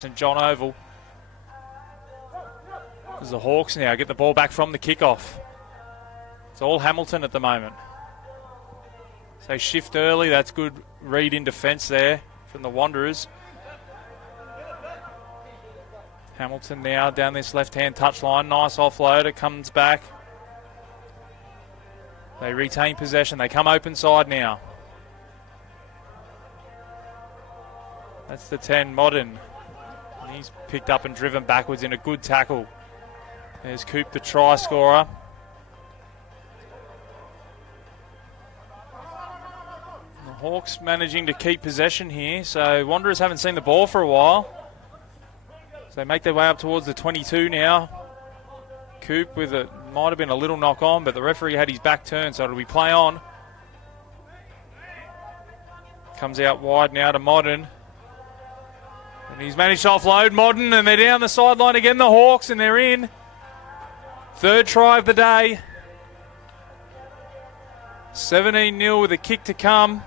St John Oval. As the Hawks now get the ball back from the kickoff. It's all Hamilton at the moment. So shift early, that's good read in defence there from the Wanderers. Hamilton now down this left-hand touchline. Nice offload, it comes back. They retain possession, they come open side now. That's the 10, Modern. He's picked up and driven backwards in a good tackle. There's Coop, the try scorer. The Hawks managing to keep possession here, so Wanderers haven't seen the ball for a while. So they make their way up towards the 22 now. Coop with it, might have been a little knock on, but the referee had his back turned, so it'll be play on. Comes out wide now to Modern. And he's managed to offload Modern, and they're down the sideline again, the Hawks, and they're in. Third try of the day. 17-0 with a kick to come.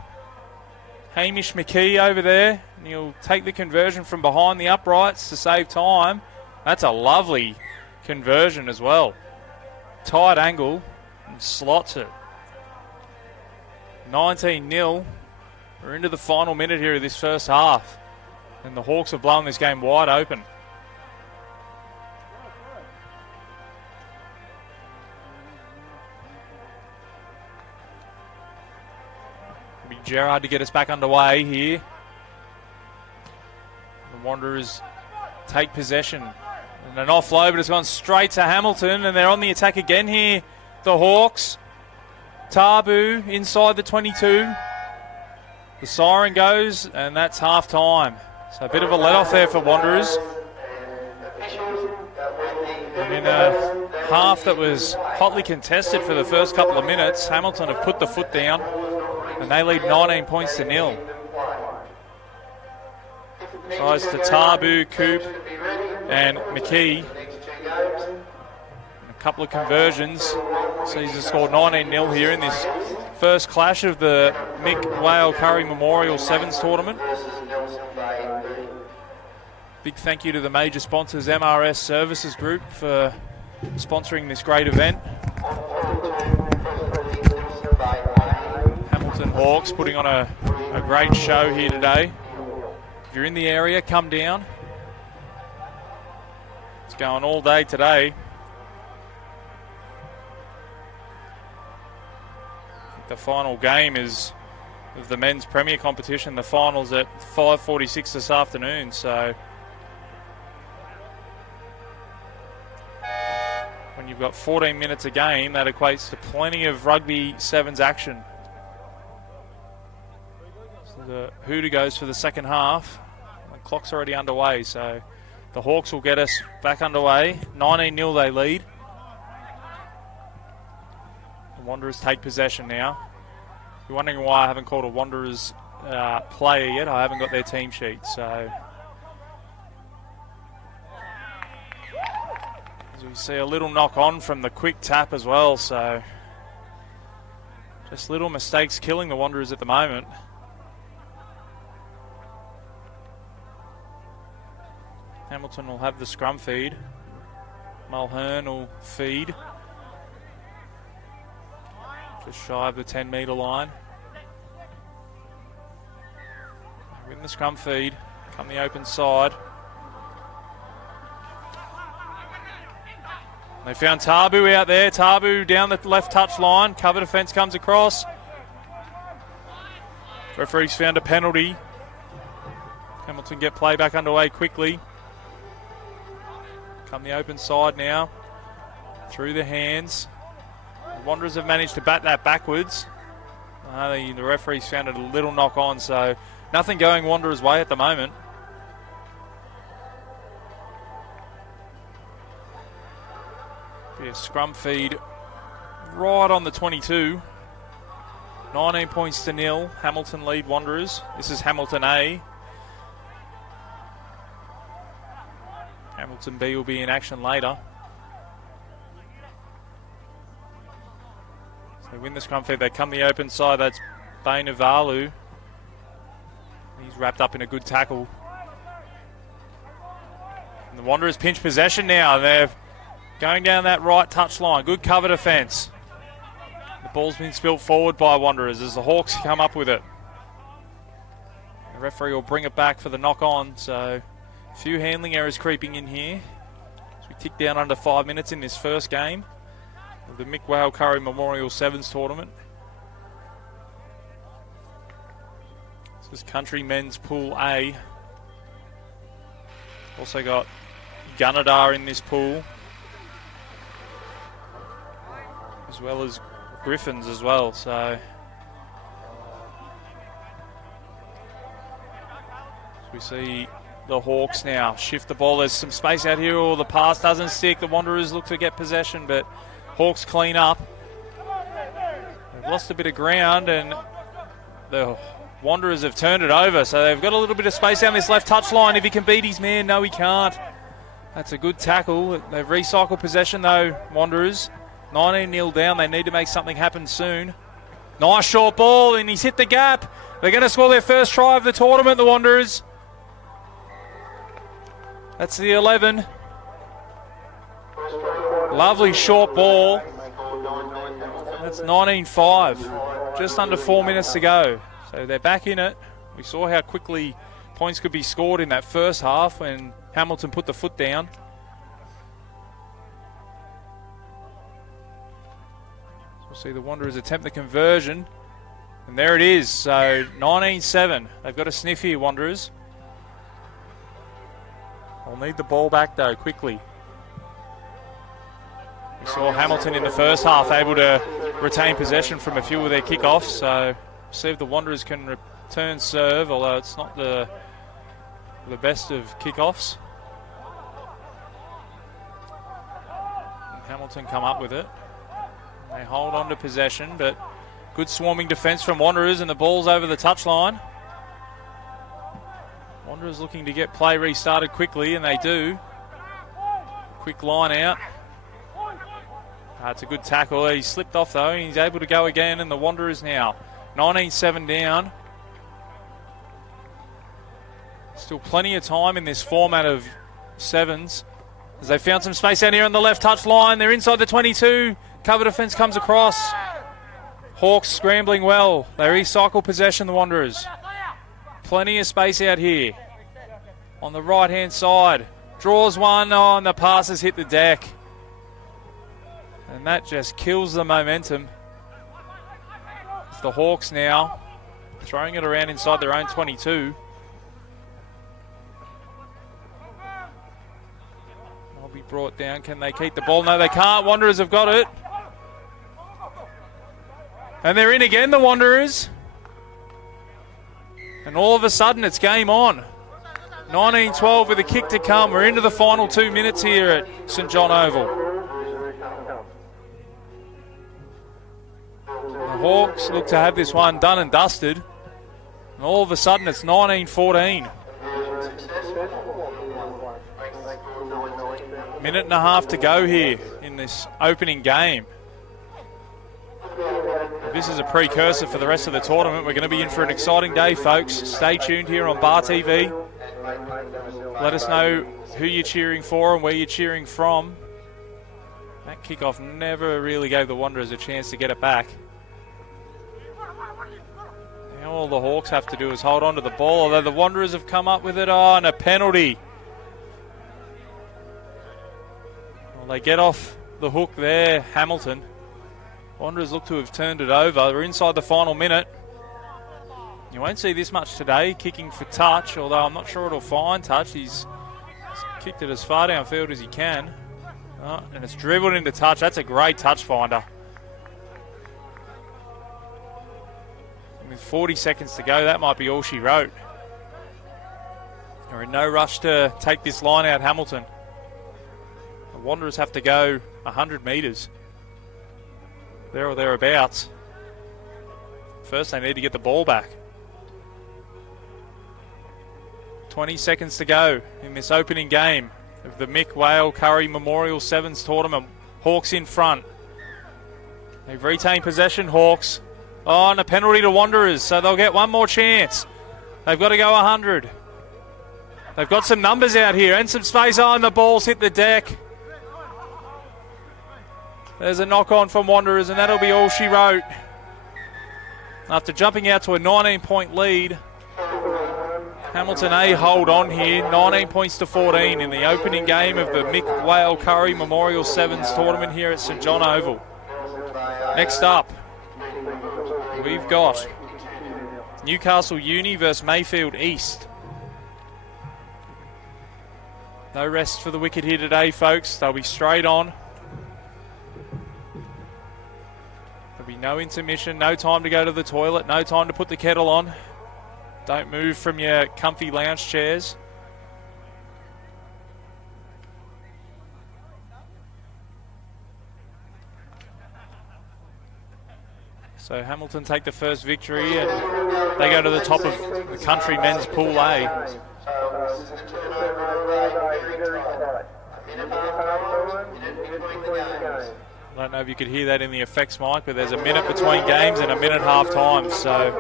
Hamish McKee over there, and he'll take the conversion from behind the uprights to save time. That's a lovely conversion as well. Tight angle, and slots it. 19-0. We're into the final minute here of this first half. And the Hawks have blown this game wide open. It'll be Gerard to get us back underway here. The Wanderers take possession. And an offload, but it's gone straight to Hamilton. And they're on the attack again here, the Hawks. Tabu inside the 22. The siren goes, and that's half time. So a bit of a let-off there for Wanderers. And in a half that was hotly contested for the first couple of minutes, Hamilton have put the foot down, and they lead 19 points to 0. Tries to Tabu, Coop, and McKee. A couple of conversions. Sees us scored 19-0 here in this first clash of the Mick Whale Curry Memorial Sevens tournament. Big thank you to the major sponsors, MRS Services Group, for sponsoring this great event. Hamilton Hawks putting on a great show here today. If you're in the area, come down. It's going all day today. The final game is of the men's premier competition. The final's at 5:46 this afternoon, so when you've got 14 minutes a game, that equates to plenty of rugby sevens action. So the hooter goes for the second half. The clock's already underway, so the Hawks will get us back underway. 19-0 they lead. The Wanderers take possession now. If you're wondering why I haven't called a Wanderers player yet, I haven't got their team sheet, so we see a little knock on from the quick tap as well, so just little mistakes killing the Wanderers at the moment. Hamilton will have the scrum feed. Mulhern will feed. Just shy of the 10-metre line. Win the scrum feed. Come the open side. They found Tabu out there. Tabu down the left touch line. Cover defence comes across. Referee's found a penalty. Hamilton get play back underway quickly. Come the open side now. Through the hands. The Wanderers have managed to bat that backwards. The referee's found it a little knock on, so nothing going Wanderers' way at the moment. Be a scrum feed right on the 22. 19 points to 0. Hamilton lead Wanderers. This is Hamilton A. Hamilton B will be in action later. So they win the scrum feed. They come the open side. That's Bainavalu. He's wrapped up in a good tackle. And the Wanderers pinch possession now. They're going down that right touchline. Good cover defence. The ball's been spilt forward by Wanderers as the Hawks come up with it. The referee will bring it back for the knock-on, so a few handling errors creeping in here as we tick down under 5 minutes in this first game of the Mick Curry Memorial Sevens tournament. This is Country Men's Pool A. Also got Gunnedah in this pool, as well as Griffins as well. So we see the Hawks now shift the ball. There's some space out here, or the pass doesn't stick. The Wanderers look to get possession, but Hawks clean up. They've lost a bit of ground, and the Wanderers have turned it over, so they've got a little bit of space down this left touchline. If he can beat his man, no, he can't. That's a good tackle. They've recycled possession, though, Wanderers. 19-0 down. They need to make something happen soon. Nice short ball, and he's hit the gap. They're going to score their first try of the tournament, the Wanderers. That's the 11. Lovely short ball. That's 19-5. Just under 4 minutes to go. So they're back in it. We saw how quickly points could be scored in that first half when Hamilton put the foot down. We'll see the Wanderers attempt the conversion. And there it is. So 19-7. They've got a sniff here, Wanderers. They'll need the ball back, though, quickly. We saw Hamilton in the first half able to retain possession from a few of their kickoffs. So see if the Wanderers can return serve, although it's not the best of kickoffs. And Hamilton come up with it. They hold on to possession, but good swarming defence from Wanderers, and the ball's over the touchline. Wanderers looking to get play restarted quickly, and they do. Quick line out. It's a good tackle. He slipped off, though, and he's able to go again, and the Wanderers now 19-7 down. Still plenty of time in this format of sevens as they found some space out here on the left touchline. They're inside the 22. Cover defence comes across. Hawks scrambling well. They recycle possession, the Wanderers. Plenty of space out here on the right-hand side. Draws one on, the pass has hit the deck. And that just kills the momentum. It's the Hawks now throwing it around inside their own 22. They'll be brought down. Can they keep the ball? No, they can't. Wanderers have got it. And they're in again, the Wanderers. And all of a sudden, it's game on. 19-12 with a kick to come. We're into the final 2 minutes here at St John Oval. The Hawks look to have this one done and dusted. And all of a sudden, it's 19-14. Minute and a half to go here in this opening game. This is a precursor for the rest of the tournament. We're going to be in for an exciting day, folks. Stay tuned here on Bar TV. Let us know who you're cheering for and where you're cheering from. That kickoff never really gave the Wanderers a chance to get it back. Now all the Hawks have to do is hold on to the ball, although the Wanderers have come up with it. Oh, and a penalty. Well, they get off the hook there, Hamilton. Wanderers look to have turned it over. We're inside the final minute. You won't see this much today, kicking for touch, although I'm not sure it'll find touch. He's kicked it as far downfield as he can. Oh, and it's dribbled into touch. That's a great touch finder. And with 40 seconds to go, that might be all she wrote. They're in no rush to take this line out, Hamilton. The Wanderers have to go 100 metres. There or thereabouts. First, they need to get the ball back. 20 seconds to go in this opening game of the Mick Curry Memorial Sevens tournament. Hawks in front. They've retained possession, Hawks. Oh, and a penalty to Wanderers, so they'll get one more chance. They've got to go 100. They've got some numbers out here and some space. Oh, and the ball's hit the deck. There's a knock-on from Wanderers, and that'll be all she wrote. After jumping out to a 19-point lead, Hamilton A hold on here, 19 points to 14 in the opening game of the Mick Whale Curry Memorial Sevens tournament here at St John Oval. Next up, we've got Newcastle Uni versus Mayfield East. No rest for the wicket here today, folks. They'll be straight on. There'll be no intermission, no time to go to the toilet, no time to put the kettle on. Don't move from your comfy lounge chairs. So Hamilton take the first victory and they go to the top of the country men's Pool A. I don't know if you could hear that in the effects mic, but there's a minute between games and a minute half time. So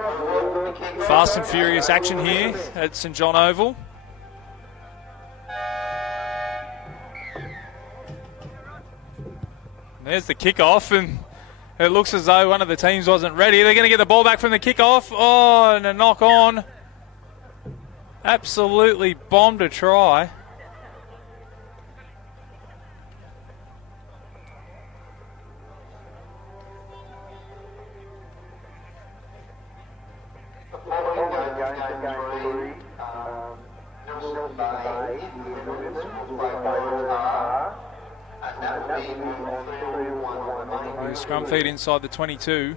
fast and furious action here at St John Oval. And there's the kickoff, and it looks as though one of the teams wasn't ready. They're going to get the ball back from the kickoff. Oh, and a knock on. Absolutely bombed a try. Scrum feed inside the 22.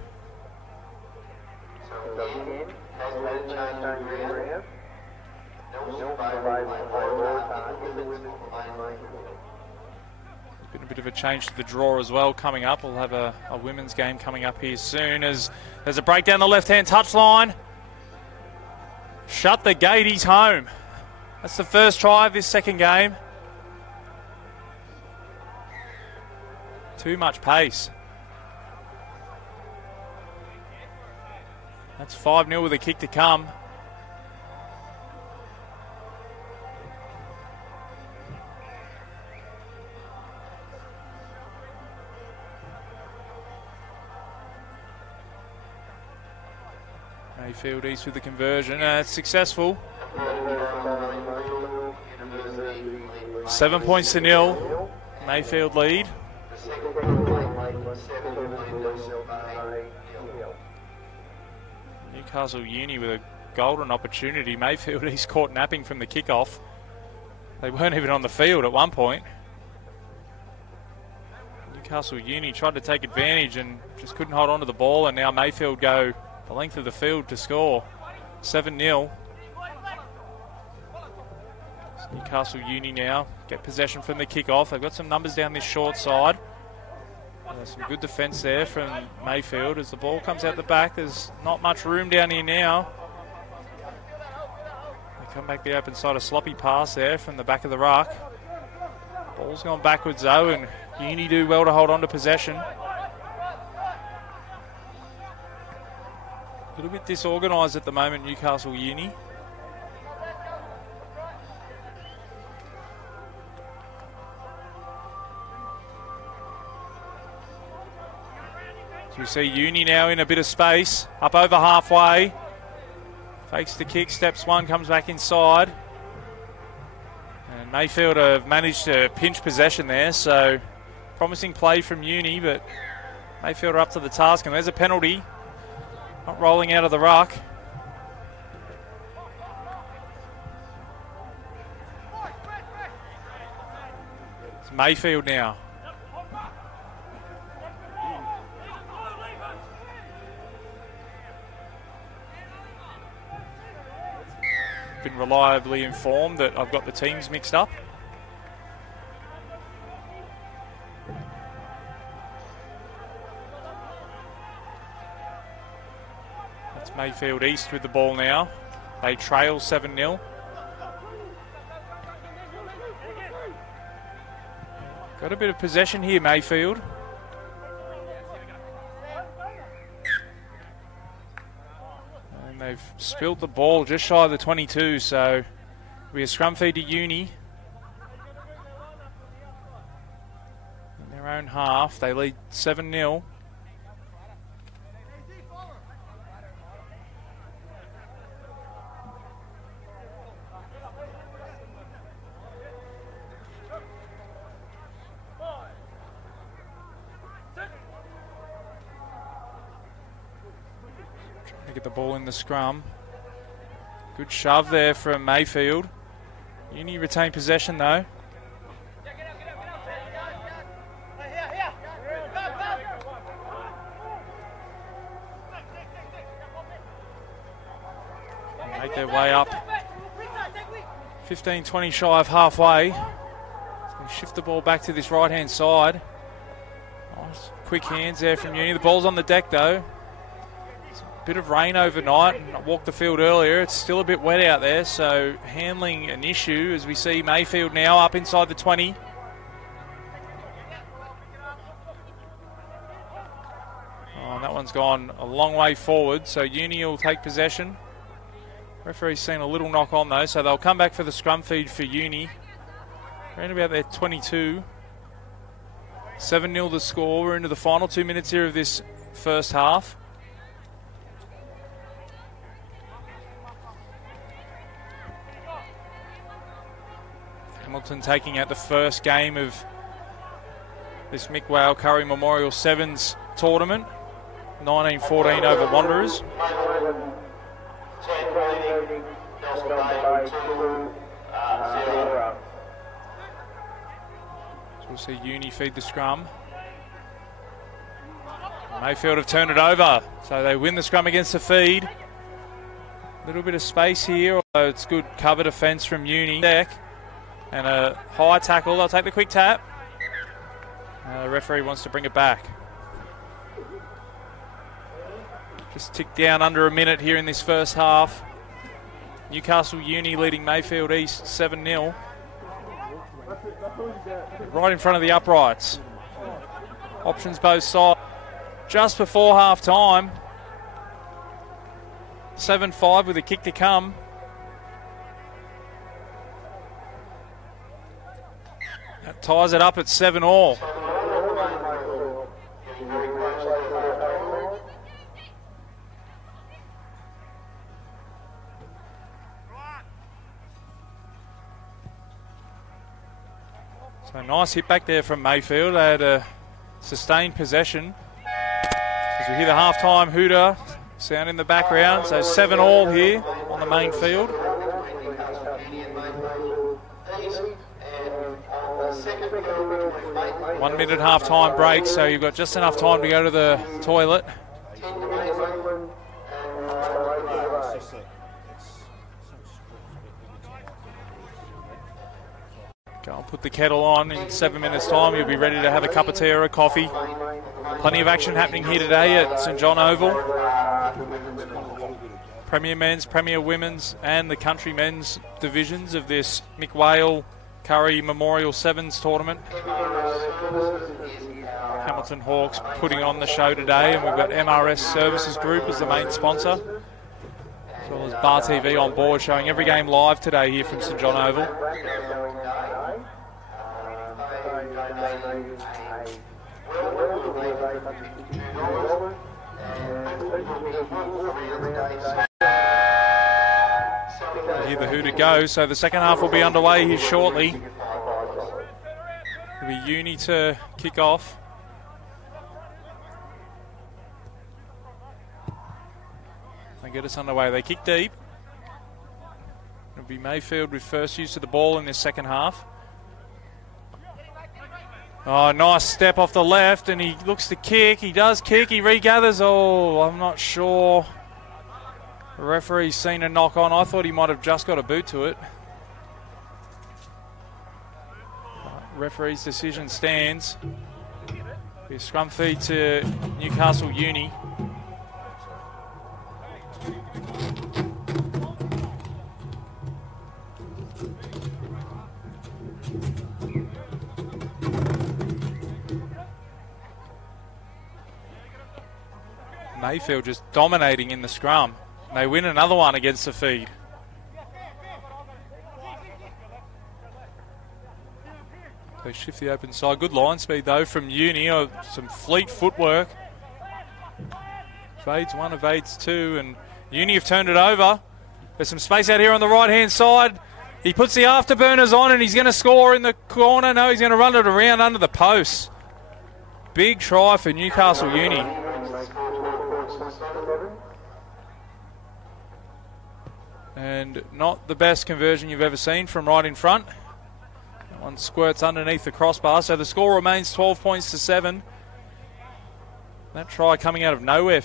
Been a bit of a change to the draw as well coming up. We'll have a women's game coming up here soon as there's a break down the left-hand touchline. Shut the gate, he's home. That's the first try of this second game. Too much pace. That's 5-0 with a kick to come. Mayfield East with the conversion. It's successful. 7 points to 0. Mayfield lead. Newcastle Uni with a golden opportunity. Mayfield East caught napping from the kickoff. They weren't even on the field at one point. Newcastle Uni tried to take advantage and just couldn't hold on to the ball, and now Mayfield go the length of the field to score. 7-0. Newcastle Uni now get possession from the kickoff. They've got some numbers down this short side. Some good defence there from Mayfield as the ball comes out the back. There's not much room down here now. They come back the open side, a sloppy pass there from the back of the ruck. Ball's gone backwards though, and Uni do well to hold on to possession. A little bit disorganised at the moment, Newcastle Uni. So we see Uni now in a bit of space, up over halfway. Fakes the kick, steps one, comes back inside. And Mayfield have managed to pinch possession there, so promising play from Uni, but Mayfield are up to the task, and there's a penalty. Not rolling out of the ruck. It's Mayfield now. Been reliably informed that I've got the teams mixed up. That's Mayfield East with the ball now. They trail 7-0. Got a bit of possession here, Mayfield. And they've spilled the ball just shy of the 22, so be a scrum feed to Uni. In their own half, they lead 7-0. Trying to get the ball in the scrum. Good shove there from Mayfield. Uni retain possession though. Make their way up. 15-20 shy of halfway. So shift the ball back to this right-hand side. Nice quick hands there from Uni. The ball's on the deck though. Bit of rain overnight, and I walked the field earlier. It's still a bit wet out there, so handling an issue as we see Mayfield now up inside the 20. Oh, and that one's gone a long way forward, so Uni will take possession. Referee's seen a little knock on though, so they'll come back for the scrum feed for Uni. Around about their 22. 7-0 the score. We're into the final 2 minutes here of this first half. Hamilton taking out the first game of this Mick Curry Memorial Sevens tournament. 19-14 over Wanderers. So we'll see Uni feed the scrum. Mayfield have turned it over, so they win the scrum against the feed. A little bit of space here, although it's good cover defence from Uni. Deck. And a high tackle. They'll take the quick tap. The referee wants to bring it back. Just ticked down under a minute here in this first half. Newcastle Uni leading Mayfield East 7-0. Right in front of the uprights. Options both sides. Just before half time. 7-5 with a kick to come. That ties it up at 7-all. So nice hit back there from Mayfield. They had a sustained possession. As we hear the halftime hooter sound in the background. So 7-all here on the main field. 1 minute half-time break, so you've got just enough time to go to the toilet. Go and put the kettle on. In 7 minutes' time, you'll be ready to have a cup of tea or a coffee. Plenty of action happening here today at St John Oval. Premier Men's, Premier Women's and the Country Men's divisions of this Mick Curry Memorial Sevens tournament. Hamilton Hawks putting on the show today, and we've got MRS Services Group as the main sponsor, as well as Bar TV on board, showing every game live today here from St John Oval. Hear the hooter go, so the second half will be underway here shortly. It'll be Uni to kick off. They get us underway. They kick deep. It'll be Mayfield with first use of the ball in this second half. Oh, nice step off the left, and he looks to kick. He does kick. He regathers. Oh, I'm not sure. The referee's seen a knock on. I thought he might have just got a boot to it. Referee's decision stands. Be a scrum feed to Newcastle Uni. Mayfield just dominating in the scrum. They win another one against the feed. They shift the open side. Good line speed, though, from Uni. Some fleet footwork. Evades one, evades two, and Uni have turned it over. There's some space out here on the right-hand side. He puts the afterburners on, and he's going to score in the corner. No, he's going to run it around under the post. Big try for Newcastle Uni. And not the best conversion you've ever seen from right in front. That one squirts underneath the crossbar. So the score remains 12 points to 7. That try coming out of nowhere.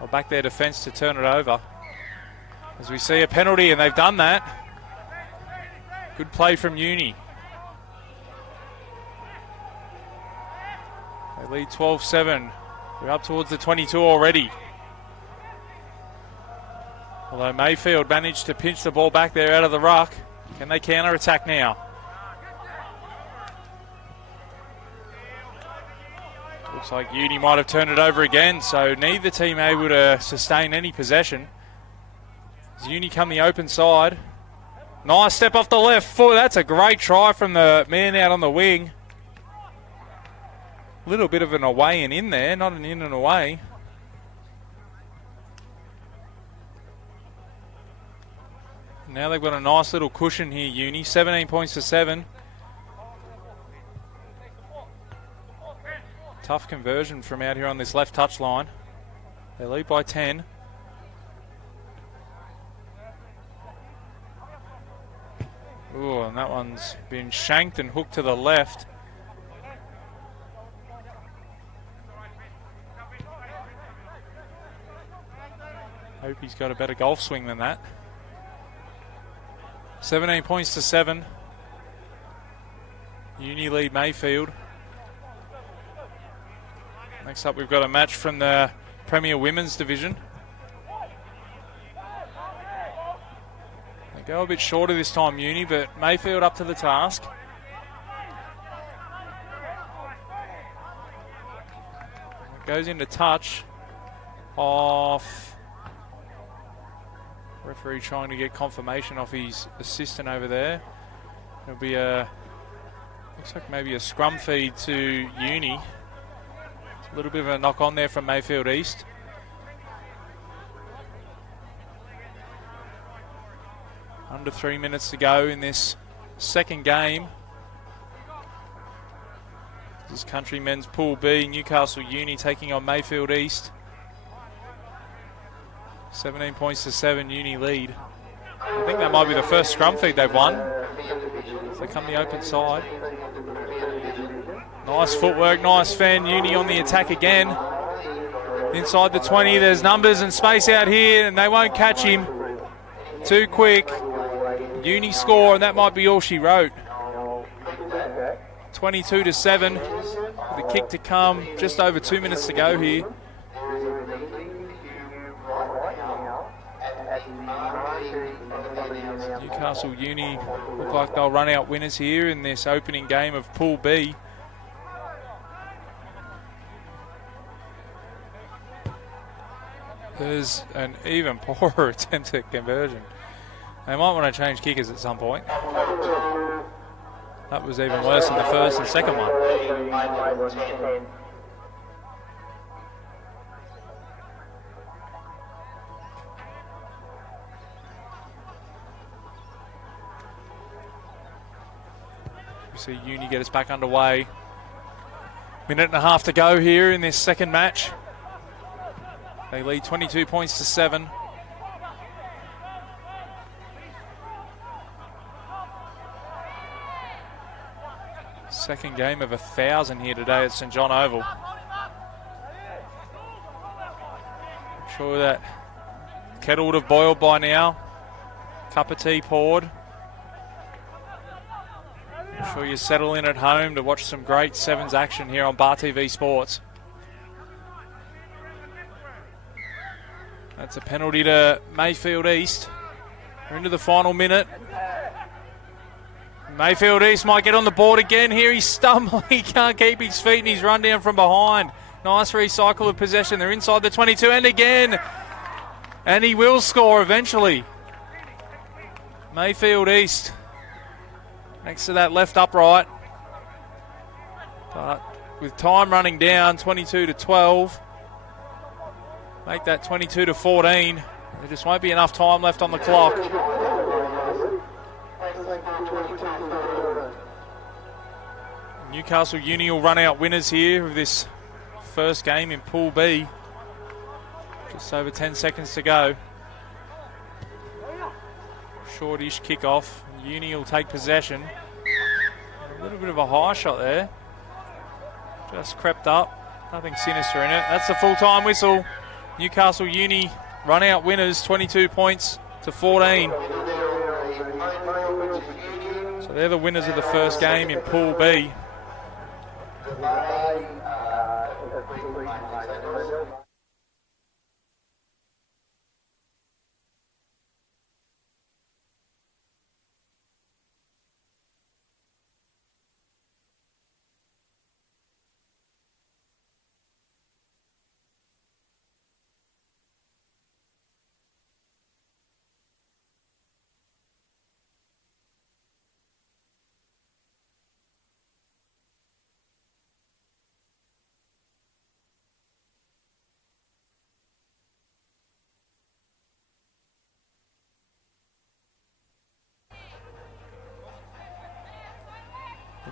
I'll back their defence to turn it over. As we see a penalty, and they've done that. Good play from Uni. They lead 12-7. They're up towards the 22 already. Although Mayfield managed to pinch the ball back there out of the ruck. Can they counter-attack now? Looks like Uni might have turned it over again, so neither team able to sustain any possession. As Uni come the open side. Nice step off the left foot. That's a great try from the man out on the wing. A little bit of an away and in there, not an in and away. Now they've got a nice little cushion here, Uni. 17 points to 7. Tough conversion from out here on this left touch line. They lead by 10. Ooh, and that one's been shanked and hooked to the left. Hope he's got a better golf swing than that. 17 points to 7. Uni lead Mayfield. Next up, we've got a match from the Premier Women's Division. They go a bit shorter this time, Uni, but Mayfield up to the task. It goes into touch off. Referee trying to get confirmation off his assistant over there. It'll be looks like maybe a scrum feed to Uni. A little bit of a knock on there from Mayfield East. Under 3 minutes to go in this second game. This is Country Men's Pool B, Newcastle Uni taking on Mayfield East. 17 points to 7, Uni lead. I think that might be the first scrum feed they've won. So they come the open side. Nice footwork, nice fan. Uni on the attack again. Inside the 20, there's numbers and space out here, and they won't catch him. Too quick. Uni score, and that might be all she wrote. 22 to 7. The kick to come. Just over 2 minutes to go here. Newcastle Uni look like they'll run out winners here in this opening game of Pool B. There's an even poorer attempt at conversion. They might want to change kickers at some point. That was even worse than the first and second one. We see Uni get us back underway. Minute and a half to go here in this second match. They lead 22 points to 7. Second game of 1,000 here today at St John Oval. I'm sure that kettle would have boiled by now. Cup of tea poured. I'm sure you settle in at home to watch some great Sevens action here on Bar TV Sports. That's a penalty to Mayfield East. We're into the final minute. Mayfield East might get on the board again here. He's stumbling. He can't keep his feet and he's run down from behind. Nice recycle of possession. They're inside the 22 and again. And he will score eventually. Mayfield East next to that left upright. But with time running down, 22-12, make that 22-14. There just won't be enough time left on the clock. Newcastle Uni will run out winners here of this first game in Pool B. Just over 10 seconds to go. Shortish kickoff. Uni will take possession. A little bit of a high shot there. Just crept up. Nothing sinister in it. That's the full-time whistle. Newcastle Uni run out winners, 22 points to 14. So they're the winners of the first game in Pool B.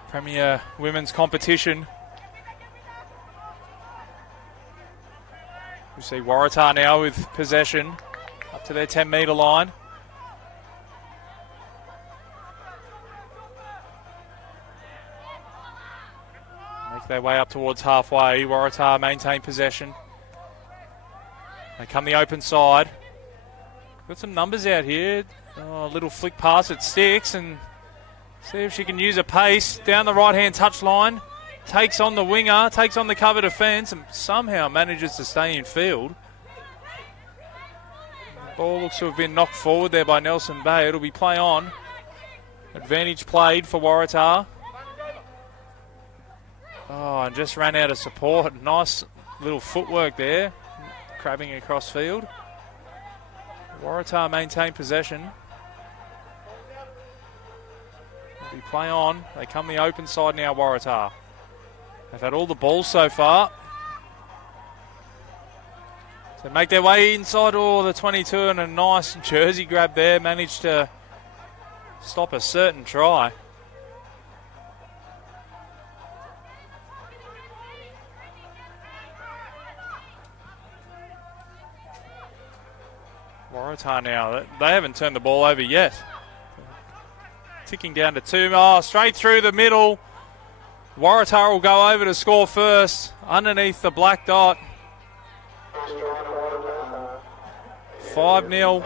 Premier Women's Competition. We see Waratah now with possession up to their 10-metre line. Make their way up towards halfway. Waratah maintain possession. They come the open side. Got some numbers out here. Oh, a little flick pass, it sticks, and see if she can use a pace down the right-hand touchline. Takes on the winger, takes on the cover defence, and somehow manages to stay in field. The ball looks to have been knocked forward there by Nelson Bay. It'll be play on. Advantage played for Waratah. Oh, and just ran out of support. Nice little footwork there, crabbing across field. Waratah maintain possession. Be play on. They come the open side now, Waratah. They've had all the balls so far. So make their way inside the 22, and a nice jersey grab there. Managed to stop a certain try. Waratah now, they haven't turned the ball over yet. Ticking down to 2. Oh, straight through the middle. Waratah will go over to score first. Underneath the black dot. 5-0.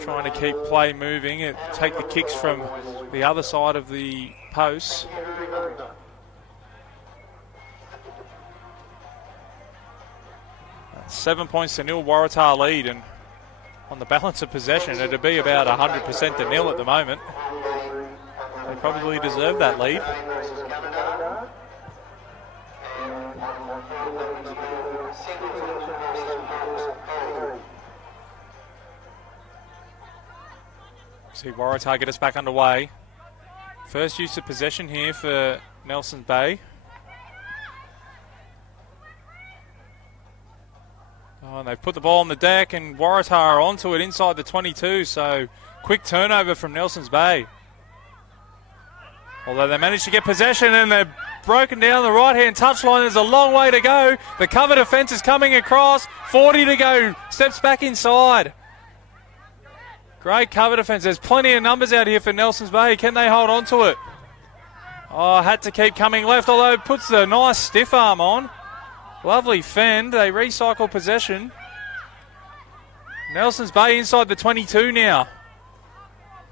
Trying to keep play moving. Take the kicks from the other side of the posts. That's 7 points to nil, Waratah lead, and on the balance of possession, it'd be about 100% to nil at the moment. They probably deserve that lead. See Waratah get us back underway. First use of possession here for Nelson Bay. Oh, and they've put the ball on the deck, and Waratah are onto it inside the 22, so quick turnover from Nelson's Bay. Although they managed to get possession, and they're broken down the right-hand touchline. There's a long way to go. The cover defence is coming across. 40 to go. Steps back inside. Great cover defence. There's plenty of numbers out here for Nelson's Bay. Can they hold on to it? Oh, had to keep coming left, although it puts the nice stiff arm on. Lovely fend. They recycle possession. Nelson's Bay inside the 22 now.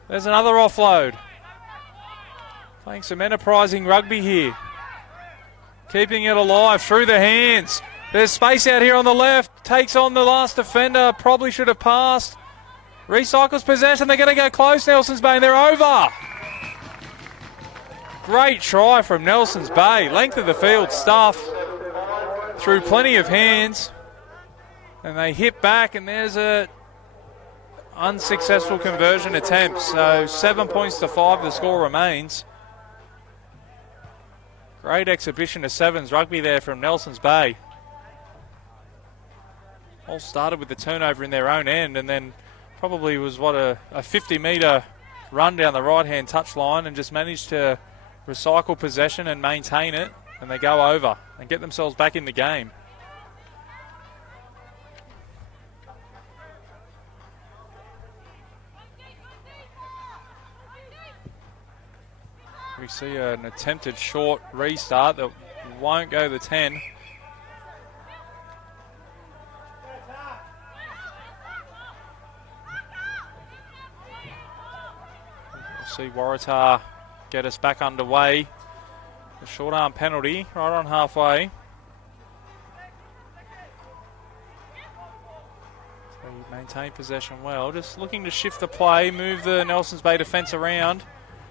There's another offload. Playing some enterprising rugby here. Keeping it alive through the hands. There's space out here on the left. Takes on the last defender. Probably should have passed. Recycles possession. They're going to go close, Nelson's Bay, and they're over. Great try from Nelson's Bay. Length of the field stuff. Through plenty of hands. And they hit back, and there's a unsuccessful conversion attempts. So 7 points to 5, the score remains. Great exhibition of sevens rugby there from Nelson's Bay. All started with the turnover in their own end, and then probably was a 50-metre run down the right-hand touchline, and just managed to recycle possession and maintain it, and they go over and get themselves back in the game. We see an attempted short restart that won't go the 10. We'll see Waratah get us back underway. The short arm penalty right on halfway. So you maintain possession well. Just looking to shift the play, move the Nelson's Bay defence around.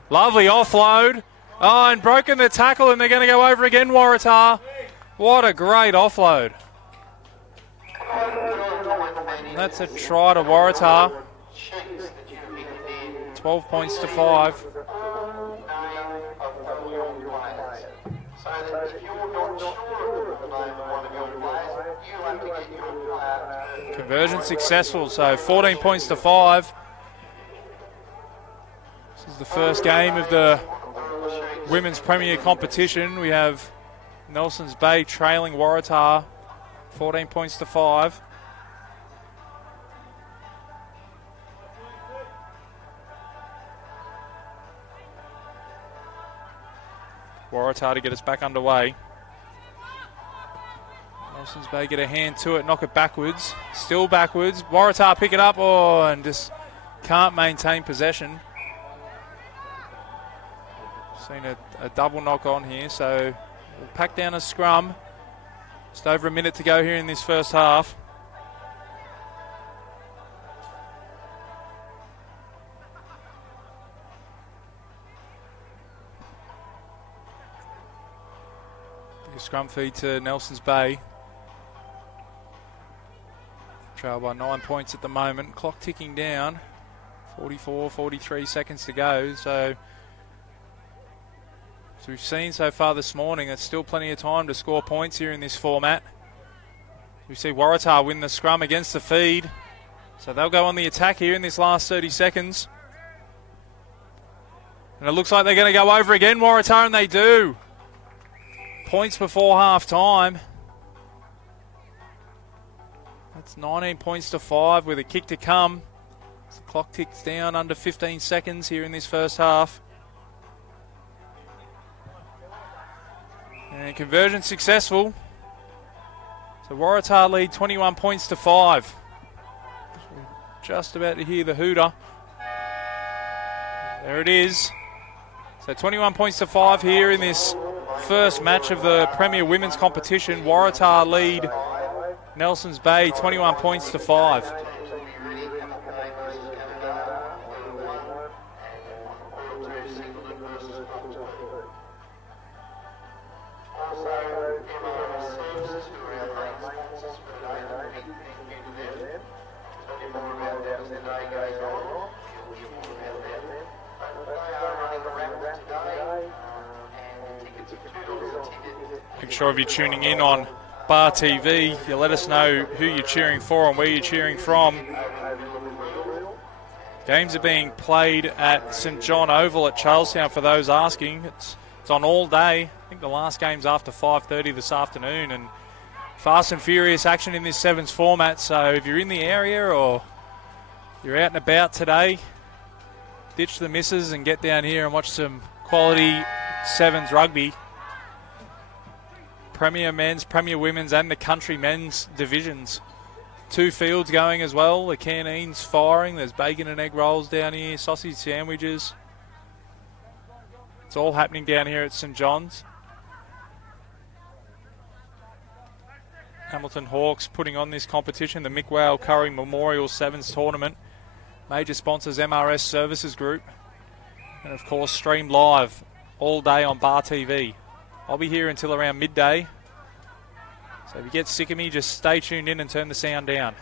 Lovely offload. Oh, and broken the tackle, and they're going to go over again, Waratah. What a great offload. And that's a try to Waratah. 12 points to 5. Conversion successful, so 14 points to 5. This is the first game of the Women's Premier competition. We have Nelson's Bay trailing Waratah 14 points to 5. Waratah to get us back underway. Nelson's Bay get a hand to it, knock it backwards. Still backwards. Waratah pick it up, and just can't maintain possession. Seen a double knock on here, so we'll pack down a scrum. Just over a minute to go here in this first half. Big scrum feed to Nelson's Bay. Trail by 9 points at the moment. Clock ticking down. 44, 43 seconds to go, so as we've seen so far this morning, there's still plenty of time to score points here in this format. We see Waratah win the scrum against the feed, so they'll go on the attack here in this last 30 seconds. And it looks like they're going to go over again, Waratah, and they do. Points before half time. That's 19 points to 5 with a kick to come. As the clock ticks down under 15 seconds here in this first half. And conversion successful. So Waratah lead 21 points to 5. Just about to hear the hooter. There it is. So 21 points to 5 here in this first match of the Premier Women's competition. Waratah lead Nelson's Bay 21 points to 5. Make sure if you're tuning in on Bar TV, you let us know who you're cheering for and where you're cheering from. Games are being played at St John Oval at Charlestown for those asking. It's on all day. I think the last game's after 5:30 this afternoon, and fast and furious action in this sevens format. So if you're in the area or you're out and about today, ditch the misses and get down here and watch some quality sevens rugby. Premier men's, Premier women's and the country men's divisions. 2 fields going as well. The canteen's firing. There's bacon and egg rolls down here, sausage sandwiches. It's all happening down here at St John's. Hamilton Hawks putting on this competition, the Mick Curry Memorial Sevens Tournament. Major sponsors MRS Services Group. And of course streamed live all day on Bar TV. I'll be here until around midday. So if you get sick of me, just stay tuned in and turn the sound down.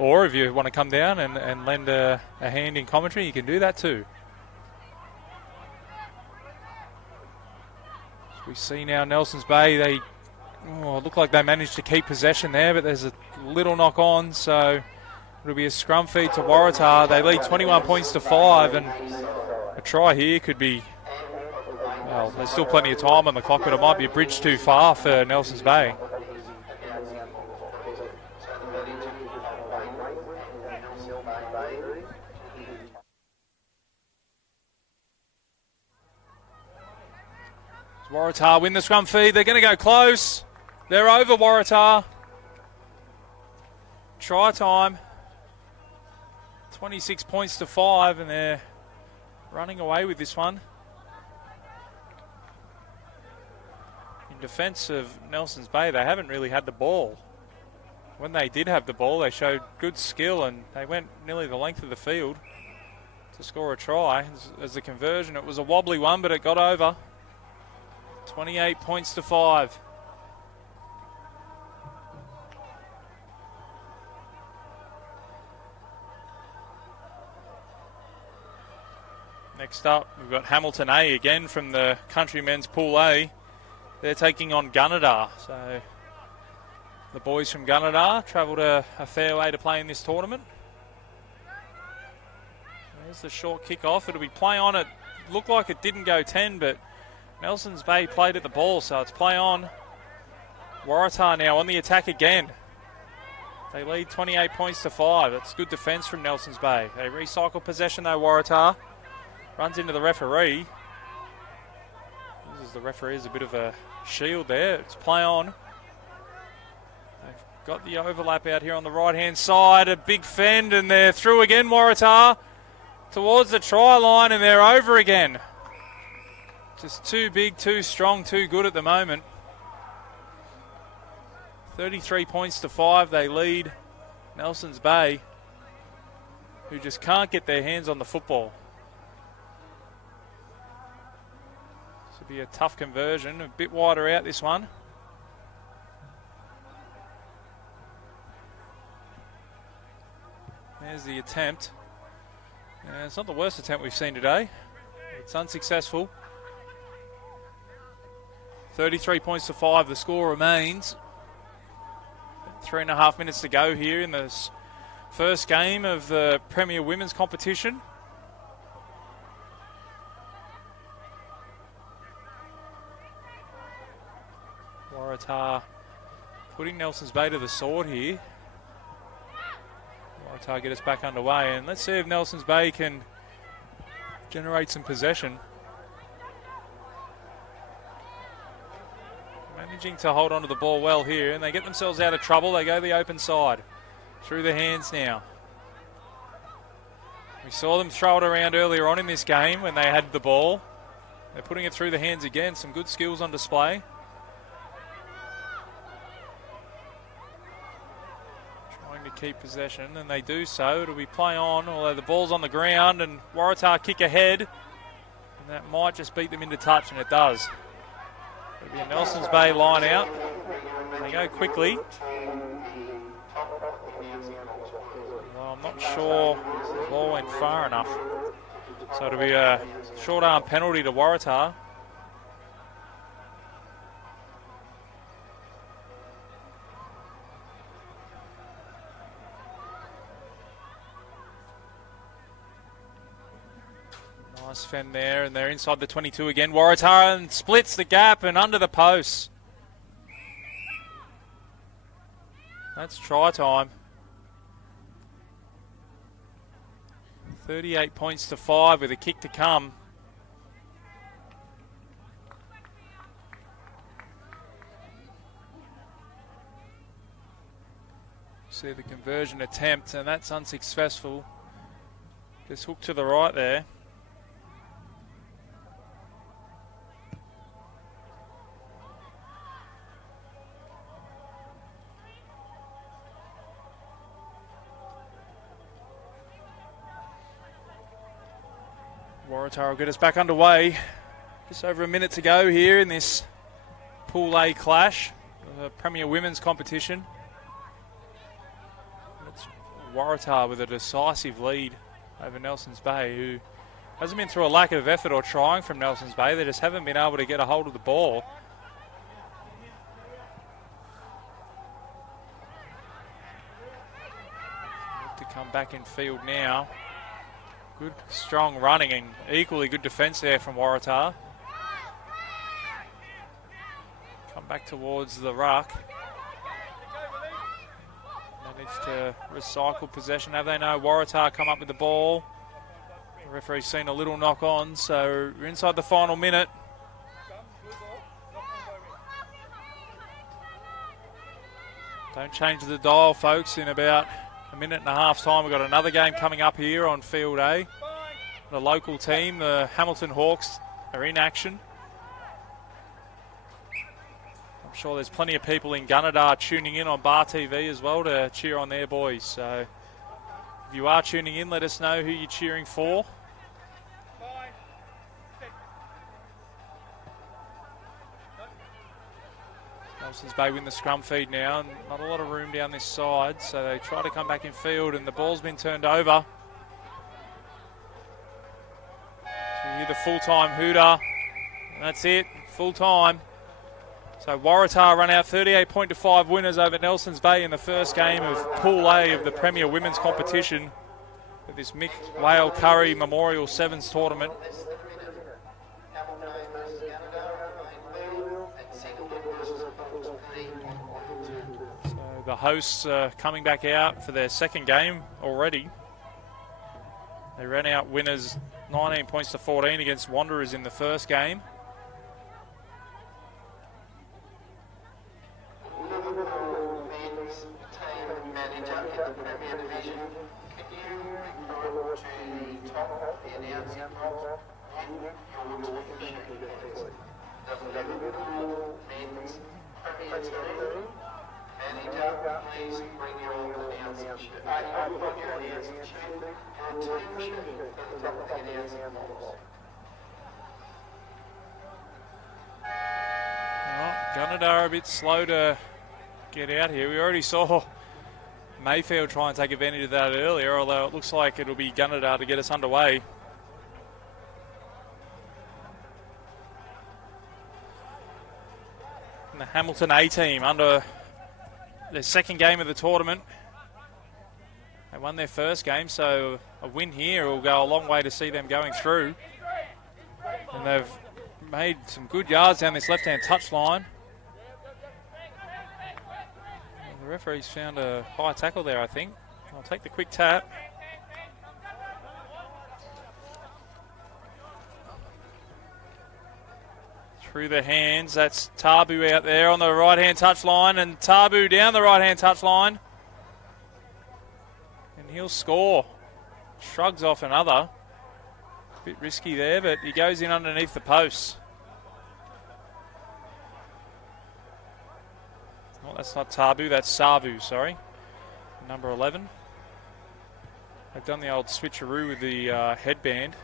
Or if you want to come down and lend a hand in commentary, you can do that too. As we see now Nelson's Bay, they look like they managed to keep possession there, but there's a little knock on, so it'll be a scrum feed to Waratah. They lead 21 points to 5, and a try here could be, well, there's still plenty of time on the clock, but it might be a bridge too far for Nelson's Bay. Waratah win the scrum feed. They're going to go close. They're over Waratah. Try time. 26 points to 5, and they're running away with this one. In defence of Nelson's Bay, they haven't really had the ball. When they did have the ball, they showed good skill, and they went nearly the length of the field to score a try. As the conversion, it was a wobbly one, but it got over. 28 points to 5. Next up, we've got Hamilton A again from the Country Men's Pool A. They're taking on Gunnedah. So the boys from Gunnedah travelled a fair way to play in this tournament. There's the short kick off. It'll be play on. It looked like it didn't go 10, but Nelson's Bay played at the ball, so it's play on. Waratah now on the attack again. They lead 28 points to 5. It's good defence from Nelson's Bay. They recycle possession though, Waratah. Runs into the referee. Uses the referee as a bit of a shield there. It's play on. They've got the overlap out here on the right-hand side. A big fend, and they're through again, Waratah. Towards the try line, and they're over again. Just too big, too strong, too good at the moment. 33 points to 5, they lead Nelson's Bay, who just can't get their hands on the football. This will be a tough conversion, a bit wider out this one. There's the attempt. It's not the worst attempt we've seen today. It's unsuccessful. 33 points to 5, the score remains. 3.5 minutes to go here in this first game of the Premier Women's competition. Waratah putting Nelson's Bay to the sword here. Waratah get us back underway, and let's see if Nelson's Bay can generate some possession. Managing to hold on to the ball well here, and they get themselves out of trouble. They go the open side. Through the hands now. We saw them throw it around earlier on in this game when they had the ball. They're putting it through the hands again. Some good skills on display. Trying to keep possession, and they do so. It'll be play on, although the ball's on the ground, and Waratah kick ahead. And that might just beat them into touch, and it does. It'll be a Nelson's Bay line out. They go quickly. Well, I'm not sure the ball went far enough. So it'll be a short arm penalty to Waratah. Nice fend there, and they're inside the 22 again. Waratah and splits the gap and under the post. That's try time. 38 points to 5 with a kick to come. See the conversion attempt, and that's unsuccessful. Just hooked to the right there. Waratah will get us back underway. Just over a minute to go here in this Pool A clash, the Premier Women's competition. It's Waratah with a decisive lead over Nelson's Bay, who hasn't been through a lack of effort or trying from Nelson's Bay. They just haven't been able to get a hold of the ball. To come back in field now. Good, strong running and equally good defence there from Waratah. Come back towards the ruck. Managed to recycle possession. Have they? No. Waratah come up with the ball. The referee's seen a little knock on, so we're inside the final minute. Don't change the dial, folks. In about a minute and a half time, we've got another game coming up here on Field A. The local team, the Hamilton Hawks, are in action. I'm sure there's plenty of people in Gunnedah tuning in on Bar TV as well to cheer on their boys. So if you are tuning in, let us know who you're cheering for. Nelson's Bay win the scrum feed now, and not a lot of room down this side, so they try to come back in field, and the ball's been turned over. So you hear the full-time hooter, and that's it, full-time. So Waratah run out 38-5 winners over Nelson's Bay in the first game of Pool A of the Premier Women's Competition at this Mick Whale Curry Memorial Sevens tournament. So the hosts are coming back out for their second game already. They ran out winners 19 points to 14 against Wanderers in the first game. Gunnedah are a bit slow to get out here. We already saw Mayfield try and take advantage of that earlier, although it looks like it'll be Gunnedah to get us underway. And the Hamilton A team under their second game of the tournament. They won their first game, so a win here will go a long way to see them going through. And they've made some good yards down this left-hand touchline. The referee's found a high tackle there, I think. I'll take the quick tap. Through the hands, that's Tabu out there on the right-hand touchline, and Tabu down the right-hand touchline. And he'll score. Shrugs off another. A bit risky there, but he goes in underneath the posts. Oh, that's not Tabu, that's Savu, sorry. Number 11. They've done the old switcheroo with the headband.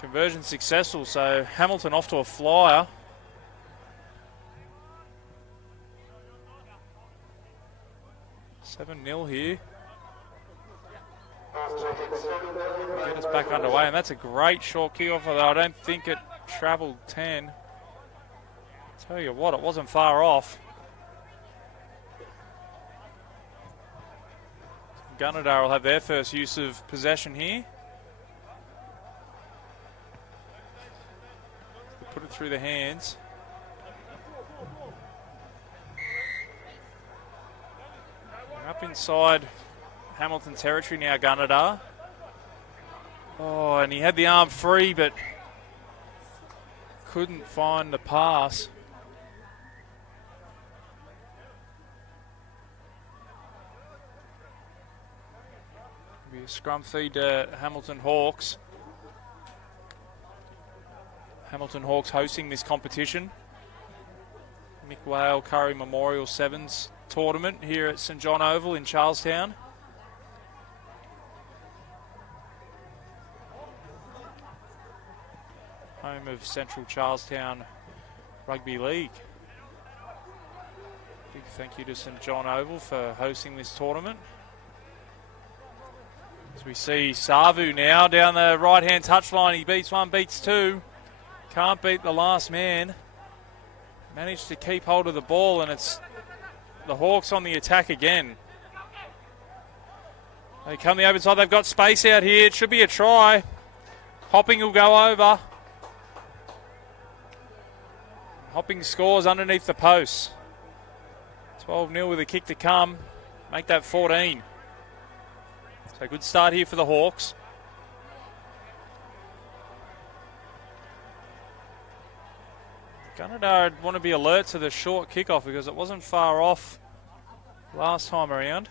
Conversion successful, so Hamilton off to a flyer. $7-0 here. Get us back underway, and that's a great short kick-off, although I don't think it travelled 10. Tell you what, it wasn't far off. Gunnedah will have their first use of possession here. Put it through the hands. They're up inside Hamilton territory now, Gunnedah. Oh, and he had the arm free, but couldn't find the pass. Be a scrum feed to Hamilton Hawks. Hamilton Hawks hosting this competition. Mick Whale Curry Memorial Sevens tournament here at St John Oval in Charlestown. Home of Central Charlestown Rugby League. Big thank you to St John Oval for hosting this tournament. As we see Savu now down the right-hand touchline. He beats one, beats two. Can't beat the last man. Managed to keep hold of the ball, and it's the Hawks on the attack again. They come the open side. They've got space out here. It should be a try. Hopping will go over. Hopping scores underneath the posts. 12-0 with a kick to come. Make that 14. So good start here for the Hawks. Gunnedah want to be alert to the short kickoff because it wasn't far off last time around.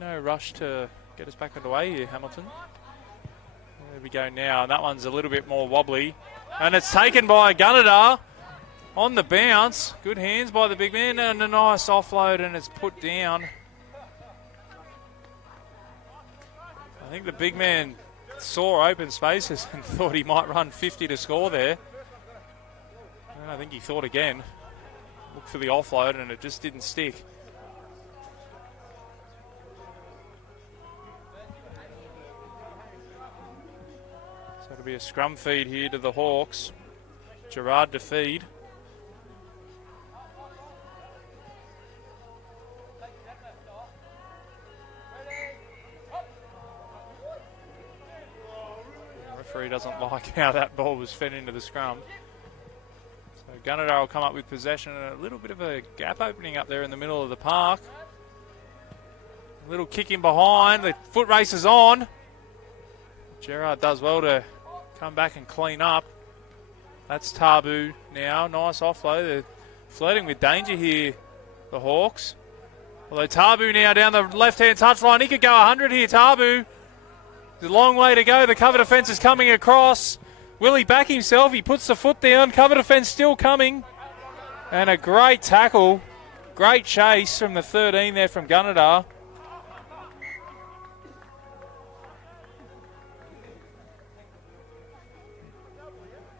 No rush to get us back underway here, Hamilton. There we go now, and that one's a little bit more wobbly. And it's taken by Gunnedah on the bounce. Good hands by the big man, and a nice offload, and it's put down. I think the big man saw open spaces and thought he might run 50 to score there. And I think he thought again. Looked for the offload, and it just didn't stick. So it'll be a scrum feed here to the Hawks. Gerard to feed. The referee doesn't like how that ball was fed into the scrum. So Gunnedah will come up with possession, and a little bit of a gap opening up there in the middle of the park. A little kick in behind. The foot race is on. Gerard does well to come back and clean up. That's Tabu now. Nice offload. They're flirting with danger here, the Hawks. Although Tabu now down the left-hand touchline. He could go 100 here, Tabu. There's a long way to go. The cover defence is coming across. Will he back himself? He puts the foot down. Cover defence still coming. And a great tackle. Great chase from the 13 there from Gunnedah.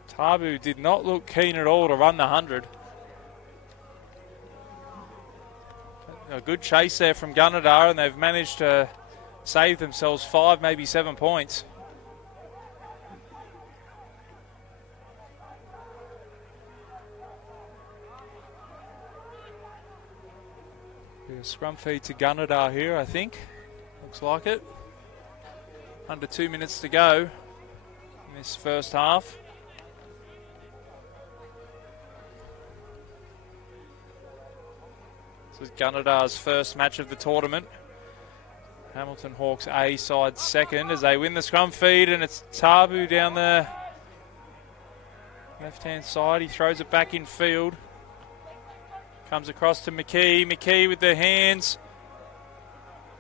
Tabu did not look keen at all to run the 100. A good chase there from Gunnedah, and they've managed to save themselves 5, maybe 7 points. Bit of scrum feed to Gunnedah here, I think. Looks like it. Under 2 minutes to go in this first half. This is Gunnedah's first match of the tournament. Hamilton Hawks A side second as they win the scrum feed, and it's Tabu down the left-hand side. He throws it back in field. Comes across to McKee. McKee with the hands.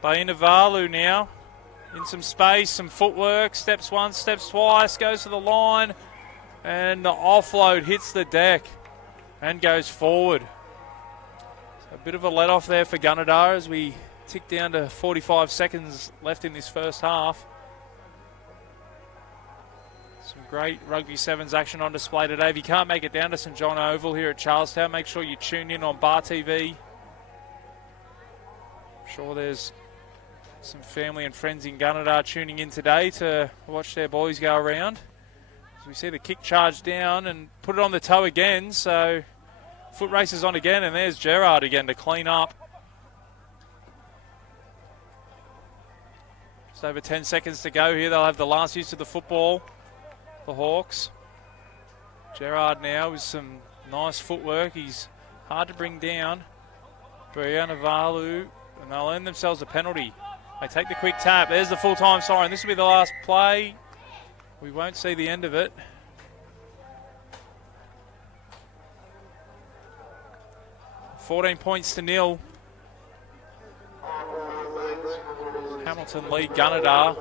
Bainavalu now. In some space, some footwork. Steps once, steps twice. Goes to the line. And the offload hits the deck and goes forward. A bit of a let-off there for Gunnedah as we tick down to 45 seconds left in this first half. Some great Rugby Sevens action on display today. If you can't make it down to St John Oval here at Charlestown, make sure you tune in on Bar TV. I'm sure there's some family and friends in Gunnedah tuning in today to watch their boys go around. As we see the kick charge down and put it on the toe again, so foot race is on again, and there's Gerard again to clean up. Just over 10 seconds to go here. They'll have the last use of the football, the Hawks. Gerard now with some nice footwork. He's hard to bring down. Bainavalu, and they'll earn themselves a penalty. They take the quick tap. There's the full-time siren. This will be the last play. We won't see the end of it. $14 points to nil. Hamilton lead Gunnedah.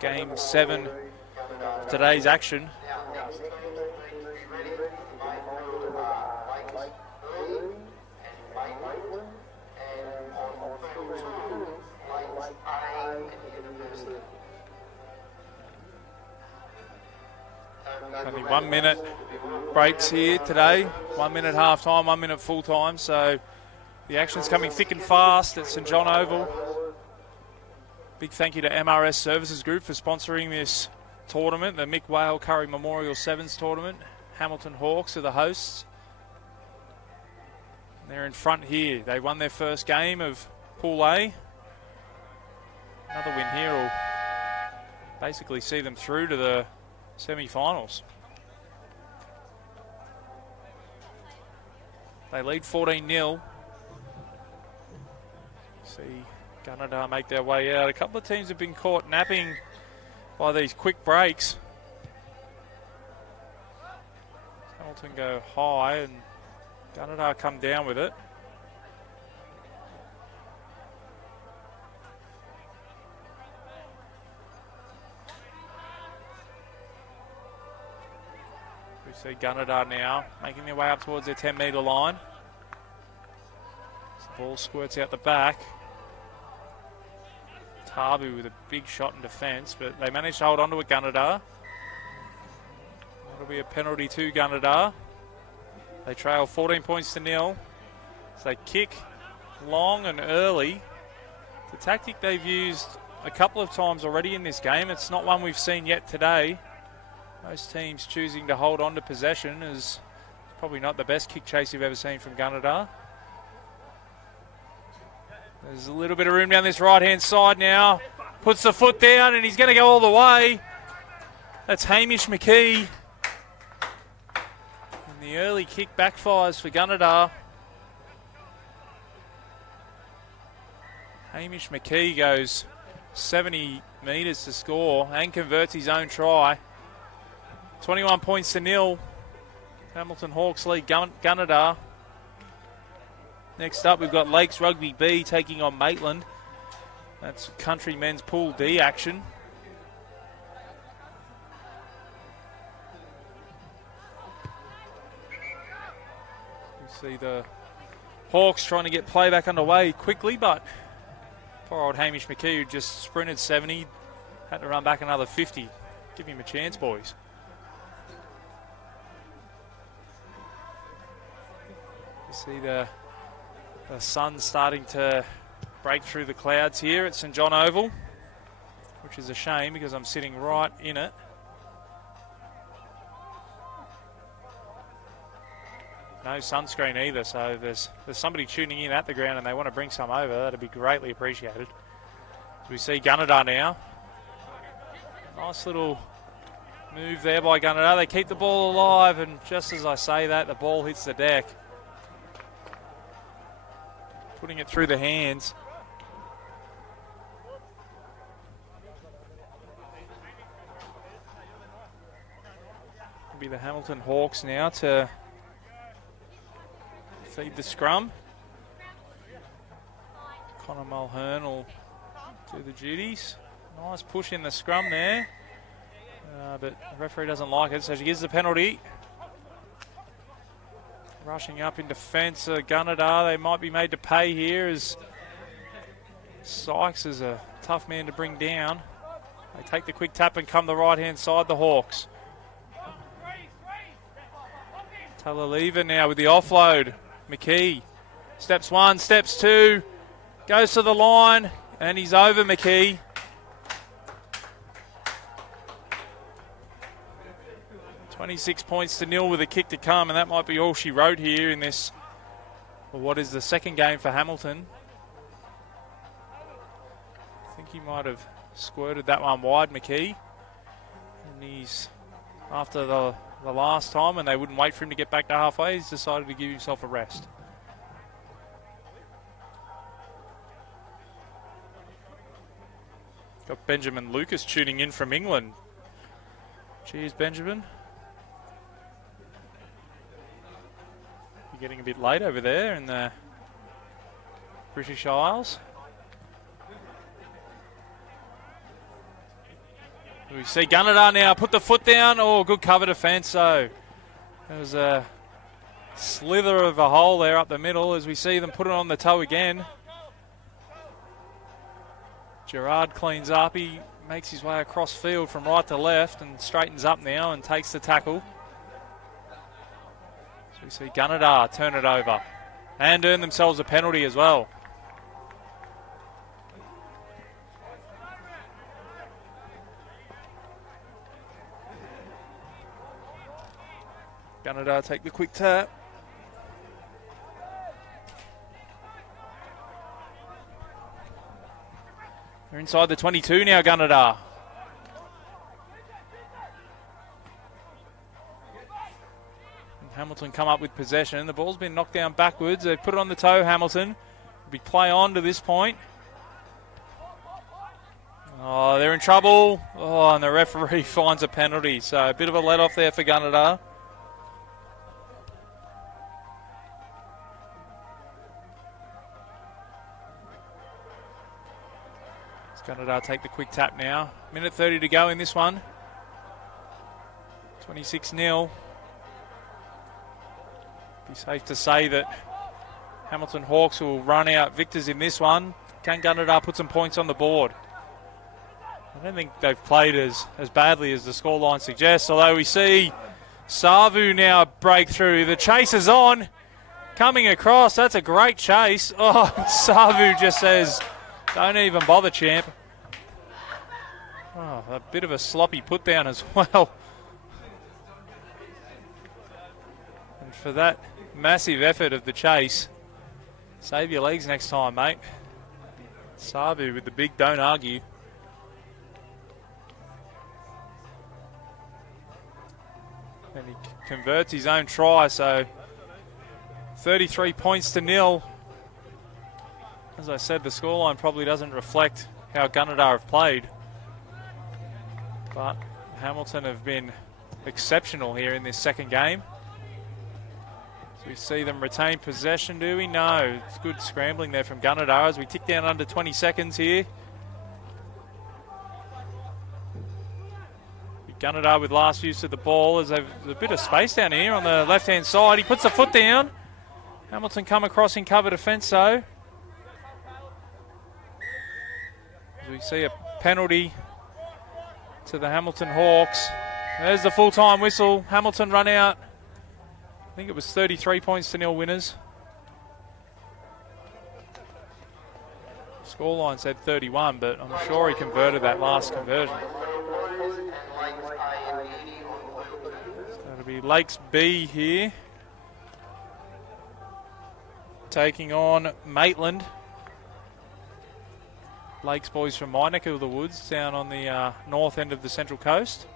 Game 7 of today's action. Only 1 minute breaks here today. 1 minute half time, 1 minute full time. So the action's coming thick and fast at St John Oval. Big thank you to MRS Services Group for sponsoring this tournament, the Mick Whale Curry Memorial Sevens tournament. Hamilton Hawks are the hosts. They're in front here. They won their first game of Pool A. Another win here will basically see them through to the semi-finals. They lead 14-0. See Gunnedah make their way out. A couple of teams have been caught napping by these quick breaks. Hamilton go high and Gunnedah come down with it. We see Gunnedah now making their way up towards their 10-metre line. As the ball squirts out the back. Tabu with a big shot in defence, but they managed to hold on to a Gunnedah. That'll be a penalty to Gunnedah. They trail 14 points to 0. So they kick long and early. The tactic they've used a couple of times already in this game. It's not one we've seen yet today. Most teams choosing to hold on to possession is probably not the best kick chase you've ever seen from Gunnedah. There's a little bit of room down this right-hand side now. Puts the foot down and he's going to go all the way. That's Hamish McKee. And the early kick backfires for Gunnedah. Hamish McKee goes 70 metres to score and converts his own try. 21 points to 0. Hamilton Hawks lead Gunnedah. Next up, we've got Lakes Rugby B taking on Maitland. That's Country Men's Pool D action. You see the Hawks trying to get play back underway quickly, but poor old Hamish McKee, who just sprinted 70, had to run back another 50. Give him a chance, boys. You see the sun starting to break through the clouds here at St John Oval, which is a shame because I'm sitting right in it. No sunscreen either, so there's somebody tuning in at the ground and they want to bring some over. That'd be greatly appreciated. So we see Gunnedah now. Nice little move there by Gunnedah. They keep the ball alive, and just as I say that, the ball hits the deck. Putting it through the hands. It'll be the Hamilton Hawks now to feed the scrum. Connor Mulhern will do the duties. Nice push in the scrum there. But the referee doesn't like it, so she gives the penalty. Rushing up in defence, Gunnedah, they might be made to pay here as Sykes is a tough man to bring down. They take the quick tap and come the right-hand side, the Hawks. Talaliva now with the offload. McKee, steps one, steps two, goes to the line, and he's over McKee. $26 points to 0 with a kick to come, and that might be all she wrote here in this, well, what is the second game for Hamilton. I think he might have squirted that one wide, McKee. And he's, after the last time, and they wouldn't wait for him to get back to halfway, he's decided to give himself a rest. Got Benjamin Lucas tuning in from England. Cheers, Benjamin. Getting a bit late over there in the British Isles. We see Gunnedah now put the foot down. Oh, good cover defence. So there's a slither of a hole there up the middle as we see them put it on the toe again. Gerard cleans up. He makes his way across field from right to left and straightens up now and takes the tackle. So we see Gunnedah turn it over and earn themselves a penalty as well. Gunnedah take the quick tap. They're inside the 22 now, Gunnedah. And Hamilton come up with possession. The ball's been knocked down backwards. They put it on the toe, Hamilton. It'll be play on to this point. Oh, they're in trouble. Oh, and the referee finds a penalty. So a bit of a let off there for Gunnedah. Gunnedah take the quick tap now. Minute 30 to go in this one. 26-0. Be safe to say that Hamilton Hawks will run out victors in this one. Can Gunnedah put some points on the board? I don't think they've played as badly as the scoreline suggests, although we see Savu now break through. The chase is on. Coming across, that's a great chase. Oh, Savu just says, don't even bother, champ. Oh, a bit of a sloppy put down as well. And for that massive effort of the chase, save your legs next time, mate. Savu with the big don't argue. And he converts his own try, so 33 points to 0. As I said, the scoreline probably doesn't reflect how Gunnedah have played. But Hamilton have been exceptional here in this second game. So we see them retain possession, do we? No. It's good scrambling there from Gunnedah as we tick down under 20 seconds here. Gunnedah with last use of the ball as there's a bit of space down here on the left-hand side. He puts the foot down. Hamilton come across in cover defence though. As we see a penalty to the Hamilton Hawks. There's the full-time whistle. Hamilton run out. I think it was 33 points to 0 winners. Scoreline said 31, but I'm sure he converted that last conversion. So it'll be Lakes B here, taking on Maitland. Lakes boys from my neck of the woods, down on the north end of the Central Coast.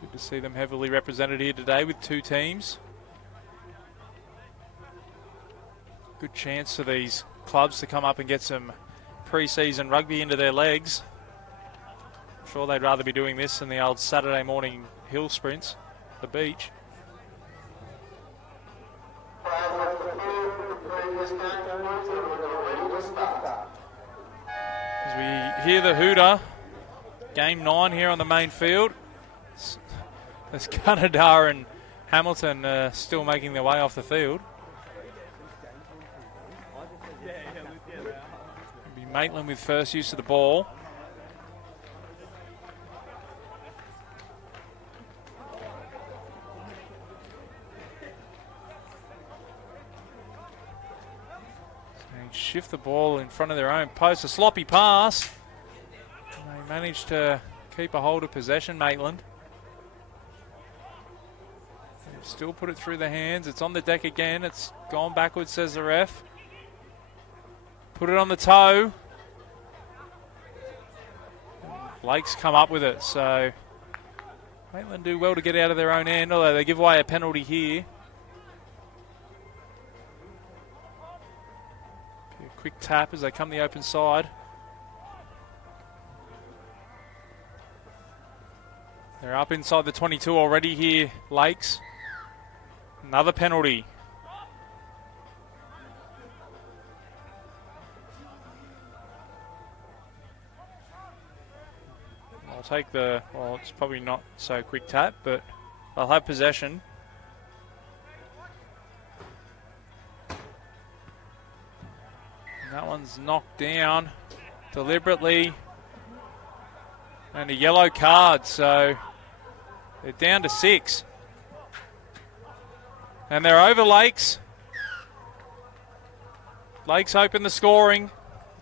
Good to see them heavily represented here today with two teams. Good chance for these clubs to come up and get some pre-season rugby into their legs. I'm sure they'd rather be doing this than the old Saturday morning hill sprints at the beach. As we hear the hooter, game 9 here on the main field. As Gunnedah and Hamilton still making their way off the field. It'll be Maitland with first use of the ball. Shift the ball in front of their own post. A sloppy pass. And they managed to keep a hold of possession, Maitland. They've still put it through the hands. It's on the deck again. It's gone backwards, says the ref. Put it on the toe. Lakes come up with it. So Maitland do well to get out of their own end, although they give away a penalty here. Quick tap as they come the open side. They're up inside the 22 already here, Lakes. Another penalty. I'll take the, well, it's probably not so quick tap, but they'll have possession. And that one's knocked down deliberately. And a yellow card, so they're down to 6. And they're over Lakes. Lakes open the scoring.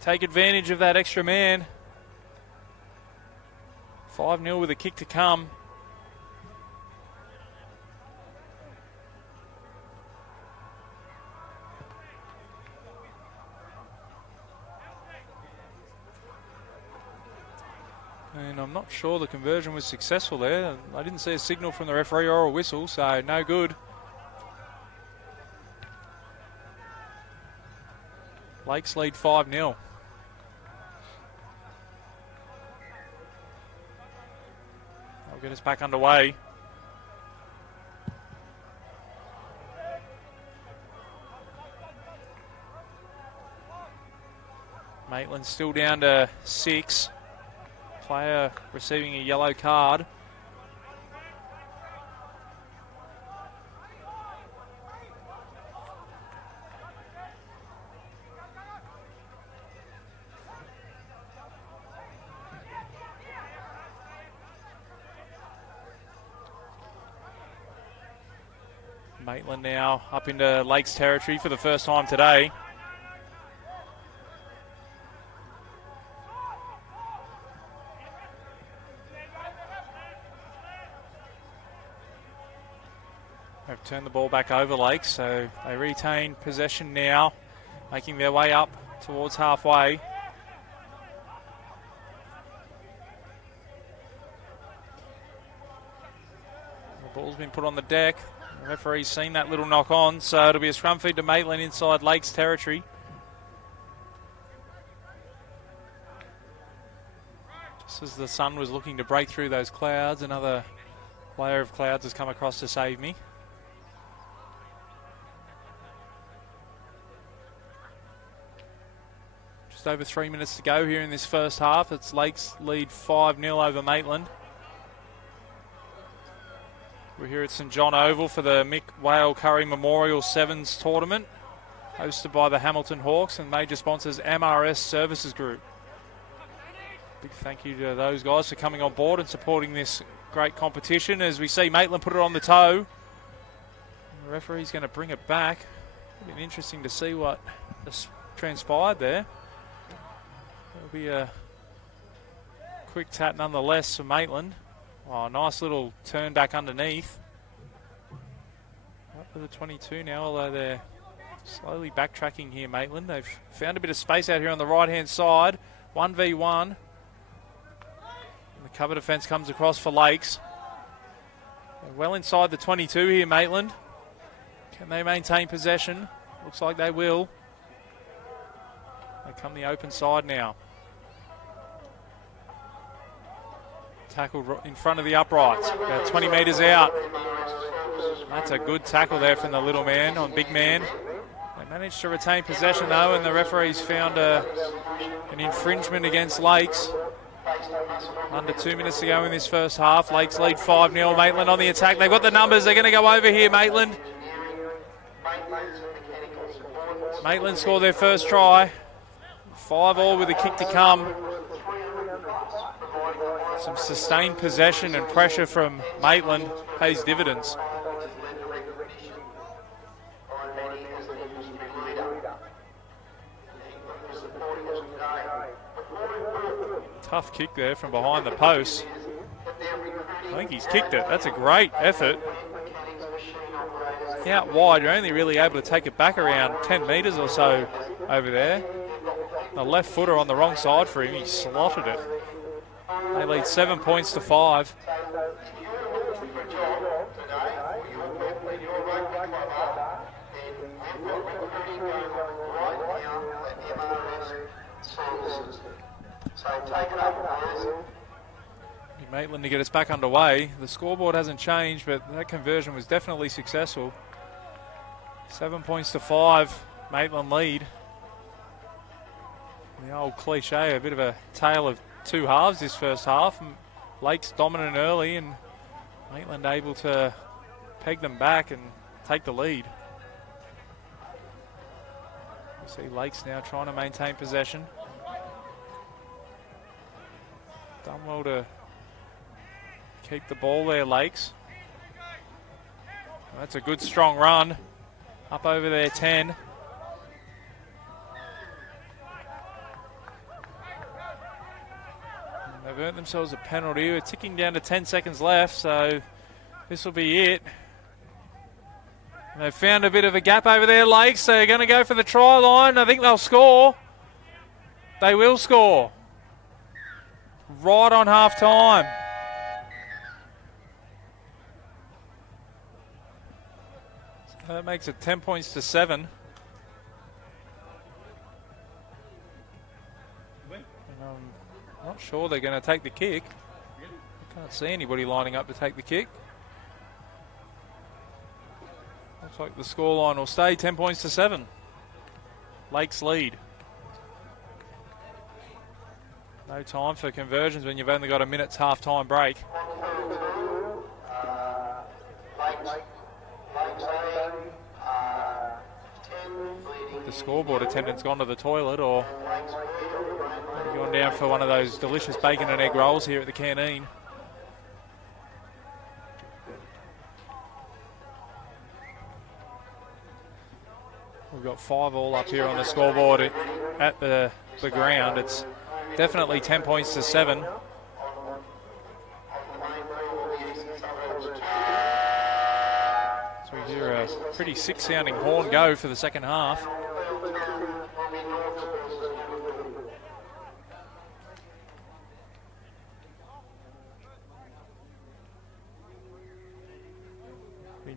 Take advantage of that extra man. 5-0 with a kick to come. And I'm not sure the conversion was successful there. I didn't see a signal from the referee or a whistle, so no good. Lakes lead 5-0. That'll get us back underway. Maitland's still down to 6. Player receiving a yellow card. Maitland now up into Lakes territory for the first time today. They've turned the ball back over Lakes, so they retain possession now, making their way up towards halfway. The ball's been put on the deck. The referee's seen that little knock on, so it'll be a scrum feed to Maitland inside Lakes territory. Just as the sun was looking to break through those clouds, another layer of clouds has come across to save me. Just over 3 minutes to go here in this first half. It's Lakes lead 5-0 over Maitland. We're here at St John Oval for the Mick Whale Curry Memorial Sevens Tournament, hosted by the Hamilton Hawks and major sponsors MRS Services Group. Big thank you to those guys for coming on board and supporting this great competition. As we see Maitland put it on the toe, the referee's going to bring it back. It'll be interesting to see what has transpired there. It'll be a quick tap nonetheless for Maitland. Oh, nice little turn back underneath. Up to the 22 now, although they're slowly backtracking here, Maitland. They've found a bit of space out here on the right-hand side. 1v1. And the cover defence comes across for Lakes. They're well inside the 22 here, Maitland. Can they maintain possession? Looks like they will. They come the open side now. Tackled in front of the uprights, about 20 metres out. That's a good tackle there from the little man on big man. They managed to retain possession though, and the referees found an infringement against Lakes. Under 2 minutes to go in this first half. Lakes lead 5-0. Maitland on the attack. They've got the numbers. They're going to go over here, Maitland. Maitland scored their first try. 5-all with a kick to come. Some sustained possession and pressure from Maitland pays dividends. Tough kick there from behind the post. I think he's kicked it. That's a great effort. Out wide, you're only really able to take it back around 10 metres or so over there. The left footer on the wrong side for him, he slotted it. They lead 7 points to 5. Maitland to get us back underway. The scoreboard hasn't changed, but that conversion was definitely successful. 7 points to 5, Maitland lead. The old cliche, a bit of a tale of two halves this first half. Lakes dominant early and Maitland able to peg them back and take the lead. See Lakes now trying to maintain possession. Done well to keep the ball there, Lakes. That's a good strong run. Up over their 10. They've earned themselves a penalty. We're ticking down to 10 seconds left, so this will be it. They've found a bit of a gap over there, Lakes. So they're going to go for the try line. I think they'll score. They will score. Right on half time. So that makes it 10 points to 7. I'm not sure they're going to take the kick. I can't see anybody lining up to take the kick. Looks like the scoreline will stay 10 points to 7. Lakes lead. No time for conversions when you've only got a minute's half-time break. The scoreboard attendant's gone to the toilet or gone down for one of those delicious bacon and egg rolls here at the canteen. We've got 5 all up here on the scoreboard at the ground. It's definitely 10 points to 7. So we hear a pretty sick-sounding horn go for the second half.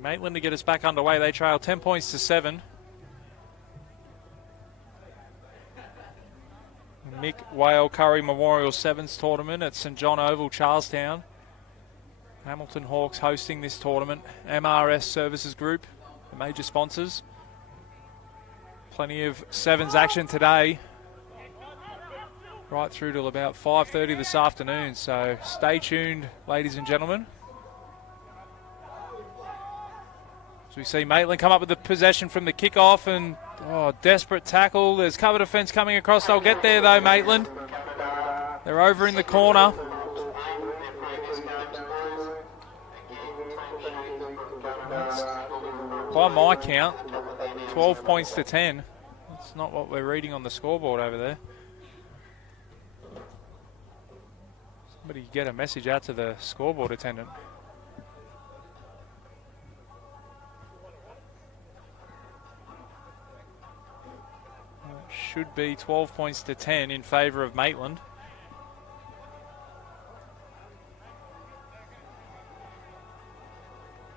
Maitland to get us back underway. They trail 10 points to 7. Mick Whale Curry Memorial Sevens tournament at St John Oval, Charlestown. Hamilton Hawks hosting this tournament. MRS Services Group, the major sponsors. Plenty of sevens action today. Right through till about 5:30 this afternoon. So stay tuned, ladies and gentlemen. So we see Maitland come up with the possession from the kickoff and desperate tackle. There's cover defence coming across. They'll get there though, Maitland. They're over in the corner. That's, by my count, 12 points to 10. That's not what we're reading on the scoreboard over there. Somebody get a message out to the scoreboard attendant. Should be 12 points to 10 in favour of Maitland.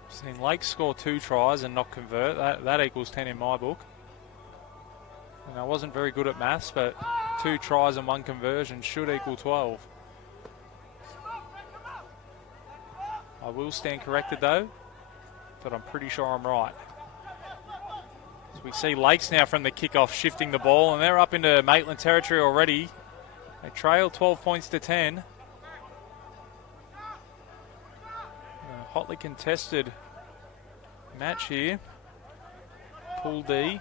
Seen Lake score 2 tries and not convert. That equals 10 in my book. And I wasn't very good at maths, but 2 tries and 1 conversion should equal 12. I will stand corrected though, but I'm pretty sure I'm right. We see Lakes now from the kickoff shifting the ball, and they're up into Maitland territory already. They trail 12 points to 10. A hotly contested match here. Pool D.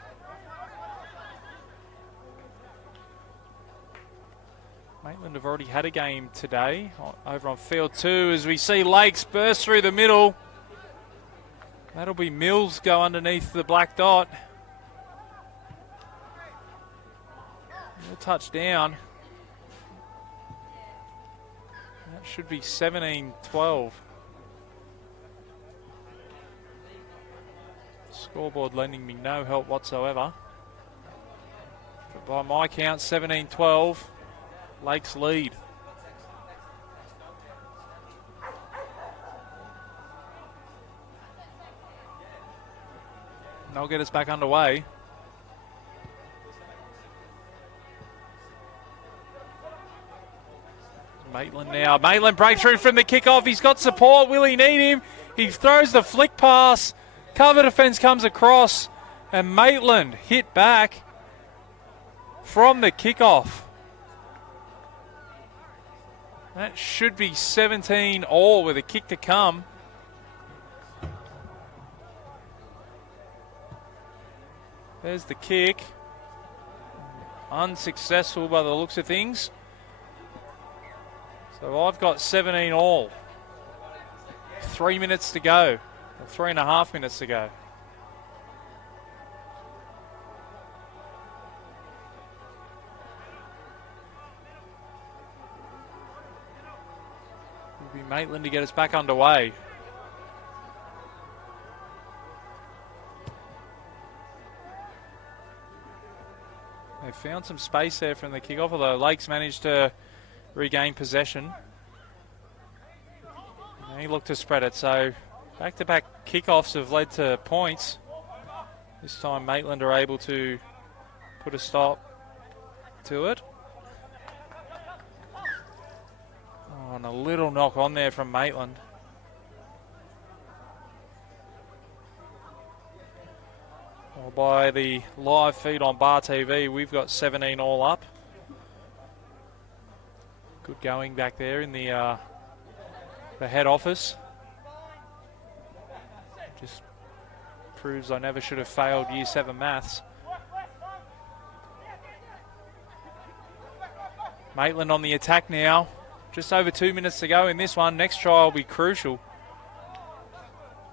Maitland have already had a game today over on field 2 as we see Lakes burst through the middle. That'll be Mills go underneath the black dot. Touchdown. That should be 17-12. Scoreboard lending me no help whatsoever. But by my count, 17-12. Lakes lead. And they'll get us back underway. Maitland now. Maitland breakthrough from the kickoff. He's got support. Will he need him? He throws the flick pass. Cover defence comes across. And Maitland hit back from the kickoff. That should be 17 all with a kick to come. There's the kick. unsuccessful by the looks of things. So I've got 17 all. 3 minutes to go, or 3.5 minutes to go. It'll be Maitland to get us back underway. They found some space there from the kickoff, although Lakes managed to regain possession. And he looked to spread it, so back-to-back kickoffs have led to points. This time Maitland are able to put a stop to it. Oh, and a little knock on there from Maitland. Well, by the live feed on Bar TV, we've got 17 all up. Good going back there in the head office. Just proves I never should have failed Year 7 maths. Maitland on the attack now. Just over 2 minutes to go in this one. Next try will be crucial.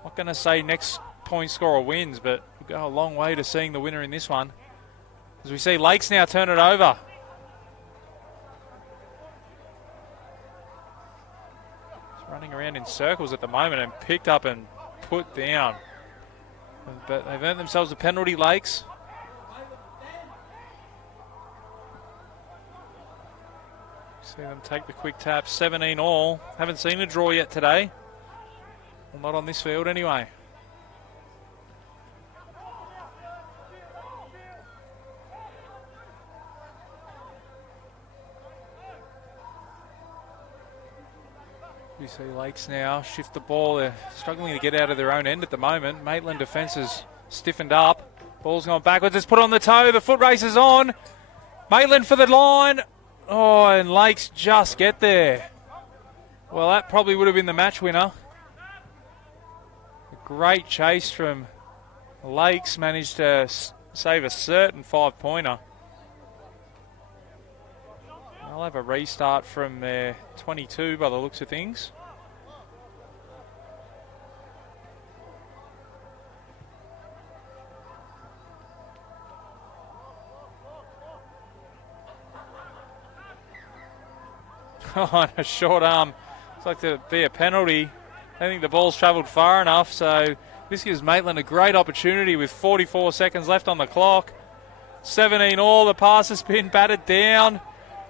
Not going to say next point scorer wins, but we'll go a long way to seeing the winner in this one. As we see Lakes now turn it over. It's running around in circles at the moment and picked up and put down. But they've earned themselves a penalty, Lakes. See them take the quick tap. 17 all. Haven't seen a draw yet today. Well, not on this field anyway. You see Lakes now shift the ball. They're struggling to get out of their own end at the moment. Maitland defence has stiffened up. Ball's gone backwards. It's put on the toe. The foot race is on. Maitland for the line. Oh, and Lakes just get there. Well, that probably would have been the match winner. A great chase from Lakes. Managed to save a certain 5-pointer. They'll have a restart from their 22 by the looks of things. Oh, a short arm. Looks like to be a penalty. I think the ball's travelled far enough, so this gives Maitland a great opportunity with 44 seconds left on the clock. 17 all. The pass has been batted down.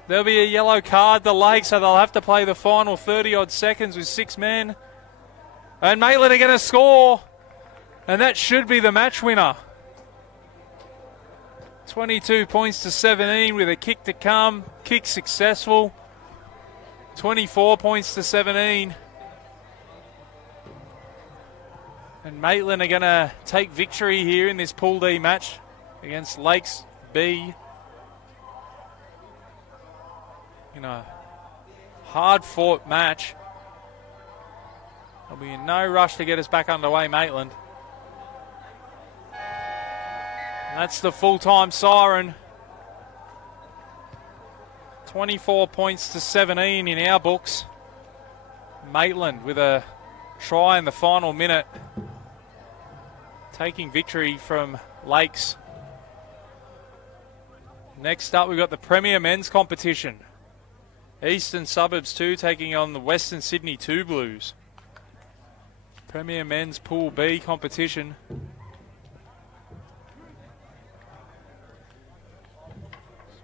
There'll be a yellow card to Lakes, so they'll have to play the final 30-odd seconds with 6 men. And Maitland are going to score. And that should be the match winner. 22 points to 17 with a kick to come. Kick successful. 24 points to 17. And Maitland are going to take victory here in this Pool D match against Lakes B. In a hard-fought match. There'll be no rush to get us back underway, Maitland. That's the full-time siren. 24 points to 17 in our books. Maitland with a try in the final minute. Taking victory from Lakes. Next up, we've got the Premier Men's Competition. Eastern Suburbs 2 taking on the Western Sydney 2 Blues. Premier Men's Pool B competition.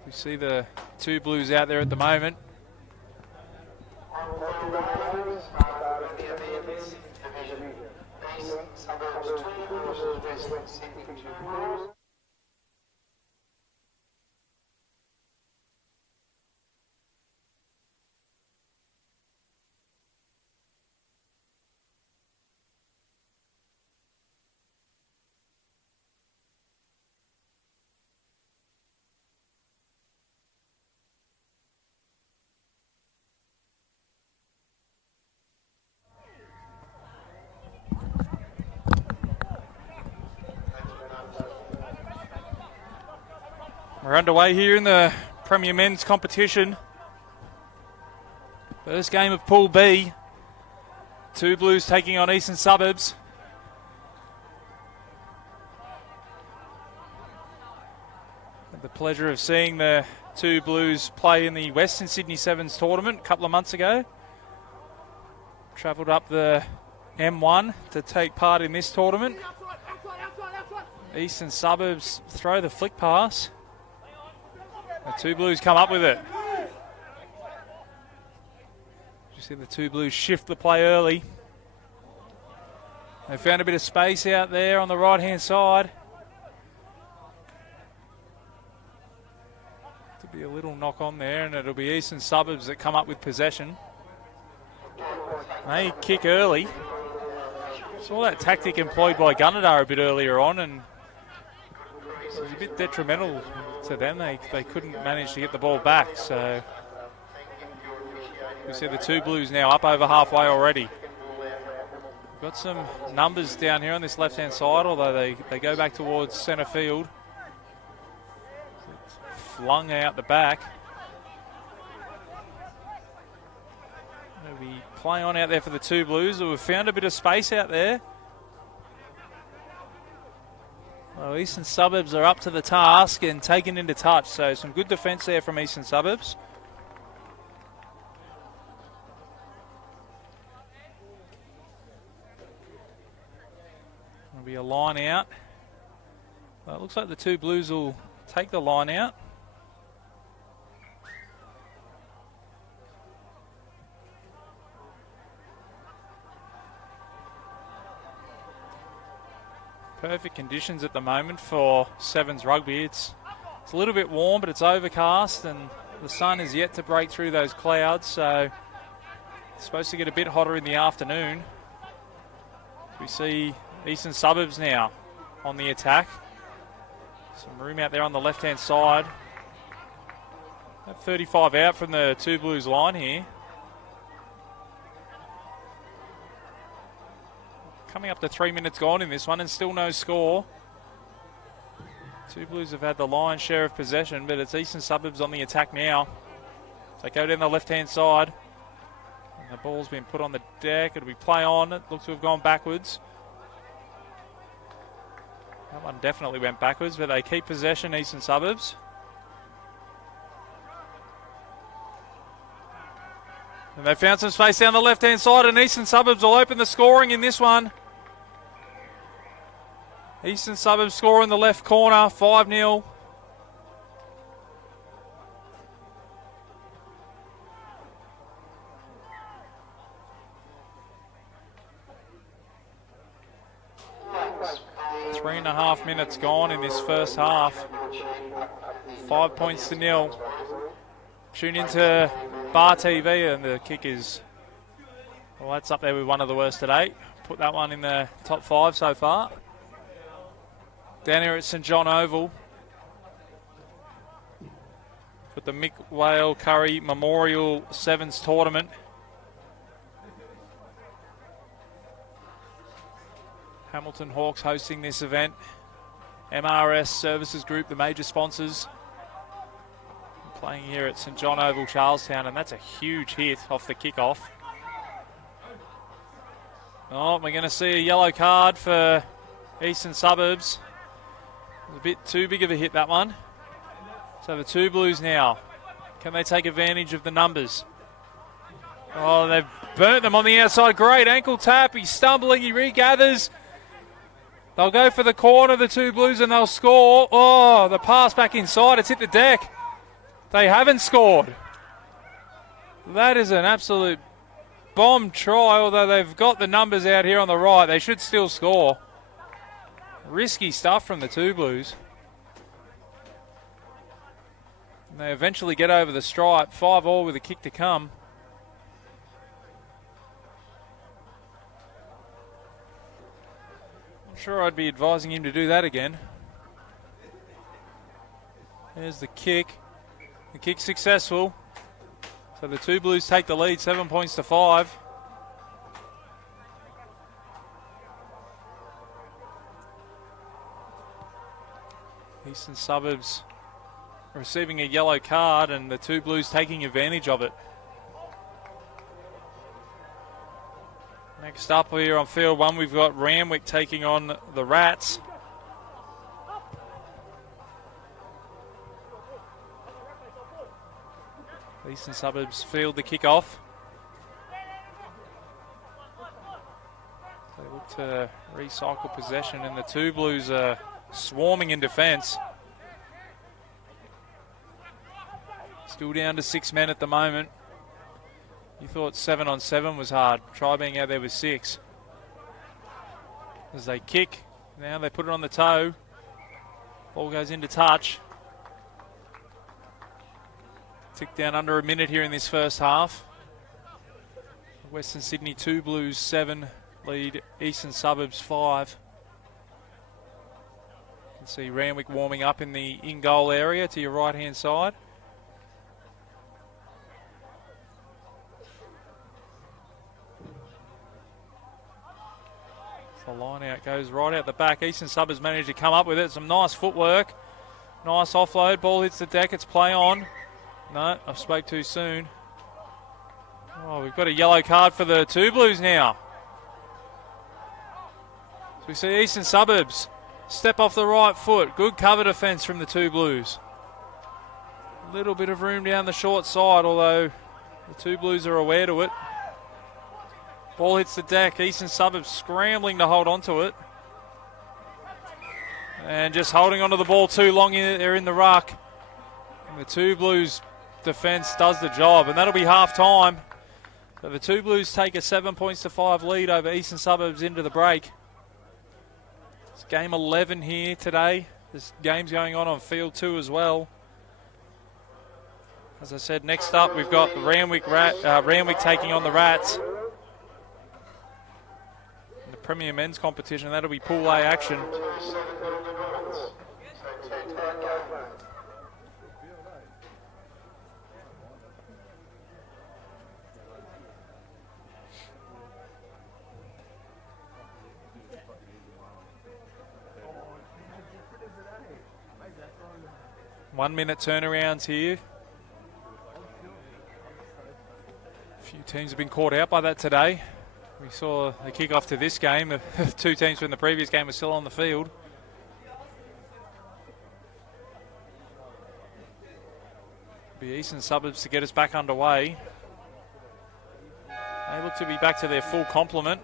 We see the 2 Blues out there at the moment. We're underway here in the Premier Men's competition. First game of Pool B. Two Blues taking on Eastern Suburbs. Had the pleasure of seeing the two Blues play in the Western Sydney Sevens tournament a couple of months ago. Travelled up the M1 to take part in this tournament. Eastern Suburbs throw the flick pass. The two Blues come up with it. You see the two Blues shift the play early. They found a bit of space out there on the right-hand side. Could be a little knock on there, and it'll be Eastern Suburbs that come up with possession. They kick early. Saw that tactic employed by Gunnedah a bit earlier on, and it was a bit detrimental to them. They couldn't manage to get the ball back. So we see the two Blues now up over halfway already. We've got some numbers down here on this left-hand side, although they go back towards centre field. It's flung out the back. There'll be play on out there for the two Blues. We've found a bit of space out there. Well, Eastern Suburbs are up to the task and taken into touch, so some good defence there from Eastern Suburbs. There'll be a line out. Well, it looks like the two Blues will take the line out. Perfect conditions at the moment for Sevens rugby. It's a little bit warm, but it's overcast, and the sun is yet to break through those clouds, so it's supposed to get a bit hotter in the afternoon. We see Eastern Suburbs now on the attack. Some room out there on the left-hand side. 35 out from the two Blues line here. Coming up to 3 minutes gone in this one, and still no score. Two Blues have had the lion's share of possession, but it's Eastern Suburbs on the attack now. They go down the left-hand side. And the ball's been put on the deck. It'll be play on. It looks to have gone backwards. That one definitely went backwards, but they keep possession, Eastern Suburbs. And they found some space down the left-hand side, and Eastern Suburbs will open the scoring in this one. Eastern Suburbs score in the left corner, 5-0. Three and a half minutes gone in this first half. 5 points to 0. Tune into Bar TV, and the kick is, well, that's up there with one of the worst today. Put that one in the top 5 so far. Down here at St John Oval for the Mick Whale Curry Memorial Sevens Tournament. Hamilton Hawks hosting this event. MRS Services Group, the major sponsors. Playing here at St John Oval, Charlestown, and that's a huge hit off the kickoff. Oh, we're going to see a yellow card for Eastern Suburbs. It was a bit too big of a hit, that one. So the two Blues now. Can they take advantage of the numbers? Oh, they've burnt them on the outside. Great ankle tap. He's stumbling. He regathers. They'll go for the corner, the two Blues, and they'll score. Oh, the pass back inside. It's hit the deck. They haven't scored. That is an absolute bomb try, although they've got the numbers out here on the right. They should still score. Risky stuff from the two Blues. And they eventually get over the stripe. 5-all with a kick to come. I'm sure I'd be advising him to do that again. There's the kick. The kick successful. So the two Blues take the lead, 7 points to 5. Eastern Suburbs receiving a yellow card, and the two Blues taking advantage of it. Next up here on field one, we've got Randwick taking on the Rats. Eastern Suburbs field the kick-off. They look to recycle possession, and the two Blues are swarming in defence. Still down to 6 men at the moment. You thought 7-on-7 was hard. Try being out there with 6. As they kick, now they put it on the toe. Ball goes into touch. Tick down under a minute here in this first half. Western Sydney 2 Blues 7 lead Eastern Suburbs 5. You can see Randwick warming up in the in-goal area to your right-hand side. The line out goes right out the back. Eastern Suburbs managed to come up with it. Some nice footwork. Nice offload. Ball hits the deck. It's play on. No, I spoke too soon. Oh, we've got a yellow card for the two Blues now. So we see Eastern Suburbs step off the right foot. Good cover defence from the two Blues. A little bit of room down the short side, although the two Blues are aware to it. Ball hits the deck. Eastern Suburbs scrambling to hold on to it. And just holding onto the ball too long. They're in the ruck. And the two Blues defence does the job. And that'll be half time. So the two Blues take a 7-5 lead over Eastern Suburbs into the break. It's game 11 here today. This game's going on field 2 as well. As I said, next up we've got the Randwick taking on the Rats. Premier men's competition. That'll be Pool A action. One-minute turnarounds here. A few teams have been caught out by that today. We saw the kick-off to this game. The two teams from the previous game were still on the field. It'll be Eastern Suburbs to get us back underway. They look to be back to their full complement.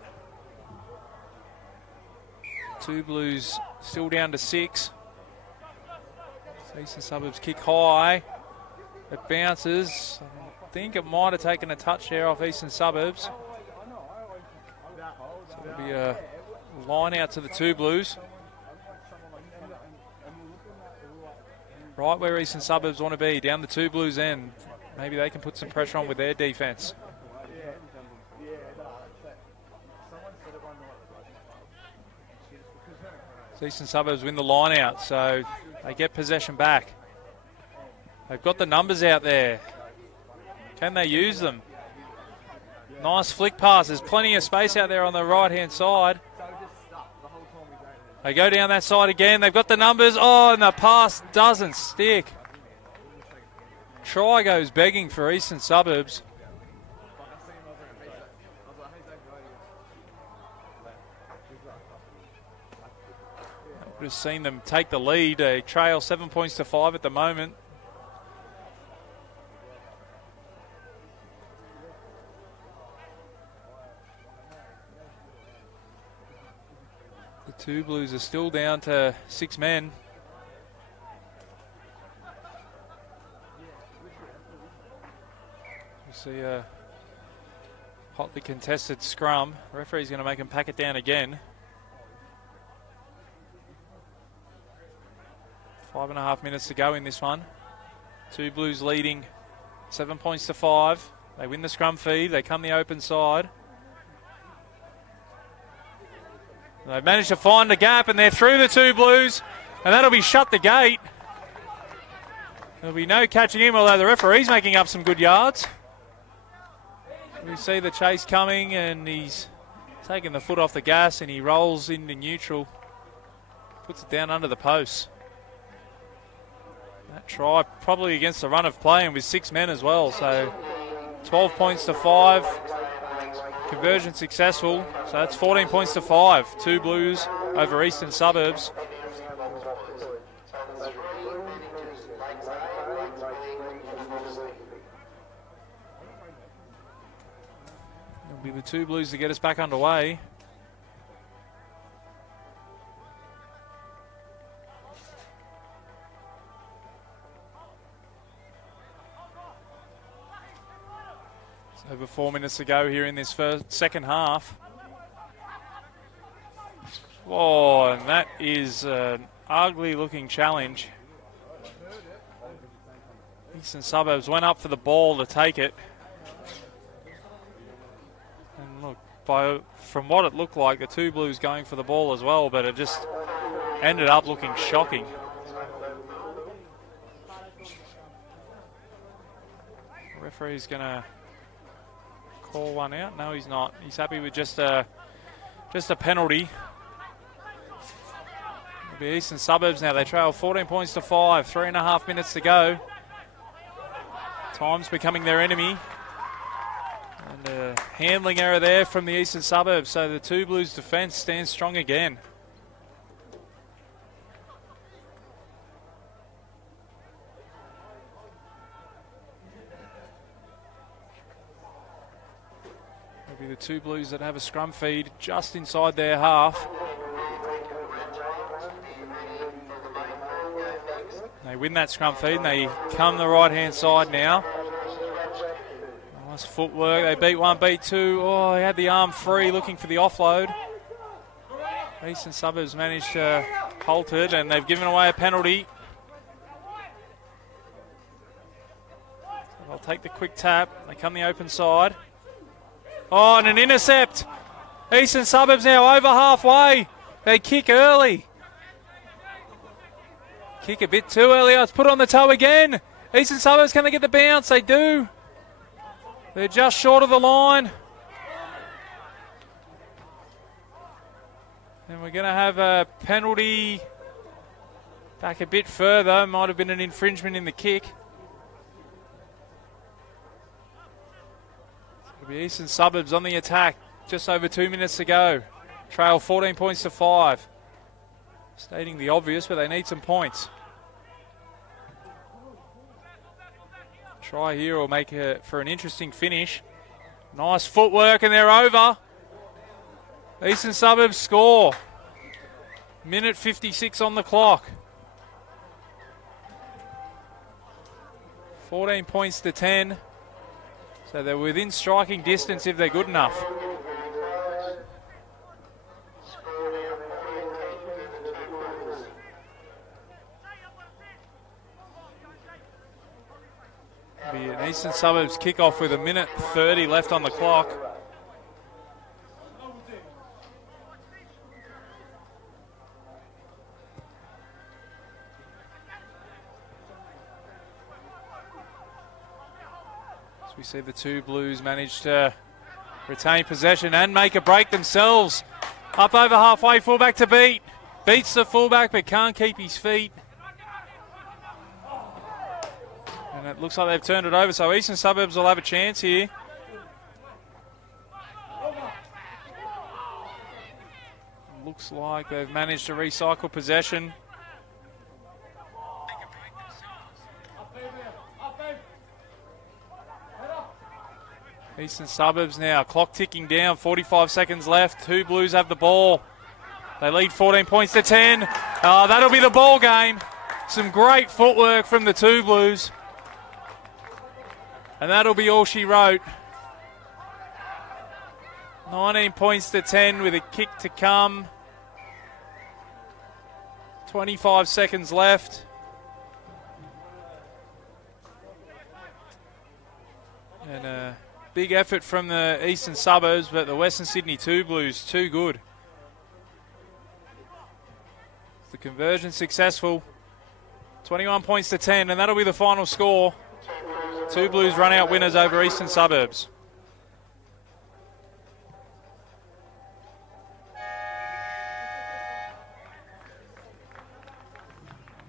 Two Blues still down to 6. So Eastern Suburbs kick high. It bounces. I think it might have taken a touch there off Eastern Suburbs. There'll be a line out to the two Blues. Right where Eastern Suburbs want to be, down the two Blues end. Maybe they can put some pressure on with their defence. So Eastern Suburbs win the line out, so they get possession back. They've got the numbers out there. Can they use them? Nice flick pass. There's plenty of space out there on the right-hand side. They go down that side again. They've got the numbers. Oh, and the pass doesn't stick. Try goes begging for Eastern Suburbs. Would have seen them take the lead. They trail 7-5 at the moment. The two Blues are still down to 6 men. We see a hotly contested scrum. Referee's going to make him pack it down again. 5.5 minutes to go in this one. Two Blues leading 7-5. They win the scrum feed. They come the open side. They've managed to find the gap, and they're through the two Blues, and that'll be shut the gate. There'll be no catching him, although the referee's making up some good yards. We see the chase coming, and he's taking the foot off the gas, and he rolls into neutral. Puts it down under the post. That try probably against the run of play and with 6 men as well. So 12 points to 5. Conversion successful. So that's 14 points to 5. 2 Blues over Eastern Suburbs. It'll be the 2 Blues to get us back underway. Over 4 minutes to go here in this second half. Oh, and that is an ugly looking challenge. Eastern Suburbs went up for the ball to take it. And look, from what it looked like, the 2 Blues going for the ball as well, but it just ended up looking shocking. The referee's going to call one out. No, he's not. He's happy with just a penalty. It'll be Eastern Suburbs now. They trail 14 points to 5. 3.5 minutes to go. Time's becoming their enemy. And a handling error there from the Eastern Suburbs. So the 2 Blues defence stands strong again. Be the 2 Blues that have a scrum feed just inside their half. They win that scrum feed and they come the right hand side now. Nice footwork. They beat 1, beat 2. Oh, he had the arm free looking for the offload. Eastern Suburbs managed to halt it and they've given away a penalty. So they'll take the quick tap. They come the open side. Oh, and an intercept. Eastern Suburbs now over halfway. They kick early. Kick a bit too early. It's put on the toe again. Eastern Suburbs, can they get the bounce? They do. They're just short of the line. And we're going to have a penalty back a bit further. Might have been an infringement in the kick. It'll be Eastern Suburbs on the attack. Just over 2 minutes to go. Trail 14 points to 5. Stating the obvious, but they need some points. Try here will make it for an interesting finish. Nice footwork and they're over. Eastern Suburbs score. Minute 56 on the clock. 14 points to 10. So they're within striking distance if they're good enough. Be an Eastern Suburbs kickoff with 1:30 left on the clock. As we see the 2 Blues manage to retain possession and make a break themselves. Up over halfway, fullback to beat. Beats the fullback but can't keep his feet. And it looks like they've turned it over, so Eastern Suburbs will have a chance here. Looks like they've managed to recycle possession. Eastern Suburbs now, clock ticking down, 45 seconds left. 2 Blues have the ball. They lead 14 points to 10. That'll be the ball game. Some great footwork from the 2 Blues. And that'll be all she wrote. 19 points to 10 with a kick to come. 25 seconds left. And a big effort from the Eastern Suburbs, but the Western Sydney 2 Blues, too good. The conversion successful. 21 points to 10, and that'll be the final score. 2 Blues run out winners over Eastern Suburbs.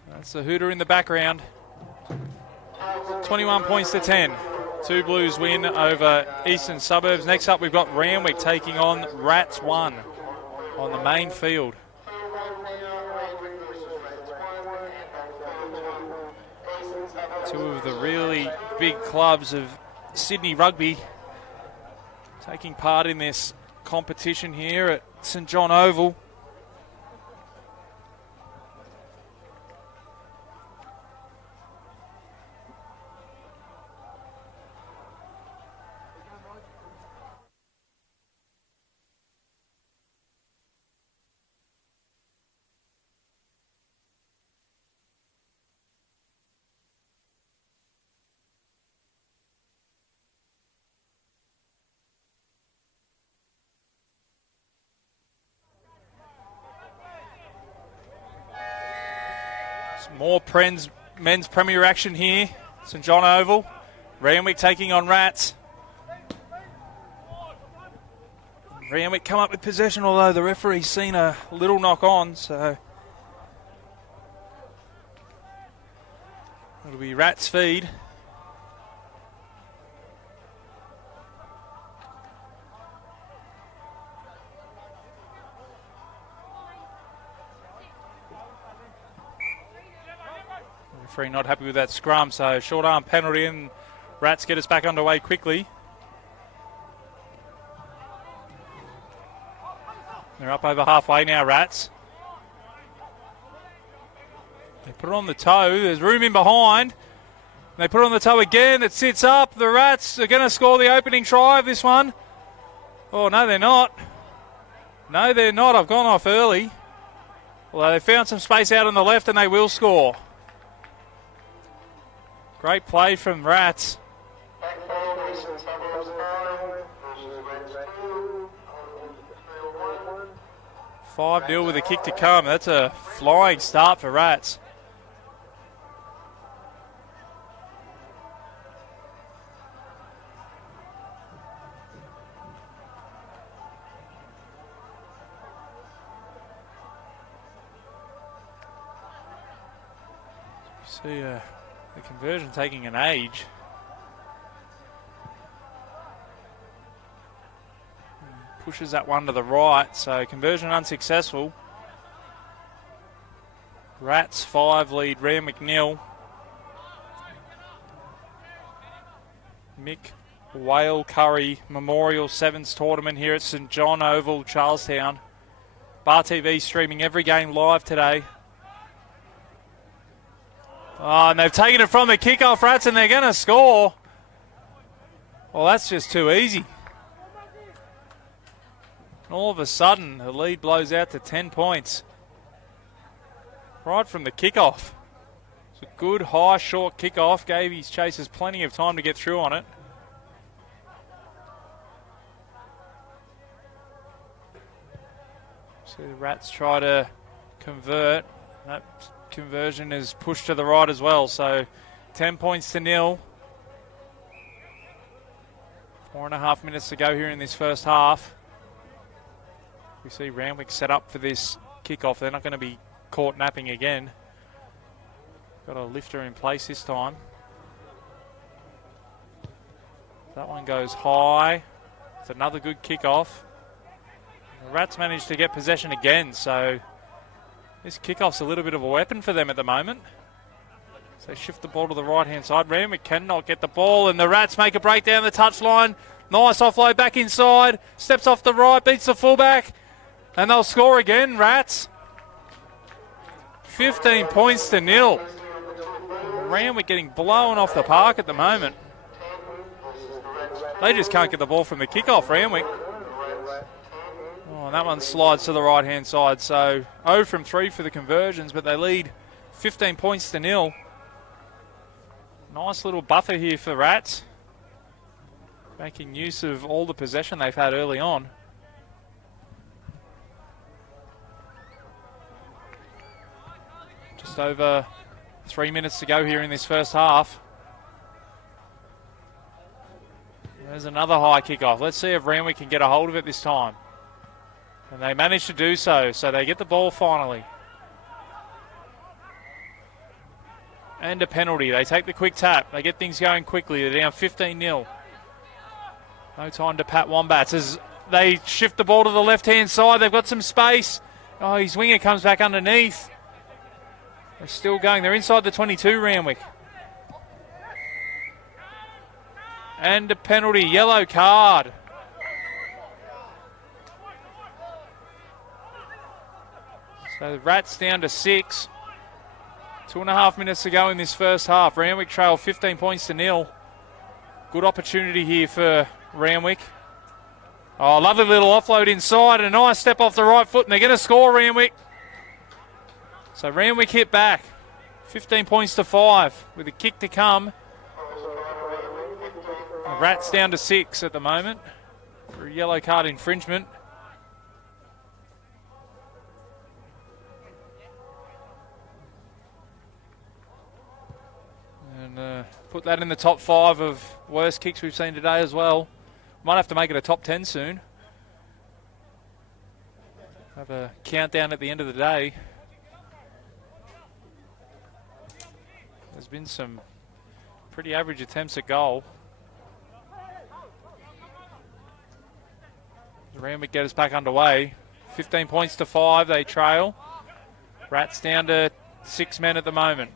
That's the hooter in the background. 21 points to 10. Two Blues win over Eastern Suburbs. Next up, we've got Randwick taking on Rats 1 on the main field. Two of the really big clubs of Sydney Rugby taking part in this competition here at St John Oval. More men's Premier action here. St John Oval. Randwick taking on Rats. Randwick come up with possession, although the referee's seen a little knock on, so it'll be Rats' feed. Referee not happy with that scrum, so short arm penalty, and Rats get us back underway quickly. They're up over halfway now, Rats. They put it on the toe. There's room in behind. They put it on the toe again. It sits up. The Rats are going to score the opening try of this one. Oh, no, they're not. No, they're not. I've gone off early. Although they found some space out on the left, and they will score. Great play from Rats. 5-0 with a kick to come. That's a flying start for Rats. See the conversion taking an age. Pushes that one to the right, so conversion unsuccessful. Rats 5 lead Randwick 0. Mick Whale Curry Memorial Sevens Tournament here at St John Oval, Charlestown. Bar TV streaming every game live today. Oh, and they've taken it from the kickoff, Rats, and they're going to score. Well, that's just too easy. All of a sudden, the lead blows out to 10 points. Right from the kickoff. It's a good, high, short kickoff. Gave his chasers plenty of time to get through on it. So the Rats try to convert. That conversion is pushed to the right as well. So 10 points to 0. 4.5 minutes to go here in this first half. We see Randwick set up for this kickoff. They're not going to be caught napping again. Got a lifter in place this time. That one goes high. It's another good kickoff. The Rats managed to get possession again, so this kickoff's a little bit of a weapon for them at the moment. So they shift the ball to the right-hand side. Randwick cannot get the ball, and the Rats make a break down the touchline. Nice offload back inside. Steps off the right, beats the fullback. And they'll score again, Rats. 15 points to 0. Randwick getting blown off the park at the moment. They just can't get the ball from the kickoff, Randwick. Oh, and that one slides to the right-hand side. So 0 from 3 for the conversions, but they lead 15 points to 0. Nice little buffer here for Rats. Making use of all the possession they've had early on. Just over 3 minutes to go here in this first half. There's another high kickoff. Let's see if Randwick can get a hold of it this time. And they manage to do so, so they get the ball finally. and a penalty. They take the quick tap. They get things going quickly. They're down 15-0. No time to pat Wombats as they shift the ball to the left-hand side. They've got some space. Oh, his winger comes back underneath. They're still going. They're inside the 22, Randwick. And a penalty, yellow card. So the Rats down to 6. 2.5 minutes to go in this first half. Randwick trail 15 points to 0. Good opportunity here for Randwick. Oh, lovely little offload inside. A nice step off the right foot, and they're going to score, Randwick. So Randwick hit back. 15 points to 5 with a kick to come. The Rats down to 6 at the moment for a yellow card infringement. And put that in the top 5 of worst kicks we've seen today as well. Might have to make it a top 10 soon. Have a countdown at the end of the day. There's been some pretty average attempts at goal. The Randwick get us back underway. 15 points to 5, they trail. Rats down to 6 men at the moment.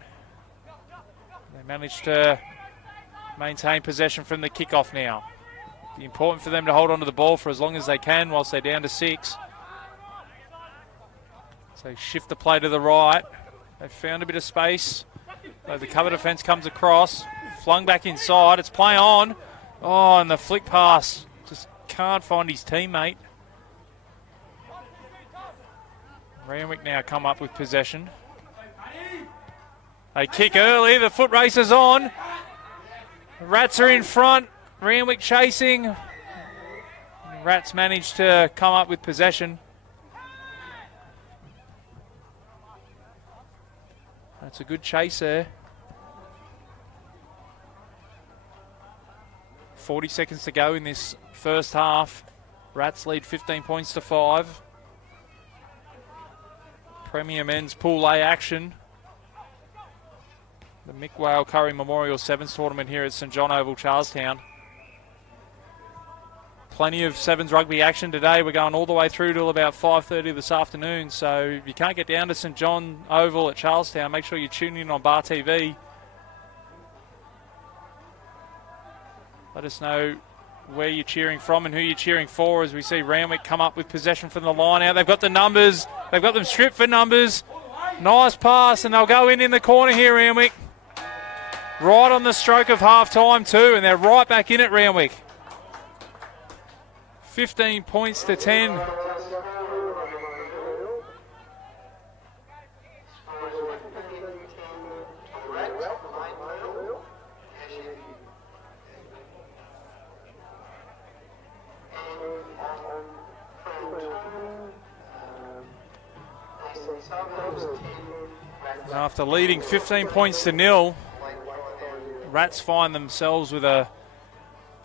They managed to maintain possession from the kickoff now. Be important for them to hold on to the ball for as long as they can whilst they're down to 6. So shift the play to the right. They've found a bit of space. So the cover defence comes across. Flung back inside. It's play on. Oh, and the flick pass. Just can't find his teammate. Randwick now come up with possession. They kick early. The foot race is on. Rats are in front. Randwick chasing. Rats managed to come up with possession. That's a good chase there. 40 seconds to go in this first half. Rats lead 15 points to 5. Premier Men's Pool A action. The Mick Whale Curry Memorial Sevens tournament here at St John Oval, Charlestown. Plenty of Sevens rugby action today. We're going all the way through till about 5:30 this afternoon. So if you can't get down to St John Oval at Charlestown, make sure you tune in on Bar TV. Let us know where you're cheering from and who you're cheering for as we see Randwick come up with possession from the line out. They've got the numbers. They've got them stripped for numbers. Nice pass, and they'll go in the corner here, Randwick. Right on the stroke of half-time too, and they're right back in it, Randwick. 15 points to 10. After leading 15 points to 0, Rats find themselves with a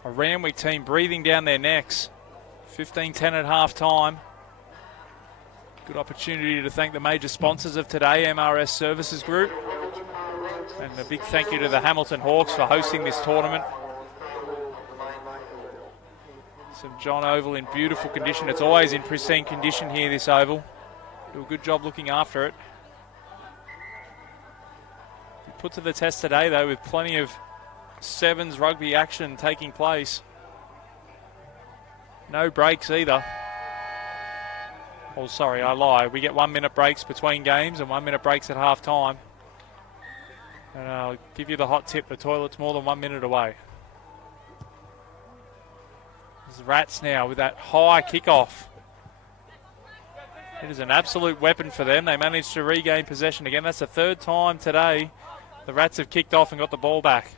Randwick team breathing down their necks. 15-10 at half-time. Good opportunity to thank the major sponsors of today, MRS Services Group. And a big thank you to the Hamilton Hawks for hosting this tournament. St John Oval in beautiful condition. It's always in pristine condition here, this oval. Do a good job looking after it. Put to the test today, though, with plenty of Sevens rugby action taking place. No breaks either. Oh, sorry, I lie. We get 1 minute breaks between games and 1 minute breaks at half time. And I'll give you the hot tip, the toilet's more than 1 minute away. There's Rats now with that high kickoff. It is an absolute weapon for them. They managed to regain possession again. That's the third time today the Rats have kicked off and got the ball back.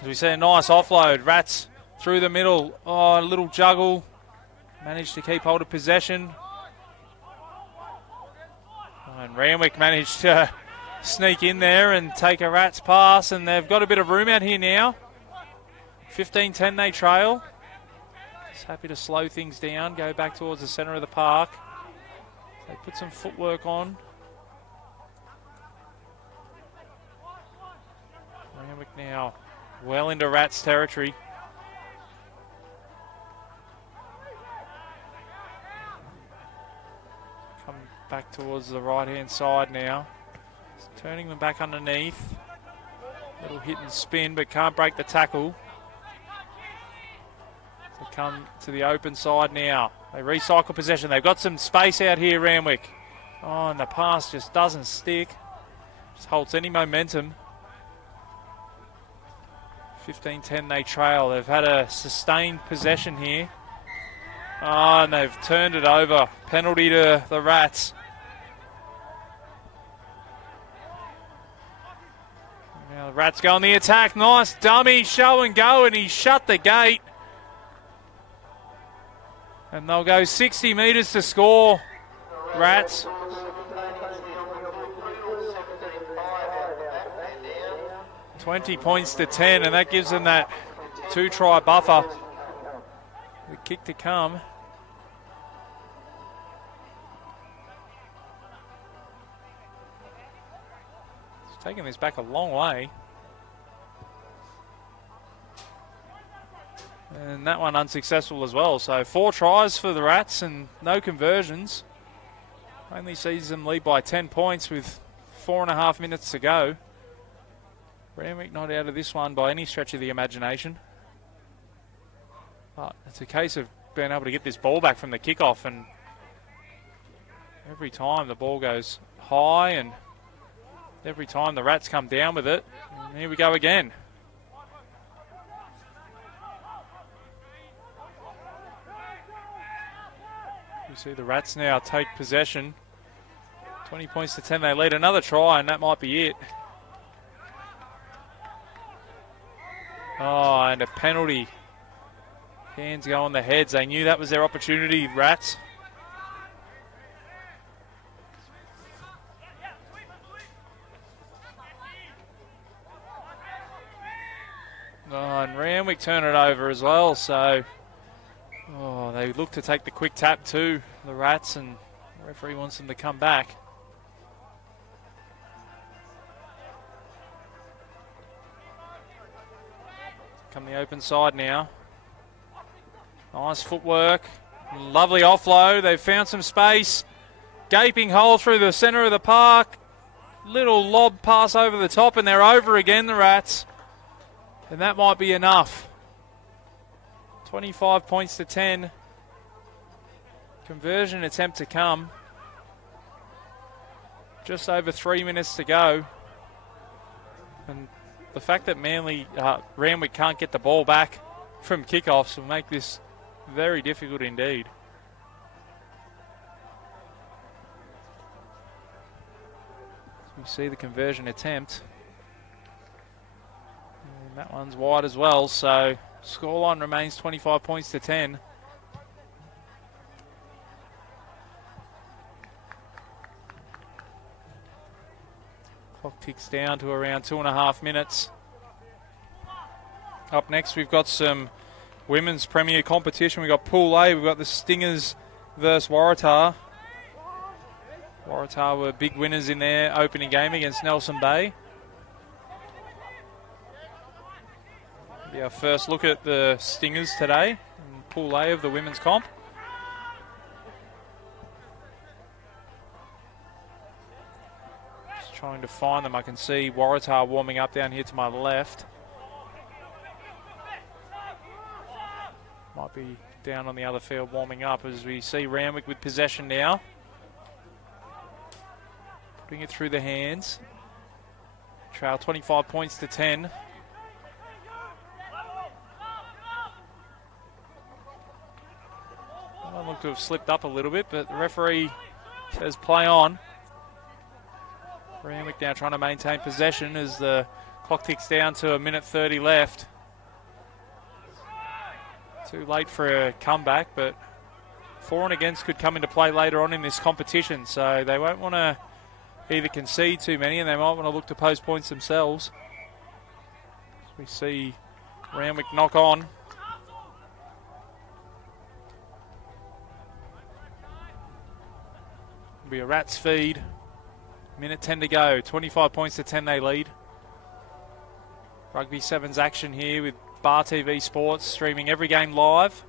As we see a nice offload. Rats through the middle. Oh, a little juggle. Managed to keep hold of possession. And Randwick managed to sneak in there and take a Rats pass. And they've got a bit of room out here now. 15-10 they trail. Just happy to slow things down. Go back towards the centre of the park. They put some footwork on. now well into Rats territory. Come back towards the right-hand side now. Just turning them back underneath. Little hit and spin, but can't break the tackle. So come to the open side now. They recycle possession. They've got some space out here, Randwick. Oh, and the pass just doesn't stick. Just holds any momentum. 15-10 they trail. They've had a sustained possession here. Oh, and they've turned it over. Penalty to the Rats. Now the Rats go on the attack. Nice dummy, show and go, and he shut the gate. And they'll go 60 metres to score, Rats. $20 points to 10, and that gives them that 2-try buffer. The kick to come. It's taking this back a long way. And that one unsuccessful as well. So 4 tries for the Rats and no conversions. Only sees them lead by 10 points with 4.5 minutes to go. Randwick not out of this one by any stretch of the imagination. But it's a case of being able to get this ball back from the kickoff, and every time the ball goes high and every time the Rats come down with it. And here we go again. You see the Rats now take possession. 20 points to 10, they lead. Another try, and that might be it. Oh, and a penalty. Hands go on the heads. They knew that was their opportunity, Rats. Oh, and Randwick turn it over as well, so they look to take the quick tap too, the Rats, and the referee wants them to come back. Come the open side now. Nice footwork. Lovely offload. They've found some space. Gaping hole through the centre of the park. Little lob pass over the top, and they're over again, the Rats. And that might be enough. 25 points to 10. Conversion attempt to come. Just over 3 minutes to go. And the fact that Randwick can't get the ball back from kickoffs will make this very difficult indeed. We see the conversion attempt. And that one's wide as well, so scoreline remains 25 points to 10. Clock ticks down to around 2.5 minutes. Up next, we've got some women's premier competition. We've got Pool A. We've got the Stingers versus Waratah. Waratah were big winners in their opening game against Nelson Bay. Be our first look at the Stingers today in Pool A of the women's comp. Just trying to find them. I can see Waratah warming up down here to my left. Might be down on the other field warming up as we see Randwick with possession now. Putting it through the hands. Trail 25 points to 10. One looked to have slipped up a little bit, but the referee says play on. Randwick now trying to maintain possession as the clock ticks down to 1:30 left. Too late for a comeback, but for and against could come into play later on in this competition, so they won't want to either concede too many, and they might want to look to post points themselves. We see Randwick knock on. It'll be a Rats feed. 1:10 to go. 25 points to 10 they lead. Rugby Sevens action here with Bar TV Sports, streaming every game live.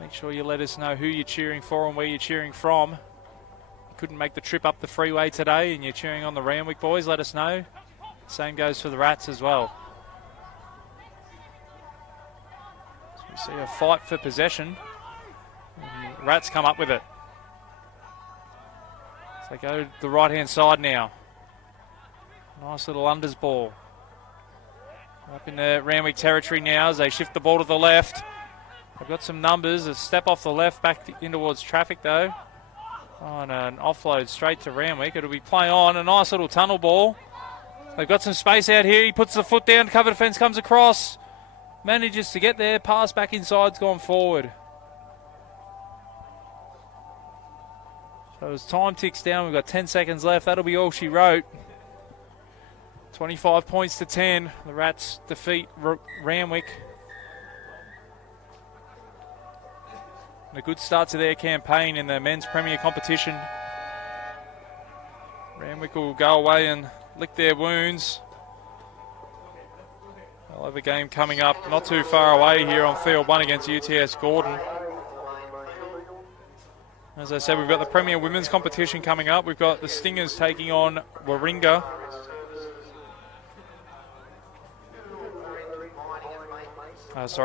Make sure you let us know who you're cheering for and where you're cheering from. You couldn't make the trip up the freeway today and you're cheering on the Randwick boys, let us know. Same goes for the Rats as well. So we see a fight for possession. And Rats come up with it. So they go to the right-hand side now. Nice little unders ball. Up in the Randwick territory now as they shift the ball to the left. They've got some numbers. A step off the left, back in towards traffic though. On an offload straight to Randwick. It'll be play on. A nice little tunnel ball. They've got some space out here. He puts the foot down. Cover defence comes across. Manages to get there. Pass back inside's gone forward. So as time ticks down, we've got 10 seconds left. That'll be all she wrote. 25 points to 10. The Rats defeat Randwick. And a good start to their campaign in the men's premier competition. Randwick will go away and lick their wounds. They'll have a game coming up not too far away here on field 1 against UTS Gordon. As I said, we've got the premier women's competition coming up. We've got the Stingers taking on Warringah.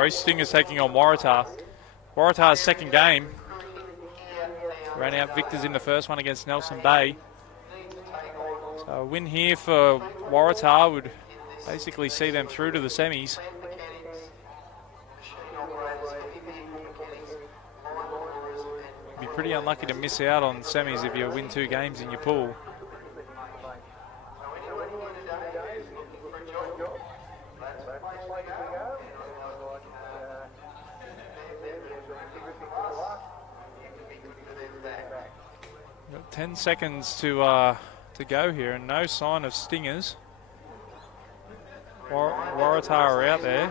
Stingers taking on Waratah. Waratah's second game. Ran out victors in the first one against Nelson Bay. So a win here for Waratah would basically see them through to the semis. You'd be pretty unlucky to miss out on semis if you win 2 games in your pool. Got 10 seconds to go here, and no sign of Stingers. Waratah are out there.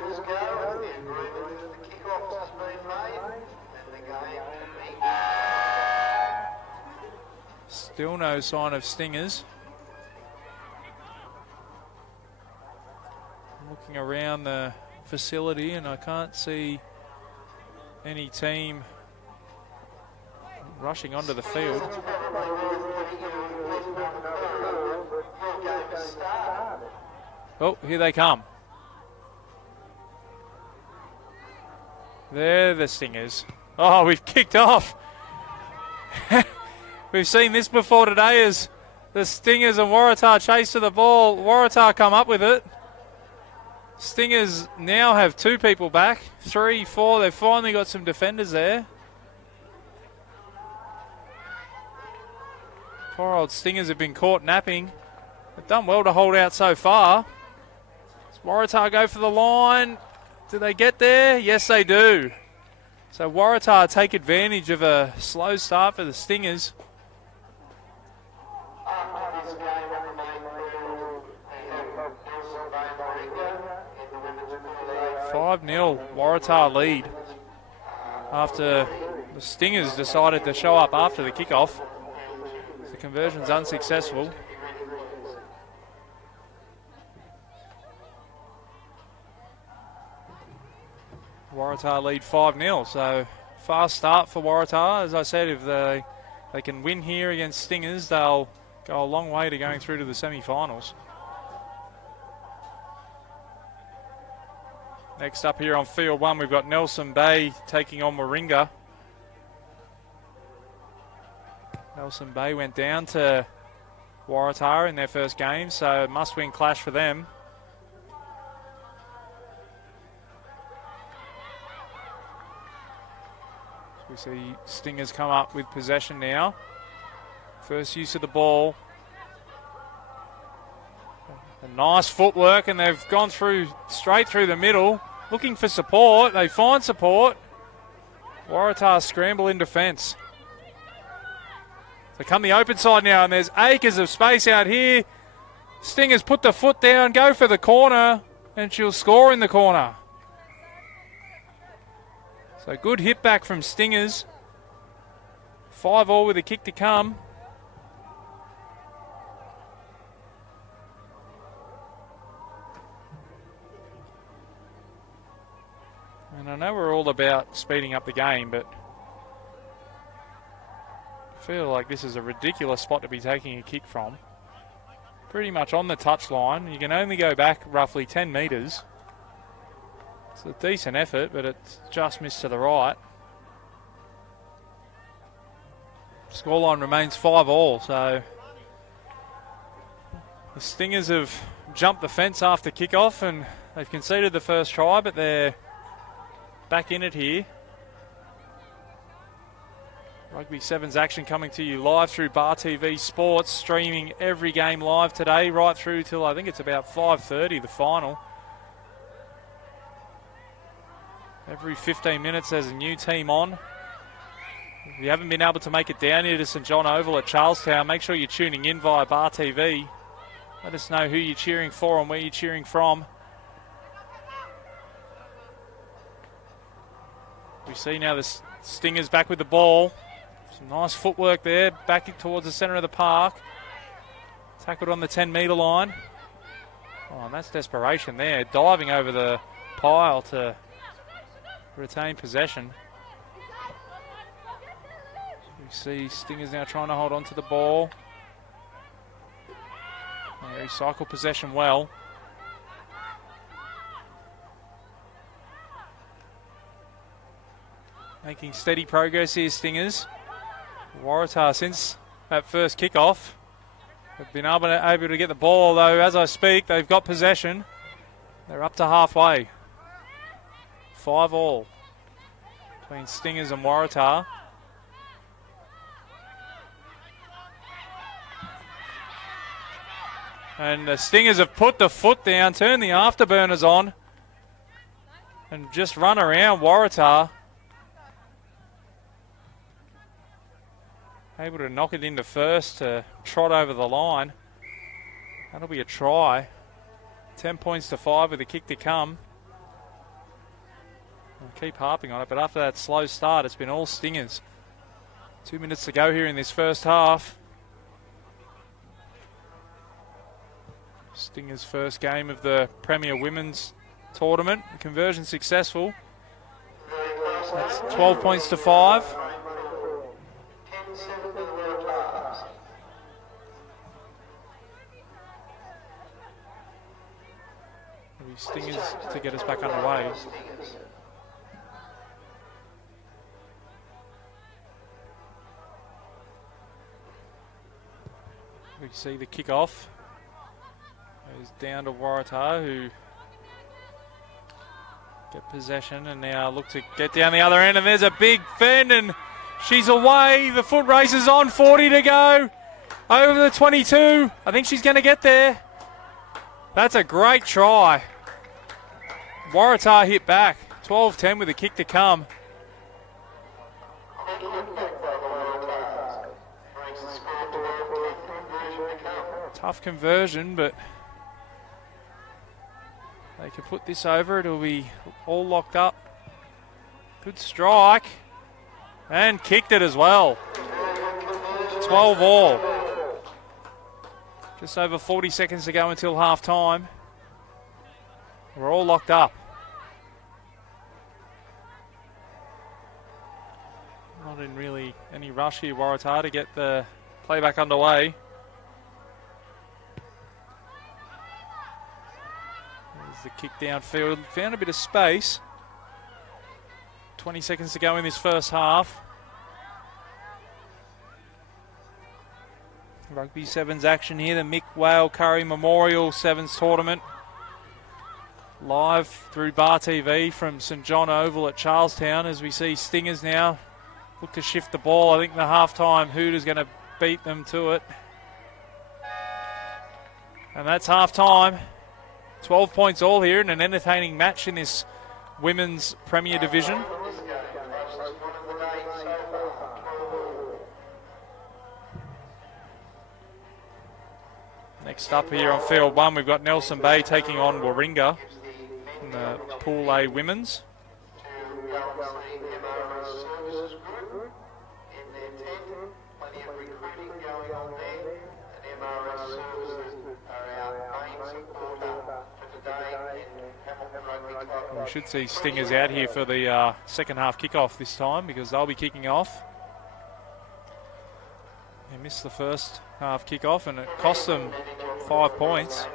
Still no sign of Stingers. I'm looking around the facility and I can't see any team rushing onto the field. Oh, here they come. They're the Stingers. Oh, we've kicked off. We've seen this before today as the Stingers and Waratah chase to the ball. Waratah come up with it. Stingers now have 2 people back. 3, 4. They've finally got some defenders there. Poor old Stingers have been caught napping. They've done well to hold out so far. Does Waratah go for the line? Do they get there? Yes, they do. So Waratah take advantage of a slow start for the Stingers. 5-0 Waratah lead after the Stingers decided to show up after the kickoff. The conversion's unsuccessful. Waratah lead 5-0, so fast start for Waratah. As I said, if they can win here against Stingers, they'll go a long way to going through to the semi-finals. Next up here on field 1, we've got Nelson Bay taking on Warringah. Nelson Bay went down to Waratah in their first game, so must-win clash for them. We see Stingers come up with possession now. First use of the ball. A nice footwork, and they've gone through straight through the middle, looking for support. They find support. Waratah scramble in defence. They come the open side now, and there's acres of space out here. Stingers put the foot down, go for the corner, and she'll score in the corner. So good hit back from Stingers. 5-all with a kick to come. And I know we're all about speeding up the game, but I feel like this is a ridiculous spot to be taking a kick from. Pretty much on the touchline. You can only go back roughly 10 metres. It's a decent effort, but it's just missed to the right. Scoreline remains 5-all, so the Stingers have jumped the fence after kickoff and they've conceded the first try, but they're back in it here. Rugby Sevens action coming to you live through Bar TV Sports, streaming every game live today, right through till I think it's about 5:30, the final. Every 15 minutes there's a new team on. If you haven't been able to make it down here to St John Oval at Charlestown, make sure you're tuning in via Bar TV. Let us know who you're cheering for and where you're cheering from. We see now the Stingers back with the ball. Some nice footwork there, back towards the centre of the park. Tackled on the 10-metre line. Oh, and that's desperation there, diving over the pile to retain possession. We see Stingers now trying to hold on to the ball. They recycle possession well. Making steady progress here, Stingers. Waratah, since that first kickoff, have been able to get the ball, although as I speak, they've got possession. They're up to halfway. 5-all between Stingers and Waratah. And the Stingers have put the foot down, turned the afterburners on, and just run around Waratah. Able to knock it into first to trot over the line. That'll be a try. 10 points to 5 with a kick to come. I'll keep harping on it, but after that slow start, it's been all Stingers. 2 minutes to go here in this first half. Stingers' first game of the Premier Women's Tournament. Conversion successful. So that's 12 points to 5. Stingers to get us back underway. We see the kick-off. Goes down to Waratah, who get possession and now look to get down the other end, and there's a big fend and she's away. The foot race is on, 40 to go. Over the 22. I think she's going to get there. That's a great try. Waratah hit back. 12-10 with a kick to come. Tough conversion, but they can put this over. It'll be all locked up. Good strike. And kicked it as well. 12-all. Just over 40 seconds to go until half time. We're all locked up. Not in really any rush here, Waratah, to get the play back underway. There's the kick downfield. Found a bit of space. 20 seconds to go in this first half. Rugby Sevens action here. The Mick Whale Curry Memorial Sevens Tournament. Live through Bar TV from St John Oval at Charlestown, as we see Stingers now look to shift the ball. I think the halftime hoot is going to beat them to it. And that's halftime. 12 points all here in an entertaining match in this Women's Premier Division. Next up here on field one, we've got Nelson Bay taking on Warringah in the Pool A Women's. We should see Stingers out here for the second half kickoff this time because they'll be kicking off. They missed the first half kickoff and it cost them 5 points.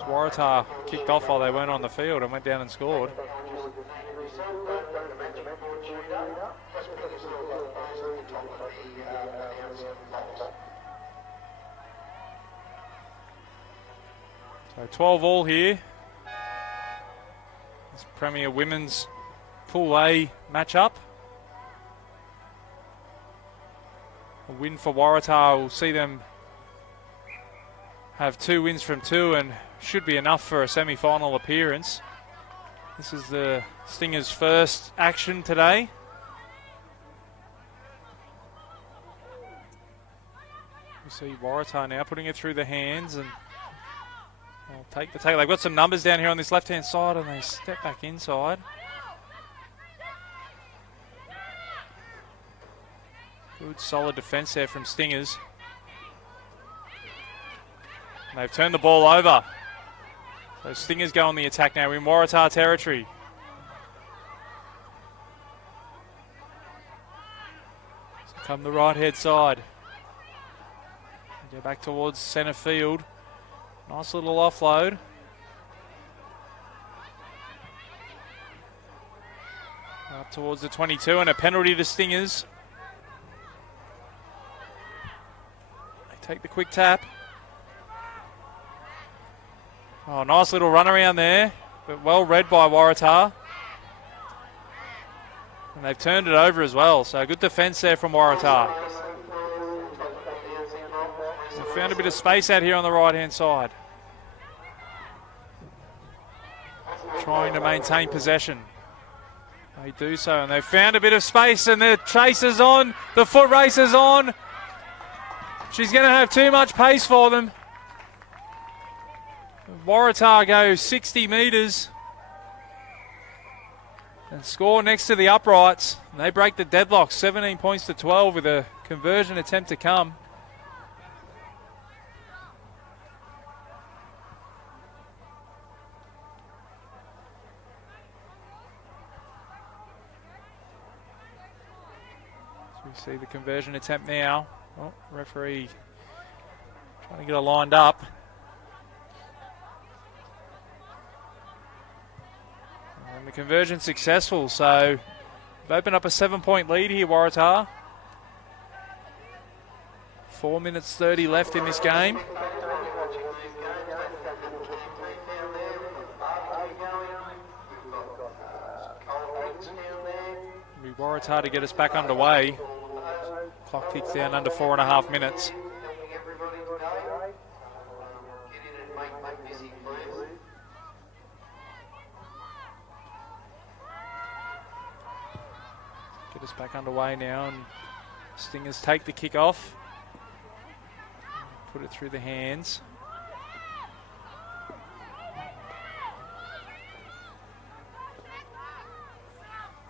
Waratah kicked off while they weren't on the field and went down and scored. So 12 all here. This Premier Women's Pool A matchup. A win for Waratah will see them have 2 wins from 2 and should be enough for a semi-final appearance. This is the Stingers' first action today. We see Waratah now putting it through the hands and they'll take the take. They've got some numbers down here on this left-hand side and they step back inside. Good solid defence there from Stingers. And they've turned the ball over. So Stingers go on the attack now in Waratah territory. So come the right-hand side. Go back towards centre field. Nice little offload. Up towards the 22 and a penalty to Stingers. They take the quick tap. Oh, nice little run around there, but well read by Waratah. And they've turned it over as well, so good defence there from Waratah. They found a bit of space out here on the right-hand side. Trying to maintain possession. They do so, and they've found a bit of space, and the chase is on, the foot race is on. She's going to have too much pace for them. Waratah go 60 metres and score next to the uprights. And they break the deadlock, 17 points to 12 with a conversion attempt to come. So we see the conversion attempt now. Oh, referee trying to get it lined up. And the conversion successful, so they've opened up a 7-point lead here, Waratah. 4 minutes 30 left in this game. It'll be Waratah to get us back underway. Clock ticks down under 4.5 minutes. Get us back underway now, and Stingers take the kick off. Put it through the hands.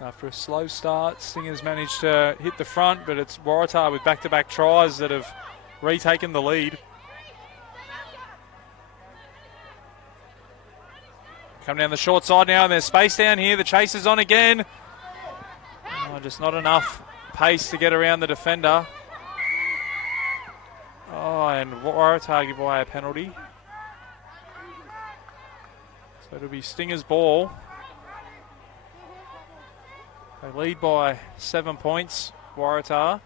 After a slow start, Stingers managed to hit the front, but it's Waratah with back-to-back tries that have retaken the lead. Come down the short side now, and there's space down here. The chase is on again. Oh, just not enough pace to get around the defender. Oh, and Waratah give away a penalty. So it'll be Stingers' ball. They lead by 7 points, Waratah.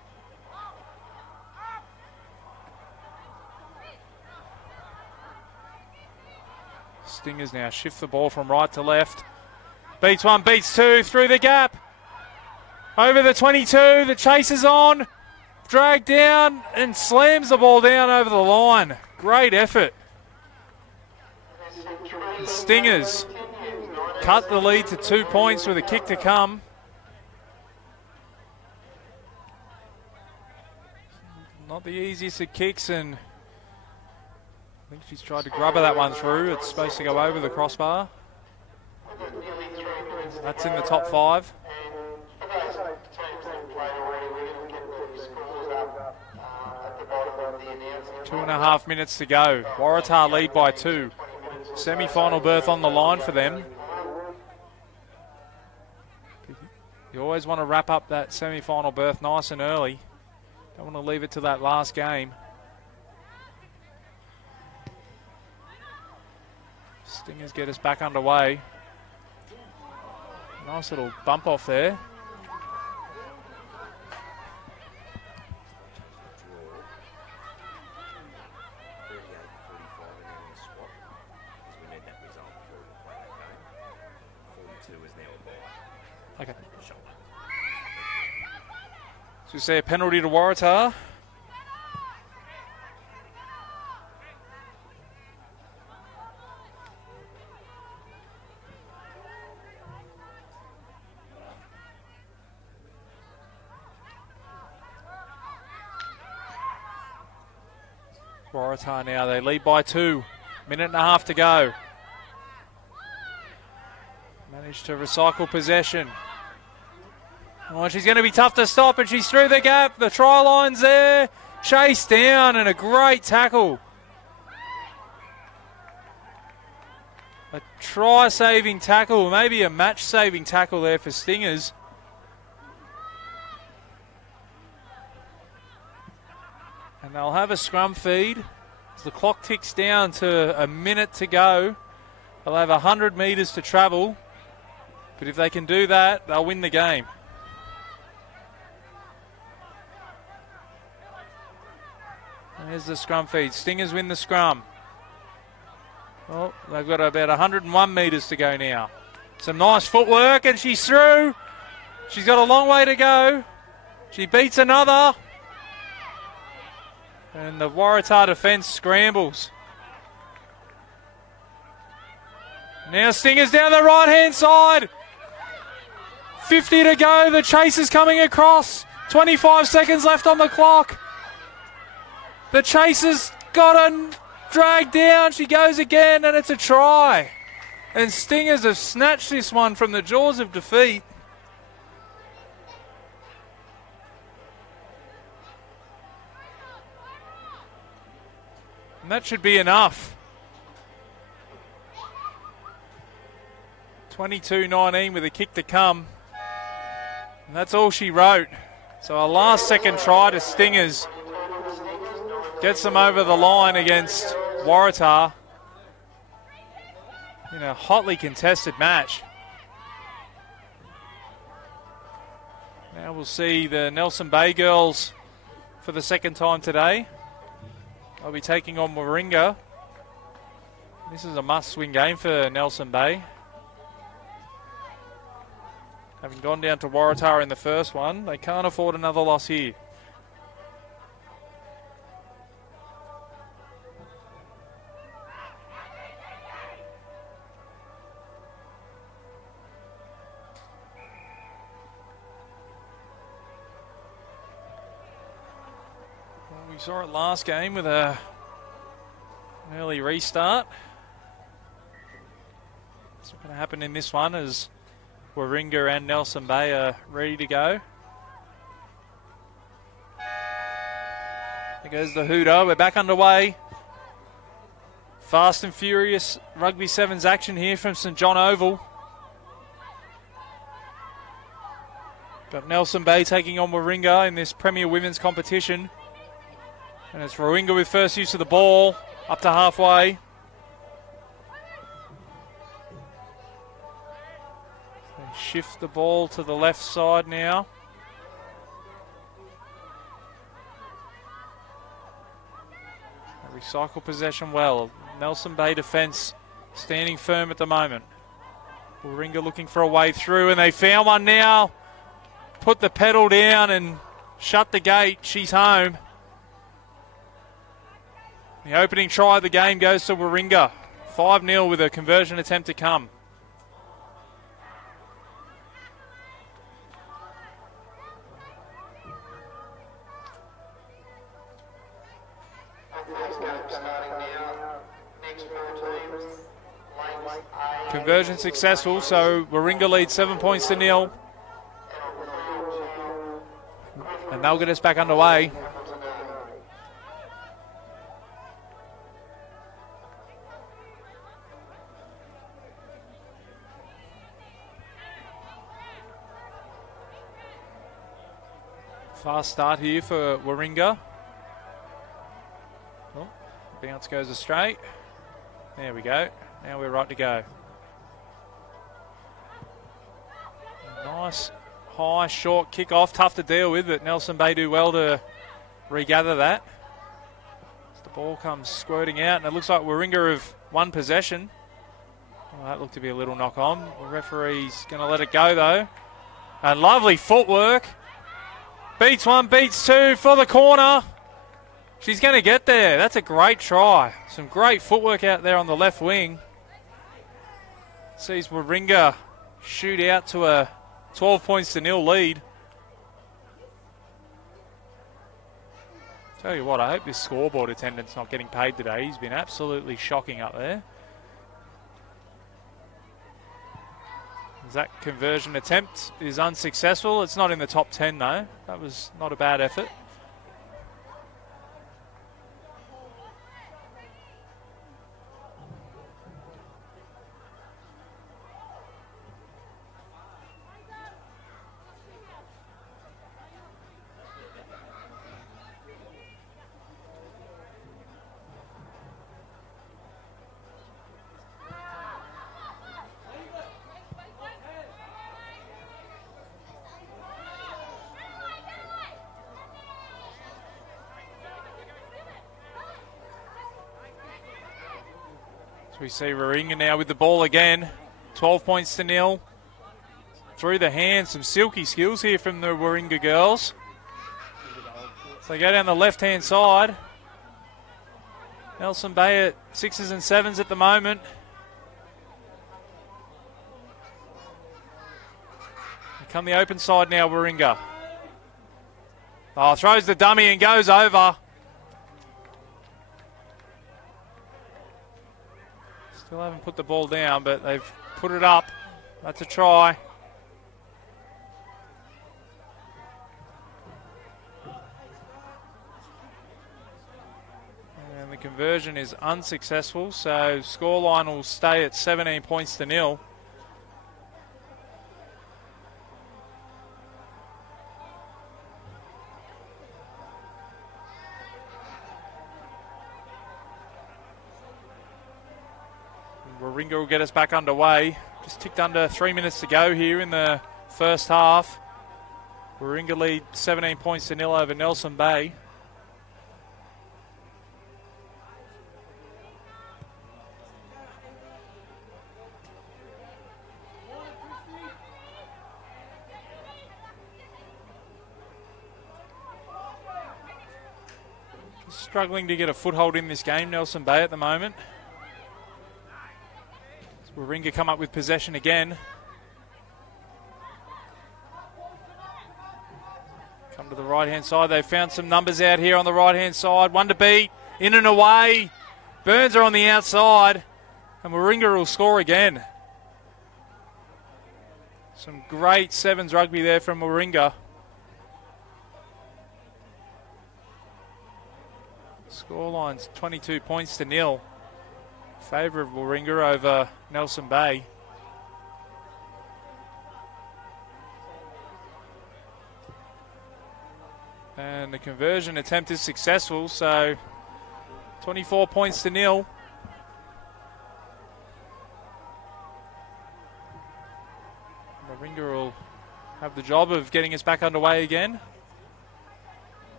Stingers now shift the ball from right to left. Beats one, beats two, through the gap. Over the 22, the chase is on. Dragged down and slams the ball down over the line. Great effort. Stingers cut the lead to 2 points with a kick to come. Not the easiest of kicks, and I think she's tried to grubber that one through. It's supposed to go over the crossbar. That's in the top 5. 2.5 minutes to go. Waratah lead by 2. Semi-final berth on the line for them. You always want to wrap up that semi-final berth nice and early. Don't want to leave it to that last game. Stingers get us back underway. Nice little bump off there. Okay. So we see a penalty to Waratah. Waratah now, they lead by 2. Minute and a half to go. Managed to recycle possession. Oh, she's going to be tough to stop, and she's through the gap. The try line's there. Chased down, and a great tackle. A try-saving tackle, maybe a match-saving tackle there for Stingers. And they'll have a scrum feed. As the clock ticks down to a minute to go, they'll have 100 metres to travel. But if they can do that, they'll win the game. There's the scrum feed. Stingers win the scrum. Well, they've got about 101 metres to go now. Some nice footwork, and she's through. She's got a long way to go. She beats another. And the Waratah defence scrambles. Now Stingers down the right-hand side. 50 to go. The chase is coming across. 25 seconds left on the clock. The chase has got her dragged down. She goes again, and it's a try. And Stingers have snatched this one from the jaws of defeat. And that should be enough. 22-19 with a kick to come. And that's all she wrote. So a last second try to Stingers gets them over the line against Waratah in a hotly contested match. Now we'll see the Nelson Bay girls for the second time today. They'll be taking on Warringah. This is a must-win game for Nelson Bay. Having gone down to Waratah in the first one, they can't afford another loss here. We saw it last game with an early restart. It's not going to happen in this one as Warringah and Nelson Bay are ready to go. There goes the hooter. We're back underway. Fast and furious Rugby Sevens action here from St John Oval. Got Nelson Bay taking on Warringah in this Premier Women's competition. And it's Warringah with first use of the ball, up to halfway. They shift the ball to the left side now. They recycle possession well. Nelson Bay defence standing firm at the moment. Warringah looking for a way through, and they found one now. Put the pedal down and shut the gate. She's home. The opening try of the game goes to Warringah. 5-0 with a conversion attempt to come. Conversion successful, so Warringah leads 7 points to 0. And they'll get us back underway. Fast start here for Warringah. Oh, bounce goes astray. There we go. Now we're right to go. Nice, high, short kick off. Tough to deal with, but Nelson Bay do well to regather that. As the ball comes squirting out, and it looks like Warringah have won possession. Oh, that looked to be a little knock on. The referee's going to let it go, though. And lovely footwork. Beats one, beats two for the corner. She's going to get there. That's a great try. Some great footwork out there on the left wing. Sees Warringah shoot out to a 12 points to nil lead. Tell you what, I hope this scoreboard attendant's not getting paid today. He's been absolutely shocking up there. As that conversion attempt is unsuccessful. It's not in the top 10 though. That was not a bad effort. We see Warringah now with the ball again. 12 points to nil. Through the hands, some silky skills here from the Warringah girls. So they go down the left-hand side. Nelson Bay at 6s and 7s at the moment. They come the open side now, Warringah. Oh, throws the dummy and goes over. Still haven't put the ball down, but they've put it up. That's a try. And the conversion is unsuccessful, so scoreline will stay at 17 points to nil. Warringah will get us back underway. Just ticked under 3 minutes to go here in the first half. Warringah lead 17 points to nil over Nelson Bay. Struggling to get a foothold in this game, Nelson Bay at the moment. Warringah come up with possession again. Come to the right-hand side. They've found some numbers out here on the right-hand side. One to beat. In and away. Burns are on the outside. And Warringah will score again. Some great sevens rugby there from Warringah. Scoreline's 22 points to nil. Favour of Warringah over Nelson Bay. And the conversion attempt is successful, so 24 points to nil. Warringah will have the job of getting us back underway again.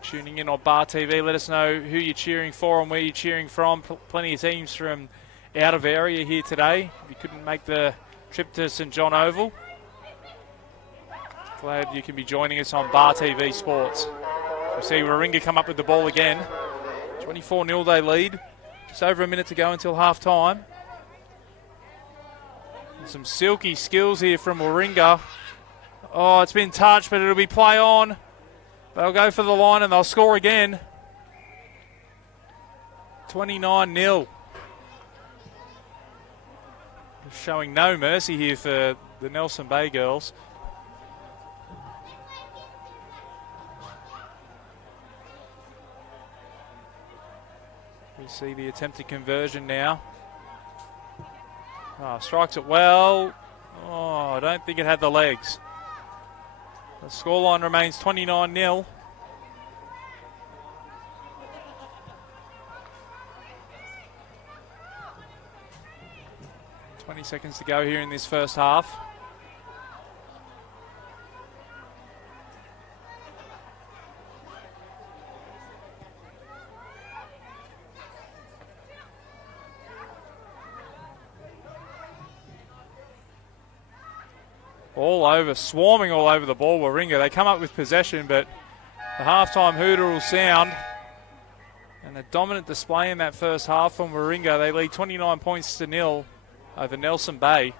Tuning in on Bar TV, let us know who you're cheering for and where you're cheering from. Plenty of teams from out of area here today. If you couldn't make the trip to St John Oval, glad you can be joining us on Bar TV Sports. We see Warringah come up with the ball again. 24-0 they lead. Just over a minute to go until half time. Some silky skills here from Warringah. Oh, it's been touched, but it'll be play on. They'll go for the line and they'll score again. 29-0. Showing no mercy here for the Nelson Bay girls. We see the attempted conversion now. Oh, strikes it well. Oh, I don't think it had the legs. The scoreline remains 29-0. Seconds to go here in this first half. All over, swarming all over the ball, Warringah. They come up with possession, but the halftime hooter will sound. And a dominant display in that first half from Warringah. They lead 29 points to 0 over Nelson Bay.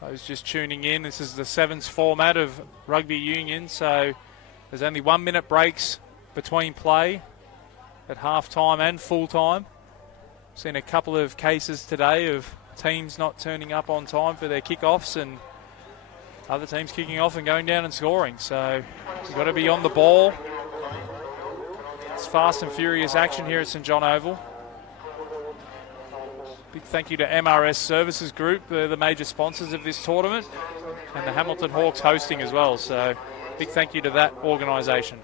Those just tuning in, this is the sevens format of rugby union, so there's only 1 minute breaks between play at half-time and full-time. Seen a couple of cases today of teams not turning up on time for their kick-offs and other teams kicking off and going down and scoring. So you've got to be on the ball. It's fast and furious action here at St John Oval. Big thank you to MRS Services Group, they're the major sponsors of this tournament, and the Hamilton Hawks hosting as well. So big thank you to that organisation.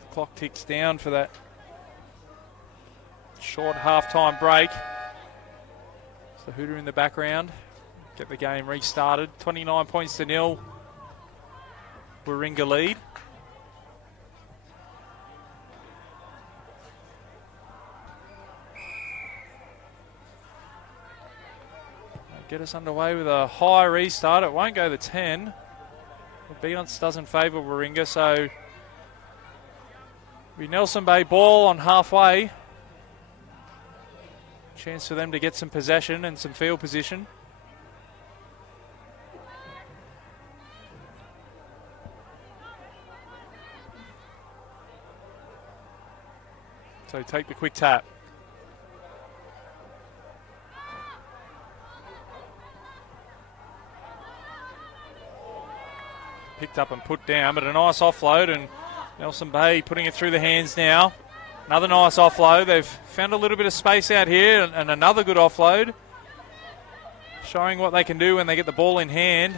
The clock ticks down for that short half-time break. So hooter in the background. Get the game restarted. 29 points to 0. Warringah lead. Get us underway with a high restart. It won't go to 10. The Beyonce doesn't favour Warringah, so be Nelson Bay ball on halfway. Chance for them to get some possession and some field position. So take the quick tap. Picked up and put down, but a nice offload, and Nelson Bay putting it through the hands now. Another nice offload. They've found a little bit of space out here, and another good offload. Showing what they can do when they get the ball in hand.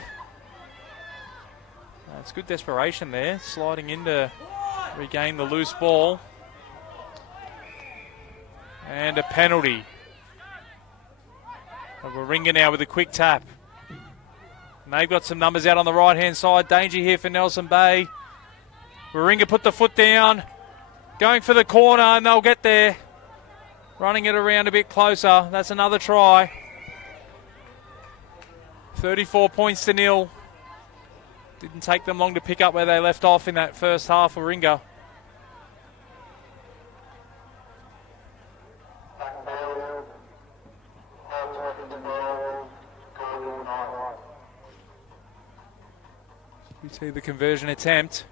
It's good desperation there, sliding in to regain the loose ball. And a penalty. Warringah now with a quick tap. And they've got some numbers out on the right-hand side. Danger here for Nelson Bay. Warringah put the foot down. Going for the corner, and they'll get there. Running it around a bit closer. That's another try. 34 points to 0. Didn't take them long to pick up where they left off in that first half, Warringah. We see the conversion attempt.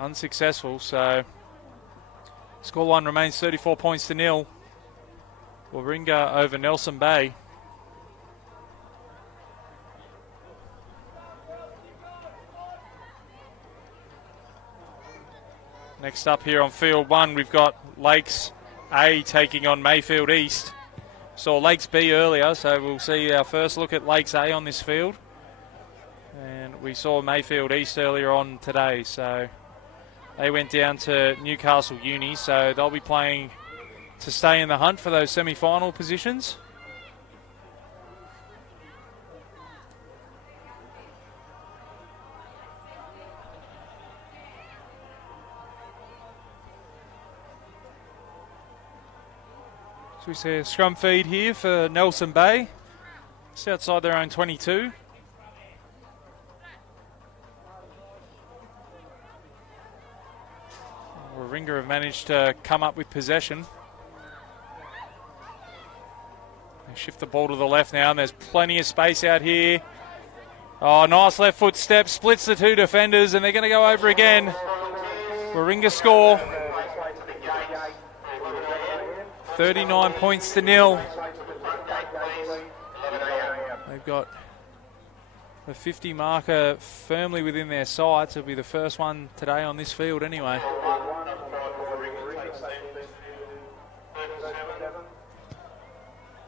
Unsuccessful, so scoreline remains 34 points to 0. Warringah over Nelson Bay. Next up here on field 1, we've got Lakes A taking on Mayfield East. Saw Lakes B earlier, so we'll see our first look at Lakes A on this field. And we saw Mayfield East earlier on today, so they went down to Newcastle Uni, so they'll be playing to stay in the hunt for those semi-final positions. So we see a scrum feed here for Nelson Bay. It's outside their own 22. Warringah have managed to come up with possession. They shift the ball to the left now, and there's plenty of space out here. Oh, nice left foot step, splits the two defenders, and they're going to go over again. Warringah score. 39 points to 0. They've got the 50 marker firmly within their sights. It'll be the first one today on this field anyway.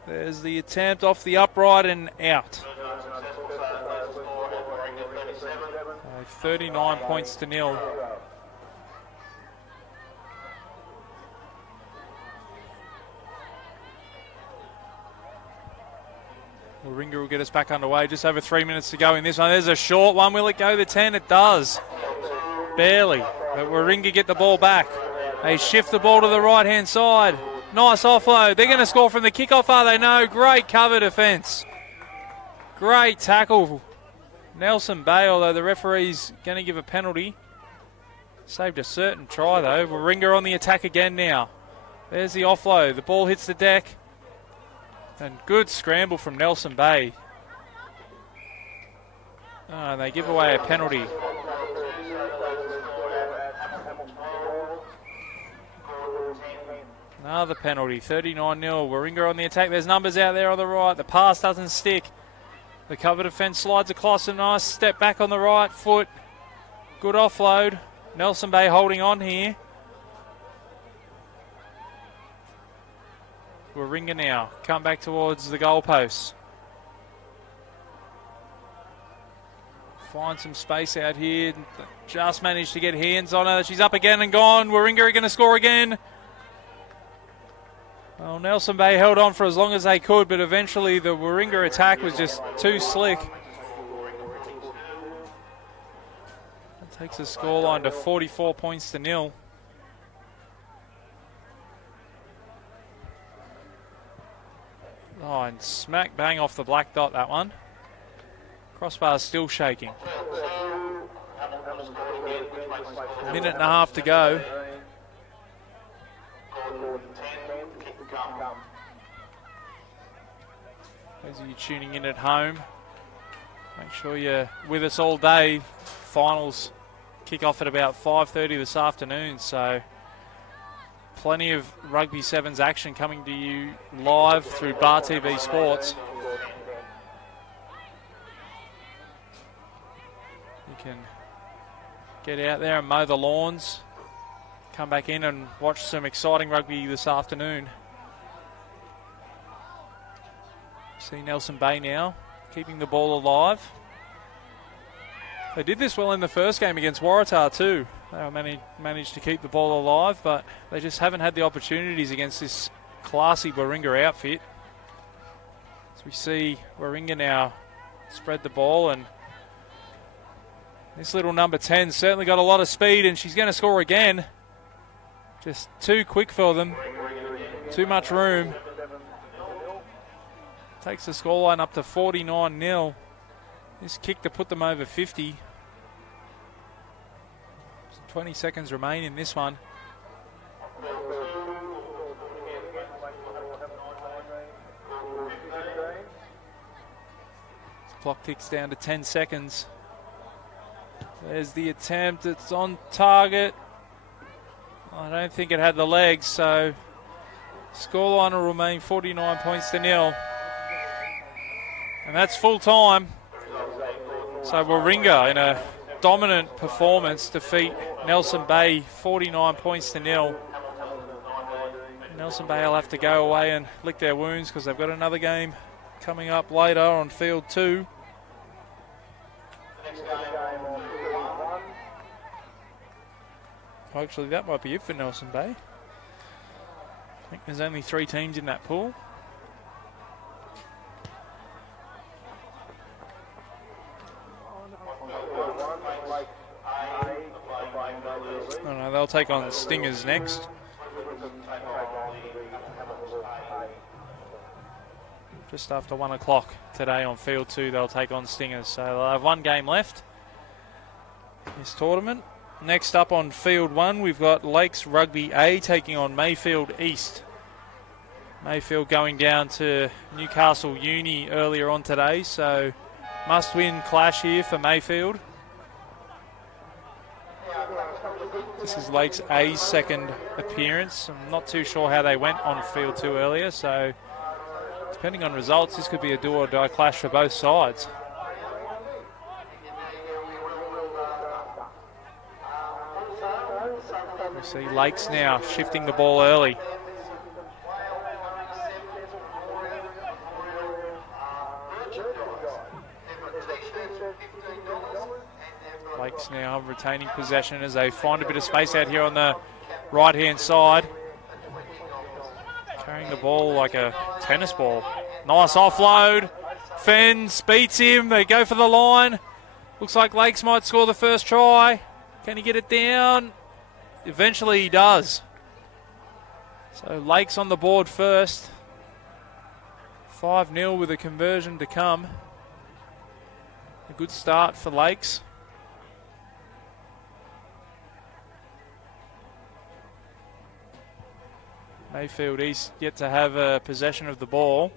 There's the attempt off the upright and out. 39 points to nil. Warringah will get us back underway. Just over 3 minutes to go in this one. There's a short one. Will it go the 10? It does. Barely. But Warringah get the ball back. They shift the ball to the right-hand side. Nice offload. They're going to score from the kickoff, are they? No. Great cover defence. Great tackle. Nelson Bay, although the referee's going to give a penalty. Saved a certain try, though. Warringah on the attack again now. There's the offload. The ball hits the deck. And good scramble from Nelson Bay. And they give away a penalty. Another penalty, 39-0. Warringah on the attack. There's numbers out there on the right. The pass doesn't stick. The cover defence slides across a nice step back on the right foot. Good offload. Nelson Bay holding on here. Warringah now come back towards the goalposts. Find some space out here. Just managed to get hands on her. She's up again and gone. Warringah are going to score again. Well, Nelson Bay held on for as long as they could, but eventually the Warringah attack was just too slick. That takes the scoreline to 44 points to nil. Oh, and smack bang off the black dot, that one. Crossbar's still shaking. A minute and a half to go. Those of you tuning in at home, make sure you're with us all day. Finals kick off at about 5:30 this afternoon, so plenty of Rugby Sevens action coming to you live through Bar TV Sports. You can get out there and mow the lawns, come back in and watch some exciting rugby this afternoon. See Nelson Bay now, keeping the ball alive. They did this well in the first game against Waratah too. They managed to keep the ball alive, but they just haven't had the opportunities against this classy Warringah outfit. As we see Warringah now spread the ball, and this little number 10 certainly got a lot of speed, and she's going to score again. Just too quick for them. Too much room. Takes the scoreline up to 49-0. This kick to put them over 50. 20 seconds remain in this one. The clock ticks down to 10 seconds. There's the attempt. It's on target. I don't think it had the legs, so scoreline will remain 49 points to nil. And that's full time. So Warringah in a dominant performance defeat Nelson Bay 49 points to nil. Nelson Bay will have to go away and lick their wounds because they've got another game coming up later on field 2. Actually, that might be it for Nelson Bay. I think there's only 3 teams in that pool. Oh no, they'll take on Stingers next. Just after 1 o'clock today on field 2, they'll take on Stingers. So they'll have 1 game left in this tournament. Next up on field 1, we've got Lakes Rugby A taking on Mayfield East. Mayfield going down to Newcastle Uni earlier on today, so must-win clash here for Mayfield. This is Lakes A's second appearance. I'm not too sure how they went on field 2 earlier, so depending on results, this could be a do or die clash for both sides. We see Lakes now shifting the ball early. Lakes now retaining possession as they find a bit of space out here on the right-hand side. Carrying the ball like a tennis ball. Nice offload. Fens beats him. They go for the line. Looks like Lakes might score the first try. Can he get it down? Eventually he does. So Lakes on the board first. 5-0 with a conversion to come. A good start for Lakes. Mayfield East yet to have possession of the ball.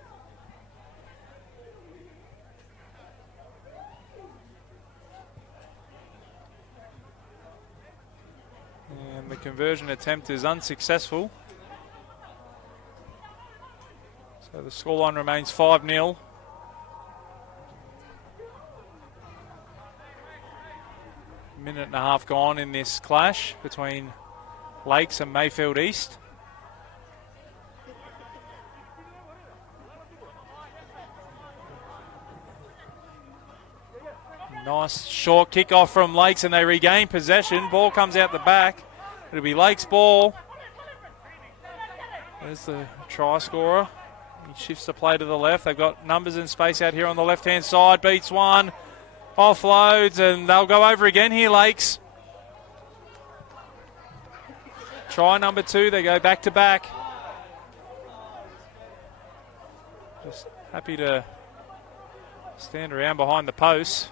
And the conversion attempt is unsuccessful. So the scoreline remains 5-0. Minute and a half gone in this clash between Lakes and Mayfield East. Nice short kick-off from Lakes and they regain possession. Ball comes out the back. It'll be Lakes' ball. There's the try scorer. He shifts the play to the left. They've got numbers and space out here on the left-hand side. Beats one. Offloads and they'll go over again here, Lakes. Try number 2. They go back to back. Just happy to stand around behind the posts.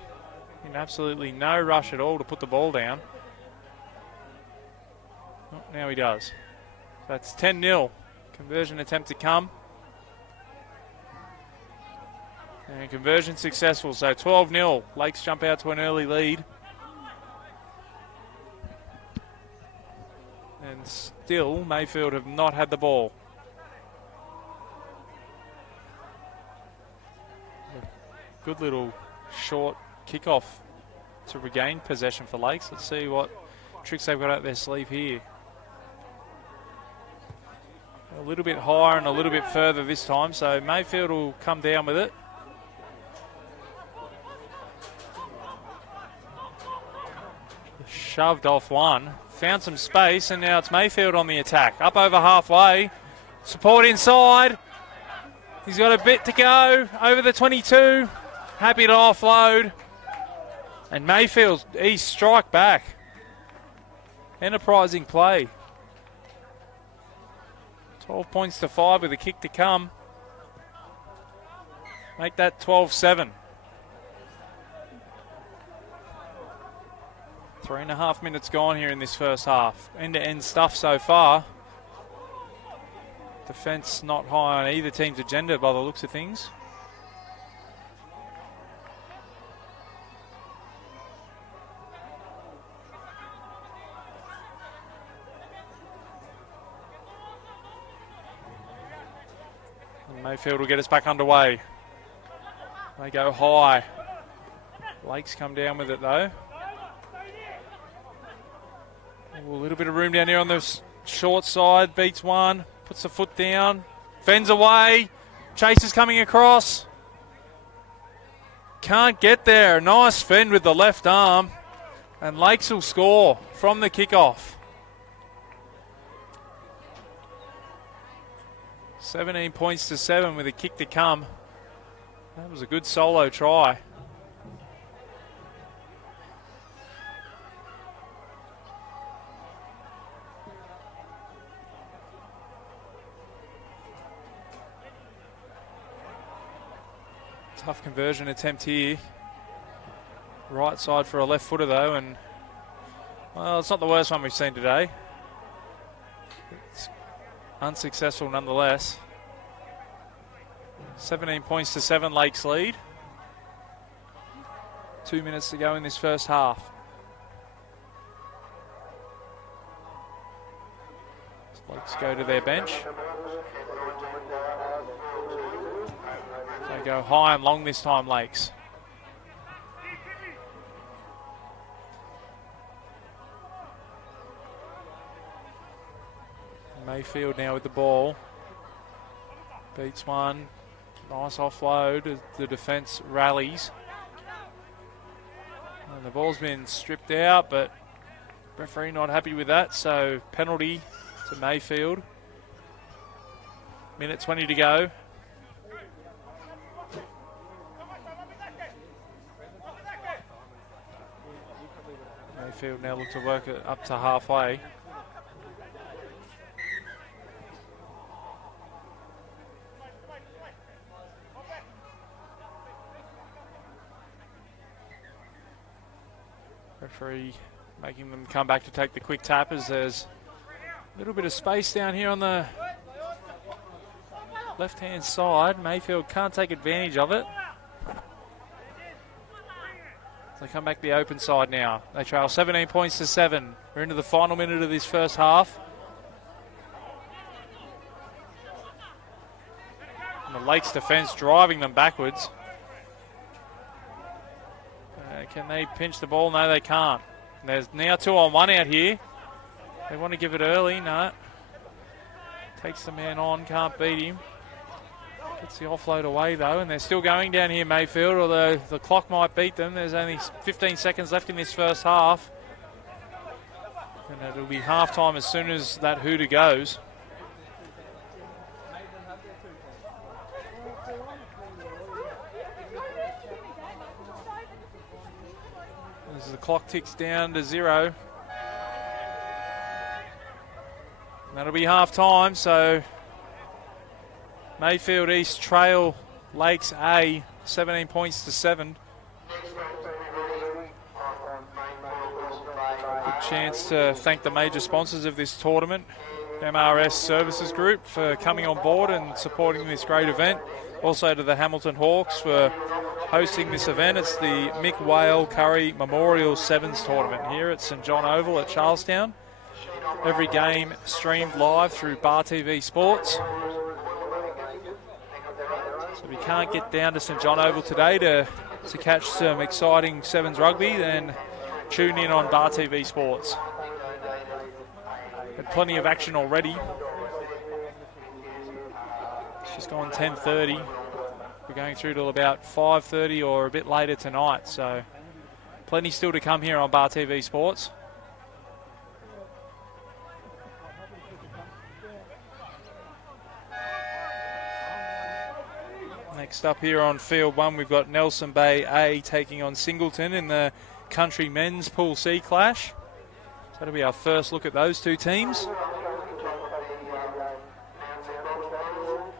In absolutely no rush at all to put the ball down. Oh, now he does. That's 10-0. Conversion attempt to come. And conversion successful, so 12-0. Lakes jump out to an early lead. And still, Mayfield have not had the ball. Good little short kickoff to regain possession for Lakes. Let's see what tricks they've got up their sleeve here. A little bit higher and a little bit further this time, so Mayfield will come down with it. Shoved off one, found some space, and now it's Mayfield on the attack. Up over halfway, support inside. He's got a bit to go, over the 22. Happy to offload. And Mayfield, he strike back. Enterprising play. 12 points to 5 with a kick to come. Make that 12-7. 3.5 minutes gone here in this first half. End-to-end stuff so far. Defence not high on either team's agenda by the looks of things. Mayfield will get us back underway. They go high. Lakes come down with it though. A little bit of room down here on the short side. Beats one. Puts the foot down. Fends away. Chase is coming across. Can't get there. Nice fend with the left arm. And Lakes will score from the kickoff. 17 points to 7 with a kick to come. That was a good solo try. Tough conversion attempt here. Right side for a left footer though, and well, it's not the worst one we've seen today. It's unsuccessful nonetheless. 17 points to 7, Lakes lead. 2 minutes to go in this first half. Lakes go to their bench. They go high and long this time, Lakes. Mayfield now with the ball. Beats one. Nice offload. The defence rallies. And the ball's been stripped out, but referee not happy with that, so penalty to Mayfield. Minute 20 to go. Mayfield now look to work it up to halfway. Referee making them come back to take the quick tap as there's a little bit of space down here on the left-hand side. Mayfield can't take advantage of it. They come back the open side now. They trail 17 points to 7. We're into the final minute of this first half. And the Lakes defence driving them backwards. Can they pinch the ball? No, they can't. There's now 2-on-1 out here. They want to give it early. No. Takes the man on. Can't beat him. Gets the offload away, though. And they're still going down here, Mayfield, although the clock might beat them. There's only 15 seconds left in this first half. And it'll be halftime as soon as that hooter goes. As the clock ticks down to 0. And that'll be half time, so Mayfield East trail Lakes A 17 points to 7. Good chance to thank the major sponsors of this tournament, MRS Services Group, for coming on board and supporting this great event. Also to the Hamilton Hawks for hosting this event. It's the Mick Whale Curry Memorial Sevens Tournament here at St John Oval at Charlestown. Every game streamed live through Bar TV Sports. So if you can't get down to St John Oval today to catch some exciting Sevens rugby, then tune in on Bar TV Sports. Had plenty of action already. It's just gone 10:30. We're going through till about 5:30 or a bit later tonight, so plenty still to come here on Bar TV Sports. Next up here on field 1, we've got Nelson Bay A taking on Singleton in the Country Men's Pool C clash. So that'll be our first look at those two teams.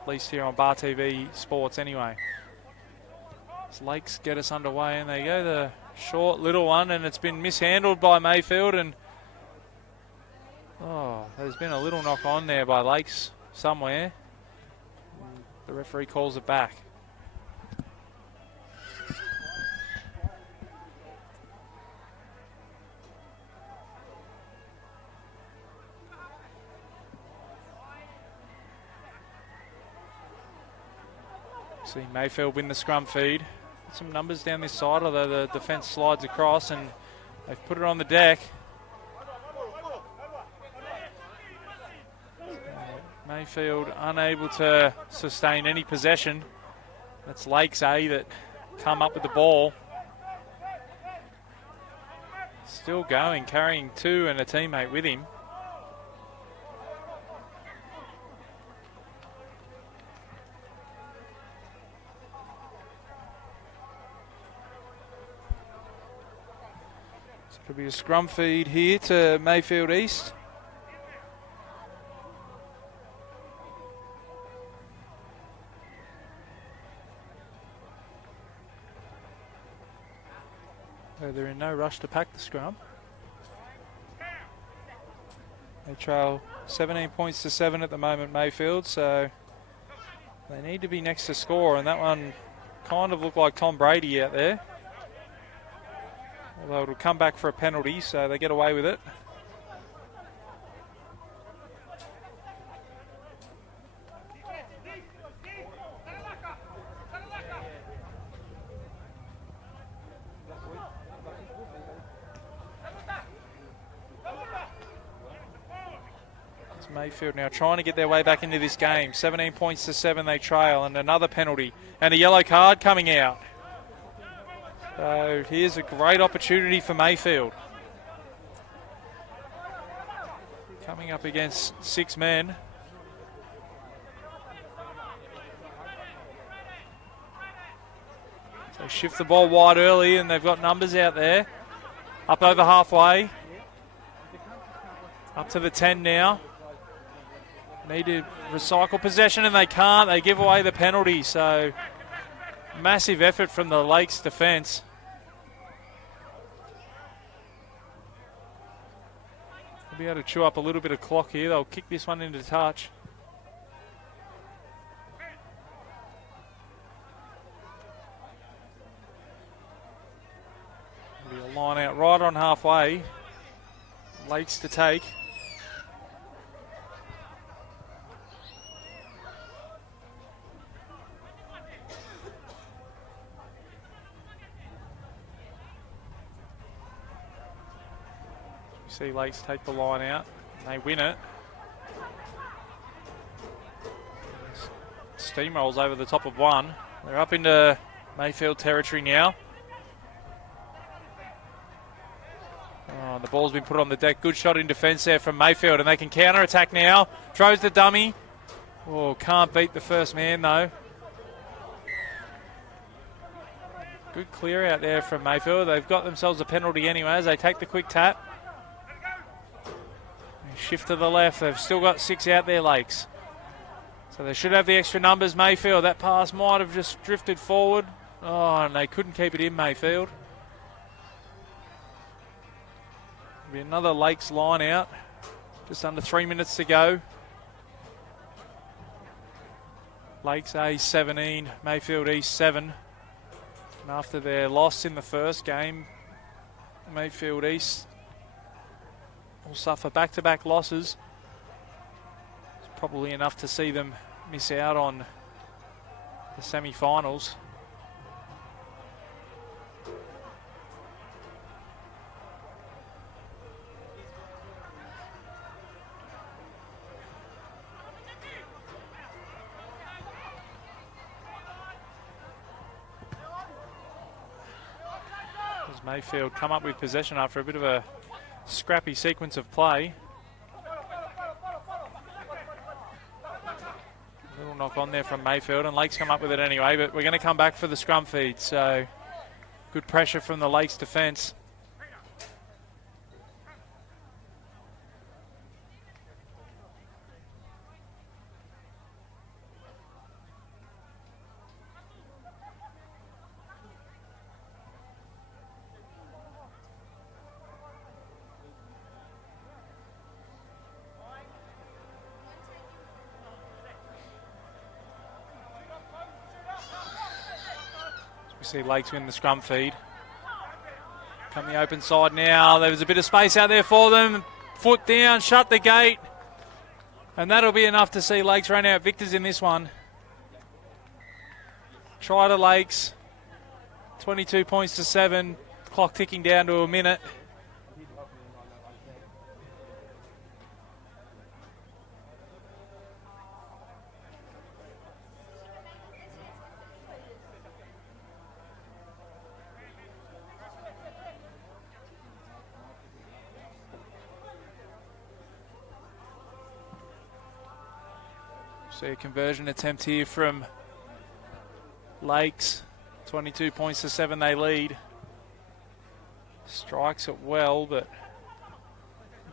At least here on Bar TV Sports anyway. As Lakes get us underway, and there you go, the short little one, and it's been mishandled by Mayfield, and there's been a little knock on there by Lakes somewhere. The referee calls it back. See Mayfield win the scrum feed. Some numbers down this side, although the defence slides across, and they've put it on the deck. Mayfield unable to sustain any possession. That's Lakes A that come up with the ball. Still going, carrying 2 and a teammate with him. It'll be a scrum feed here to Mayfield East. So they're in no rush to pack the scrum. They trail 17 points to 7 at the moment, Mayfield, so they need to be next to score, and that one kind of looked like Tom Brady out there. Although it'll come back for a penalty, so they get away with it. Mayfield now trying to get their way back into this game. 17 points to 7 they trail, and another penalty and a yellow card coming out. So here's a great opportunity for Mayfield. Coming up against 6 men. So shift the ball wide early, and they've got numbers out there. Up over halfway. Up to the 10 now. Need to recycle possession, and they can't. They give away the penalty, so massive effort from the Lakes defence. They'll be able to chew up a little bit of clock here. They'll kick this one into touch. There'll be a line out right on halfway. Lakes to take. See Lakes take the line out, and they win it. Steamrolls over the top of one. They're up into Mayfield territory now. Oh, the ball's been put on the deck. Good shot in defence there from Mayfield, and they can counter-attack now. Throws the dummy. Oh, can't beat the first man though. Good clear out there from Mayfield. They've got themselves a penalty anyway as they take the quick tap. Shift to the left. They've still got 6 out there, Lakes. So they should have the extra numbers. Mayfield, that pass might have just drifted forward. Oh, and they couldn't keep it in, Mayfield. Be another Lakes line out. Just under 3 minutes to go. Lakes A 17, Mayfield East 7. And after their loss in the first game, Mayfield East will suffer back-to-back losses. It's probably enough to see them miss out on the semi-finals. As Mayfield come up with possession after a bit of a scrappy sequence of play. A little knock on there from Mayfield, and Lakes come up with it anyway, but we're going to come back for the scrum feed, so good pressure from the Lakes defence. See Lakes win the scrum feed. Come the open side now. There was a bit of space out there for them. Foot down, shut the gate. And that'll be enough to see Lakes run out victors in this one. Try to Lakes. 22 points to 7. Clock ticking down to a minute. See a conversion attempt here from Lakes. 22 points to 7 they lead. Strikes it well, but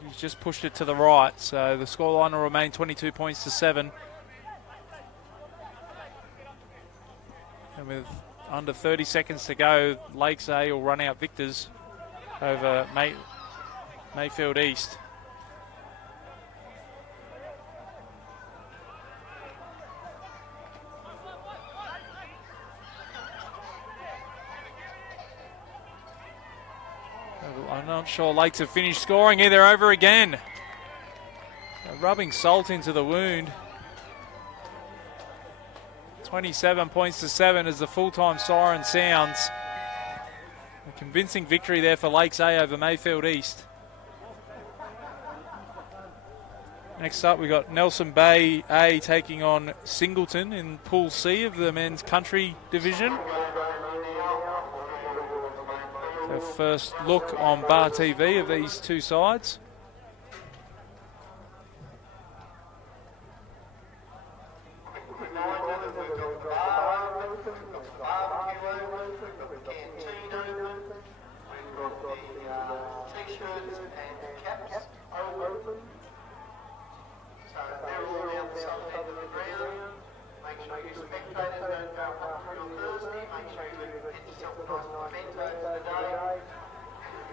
he's just pushed it to the right. So the scoreline will remain 22 points to 7. And with under 30 seconds to go, Lakes A will run out victors over Mayfield East. I'm not sure Lakes have finished scoring here. They're over again. They're rubbing salt into the wound. 27 points to 7 as the full-time siren sounds. A convincing victory there for Lakes A over Mayfield East. Next up, we've got Nelson Bay A taking on Singleton in Pool C of the men's country division. So first look on Bar TV of these two sides.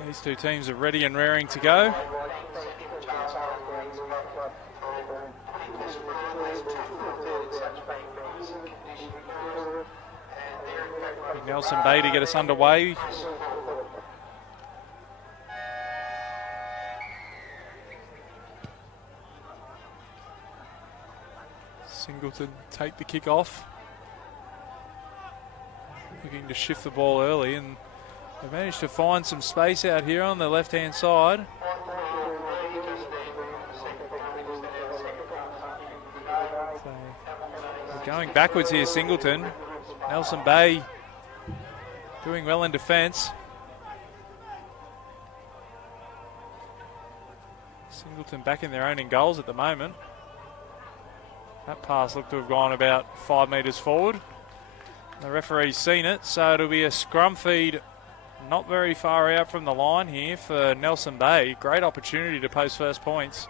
These two teams are ready and raring to go. Nelson Bay to get us underway. Singleton take the kick off. Looking to shift the ball early, and they managed to find some space out here on the left-hand side. So we're going backwards here, Singleton. Nelson Bay doing well in defence. Singleton back in their own in goals at the moment. That pass looked to have gone about 5 metres forward. The referee's seen it, so it'll be a scrum feed not very far out from the line here for Nelson Bay. Great opportunity to post first points.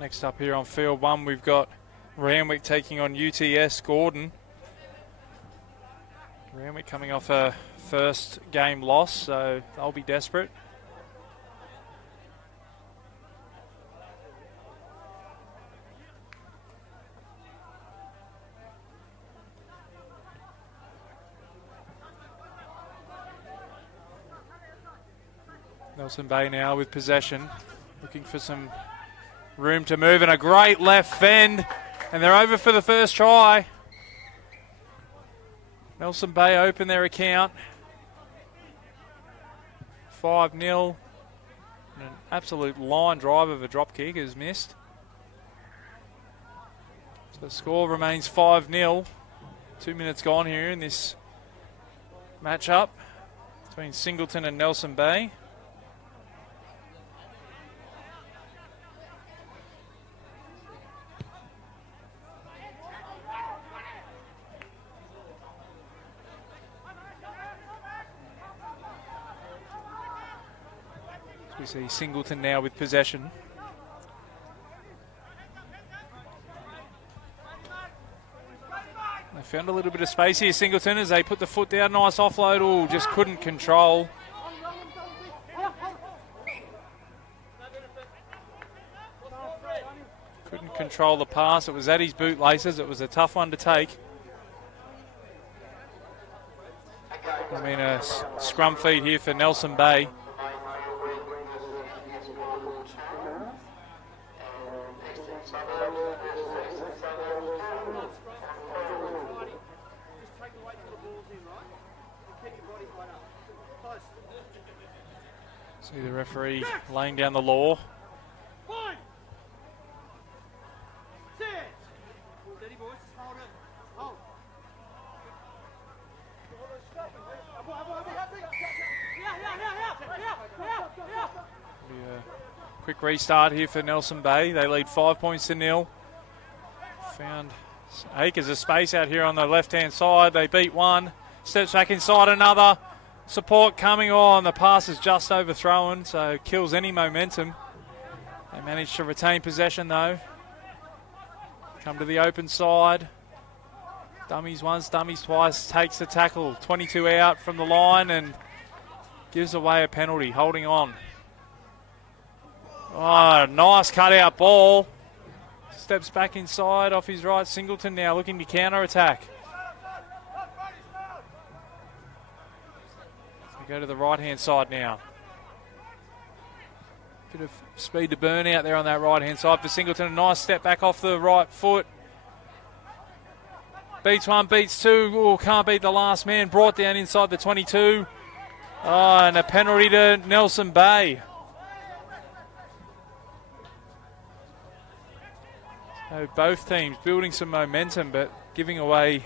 Next up here on field one, we've got Randwick taking on UTS Gordon. Randwick coming off a first game loss, so they'll be desperate. Nelson Bay now with possession, looking for some room to move, and a great left fend, and they're over for the first try. Nelson Bay open their account. 5-0. An absolute line drive of a drop kick is missed. So the score remains 5-0. 2 minutes gone here in this matchup between Singleton and Nelson Bay. We see Singleton now with possession. They found a little bit of space here, Singleton, as they put the foot down. Nice offload. Oh, just couldn't control. Couldn't control the pass. It was at his bootlaces. It was a tough one to take. I mean, a scrum feed here for Nelson Bay. See the referee laying down the law. Quick restart here for Nelson Bay. They lead 5 points to 0. Found acres of space out here on the left-hand side. They beat one. Steps back inside another. Support coming on. The pass is just overthrown, so kills any momentum. They managed to retain possession though. Come to the open side. Dummies once, dummies twice. Takes the tackle. 22 out from the line and gives away a penalty. Holding on. Oh, nice cutout ball. Steps back inside off his right. Singleton now looking to counter attack. We go to the right-hand side now. Bit of speed to burn out there on that right-hand side for Singleton. A nice step back off the right foot. Beats one, beats two. Oh, can't beat the last man. Brought down inside the 22. Oh, and a penalty to Nelson Bay. So both teams building some momentum, but giving away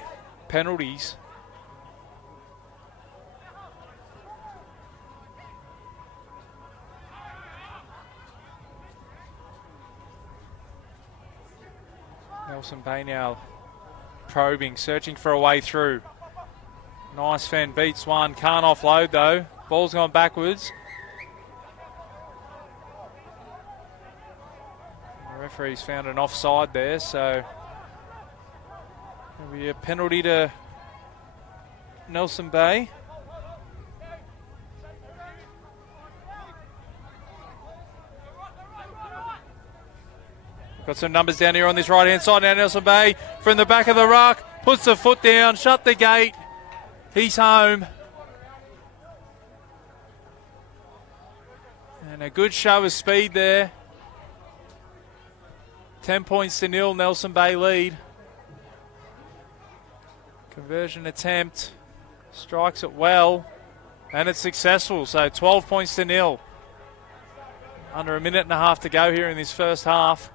penalties. Nelson Bay now probing, searching for a way through. Nice fend, beats one, can't offload though. Ball's gone backwards. The referee's found an offside there, so there'll be a penalty to Nelson Bay. Got some numbers down here on this right-hand side now. Nelson Bay from the back of the ruck. Puts the foot down. Shut the gate. He's home. And a good show of speed there. 10 points to nil. Nelson Bay lead. Conversion attempt. Strikes it well. And it's successful. So 12 points to nil. Under a minute and a half to go here in this first half.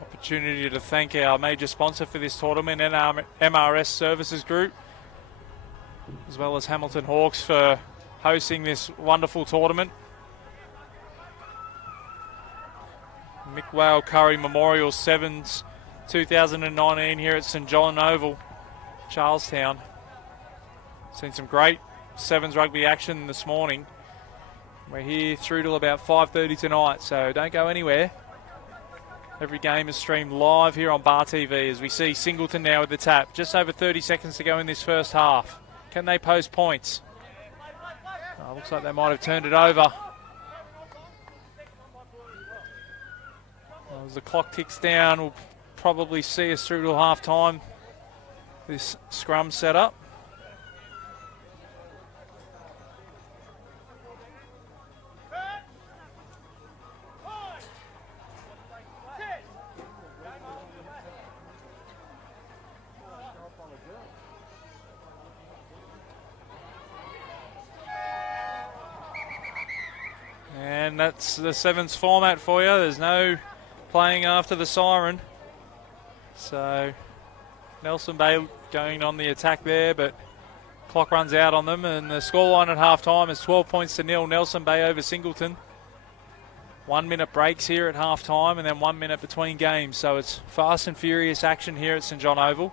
Opportunity to thank our major sponsor for this tournament, and our MRS Services Group, as well as Hamilton Hawks for hosting this wonderful tournament. Mick Whale Curry Memorial Sevens 2019 here at St John Oval, Charlestown. Seen some great Sevens rugby action this morning. We're here through till about 5:30 tonight, so don't go anywhere. Every game is streamed live here on Bar TV as we see Singleton now with the tap. Just over 30 seconds to go in this first half. Can they post points? Oh, looks like they might have turned it over. Well, as the clock ticks down, we'll probably see us through till half time. This scrum set up. And that's the Sevens format for you. There's no playing after the siren. So Nelson Bay going on the attack there, but clock runs out on them. And the scoreline at half-time is 12 points to nil. Nelson Bay over Singleton. 1 minute breaks here at half-time and then 1 minute between games. So it's fast and furious action here at St John Oval.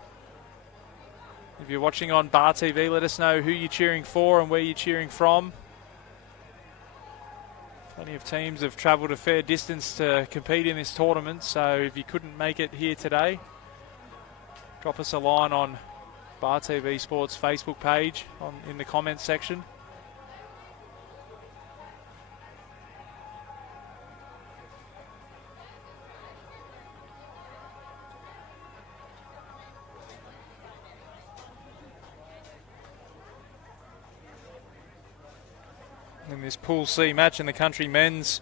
If you're watching on Bar TV, let us know who you're cheering for and where you're cheering from. Plenty of teams have travelled a fair distance to compete in this tournament, so if you couldn't make it here today, drop us a line on Bar TV Sports Facebook page in the comments section. In this Pool C match in the country men's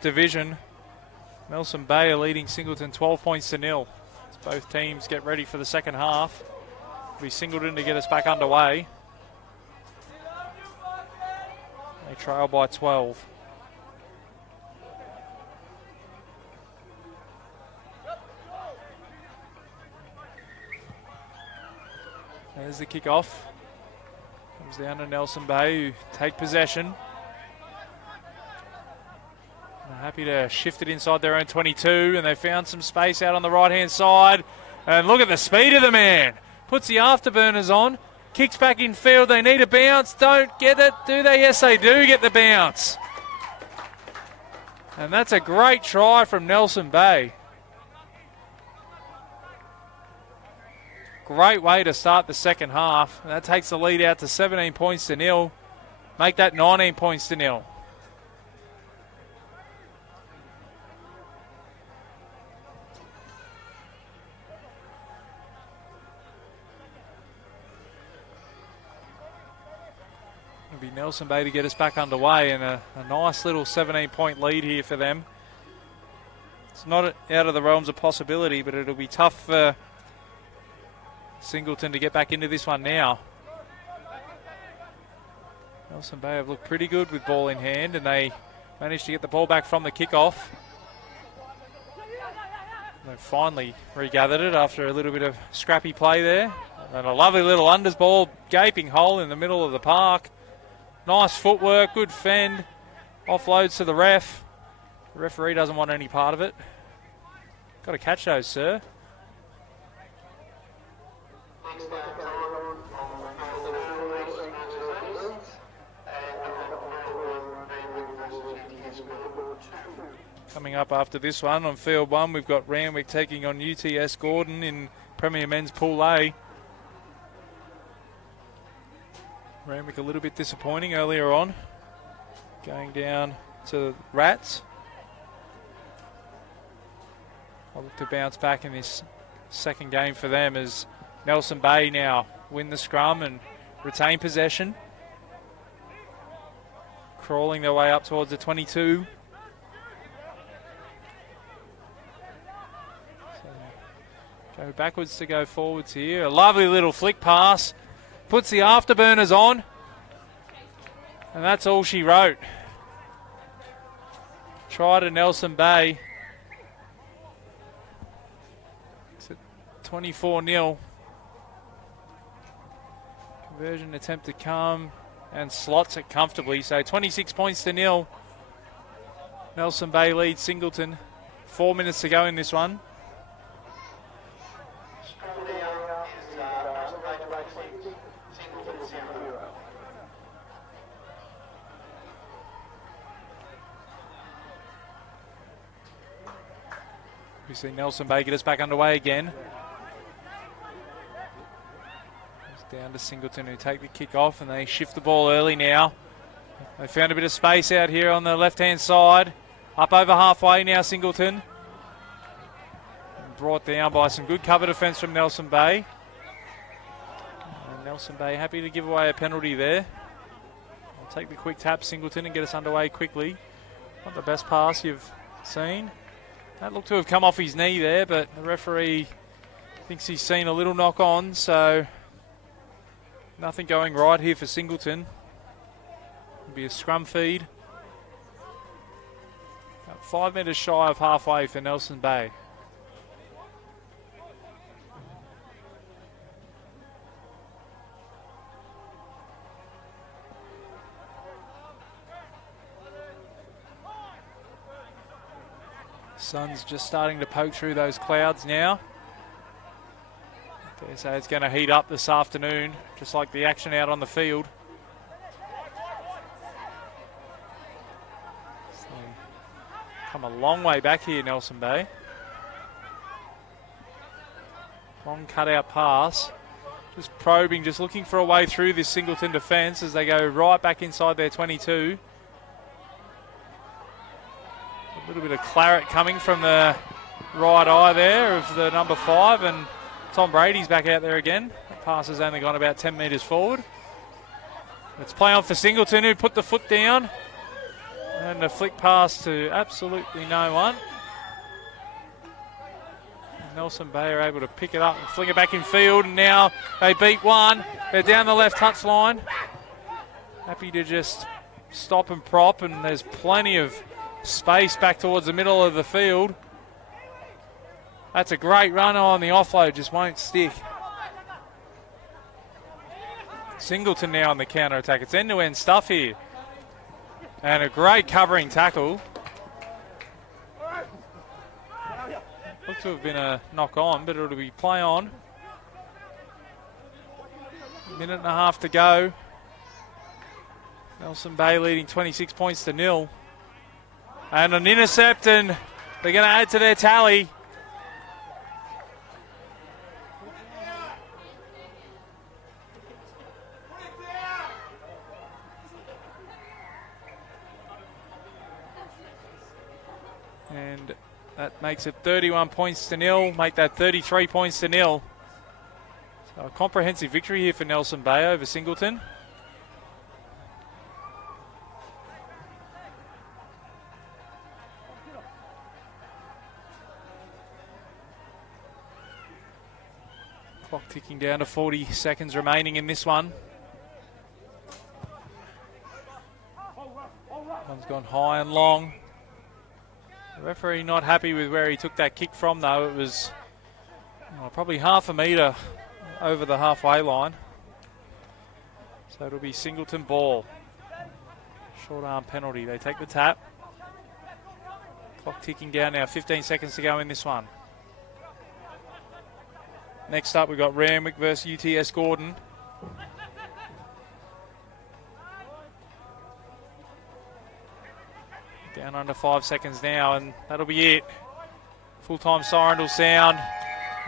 division, Nelson Bay are leading Singleton 12 points to nil. As both teams get ready for the second half. It'll be Singleton to get us back underway. They trail by 12. There's the kickoff. Comes down to Nelson Bay, who take possession. They're happy to shift it inside their own 22, and they found some space out on the right-hand side. And look at the speed of the man. Puts the afterburners on, kicks back in field. They need a bounce. Don't get it, do they? Yes, they do get the bounce. And that's a great try from Nelson Bay. Great way to start the second half. And that takes the lead out to 17 points to nil. Make that 19 points to nil. It'll be Nelson Bay to get us back underway, and a nice little 17-point lead here for them. It's not out of the realms of possibility, but it'll be tough for Singleton to get back into this one now. Nelson Bay have looked pretty good with ball in hand, and they managed to get the ball back from the kickoff. They finally regathered it after a little bit of scrappy play there. And a lovely little unders ball, gaping hole in the middle of the park. Nice footwork, good fend. Offloads to the ref. The referee doesn't want any part of it. Got to catch those, sir. Coming up after this one on field 1, we've got Randwick taking on UTS Gordon in Premier Men's Pool A. Randwick a little bit disappointing earlier on, going down to Rats. I'll look to bounce back in this second game for them as Nelson Bay now win the scrum and retain possession. Crawling their way up towards the 22. Go backwards to go forwards here. A lovely little flick pass. Puts the afterburners on. And that's all she wrote. Try to Nelson Bay. It's at 24-0. Conversion attempt to come and slots it comfortably. So 26 points to 0. Nelson Bay leads Singleton. 4 minutes to go in this one. We see Nelson Bay get us back underway again. It's down to Singleton, who take the kick off, and they shift the ball early now. They found a bit of space out here on the left-hand side. Up over halfway now, Singleton. And brought down by some good cover defence from Nelson Bay. And Nelson Bay happy to give away a penalty there. I'll take the quick tap, Singleton, and get us underway quickly. Not the best pass you've seen. That looked to have come off his knee there, but the referee thinks he's seen a little knock on, so nothing going right here for Singleton. It'll be a scrum feed. About 5 metres shy of halfway for Nelson Bay. Sun's just starting to poke through those clouds now. Dare say it's going to heat up this afternoon, just like the action out on the field. So, come a long way back here, Nelson Bay. Long cutout pass. Just probing, just looking for a way through this Singleton defence as they go right back inside their 22. A little bit of claret coming from the right eye there of the number 5, and Tom Brady's back out there again. That pass has only gone about 10 metres forward. Let's play on for Singleton, who put the foot down. And a flick pass to absolutely no one. Nelson Bay are able to pick it up and fling it back in field, and now they beat one. They're down the left touchline. Happy to just stop and prop, and there's plenty of space back towards the middle of the field. That's a great run on the offload, just won't stick. Singleton now on the counter-attack. It's end-to-end stuff here. And a great covering tackle. Looks to have been a knock-on, but it'll be play on. Minute and a half to go. Nelson Bay leading 26 points to 0. And an intercept, and they're going to add to their tally. And that makes it 31 points to 0, make that 33 points to 0. So a comprehensive victory here for Nelson Bay over Singleton. ticking down to 40 seconds remaining in this one. One's gone high and long. The referee not happy with where he took that kick from, though. It was probably half a metre over the halfway line. So it'll be Singleton ball. Short arm penalty. They take the tap. Clock ticking down now. 15 seconds to go in this one. Next up, we've got Randwick versus UTS Gordon. Down under 5 seconds now, and that'll be it. Full-time siren will sound.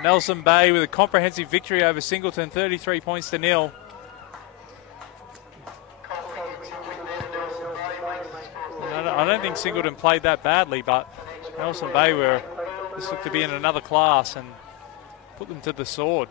Nelson Bay with a comprehensive victory over Singleton, 33 points to 0. I don't think Singleton played that badly, but Nelson Bay just looked to be in another class and put them to the sword.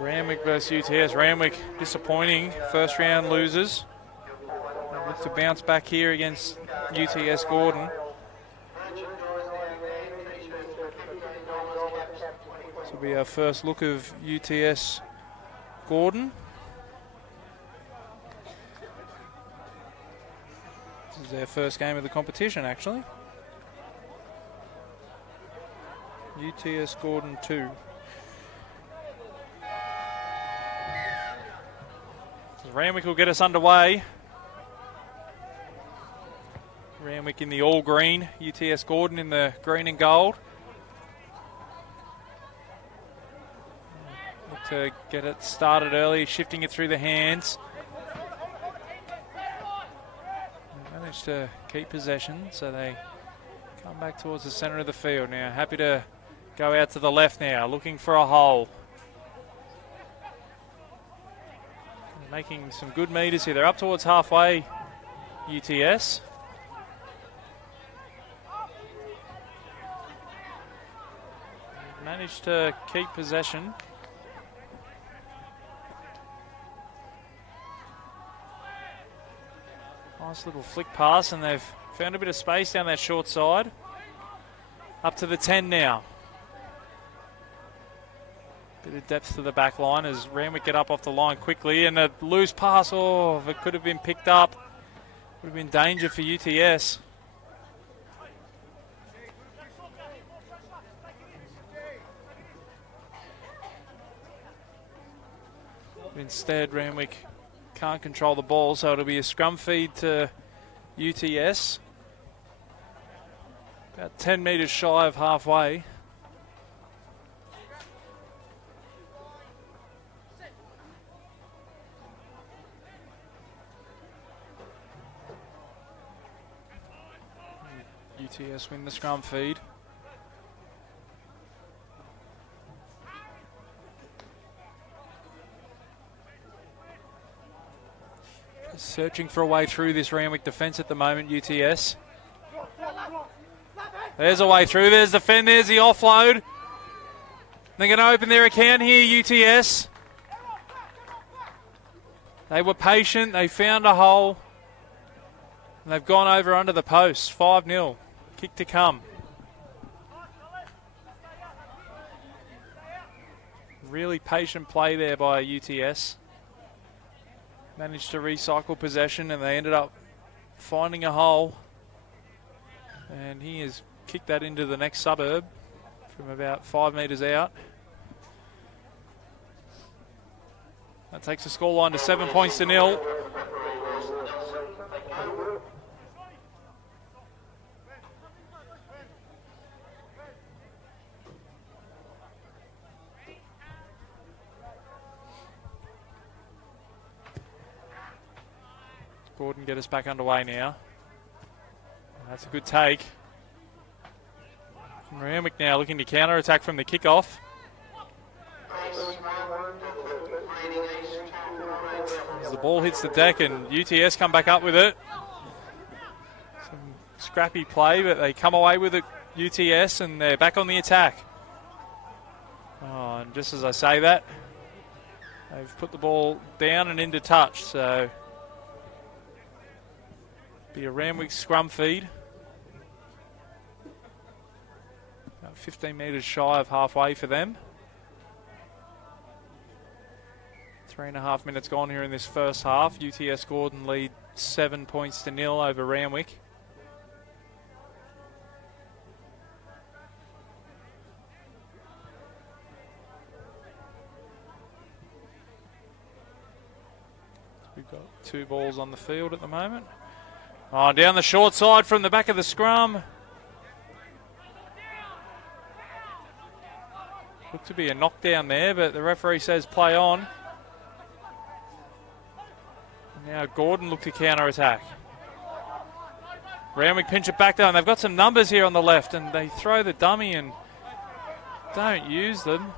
Randwick versus UTS. Randwick disappointing first round losers. Look to bounce back here against UTS Gordon. This will be our first look of UTS Gordon. This is their first game of the competition, actually. UTS Gordon 2. Randwick will get us underway. Randwick in the all green, UTS Gordon in the green and gold. Look to get it started early, shifting it through the hands. They managed to keep possession, so they come back towards the centre of the field now. Happy to go out to the left now, looking for a hole. Making some good meters here. They're up towards halfway, UTS. Managed to keep possession. Nice little flick pass, and they've found a bit of space down that short side. Up to the 10 now. Bit of depth to the back line as Randwick get up off the line quickly, and a loose pass. Oh, if it could have been picked up, would have been danger for UTS. Instead, Randwick can't control the ball, so it'll be a scrum feed to UTS. About 10 metres shy of halfway. UTS win the scrum feed. Searching for a way through this Randwick defence at the moment, UTS. There's a way through, there's the fend, there's the offload. They're going to open their account here, UTS. They were patient, they found a hole. And they've gone over under the post, 5-0. Kick to come. Really patient play there by UTS. Managed to recycle possession, and they ended up finding a hole. And he has kicked that into the next suburb from about 5 metres out. That takes the scoreline to 7 points to 0. Gordon get us back underway now. That's a good take. Randwick now looking to counter-attack from the kickoff. As the ball hits the deck and UTS come back up with it. Some scrappy play, but they come away with it, UTS, and they're back on the attack. Oh, and just as I say that, They've put the ball down and into touch, so be a Randwick scrum feed. About 15 metres shy of halfway for them. 3.5 minutes gone here in this first half. UTS Gordon lead 7 points to 0 over Randwick. We've got 2 balls on the field at the moment. Oh, down the short side from the back of the scrum. Looked to be a knockdown there, but the referee says play on. Now Gordon look to counter-attack. Randwick pinch it back down. They've got some numbers here on the left, and they throw the dummy and don't use them.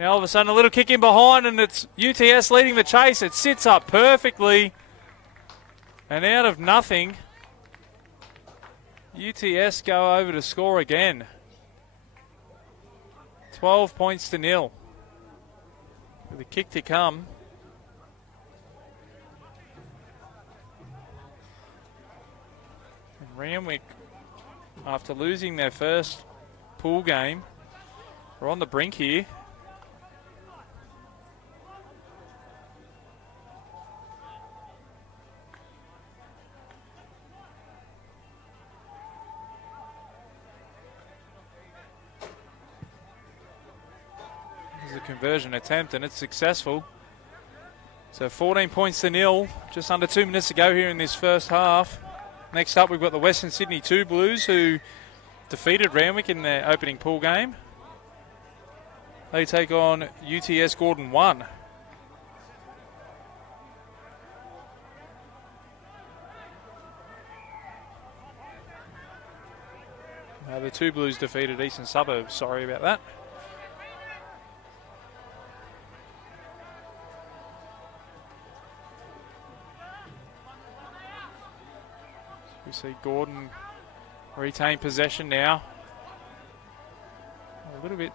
Now all of a sudden a little kick in behind, and it's UTS leading the chase. It sits up perfectly. And out of nothing, UTS go over to score again. 12 points to 0. With a kick to come. And Randwick, after losing their first pool game, are on the brink here. Conversion attempt, and it's successful. So 14 points to 0, just under 2 minutes to go here in this first half. Next up, we've got the Western Sydney 2 Blues, who defeated Randwick in their opening pool game. They take on UTS Gordon 1. The 2 Blues defeated Eastern Suburbs, sorry about that. We see Gordon retain possession now. A little bit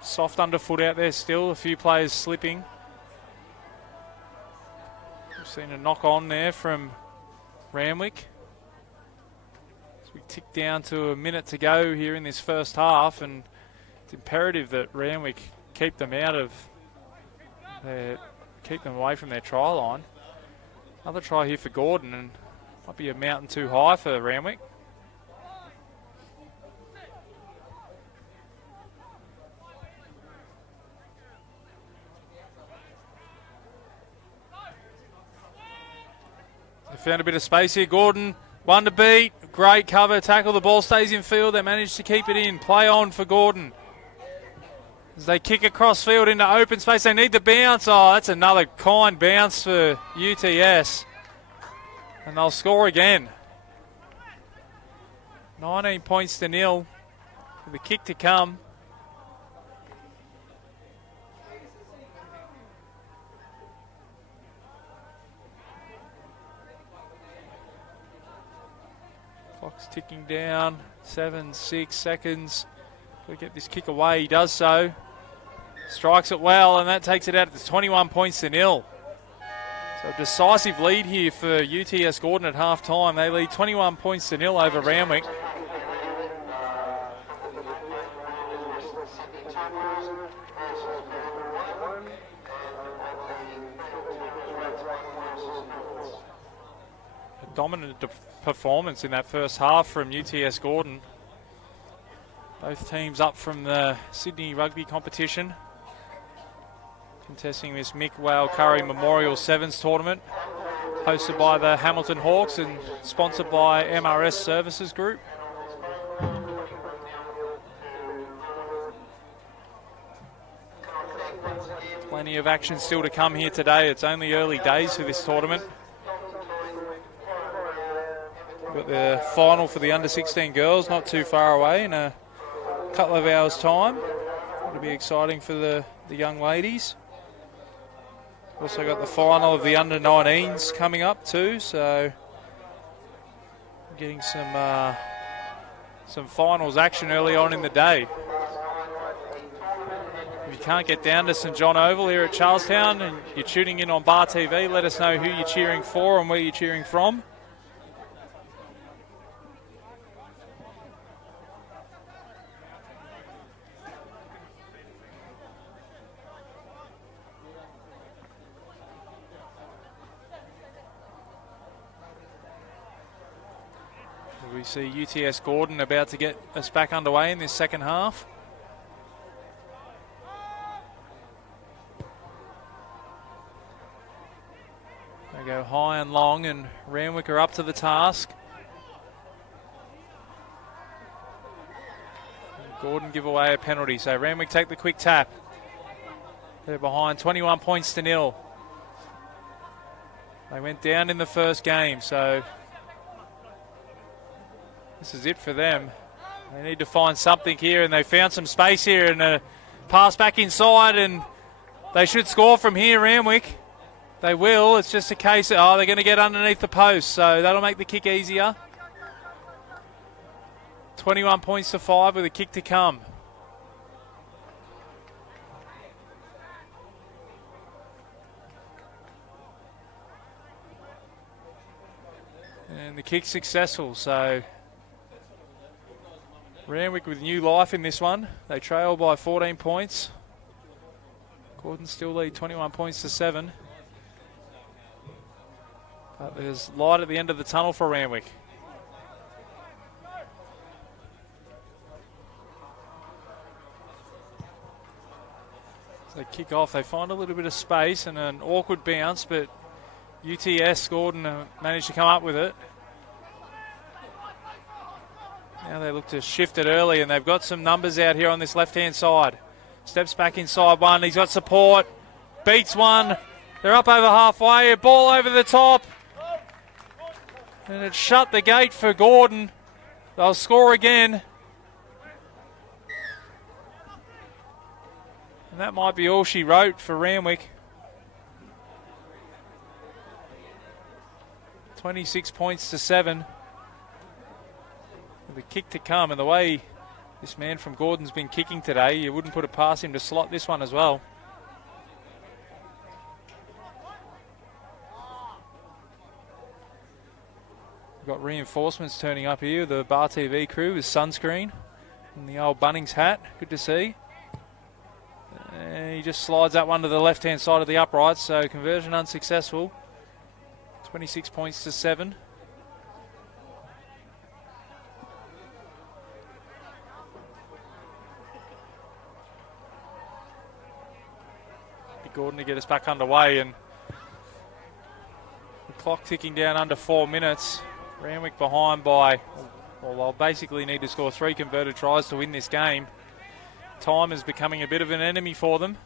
soft underfoot out there still. A few players slipping. We've seen a knock on there from Randwick. As we tick down to a minute to go here in this first half, and it's imperative that Randwick keep them out of keep them away from their try line. Another try here for Gordon, and might be a mountain too high for Randwick. They found a bit of space here. Gordon, one to beat. Great cover, tackle. The ball stays in field. They managed to keep it in. Play on for Gordon. As they kick across field into open space, they need the bounce. Oh, that's another kind bounce for UTS. And they'll score again. 19 points to 0 with the kick to come. Clock's ticking down. 7, 6 seconds. Got to get this kick away. He does so. Strikes it well, and that takes it out to 21 points to 0. So a decisive lead here for UTS Gordon at half-time. They lead 21 points to 0 over Randwick. A dominant performance in that first half from UTS Gordon. Both teams up from the Sydney Rugby competition, contesting this Mick Curry Memorial Sevens tournament, hosted by the Hamilton Hawks and sponsored by MRS Services Group. Plenty of action still to come here today. It's only early days for this tournament. We've got the final for the under-16 girls not too far away in a couple of hours' time. It'll be exciting for the young ladies. Also got the final of the under-19s coming up too, so getting some finals action early on in the day. If you can't get down to St John Oval here at Charlestown and you're tuning in on Bar TV, let us know who you're cheering for and where you're cheering from. We see UTS Gordon about to get us back underway in this second half. They go high and long, and Randwick are up to the task. And Gordon give away a penalty, so Randwick take the quick tap. They're behind 21 points to 0. They went down in the first game, so this is it for them. They need to find something here, and they found some space here, and a pass back inside, and they should score from here, Randwick. They will. It's just a case of, they're going to get underneath the post, so that'll make the kick easier. 21 points to 5 with a kick to come. And the kick's successful, so Randwick with new life in this one. They trail by 14 points. Gordon still lead 21 points to 7. But there's light at the end of the tunnel for Randwick. As they kick off, they find a little bit of space and an awkward bounce, but UTS Gordon managed to come up with it. Now they look to shift it early, and they've got some numbers out here on this left-hand side. Steps back inside one. He's got support. Beats one. They're up over halfway. A ball over the top. And it shut the gate for Gordon. They'll score again. And that might be all she wrote for Randwick. 26 points to 7. The kick to come, and the way this man from Gordon's been kicking today, you wouldn't put it past him to slot this one as well. We've got reinforcements turning up here. The Bar TV crew with sunscreen and the old Bunnings hat. Good to see. And he just slides that one to the left-hand side of the upright, so conversion unsuccessful. 26 points to 7. Gordon to get us back underway, and the clock ticking down under 4 minutes. Randwick behind by, well, they'll basically need to score 3 converted tries to win this game. Time is becoming a bit of an enemy for them.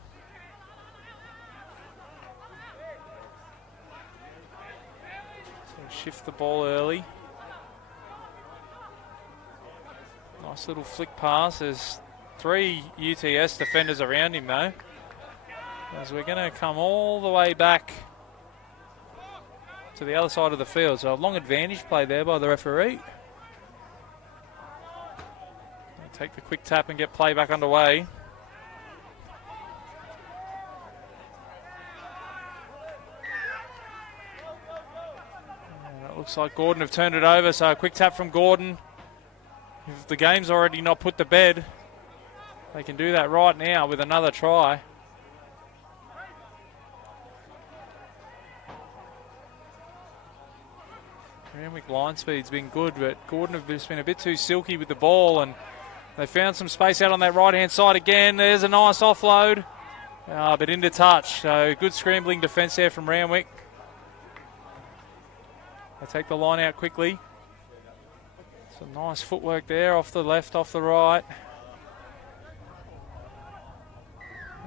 So shift the ball early. Nice little flick pass. There's 3 UTS defenders around him though, as we're going to come all the way back to the other side of the field. So a long advantage play there by the referee. They take the quick tap and get play back underway. And it looks like Gordon have turned it over, so a quick tap from Gordon. If the game's already not put to bed, they can do that right now with another try. Randwick line speed's been good, but Gordon have just been a bit too silky with the ball, and they found some space out on that right-hand side again. There's a nice offload, but into touch. So good scrambling defence there from Randwick. They take the line out quickly. Some nice footwork there, off the left, off the right.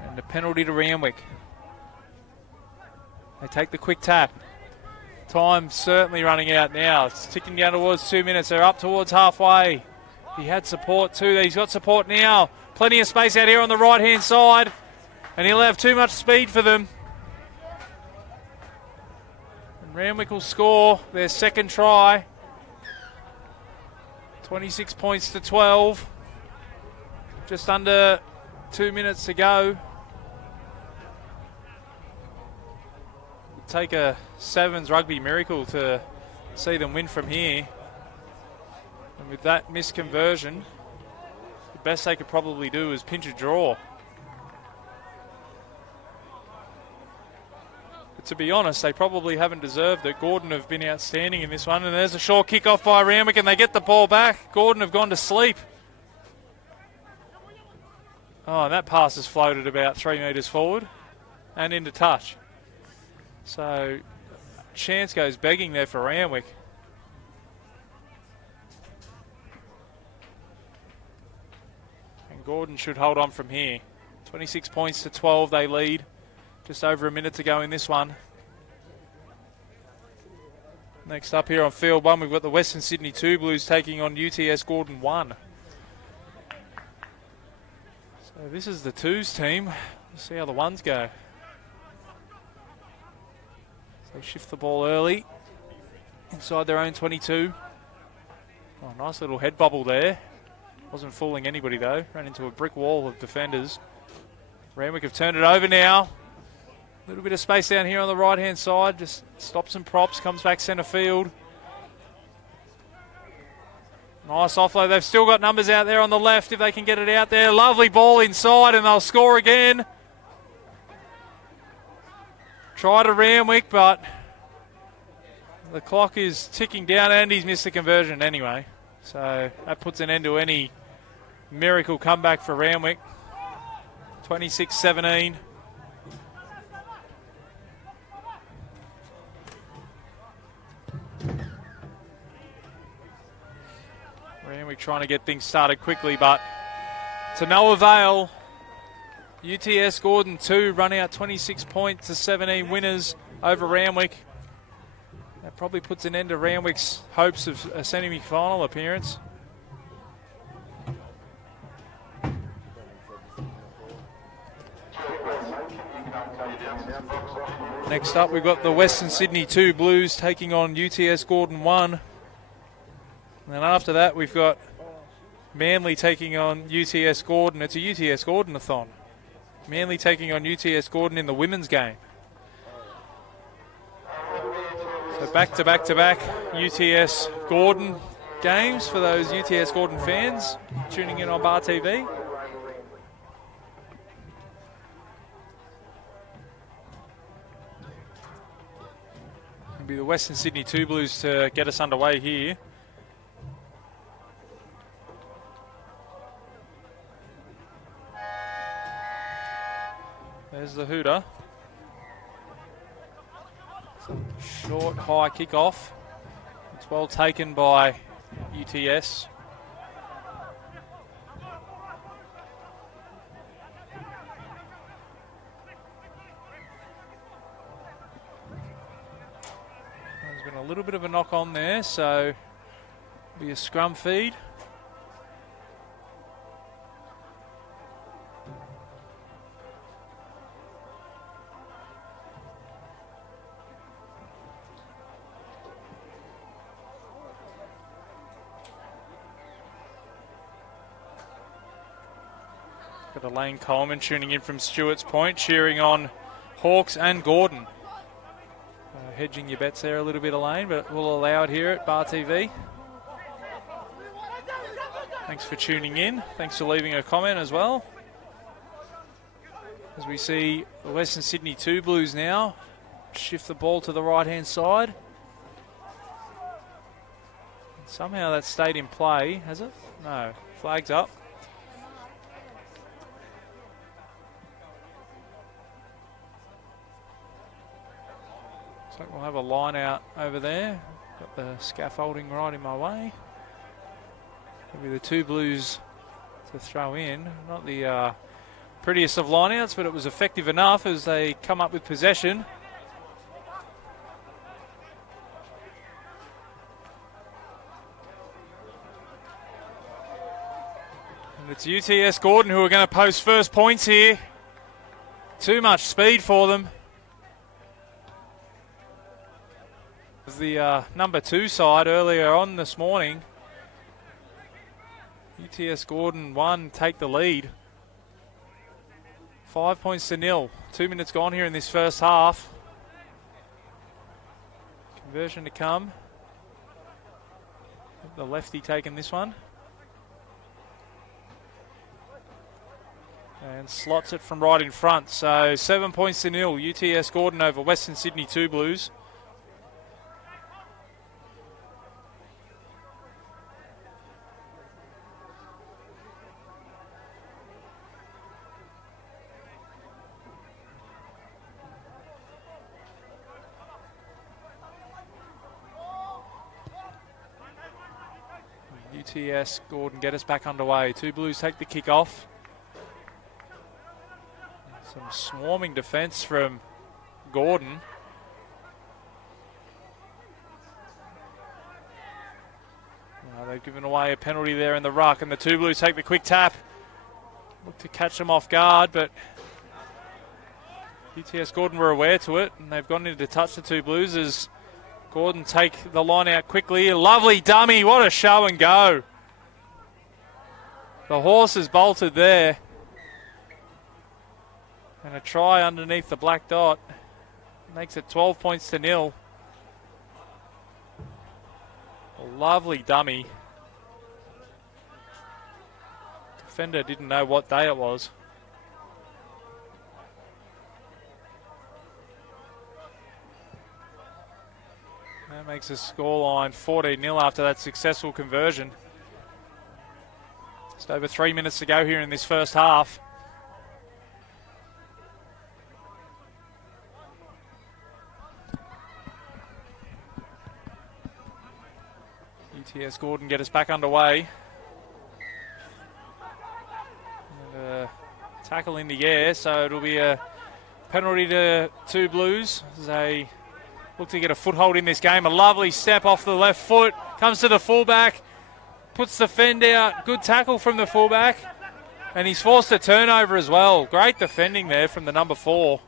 And a penalty to Randwick. They take the quick tap. Time certainly running out now. It's ticking down towards 2 minutes. They're up towards halfway. He had support too. He's got support now. Plenty of space out here on the right-hand side. And he'll have too much speed for them. And Randwick will score their second try. 26 points to 12. Just under 2 minutes to go take a sevens rugby miracle to see them win from here. And with that misconversion, the best they could probably do is pinch a draw. But to be honest, they probably haven't deserved it. Gordon have been outstanding in this one. And there's a short kick off by Randwick, and they get the ball back. Gordon have gone to sleep. Oh, and that pass has floated about 3 metres forward and into touch. So, chance goes begging there for Randwick. And Gordon should hold on from here. 26 points to 12 they lead. Just over a minute to go in this one. Next up here on field 1, we've got the Western Sydney 2 Blues taking on UTS Gordon 1. So this is the 2s team. We'll see how the 1s go. They shift the ball early inside their own 22. Oh, nice little head bubble there. Wasn't fooling anybody though. Ran into a brick wall of defenders. Randwick have turned it over now. A little bit of space down here on the right-hand side. Just stops and props. Comes back centre field. Nice offload. They've still got numbers out there on the left if they can get it out there. Lovely ball inside and they'll score again. Try to Randwick, but the clock is ticking down and he's missed the conversion anyway. So that puts an end to any miracle comeback for Randwick. 26-17. Randwick trying to get things started quickly, but to no avail. UTS Gordon 2 run out 26 points to 17 winners over Randwick. That probably puts an end to Randwick's hopes of a semi-final appearance. Next up, we've got the Western Sydney 2 Blues taking on UTS Gordon 1. And then after that, we've got Manly taking on UTS Gordon. It's a UTS Gordon-a-thon. Manly taking on UTS Gordon in the women's game. So back-to-back-to-back UTS Gordon games for those UTS Gordon fans tuning in on Bar TV. It'll be the Western Sydney 2 Blues to get us underway here. There's the hooter. Short, high kick-off. It's well taken by UTS. There's been a little bit of a knock on there, so it'll be a scrum feed. Got Elaine Coleman tuning in from Stewart's Point, cheering on Hawks and Gordon. Hedging your bets there a little bit, Elaine, but we'll allow it here at Bar TV. Thanks for tuning in. Thanks for leaving a comment as well. As we see the Western Sydney 2 Blues now shift the ball to the right-hand side. Somehow that stayed in play, has it? No, flag's up. Looks like we'll have a line out over there. Got the scaffolding right in my way. Maybe the 2 Blues to throw in. Not the prettiest of lineouts, but it was effective enough as they come up with possession. And it's UTS Gordon who are going to post first points here. Too much speed for them. The number 2 side earlier on this morning. UTS Gordon 1 take the lead. 5 points to 0. 2 minutes gone here in this first half. Conversion to come. The lefty taking this one. And slots it from right in front. So 7 points to nil. UTS Gordon over Western Sydney 2 Blues. UTS Gordon get us back underway. 2 Blues take the kick off. Some swarming defence from Gordon. They've given away a penalty there in the ruck, and the 2 Blues take the quick tap. Look to catch them off guard, but UTS Gordon were aware to it, and they've gone in to touch the 2 Blues as Gordon take the line out quickly. A lovely dummy. What a show and go. The horse is bolted there. And a try underneath the black dot. Makes it 12 points to nil. A lovely dummy. Defender didn't know what day it was. That makes the scoreline 14-0 after that successful conversion. Just over 3 minutes to go here in this first half. UTS Gordon get us back underway. And tackle in the air, so it'll be a penalty to 2 Blues as they look to get a foothold in this game. A lovely step off the left foot, comes to the fullback, puts the fend out. Good tackle from the fullback, and he's forced a turnover as well. Great defending there from the number 4.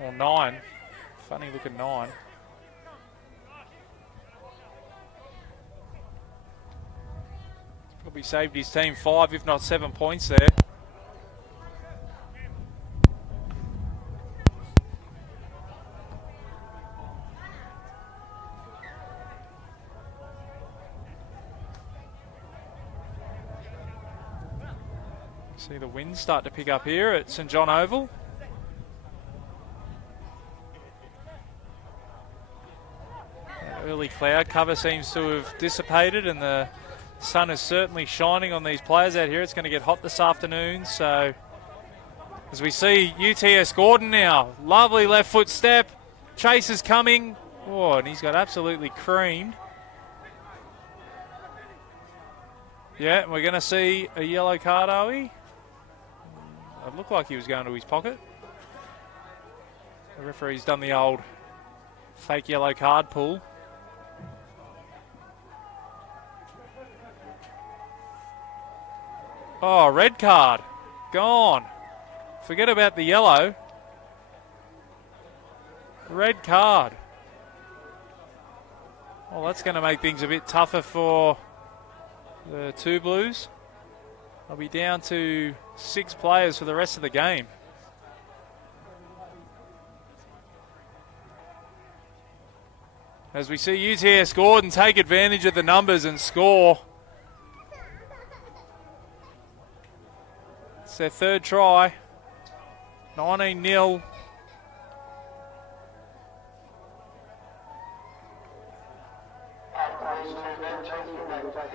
Or 9. Funny looking 9. Probably saved his team 5, if not 7 points there. See the wind start to pick up here at St John Oval. That early cloud cover seems to have dissipated, and the sun is certainly shining on these players out here. It's going to get hot this afternoon. So as we see UTS Gordon now, lovely left foot step. Chase is coming. Oh, and he's got absolutely creamed. Yeah, we're going to see a yellow card, are we? It looked like he was going to his pocket. The referee's done the old fake yellow card pull. Oh, red card. Gone. Forget about the yellow. Red card. Well, that's going to make things a bit tougher for the 2 Blues. They'll be down to 6 players for the rest of the game. As we see UTS Gordon take advantage of the numbers and score. It's their 3rd try. 19-0.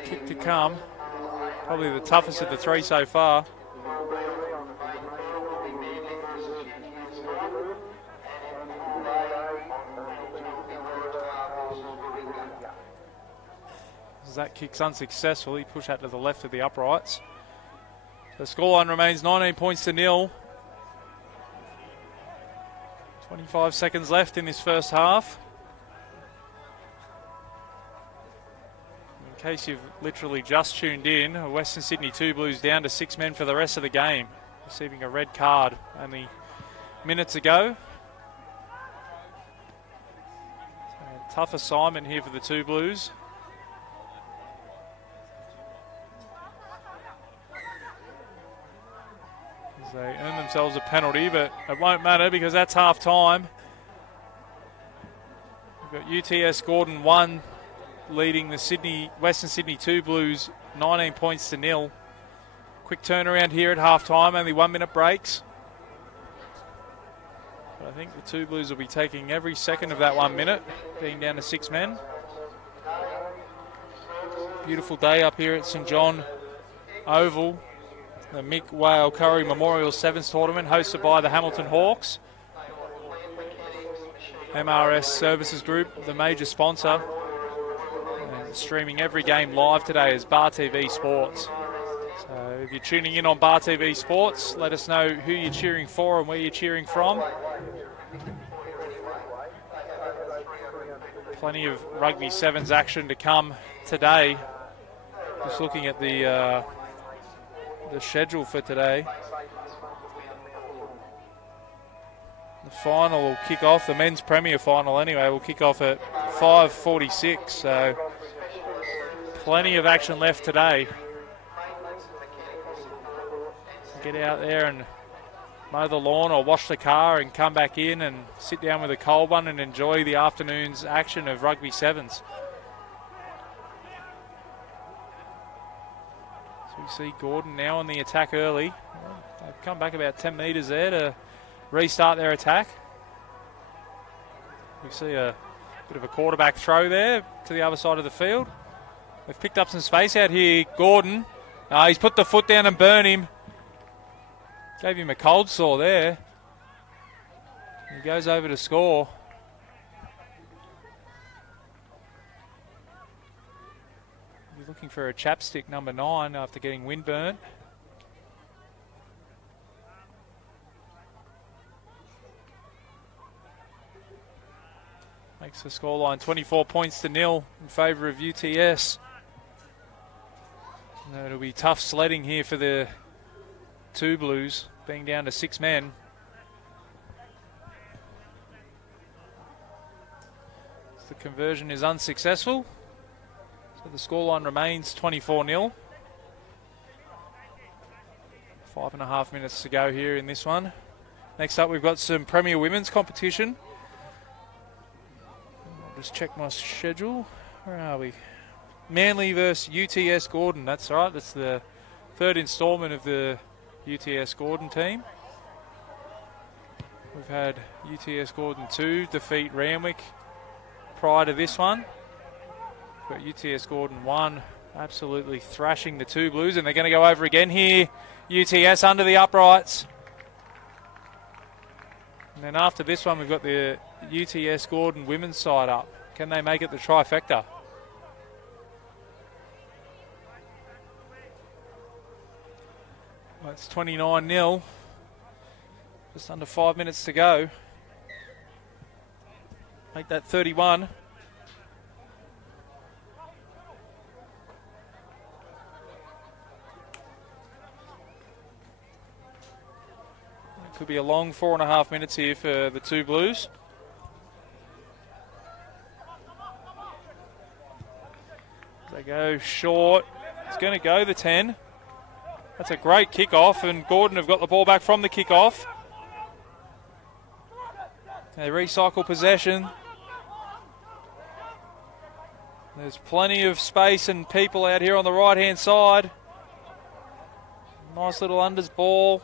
Kick to come. Probably the toughest of the 3 so far. As that kick's unsuccessful, he pushed that to the left of the uprights. The scoreline remains 19 points to nil. 25 seconds left in this first half. In case you've literally just tuned in, Western Sydney 2 Blues down to 6 men for the rest of the game, receiving a red card only minutes ago. So tough assignment here for the 2 Blues. As they earn themselves a penalty, but it won't matter because that's half time. We've got UTS Gordon 1 leading the Western Sydney 2 Blues 19 points to 0. Quick turnaround here at half-time, only 1 minute breaks. But I think the 2 Blues will be taking every second of that 1 minute, being down to 6 men. Beautiful day up here at St John Oval. The Mick Whale Curry Memorial Sevens Tournament hosted by the Hamilton Hawks. MRS Services Group, the major sponsor. And streaming every game live today is Bar TV Sports. So if you're tuning in on Bar TV Sports, let us know who you're cheering for and where you're cheering from. Plenty of Rugby Sevens action to come today. Just looking at the schedule for today. The final will kick off, the men's premier final anyway, will kick off at 5:46. So plenty of action left today. Get out there and mow the lawn or wash the car and come back in and sit down with a cold one and enjoy the afternoon's action of Rugby Sevens. So we see Gordon now on the attack early. They've come back about 10 metres there to restart their attack. We see a bit of a quarterback throw there to the other side of the field. They've picked up some space out here. Gordon, he's put the foot down and burned him. Gave him a cold sore there. He goes over to score. He's looking for a chapstick number 9 after getting wind burnt. Makes the scoreline 24 points to 0 in favour of UTS. And it'll be tough sledding here for the 2 Blues, being down to 6 men. The conversion is unsuccessful, so the scoreline remains 24-0. 5.5 minutes to go here in this one. Next up, we've got some Premier Women's competition. I'll just check my schedule. Where are we? Manly versus UTS Gordon. That's right. That's the third instalment of the UTS Gordon team. We've had UTS Gordon 2 defeat Randwick prior to this one. We've got UTS Gordon 1 absolutely thrashing the 2 Blues, and they're going to go over again here. UTS under the uprights. And then after this one, we've got the UTS Gordon women's side up. Can they make it the trifecta? Well, it's 29-0. Just under 5 minutes to go. Make that 31. It could be a long 4.5 minutes here for the 2 Blues. They go short. It's going to go the 10. That's a great kickoff, and Gordon have got the ball back from the kickoff. They recycle possession. There's plenty of space and people out here on the right-hand side. Nice little unders ball.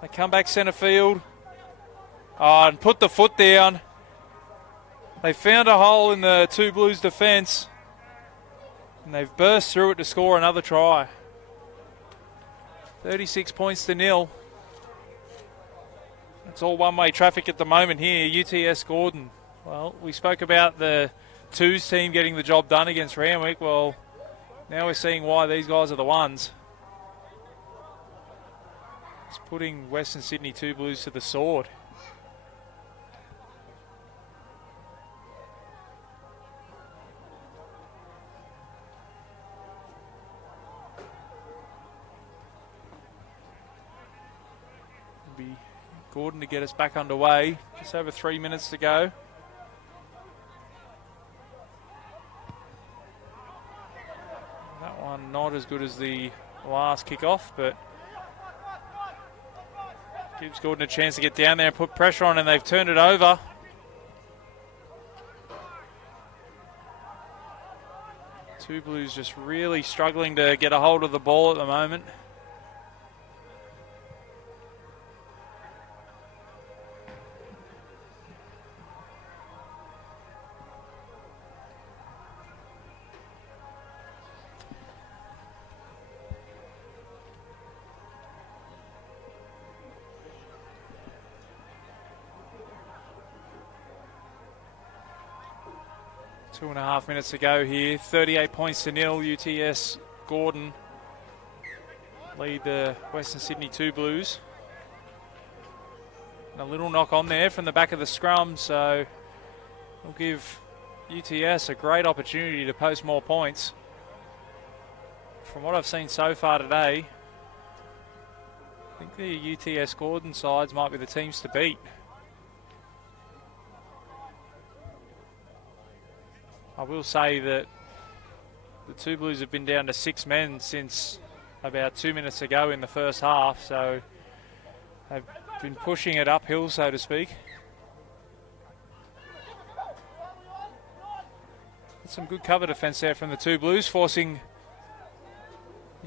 They come back centre field. And put the foot down. They found a hole in the 2 Blues defence. And they've burst through it to score another try. 36 points to 0. It's all one-way traffic at the moment here. UTS Gordon. Well, we spoke about the 2s team getting the job done against Randwick. Well, now we're seeing why these guys are the ones. It's putting Western Sydney 2 Blues to the sword. Gordon to get us back underway. Just over 3 minutes to go. That one not as good as the last kickoff, but gives Gordon a chance to get down there and put pressure on, and they've turned it over. Two Blues just really struggling to get a hold of the ball at the moment. Two and a half minutes to go here. 38 points to nil. UTS Gordon lead the Western Sydney Two Blues. And a little knock on there from the back of the scrum, so it'll give UTS a great opportunity to post more points. From what I've seen so far today, I think the UTS Gordon sides might be the teams to beat. I will say that the Two Blues have been down to 6 men since about 2 minutes ago in the first half, so they've been pushing it uphill, so to speak. Some good cover defence there from the Two Blues, forcing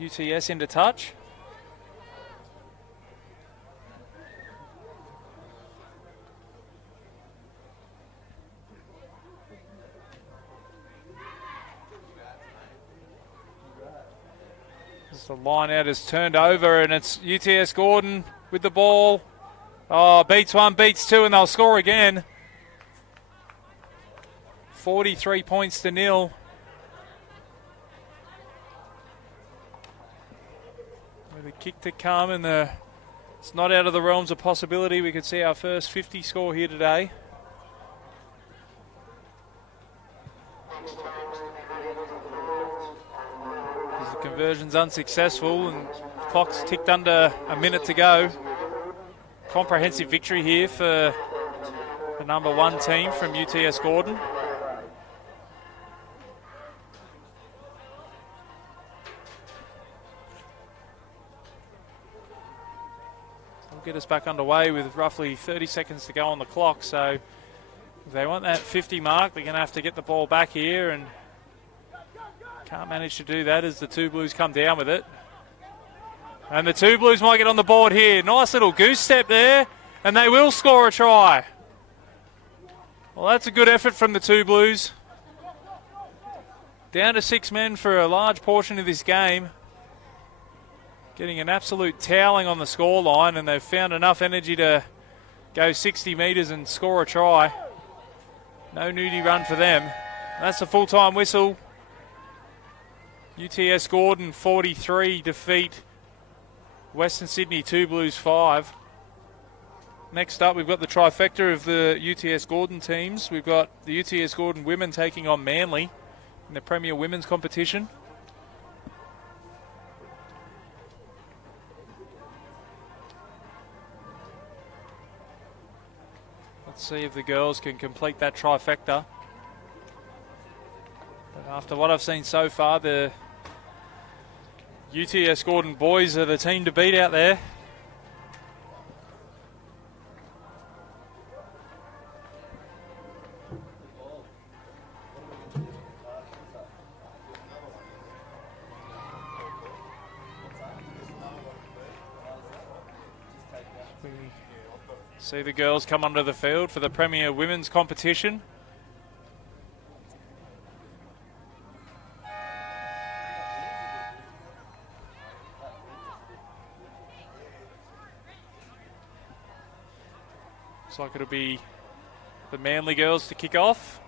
UTS into touch. The line out is turned over and it's UTS Gordon with the ball. Oh, beats one, beats two, and they'll score again. 43 points to nil. With a kick to come, and it's not out of the realms of possibility. We could see our first 50 score here today. Conversion's unsuccessful and clock's ticked under a minute to go. Comprehensive victory here for the number 1 team from UTS Gordon. We'll get us back underway with roughly 30 seconds to go on the clock, so if they want that 50 mark, they're going to have to get the ball back here, and can't manage to do that as the Two Blues come down with it. And the Two Blues might get on the board here. Nice little goose step there, and they will score a try. Well, that's a good effort from the Two Blues. Down to 6 men for a large portion of this game. Getting an absolute toweling on the scoreline, and they've found enough energy to go 60 metres and score a try. No nudie run for them. That's a full-time whistle. UTS Gordon 43 defeat Western Sydney Two Blues 5. Next up, we've got the trifecta of the UTS Gordon teams. We've got the UTS Gordon women taking on Manly in the Premier Women's competition. Let's see if the girls can complete that trifecta. But after what I've seen so far, the UTS Gordon boys are the team to beat out there. We see the girls come onto the field for the Premier Women's competition. Looks like it'll be the Manly girls to kick off.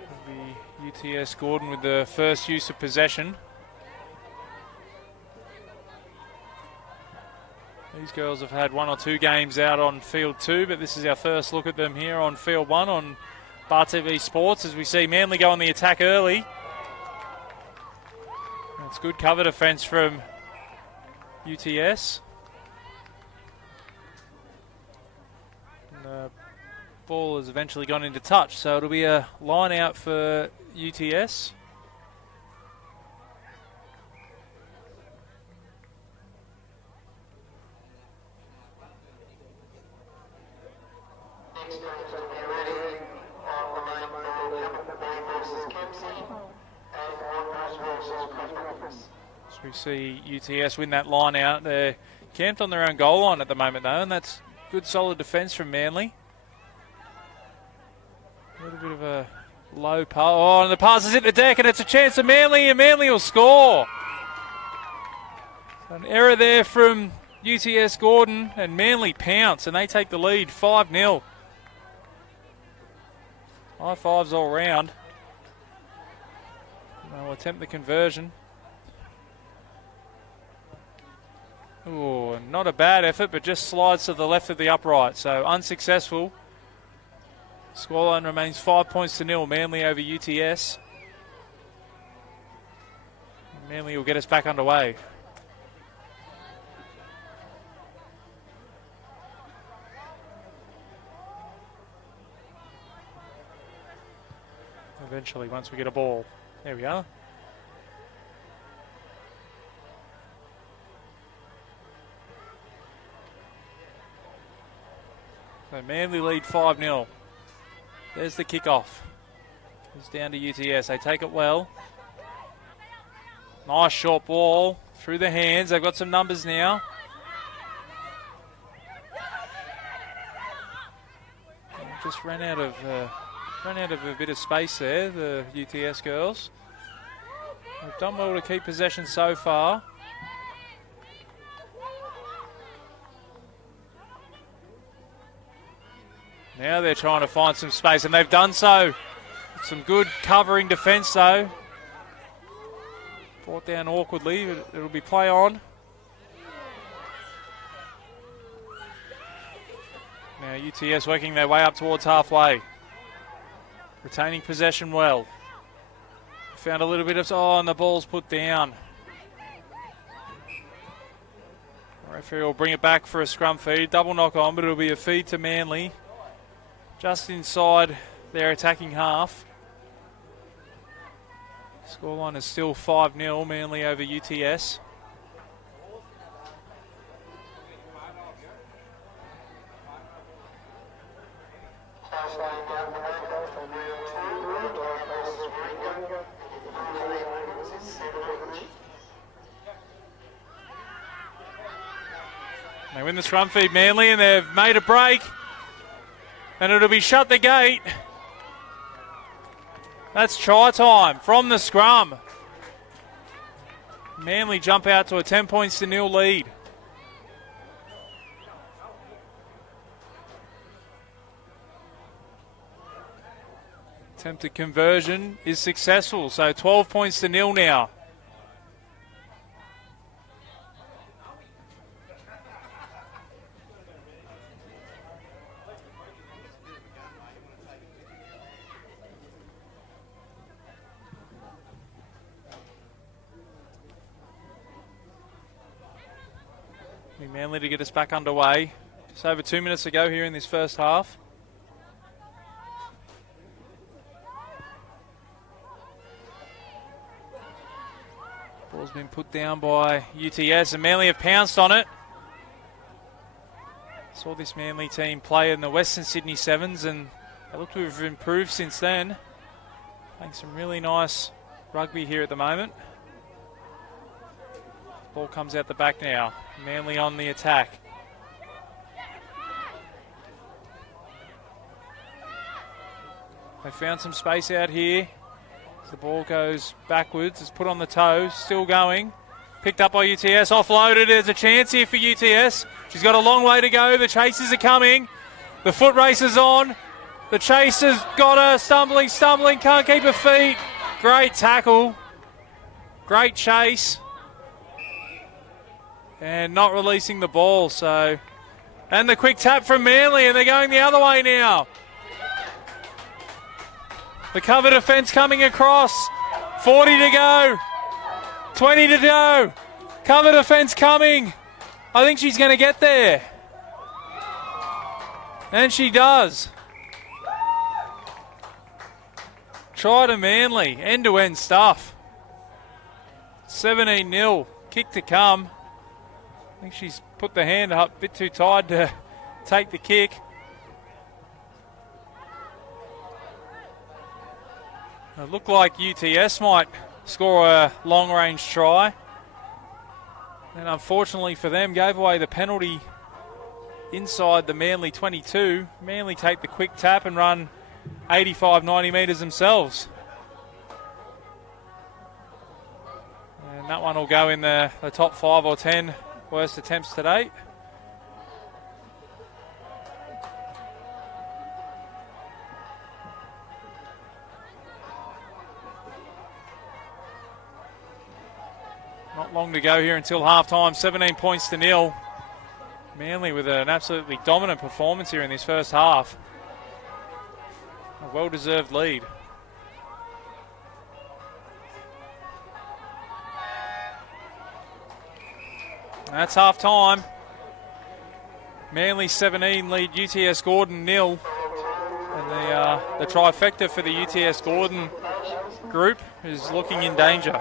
It'll be UTS Gordon with the first use of possession. These girls have had 1 or 2 games out on field 2, but this is our first look at them here on field 1 on Bar TV Sports as we see Manly go on the attack early. That's good cover defence from UTS. And ball has eventually gone into touch, so it'll be a line out for UTS. So we see UTS win that line out. They're camped on their own goal line at the moment, though, and that's good, solid defence from Manly. A little bit of a low pass. Oh, and the pass has hit the deck, and it's a chance of Manly, and Manly will score. So an error there from UTS Gordon, and Manly pounce, and they take the lead 5-0. High fives all round. They'll attempt the conversion. Oh, not a bad effort, but just slides to the left of the upright, so unsuccessful. Scoreline remains 5 points to 0. Manly over UTS. Manly will get us back underway. Eventually, once we get a ball. There we are. So Manly lead 5-0. There's the kickoff. It's down to UTS. They take it well. Nice short ball through the hands. They've got some numbers now. Just ran out of a bit of space there, the UTS girls. They've done well to keep possession so far. Now they're trying to find some space, and they've done so. Some good covering defence, though. Brought down awkwardly, but it'll be play on. Now UTS working their way up towards halfway. Retaining possession well. Found a little bit of... Oh, and the ball's put down. The referee will bring it back for a scrum feed. Double knock on, but it'll be a feed to Manly. Just inside their attacking half. Scoreline is still 5-0, Manly over UTS. They win the scrum feed, Manly, and they've made a break. And it'll be shut the gate. That's try time from the scrum. Manly jump out to a 10 points to 0 lead. Attempted conversion is successful, so 12 points to 0 now. Manly to get us back underway. Just over 2 minutes to go here in this first half. Ball's been put down by UTS, and Manly have pounced on it. Saw this Manly team play in the Western Sydney Sevens, and they look to have improved since then. Playing some really nice rugby here at the moment. Ball comes out the back now. Manly on the attack. They found some space out here. As the ball goes backwards, it's put on the toe, still going. Picked up by UTS, offloaded. There's a chance here for UTS. She's got a long way to go. The chasers are coming. The foot race is on. The chasers got her. Stumbling, can't keep her feet. Great tackle. Great chase. And not releasing the ball, so... And the quick tap from Manly, and they're going the other way now. The cover defence coming across. 40 to go. 20 to go. Cover defence coming. I think she's going to get there. And she does. Try to Manly. End-to-end stuff. 17-0. Kick to come. I think she's put the hand up a bit too tight to take the kick. It looked like UTS might score a long-range try. And unfortunately for them, gave away the penalty inside the Manly 22. Manly take the quick tap and run 85, 90 metres themselves. And that one will go in the top 5 or 10 worst attempts to date. Not long to go here until half-time. 17 points to nil. Manly with an absolutely dominant performance here in this first half. A well-deserved lead. That's half-time. Manly 17 lead UTS Gordon 0. And the trifecta for the UTS Gordon group is looking in danger.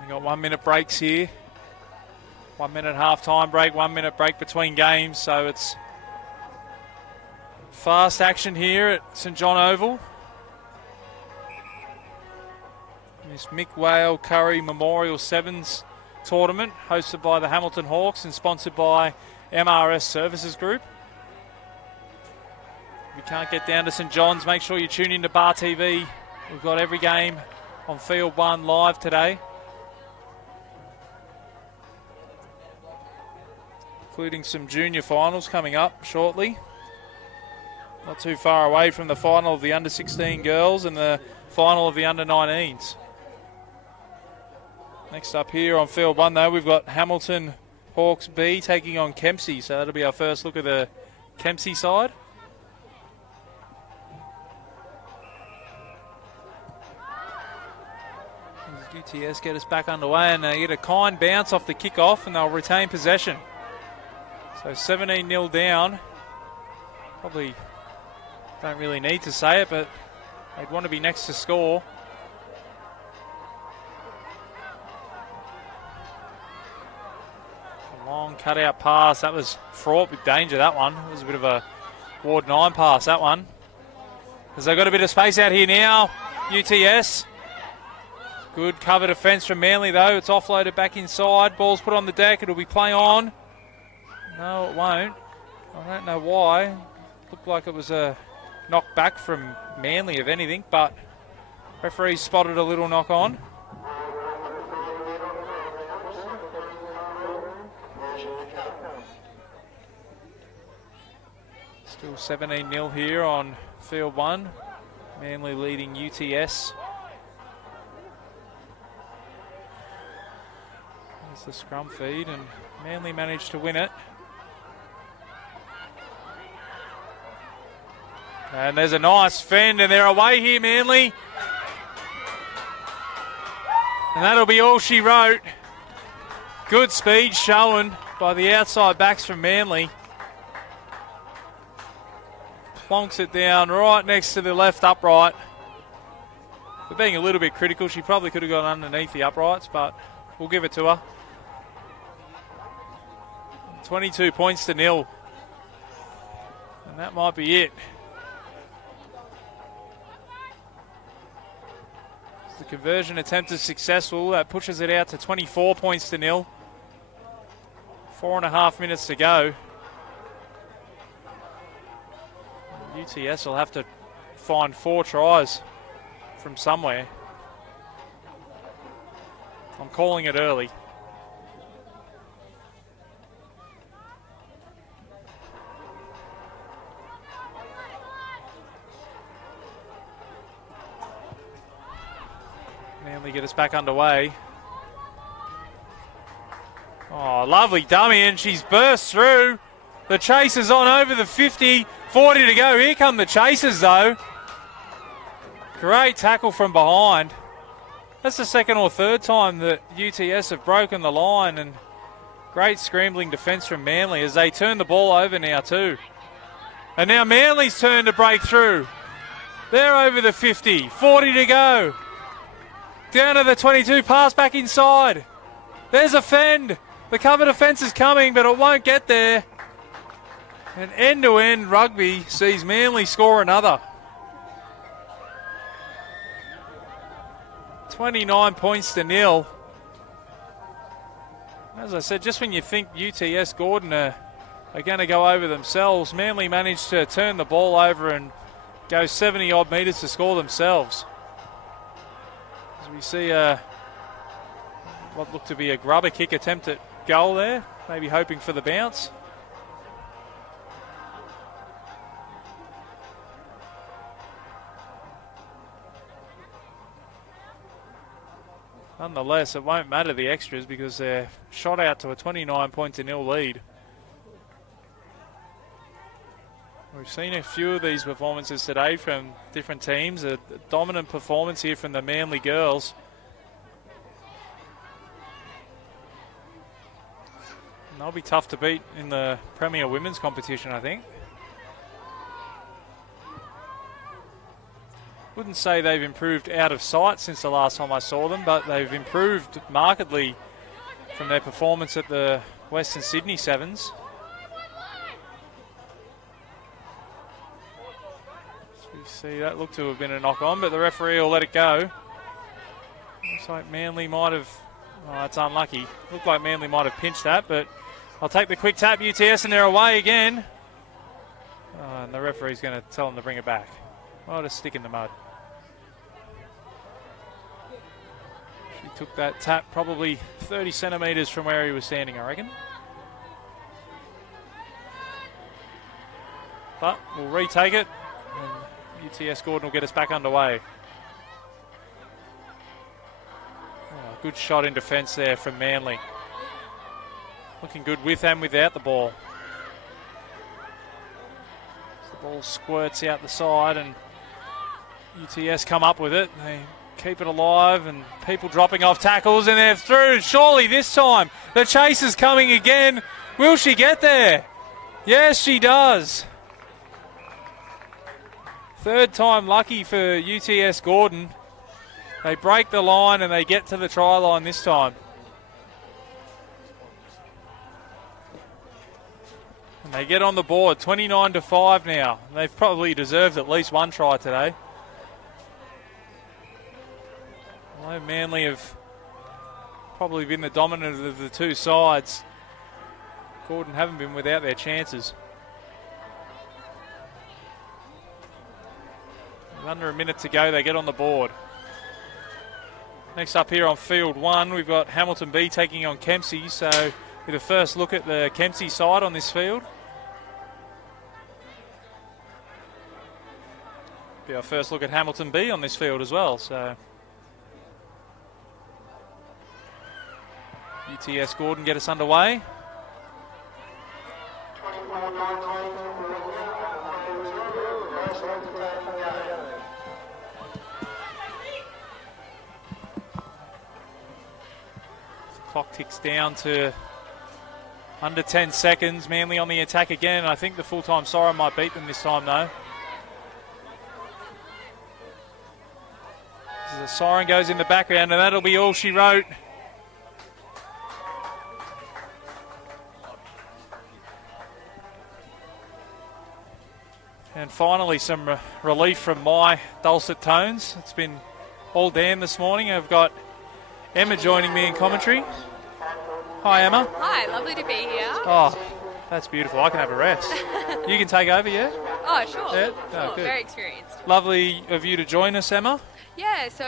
We've got 1 minute breaks here. 1 minute half-time break, 1 minute break between games. So it's fast action here at St John Oval. This Mick Whale Curry Memorial Sevens tournament hosted by the Hamilton Hawks and sponsored by MRS Services Group. If you can't get down to St John's, make sure you tune in to Bar TV. We've got every game on Field 1 live today, including some junior finals coming up shortly. Not too far away from the final of the under-16 girls and the final of the under-19s. Next up here on Field 1, though, we've got Hamilton Hawks B taking on Kempsey. So that'll be our first look at the Kempsey side. UTS get us back underway and they get a kind bounce off the kickoff and they'll retain possession. So 17-0 down. Probably don't really need to say it, but they'd want to be next to score. A long cut-out pass. That was fraught with danger, that one. It was a bit of a Ward 9 pass, that one. Because they've got a bit of space out here now, UTS. Good cover defence from Manly, though. It's offloaded back inside. Ball's put on the deck. It'll be play on. No, it won't. I don't know why. Looked like it was a knock back from Manly, if anything, but referee spotted a little knock on. Still 17-0 here on Field 1. Manly leading UTS. There's the scrum feed, and Manly managed to win it. And there's a nice fend, and they're away here, Manly. And that'll be all she wrote. Good speed shown by the outside backs from Manly. Plonks it down right next to the left upright. We're being a little bit critical. She probably could have gone underneath the uprights, but we'll give it to her. 22 points to nil. And that might be it. The conversion attempt is successful. That pushes it out to 24 points to nil. 4.5 minutes to go. UTS will have to find 4 tries from somewhere. I'm calling it early. Manly get us back underway. Oh, lovely dummy, and she's burst through. The chasers on over the 50. 40 to go. Here come the chasers, though. Great tackle from behind. That's the second or third time that UTS have broken the line, and great scrambling defence from Manly as they turn the ball over now too. And now Manly's turn to break through. They're over the 50. 40 to go. Down to the 22. Pass back inside. There's a fend. The cover defence is coming, but it won't get there. And end-to-end rugby sees Manly score another. 29 points to 0. As I said, just when you think UTS Gordon are going to go over themselves, Manly managed to turn the ball over and go 70-odd metres to score themselves. As we see what looked to be a grubber kick attempt at goal there, maybe hoping for the bounce. Nonetheless, it won't matter the extras because they're shot out to a 29-0 lead. We've seen a few of these performances today from different teams. A dominant performance here from the Manly girls. And they'll be tough to beat in the Premier Women's competition, I think. Wouldn't say they've improved out of sight since the last time I saw them, but they've improved markedly from their performance at the Western Sydney Sevens. So you see that looked to have been a knock on, but the referee will let it go. Looks like Manly might have, oh, that's unlucky. Looked like Manly might have pinched that, but I'll take the quick tap, UTS, and they're away again. Oh, and the referee's going to tell them to bring it back. What a stick in the mud. She took that tap probably 30 centimetres from where he was standing, I reckon. But we'll retake it, and UTS Gordon will get us back underway. Oh, good shot in defence there from Manly. Looking good with and without the ball. The ball squirts out the side and UTS come up with it. They keep it alive and people dropping off tackles and they're through. Surely this time the chase is coming again. Will she get there? Yes, she does. Third time lucky for UTS Gordon. They break the line and they get to the try line this time. And they get on the board, 29-5 now. They've probably deserved at least one try today. Although Manly have probably been the dominant of the two sides, Gordon haven't been without their chances. With under a minute to go, they get on the board. Next up here on field one, we've got Hamilton B taking on Kempsey. So with a first look at the Kempsey side on this field. Be our first look at Hamilton B on this field as well. So UTS Gordon get us underway. The clock ticks down to under 10 seconds. Manly on the attack again. I think the full-time siren might beat them this time though. The siren goes in the background and that'll be all she wrote. And finally some relief from my dulcet tones. It's been all Dan this morning. I've got Emma joining me in commentary. Hi Emma. Hi, lovely to be here. Oh, that's beautiful. I can have a rest. You can take over, yeah? Oh, sure. Yeah? Sure. Oh, good. Very experienced. Lovely of you to join us, Emma. Yeah, so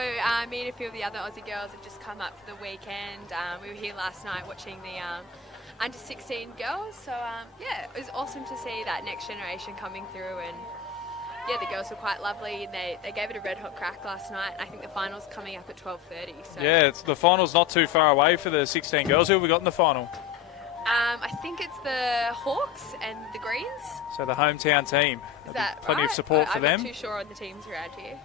me and a few of the other Aussie girls have just come up for the weekend. We were here last night watching the under 16 girls. So yeah, it was awesome to see that next generation coming through, and yeah, the girls were quite lovely. They gave it a red hot crack last night. I think the final's coming up at 12:30. So yeah, the final's not too far away for the 16 girls. Who have we got in the final? I think it's the Hawks and the Greens. So the hometown team. Is that plenty right? of support for them. I'm not too sure on the teams around here.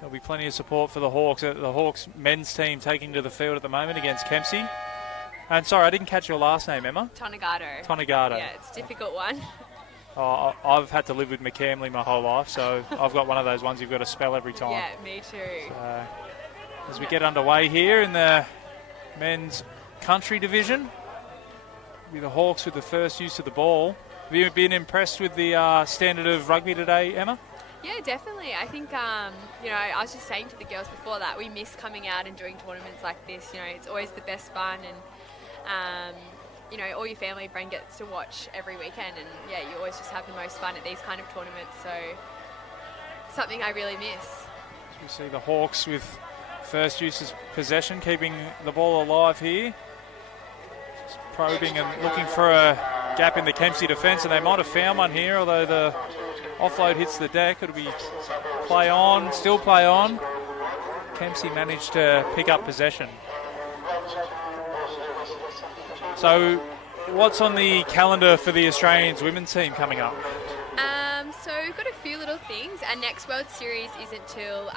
There'll be plenty of support for the Hawks. The Hawks men's team taking to the field at the moment against Kempsey. And sorry, I didn't catch your last name, Emma. Tonegado. Tonegado. Yeah, it's a difficult one. Oh, I've had to live with McCamley my whole life, so I've got one of those ones you've got to spell every time. Yeah, me too. So, as we get underway here in the men's country division, with the Hawks with the first use of the ball. Have you been impressed with the standard of rugby today, Emma? Yeah, definitely. I think, I was just saying to the girls before that we miss coming out and doing tournaments like this. It's always the best fun, and all your family and friend gets to watch every weekend, and yeah, you always just have the most fun at these kind of tournaments. So something I really miss. We see the Hawks with first use of possession, keeping the ball alive here. Just probing and looking for a gap in the Kempsey defence, and they might have found one here, although the offload hits the deck. It'll be play on, still play on. Kempsey managed to pick up possession. So what's on the calendar for the Australians women's team coming up? So we've got a few little things. Our next World Series isn't till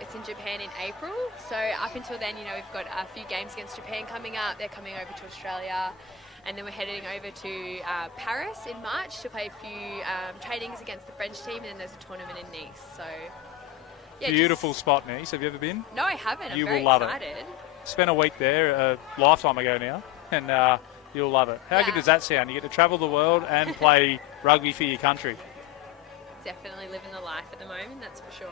it's in Japan in April. So up until then, we've got a few games against Japan coming up. They're coming over to Australia, and then we're heading over to Paris in March to play a few trainings against the French team, and then there's a tournament in Nice. So yeah, beautiful spot, Nice. Have you ever been? No, I haven't. You I'm very will love excited. it. Spent a week there a lifetime ago now, and you'll love it. How good does that sound? You get to travel the world and play rugby for your country. Definitely living the life at the moment, that's for sure.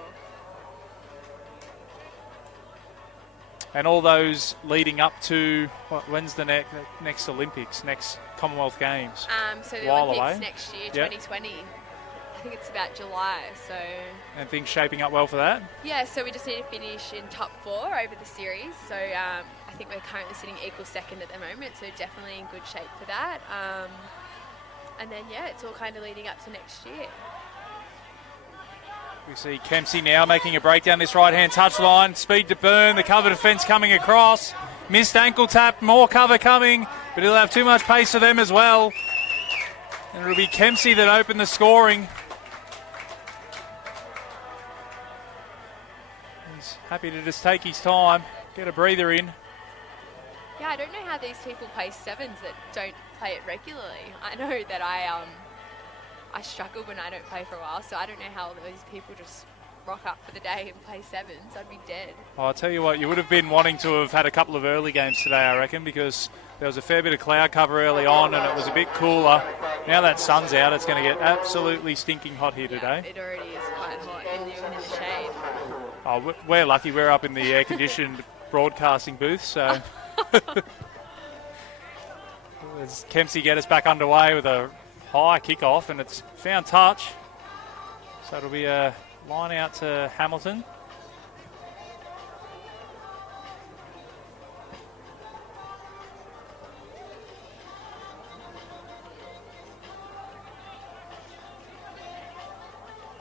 And all those leading up to, when's the next Olympics, next Commonwealth Games? So the While Olympics away. next year, 2020. I think it's about July. So. And things shaping up well for that? Yeah, so we just need to finish in top 4 over the series. So I think we're currently sitting equal second at the moment, so definitely in good shape for that. And then, yeah, it's all kind of leading up to next year. We see Kempsey now making a break down this right-hand touchline. Speed to burn, the cover defence coming across. Missed ankle tap, more cover coming, but he'll have too much pace for them as well. And it'll be Kempsey that opened the scoring. He's happy to just take his time, get a breather in. Yeah, I don't know how these people play sevens that don't play it regularly. I know that I struggle when I don't play for a while, so I don't know how these people just rock up for the day and play sevens. I'd be dead. I'll tell you what, you would have been wanting to have had a couple of early games today, I reckon, because there was a fair bit of cloud cover early on and it was a bit cooler. Now that sun's out, it's going to get absolutely stinking hot here today. It already is quite hot, even in the shade. Oh, we're lucky we're up in the air-conditioned broadcasting booth, so... As Kempsey get us back underway with a high kick-off, and it's found touch. So it'll be a line out to Hamilton.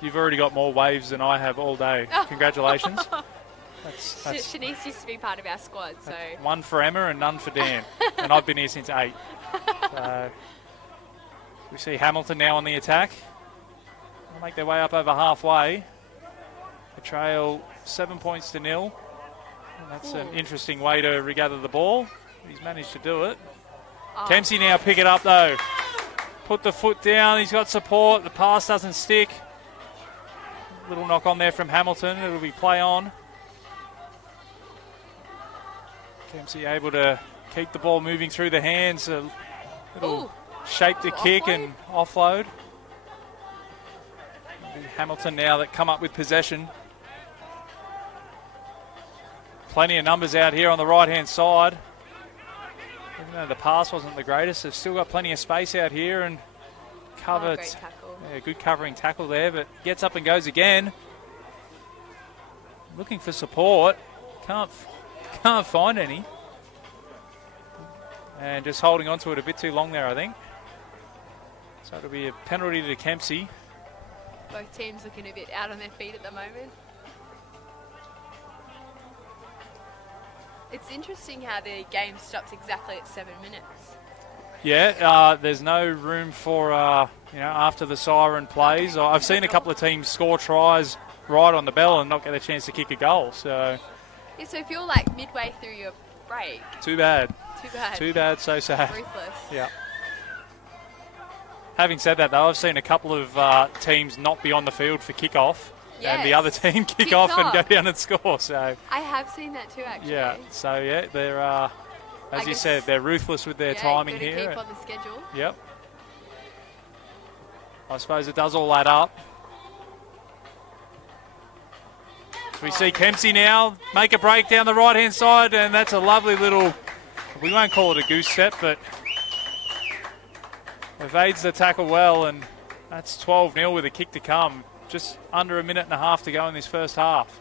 You've already got more waves than I have all day. Congratulations. Shanice used to be part of our squad, so... One for Emma and none for Dan. And I've been here since 8. So we see Hamilton now on the attack. They'll make their way up over halfway. They trail 7 points to 0. And that's an interesting way to regather the ball. He's managed to do it. Kempsey now pick it up though. Put the foot down. He's got support. The pass doesn't stick. Little knock on there from Hamilton. It'll be play on. Kempsey able to keep the ball moving through the hands. A little shape to kick and offload. Hamilton now that come up with possession. Plenty of numbers out here on the right-hand side. Even though the pass wasn't the greatest, they've still got plenty of space out here and covered. Great tackle. Yeah, good covering tackle there, but gets up and goes again. Looking for support. Can't find any. And just holding on to it a bit too long there, I think. So it'll be a penalty to Kempsey. Both teams looking a bit out on their feet at the moment. It's interesting how the game stops exactly at 7 minutes. Yeah, there's no room for, after the siren plays. I've seen a couple of teams score tries right on the bell and not get a chance to kick a goal. So, yeah, so if you're like midway through your break. Too bad. Too bad, so sad. Ruthless. Yeah. Having said that, though, I've seen a couple of teams not be on the field for kick-off. Yes. And the other team kick off and go down and score. So I have seen that too, actually. Yeah, so they're, as you said, they're ruthless with their timing here. Keep on the schedule. Yep. I suppose it does all add up. We see Kempsey now make a break down the right-hand side, and that's a lovely little, we won't call it a goose step, but evades the tackle well, and that's 12-0 with a kick to come. Just under a minute and a half to go in this first half.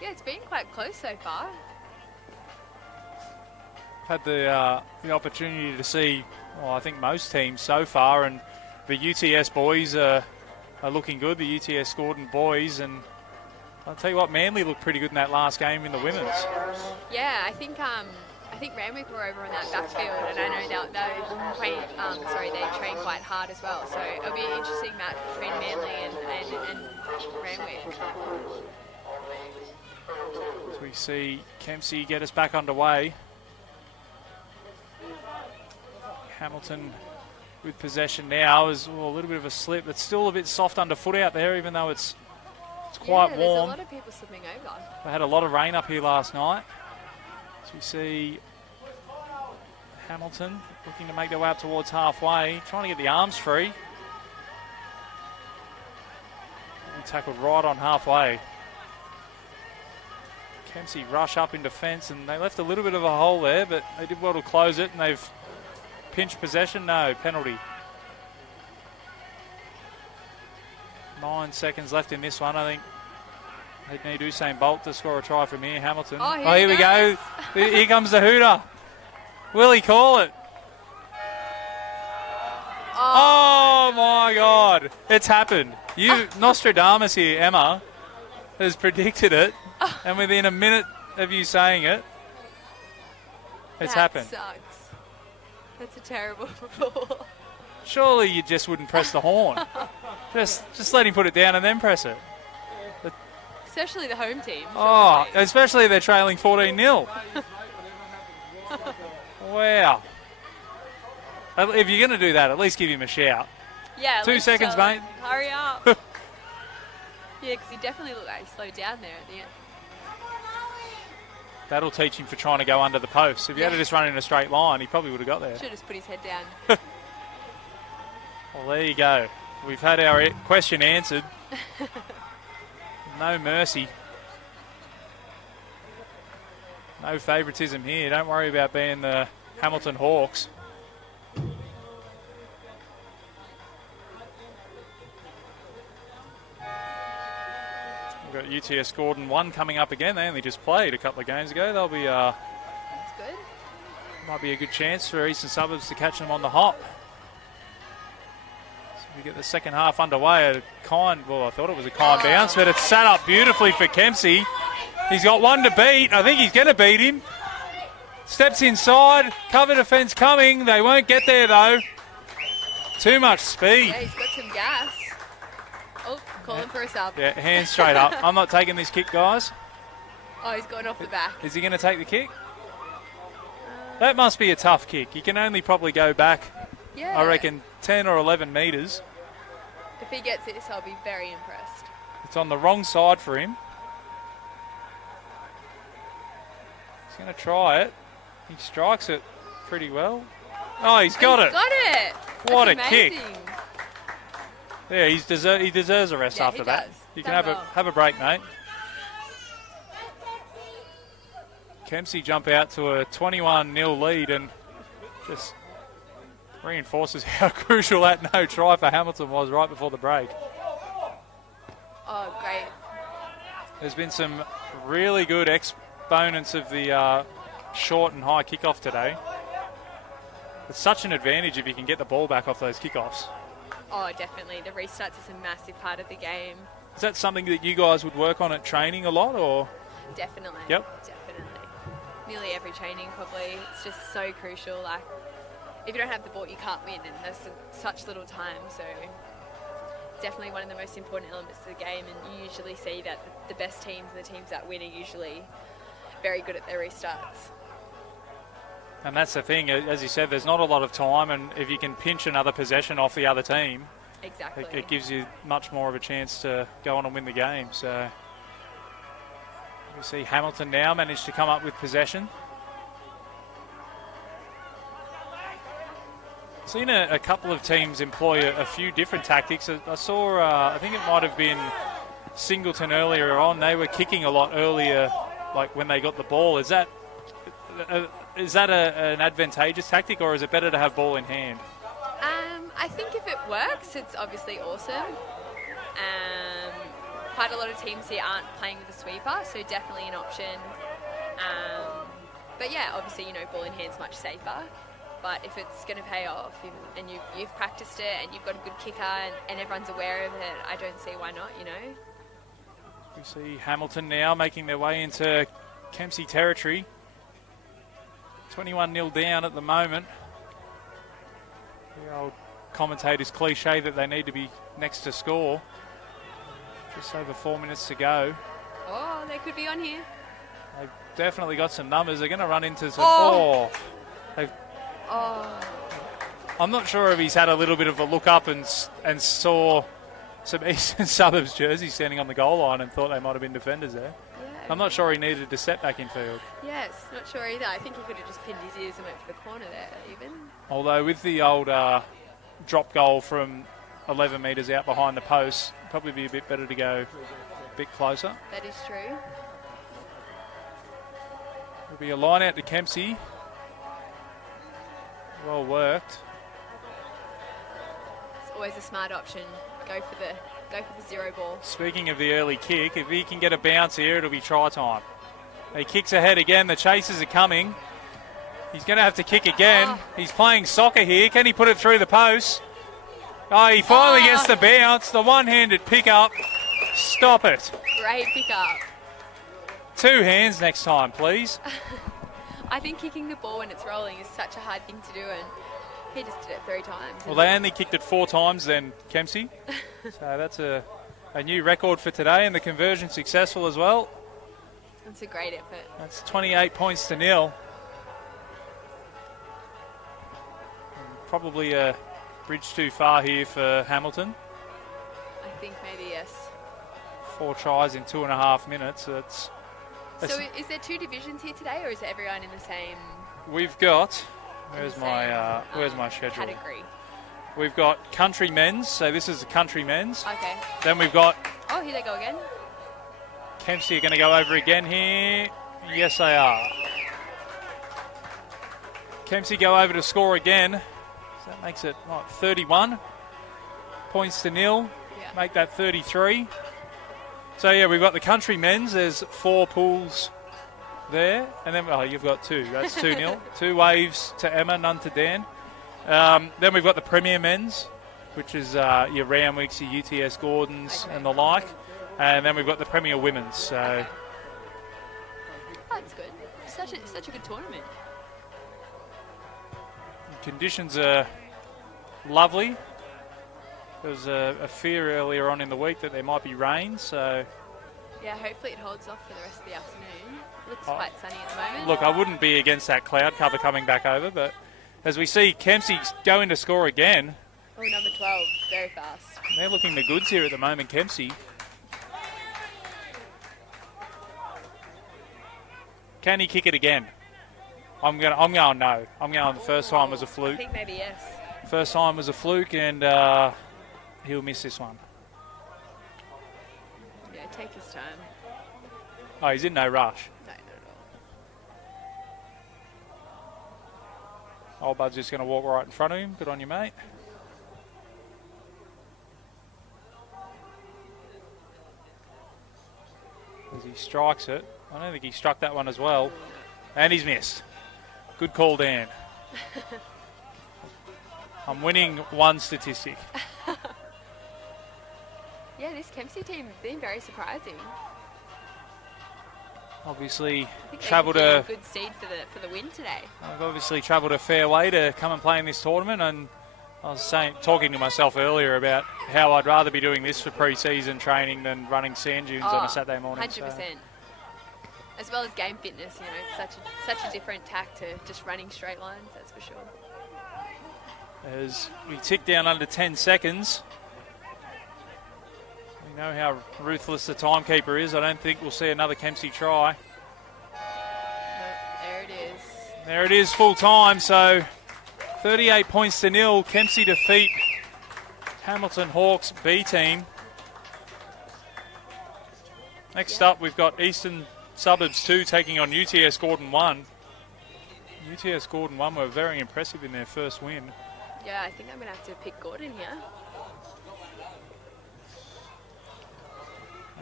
Yeah, it's been quite close so far. Had the opportunity to see, well, I think most teams so far, and the UTS boys are looking good, the UTS Gordon boys, and I'll tell you what, Manly looked pretty good in that last game in the women's. Yeah, I think Randwick were over on that backfield, and I know they train quite hard as well. So it'll be an interesting match between Manly and Randwick. So we see Kempsey get us back underway. Hamilton with possession now is a little bit of a slip. It's still a bit soft underfoot out there, even though it's quite warm. There's a lot of people slipping over. They had a lot of rain up here last night. So we see Hamilton looking to make their way up towards halfway, trying to get the arms free. And tackled right on halfway. Kempsey rush up in defence, and they left a little bit of a hole there, but they did well to close it, and they've pinched possession. No, penalty. 9 seconds left in this one. I think they'd need Usain Bolt to score a try from here. Hamilton. Oh, here we go. Here comes the hooter. Will he call it? Oh my God. It's happened. Nostradamus here, Emma, has predicted it. And within a minute of you saying it, it's happened. That sucks. That's a terrible rule. Surely you just wouldn't press the horn. Just let him put it down and then press it. Especially the home team. Oh, especially if they're trailing 14-0. Wow. If you're going to do that, at least give him a shout. Yeah. 2 seconds, mate. Hurry up. Yeah, because he definitely looked like he slowed down there at the end. That'll teach him for trying to go under the post. If he had to just run in a straight line, he probably would have got there. Should have just put his head down. Well, there you go. We've had our question answered. No mercy. No favouritism here. Don't worry about being the Hamilton Hawks. We've got UTS Gordon 1 coming up again. They only just played a couple of games ago. They'll be That's good. might be a good chance for Eastern Suburbs to catch them on the hop. So we get the second half underway. I thought it was a kind bounce, but it's set up beautifully for Kempsey. He's got one to beat. I think he's going to beat him. Steps inside. Cover defence coming. They won't get there, though. Too much speed. Yeah, he's got some gas. Oh, calling for a sub. Yeah, hands straight up. I'm not taking this kick, guys. Oh, he's going off the back. Is he going to take the kick? That must be a tough kick. You can only probably go back, Yeah. I reckon, 10 or 11 metres. If he gets this, I'll be very impressed. It's on the wrong side for him. He's going to try it. He strikes it pretty well. Oh, he's got it. Got it. What That's a kick. amazing. Yeah, he deserves a rest after that. Does. You can Done have a break, mate. Kempsey jump out to a 21-0 lead and just reinforces how crucial that no try for Hamilton was right before the break. Oh, great. There's been some really good exponents of the short and high kickoff today. It's such an advantage if you can get the ball back off those kickoffs. Oh, definitely. The restarts is a massive part of the game. Is that something that you guys would work on at training a lot, or? Definitely. Yep. Definitely. Nearly every training, probably. It's just so crucial. Like, if you don't have the ball, you can't win, and there's such little time. So definitely one of the most important elements of the game, and you usually see that the best teams and the teams that win are usually very good at their restarts. And that's the thing, as you said, there's not a lot of time, and if you can pinch another possession off the other team, exactly, it gives you much more of a chance to go on and win the game. So we see Hamilton now manage to come up with possession. Seen a couple of teams employ a few different tactics. I saw, I think it might have been Singleton earlier on. They were kicking a lot earlier, like when they got the ball. Is that an advantageous tactic, or is it better to have ball in hand? I think if it works, it's obviously awesome. Quite a lot of teams here aren't playing with a sweeper, so definitely an option. But yeah, obviously, ball in hand's much safer. But if it's going to pay off and you've practiced it and you've got a good kicker and everyone's aware of it, I don't see why not, We see Hamilton now making their way into Kempsey territory. 21-0 down at the moment. The old commentator's cliche that they need to be next to score. Just over 4 minutes to go. Oh, they could be on here. They've definitely got some numbers. They're going to run into some... I'm not sure if he's had a little bit of a look up and saw some Eastern Suburbs jerseys standing on the goal line and thought they might have been defenders there. Yeah. I'm not sure he needed to step back in field. Yes, not sure either. I think he could have just pinned his ears and went for the corner there even. Although with the old drop goal from 11 metres out behind the post, probably be a bit better to go a bit closer. That is true. There'll be a line out to Kempsey. Well worked. It's always a smart option. Go for the zero ball. Speaking of the early kick, if he can get a bounce here, it'll be try time. He kicks ahead again. The chasers are coming. He's going to have to kick again. Oh. He's playing soccer here. Can he put it through the post? Oh, he finally gets the bounce. The one-handed pick-up. Stop it. Great pick-up. 2 hands next time, please. I think kicking the ball when it's rolling is such a hard thing to do, and he just did it 3 times. Well, they only kicked it 4 times then, Kempsey. So that's a new record for today, and the conversion successful as well. That's a great effort. That's 28 points to 0. Probably a bridge too far here for Hamilton. I think maybe yes. 4 tries in 2.5 minutes. So is there 2 divisions here today, or is everyone in the same? We've got. Where's my schedule? Category. We've got country men's. So this is the country men's. Okay. Then we've got. Oh, here they go again. Kempsey are going to go over again here. Yes, they are. Kempsey go over to score again. So that makes it 31 points to 0. Yeah. Make that 33. So, yeah, we've got the country men's. There's 4 pools there. And then, you've got 2. That's 2-0. 2 waves to Emma, none to Dan. Then we've got the Premier men's, which is your Randwicks, your UTS Gordons and the like. And then we've got the Premier women's. So that's good. Such a good tournament. Conditions are lovely. There was a fear earlier on in the week that there might be rain, so... Yeah, hopefully it holds off for the rest of the afternoon. Looks quite sunny at the moment. Look, I wouldn't be against that cloud cover coming back over, but as we see Kempsey going to score again... Oh, number 12, very fast. They're looking the goods here at the moment, Kempsey. Can he kick it again? I'm going no. I'm going the first time was a fluke. I think maybe yes. First time was a fluke, and he'll miss this one. Yeah, take his time. Oh, he's in no rush. No, not at all. Old Bud's just going to walk right in front of him. Good on you, mate. As he strikes it. I don't think he struck that one as well. And he's missed. Good call, Dan. I'm winning one statistic. Yeah, this Kempsey team has been very surprising. obviously I travelled think a good seed for the win today. I've obviously travelled a fair way to come and play in this tournament, and I was talking to myself earlier about how I'd rather be doing this for pre-season training than running sand dunes on a Saturday morning. 100%. So. As well as game fitness, it's such a different tack to just running straight lines, that's for sure. As we tick down under 10 seconds, we know how ruthless the timekeeper is. I don't think we'll see another Kempsey try. No, there it is. There it is, full time. So 38 points to 0. Kempsey defeat Hamilton Hawks B team. Next up, we've got Eastern Suburbs 2 taking on UTS Gordon 1. UTS Gordon 1 were very impressive in their first win. Yeah, I think I'm going to have to pick Gordon here.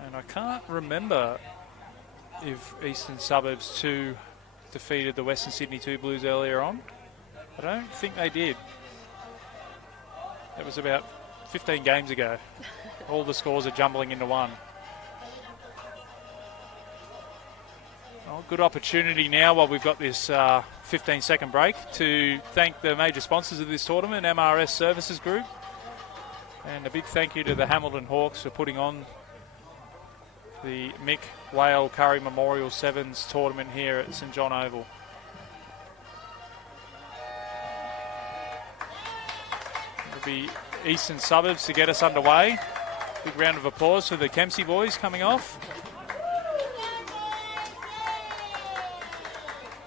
And I can't remember if Eastern Suburbs 2 defeated the Western Sydney 2 Blues earlier on. I don't think they did. It was about 15 games ago. All the scores are jumbling into one. Well, good opportunity now while we've got this 15-second break to thank the major sponsors of this tournament, MRS Services Group. And a big thank you to the Hamilton Hawks for putting on the Mick Whale Curry Memorial Sevens tournament here at St John Oval. It'll be Eastern Suburbs to get us underway. Big round of applause for the Kempsey boys coming off.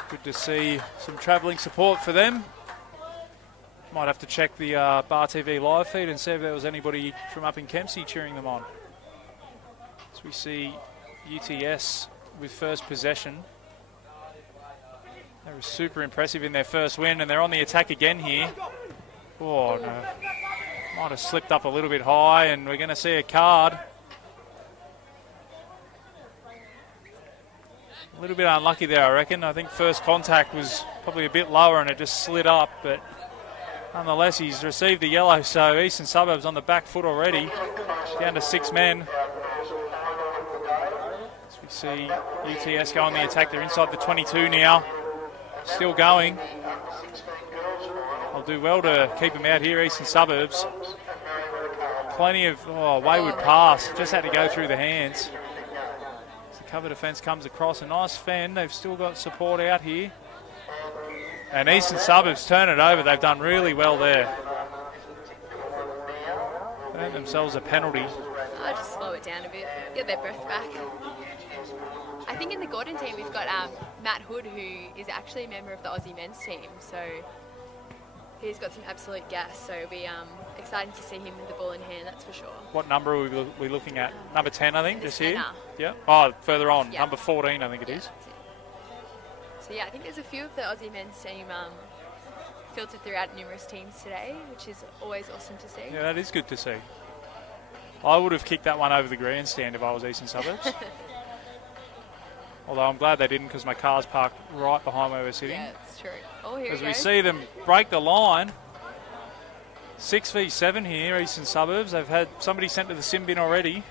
Good to see some travelling support for them. Might have to check the Bar TV live feed and see if there was anybody from up in Kempsey cheering them on. As we see UTS with first possession. They were super impressive in their first win, and they're on the attack again here. Oh, no. Might have slipped up a little bit high, and we're going to see a card. A little bit unlucky there, I reckon. I think first contact was probably a bit lower and it just slid up, but nonetheless, he's received the yellow, so Eastern Suburbs on the back foot already, down to 6 men. As we see UTS go on the attack, they're inside the 22 now, still going. I'll do well to keep them out here, Eastern Suburbs. Plenty of wayward pass, just had to go through the hands. Cover defence comes across, a nice fend. They've still got support out here. And Eastern Suburbs turn it over. They've done really well there. Earned themselves a penalty. I'll just slow it down a bit, get their breath back. I think in the Gordon team we've got Matt Hood, who is actually a member of the Aussie men's team. So he's got some absolute gas. So it'll be exciting to see him with the ball in hand, that's for sure. What number are we looking at? Number 10, I think, just here? Yeah. Oh, further on. Yeah. Number 14, I think it is. That's it. So, yeah, I think there's a few of the Aussie men's team filtered throughout numerous teams today, which is always awesome to see. Yeah, that is good to see. I would have kicked that one over the grandstand if I was Eastern Suburbs. Although I'm glad they didn't, because my car's parked right behind where we're sitting. Yeah, that's true. Oh, here As we we see them break the line. 6v7 here, Eastern Suburbs. They've had somebody sent to the sim bin already.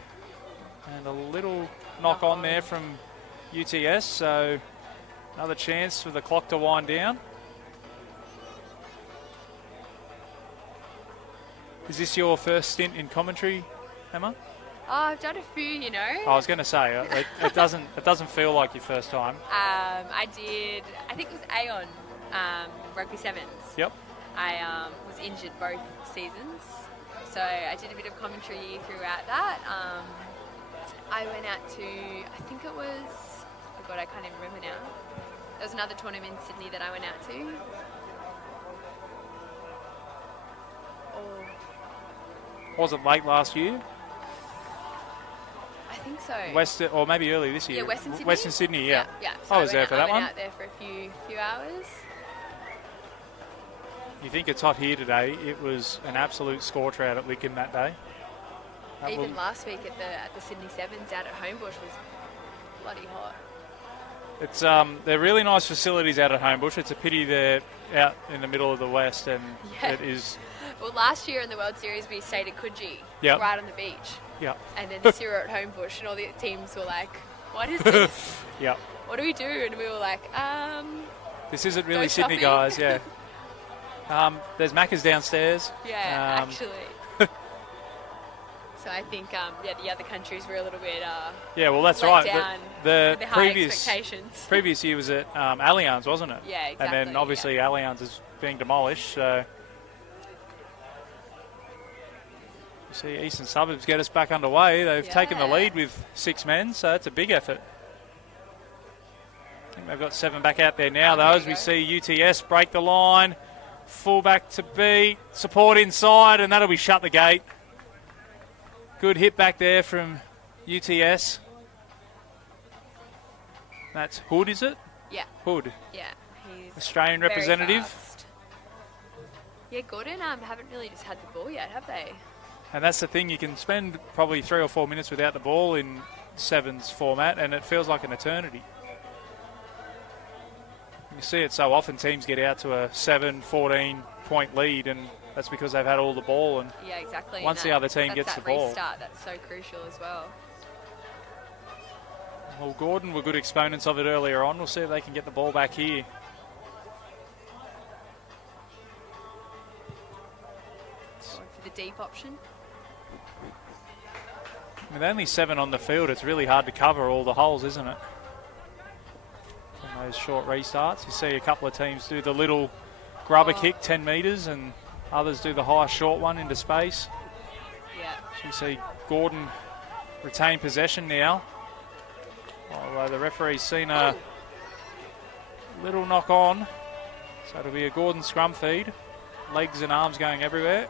And a little knock on there from UTS. So another chance for the clock to wind down. Is this your first stint in commentary, Emma? Oh, I've done a few, I was going to say, it doesn't feel like your first time. I think it was Aon, Rugby Sevens. Yep. I was injured both seasons, so I did a bit of commentary throughout that. I went out to, I think it was, oh God, I can't even remember now. There was another tournament in Sydney that I went out to. Was it late last year? I think so. Or maybe early this year. Yeah, Western Sydney. Western Sydney, yeah. Yeah. So I was there for that one. I went out there for a few hours. You think it's hot here today? It was an absolute scorcher out at Lincoln that day. Even last week at the Sydney Sevens out at Homebush was bloody hot. It's they're really nice facilities out at Homebush. It's a pity they're out in the middle of the West, and it is. Well, last year in the World Series we stayed at Coogee, right on the beach. Yep. And then this year at Homebush, and all the teams were like, "What is this?" Yep. what do we do? And we were like, this isn't really go Sydney, shopping. guys, yeah. There's Macca's downstairs. Yeah, actually. So I think, the other countries were a little bit yeah, well, that's let right. down The with the high previous expectations. previous year was at Allianz, wasn't it? Yeah, exactly. And then obviously Allianz is being demolished, so you see Eastern Suburbs get us back underway. They've taken the lead with 6 men, so that's a big effort. I think they've got 7 back out there now, though, as we see UTS break the line. Full back to beat, support inside, and that'll be shut the gate. Good hit back there from UTS. That's Hood, is it? Yeah. Hood. Yeah. He's Australian very representative. fast. Yeah, Gordon haven't really just had the ball yet, have they? And that's the thing, you can spend probably 3 or 4 minutes without the ball in sevens format, and it feels like an eternity. You see it so often, teams get out to a 7, 14 point lead, and that's because they've had all the ball. And yeah, exactly. once the other team gets the ball, restart, that's so crucial as well. Well, Gordon were good exponents of it earlier on. We'll see if they can get the ball back here. Going for the deep option. With only 7 on the field, it's really hard to cover all the holes, isn't it? From those short restarts, you see a couple of teams do the little grubber kick, 10 metres, and others do the high short one into space. Yeah. So you see Gordon retain possession now. Although the referee's seen a little knock on. So it'll be a Gordon scrum feed. Legs and arms going everywhere.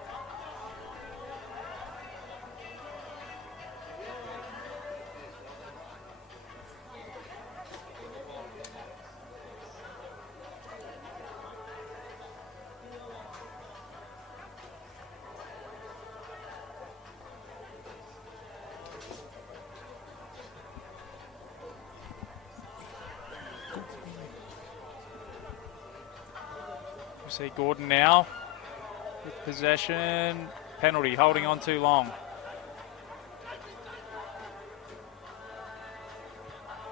See Gordon now with possession. Penalty, holding on too long.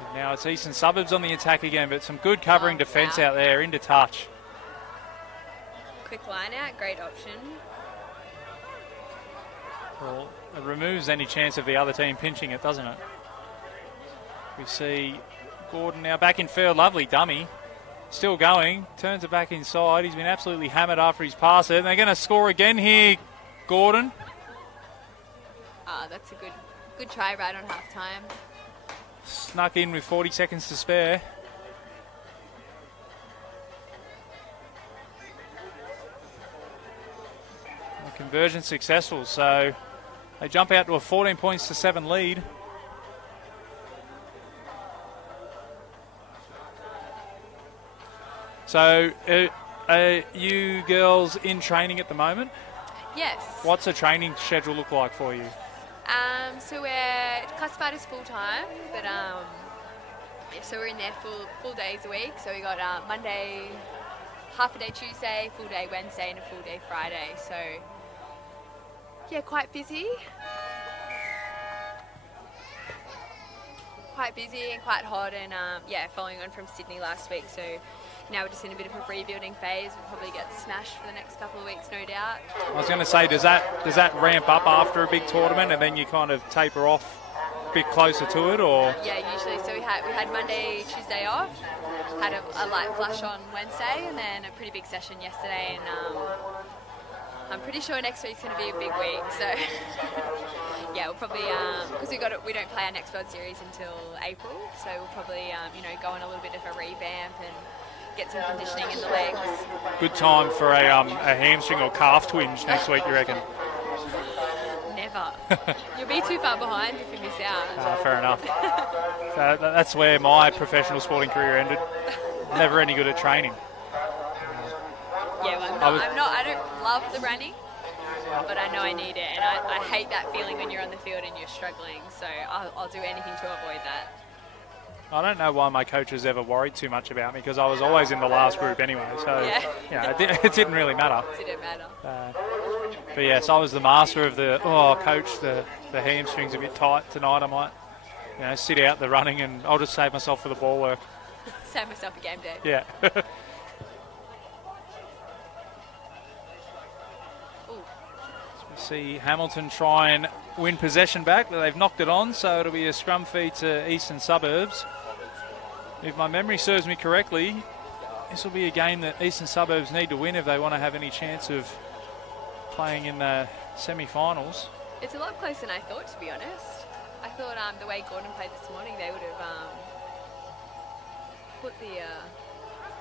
And now it's Eastern Suburbs on the attack again, but some good covering defence out there, into touch. Quick line out, great option. Well, it removes any chance of the other team pinching it, doesn't it? We see Gordon now back in field, lovely dummy. Still going, turns it back inside. He's been absolutely hammered after his pass it. And they're going to score again here, Gordon. That's a good try right on half time. Snuck in with 40 seconds to spare. Well, conversion successful, so they jump out to a 14 points to 7 lead. So, are you girls in training at the moment? Yes. What's the training schedule look like for you? So we're classified as full-time, but so we're in there full days a week. So we got Monday, half a day Tuesday, full day Wednesday, and a full day Friday. So, yeah, quite busy. Quite busy and quite hot, and following on from Sydney last week. So now we're just in a bit of a rebuilding phase. We'll probably get smashed for the next couple of weeks, no doubt. I was going to say, does that ramp up after a big tournament, and then you kind of taper off a bit closer to it, or? Yeah, usually. So we had Monday, Tuesday off, had a light flush on Wednesday, and then a pretty big session yesterday, and I'm pretty sure next week's going to be a big week. So yeah, we'll probably because we don't play our next World Series until April, so we'll probably go on a little bit of a revamp and get some conditioning in the legs. Good time for a hamstring or calf twinge next week, you reckon? Never. You'll be too far behind if you miss out. Fair enough. So that's where my professional sporting career ended. Never any good at training. Yeah, well, I don't love the running, but I know I need it, and I hate that feeling when you're on the field and you're struggling, so I'll do anything to avoid that. I don't know why my coaches ever worried too much about me, because I was always in the last group anyway, so it didn't really matter. It didn't matter. But yes, I was the master of coach, the hamstring's a bit tight tonight, I might sit out the running and I'll just save myself for the ball work. save myself a game day. Yeah. See Hamilton try and win possession back, but they've knocked it on, so it'll be a scrum feed to Eastern Suburbs. If my memory serves me correctly, this will be a game that Eastern Suburbs need to win if they want to have any chance of playing in the semi-finals. It's a lot closer than I thought, to be honest. I thought the way Gordon played this morning, they would have put the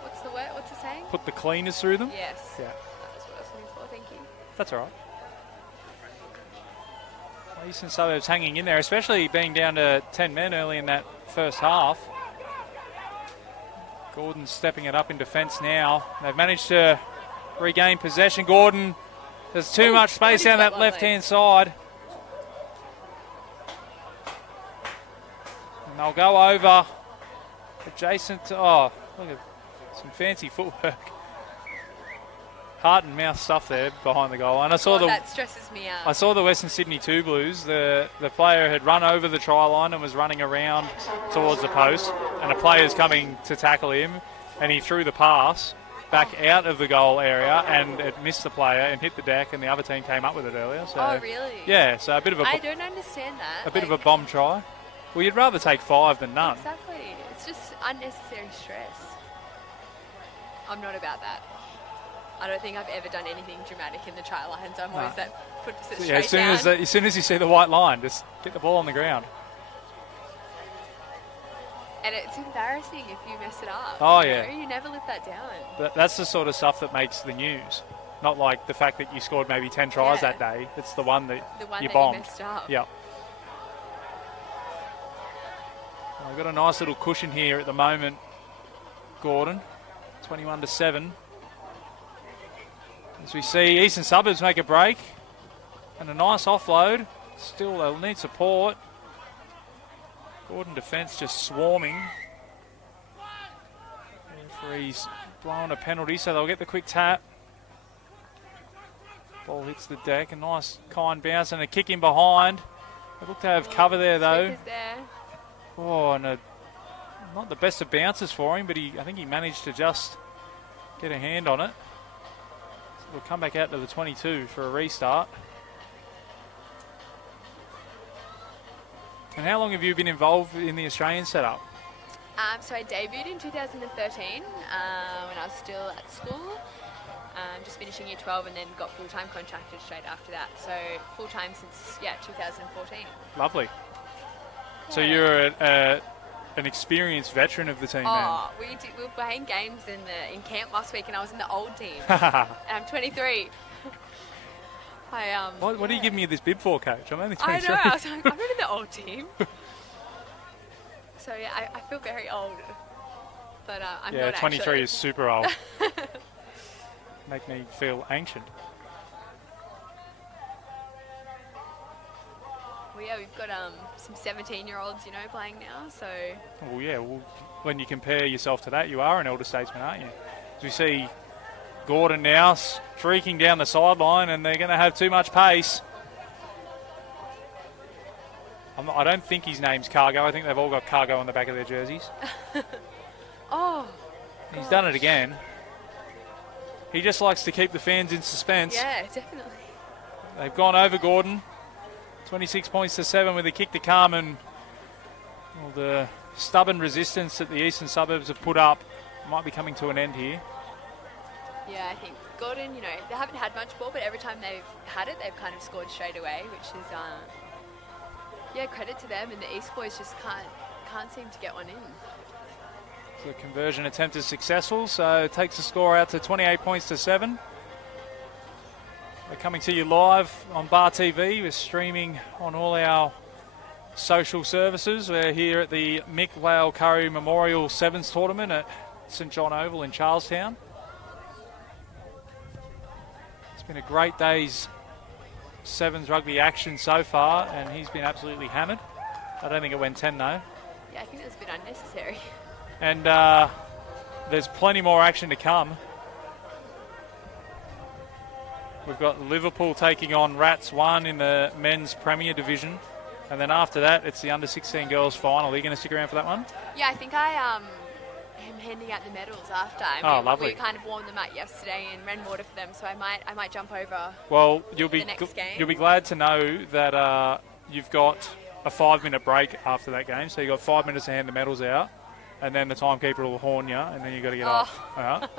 what's the saying? Put the cleaners through them? Yes. Yeah. That was what I was looking for, thank you. That's all right. Eastern Suburbs hanging in there, especially being down to 10 men early in that first half. Gordon stepping it up in defence now. They've managed to regain possession. Gordon, there's too much space down that left-hand side. And they'll go over adjacent to, look at some fancy footwork. Heart and mouth stuff there behind the goal. And I saw that stresses me out. I saw the Western Sydney 2 Blues. The player had run over the try line and was running around towards the post, and a player's coming to tackle him, and he threw the pass back out of the goal area, and it missed the player and hit the deck, and the other team came up with it earlier. So, oh, really? Yeah, so a bit of a... I don't understand that. A bit of a bomb try. Well, you'd rather take 5 than none. Exactly. It's just unnecessary stress. I'm not about that. I don't think I've ever done anything dramatic in the try line, so I'm always that puts it straight down. As soon as you see the white line, just get the ball on the ground. And it's embarrassing if you mess it up. Oh, yeah. You never live that down. That's the sort of stuff that makes the news. Not like the fact that you scored maybe 10 tries that day. It's the one that you bombed. You messed up. Yeah. I've got a nice little cushion here at the moment, Gordon. 21-7. As we see Eastern Suburbs make a break. And a nice offload. Still, they'll need support. Gordon defence just swarming. Referee's blowing a penalty, so they'll get the quick tap. Ball hits the deck. A nice kind bounce and a kick in behind. They look to have cover there, though. There. Oh, and not the best of bounces for him, but I think he managed to just get a hand on it. So we'll come back out to the 22 for a restart. And how long have you been involved in the Australian setup? So I debuted in 2013 when I was still at school, just finishing year 12, and then got full-time contracted straight after that. So full-time since, 2014. Lovely. Yeah. So you're an experienced veteran of the team, man. We were playing games in camp last week, and I was in the old team. And I'm 23. What are you giving me this bib for, Coach? I'm only 23. I know. I was like, I'm not in the old team. So I feel very old, but I'm not 23 actually. is super old. Make me feel ancient. Well, yeah, we've got some 17-year-olds, playing now. So. Well, yeah. Well, when you compare yourself to that, you are an elder statesman, aren't you? As we see Gordon now streaking down the sideline, and they're going to have too much pace. I don't think his name's Cargo. I think they've all got Cargo on the back of their jerseys. He's done it again. He just likes to keep the fans in suspense. Yeah, definitely. They've gone over Gordon. 26 points to 7 with a kick to come, and the stubborn resistance that the Eastern Suburbs have put up might be coming to an end here. Yeah, I think Gordon, they haven't had much ball, but every time they've had it, they've kind of scored straight away, which is, credit to them. And the East boys just can't seem to get one in. So the conversion attempt is successful, so it takes the score out to 28 points to 7. We're coming to you live on Bar TV. We're streaming on all our social services. We're here at the Mick Curry Memorial Sevens Tournament at St John Oval in Charlestown. It's been a great day's Sevens rugby action so far, and he's been absolutely hammered. I don't think it went 10 though. Yeah, I think it was a bit unnecessary. And there's plenty more action to come. We've got Liverpool taking on Rats 1 in the men's Premier Division. And then after that, it's the under-16 girls final. Are you going to stick around for that one? Yeah, I think I I'm handing out the medals after. Lovely. We kind of warmed them up yesterday and ran water for them, so I might jump over. Well, the next game. You'll be glad to know that you've got a 5-minute break after that game, so you've got 5 minutes to hand the medals out, and then the timekeeper will horn you, and then you've got to get off. All right?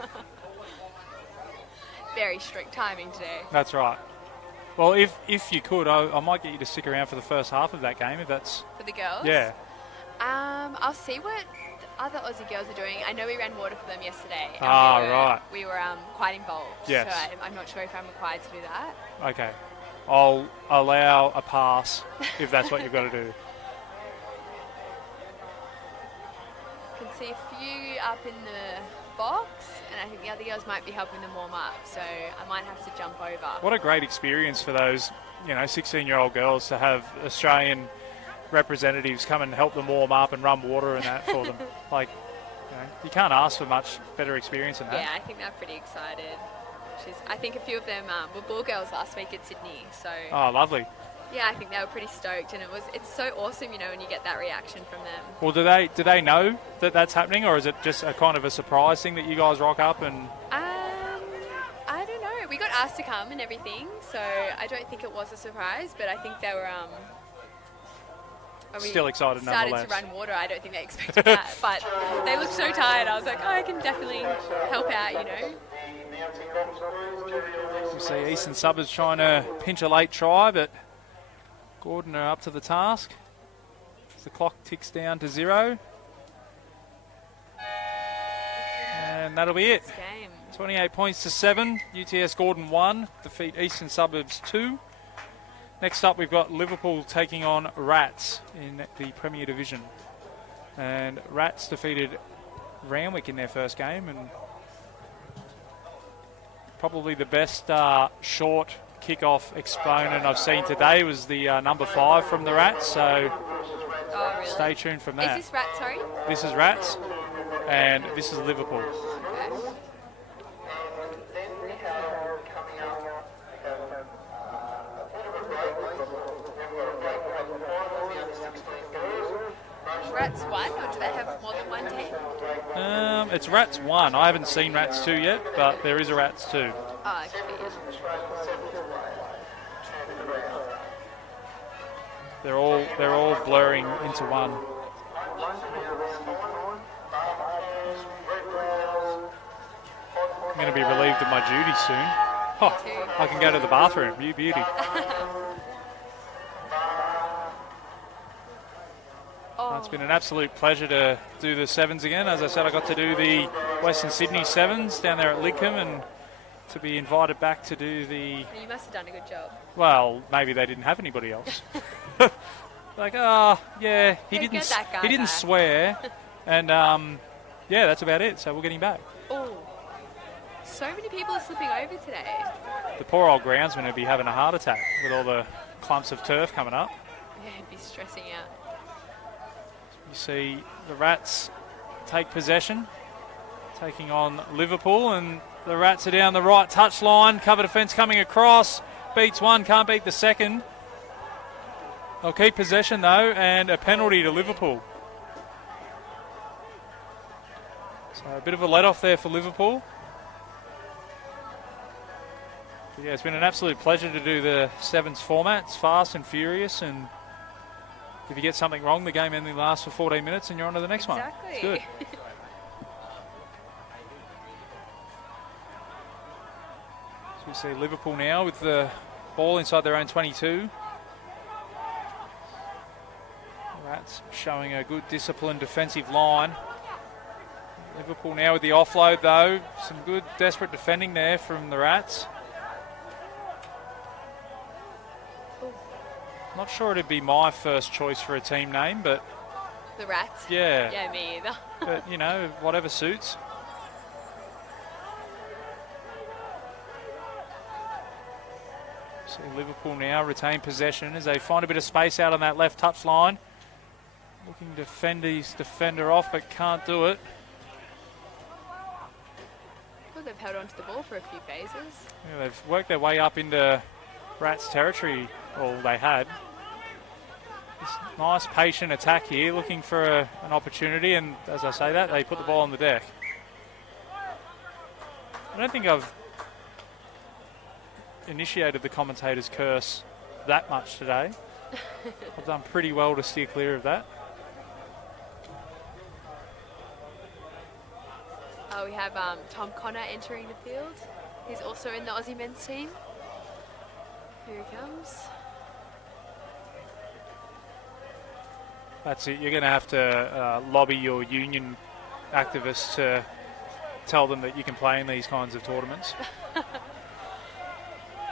Very strict timing today. That's right. Well, if you could, I might get you to stick around for the first half of that game, if that's... For the girls? Yeah. I'll see what the other Aussie girls are doing. I know we ran water for them yesterday. And right. We were quite involved. Yes. So I'm not sure if I'm required to do that. Okay. I'll allow a pass if that's what you've got to do. I can see a few up in the box, and I think the other girls might be helping them warm up, so I might have to jump over. What a great experience for those, 16-year-old girls to have Australian representatives come and help them warm up and run water and that for them. You can't ask for much better experience than that. Yeah, I think they're pretty excited. I think a few of them were ball girls last week at Sydney, so... Oh, lovely. Yeah, I think they were pretty stoked, and it's so awesome, when you get that reaction from them. Well, do they know that that's happening, or is it just a kind of a surprise thing that you guys rock up and... I don't know. We got asked to come and everything, so I don't think it was a surprise, but I think they were... Still excited nonetheless. Started to run water. I don't think they expected that, but they looked so tired. I was like, I can definitely help out, You see Eastern Suburbs trying to pinch a late try, but Gordon are up to the task. As the clock ticks down to 0. And that'll be it. 28 points to 7. UTS Gordon 1. Defeat Eastern Suburbs 2. Next up, we've got Liverpool taking on Rats in the Premier Division. And Rats defeated Randwick in their first game, and probably the best short kick-off exponent I've seen today was the number 5 from the Rats, so really? Stay tuned from that. Is this Rats, sorry? This is Rats, and this is Liverpool. Okay. Rats 1, or do they have more than one team? It's Rats 1. I haven't seen Rats 2 yet, but there is a Rats 2. Oh, okay. They're all blurring into one. I'm going to be relieved of my duty soon. Oh, I can go to the bathroom. You beauty. It's been an absolute pleasure to do the sevens again. As I said, I got to do the Western Sydney sevens down there at Lidcombe, and to be invited back to do the... You must have done a good job. Well, maybe they didn't have anybody else. He didn't swear, and yeah, that's about it. So we'll get him back. Oh, so many people are slipping over today. The poor old groundsman would be having a heart attack with all the clumps of turf coming up. Yeah, he'd be stressing out. You see the Rats take possession, taking on Liverpool, and the Rats are down the right touch line. Cover defence coming across. Beats one, can't beat the second. They'll keep possession though, and a penalty to Liverpool. So a bit of a let-off there for Liverpool. But yeah, it's been an absolute pleasure to do the sevens format. It's fast and furious, and if you get something wrong, the game only lasts for 14 minutes and you're on to the next one. It's good. So we see Liverpool now with the ball inside their own 22. Rats showing a good disciplined defensive line. Liverpool now with the offload though. Some good desperate defending there from the Rats. Not sure it'd be my first choice for a team name, but... The Rats? Yeah. Yeah, me either. But, whatever suits. So Liverpool now retain possession as they find a bit of space out on that left touch line. Looking to fend his defender off, but can't do it. Well, they've held on to the ball for a few phases. Yeah, they've worked their way up into Rats territory, or they had. Nice, patient attack here, looking for an opportunity, and as I say that, they put the ball on the deck. I don't think I've initiated the commentator's curse that much today. I've done pretty well to steer clear of that. We have Tom Connor entering the field. He's also in the Aussie men's team. Here he comes. That's it. You're going to have to lobby your union activists to tell them that you can play in these kinds of tournaments.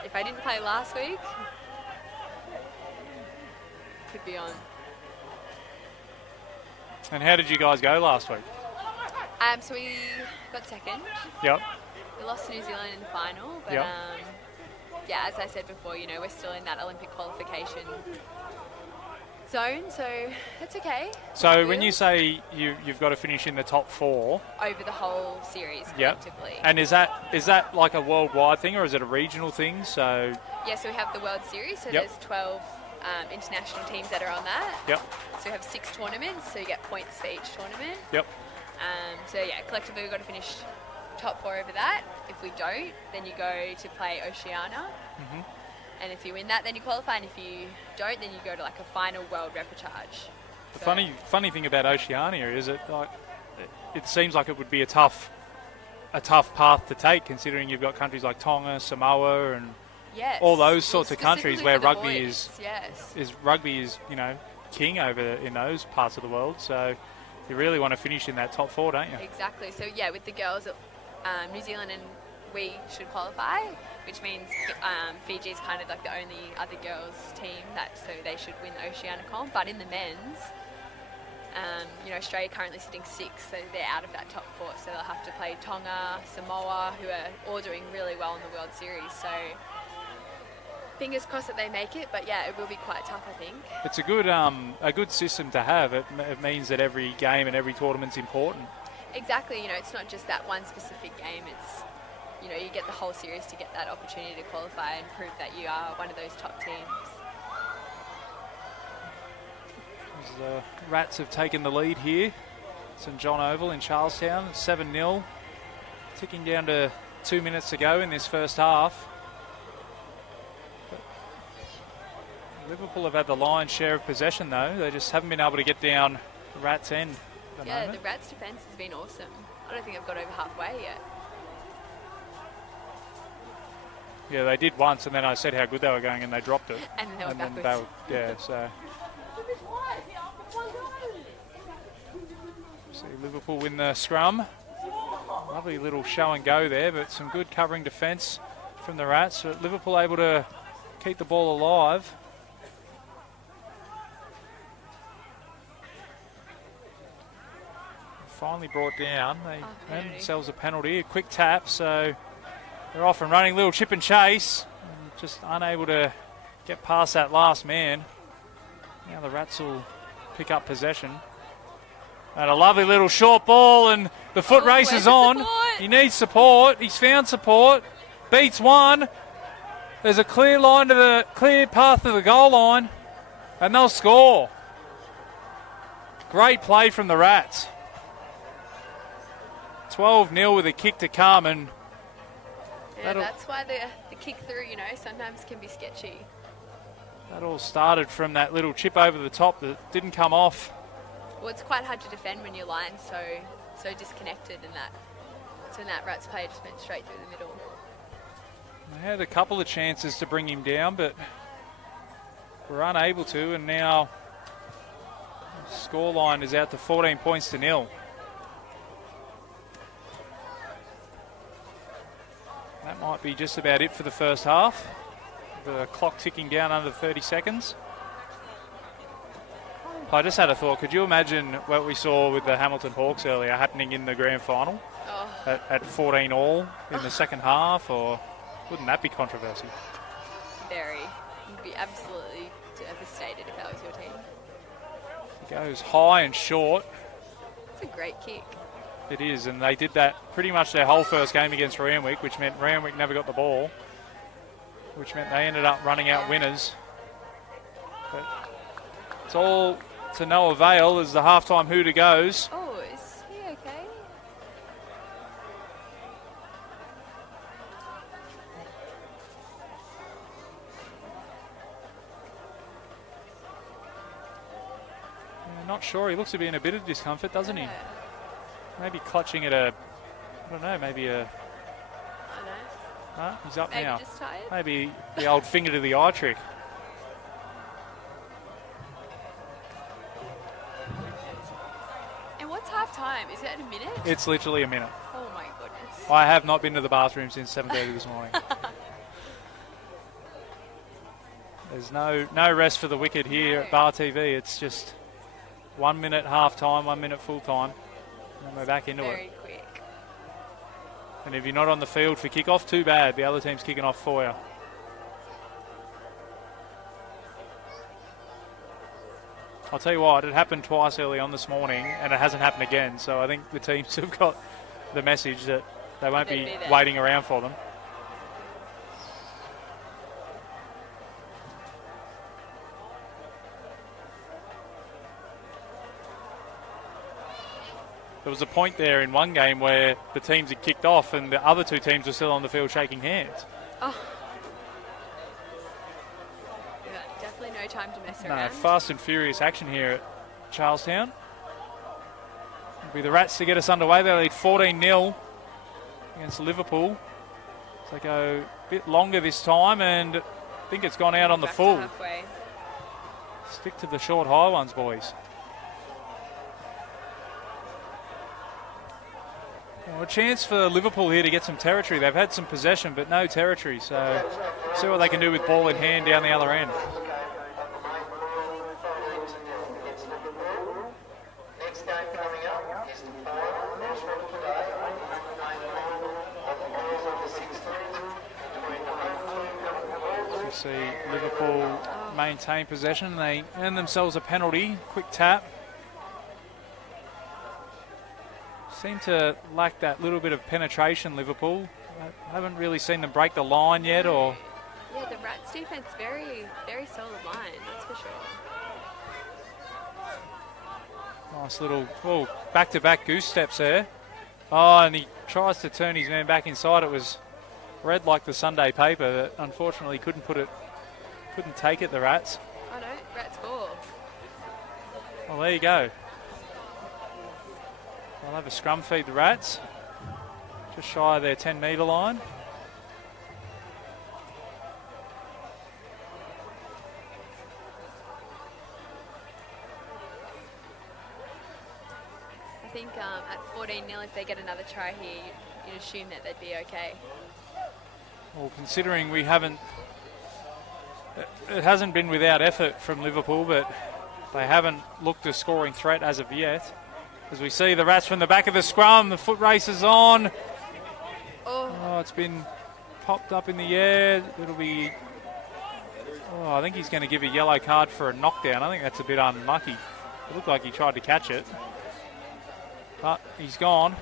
If I didn't play last week, could be on. And how did you guys go last week? So we got second. Yep. We lost to New Zealand in the final, but yep. Yeah, as I said before, you know, we're still in that Olympic qualification zone, so it's okay. So when you say you've got to finish in the top 4 over the whole series collectively. Yep. And is that like a worldwide thing, or is it a regional thing? So yeah, so we have the World Series, so yep. there's 12 international teams that are on that. Yep. So we have 6 tournaments, so you get points for each tournament. Yep. So yeah, collectively we've got to finish top 4 over that. If we don't, then you go to play Oceania. Mm-hmm. And if you win that, then you qualify. And if you don't, then you go to like a final world repechage. The funny thing about Oceania is it seems like it would be a tough path to take, considering you've got countries like Tonga, Samoa, and all those sorts of countries where rugby is king over in those parts of the world. So you really want to finish in that top 4, don't you? Exactly. So yeah, with the girls, New Zealand and we should qualify, which means Fiji is kind of like the only other girls team so they should win the Oceania comp. But in the men's, Australia currently sitting 6th, so they're out of that top 4. So they'll have to play Tonga, Samoa, who are all doing really well in the World Series. So fingers crossed that they make it, but yeah, it will be quite tough, I think. It's a good system to have. It means that every game and every tournament's important. Exactly. It's not just that one specific game. It's you get the whole series to get that opportunity to qualify and prove that you are one of those top teams. The Rats have taken the lead here. St John Oval in Charlestown, 7-0. Ticking down to 2 minutes to go in this first half. Liverpool have had the lion's share of possession, though. They just haven't been able to get down the Rats' end at the moment. The Rats' defence has been awesome. I don't think I've got over halfway yet. Yeah, they did once, and then I said how good they were going, and they dropped it. And they were backwards. So see Liverpool win the scrum. Lovely little show and go there, but some good covering defence from the Rats. But Liverpool able to keep the ball alive. Finally brought down. They earned themselves a penalty, a quick tap, so they're off and running. Little chip and chase, and just unable to get past that last man. Now the Rats will pick up possession. And a lovely little short ball, and the foot race is on. He needs support. He's found support. Beats one. There's a clear path to the goal line, and they'll score. Great play from the Rats. 12-0 with a kick to come, and that's why the kick through, sometimes can be sketchy. That all started from that little chip over the top that didn't come off. Well, it's quite hard to defend when your line's so disconnected, and that's when that Rats player just went straight through the middle. They had a couple of chances to bring him down, but were unable to, and now the scoreline is out to 14 points to 0. That might be just about it for the first half. The clock ticking down under 30 seconds. I just had a thought. Could you imagine what we saw with the Hamilton Hawks earlier happening in the grand final at 14 all in the second half? Or wouldn't that be controversial? Very. You'd be absolutely devastated if that was your team. It goes high and short. It's a great kick. It is, and they did that pretty much their whole first game against Randwick, which meant Randwick never got the ball, which meant they ended up running out winners. But It's all to no avail as the halftime hooter goes. Oh, is he okay? Not sure. He looks to be in a bit of discomfort, doesn't he? Maybe clutching at I don't know, maybe a... I know. Huh? He's up Maybe now. just tired? Maybe the old finger to the eye trick. And what's half time? Is it a minute? It's literally a minute. Oh my goodness. I have not been to the bathroom since 7:30 this morning. There's no rest for the wicked here at Bar TV. It's just 1 minute half time, 1 minute full time, and we're back into Very it. quick. And if you're not on the field for kickoff, too bad. The other team's kicking off for you. I'll tell you what, it happened twice early on this morning, and it hasn't happened again. So I think the teams have got the message that they won't be waiting around for them. There was a point there in one game where the teams had kicked off and the other two teams were still on the field shaking hands. Oh. Yeah, definitely no time to mess No, around. fast and furious action here at Charlestown. It'll be the Rats to get us underway. They lead 14-0 against Liverpool. So they go a bit longer this time, and I think it's gone out on the Back to full. halfway. Stick to the short high ones, boys. Well, a chance for Liverpool here to get some territory. They've had some possession, but no territory. So see what they can do with ball in hand down the other end. You see Liverpool maintain possession. They earn themselves a penalty. Quick tap. Seem to lack that little bit of penetration, Liverpool. I haven't really seen them break the line yet, or... Yeah, the Rats defense, very, very solid line, that's for sure. Nice little, back-to-back goose steps there. Oh, and he tries to turn his man back inside. It was red like the Sunday paper, but unfortunately couldn't take it, the Rats. Oh no, Rats ball. Well, there you go. They'll have a scrum feed the Rats. Just shy of their 10-metre line. I think at 14-0, if they get another try here, you'd assume that they'd be okay. Well, considering we haven't... It hasn't been without effort from Liverpool, but they haven't looked a scoring threat as of yet. As we see the Rats from the back of the scrum, the foot race is on. Oh, it's been popped up in the air. It'll be... Oh, I think he's going to give a yellow card for a knockdown. I think that's a bit unlucky. It looked like he tried to catch it. But he's gone.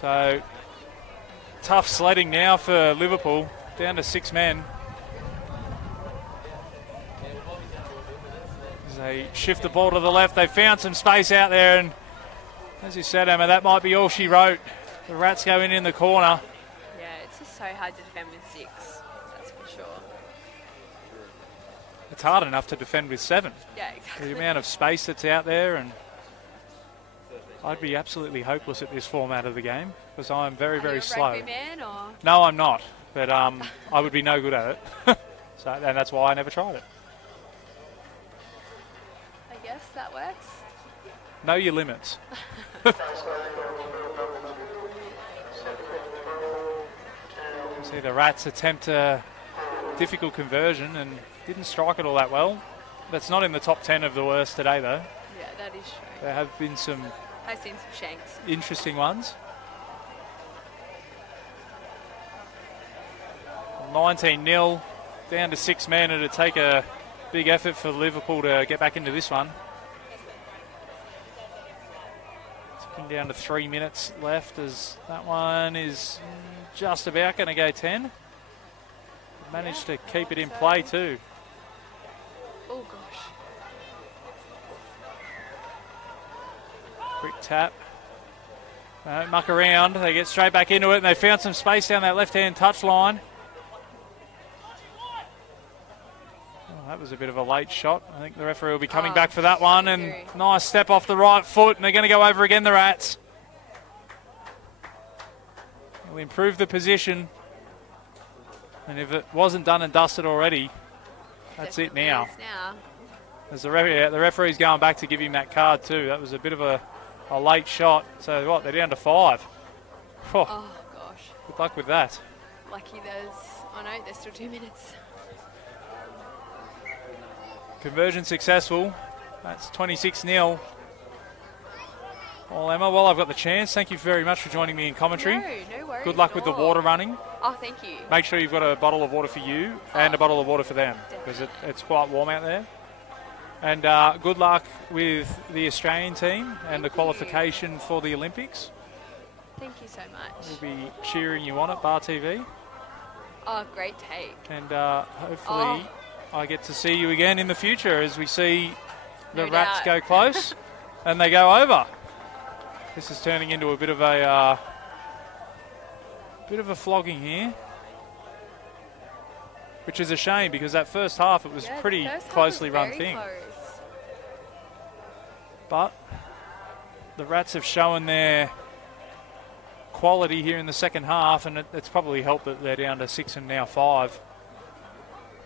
So, tough sledding now for Liverpool. Down to 6 men. They shift the ball to the left. They found some space out there, and as you said, Emma, that might be all she wrote. The Rats go in the corner. Yeah, it's just so hard to defend with 6, that's for sure. It's hard enough to defend with 7. Yeah, exactly. The amount of space that's out there, and I'd be absolutely hopeless at this format of the game because I'm very, very slow. Are you a rugby man, or? No, I'm not, but I would be no good at it. So, and that's why I never tried it. I guess that works. Know your limits. See the Rats attempt a difficult conversion and didn't strike it all that well. That's not in the top 10 of the worst today, though. Yeah, that is true. There have been some I've seen some shanks. interesting ones. 19-0, down to 6 men. It'd take a big effort for Liverpool to get back into this one. Ticking down to 3 minutes left as that one is just about going to go 10. Managed to keep it in play too. Oh, gosh. Quick tap. Don't muck around. They get straight back into it, and they found some space down that left-hand touch line. Oh, that was a bit of a late shot. I think the referee will be coming back for that one. And nice step off the right foot, and they're going to go over again, the Rats. They'll improve the position. And if it wasn't done and dusted already, that's it now. As the referee's going back to give him that card too. That was a bit of a late shot. So what, they're down to 5. Oh, gosh. Good luck with that. Lucky there's still 2 minutes. Conversion successful. That's 26-0. Well, Emma, while I've got the chance, thank you very much for joining me in commentary. No worries. Good luck with the water running. Oh, thank you. Make sure you've got a bottle of water for you and a bottle of water for them, because it's quite warm out there. And good luck with the Australian team and the qualification for the Olympics. Thank you so much. We'll be cheering you on at Bar TV. Oh, great take. And hopefully I get to see you again in the future as we see the Rats go close and they go over. This is turning into a bit of a flogging here, which is a shame because that first half it was pretty closely run thing. Close. But the Rats have shown their quality here in the second half, and it's probably helped that they're down to 6 and now 5.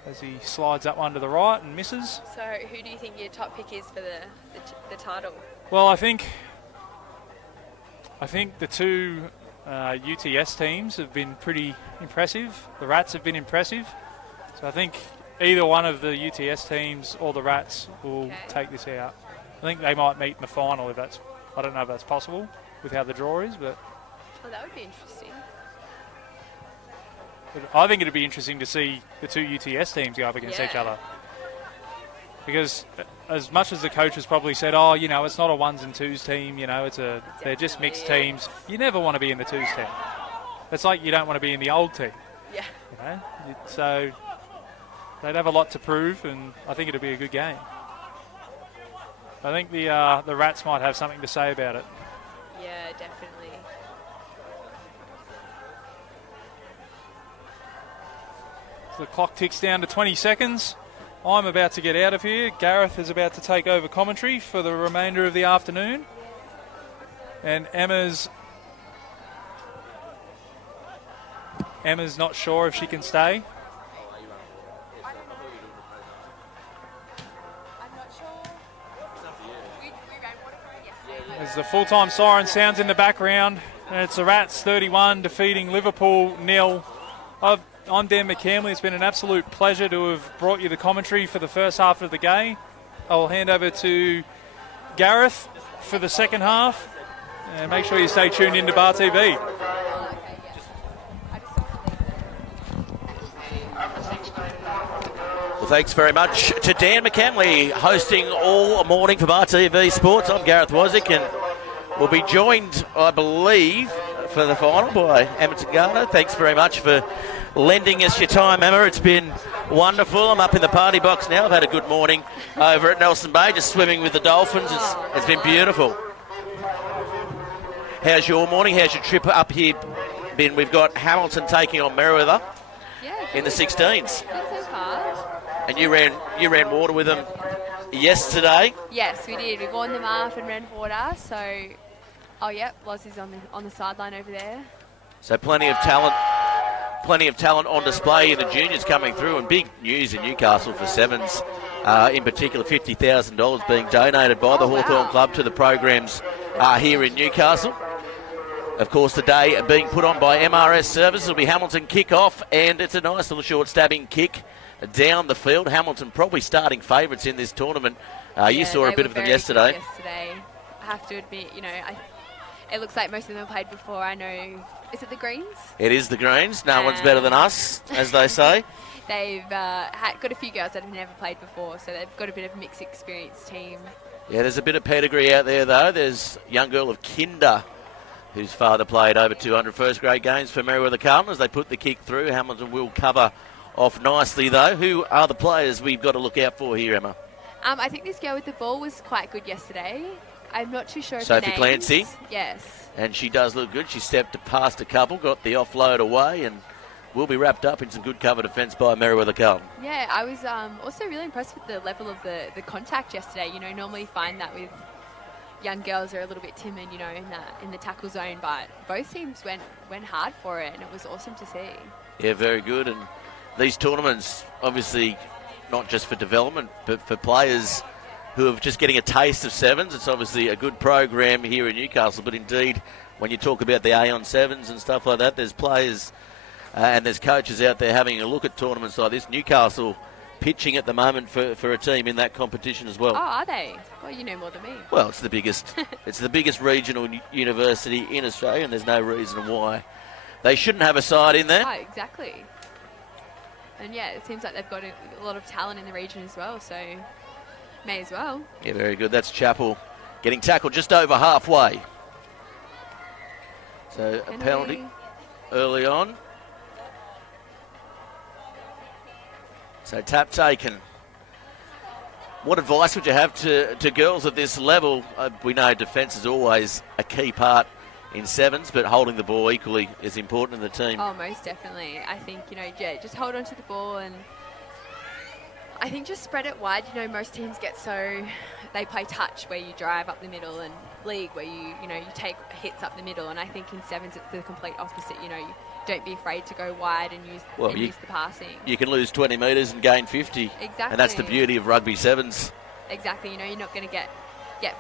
As he slides that one to the right and misses. So who do you think your top pick is for the title? Well, I think the two UTS teams have been pretty impressive. The Rats have been impressive. So I think either one of the UTS teams or the Rats will take this out. I think they might meet in the final if that's... I don't know if that's possible with how the draw is, but... Oh, that would be interesting. But I think it'd be interesting to see the two UTS teams go up against each other. Because as much as the coaches probably said, it's not a ones and twos team, they're just mixed teams. You never want to be in the twos team. It's like you don't want to be in the old team. Yeah. So they'd have a lot to prove, and I think it'd be a good game. I think the Rats might have something to say about it. Yeah, definitely. The clock ticks down to 20 seconds. I'm about to get out of here. Gareth is about to take over commentary for the remainder of the afternoon. And Emma's not sure if she can stay. As the full-time siren sounds in the background, and it's the Rats 31 defeating Liverpool 0. I'm Dan McCamley. It's been an absolute pleasure to have brought you the commentary for the first half of the game. I'll hand over to Gareth for the second half. And make sure you stay tuned into Bar TV. Well, thanks very much to Dan McCamley, hosting all morning for Bar TV Sports. I'm Gareth Wozik, and we'll be joined, I believe, for the final by Emma Tangano. Thanks very much for lending us your time, Emma. It's been wonderful. I'm up in the party box now. I've had a good morning over at Nelson Bay, just swimming with the dolphins. It's been beautiful. How's your morning? How's your trip up here been? We've got Hamilton taking on Merewether in the 16s. Not so far. And you ran water with them yesterday. Yes, we did. We warmed them up and ran water. So, Loz is on the sideline over there. So plenty of talent on display in the juniors coming through, and big news in Newcastle for sevens. In particular, $50,000 being donated by the Hawthorn Club to the programs here in Newcastle. Of course, the day being put on by MRS Services will be Hamilton kick-off, and it's a nice little short stabbing kick down the field. Hamilton probably starting favourites in this tournament. You saw a bit of them yesterday. I have to admit, it looks like most of them have played before. I know. Is it the Greens? It is the Greens. No one's better than us, as they say. They've got a few girls that have never played before, so they've got a bit of a mixed experience team. Yeah, there's a bit of pedigree out there, though. There's a young girl of Kinder, whose father played over 200 first-grade games for Merewether Carlton. As they put the kick through, Hamilton will cover off nicely, though. Who are the players we've got to look out for here, Emma? I think this girl with the ball was quite good yesterday. I'm not too sure of Sophie the names. Clancy? Yes. And she does look good. She stepped past a couple, got the offload away, and will be wrapped up in some good cover defence by Merewether Carlton. Yeah, I was also really impressed with the level of the contact yesterday. You know, normally you find that with young girls are a little bit timid, you know, in the tackle zone, but both teams went hard for it, and it was awesome to see. Yeah, very good. And these tournaments, obviously, not just for development, but for players who are just getting a taste of sevens. It's obviously a good program here in Newcastle, but indeed, when you talk about the Aon Sevens and stuff like that, there's players and there's coaches out there having a look at tournaments like this. Newcastle pitching at the moment for a team in that competition as well. Oh, are they? Well, you know more than me. Well, it's the biggest it's the biggest regional university in Australia, and there's no reason why they shouldn't have a side in there. Oh, exactly. And yeah, it seems like they've got a lot of talent in the region as well, so may as well. Yeah, very good. That's Chappell getting tackled just over halfway. So a penalty early on. So tap taken. What advice would you have to girls at this level? We know defence is always a key part in sevens, but holding the ball equally is important in the team. Oh, most definitely. I think, you know, yeah, just hold on to the ball, and I think just spread it wide. You know, most teams they play touch where you drive up the middle, and league where you take hits up the middle, and I think in sevens it's the complete opposite. You know, you don't be afraid to go wide and use the passing. You can lose 20 metres and gain 50. Exactly. And that's the beauty of rugby sevens. Exactly. You know, you're not going to get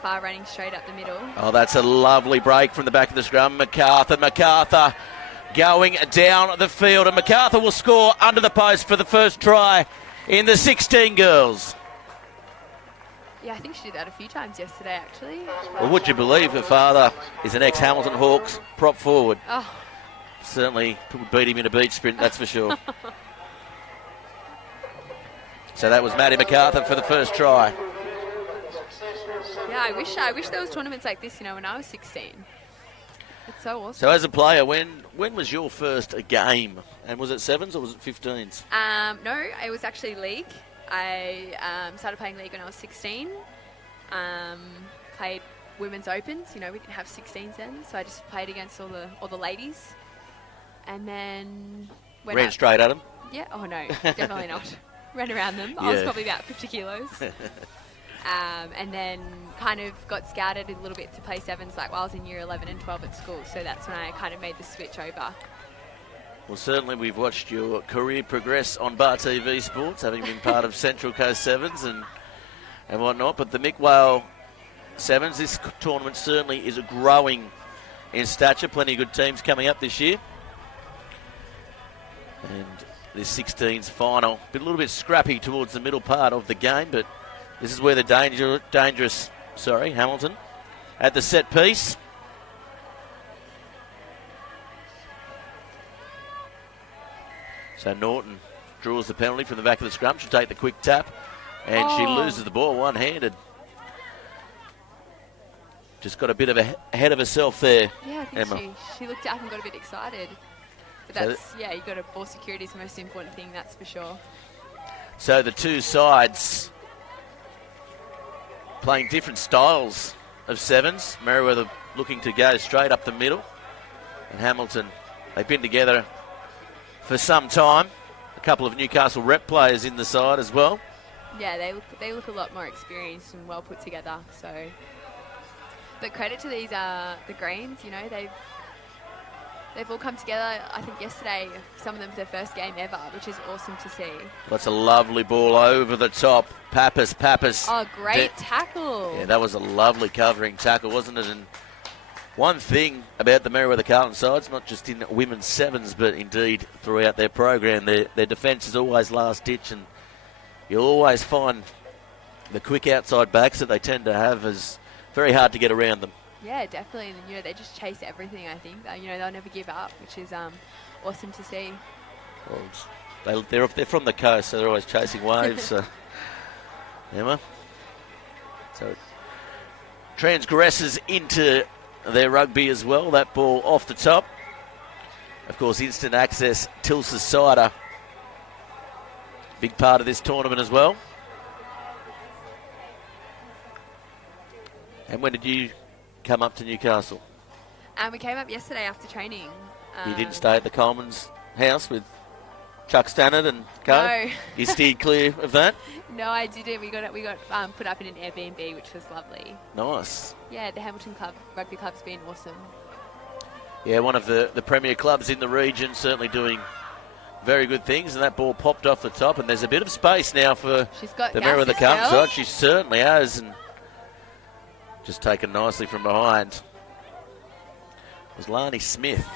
far running straight up the middle. Oh, that's a lovely break from the back of the scrum. MacArthur going down the field, and MacArthur will score under the post for the first try in the 16 girls. Yeah, I think she did that a few times yesterday, actually. Well, would you believe her father is an ex-Hamilton Hawks prop forward? Oh. Certainly would beat him in a beach sprint, that's for sure. So that was Maddie MacArthur for the first try. Yeah, I wish there was tournaments like this, you know, when I was 16. It's so awesome. So as a player, when was your first game? And was it sevens or was it 15s? No, it was actually league. I started playing league when I was 16. Played women's opens. You know, we didn't have 16s then, so I just played against all the ladies. And then ran straight at them? Yeah. Oh no, definitely not. Ran around them. I was probably about 50 kilos. And then kind of got scouted a little bit to play sevens, like while I was in year 11 and 12 at school. So that's when I kind of made the switch over. Well, certainly we've watched your career progress on Bar TV Sports, having been part of Central Coast Sevens and whatnot. But the Mick Whale Sevens, this tournament certainly is growing in stature. Plenty of good teams coming up this year. And this 16's final, a little bit scrappy towards the middle part of the game, but this is where the dangerous Hamilton at the set piece. So Norton draws the penalty from the back of the scrum. She'll take the quick tap, and she loses the ball one-handed. Just got a bit of ahead of herself there, yeah, I think Emma. She looked up and got a bit excited. But that's, you got to, ball security is the most important thing, that's for sure. So the two sides playing different styles of sevens. Merewether looking to go straight up the middle. And Hamilton, they've been together for some time. A couple of Newcastle rep players in the side as well. Yeah, they look a lot more experienced and well put together. So, but credit to these the Greens. You know, they've all come together. I think yesterday, some of them for their first game ever, which is awesome to see. That's a lovely ball over the top. Pappas. Oh, great tackle. Yeah, that was a lovely covering tackle, wasn't it? And one thing about the Merewether Carlton sides, not just in women's sevens, but indeed throughout their program, their defence is always last ditch, and you'll always find the quick outside backs that they tend to have is very hard to get around them. Yeah, definitely. And, they just chase everything, I think. They'll never give up, which is awesome to see. Well, they're from the coast, so they're always chasing waves. Emma. So it transgresses into their rugby as well. That ball off the top. Of course, instant access, Tilsa Cider big part of this tournament as well. And when did you come up to Newcastle? We came up yesterday after training. You didn't stay at the Coleman's house with Chuck Stannard and co? No. You steered clear of that? No, I didn't. We got put up in an Airbnb, which was lovely. Nice. Yeah, the Hamilton Rugby Club's been awesome. Yeah, one of the premier clubs in the region, certainly doing very good things, and that ball popped off the top, and there's a bit of space now for the Mirror of the Cup side. She certainly has, and just taken nicely from behind. It was Lani Smith.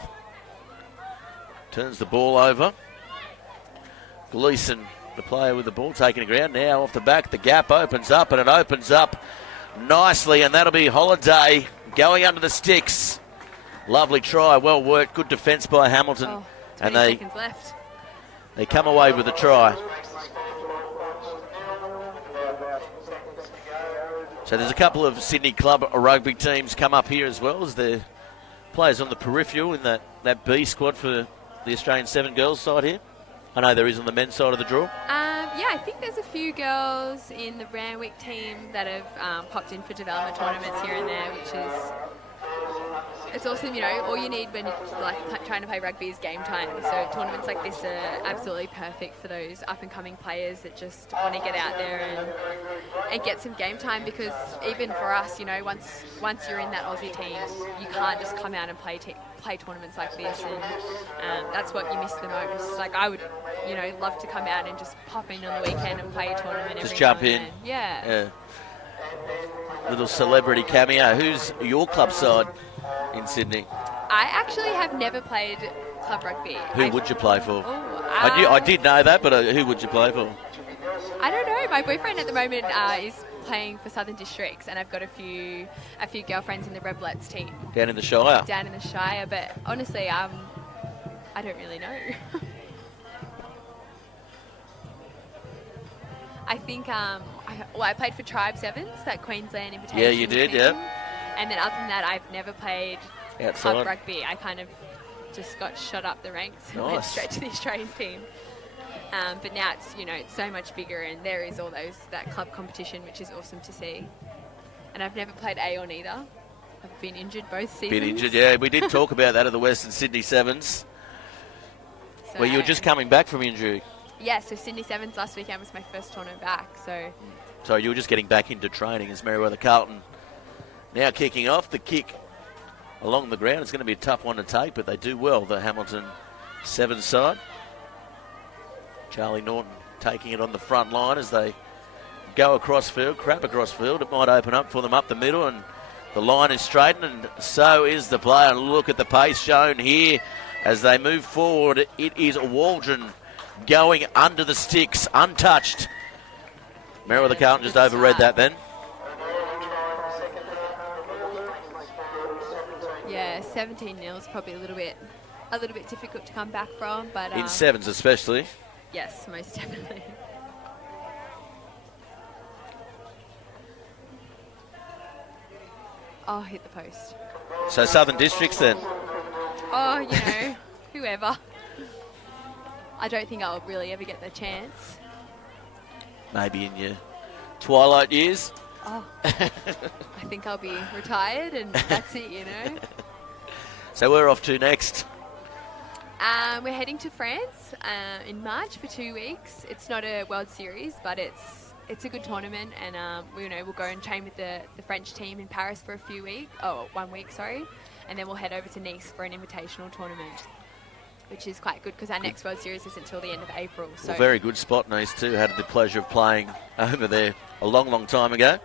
Turns the ball over. Gleeson, the player with the ball, taking the ground. Now off the back, the gap opens up, and it opens up nicely, and that'll be Holiday going under the sticks. Lovely try, well worked, good defence by Hamilton. 20 seconds left. They come away with a try. So there's a couple of Sydney Club rugby teams come up here as well as the players on the peripheral in that B squad for the Australian 7 girls side here. I know there is on the men's side of the draw. Yeah, I think there's a few girls in the Randwick team that have popped in for development tournaments here and there, which is... It's awesome, you know, all you need when you're trying to play rugby is game time. So tournaments like this are absolutely perfect for those up-and-coming players that just want to get out there and get some game time, because even for us, you know, once you're in that Aussie team, you can't just come out and play tournaments like this, and that's what you miss the most. Like, I would, you know, love to come out and just pop in on the weekend and play a tournament just every jump now in. and then. Yeah. Little celebrity cameo. Who's your club side in Sydney? I actually have never played club rugby. Who would you play for? I did know that, but who would you play for? I don't know. My boyfriend at the moment is playing for Southern Districts, and I've got a few girlfriends in the Reblets team. Down in the Shire? Down in the Shire, but honestly, I don't really know. I think I played for Tribe Sevens, that Queensland Invitational. Yeah, you did, team. yeah. And then other than that, I've never played club rugby. I kind of just got shot up the ranks and went straight to the Australian team. But now it's, you know, it's so much bigger, and there is all that club competition, which is awesome to see. And I've never played Aon either. I've been injured both seasons. Been injured, yeah. We did talk about that at the Western Sydney Sevens. So, well, you were just coming back from injury. Yeah, so Sydney Sevens last weekend was my first tournament back. So you were just getting back into training as Meriwether Carlton now kicking off. The kick along the ground. It's going to be a tough one to take, but they do well, the Hamilton Sevens side. Charlie Norton taking it on the front line as they go across field, crap across field. It might open up for them up the middle, and the line is straightened, and so is the play. And look at the pace shown here as they move forward. It is Waldron going under the sticks, untouched. Meriwether Carlton just overread that then. Yeah, 17-0 is probably a little bit difficult to come back from, but in sevens especially. Yes, most definitely. Oh, hit the post. So Southern Districts then? Oh, you know, whoever. I don't think I'll really ever get the chance. Maybe in your twilight years? Oh, I think I'll be retired and that's it, you know. So we're off to next? We're heading to France in March for 2 weeks. It's not a World Series, but it's a good tournament, and we'll go and train with the French team in Paris for 1 week, and then we'll head over to Nice for an invitational tournament, which is quite good because our next World Series isn't until the end of April. So well, very good spot, Nice too. Had the pleasure of playing over there a long, long time ago.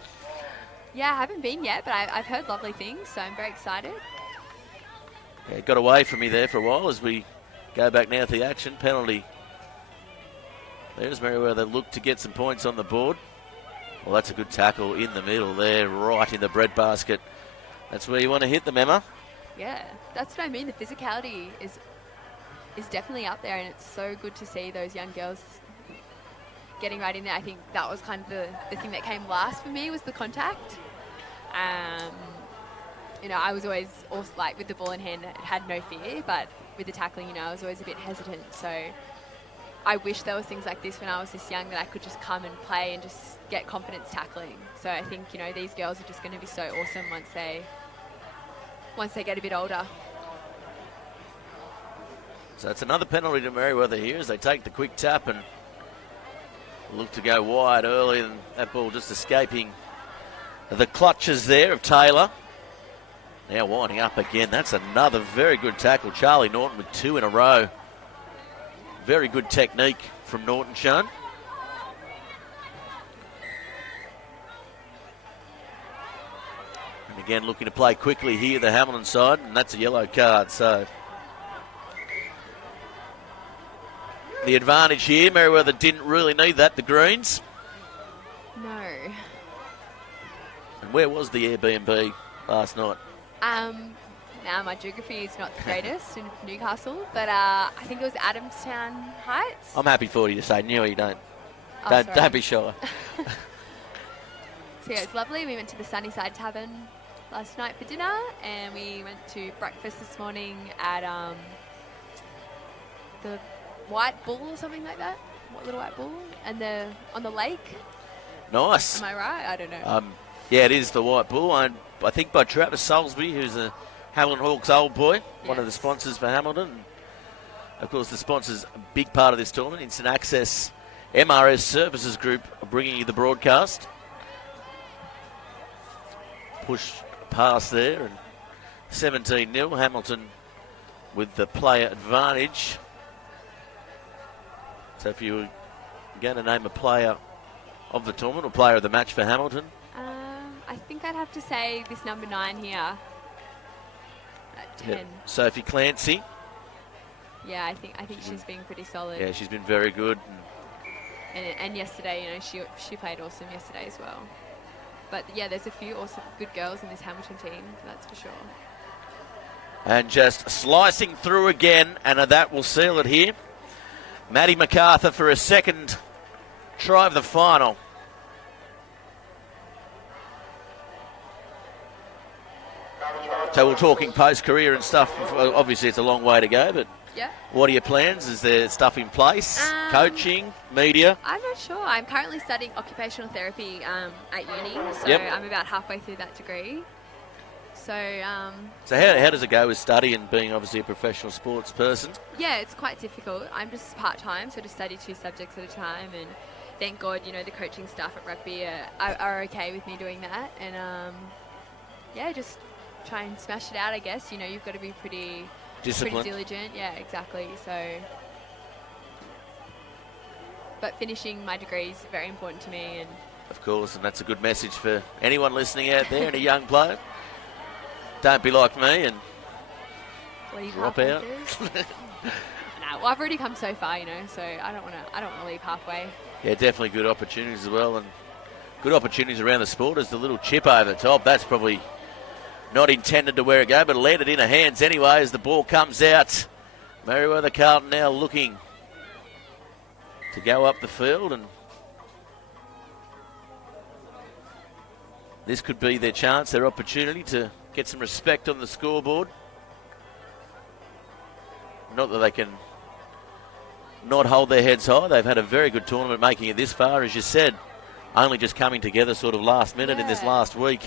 Yeah, I haven't been yet, but I've heard lovely things, so I'm very excited. Yeah, it got away from me there for a while as we go back now to the action. Penalty. There's Meriwether look to get some points on the board. Well, that's a good tackle in the middle there, right in the breadbasket. That's where you want to hit them, Emma. Yeah, that's what I mean. The physicality is definitely up there, and it's so good to see those young girls getting right in there. I think that was kind of the thing that came last for me was the contact. I was always like with the ball in hand, had no fear, but with the tackling, I was always a bit hesitant. So I wish there was things like this when I was this young, that I could just come and play and just get confidence tackling. So I think, you know, these girls are just going to be so awesome once they get a bit older. So it's another penalty to Merewether here as they take the quick tap and look to go wide early, and that ball just escaping the clutches there of Taylor. Now winding up again. That's another very good tackle. Charlie Norton with 2 in a row. Very good technique from Norton, Sean. And again, looking to play quickly here, the Hamilton side, and that's a yellow card. So the advantage here, Merewether didn't really need that, the Greens. No. And where was the Airbnb last night? Now my geography is not the greatest in Newcastle, but I think it was Adamstown Heights. I'm happy for you to say no, you don't. Oh, Don't be shy. So yeah, it was lovely. We went to the Sunnyside Tavern last night for dinner, and we went to breakfast this morning at the White Bull or something like that. What, Little White Bull? And on the lake. Nice. Am I right? I don't know. Yeah, it is the White Bull, owned, I think, by Travis Salisbury, who's a Hamilton Hawks old boy, one of the sponsors for Hamilton. Of course, the sponsors, a big part of this tournament, Instant Access MRS Services Group, are bringing you the broadcast. Push past there, and 17-0, Hamilton with the player advantage. So if you were going to name a player of the tournament or player of the match for Hamilton? I think I'd have to say this number 9 here at 10. Yeah. Sophie Clancy. Yeah, I think she's been pretty solid. Yeah, she's been very good. And yesterday, you know, she played awesome yesterday as well. But yeah, there's a few awesome good girls in this Hamilton team, that's for sure. And just slicing through again, and that will seal it here. Maddie MacArthur for a second try of the final. So we're talking post-career and stuff. Obviously, it's a long way to go, but yeah. What are your plans? Is there stuff in place? Coaching? Media? I'm not sure. I'm currently studying occupational therapy at uni, so I'm about halfway through that degree. So how does it go with study and being obviously a professional sports person? Yeah, it's quite difficult. I'm just part-time, so just study 2 subjects at a time, and thank God, you know, the coaching staff at Rugby are okay with me doing that, and just try and smash it out, I guess. You know, you've got to be pretty diligent. Yeah, exactly. So, but finishing my degree is very important to me, and of course, and that's a good message for anyone listening out there and a young player. Don't be like me and drop out. No, I've already come so far, you know, so I don't want to leave halfway. Yeah, definitely good opportunities as well, and good opportunities around the sport. As the little chip over the top, that's probably not intended to where it go, but landed in her hands anyway as the ball comes out. Merewether Carlton now looking to go up the field, and this could be their chance, their opportunity to get some respect on the scoreboard. Not that they can not hold their heads high. They've had a very good tournament making it this far, as you said. Only just coming together sort of last minute in this last week.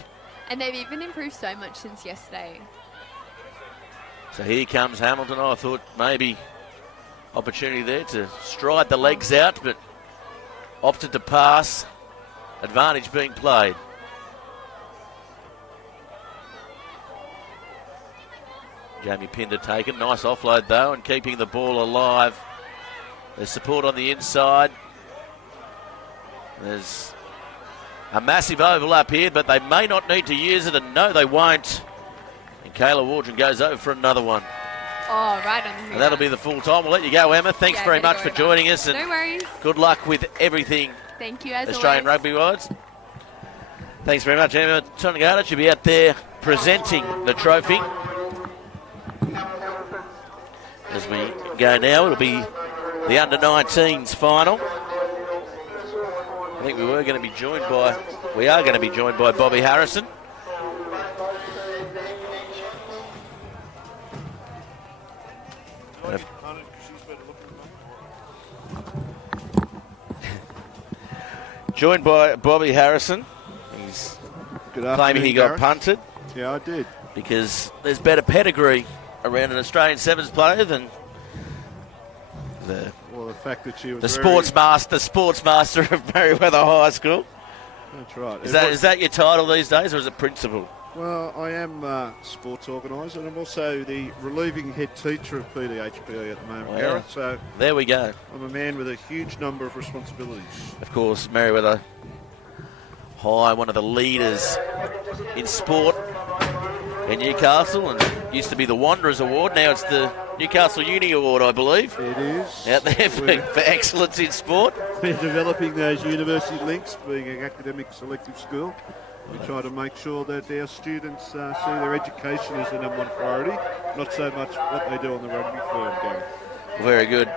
And they've even improved so much since yesterday. So here comes Hamilton. I thought maybe opportunity there to stride the legs out, but opted to pass. Advantage being played. Jamie Pinder taken. Nice offload though, and keeping the ball alive. There's support on the inside. There's a massive overlap here, but they may not need to use it, and no, they won't. And Kayla Wardren goes over for another one. Oh, right on the And that'll be the full time. We'll let you go, Emma. Thanks very much for joining us. And no worries. Good luck with everything. Thank you, as Australian always. rugby-wise. Thanks very much, Emma Tonegata. She'll be out there presenting the trophy. As we go now, it'll be the under-19s final. I think we are going to be joined by Bobby Harrison. Joined by Bobby Harrison. He's claiming he got punted. Yeah, I did. Because there's better pedigree around an Australian Sevens player than the fact that she was the sports master of Merewether High School. That's right. Is that your title these days, or is it principal? Well, I am sports organiser, and I'm also the relieving head teacher of PDHP at the moment, Gareth. So there we go. I'm a man with a huge number of responsibilities. Of course, Merewether High, one of the leaders in sport in Newcastle, and used to be the Wanderers Award. Now it's the Newcastle Uni Award, I believe. It is. Out there for excellence in sport. We're developing those university links, being an academic selective school. We try to make sure that our students see their education as the number one priority, not so much what they do on the rugby field, Gary. Very good.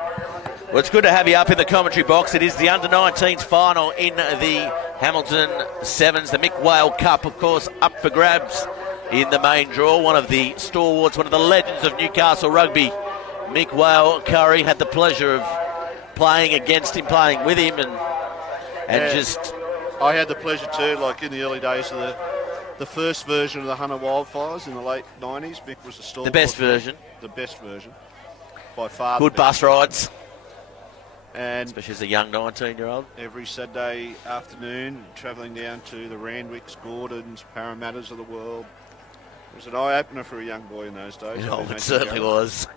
Well, it's good to have you up in the commentary box. It is the under-19s final in the Hamilton Sevens, the Mick Whale Cup, of course, up for grabs in the main draw. One of the stalwarts, one of the legends of Newcastle rugby, Mick Whale Curry, had the pleasure of playing against him, playing with him, and just... I had the pleasure too, like in the early days of the first version of the Hunter Wildfires in the late 90s. Mick was the stalwart. The best version. The best version, by far. Good bus rides. And especially as a young 19-year-old. Every Saturday afternoon, travelling down to the Randwicks, Gordons, Parramatta's of the world. It was an eye-opener for a young boy in those days. Oh, it certainly was.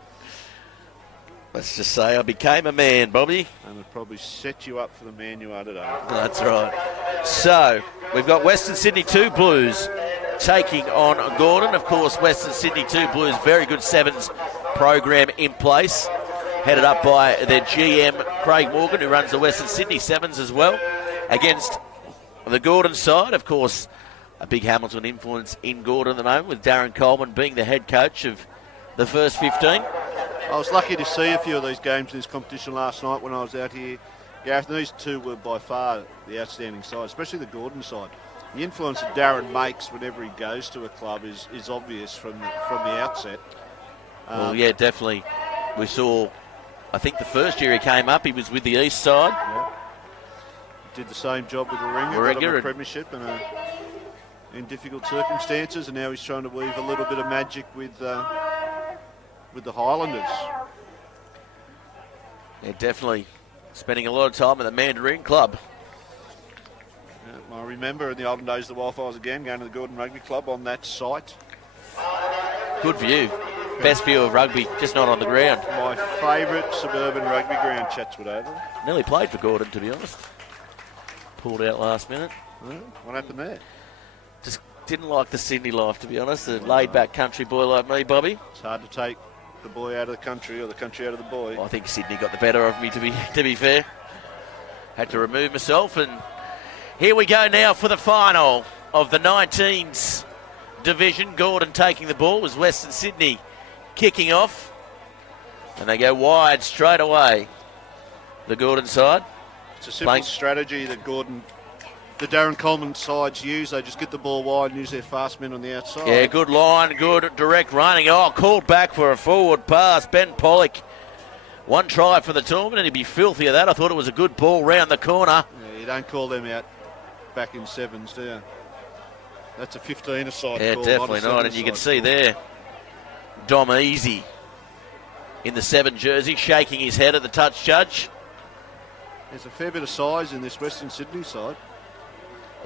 Let's just say I became a man, Bobby. And it probably set you up for the man you are today. That's right. So, we've got Western Sydney 2 Blues taking on Gordon. Of course, Western Sydney 2 Blues, very good sevens program in place, headed up by their GM, Craig Morgan, who runs the Western Sydney Sevens as well. Against the Gordon side, of course, a big Hamilton influence in Gordon at the moment, with Darren Coleman being the head coach of the first 15. I was lucky to see a few of these games in this competition last night when I was out here. Gareth, these two were by far the outstanding side, especially the Gordon side. The influence that Darren makes whenever he goes to a club is obvious from the outset. Well, yeah, definitely. We saw, I think the first year he came up, he was with the East side. Yeah. Did the same job with Warringah, got him a premiership and in difficult circumstances, and now he's trying to weave a little bit of magic with the Highlanders. Yeah, definitely spending a lot of time at the Mandarin Club. Yeah, I remember in the olden days the Wildfires again, going to the Gordon Rugby Club on that site. Good view. Best view of rugby, just not on the ground. My favourite suburban rugby ground, Chatswood Oval. Nearly played for Gordon, to be honest. Pulled out last minute. What happened there? Just didn't like the Sydney life, to be honest. A laid-back country boy like me, Bobby. It's hard to take the boy out of the country or the country out of the boy. Well, I think Sydney got the better of me, to be fair. Had to remove myself, and here we go now for the final of the 19s division. Gordon taking the ball as Western Sydney kicking off, and they go wide straight away, the Gordon side. It's a simple strategy that the Darren Coleman sides use. They just get the ball wide and use their fast men on the outside. Yeah, good line, good direct running. Oh, called back for a forward pass. Ben Pollock, one try for the tournament, and he'd be filthy of that. I thought it was a good ball round the corner. Yeah, you don't call them out back in sevens, do you? That's a 15-a-side yeah, call. Yeah, definitely not, and you can see there Dom Easy in the 7 jersey shaking his head at the touch judge. There's a fair bit of size in this Western Sydney side.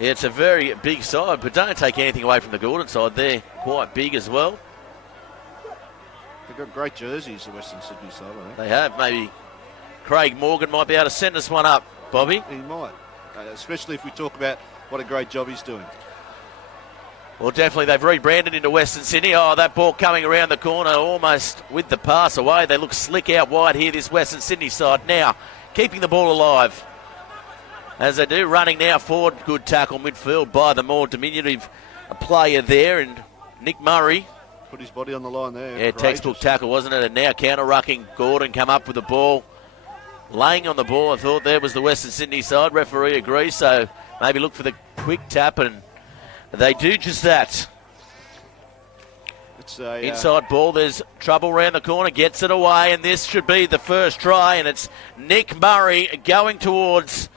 Yeah, it's a very big side, but don't take anything away from the Gordon side. They're quite big as well. They've got great jerseys, the Western Sydney side, I think. They have. Maybe Craig Morgan might be able to send us one up, Bobby. He might, especially if we talk about what a great job he's doing. Well, definitely they've rebranded into Western Sydney. Oh, that ball coming around the corner almost with the pass away. They look slick out wide here, this Western Sydney side. Now, keeping the ball alive. As they do, running now forward. Good tackle midfield by the more diminutive player there. And Nick Murray. Put his body on the line there. Yeah, textbook tackle, wasn't it? And now counter-rucking. Gordon come up with the ball. Laying on the ball, I thought there was the Western Sydney side. Referee agrees, so maybe look for the quick tap, and they do just that. It's a, inside ball, there's trouble around the corner, gets it away, and this should be the first try, and it's Nick Murray going towards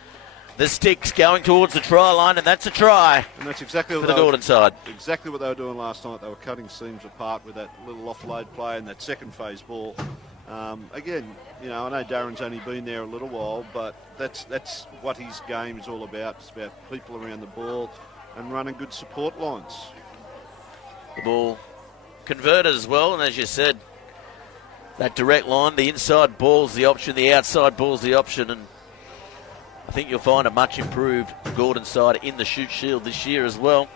The sticks going towards the try line, and that's a try. And that's exactly for the Gordon side. Exactly what they were doing last night. They were cutting seams apart with that little offload play and that second phase ball. Again, I know Darren's only been there a little while, but that's what his game is all about. It's about people around the ball and running good support lines. The ball converted as well, and as you said, that direct line, the inside ball's the option, the outside ball's the option, and I think you'll find a much improved Gordon side in the Shoot Shield this year as well.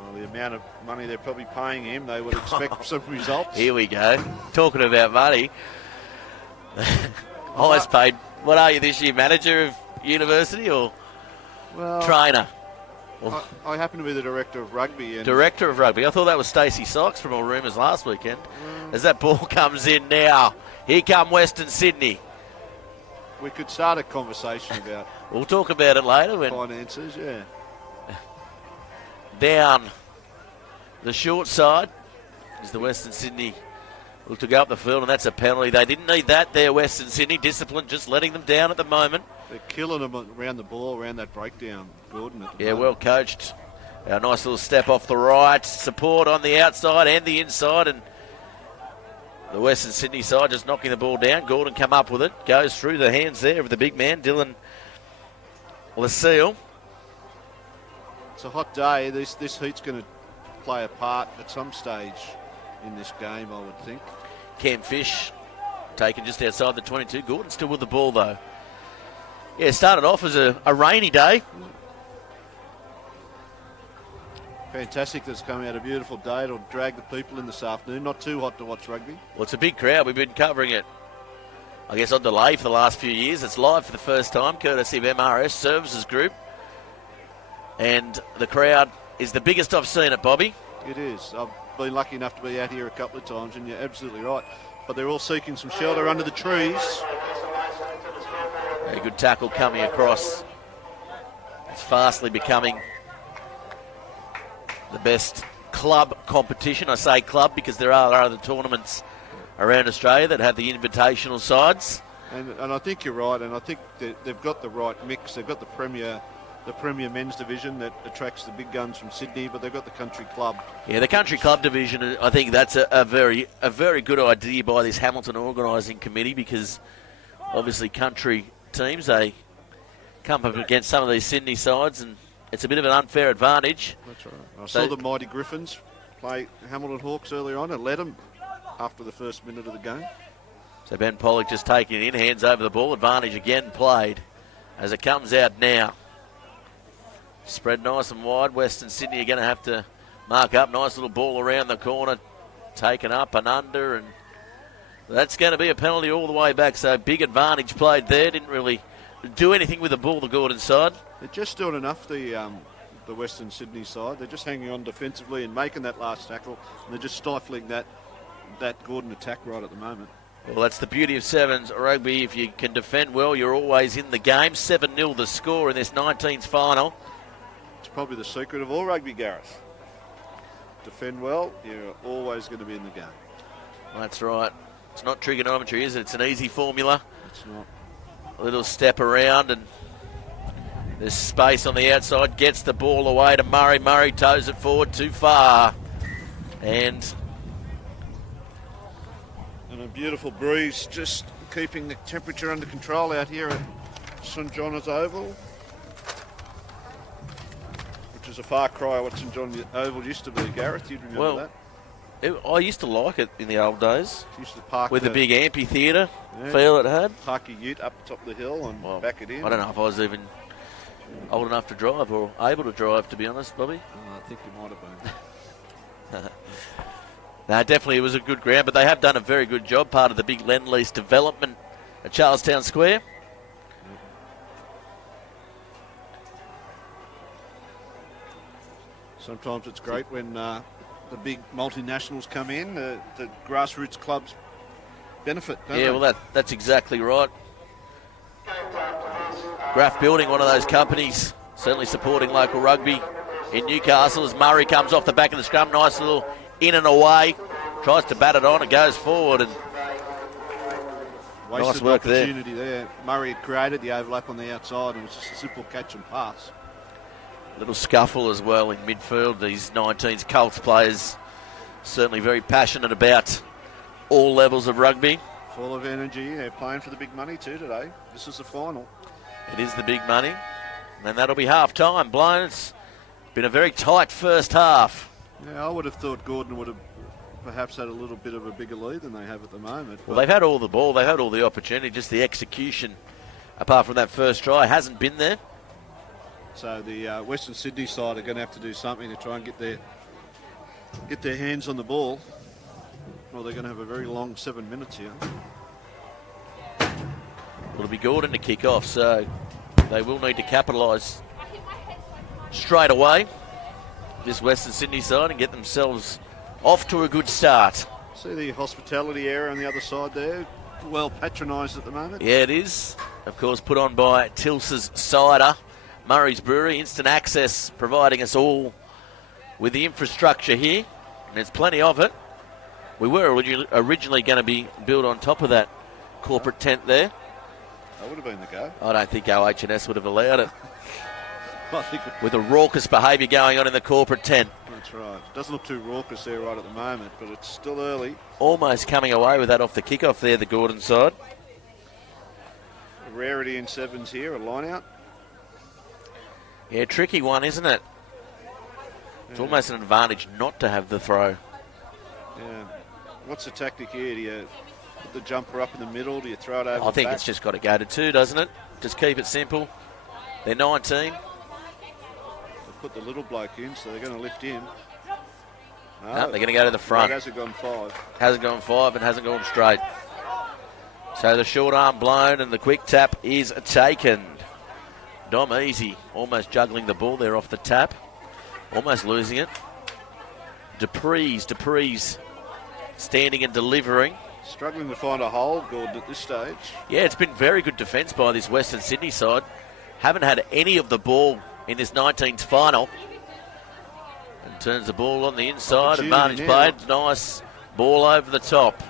Well, the amount of money they're probably paying him, they would expect some results. Here we go. Talking about money. Highest paid. What are you this year, manager of university or trainer? I happen to be the director of rugby. And director of rugby. I thought that was Stacey Sykes from all rumours last weekend. As that ball comes in now, here come Western Sydney. We could start a conversation about. We'll talk about it later. When finances, yeah. Down the short side is the Western Sydney. Look to go up the field, and that's a penalty. They didn't need that there, Western Sydney. Discipline just letting them down at the moment. They're killing them around the ball, around that breakdown, Gordon. Yeah, well coached. A nice little step off the right. Support on the outside and the inside, and the Western Sydney side just knocking the ball down. Gordon come up with it. Goes through the hands there of the big man, Dylan Lascille. It's a hot day. This heat's going to play a part at some stage in this game, I would think. Cam Fish taken just outside the 22. Gordon still with the ball, though. Yeah, it started off as a rainy day. Fantastic that it's coming out a beautiful day. It'll drag the people in this afternoon. Not too hot to watch rugby. Well, it's a big crowd. We've been covering it, I guess, on delay for the last few years. It's live for the first time, courtesy of MRS Services Group. And the crowd is the biggest I've seen it, Bobby. It is. I've been lucky enough to be out here a couple of times, and you're absolutely right. But they're all seeking some shelter under the trees. A good tackle coming across. It's fastly becoming the best club competition. I say club because there are other tournaments around Australia that have the invitational sides. And I think you're right, and I think they've got the right mix. They've got the Premier men's division that attracts the big guns from Sydney, but they've got the country club. Yeah, the country club division, I think that's a very good idea by this Hamilton organising committee, because obviously country teams, they come up against some of these Sydney sides, and it's a bit of an unfair advantage. That's right. I saw the Mighty Griffins play Hamilton Hawks earlier on and led them after the first minute of the game. So Ben Pollock just taking it in, hands over the ball, advantage again played as it comes out now. Spread nice and wide. Western Sydney are going to have to mark up. Nice little ball around the corner, taken up and under, and that's going to be a penalty all the way back. So big advantage played there. Didn't really do anything with the ball, the Gordon side. They're just doing enough, the Western Sydney side. They're just hanging on defensively and making that last tackle, and they're just stifling that Gordon attack right at the moment. Well, that's the beauty of sevens rugby. If you can defend well, you're always in the game. 7-0 the score in this 19s final. It's probably the secret of all rugby, Gareth. Defend well, you're always going to be in the game. That's right. It's not trigonometry, is it? It's an easy formula. It's not. A little step around, and there's space on the outside. Gets the ball away to Murray. Murray toes it forward too far. And a beautiful breeze, just keeping the temperature under control out here at St John's Oval. Which is a far cry what St John's Oval used to be, Gareth. You'd remember that? I used to like it in the old days. Used to park with the big amphitheatre feel it had. Park your ute up top of the hill and back it in. I don't know if I was even old enough to drive or able to drive, to be honest, Bobby. I think you might have been. No, definitely it was a good ground, but they have done a very good job, part of the big Lend-Lease development at Charlestown Square. Sometimes it's great when the big multinationals come in, the grassroots clubs benefit, don't they? Well, that's exactly right. Graph Building, one of those companies, certainly supporting local rugby in Newcastle, as Murray comes off the back of the scrum. Nice little in and away. Tries to bat it on, it goes forward. And Wasted Nice work an opportunity there. Murray had created the overlap on the outside, and it was just a simple catch and pass. Little scuffle as well in midfield. These 19s Colts players certainly very passionate about all levels of rugby. Full of energy. They're playing for the big money too today. This is the final. It is the big money. And that'll be half time. Blown. It's been a very tight first half. Yeah, I would have thought Gordon would have perhaps had a little bit of a bigger lead than they have at the moment. Well, they've had all the ball. They've had all the opportunity. Just the execution, apart from that first try, hasn't been there. So the Western Sydney side are going to have to do something to try and get their hands on the ball. Well, they're going to have a very long 7 minutes here. It'll be Gordon to kick off, so they will need to capitalise straight away, this Western Sydney side, and get themselves off to a good start. See the hospitality area on the other side there? Well patronised at the moment. Yeah, it is. Of course, put on by Tils's Cider, Murray's Brewery, instant access, providing us all with the infrastructure here, and there's plenty of it. We were originally going to be built on top of that corporate tent there. That would have been the go. I don't think OH&S would have allowed it. I think with the raucous behaviour going on in the corporate tent. That's right. It doesn't look too raucous there right at the moment, but it's still early. Almost coming away with that off the kickoff there, the Gordon side. A rarity in sevens here, a line out. Yeah, tricky one, isn't it? It's almost an advantage not to have the throw. Yeah. What's the tactic here? Do you put the jumper up in the middle? Do you throw it over I think the back? it's just got to go to 2, doesn't it? Just keep it simple. They're 19. They put the little bloke in, so they're going to lift him. No, they're going to go to the front. It hasn't gone 5. Hasn't gone 5 and hasn't gone straight. So the short arm blown and the quick tap is taken. Dom Easy almost juggling the ball there off the tap. Almost losing it. Dupree's standing and delivering. Struggling to find a hole, Gordon, at this stage. Yeah, it's been very good defence by this Western Sydney side. Haven't had any of the ball in this 19th final. And turns the ball on the inside. Advantage played. Nice ball over the top.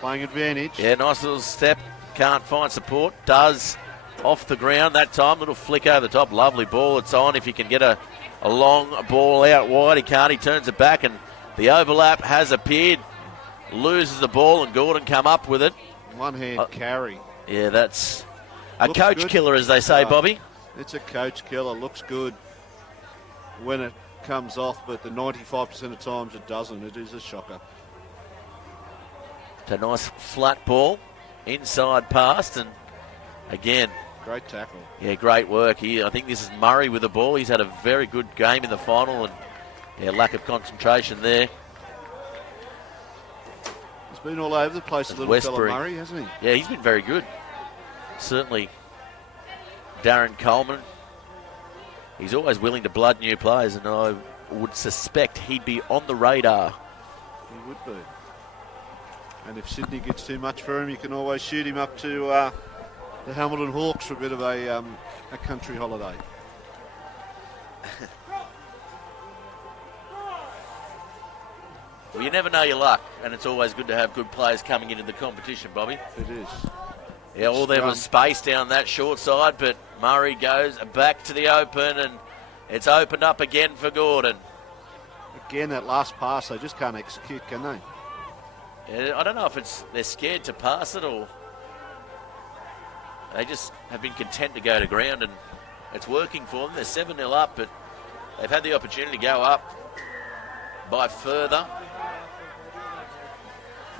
Playing advantage. Yeah, nice little step. Can't find support. Does off the ground that time. Little flick over the top. Lovely ball. It's on if you can get a long ball out wide. He can't. He turns it back and the overlap has appeared. Loses the ball and Gordon come up with it. One hand carry. Yeah, that's a Looks coach good. killer, as they say, Bobby. It's a coach killer. Looks good when it comes off, but the 95% of times it doesn't. It is a shocker. It's a nice flat ball, inside pass, and again, great tackle. Yeah, great work here. I think this is Murray with the ball. He's had a very good game in the final, and yeah, lack of concentration there. He's been all over the place, the little Westbury. fella Murray, hasn't he? Yeah, he's been very good. Certainly, Darren Coleman. He's always willing to blood new players, and I would suspect he'd be on the radar. He would be. And if Sydney gets too much for him, you can always shoot him up to the Hamilton Hawks for a bit of a country holiday. Well, you never know your luck, and it's always good to have good players coming into the competition, Bobby. It is. Yeah, all there was space down that short side, but Murray goes back to the open, and it's opened up again for Gordon. Again, that last pass, they just can't execute, can they? Yeah, I don't know if they're scared to pass it or they just have been content to go to ground, and it's working for them. They're 7-0 up, but they've had the opportunity to go up by further.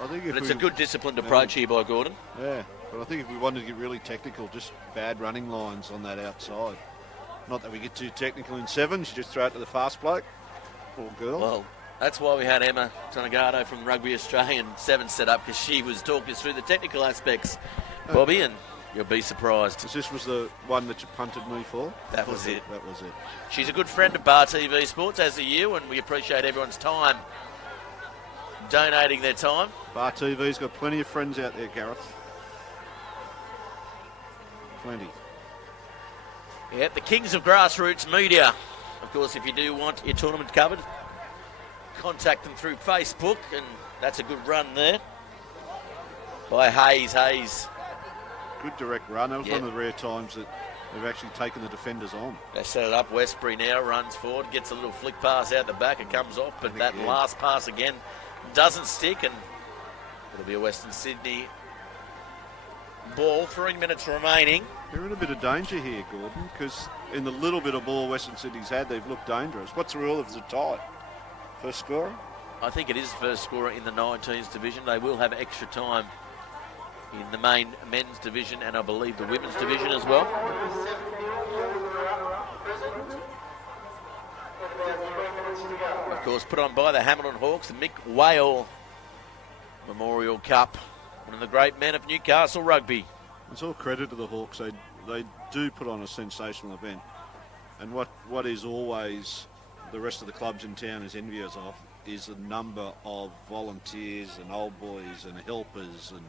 I think but it's a good disciplined approach here by Gordon. Yeah, but I think if we wanted to get really technical, just bad running lines on that outside. Not that we get too technical in sevens, you just throw it to the fast bloke or girl. Well, that's why we had Emma Tonegado from Rugby Australia and 7 set up, because she was talking us through the technical aspects, Bobby, and you'll be surprised. This was the one that you punted me for? That was it. That was it. She's a good friend of Bar TV Sports, as are you, and we appreciate everyone's time, donating their time. Bar TV's got plenty of friends out there, Gareth. Plenty. Yeah, the Kings of Grassroots Media. Of course, if you do want your tournament covered, contact them through Facebook, and that's a good run there by Hayes. Hayes Good direct run. That was Yep. one of the rare times that they've actually taken the defenders on. They set it up. Westbury now runs forward, gets a little flick pass out the back. It comes off, but that last pass again doesn't stick, and it'll be a Western Sydney ball. 3 minutes remaining. They're in a bit of danger here, Gordon, because in the little bit of ball Western Sydney's had, they've looked dangerous. What's the rule if it's a tie? First scorer? I think it is first scorer in the 19s division. They will have extra time in the main men's division and I believe the women's division as well. Of course, put on by the Hamilton Hawks, the Mick Whale Memorial Cup. One of the great men of Newcastle rugby. It's all credit to the Hawks. They do put on a sensational event. And what is always the rest of the clubs in town is envious of is the number of volunteers and old boys and helpers and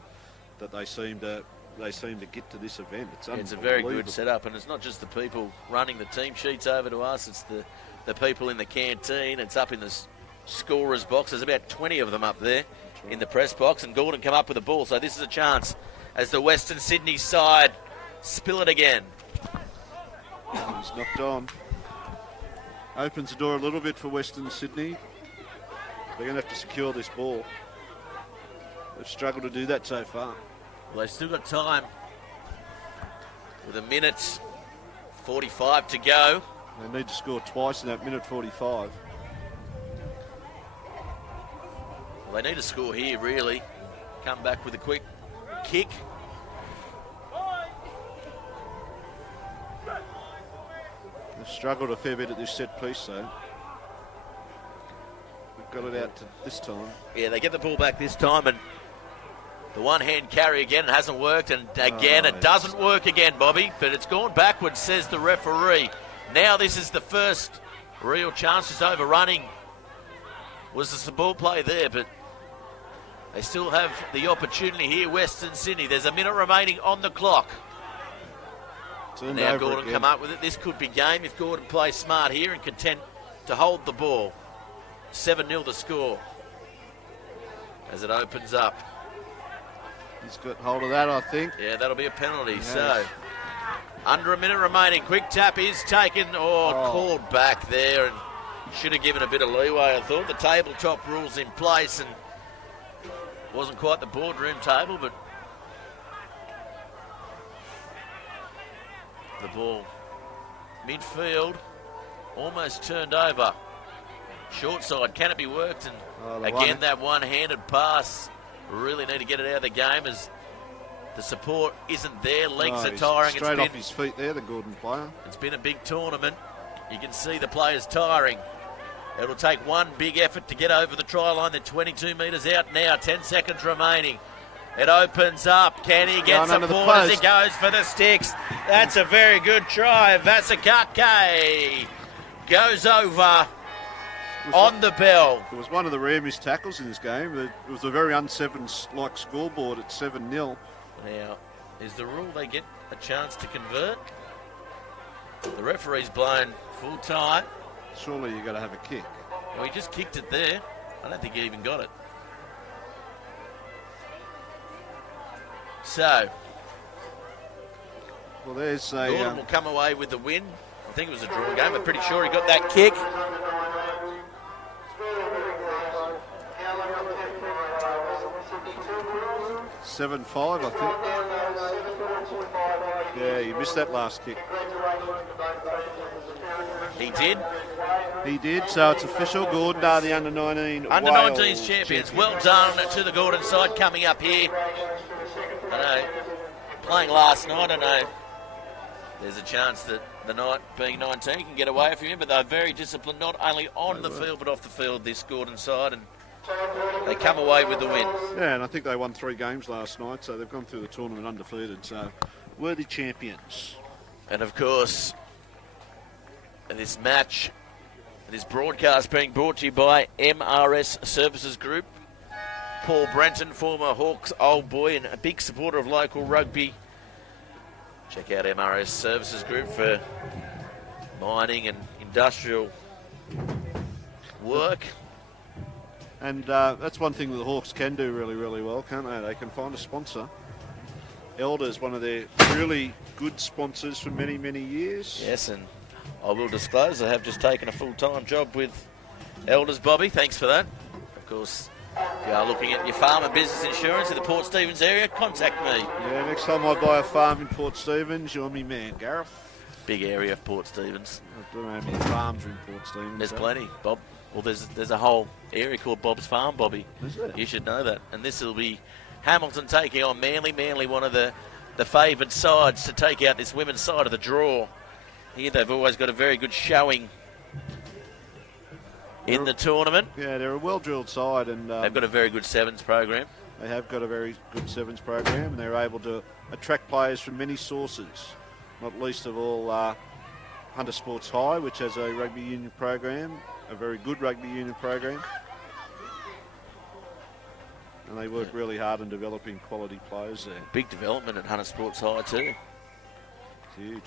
that they seem to get to this event. It's a very good setup, and it's not just the people running the team sheets over to us, it's the people in the canteen. It's up in the scorer's box. There's about 20 of them up there in the press box, and Gordon come up with the ball. So this is a chance as the Western Sydney side spill it again. He's knocked on. Opens the door a little bit for Western Sydney. They're going to have to secure this ball. They've struggled to do that so far. Well, they've still got time with 1:45 to go. They need to score twice in that minute 45. Well, they need to score here, really. Come back with a quick kick. They've struggled a fair bit at this set piece, though. We've got it out to this time. Yeah, they get the ball back this time, and the one-hand carry again, it hasn't worked, and again, it doesn't work again, Bobby, but it's gone backwards, says the referee. Now this is the first real chance, just overrunning. Was the ball play there, but they still have the opportunity here, Western Sydney. There's a minute remaining on the clock. Now Gordon come up with it. This could be game if Gordon plays smart here and content to hold the ball. 7-0 the score as it opens up. He's got hold of that, I think. Yeah, that'll be a penalty. Yes. So, under a minute remaining. Quick tap is taken called back there, and should have given a bit of leeway, I thought. The tabletop rules in place, and wasn't quite the boardroom table, but the ball midfield almost turned over. Short side, can it be worked? And again, that one-handed pass. Really need to get it out of the game as the support isn't there. Legs are tiring. Straight off his feet there, the Gordon player. It's been a big tournament. You can see the players tiring. It'll take one big effort to get over the try line. They're 22 metres out now. 10 seconds remaining. It opens up. Can he get support as he goes for the sticks? That's a very good try. Vasakake goes over on the bell. It was one of the rare missed tackles in this game. It was a very un-7-like scoreboard at 7-0. Now, is the rule they get a chance to convert? The referee's blown full time. Surely you've got to have a kick. Well, he just kicked it there. I don't think he even got it. So, well, there's a... Gordon will come away with the win. I think it was a draw game. I'm pretty sure he got that kick. 7-5, I think. Yeah, he missed that last kick. He did. He did, so it's official. Gordon are the under-19 Under-19s champions. Well done to the Gordon side coming up here. I know, playing last night, I know there's a chance that the night being 19 can get away from him, but they're very disciplined, not only on the field but off the field, this Gordon side, and they come away with the win. Yeah, and I think they won 3 games last night, so they've gone through the tournament undefeated, so worthy champions. And of course, this match, this broadcast being brought to you by MRS Services Group. Paul Brenton, former Hawks old boy and a big supporter of local rugby. Check out MRS Services Group for mining and industrial work. And that's one thing that the Hawks can do really, really well, can't they? They can find a sponsor Elders, one of their really good sponsors for many, many years. Yes, and I will disclose I have just taken a full-time job with Elders, Bobby. Thanks for that. Of course, if you are looking at your farm and business insurance in the Port Stephens area, contact me. Yeah, next time I buy a farm in Port Stephens, you're me man, Gareth. Big area of Port Stephens. I don't know how many farms are in Port Stephens. There's plenty, Bob. Well, there's a whole area called Bob's Farm, Bobby. Is there? You should know that. And this will be Hamilton taking on Manly. Manly, one of the favoured sides to take out this women's side of the draw. Here they've always got a very good showing in the tournament. Yeah, they're a well-drilled side, and They've got a very good sevens program. they have got a very good sevens program, and they're able to attract players from many sources, not least of all Hunter Sports High, which has a rugby union program, a very good rugby union program. And they work really hard on developing quality players there. Big development at Hunter Sports High too. It's huge.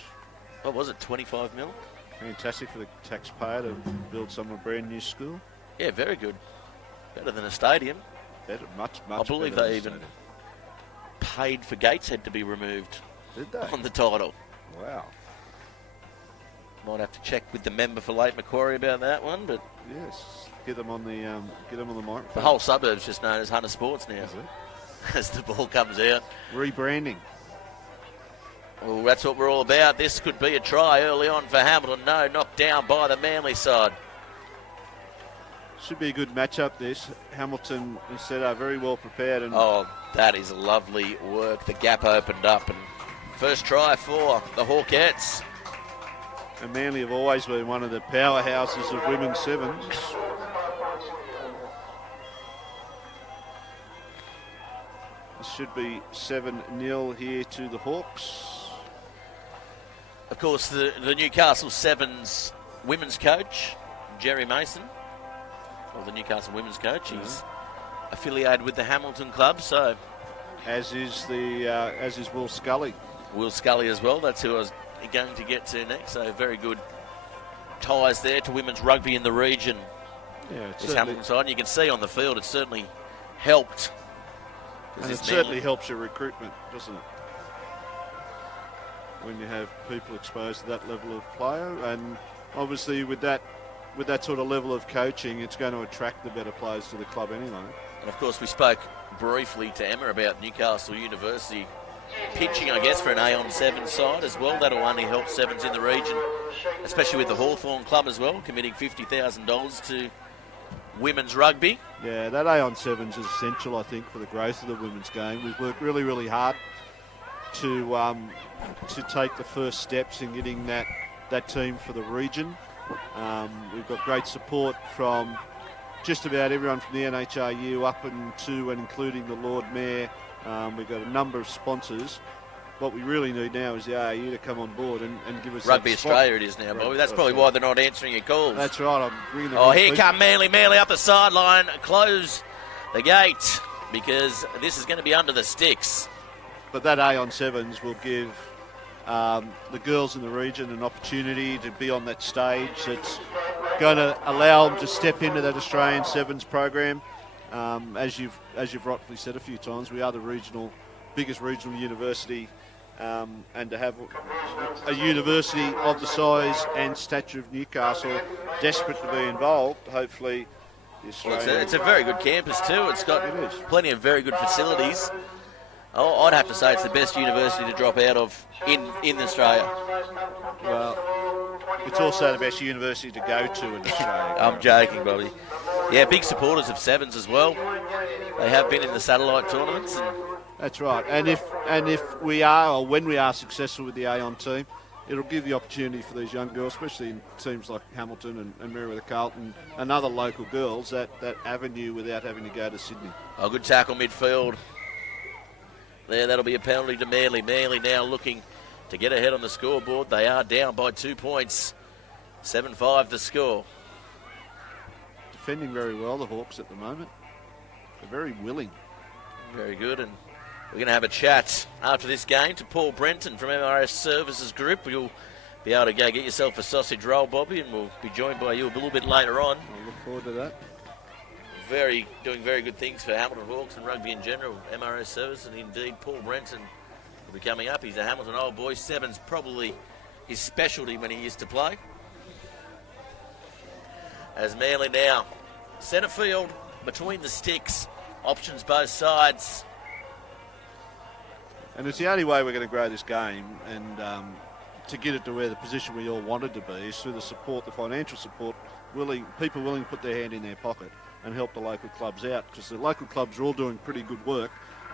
What was it, 25 mil? Fantastic for the taxpayer to build some a brand new school. Yeah, very good. Better than a stadium. Better, much I believe better they than even stadium. paid for Gateshead to be removed Did they? on the title. Wow. Might have to check with the member for Lake Macquarie about that one, but Yes. Get them on the microphone. the whole suburb's just known as Hunter Sports now. Is it? As the ball comes out. Rebranding. Well, that's what we're all about. This could be a try early on for Hamilton. No, knocked down by the Manly side. Should be a good matchup, this. Hamilton, instead, are very well prepared. And Oh, that is lovely work. The gap opened up, and first try for the Hawkettes. And Manly have always been one of the powerhouses of women's sevens. It should be 7-0 here to the Hawks. Of course, the Newcastle Sevens women's coach, Jerry Mason, or the Newcastle women's coach, he's affiliated with the Hamilton club, so As is Will Scully. Will Scully as well. That's who I was going to get to next. So very good ties there to women's rugby in the region. Yeah, it's This Hamilton side, you can see on the field, it's certainly helped. and it certainly helps your recruitment, doesn't it? When you have people exposed to that level of player, and obviously with that sort of level of coaching, it's going to attract the better players to the club anyway. And of course, we spoke briefly to Emma about Newcastle University pitching, I guess, for an Aon Sevens side as well. That'll only help Sevens in the region, especially with the Hawthorn club as well, committing $50,000 to women's rugby. Yeah, that Aon Sevens is essential, I think, for the growth of the women's game. We've worked really, really hard to take the first steps in getting that team for the region. We've got great support from just about everyone from the NHRU up and including the Lord Mayor. We've got a number of sponsors. What we really need now is the ARU to come on board and give us Rugby that spot. Australia it is now, Bobby. That's probably why they're not answering your calls. That's right. I'm bringing them Oh, on. here come Manly. Manly up the sideline. Close the gate because this is going to be under the sticks. But that Aon Sevens will give the girls in the region an opportunity to be on that stage. It's going to allow them to step into that Australian Sevens program. As you've rightfully said a few times, we are the biggest regional university, and to have a university of the size and stature of Newcastle desperate to be involved, hopefully the Australian... It's a very good campus too. It's got It is. plenty of very good facilities. Oh, I'd have to say it's the best university to drop out of in Australia. Well, it's also the best university to go to in Australia. I'm joking, Bobby. Yeah, big supporters of Sevens as well. They have been in the satellite tournaments. And That's right. And if we are, or when we are successful with the Aon team, it'll give the opportunity for these young girls, especially in teams like Hamilton and Merewether Carlton and other local girls, that avenue without having to go to Sydney. a good tackle midfield. There, that'll be a penalty to Manly. Manly now looking to get ahead on the scoreboard. They are down by 2 points. 7-5 the score. Defending very well, the Hawks, at the moment. They're very willing. Very good, and we're going to have a chat after this game to Paul Brenton from MRS Services Group. You'll be able to go get yourself a sausage roll, Bobby, and we'll be joined by you a little bit later on. I look forward to that. Doing very good things for Hamilton Hawks and rugby in general. MRS Service, and indeed Paul Brenton will be coming up. He's a Hamilton old boy. Seven's probably his specialty when he used to play. As Manly now, centre field, between the sticks, options both sides. And it's the only way we're going to grow this game and to get it to where the position we all wanted to be is through the support, the financial support, people willing to put their hand in their pocket and help the local clubs out, because the local clubs are all doing pretty good work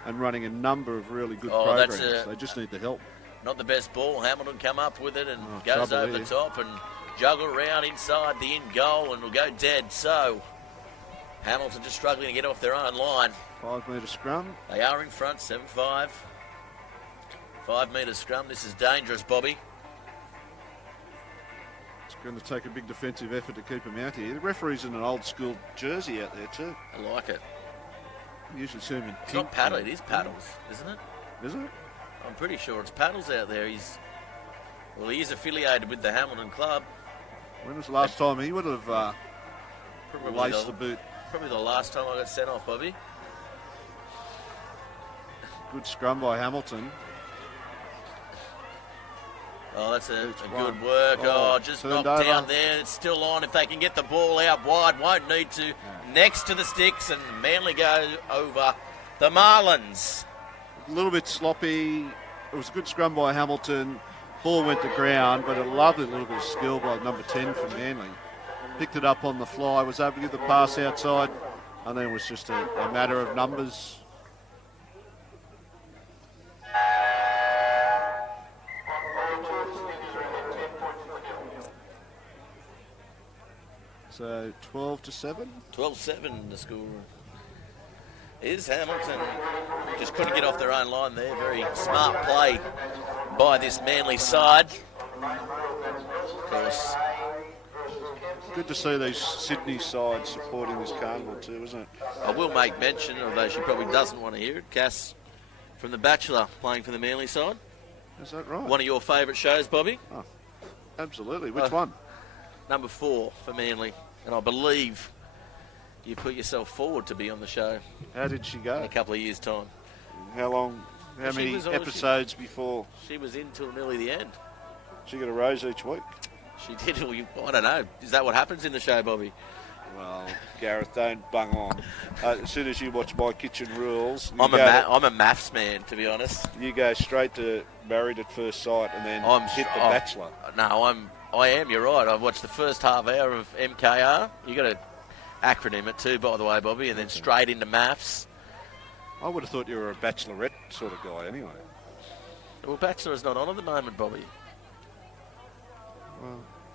and running a number of really good programs. They just need the help. Not the best ball. Hamilton come up with it and goes over the top and juggle around inside the in goal and will go dead. So Hamilton just struggling to get off their own line. 5 metre scrum. They are in front, 7-5. 5 metre scrum. This is dangerous, Bobby. It's going to take a big defensive effort to keep him out here. The referee's in an old school jersey out there too. I like it. Usually see him in It's not paddle, it is paddles, isn't it? Is it? I'm pretty sure it's paddles out there. He is affiliated with the Hamilton club. When was the last time he would have laced the boot? Probably the last time I got sent off, Bobby. Good scrum by Hamilton. Oh, that's a good work. Just knocked down there. It's still on. If they can get the ball out wide, won't need to. Next to the sticks, and Manly go over the Marlins. A little bit sloppy. It was a good scrum by Hamilton. Ball went to ground, but a lovely little bit of skill by number 10 for Manly. Picked it up on the fly, was able to get the pass outside, and then it was just a matter of numbers. So 12-7? 12-7 the score is. Hamilton just couldn't get off their own line there. Very smart play by this Manly side. Of course. Good to see these Sydney sides supporting this carnival too, isn't it? I will make mention, although she probably doesn't want to hear it, Cass from The Bachelor playing for the Manly side. Is that right? One of your favourite shows, Bobby? Oh, absolutely. Which one? Number 4 for Manly. And I believe you put yourself forward to be on the show. How did she go? In a couple of years' time. How long? How many episodes before? She was in till nearly the end. She got a rose each week. She did. I don't know. Is that what happens in the show, Bobby? Well, Gareth, don't bung on. As soon as you watch My Kitchen Rules... I'm a maths man, to be honest. You go straight to Married at First Sight and then hit The Bachelor. No, I am, you're right. I've watched the first half hour of MKR. You got to acronym it too, by the way, Bobby, and then straight into maths. I would have thought you were a bachelorette sort of guy anyway. Well, Bachelor's not on at the moment, Bobby.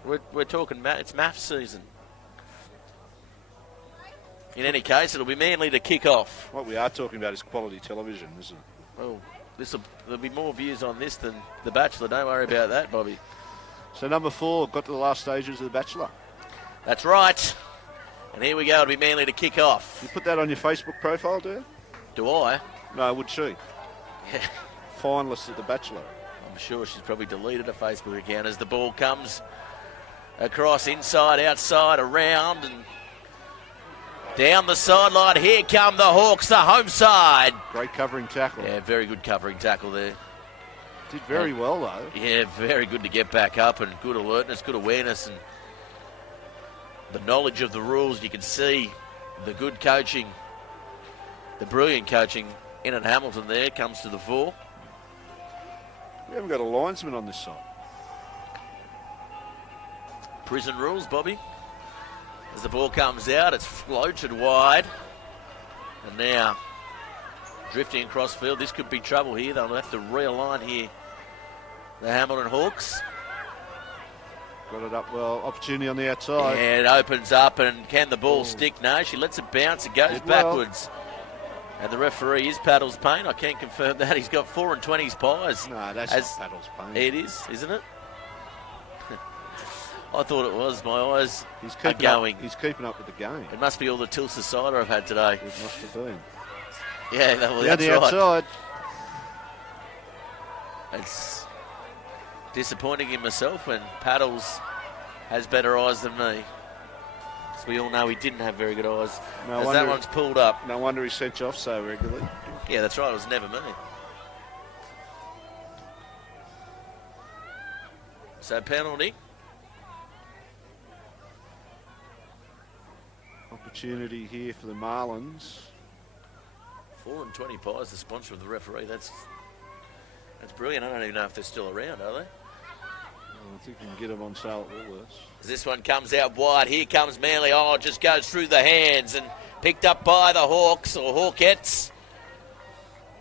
Well, We're talking, it's maths season. In any case, it'll be Manly to kick off. What we are talking about is quality television, isn't it? Well, there'll be more views on this than The Bachelor. Don't worry about that, Bobby. So number 4 got to the last stages of The Bachelor. That's right. And here we go. It'll be Manly to kick off. You put that on your Facebook profile, do you? Do I? No, would she? Yeah. Finalists at The Bachelor. I'm sure she's probably deleted a Facebook account as the ball comes across, inside, outside, around, and down the sideline. Here come the Hawks, the home side. Great covering tackle. Yeah, very good covering tackle there. Did very well, though. Yeah, very good to get back up, and good alertness, good awareness, and the knowledge of the rules. You can see the good coaching, the brilliant coaching in at Hamilton there comes to the fore. We haven't got a linesman on this side. Prison rules, Bobby. As the ball comes out, it's floated wide. And now, drifting across field. This could be trouble here. They'll have to realign here. The Hamilton Hawks. Got it up well. Opportunity on the outside. Yeah, it opens up, and can the ball stick? No, she lets it bounce. It goes backwards. And the referee is Paddles Payne. I can't confirm that. He's got 4 and 20s pies. No, that's not Paddles Payne. It is, isn't it? I thought it was. My eyes are going. He's keeping up with the game. It must be all the Tilsa cider I've had today. It must have been. Yeah, that's the right. outside. It's disappointing in myself when Paddles has better eyes than me. As we all know, he didn't have very good eyes. That one's pulled up. No wonder he sent you off so regularly. Yeah, that's right. It was never me. So penalty. Opportunity here for the Marlins. 4 and 20 pies, the sponsor of the referee. That's brilliant. I don't even know if they're still around, are they? I think you can get them on sale at Woolworths. As this one comes out wide, here comes Manly. Oh, it just goes through the hands and picked up by the Hawks, or Hawkettes,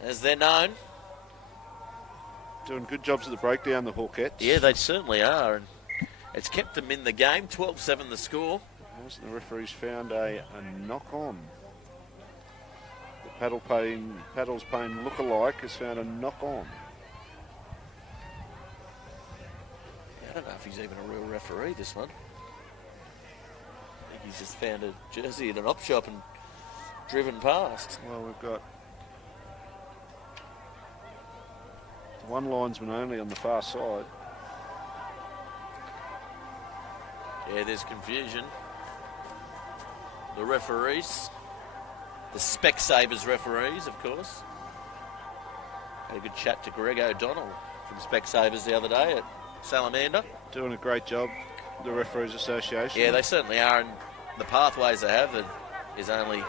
as they're known. Doing good jobs of the breakdown, the Hawkettes. Yeah, they certainly are. And it's kept them in the game. 12-7 the score. The referee's found a knock-on. The Paddles Payne look-alike has found a knock-on. I don't know if he's even a real referee, this one. I think he's just found a jersey at an op shop and driven past. Well, we've got one linesman only on the far side. Yeah, there's confusion. The referees, the Specsavers referees, of course. Had a good chat to Greg O'Donnell from Specsavers the other day at Salamander. Doing a great job, the Referees Association. Yeah, they certainly are, and the pathways they have is only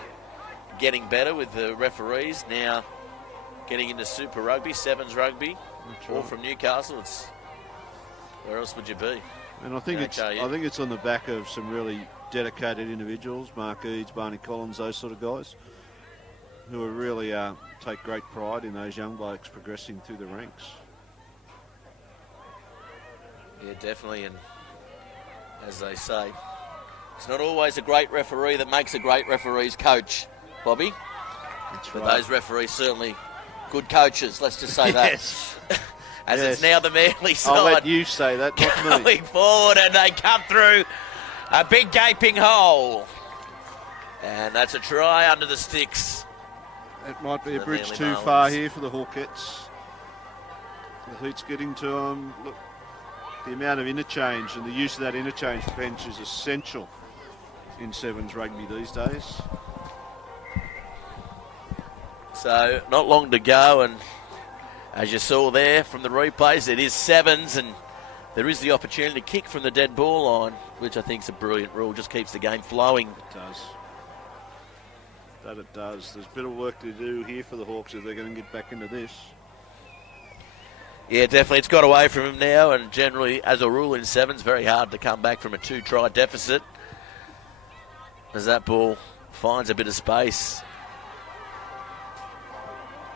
getting better with the referees now getting into Super Rugby, Sevens Rugby, That's all right. from Newcastle. Where else would you be? And I think it's on the back of some really dedicated individuals, Mark Eads, Barney Collins, those sort of guys, who are really take great pride in those young blokes progressing through the ranks. Yeah, definitely, and as they say, it's not always a great referee that makes a great referee's coach, Bobby. That's But right. those referees certainly good coaches, let's just say that. Yes. As Yes. it's now the Manly side. I'll let you say that, not me. Going forward, and they come through a big gaping hole. And that's a try under the sticks. It might be a The bridge Manly too Marlins. far here for the Hawkettes. The heat's getting to them. Look, the amount of interchange and the use of that interchange bench is essential in Sevens rugby these days. So not long to go, and as you saw there from the replays, it is sevens, and there is the opportunity to kick from the dead ball line, which I think is a brilliant rule. Just keeps the game flowing. It does. That it does. There's a bit of work to do here for the Hawks if they're going to get back into this. Yeah, definitely. It's got away from him now, and generally, as a rule in sevens, very hard to come back from a 2-try deficit. As that ball finds a bit of space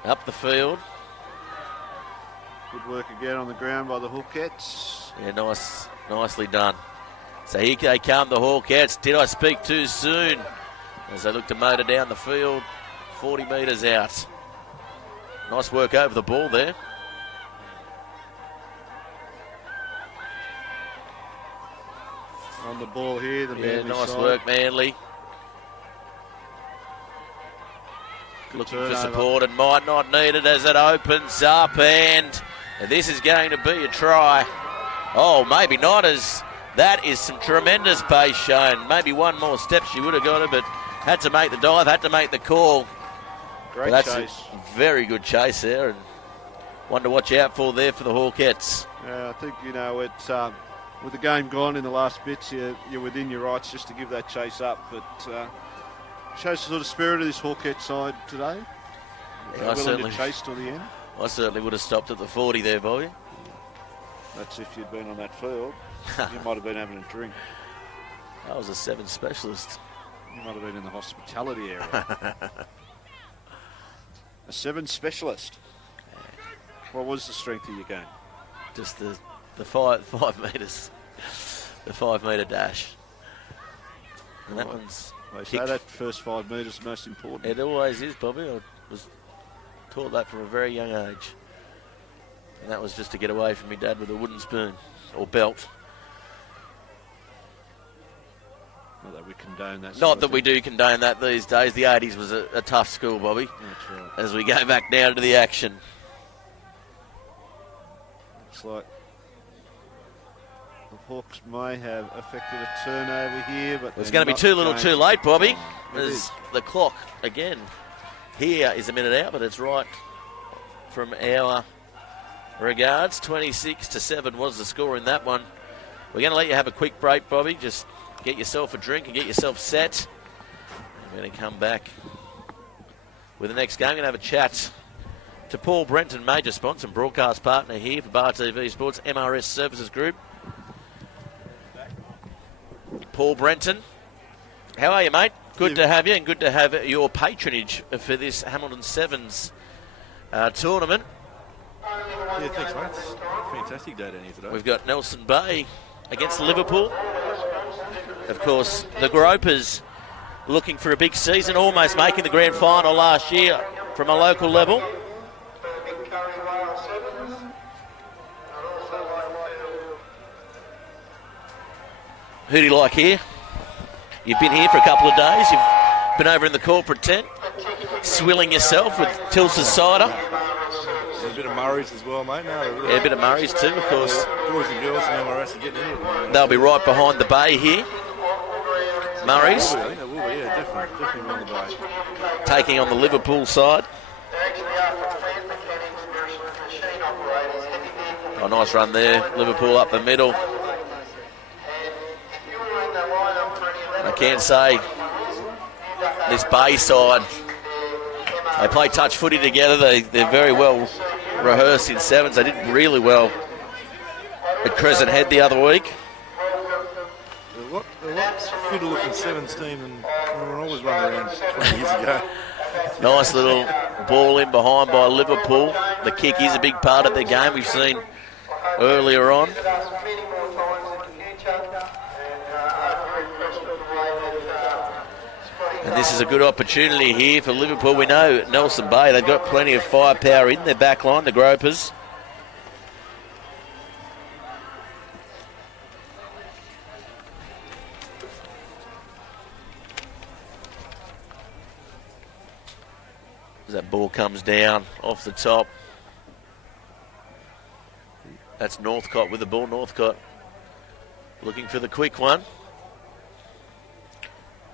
up the field. Good work again on the ground by the Hawkettes. Yeah, nicely done. So here they come, the Hawkettes. Did I speak too soon? As they look to motor down the field, 40 metres out. Nice work over the ball there. On the ball here, the Yeah, Manly nice side. work, Manly. Good Looking for turnover. support and might not need it as it opens up, and this is going to be a try. Oh, maybe not, as that is some tremendous pace shown. Maybe one more step she would have got it, but had to make the dive, had to make the call. Great But that's chase. a very good chase there, and one to watch out for there for the Hawkettes. Yeah, I think, it's with the game gone in the last bits, you're within your rights just to give that chase up. But shows the sort of spirit of this Hawkette side today. They're willing certainly- to chase till the end. I certainly would have stopped at the 40 there, Bobby. That's if you'd been on that field. You might have been having a drink. I was a 7 specialist. You might have been in the hospitality area. A 7 specialist. What was the strength of your game? Just the 5 metres. The 5 metre dash. And that Right. one's They say kicked. that first 5 metres is most important. It always is, Bobby. I was taught that from a very young age. And that was just to get away from my dad with a wooden spoon or belt. Not that we condone that. sort Not of that we thing. do condone that these days. The 80s was a tough school, Bobby. That's right. As we go back now to the action. Looks like the Hawks may have affected a turnover here, but It's they're going to be not too little going too to late, keep Bobby. going. It As is. the clock, again, here is a minute out, but it's right from our regards. 26-7 was the score in that one. We're going to let you have a quick break, Bobby. Just get yourself a drink and get yourself set. We're going to come back with the next game. We're going to have a chat to Paul Brenton, major sponsor and broadcast partner here for Bar TV Sports, MRS Services Group. Paul Brenton, how are you, mate? Good to have you, and good to have your patronage for this Hamilton Sevens tournament. Yeah, thanks, mate. It's a fantastic day down here today. We've got Nelson Bay against Liverpool. Of course, the Gropers looking for a big season, almost making the grand final last year from a local level. Who do you like here? You've been here for a couple of days. You've been over in the corporate tent, swilling yourself with Tilson's cider. There's a bit of Murray's as well, mate. No, Yeah, a bit of Murray's too, of course. Boys and girls from MRS are getting in here. They'll be right behind the bay here. Murray's I think they will be, yeah, definitely on the bay. taking on the Liverpool side. Oh, nice run there. Liverpool up the middle. I can say this Bay side, they play touch footy together. They're very well rehearsed in sevens. They did really well at Crescent Head the other week. They're a lot fitter looking sevens team than when I was running around 20 years ago. Nice little ball in behind by Liverpool. The kick is a big part of their game. We've seen earlier on. And this is a good opportunity here for Liverpool. We know Nelson Bay, they've got plenty of firepower in their back line, the Gropers. As that ball comes down off the top. That's Northcott with the ball. Northcott looking for the quick one.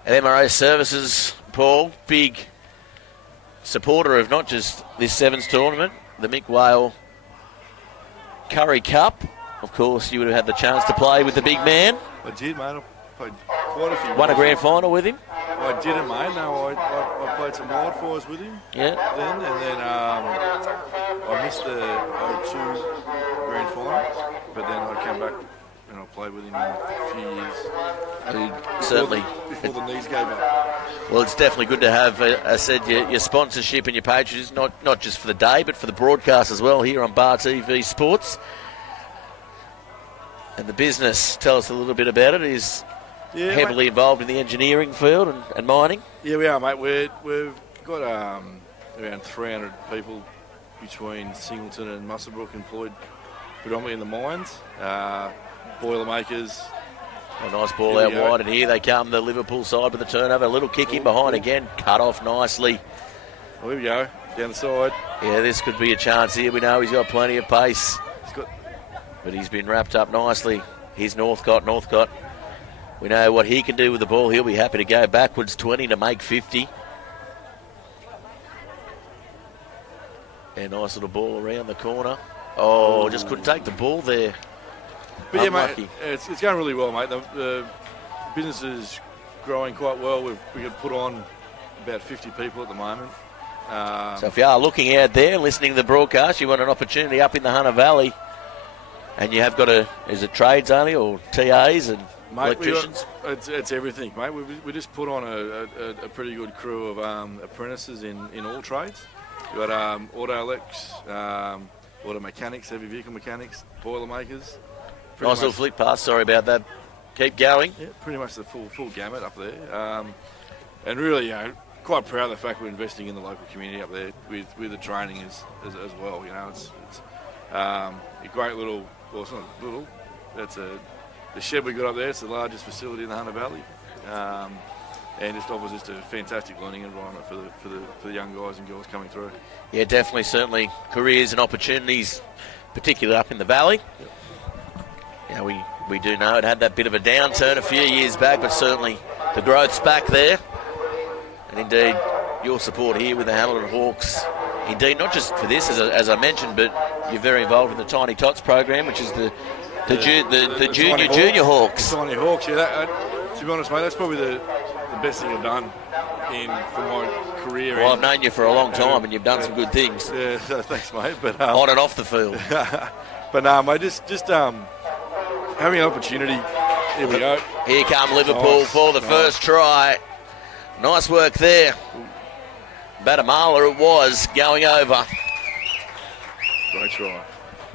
And MRA Services, Paul, big supporter of not just this Sevens tournament, the Mick Whale Curry Cup. Of course, you would have had the chance to play with the big man. I did, mate. I played quite a few. Won a grand final with him. I didn't, mate. No, I played some wildfires with him. Yeah. Then I missed the 02 grand final, but then I came back and I played with him in a few years. Certainly. Before the knees gave up. Well, it's definitely good to have, I said, your sponsorship and your patronage, not just for the day, but for the broadcast as well here on Bar TV Sports. And the business, tell us a little bit about it, is heavily involved in the engineering field and mining. Yeah, we are, mate. We've got around 300 people between Singleton and Muswellbrook employed predominantly in the mines. Boilermakers. A nice ball out wide, and here they come, the Liverpool side with the turnover. A little kick in behind again, cut off nicely. Well, here we go, down the side. Yeah, this could be a chance here. We know he's got plenty of pace. But he's been wrapped up nicely. Here's Northcott. Northcott, we know what he can do with the ball. He'll be happy to go backwards 20 to make 50. And nice little ball around the corner. Oh, just couldn't take the ball there. But unlucky. Yeah, mate, it's going really well, mate. The business is growing quite well. We can put on about 50 people at the moment. So if you are looking out there, listening to the broadcast, you want an opportunity up in the Hunter Valley, and you have got is it trades only or TAs and electricians? It's everything, mate. We just put on a pretty good crew of apprentices in all trades. We've got auto elects, auto mechanics, heavy vehicle mechanics, boilermakers. Nice little flick pass, sorry about that. Keep going. Yeah, pretty much the full gamut up there. And really, quite proud of the fact we're investing in the local community up there with the training as well. It's a great little, well, it's not little, that's the shed we got up there. It's the largest facility in the Hunter Valley. And just offers just a fantastic learning environment for the young guys and girls coming through. Yeah, definitely, certainly careers and opportunities, particularly up in the valley. Yep. We do know it had that bit of a downturn a few years back, but certainly the growth's back there. And indeed, your support here with the Hamilton Hawks, indeed, not just for this, as I mentioned, but you're very involved in the Tiny Tots program, which is the junior Hawks. The Tiny Hawks, yeah. To be honest, mate, that's probably the best thing I've done for my career. Well, I've known you for a long time, and you've done some good things. Yeah, thanks, mate. But on and off the field. But no, mate, just having an opportunity. Here we go. Here come Liverpool for the first try. Nice work there. Batamala it was, going over. Great try.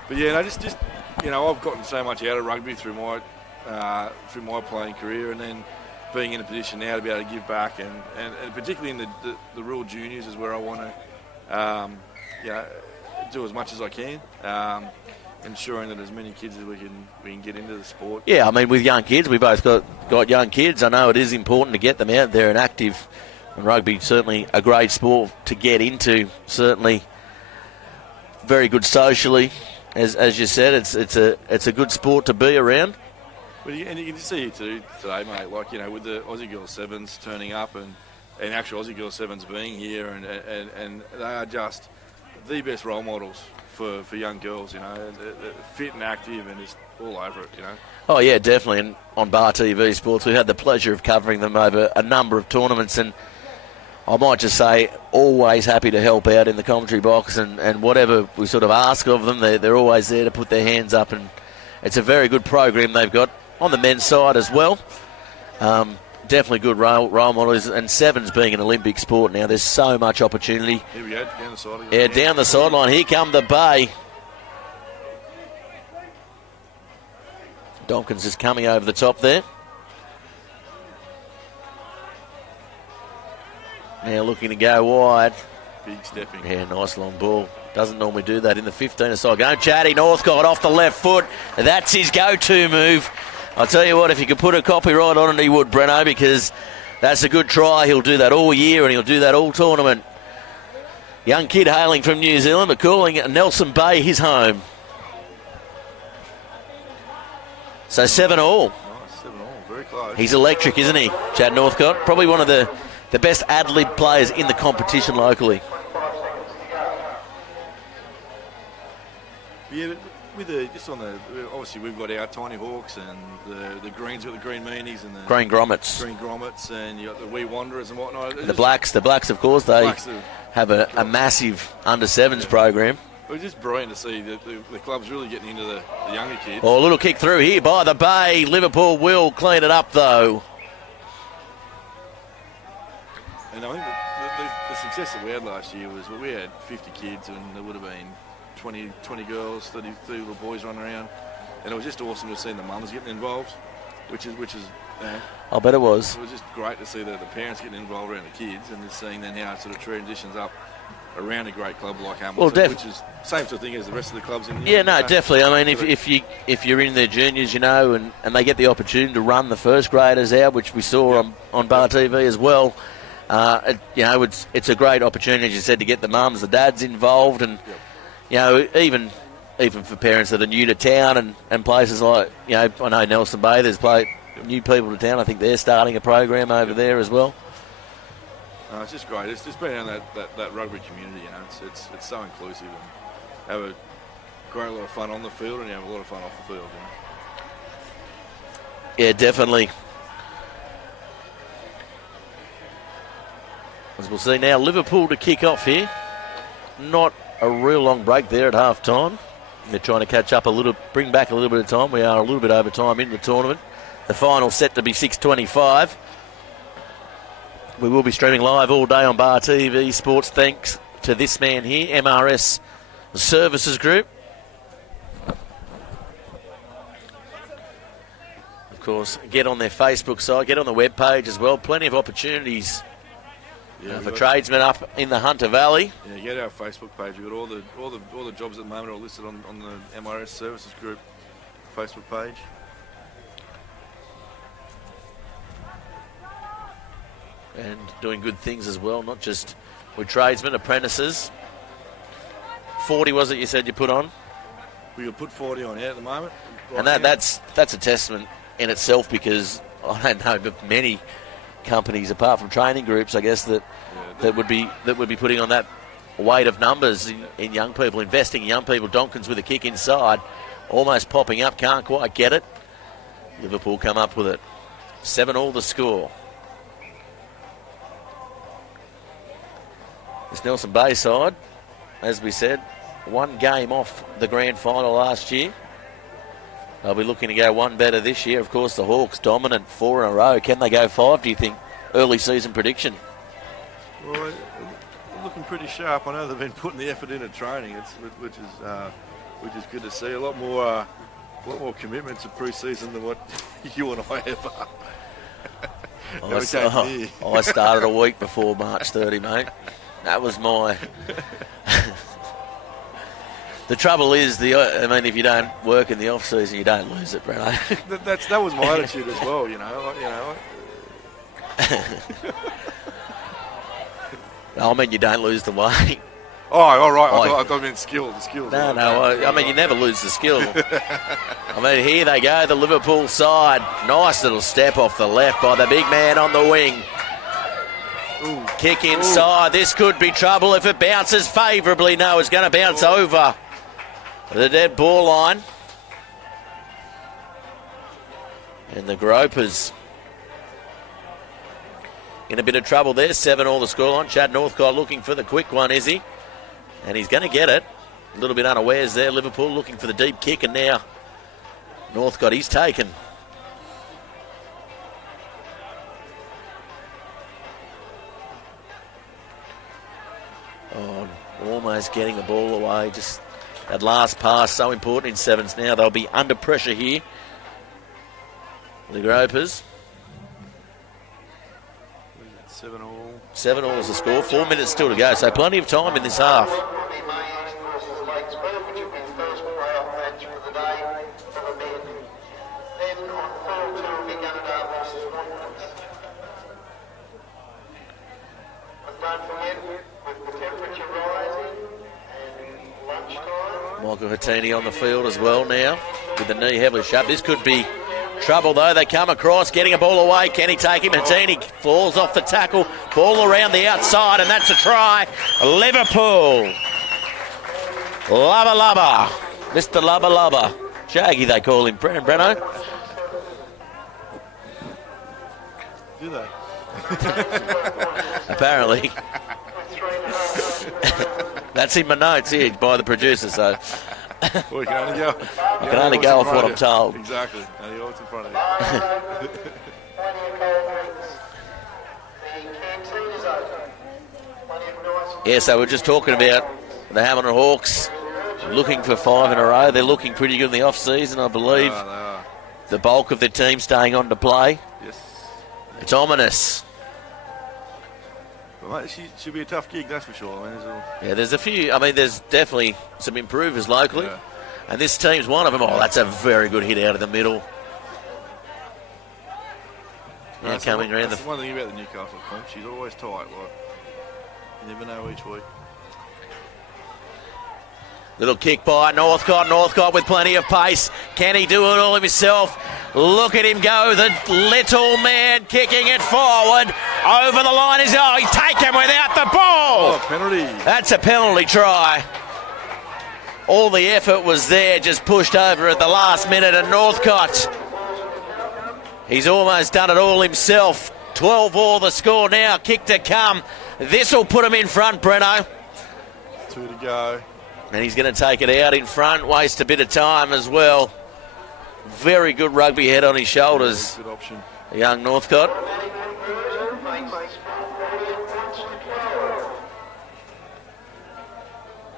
But yeah, no, just I've gotten so much out of rugby through my playing career, and then being in a position now to be able to give back, and particularly in the rural juniors is where I want to do as much as I can, ensuring that as many kids as we can get into the sport. Yeah, I mean, with young kids, we both got young kids. I know it is important to get them out there and active. And rugby certainly a great sport to get into. Certainly very good socially, as you said. It's a good sport to be around. Well, and you can see it too today, mate. Like, with the Aussie Girls Sevens turning up and actual Aussie Girls Sevens being here, and they are just the best role models for young girls. They're fit and active and just all over it. Oh yeah, definitely. And on Bar TV Sports, we had the pleasure of covering them over a number of tournaments, and I might just say, always happy to help out in the commentary box, and whatever we sort of ask of them, they're always there to put their hands up, and it's a very good program they've got on the men's side as well. Definitely good role models, and Sevens being an Olympic sport now, there's so much opportunity. Here we go, down the sideline. Yeah, down the sideline. Here come the Bay. Donkins is coming over the top there. Now looking to go wide. Big stepping. Yeah, nice long ball. Doesn't normally do that in the 15-a-side game. Chatty Northcott off the left foot. That's his go-to move. I'll tell you what, if you could put a copyright on it, he would, Breno, because that's a good try. He'll do that all year, and he'll do that all tournament. Young kid hailing from New Zealand, but calling Nelson Bay his home. So 7-all. Nice, 7-all. Very close. He's electric, isn't he, Chad Northcott? Probably one of the best ad-lib players in the competition locally. Yeah, obviously we've got our Tiny Hawks and the Greens, got the Green Meanies and the Green Grommets, and you got the Wee Wanderers and whatnot. The Blacks, of course, they have a massive under-7s program. It was just brilliant to see the club's really getting into the younger kids. Oh, a little kick through here by the Bay. Liverpool will clean it up though. And I think the success that we had last year was we had 50 kids, and there would have been 20 girls, 30 little boys running around, and it was just awesome to see the mums getting involved, which is I bet it was. It was just great to see the parents getting involved around the kids, and just seeing then how it sort of transitions up around a great club like Hamilton, which is the same sort of thing as the rest of the clubs in the definitely. I mean, if you're in their juniors, and they get the opportunity to run the first graders out, which we saw on Bar TV as well. It's a great opportunity, as you said, to get the mums, the dads involved, and even for parents that are new to town and places like I know Nelson Bay. There's new people to town. I think they're starting a program over there as well. It's just great. It's just being in that rugby community. It's so inclusive, and have a great lot of fun on the field, and you have a lot of fun off the field. Yeah, definitely. As we'll see now, Liverpool to kick off here. Not a real long break there at half time. They're trying to catch up bring back a little bit of time. We are a little bit over time in the tournament. The final set to be 6:25. We will be streaming live all day on Bar TV Sports, thanks to this man here, MRS Services Group. Of course, get on their Facebook site, get on the webpage as well. Plenty of opportunities for tradesmen up in the Hunter Valley. Yeah, get our Facebook page. We've got all the jobs at the moment are listed on the MRS Services Group Facebook page. And doing good things as well, not just with tradesmen, apprentices. 40 was it you said you put on? We could put 40 on at the moment. And that's a testament in itself, because I don't know of many companies apart from training groups, I guess, that would be putting on that weight of numbers in young people, investing in young people. Donkins with a kick inside, almost popping up, can't quite get it. Liverpool come up with it. 7-all the score. This Nelson Bay side, as we said, one game off the grand final last year. They'll be looking to go one better this year. Of course, the Hawks dominant 4 in a row. Can they go 5, do you think? Early season prediction. Well, they're looking pretty sharp. I know they've been putting the effort into training, which is good to see. A lot more commitment to pre-season than what you and I ever. I started a week before March 30, mate. That was my... The trouble is, if you don't work in the off season, you don't lose it, Breno. That was my attitude as well, you know. No, I mean you don't lose the weight. Oh, all right. I thought meant skill. The skills. No. You never lose the skill. Here they go, the Liverpool side. Nice little step off the left by the big man on the wing. Ooh. Kick inside. This could be trouble if it bounces favourably. No, it's going to bounce over the dead ball line. And the Gropers in a bit of trouble there. 7-all the scoreline. Chad Northcott looking for the quick one, is he? And he's going to get it. A little bit unawares there. Liverpool looking for the deep kick, and now Northcott, he's taken. Oh, almost getting the ball away. Just that last pass, so important in sevens now. They'll be under pressure here. The Gropers. 7-all. 7-all is the score. 4 minutes still to go, so plenty of time in this half. Michael Hattini on the field as well now with the knee heavily shut. This could be trouble though. They come across, getting a ball away. Can he take him? Hattini falls off the tackle. Ball around the outside, and that's a try. Liverpool. Lubba Lubba. Mr. Lubba Lubba. Shaggy they call him, Breno. Do they? Apparently. That's in my notes here by the producer, so... Well, you can only go. I can only go off what I'm told. Exactly. Only what's in front of you. Yeah, so we're just talking about the Hamilton Hawks looking for 5 in a row. They're looking pretty good in the off-season, I believe. They are. The bulk of the team staying on to play. Yes. It's ominous. But mate, should be a tough gig, that's for sure. There's a few. There's definitely some improvers locally. Yeah. And this team's one of them. Oh, that's a very good hit out of the middle. Yeah, coming around the one thing about the Newcastle comp, she's always tight. You never know each week. Little kick by Northcott. Northcott with plenty of pace. Can he do it all himself? Look at him go. The little man kicking it forward. Over the line is... Oh, he's taken without the ball. Oh, penalty. That's a penalty try. All the effort was there, just pushed over at the last minute. And Northcott, he's almost done it all himself. 12-all the score now. Kick to come. This will put him in front, Breno. 2 to go. And he's going to take it out in front, waste a bit of time as well. Very good rugby head on his shoulders. Good option. Young Northcott.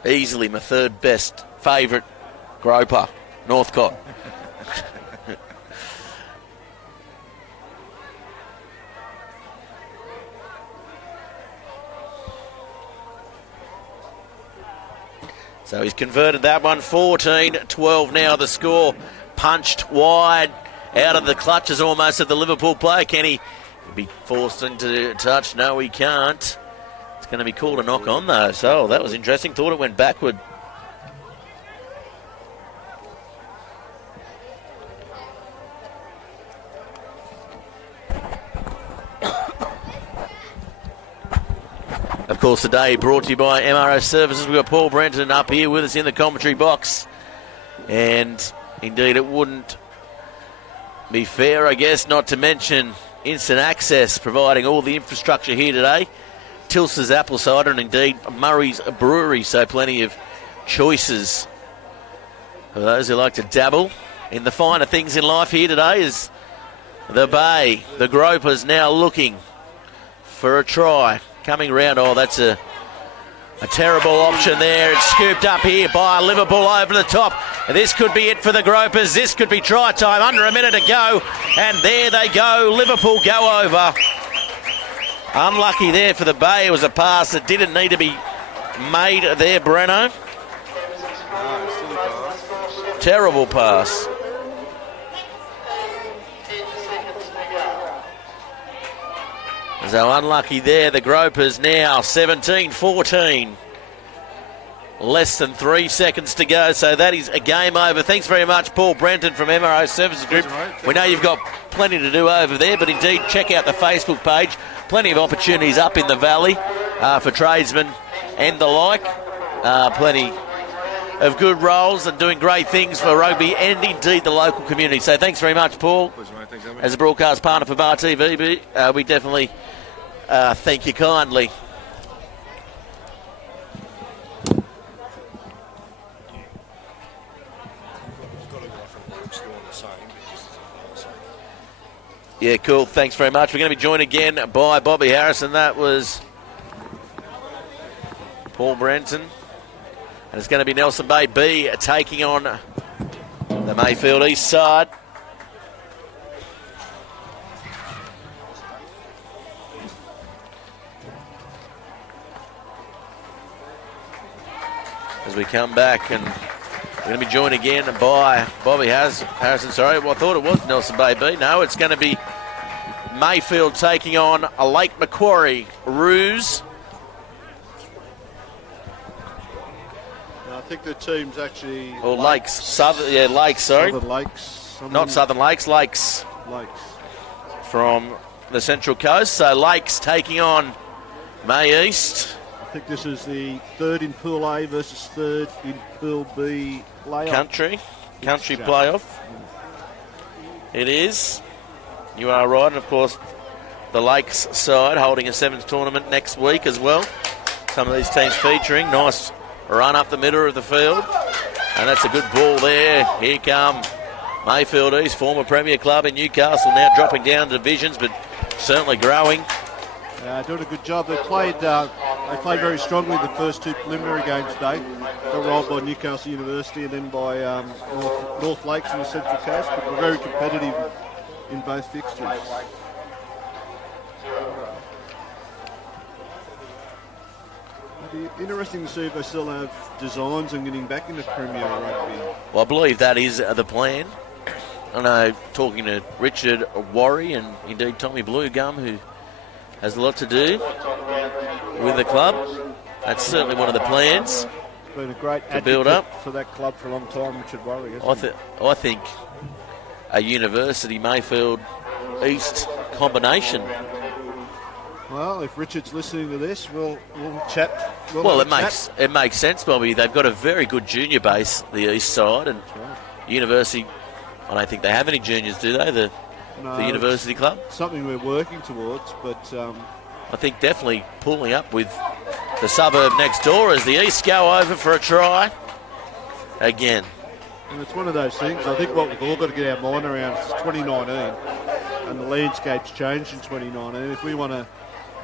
Easily my third best favourite groper, Northcott. So he's converted that one. 14-12 now the score. Punched wide out of the clutches almost of the Liverpool player. Can he be forced into touch? No, he can't. It's going to be called a knock on though. So that was interesting. Thought it went backward. Of course, today brought to you by MRO Services. We've got Paul Brenton up here with us in the commentary box. And indeed, it wouldn't be fair, I guess, not to mention Instant Access providing all the infrastructure here today. Tilsa's Apple Cider and indeed Murray's Brewery, so plenty of choices for those who like to dabble in the finer things in life. Here today is the Bay. The Gropers now looking for a try. Coming round, oh, that's a terrible option there. It's scooped up here by Liverpool over the top. This could be it for the Gropers. This could be try time. Under a minute to go. And there they go. Liverpool go over. Unlucky there for the Bay. It was a pass that didn't need to be made there, Breno. Terrible pass. So unlucky there. The Gropers now 17-14. Less than 3 seconds to go, so that is a game over. Thanks very much, Paul Brenton from MRO Services Group. We know you've got plenty to do over there, but indeed check out the Facebook page. Plenty of opportunities up in the valley for tradesmen and the like. Plenty of good roles and doing great things for rugby and indeed the local community. So thanks very much, Paul. Thanks, as a broadcast partner for Bar TV, we definitely thank you kindly. Yeah, cool. Thanks very much. We're going to be joined again by Bobby Harrison. That was Paul Brenton. And it's going to be Nelson Bay B taking on the Mayfield East side. As we come back, and we're going to be joined again by Bobby Harrison. Sorry, well, I thought it was Nelson Bay B. No, it's going to be Mayfield taking on a Lake Macquarie Roos. I think the team's actually... Or Lakes. Lakes, sorry. Southern Lakes. Not Southern Lakes, Lakes. Lakes. From the Central Coast. So Lakes taking on May East. I think this is the third in Pool A versus third in Pool B playoff. Country playoff. It is. You are right. And, of course, the Lakes side holding a sevens tournament next week as well. Some of these teams featuring. Nice run up the middle of the field. And that's a good ball there. Here come Mayfield East, former Premier Club in Newcastle, now dropping down divisions, but certainly growing. Doing a good job. They played very strongly the first two preliminary games today. Got rolled by Newcastle University and then by North Lakes in the Central Coast, but were very competitive in both fixtures. It'll be interesting to see if they still have designs on getting back into Premier Rugby. Well, I believe that is the plan. I know, talking to Richard Warry and indeed Tommy Bluegum, who has a lot to do with the club. That's certainly one of the plans. Been a great to build up for that club for a long time, Richard Warry. I think a University Mayfield East combination. Well, if Richard's listening to this, we'll chat. It makes sense, Bobby. They've got a very good junior base, the East side, and University. I don't think they have any juniors, do they? The University club. Something we're working towards, but I think definitely pulling up with the suburb next door as the East go over for a try again. And it's one of those things. I think what we've all got to get our mind around is 2019, and the landscape's changed in 2019. If we want to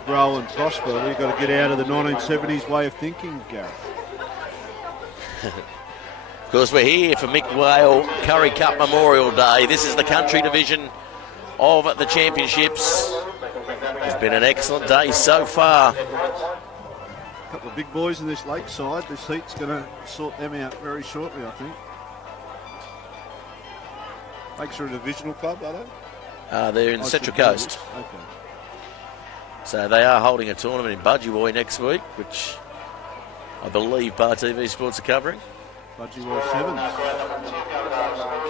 grow and prosper, we've got to get out of the 1970s way of thinking, Gareth. Of course, we're here for Mick Whale Curry Cup Memorial Day. This is the country division of the championships. It's been an excellent day so far. A couple of big boys in this lakeside. This heat's going to sort them out very shortly, I think. Lakes are a divisional club, are they? They're in the Central Coast. Okay. So they are holding a tournament in Budgewoi next week, which I believe Bar TV Sports are covering. Budgewoi Sevens.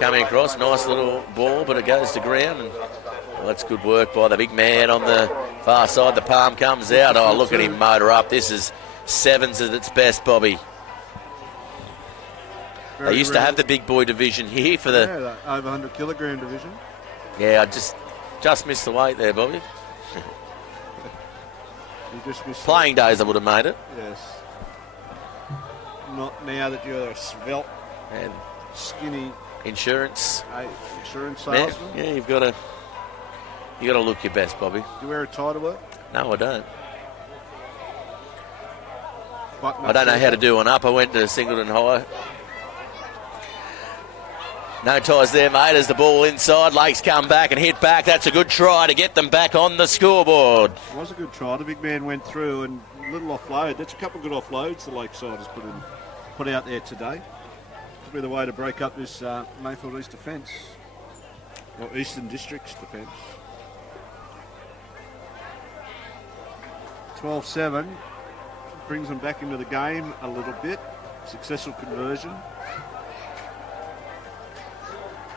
Coming across, nice little ball, but it goes to ground. And well, that's good work by the big man on the Far side, the palm comes out. Oh, look at him motor up. This is sevens at its best, Bobby. They used to have the big boy division here for the... Yeah, the over 100 kilogram division. Yeah, I just missed the weight there, Bobby. You just missed Playing days I would have made it. Yes. Not now that you're a svelte, And skinny insurance. insurance Man, salesman. yeah, you got to look your best, Bobby. Do you wear a tie to work? No, I don't. Button I don't know up how to do one up. I went to Singleton High. No ties there, mate, as the ball inside. Lakes come back and hit back. That's a good try to get them back on the scoreboard. It was a good try. The big man went through and a little offload. That's a couple of good offloads the Lakeside has put out there today. Could be the way to break up this Mayfield East defence, or Eastern District's defence. 12-7 brings them back into the game a little bit. Successful conversion.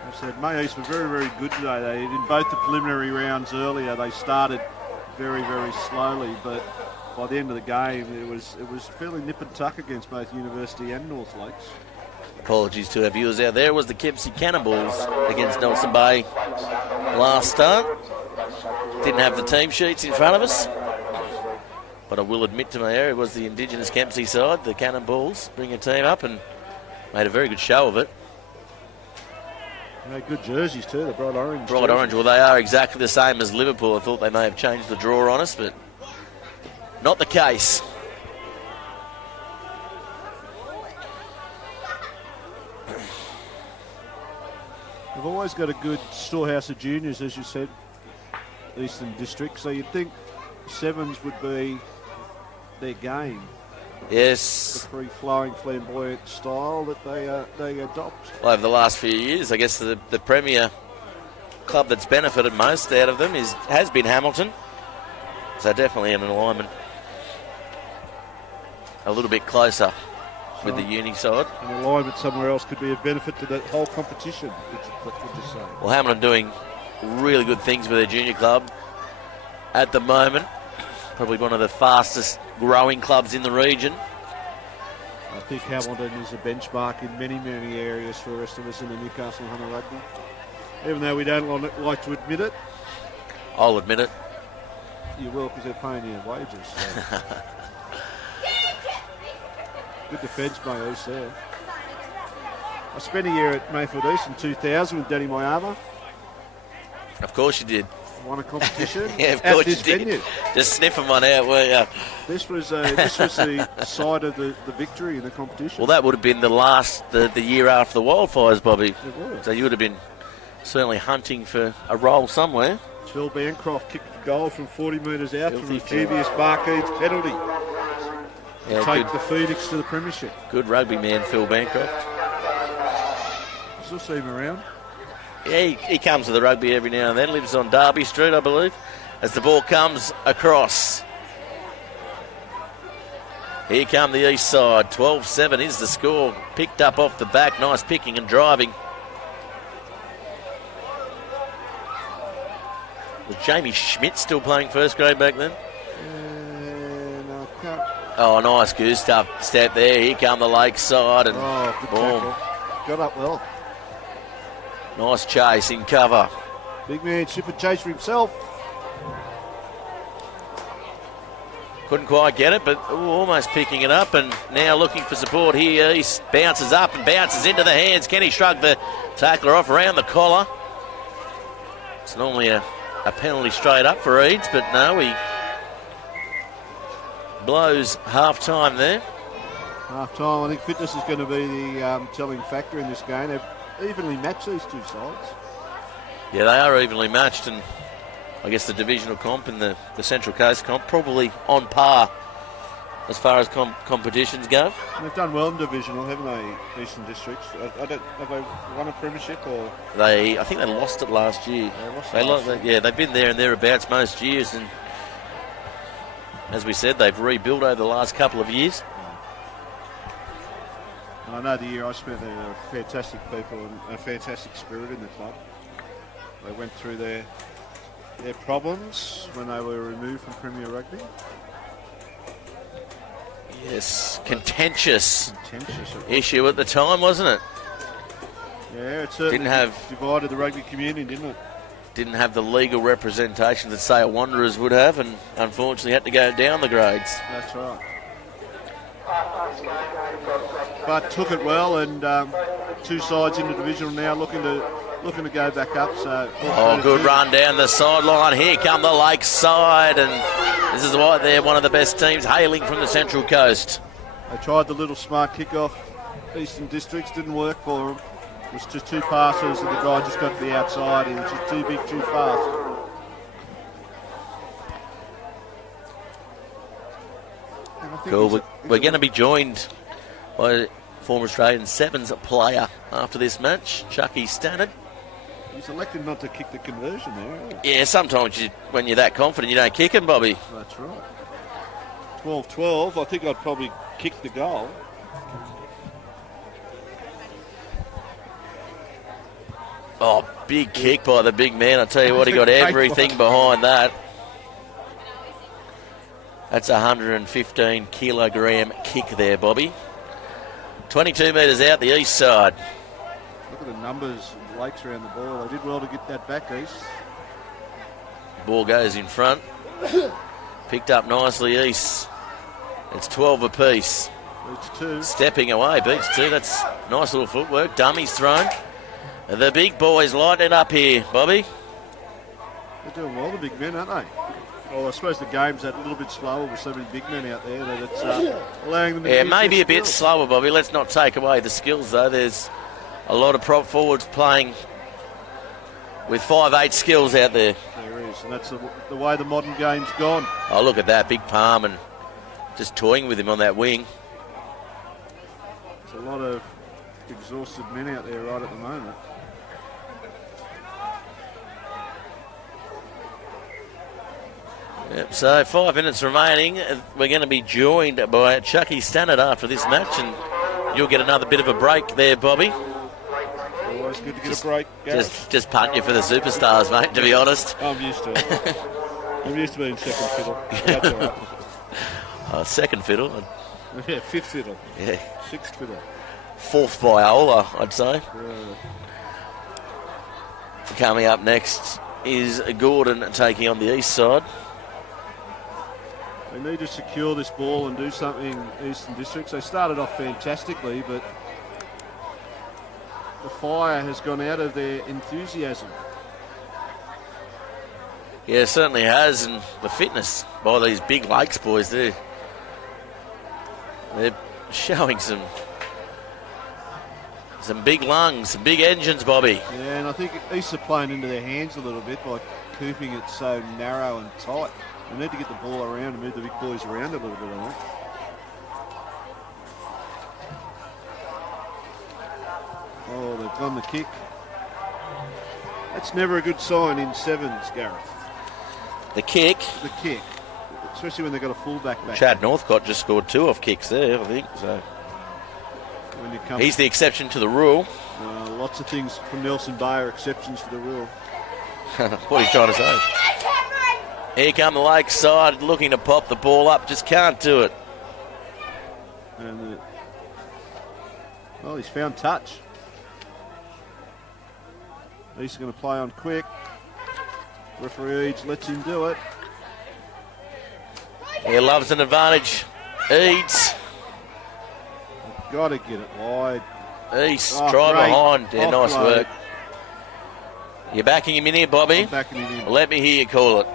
I said May East were very, very good today. They, in both the preliminary rounds earlier, they started very, very slowly, but by the end of the game, it was fairly nip and tuck against both University and North Lakes. Apologies to our viewers out there. It was the Kempsey Cannonballs against Nelson Bay last start. Didn't have the team sheets in front of us, but I will admit to my error, it was the Indigenous Kempsey side, the Cannonballs, bring a team up and made a very good show of it. Yeah, good jerseys too, the bright orange. Bright orange, well, they are exactly the same as Liverpool. I thought they may have changed the draw on us, but not the case. They've always got a good storehouse of juniors, as you said, Eastern District, so you'd think sevens would be their game. Yes. The free-flowing, flamboyant style that they adopt. Well, over the last few years, I guess the premier club that's benefited most out of them has been Hamilton. So definitely an alignment a little bit closer with the uni side. An alignment somewhere else could be a benefit to the whole competition, would you say? Well, Hamilton doing really good things with their junior club at the moment. Probably one of the fastest growing clubs in the region. I think Hamilton is a benchmark in many, many areas for the rest of us in the Newcastle Hunter Rugby. Even though we don't like to admit it. I'll admit it. You will, because they're paying you wages. So. Good defence by East there. I spent a year at Mayfield East in 2000 with Danny Mayama. Of course you did. Won a competition. Yeah, of course at this you did. venue. Just sniffing one out, weren't you? This was the side of the victory in the competition. Well, that would have been the year after the wildfires, Bobby. It was. So you would have been certainly hunting for a role somewhere. Phil Bancroft kicked the goal from 40 metres out from Filthy a dubious Barkeys penalty. Yeah, Take good, the Phoenix to the premiership. good rugby man, Phil Bancroft. Still see him around. Yeah, he comes to the rugby every now and then. Lives on Derby Street, I believe. As the ball comes across. Here come the east side. 12-7 is the score. Picked up off the back. Nice picking and driving. Was Jamie Schmidt still playing first grade back then? No, can't. Oh, nice goose step there. Here come the Lakeside, and Good boom. tackle. Got up well. Nice chase in cover. Big man, ship and chase for himself. Couldn't quite get it, but almost picking it up, and now looking for support here. He bounces up and bounces into the hands. Can he shrug the tackler off around the collar? It's normally a penalty straight up for Eads, but no, he blows half-time there. Half-time, I think fitness is going to be the telling factor in this game. They've evenly matched these two sides. Yeah, they are evenly matched, and I guess the divisional comp and the Central Coast comp probably on par as far as competitions go. And they've done well in divisional, haven't they, Eastern Districts? Have they won a premiership or? I think they lost it last year. Yeah, they've been there and thereabouts most years, and as we said, they've rebuilt over the last couple of years. I know the year I spent there, they were fantastic people and a fantastic spirit in the club. They went through their their problems when they were removed from Premier Rugby. Yes, contentious issue at the time, wasn't it? Yeah, it certainly divided the rugby community, didn't it? Didn't have the legal representation that, say, a Wanderers would have, and unfortunately had to go down the grades. That's right. But took it well, and two sides in the divisional now looking to go back up. So good run down the sideline. Here come the Lakeside, and this is why they're one of the best teams hailing from the Central Coast. They tried the little smart kick-off. Eastern Districts didn't work for them. It was just two passes, and the guy just got to the outside. He was just too big, too fast. Cool. We're going to be joined by former Australian Sevens player after this match, Chucky Stannard. He's elected not to kick the conversion there. Yeah, sometimes when you're that confident, you don't kick him, Bobby. That's right. 12-12. I think I'd probably kick the goal. Oh, big kick by the big man. I tell you what, he got everything behind that. That's a 115 kilogram kick there, Bobby. 22 metres out the east side. Look at the numbers of Lakes around the ball. They did well to get that back east. Ball goes in front. Picked up nicely east. It's 12 apiece. Beats two. Stepping away, beats two. That's nice little footwork. Dummies thrown. The big boys lighting it up here, Bobby. They're doing well, the big men, aren't they? Well, I suppose the game's that little bit slower with so many big men out there that it's allowing them to use maybe their a bit skills. slower, Bobby. Let's not take away the skills, though. There's a lot of prop forwards playing with 5'8" skills out there. There is, and that's the way the modern game's gone. Oh, look at that. Big palm and just toying with him on that wing. There's a lot of exhausted men out there right at the moment. Yep, so 5 minutes remaining. We're going to be joined by Chucky Stannard after this match, and you'll get another bit of a break there, Bobby. Always good to get a break, Gareth. Just punt you for the superstars, mate, to be honest. I'm used to it. I'm used to being second fiddle. That's all right. Second fiddle. Yeah, fifth fiddle. Yeah. Sixth fiddle. Fourth viola, I'd say. Yeah. Coming up next is Gordon taking on the east side. They need to secure this ball and do something, Eastern Districts. They started off fantastically, but the fire has gone out of their enthusiasm. Yeah, it certainly has, and the fitness by these big Lakes boys there. They're showing some big lungs, some big engines, Bobby. Yeah, and I think East are playing into their hands a little bit by keeping it so narrow and tight. They need to get the ball around and move the big boys around a little bit, I think. Oh, they've done the kick. That's never a good sign in sevens, Gareth. The kick. The kick. Especially when they've got a fullback back. Chad Northcott just scored 2 off kicks there, I think. So when you come he's the exception to the rule. Lots of things from Nelson Bay are exceptions to the rule. What are you trying to say? Here come the Lakeside looking to pop the ball up, just can't do it. And he's found touch. He's going to play on quick. Referee Eads lets him do it. He loves an advantage. Eads. Got to get it wide. East, try great. behind. Yeah, nice Offload. work. You're backing him in here, Bobby? I'm backing him in. Let me hear you call it.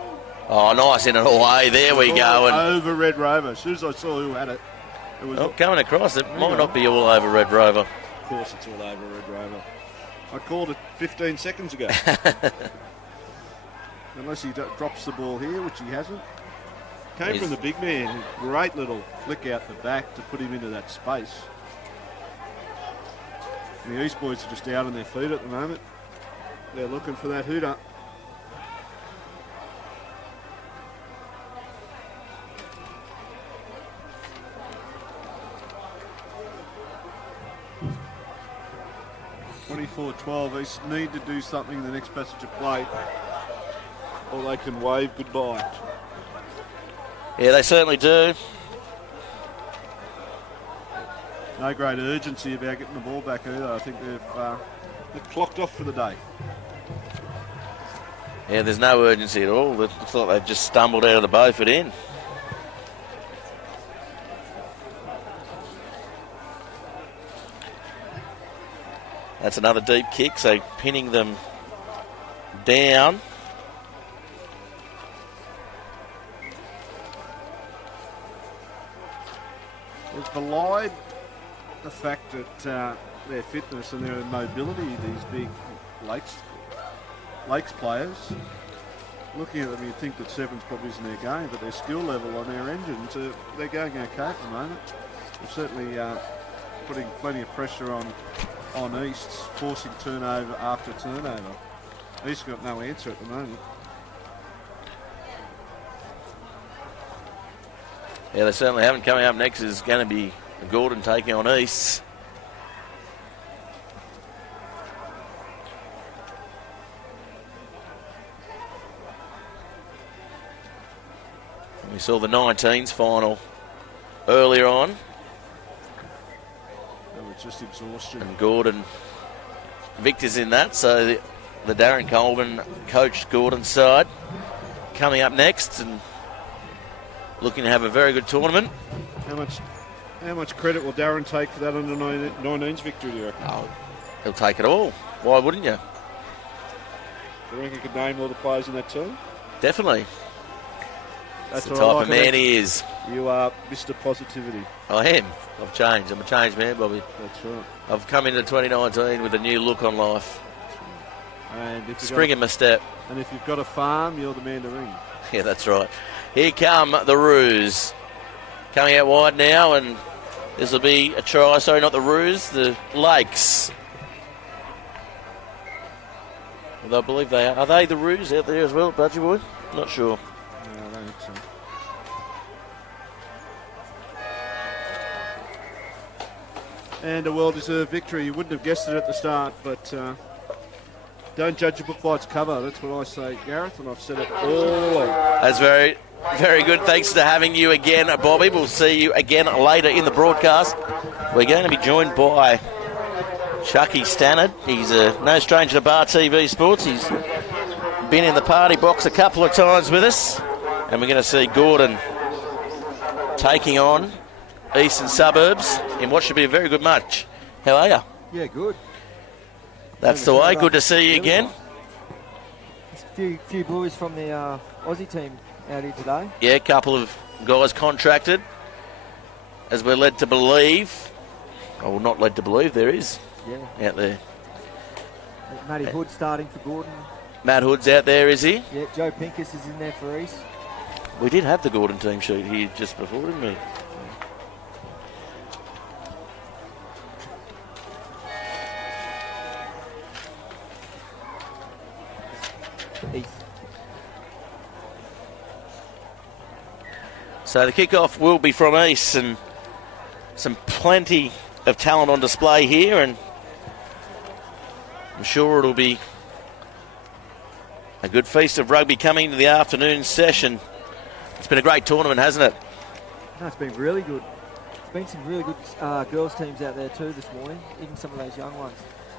Oh, nice in and away. There we go. And over Red Rover. As soon as I saw who had it, it was coming across. It might not be all over Red Rover. Of course it's all over Red Rover. I called it 15 seconds ago. Unless he drops the ball here, which he hasn't. Came from the big man. Great little flick out the back to put him into that space. And the East boys are just out on their feet at the moment. They're looking for that hooter. (24-12). East need to do something in the next passage of play. or they can wave goodbye. Yeah, they certainly do. No great urgency about getting the ball back either. I think they've clocked off for the day. Yeah, there's no urgency at all. It looks like they've just stumbled out of the Beaufort end. That's another deep kick, so pinning them down. They've belied the fact that their fitness and their mobility, these big Lakes players. Looking at them, you'd think that sevens probably isn't their game, but their skill level on their engines, they're going okay at the moment. They're certainly putting plenty of pressure on East, forcing turnover after turnover. East got no answer at the moment. Yeah, they certainly haven't. Coming up next is going to be Gordon taking on East. We saw the 19s final earlier on. That was just exhaustion. And Gordon, Victor's in that, so the Darren Coleman coached Gordon side coming up next and looking to have a very good tournament. How much credit will Darren take for that under 19s victory, do you reckon? Oh, he'll take it all. Why wouldn't you? Do you reckon you could name all the players in that team? Definitely. That's the type of man he is. You are Mr. Positivity. I am. I've changed. I'm a changed man, Bobby. That's right. I've come into 2019 with a new look on life. And if Spring in my step. And if you've got a farm, you're the man to ring. Yeah, that's right. Here come the Roos. Coming out wide now, and this will be a try. Sorry, not the Roos, the Lakes. Although I believe they are. Are they the Roos out there as well, Budgie Boy? Not sure. No, I don't think so. And a well-deserved victory. You wouldn't have guessed it at the start, but don't judge a book by its cover. That's what I say, Gareth, and I've said it all along. That's very, very good. Thanks to having you again, Bobby. We'll see you again later in the broadcast. We're going to be joined by Chucky Stannard. He's no stranger to Bar TV Sports. He's been in the party box a couple of times with us. And we're going to see Gordon taking on Eastern Suburbs in what should be a very good match. How are you? Yeah, good. That's the way. Good to see you again. There's a few boys from the Aussie team out here today. Yeah, a couple of guys contracted, as we're led to believe. Well, not led to believe, there is. Yeah. Out there. Matty Hood starting for Gordon. Matt Hood's out there, is he? Yeah, Joe Pincus is in there for East. We did have the Gordon team sheet here just before, didn't we? East. So the kickoff will be from East, and some plenty of talent on display here, and I'm sure it'll be a good feast of rugby coming into the afternoon session. It's been a great tournament, hasn't it? No, it's been really good. There's been some really good girls teams out there too this morning, even some of those young ones.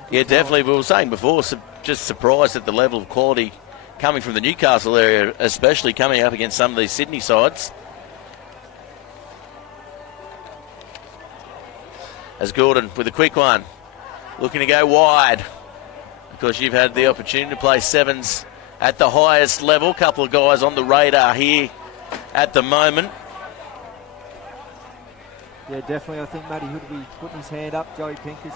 Yeah, definitely. We were saying before, just surprised at the level of quality coming from the Newcastle area, especially coming up against some of these Sydney sides. As Gordon with a quick one, looking to go wide. Because you've had the opportunity to play sevens at the highest level. Couple of guys on the radar here at the moment. Yeah, definitely. I think Matty Hood will be putting his hand up. Joey Pincus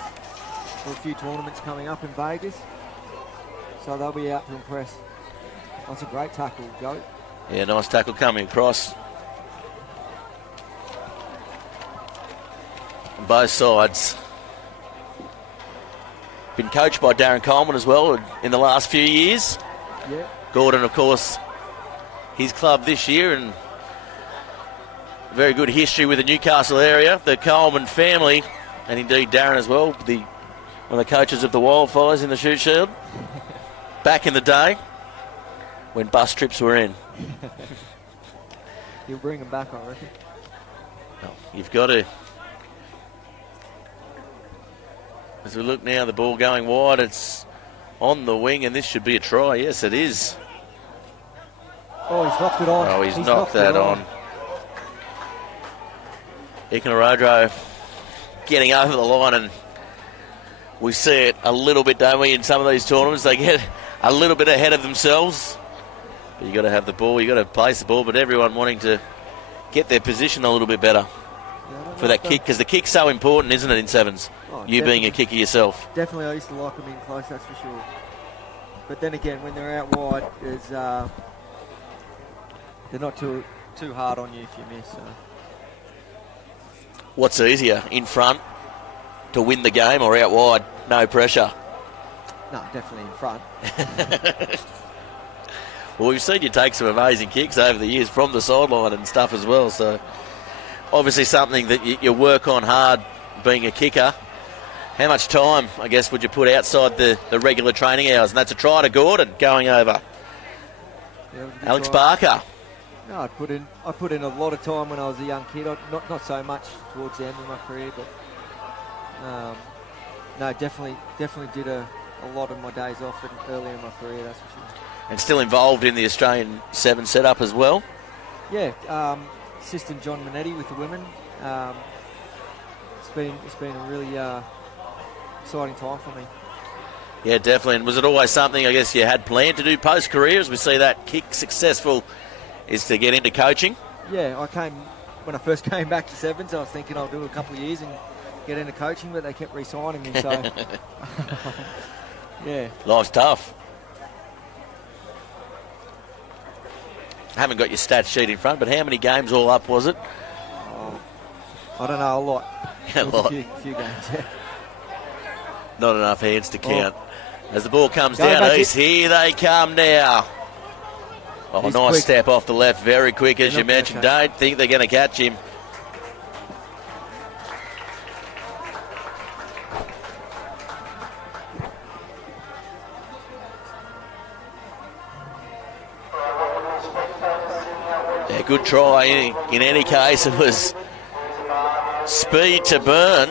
for a few tournaments coming up in Vegas. So they'll be out to impress. That's a great tackle, Joe. Yeah, nice tackle coming across. On both sides. Been coached by Darren Coleman as well in the last few years. Yeah. Gordon, of course, his club this year, and very good history with the Newcastle area. The Coleman family, and indeed Darren as well, one of the coaches of the Wildfires in the Shoot Shield back in the day. when bus trips were in. He'll bring them back, I reckon. Well, you've got to. As we look now, the ball going wide. It's on the wing, and this should be a try. Yes, it is. Oh, he's knocked it on. Oh, he's knocked that on. Ikenarodro getting over the line, and we see it a little bit, don't we, in some of these tournaments. They get a little bit ahead of themselves. But you've got to have the ball, you've got to place the ball, but everyone wanting to get their position a little bit better for that kick, because the kick's so important, isn't it, in sevens? Oh, you being a kicker yourself. Definitely, I used to like them in close, that's for sure. But then again, when they're out wide, they're not too hard on you if you miss. So. What's easier, in front to win the game or out wide? No pressure. No, definitely in front. Well, we've seen you take some amazing kicks over the years from the sideline and stuff as well. So obviously something that you work on hard being a kicker. How much time, I guess, would you put outside the regular training hours? And that's a try to Gordon going over. Yeah, Alex Barker. No, I put in a lot of time when I was a young kid. Not so much towards the end of my career, but no, definitely did a lot of my days off early in my career. That's for sure. And still involved in the Australian 7 setup as well. Yeah, assistant John Minetti with the women. It's been a really exciting time for me. Yeah, definitely. And was it always something, I guess, you had planned to do post-career? As we see that kick successful is to get into coaching? Yeah, when I first came back to sevens, I was thinking I'll do a couple of years and get into coaching, but they kept re-signing me, so yeah. Life's tough. Haven't got your stats sheet in front, but how many games all up was it? I don't know, a lot. A lot. A few games, yeah. Not enough hands to count. As the ball comes down east, here they come now. Oh, He's nice quick. step off the left, very quick, as They're you not mentioned. gonna Don't think they're going to catch him. Yeah, good try. In any case, it was speed to burn.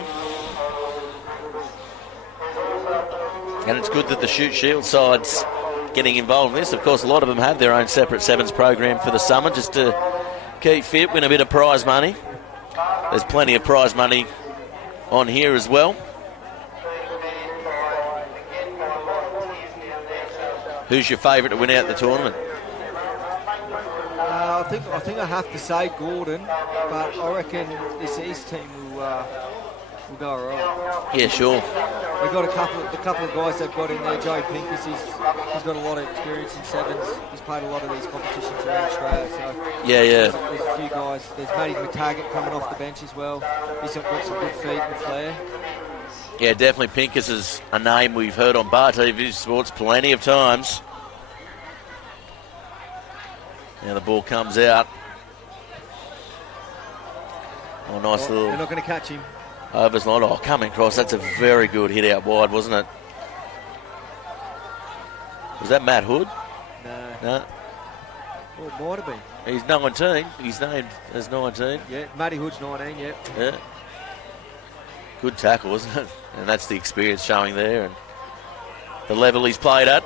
And it's good that the Shoot Shield side's getting involved in this. Of course, a lot of them have their own separate sevens program for the summer just to keep fit, win a bit of prize money. There's plenty of prize money on here as well. Who's your favourite to win out the tournament? I think I have to say Gordon, but I reckon this East team will go all right. Yeah, sure. They've got a couple of guys they've got in there. Joe Pincus, he's got a lot of experience in sevens. He's played a lot of these competitions around Australia. So Yeah. there's a few guys. There's Matty McTaggart coming off the bench as well. He's got some good feet and flair. Yeah, definitely Pincus is a name we've heard on Bar TV Sports plenty of times. Now the ball comes out. Oh, nice little... They're not going to catch him. Overslide. Oh, coming across. That's a very good hit out wide, wasn't it? Was that Matt Hood? No. Well, it might have been. He's 19. He's named as 19. Yeah, Matty Hood's 19, yeah. Yeah. Good tackle, wasn't it? And that's the experience showing there and the level he's played at.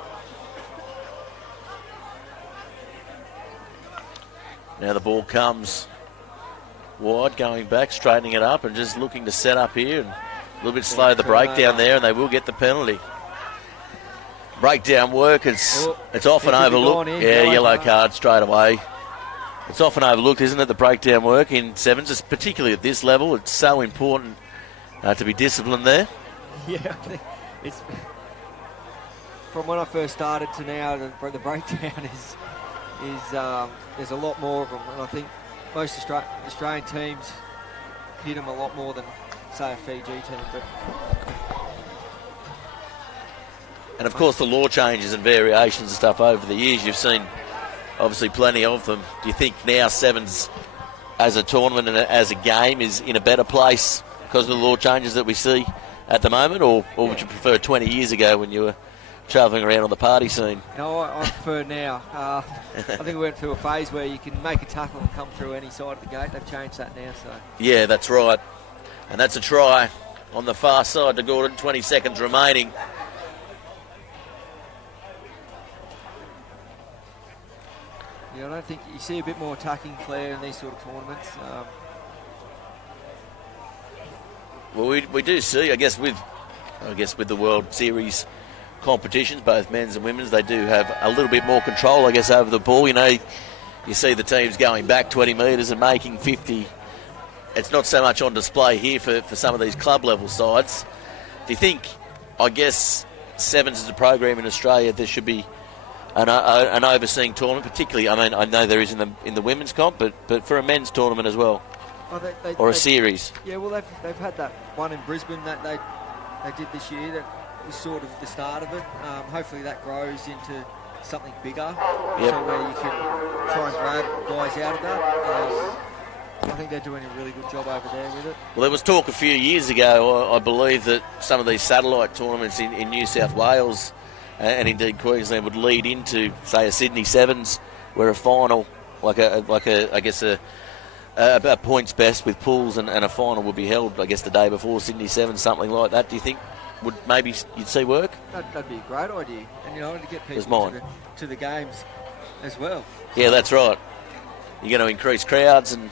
Now the ball comes wide, going back, straightening it up and just looking to set up here. And a little bit slow the breakdown there, and they will get the penalty. Breakdown work, it's often overlooked. Yeah, yellow card straight away. It's often overlooked, isn't it, the breakdown work in sevens, just particularly at this level. It's so important to be disciplined there. Yeah, I think it's from when I first started to now, the breakdown is there's a lot more of them, and I think most Australian teams hit them a lot more than, say, a Fiji team. But and of course the law changes and variations and stuff over the years, you've seen obviously plenty of them. Do you think now sevens as a tournament and as a game is in a better place because of the law changes that we see at the moment, or would you prefer 20 years ago when you were travelling around on the party scene. No, I prefer now. I think we went through a phase where you can make a tackle and come through any side of the gate. They've changed that now. So Yeah, that's right. And that's a try on the far side to Gordon. 20 seconds remaining. yeah, I don't think you see a bit more attacking flair in these sort of tournaments. Well, we do see, I guess with the World Series competitions, both men's and women's, they do have a little bit more control, I guess, over the ball. You know, you see the teams going back 20 metres and making 50. It's not so much on display here for some of these club level sides. Do you think, I guess, sevens is a program in Australia, there should be an overseeing tournament, particularly, I mean, I know there is in the women's comp, but for a men's tournament as well, or a series? Yeah, well, they've had that one in Brisbane that they did this year. That was sort of the start of it. Hopefully that grows into something bigger, so where you can try and grab guys out of that. I think they're doing a really good job over there with it. Well, there was talk a few years ago, I believe, that some of these satellite tournaments in New South Wales and indeed Queensland would lead into, say, a Sydney Sevens, where a final, I guess a points best with pools and a final would be held, I guess, the day before Sydney Sevens, something like that. Do you think would maybe you'd see work? That'd be a great idea, and you know, to get people to the games as well. Yeah, that's right. You're going to increase crowds and,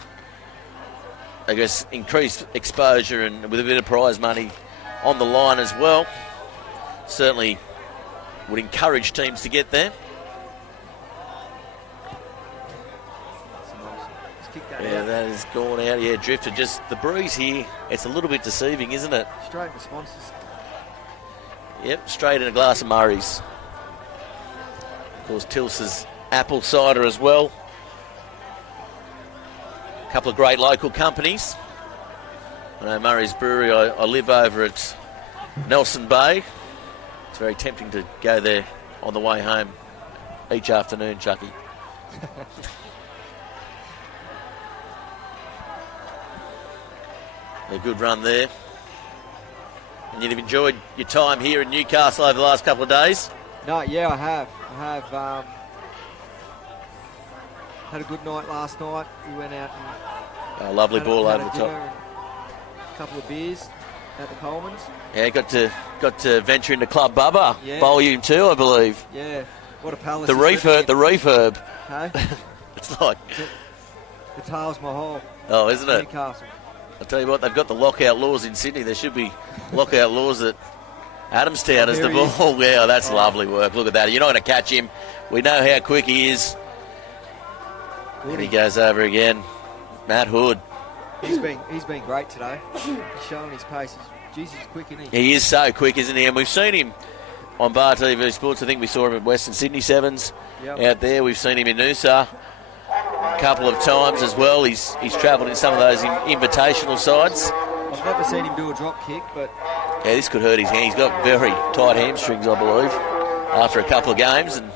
I guess, increase exposure, and with a bit of prize money on the line as well. Certainly would encourage teams to get there. Yeah, that has gone out. Yeah, drifted. Just the breeze here, it's a little bit deceiving, isn't it? Straight responses. Yep, straight in a glass of Murray's. Of course, Tilsa's apple cider as well. A couple of great local companies. I know Murray's Brewery, I live over at Nelson Bay. It's very tempting to go there on the way home each afternoon, Chucky. A good run there. And you've enjoyed your time here in Newcastle over the last couple of days? No, yeah, I have. Had a good night last night. We went out and lovely ball over the top. A couple of beers at the Coleman's. Yeah, got to venture into Club Bubba, Volume 2, I believe. Yeah, what a palace. The refurb. Hey? It's like the Taj Mahal. Oh, isn't it? Newcastle. I'll tell you what, they've got the lockout laws in Sydney. There should be lockout laws at Adamstown as the ball. Yeah, that's lovely work. Look at that. You're not going to catch him. We know how quick he is. And he goes over again. Matt Hood. He's been great today. He's showing his pace. He's quick, isn't he? He is so quick, isn't he? And we've seen him on Bar TV Sports. I think we saw him at Western Sydney Sevens out there. We've seen him in Noosa a couple of times as well. He's travelled in some of those invitational sides. I've never seen him do a drop kick, but yeah, this could hurt his hand. He's got very tight hamstrings, I believe, after a couple of games. And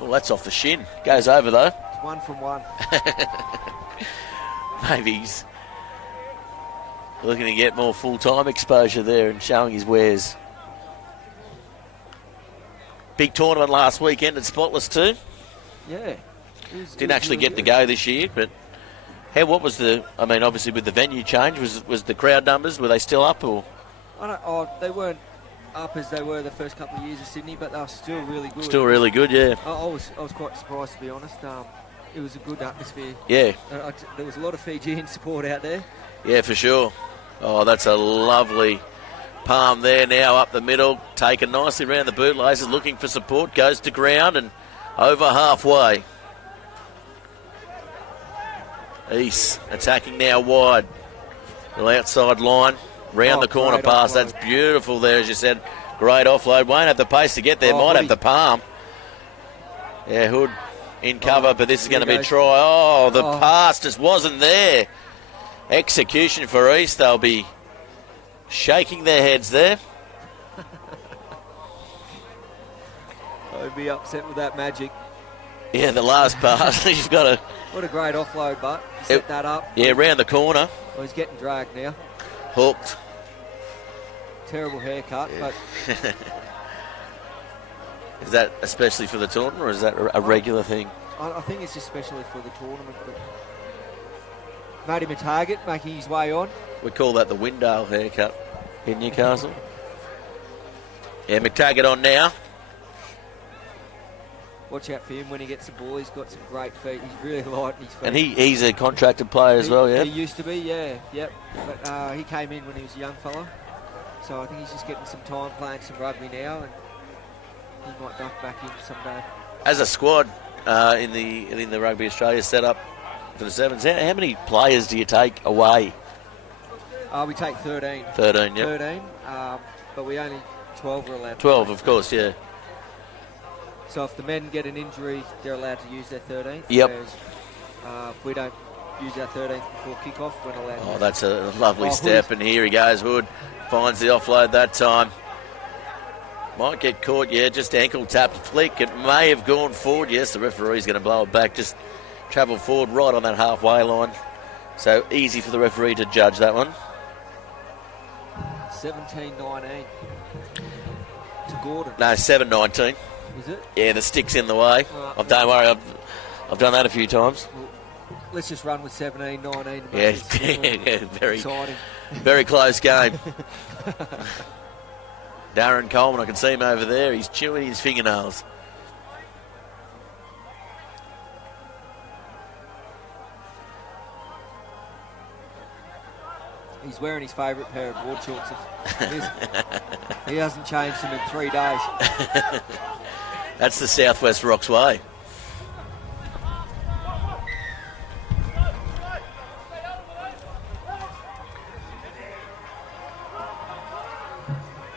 well, that's off the shin. Goes over though. It's 1 from 1. Maybe he's looking to get more full-time exposure there and showing his wares. Big tournament last weekend at Spotless too. Yeah. Didn't actually get to go this year, but what was obviously with the venue change, was the crowd numbers, were they still up or? They weren't up as they were the first couple of years of Sydney, but they were still really good. Still really good, yeah. I was quite surprised, to be honest. It was a good atmosphere. Yeah. There was a lot of Fijian support out there. Yeah, for sure. Oh, that's a lovely palm there now up the middle, taken nicely around the bootlaces, looking for support, goes to ground and over halfway. East attacking now wide. The outside line, round the corner pass. Offload. That's beautiful there, as you said. Great offload. Won't have the pace to get there. Might have the palm. Yeah, Hood in cover, but this is going to be a try. Oh, the pass just wasn't there. Execution for East. They'll be shaking their heads there. I'd be upset with that magic. Yeah, the last pass. You've got to. What a great offload, but set that up. Yeah, round the corner. Oh, he's getting dragged now. Hooked. terrible haircut, but Is that especially for the tournament, or is that a regular thing? I think it's especially for the tournament. But made him a target, making his way on. We call that the Windale haircut in Newcastle. Yeah, McTaggart on now. Watch out for him when he gets the ball. He's got some great feet. He's really light in his feet. And he's a contracted player as well, yeah? He used to be, yeah. Yep. But he came in when he was a young fella. So I think he's just getting some time playing some rugby now, and he might duck back in someday. As a squad in the Rugby Australia setup for the Sevens, how many players do you take away? We take 13. 13, yeah. 13, but we only 12 are allowed. 12, of course, yeah. So if the men get an injury, they're allowed to use their 13th. Yep. Whereas, if we don't use our 13th before kick-off, we're not allowed to use That's a lovely Hood. step, and here he goes. Hood finds the offload that time. Might get caught, yeah, just ankle tapped flick. It may have gone forward. Yes, the referee's going to blow it back. Just travel forward right on that halfway line. So easy for the referee to judge that one. 17-19 to Gordon. No, 7-19. Is it? Yeah, the stick's in the way. Don't worry, I've done that a few times. Well, let's just run with 17-19. Yeah, very, exciting. very close game. Darren Coleman, I can see him over there. He's chewing his fingernails. He's wearing his favourite pair of board shorts. He hasn't changed them in 3 days. That's the Southwest Rocks way.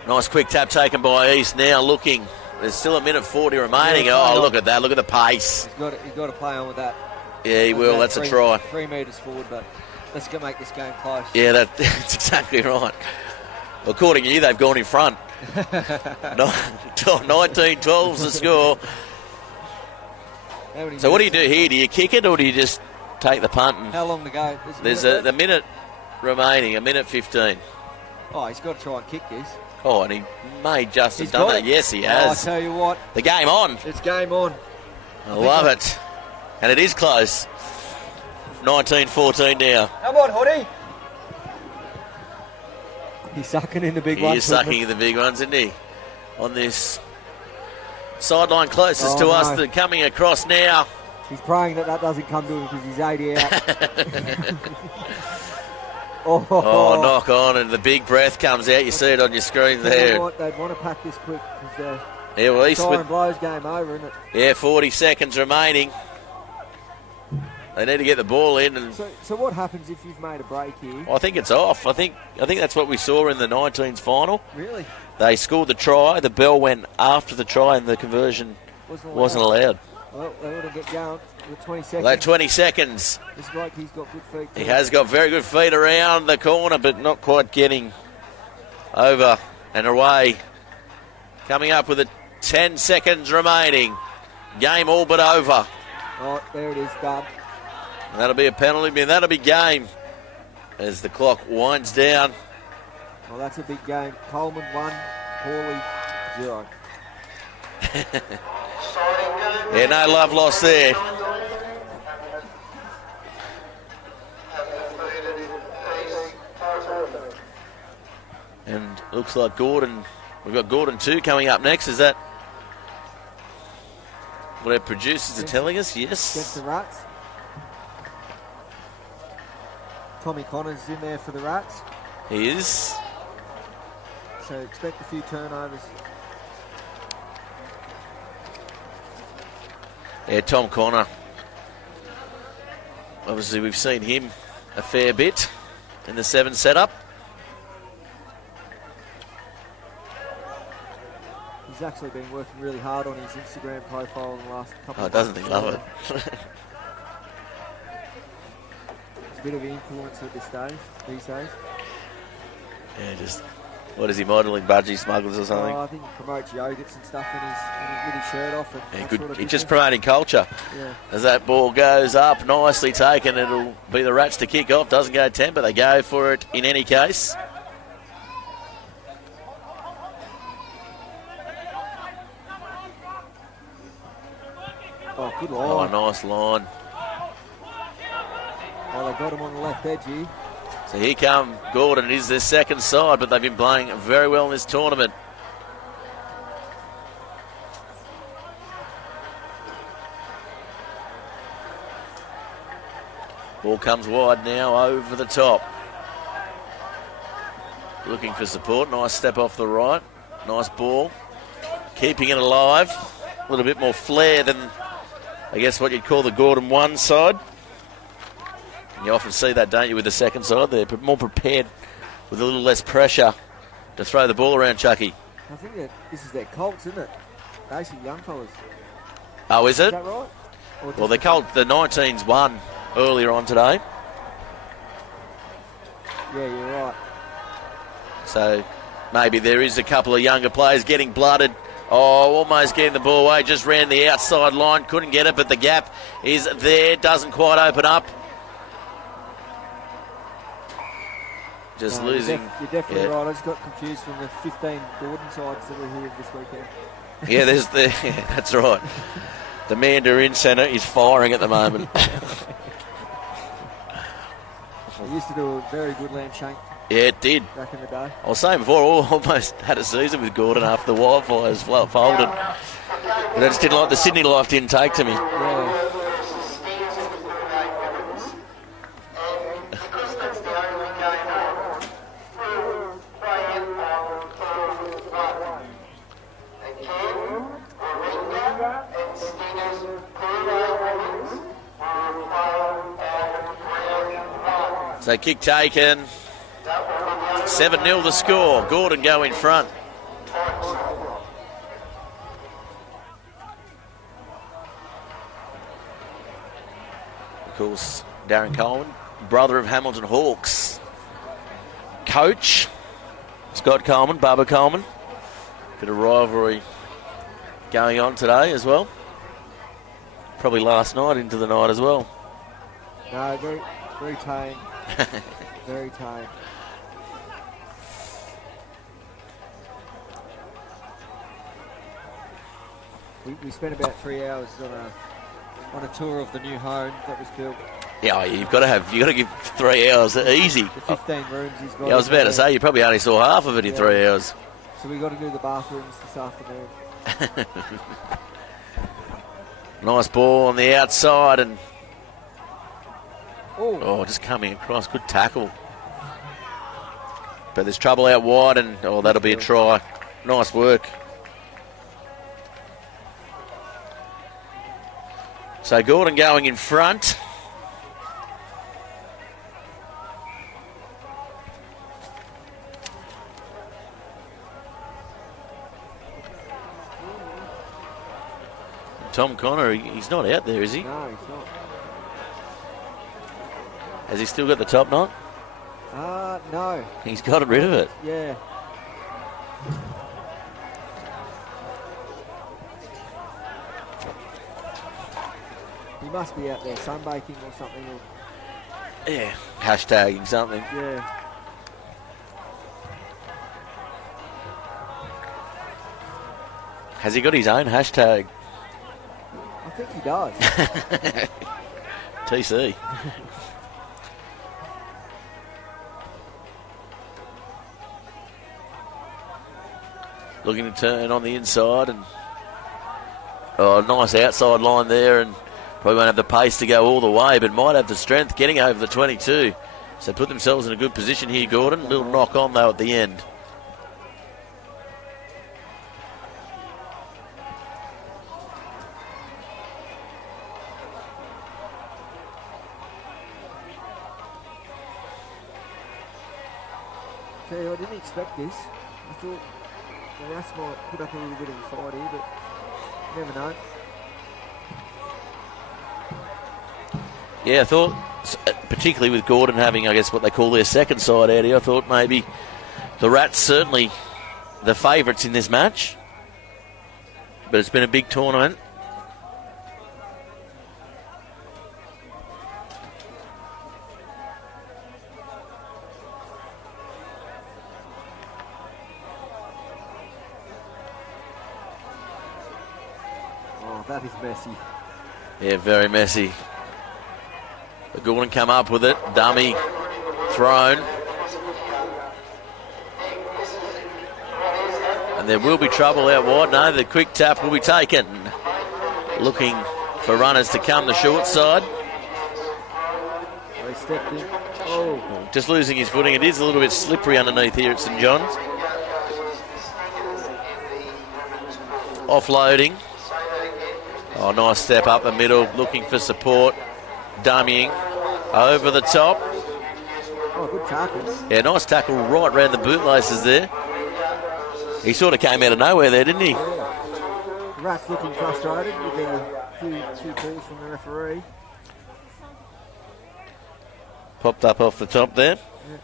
Nice quick tap taken by East. Now looking. There's still a minute 40 remaining. Oh, look at that. Look at the pace. He's got to play on with that. Yeah, he will. That's a try. 3 metres forward, but let's go make this game close. Yeah, that's exactly right. According to you, they've gone in front. 19-12's the score. So what do you do here? Do you kick it or do you just take the punt? How long to go? There's a minute remaining, a minute 15. Oh, he's got to try and kick this. Oh, and he may just have done that. Yes, he has. I tell you what. The game on. It's game on. I love it. And it is close. 19-14 now. Come on, Hoodie. He's sucking in the big ones. He is sucking in the big ones, isn't he? On this sideline closest to us, they're coming across now. He's praying that doesn't come to him because he's 80 out. Oh, knock on, and the big breath comes out. You see it on your screen there. They'd want to pack this quick because yeah, well, siren blows game over, isn't it? Yeah, 40 seconds remaining. They need to get the ball in. And so what happens if you've made a break here? I think it's off. I think that's what we saw in the 19s final. Really? They scored the try. The bell went after the try, and the conversion wasn't allowed. Well, they ought to get going. 20 seconds. Well, 20 seconds. This bloke, he's got good feet. He has got very good feet around the corner, but not quite getting over and away. Coming up with 10 seconds remaining. Game all but over. Oh, there it is, done. And that'll be a penalty, and that'll be game as the clock winds down. Well, that's a big game. Coleman 1, Hawley 0. Yeah, no love lost there. And looks like Gordon, we've got Gordon 2 coming up next. Is that what our producers are telling us? Yes. Against the Rats. Tommy Connors is in there for the Rats. He is. So expect a few turnovers. Yeah, Tom Connor. Obviously, we've seen him a fair bit in the 7 setup. He's actually been working really hard on his Instagram profile in the last couple of doesn't months. he love it? He's a bit of an influencer these days. Yeah, just, what is he, modelling budgie smugglers or something? I think he promotes yogurts and stuff with his shirt off. And Yeah, that good. sort of He's just business. promoting culture. Yeah. As that ball goes up, nicely taken, it'll be the Rats to kick off. Doesn't go 10, but they go for it in any case. Oh, good Oh, line. nice line. Oh, they got him on the left edge here. So here come Gordon. It is their second side, but they've been playing very well in this tournament. Ball comes wide now over the top. Looking for support. Nice step off the right. Nice ball. Keeping it alive. A little bit more flair than, I guess, what you'd call the Gordon 1 side. You often see that, don't you, with the second side? They're more prepared with a little less pressure to throw the ball around, Chucky. I think that this is their Colts, isn't it? Basically young fellas. Oh, is it? Is that right? Well, the 19's won earlier on today. Yeah, you're right. So maybe there is a couple of younger players getting blooded. Oh, almost getting the ball away. Just ran the outside line. Couldn't get it, but the gap is there. Doesn't quite open up. Just losing. You're definitely right. I just got confused from the 15 Gordon sides that were here this weekend. Yeah, that's right. The Mander in centre is firing at the moment. They used to do a very good lamb shank Yeah, it did. back in the day. I was saying before, almost had a season with Gordon after the wildfires folded. But I just didn't like the Sydney life didn't take to me. Yeah. So kick taken. 7-0 the score. Gordon go in front. Of course, Darren Coleman, brother of Hamilton Hawks. Coach, Scott Coleman, Bubba Coleman. Bit of rivalry going on today as well. Probably last night into the night as well. No, very, very tame. Very tame. We spent about 3 hours on a tour of the new home that was built. Yeah, you've got to give 3 hours easy. The 15 rooms he's got. Yeah, I was about to say you probably only saw half of it in 3 hours. So we got to do the bathrooms this afternoon. Nice ball on the outside and Oh, just coming across. Good tackle. But there's trouble out wide and that'll be a try. Nice work. So Gordon going in front. Tom Connor, he's not out there, is he? no, he's not. Has he still got the top knot? No. He's got rid of it. Yeah. He must be out there sunbaking or something. Yeah. Hashtagging something. Yeah. Has he got his own hashtag? I think he does. TC. Looking to turn on the inside and nice outside line there, and probably won't have the pace to go all the way, but might have the strength getting over the 22. So put themselves in a good position here, Gordon. Little knock on though at the end. Tell you, I didn't expect this. I thought the Rats might put up a little bit of a fight here, but you never know. Yeah, I thought, particularly with Gordon having, I guess, what they call their second side out here, I thought maybe the Rats certainly the favourites in this match. But it's been a big tournament. Oh, that is messy. Yeah, very messy. But Gordon come up with it. Dummy thrown. And there will be trouble out wide. No, the quick tap will be taken. Looking for runners to come the short side. They stepped in. Oh. Just losing his footing. It is a little bit slippery underneath here at St John's. Offloading. Oh, nice step up the middle. Looking for support. Dummying. Over the top. Oh, good tackle. Yeah, nice tackle right round the bootlaces there. He sort of came out of nowhere there, didn't he? Yeah. The Rats looking frustrated with a few calls from the referee. Popped up off the top there. Yeah.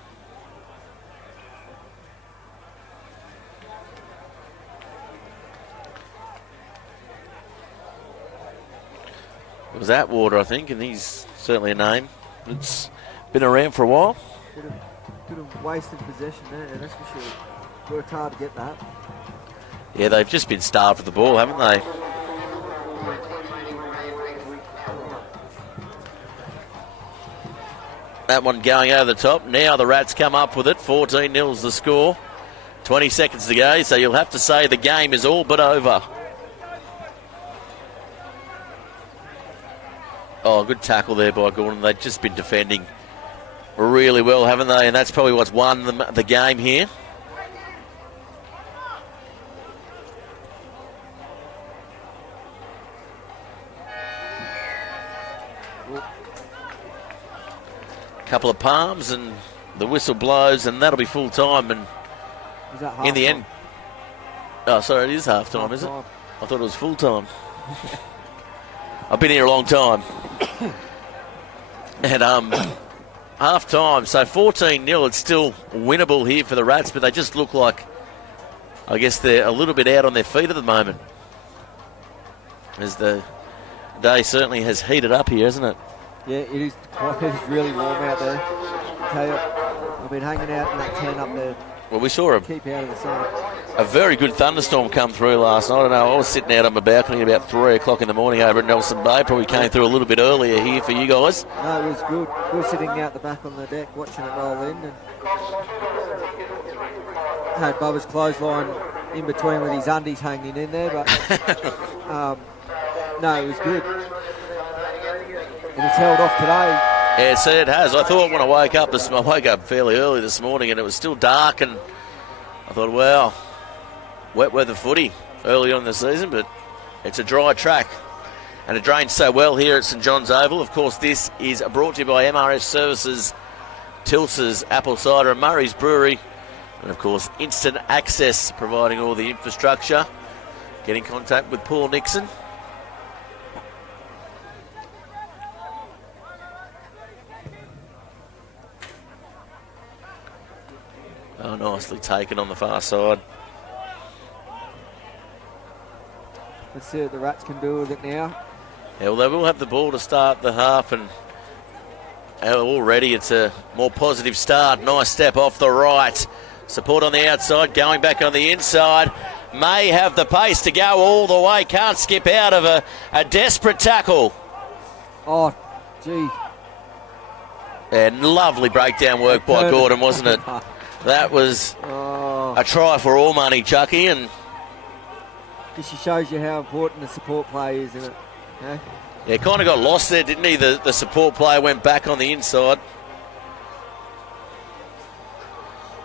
It was Atwater, I think, and he's certainly a name that's been around for a while. Bit of wasted possession there, that's for sure. Worked hard to get that. Yeah, they've just been starved of the ball, haven't they? That one going over the top. Now the Rats come up with it. 14-0's the score. 20 seconds to go, so you'll have to say the game is all but over. Oh, good tackle there by Gordon. They've just been defending really well, haven't they? And that's probably what's won the game here. Couple of palms and the whistle blows, and that'll be full time. And in the end, oh, sorry, it is half time, is it? I thought it was full time. I've been here a long time. And half time, so 14-0. It's still winnable here for the Rats, but they just look like, I guess they're a little bit out on their feet at the moment, as the day certainly has heated up here, hasn't it? Yeah, it is. It is really warm out there. I tell you, I've been hanging out in that tent up there. Well, we saw keep out of the sun. A very good thunderstorm come through last night. I don't know, I was sitting out on my balcony about 3 o'clock in the morning over at Nelson Bay. Probably came through a little bit earlier here for you guys. No, it was good. We were sitting out the back on the deck watching it roll in, and had Bubba's clothesline in between with his undies hanging in there, but no, it was good. And it's held off today. Yeah, see, it has. I thought when I woke up fairly early this morning, and it was still dark, and I thought, wow, wet weather footy early on in the season, but it's a dry track. And it drains so well here at St John's Oval. Of course, this is brought to you by MRS Services, Tils's Apple Cider and Murray's Brewery. And, of course, Instant Access, providing all the infrastructure. Get in contact with Paul Nixon. Oh, nicely taken on the far side. Let's see what the Rats can do with it now. Yeah, well, they will have the ball to start the half, and already it's a more positive start. Nice step off the right. Support on the outside, going back on the inside. May have the pace to go all the way. Can't skip out of a desperate tackle. Oh, gee. And lovely breakdown work by Gordon, wasn't it? That was a try for all money, Chucky, and this shows you how important the support play is, isn't it? Yeah, yeah, kind of got lost there, didn't he? The support player went back on the inside.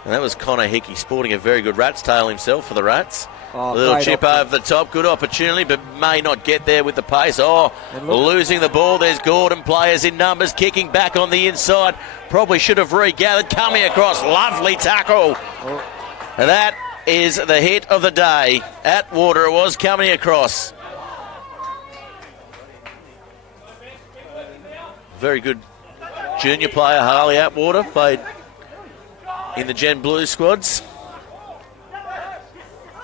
And that was Connor Hickey, sporting a very good rat's tail himself for the Rats. Oh, a little chip over the top, good opportunity, but may not get there with the pace. Oh, losing the ball. There's Gordon, players in numbers, kicking back on the inside. Probably should have regathered, coming across, lovely tackle. Oh. And that is the hit of the day. Atwater it was, coming across. Very good junior player, Harley Atwater, played in the Gen Blue squads.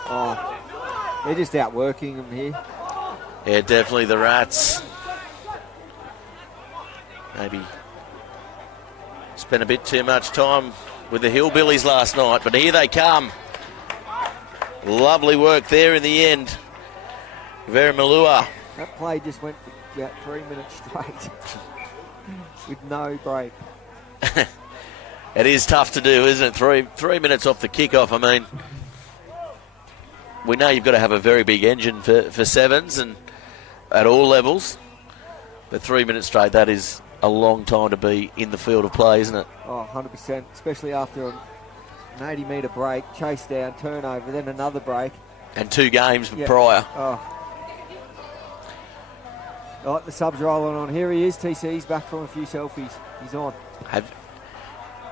Oh, they're just outworking them here. Yeah, definitely the Rats. Maybe spent a bit too much time with the Hillbillies last night, but here they come. Lovely work there in the end. Vera Malua. That play just went about 3 minutes straight with no break. It is tough to do, isn't it? Three minutes off the kickoff. I mean, we know you've got to have a very big engine for sevens and at all levels. But 3 minutes straight, that is a long time to be in the field of play, isn't it? Oh, 100%, especially after an 80-metre break, chase down, turnover, then another break. And 2 games prior. Oh. Oh, the sub's rolling on. Here he is, TC's back from a few selfies. He's on.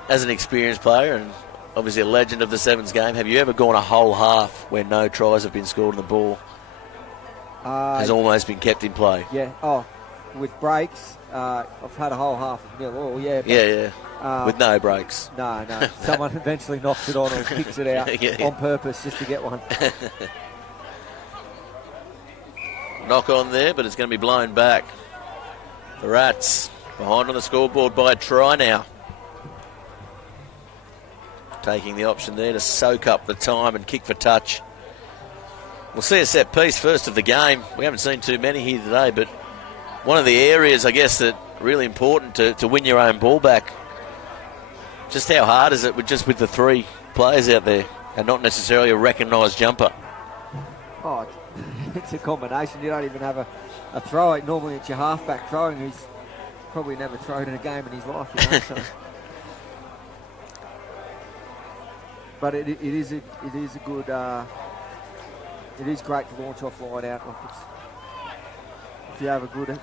As an experienced player and obviously a legend of the sevens game, have you ever gone a whole half where no tries have been scored and the ball has almost been kept in play? Yeah. Oh, with breaks, I've had a whole half of nil all, yeah. But, with no breaks. No. Someone eventually knocks it on or kicks it out on purpose just to get one. Knock on there, but it's going to be blown back. The Rats behind on the scoreboard by a try now. Taking the option there to soak up the time and kick for touch. We'll see a set piece first of the game. We haven't seen too many here today, but one of the areas, I guess, that really important to win your own ball back. Just how hard is it with the 3 players out there and not necessarily a recognised jumper? Oh, it's a combination. You don't even have a throw. Normally it's your halfback throwing who's probably never thrown in a game in his life. You know, so. But it is a good. It is great to launch off line out. Like if you have a good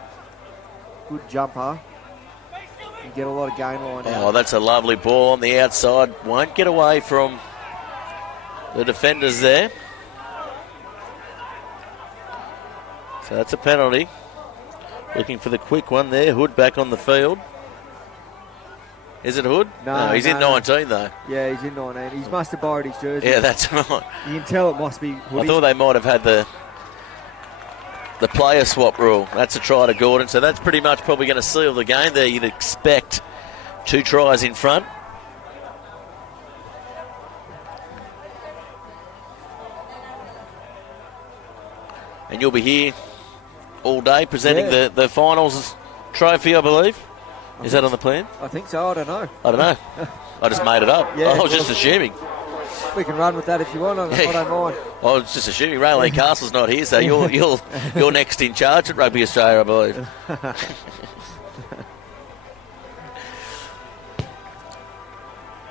jumper, you get a lot of gain line out. Oh, that's a lovely ball on the outside. Won't get away from the defenders there. So that's a penalty. Looking for the quick one there. Hood back on the field. Is it Hood? No, he's in 19 though. Yeah, he's in 19. He must have borrowed his jersey. Yeah, that's right. You can tell it must be Hoodie. I thought they might have had the player swap rule. That's a try to Gordon, so that's pretty much probably going to seal the game there. You'd expect 2 tries in front. And you'll be here all day presenting the finals trophy, I believe. Is that on the plan? I think so. I don't know. I just made it up. Yeah, I was just assuming. We can run with that if you want. I don't mind. I was just assuming Rayleigh Castle's not here, so you're next in charge at Rugby Australia, I believe.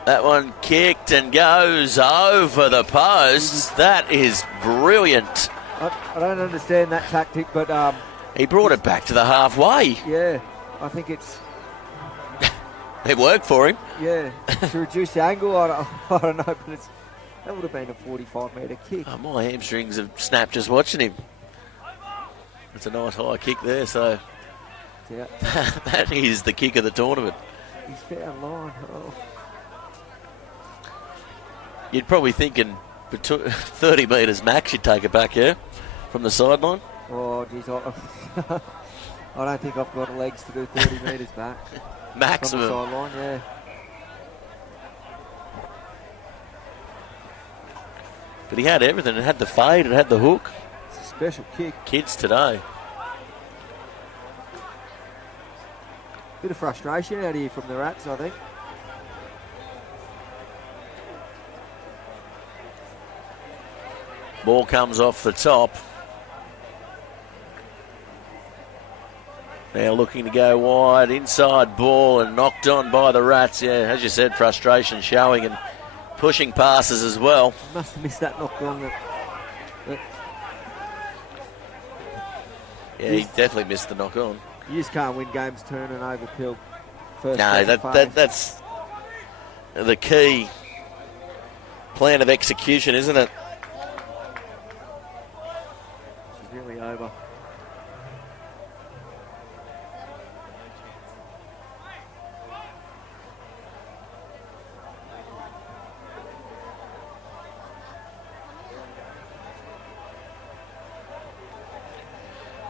That one kicked and goes over the posts. That is brilliant. I don't understand that tactic, but he brought it back to the halfway. Yeah, I think it's. It worked for him. Yeah, to reduce the angle, I don't know, but that would have been a 45-metre kick. Oh, my hamstrings have snapped just watching him. It's a nice high kick there, so yeah. That is the kick of the tournament. He's found line. Oh. You'd probably think in 30 metres max you'd take it back here from the sideline. Oh, geez, I don't think I've got legs to do 30 metres back. Maximum. From the sideline, yeah. But he had everything. It had the fade, it had the hook. It's a special kick. Kids today. Bit of frustration out here from the Rats, I think. Ball comes off the top. Now looking to go wide, inside ball and knocked on by the Rats. Yeah, as you said, frustration showing and pushing passes as well. Must have missed that knock on. Yeah, he definitely missed the knock on. You just can't win games turning over pill. First no, that's the key plan of execution, isn't it? It's really over.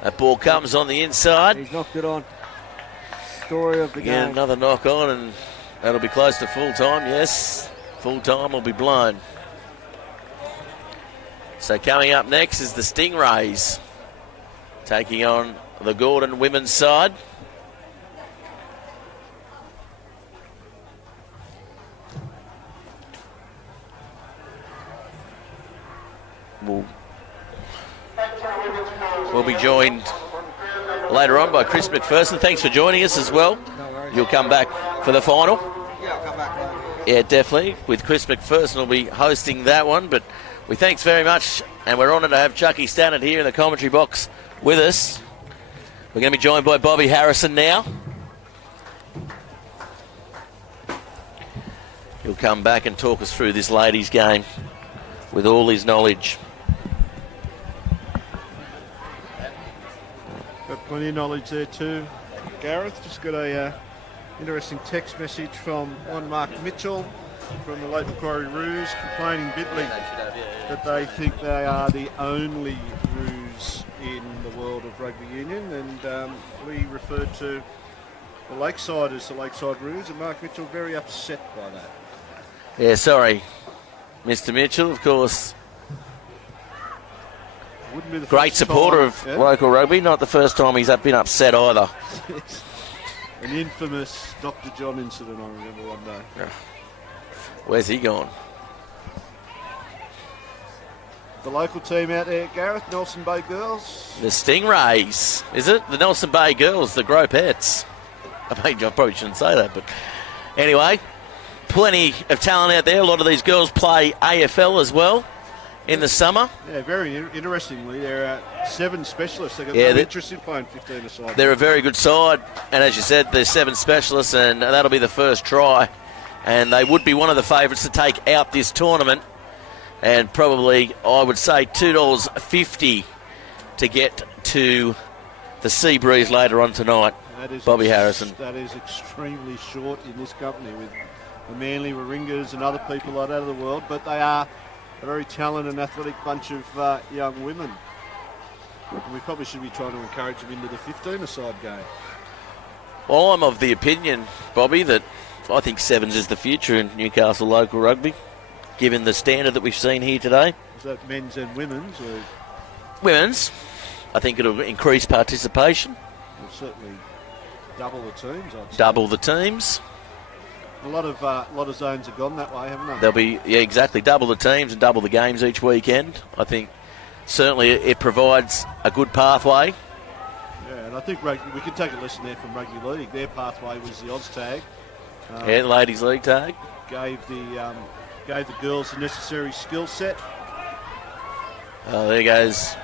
That ball comes on the inside. He's knocked it on. Story of the game. Again, another knock on, and that'll be close to full time. Yes, full time will be blown. So coming up next is the Stingrays taking on the Gordon women's side. We'll be joined later on by Chris McPherson. Thanks for joining us as well. No worries. You'll come back for the final. Yeah, I'll come back later. Yeah, definitely. With Chris McPherson will be hosting that one. But we thanks very much, and we're honoured to have Chucky Stannard here in the commentary box with us. We're going to be joined by Bobby Harrison now. He'll come back and talk us through this ladies' game with all his knowledge. Got plenty of knowledge there too, Gareth. Just got a interesting text message from one Mark Mitchell from the Lake Macquarie Roos, complaining bitterly that they think they are the only Roos in the world of rugby union, and we referred to the Lakeside as the Lakeside Roos, and Mark Mitchell very upset by that. Yeah, sorry, Mr. Mitchell, of course. Wouldn't be the Great first supporter time, of yeah? local rugby. Not the first time he's been upset either. An infamous Dr. John incident, I remember one day. Where's he gone? The local team out there, Gareth, Nelson Bay Girls. The Stingrays, is it? The Nelson Bay Girls, the Gropettes. I probably shouldn't say that, but anyway, plenty of talent out there. A lot of these girls play AFL as well in the summer. Yeah, very interestingly, there are 7 specialists. They've got Yeah, no interest in playing 15 aside. They're a very good side, and as you said, there's 7 specialists, and that'll be the first try. And they would be one of the favourites to take out this tournament. And probably, I would say, $2.50 to get to the Sea Breeze later on tonight. Bobby Harrison. That is extremely short in this company with the Manly Warringahs and other people like that of the world, but they are a very talented and athletic bunch of young women. And we probably should be trying to encourage them into the 15-a-side game. Well, I'm of the opinion, Bobby, that I think 7s is the future in Newcastle local rugby, given the standard that we've seen here today. Is that men's and women's? Or Women's, I think it'll increase participation. will certainly double the teams, I'd say. Double the teams. A lot of zones have gone that way, haven't they? There'll be, yeah, exactly, double the teams and double the games each weekend. I think certainly it provides a good pathway. Yeah, and I think we could take a lesson there from Rugby League. Their pathway was the Oztag. Yeah, the Ladies League tag. Gave the girls the necessary skill set. Oh, there goes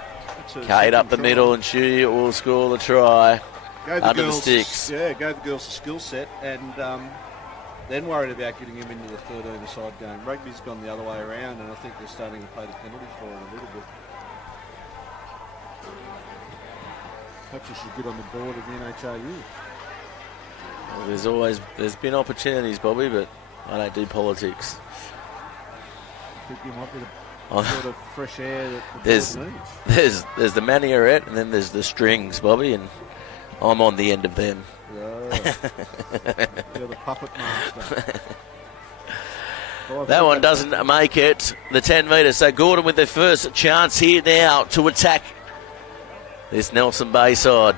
Kate up the middle, and she will score the try under the sticks. Yeah, gave the girls the skill set, and then worried about getting them into the 13-a-side game. Rugby's gone the other way around, and I think they're starting to pay the penalty for it a little bit. Perhaps you should get on the board of the NHRU. Well, there's been opportunities, Bobby, but I don't do politics. I think you might be the sort of fresh air that the there's board needs. there's the manioret, and then there's the strings, Bobby, and I'm on the end of them. Yeah. You're the puppet master. Well, That one doesn't make it the 10 metres. So Gordon with their first chance here now to attack this Nelson Bay side.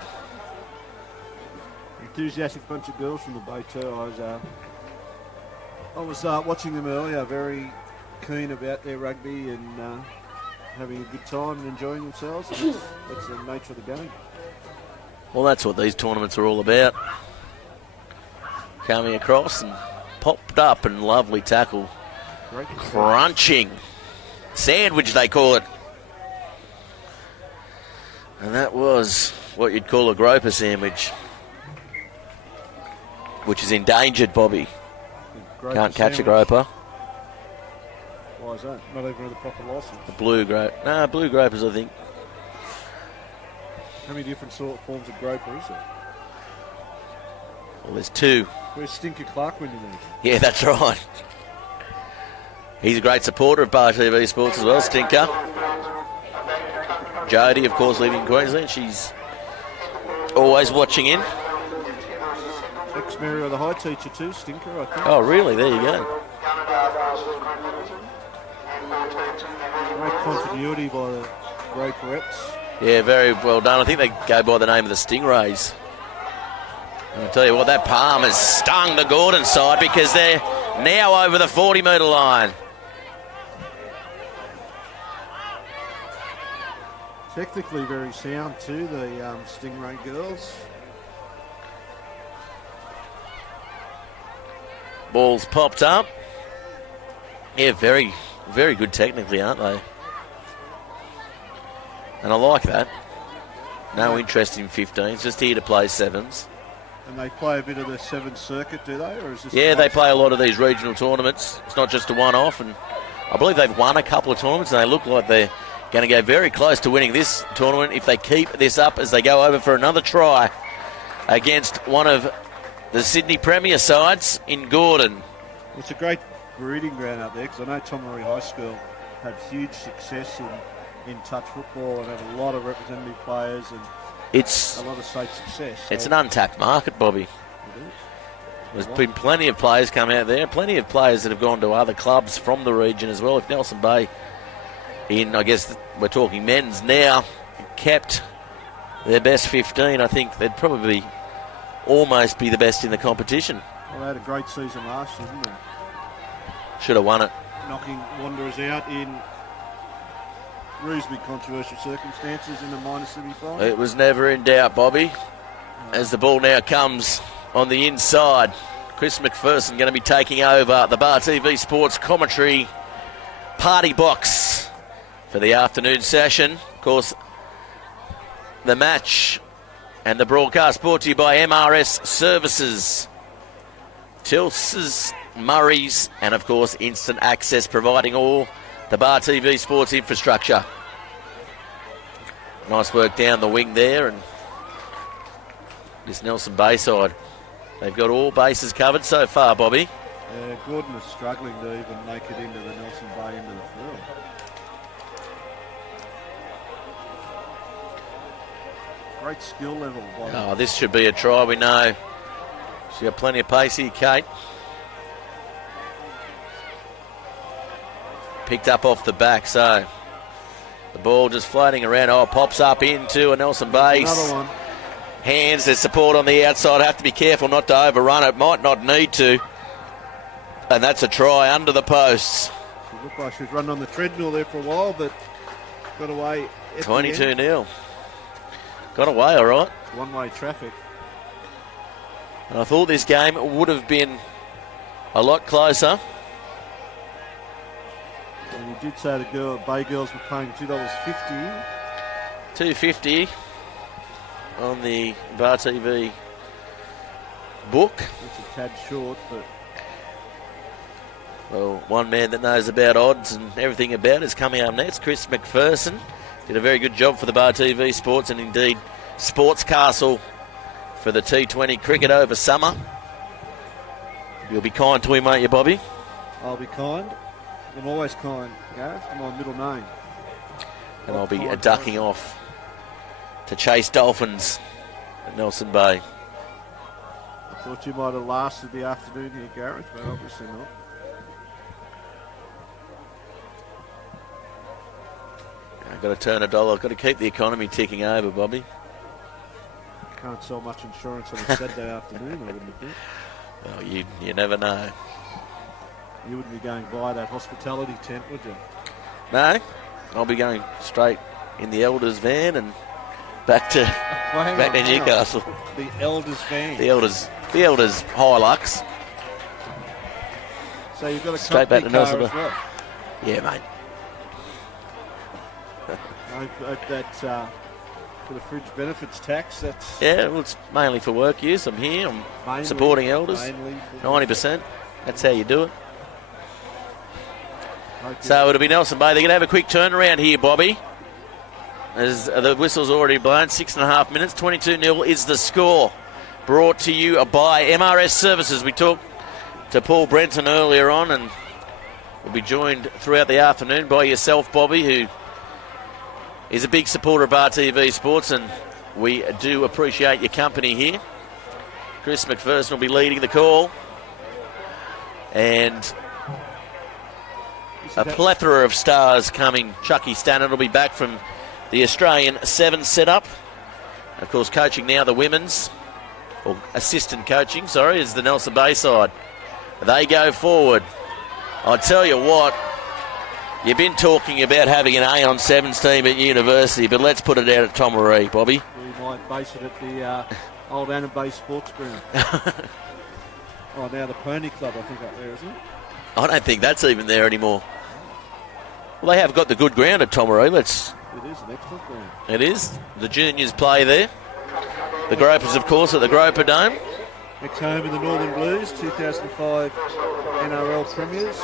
Enthusiastic bunch of girls from the Bay too. I was watching them earlier, very keen about their rugby and having a good time and enjoying themselves. And that's the nature of the game. Well, that's what these tournaments are all about. Coming across and popped up, and lovely tackle. Great Crunching. Sandwich, they call it. And that was what you'd call a groper sandwich, which is endangered, Bobby. Can't catch a groper. Why is that? Not even with a proper licence. The blue gropers, I think. How many different forms of groper is there? Well, there's 2. Where's Stinker Clark winning these? Yeah, that's right. He's a great supporter of Bar TV Sports as well, Stinker. Jodie, of course, living in Queensland. She's always watching in. Ex-Mary of the High teacher too, Stinker, I think. Oh, really? There you go. Great continuity by the Groperettes. Yeah, very well done. I think they go by the name of the Stingrays. And I'll tell you what, that palm has stung the Gordon side because they're now over the 40-metre line. Technically very sound too, the Stingray girls. Ball's popped up. Yeah, very, very good technically, aren't they? And I like that. No interest in 15s, just here to play 7s. And they play a bit of the 7 circuit, do they? Or is this Yeah, they play a lot of these regional tournaments. It's not just a one-off, and I believe they've won a couple of tournaments, and they look like they're going to go very close to winning this tournament if they keep this up as they go over for another try against one of the Sydney Premier sides in Gordon. It's a great breeding ground up there, because I know Tomaree High School had huge success in touch football and had a lot of representative players and it's a lot of state success. So it's an untapped market, Bobby. it is. There's been plenty of players come out there, plenty of players that have gone to other clubs from the region as well. If Nelson Bay, I guess we're talking men's now, kept their best 15, I think they'd probably almost be the best in the competition. Well, they had a great season last year, didn't they? Should have won it. Knocking Wanderers out in reasonably controversial circumstances in the minor semi-final. It was never in doubt, Bobby. As the ball now comes on the inside, Chris McPherson going to be taking over the Bar TV Sports commentary party box for the afternoon session. Of course, the match and the broadcast brought to you by MRS Services, Tils's, Murray's, and of course Instant Access, providing all the Bar TV Sports infrastructure. Nice work down the wing there, and this Nelson Bay side, they've got all bases covered so far, Bobby. Gordon is struggling to even make it into the Nelson Bay into the field. Great skill level. Oh, this should be a try, we know. She's got plenty of pace here, Kate. Picked up off the back, so the ball just floating around. Oh, pops up into a Nelson Bay. Another one. Hands, there's support on the outside. Have to be careful not to overrun it. Might not need to. And that's a try under the posts. She looked like she was running on the treadmill there for a while, but got away. 22-0. Got away, all right. One-way traffic. And I thought this game would have been a lot closer. And you did say the Bay girls were paying $2.50. $2.50 on the Bar TV book. It's a tad short, but well, one man that knows about odds and everything about it is coming up next. Chris McPherson did a very good job for the Bar TV Sports and indeed Sports Castle for the T20 cricket over summer. You'll be kind to him, won't you, Bobby? I'll be kind. I'm always kind, Gareth. My middle name. And I'll be ducking off to chase dolphins at Nelson Bay. I thought you might have lasted the afternoon here, Gareth, but obviously not. I've got to turn a dollar. I've got to keep the economy ticking over, Bobby. Can't sell much insurance on a Saturday afternoon, I wouldn't think. Well, you never know. You wouldn't be going by that hospitality tent, would you? No, I'll be going straight in the Elders van and back to Newcastle. The Elders van. The Elders Hilux. So you've got a Straight back to company Nelson car as well. Yeah, mate. I hope that for the fridge benefits tax, that's Yeah, well, it's mainly for work use. I'm here. I'm mainly, supporting Elders. mainly for 90%. That's how you do it. hope So it'll be Nelson Bay. They're going to have a quick turnaround here, Bobby. As the whistle's already blown, 6.5 minutes, 22-0 is the score. Brought to you by MRS Services. We talked to Paul Brenton earlier on, and we'll be joined throughout the afternoon by yourself, Bobby, who is a big supporter of RTV Sports, and we do appreciate your company here. Chris McPherson will be leading the call. And a plethora of stars coming. Chucky Stannard will be back from the Australian 7 setup. Of course, coaching now the women's, or assistant coaching, sorry, is the Nelson Bay side. They go forward. I tell you what, you've been talking about having an A on 7s team at university, but let's put it out at Tomaree, Bobby. We might base it at the old Annan Bay Sports Ground. Oh, now the Pony Club, I think, up there, isn't it? I don't think that's even there anymore. Well, they have got the good ground at Tomaree. It is an excellent ground. It is. The juniors play there. The Gropers, of course, at the Groper Dome. Ex-home of the Northern Blues, 2005 NRL Premiers.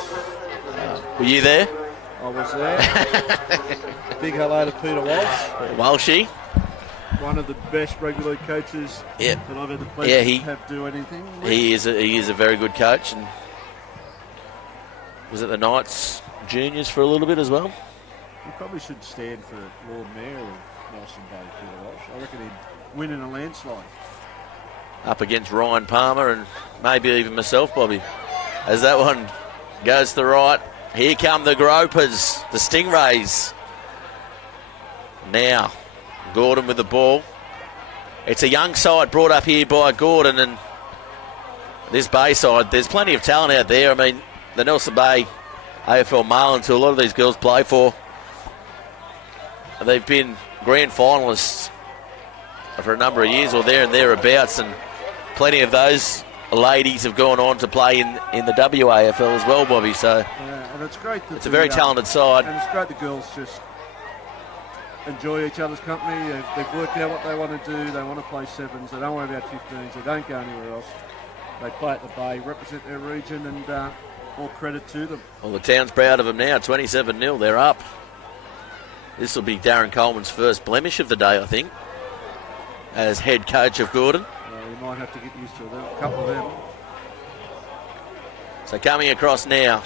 Were you there? I was there. Big hello to Peter Walsh. Walshy. One of the best rugby league coaches that I've had the pleasure to have do anything with. He is a very good coach, and was at the Knights juniors for a little bit as well. He probably should stand for Lord Mayor of Nelson Bay, Peter Walsh. I reckon he'd win in a landslide. Up against Ryan Palmer and maybe even myself, Bobby. As that one goes to the right, here come the Gropers, the Stingrays. Now, Gordon with the ball. It's a young side brought up here by Gordon, and this Bay side, there's plenty of talent out there. I mean, the Nelson Bay AFL Marlins, who a lot of these girls play for, they've been grand finalists for a number of years or there and thereabouts, and plenty of those ladies have gone on to play in the WAFL as well, Bobby. So and it's great that it's a very talented side. And it's great the girls just enjoy each other's company. They've worked out what they want to do. They want to play 7s. They don't worry about 15s. They don't go anywhere else. They play at the Bay, represent their region, and all credit to them. Well, the town's proud of them now. 27-0. They're up. This will be Darren Coleman's first blemish of the day, I think, as head coach of Gordon. You might have to get used to a couple of them. So coming across now.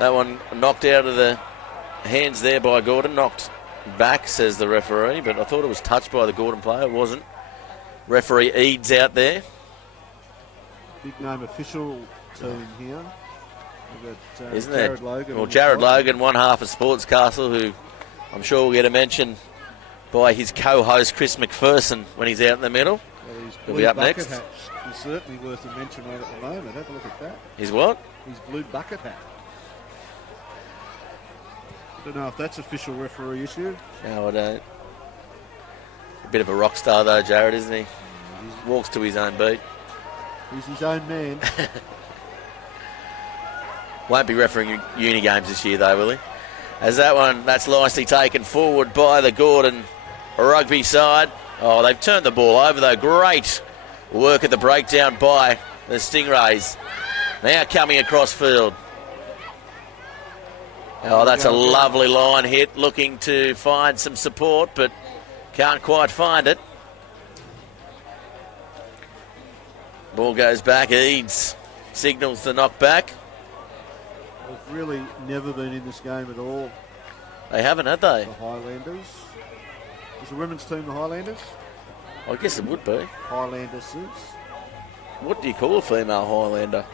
That one knocked out of the hands there by Gordon. Knocked back, says the referee, but I thought it was touched by the Gordon player. It wasn't. Referee Eads out there. Big name official team here. Isn't Jared it? Logan. Well, Jared Logan, one half of Sports Castle, who I'm sure will get a mention by his co-host Chris McPherson when he's out in the middle. Well, He'll be up next. hat is certainly worth a mention right at the moment. Have a look at that. His what? His blue bucket hat. I don't know if that's official referee issue. No, I don't. A bit of a rock star though, Jared, isn't he? Walks to his own beat. He's his own man. Won't be refereeing uni games this year though, will he? As that's nicely taken forward by the Gordon rugby side. Oh, they've turned the ball over though. Great work at the breakdown by the Stingrays. Now coming across field. Oh, that's a lovely line hit. Looking to find some support, but can't quite find it. Ball goes back. Eads signals the knock back. They've really never been in this game at all. They haven't, have they? The Highlanders. Is the women's team the Highlanders? I guess it would be. Highlandesses. What do you call a female Highlander?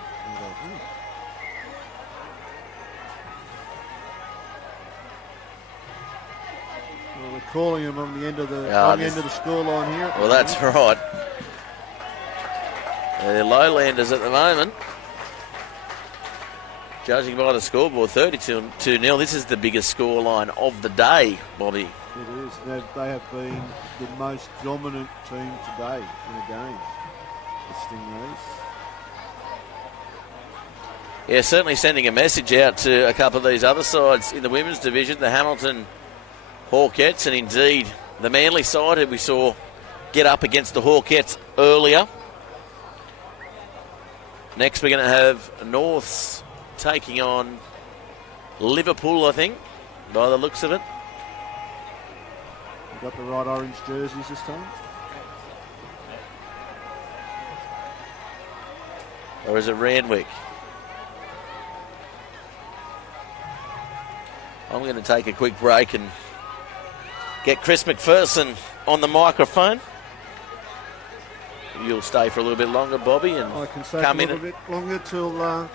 Well, we're calling them on the end of the scoreline here. Well, that's right. They're lowlanders at the moment. Judging by the scoreboard, 32-0. This is the biggest scoreline of the day, Bobby. It is. They have been the most dominant team today in a game, the Stingrays. Yeah, certainly sending a message out to a couple of these other sides in the women's division, the Hamilton Hawkettes, and indeed the Manly side who we saw get up against the Hawkettes earlier. Next we're going to have Norths taking on Liverpool, I think, by the looks of it. We've got the right orange jerseys this time. Or is it Randwick? I'm going to take a quick break and get Chris McPherson on the microphone. You'll stay for a little bit longer, Bobby, and I can stay come for a in little bit longer till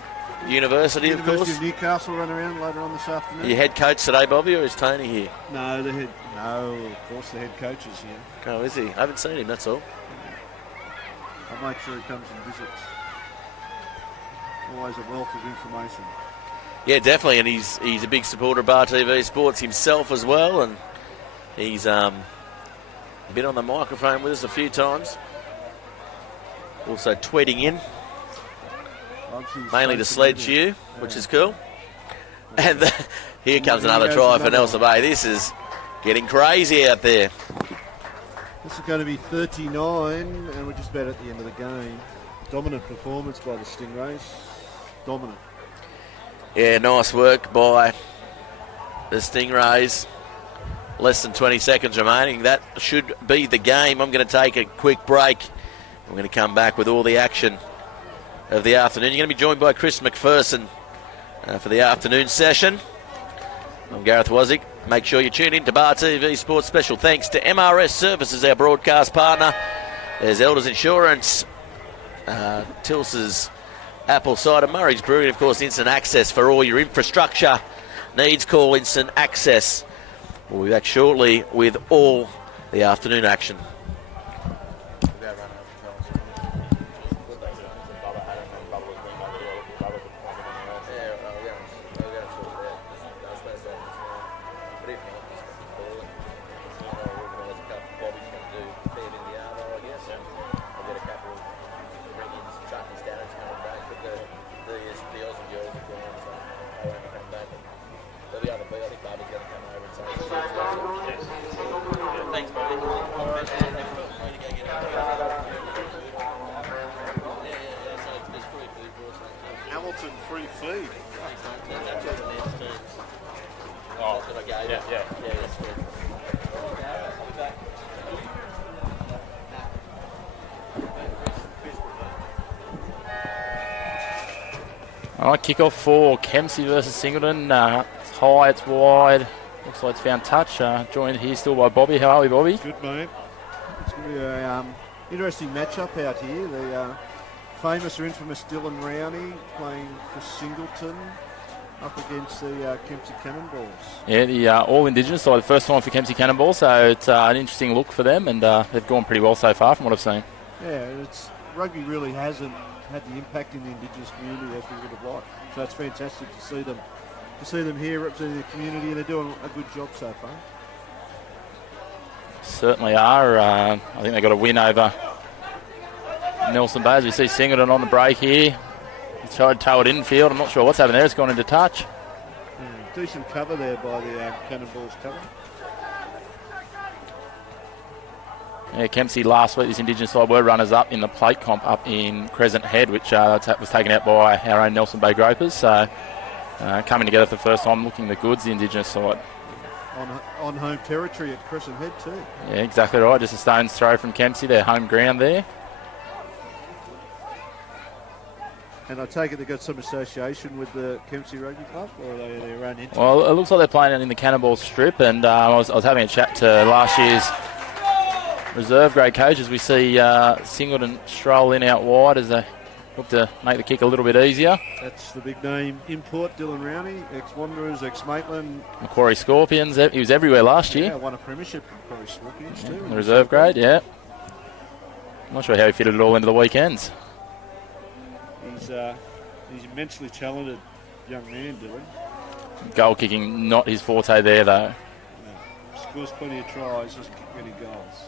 University, of course. University of Newcastle run around later on this afternoon. Your head coach today, Bobby, or is Tony here? No, of course the head coach is here. Oh, is he? I haven't seen him, that's all. I'll make sure he comes and visits. Always a wealth of information. Yeah, definitely, and he's a big supporter of Bar TV Sports himself as well, and he's been on the microphone with us a few times. Also tweeting in, mainly to Sledge you, which is cool. And here comes another try for Nelson Bay. This is getting crazy out there. This is going to be 39, and we're just about at the end of the game. Dominant performance by the Stingrays. Dominant. Yeah, nice work by the Stingrays. Less than 20 seconds remaining. That should be the game. I'm going to take a quick break. We're going to come back with all the action of the afternoon. You're going to be joined by Chris McPherson for the afternoon session. I'm Gareth Wazick. Make sure you tune in to Bar TV Sports. Special thanks to MRS Services, our broadcast partner. There's Elders Insurance, Tils's Apple Cider, Murray's Brewery, and of course Instant Access for all your infrastructure needs. Call Instant Access. We'll be back shortly with all the afternoon action. Hamilton free feed. All right, kick-off for Kempsey versus Singleton. It's high, it's wide. Looks like it's found touch. Joined here still by Bobby. How are we, Bobby? Good, mate. It's going to be an interesting matchup out here. The famous or infamous Dylan Rowney playing for Singleton up against the Kempsey Cannonballs. Yeah, the all-Indigenous side, the first time for Kempsey Cannonballs, so it's an interesting look for them, and they've gone pretty well so far from what I've seen. Yeah, rugby really hasn't had the impact in the Indigenous community as we would have liked. So it's fantastic to see them here representing the community, and they're doing a good job so far. Certainly are. I think they got a win over Nelson Bay. As we see Singleton on the break here. He's tried to tow it infield. I'm not sure what's happened there. It's gone into touch. Decent cover there by the Cannonballs cover. Yeah, Kempsey last week, this Indigenous side were runners-up in the plate comp up in Crescent Head, which was taken out by our own Nelson Bay Gropers. So coming together for the first time, looking the goods, the Indigenous side. On home territory at Crescent Head too. Yeah, exactly right. Just a stone's throw from Kempsey, their home ground there. And I take it they've got some association with the Kempsey Rugby Club, or are they their own entity? Well, it looks like they're playing in the Cannonball strip, and I was having a chat to last year's reserve grade coach as we see Singleton stroll in out wide as they look to make the kick a little bit easier. That's the big name import, Dylan Rowney, ex-Wanderers, ex-Maitland. Macquarie Scorpions, he was everywhere last year. Yeah, won a premiership from Macquarie Scorpions too. The reserve grade, yeah. I'm not sure how he fitted it all into the weekends. He's immensely talented young man, Dylan. Goal kicking, not his forte there though. No. Scores plenty of tries, doesn't kick many goals.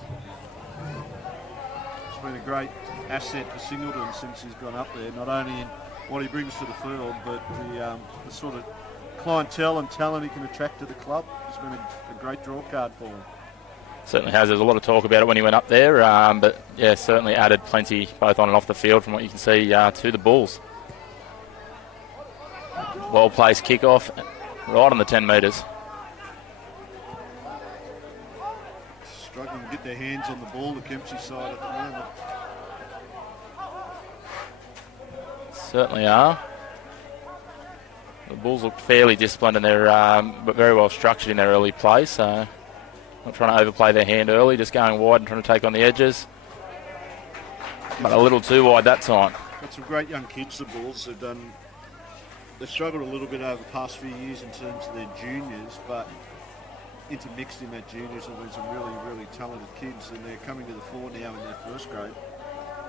It's been a great asset for Singleton since he's gone up there, not only in what he brings to the field, but the sort of clientele and talent he can attract to the club. It's been a great draw card for him. Certainly has. There's a lot of talk about it when he went up there, but yeah, certainly added plenty both on and off the field from what you can see to the Bulls. Well placed kick-off right on the 10 metres. Struggling to get their hands on the ball, the Kempsey side at the moment. Certainly are. The Bulls look fairly disciplined and they're but very well structured in their early play, so not trying to overplay their hand early, just going wide and trying to take on the edges. But a little too wide that time. Got some great young kids, the Bulls. They've done they've struggled a little bit over the past few years in terms of their juniors, but intermixed in that juniors have been some really, really talented kids, and they're coming to the fore now in their first grade.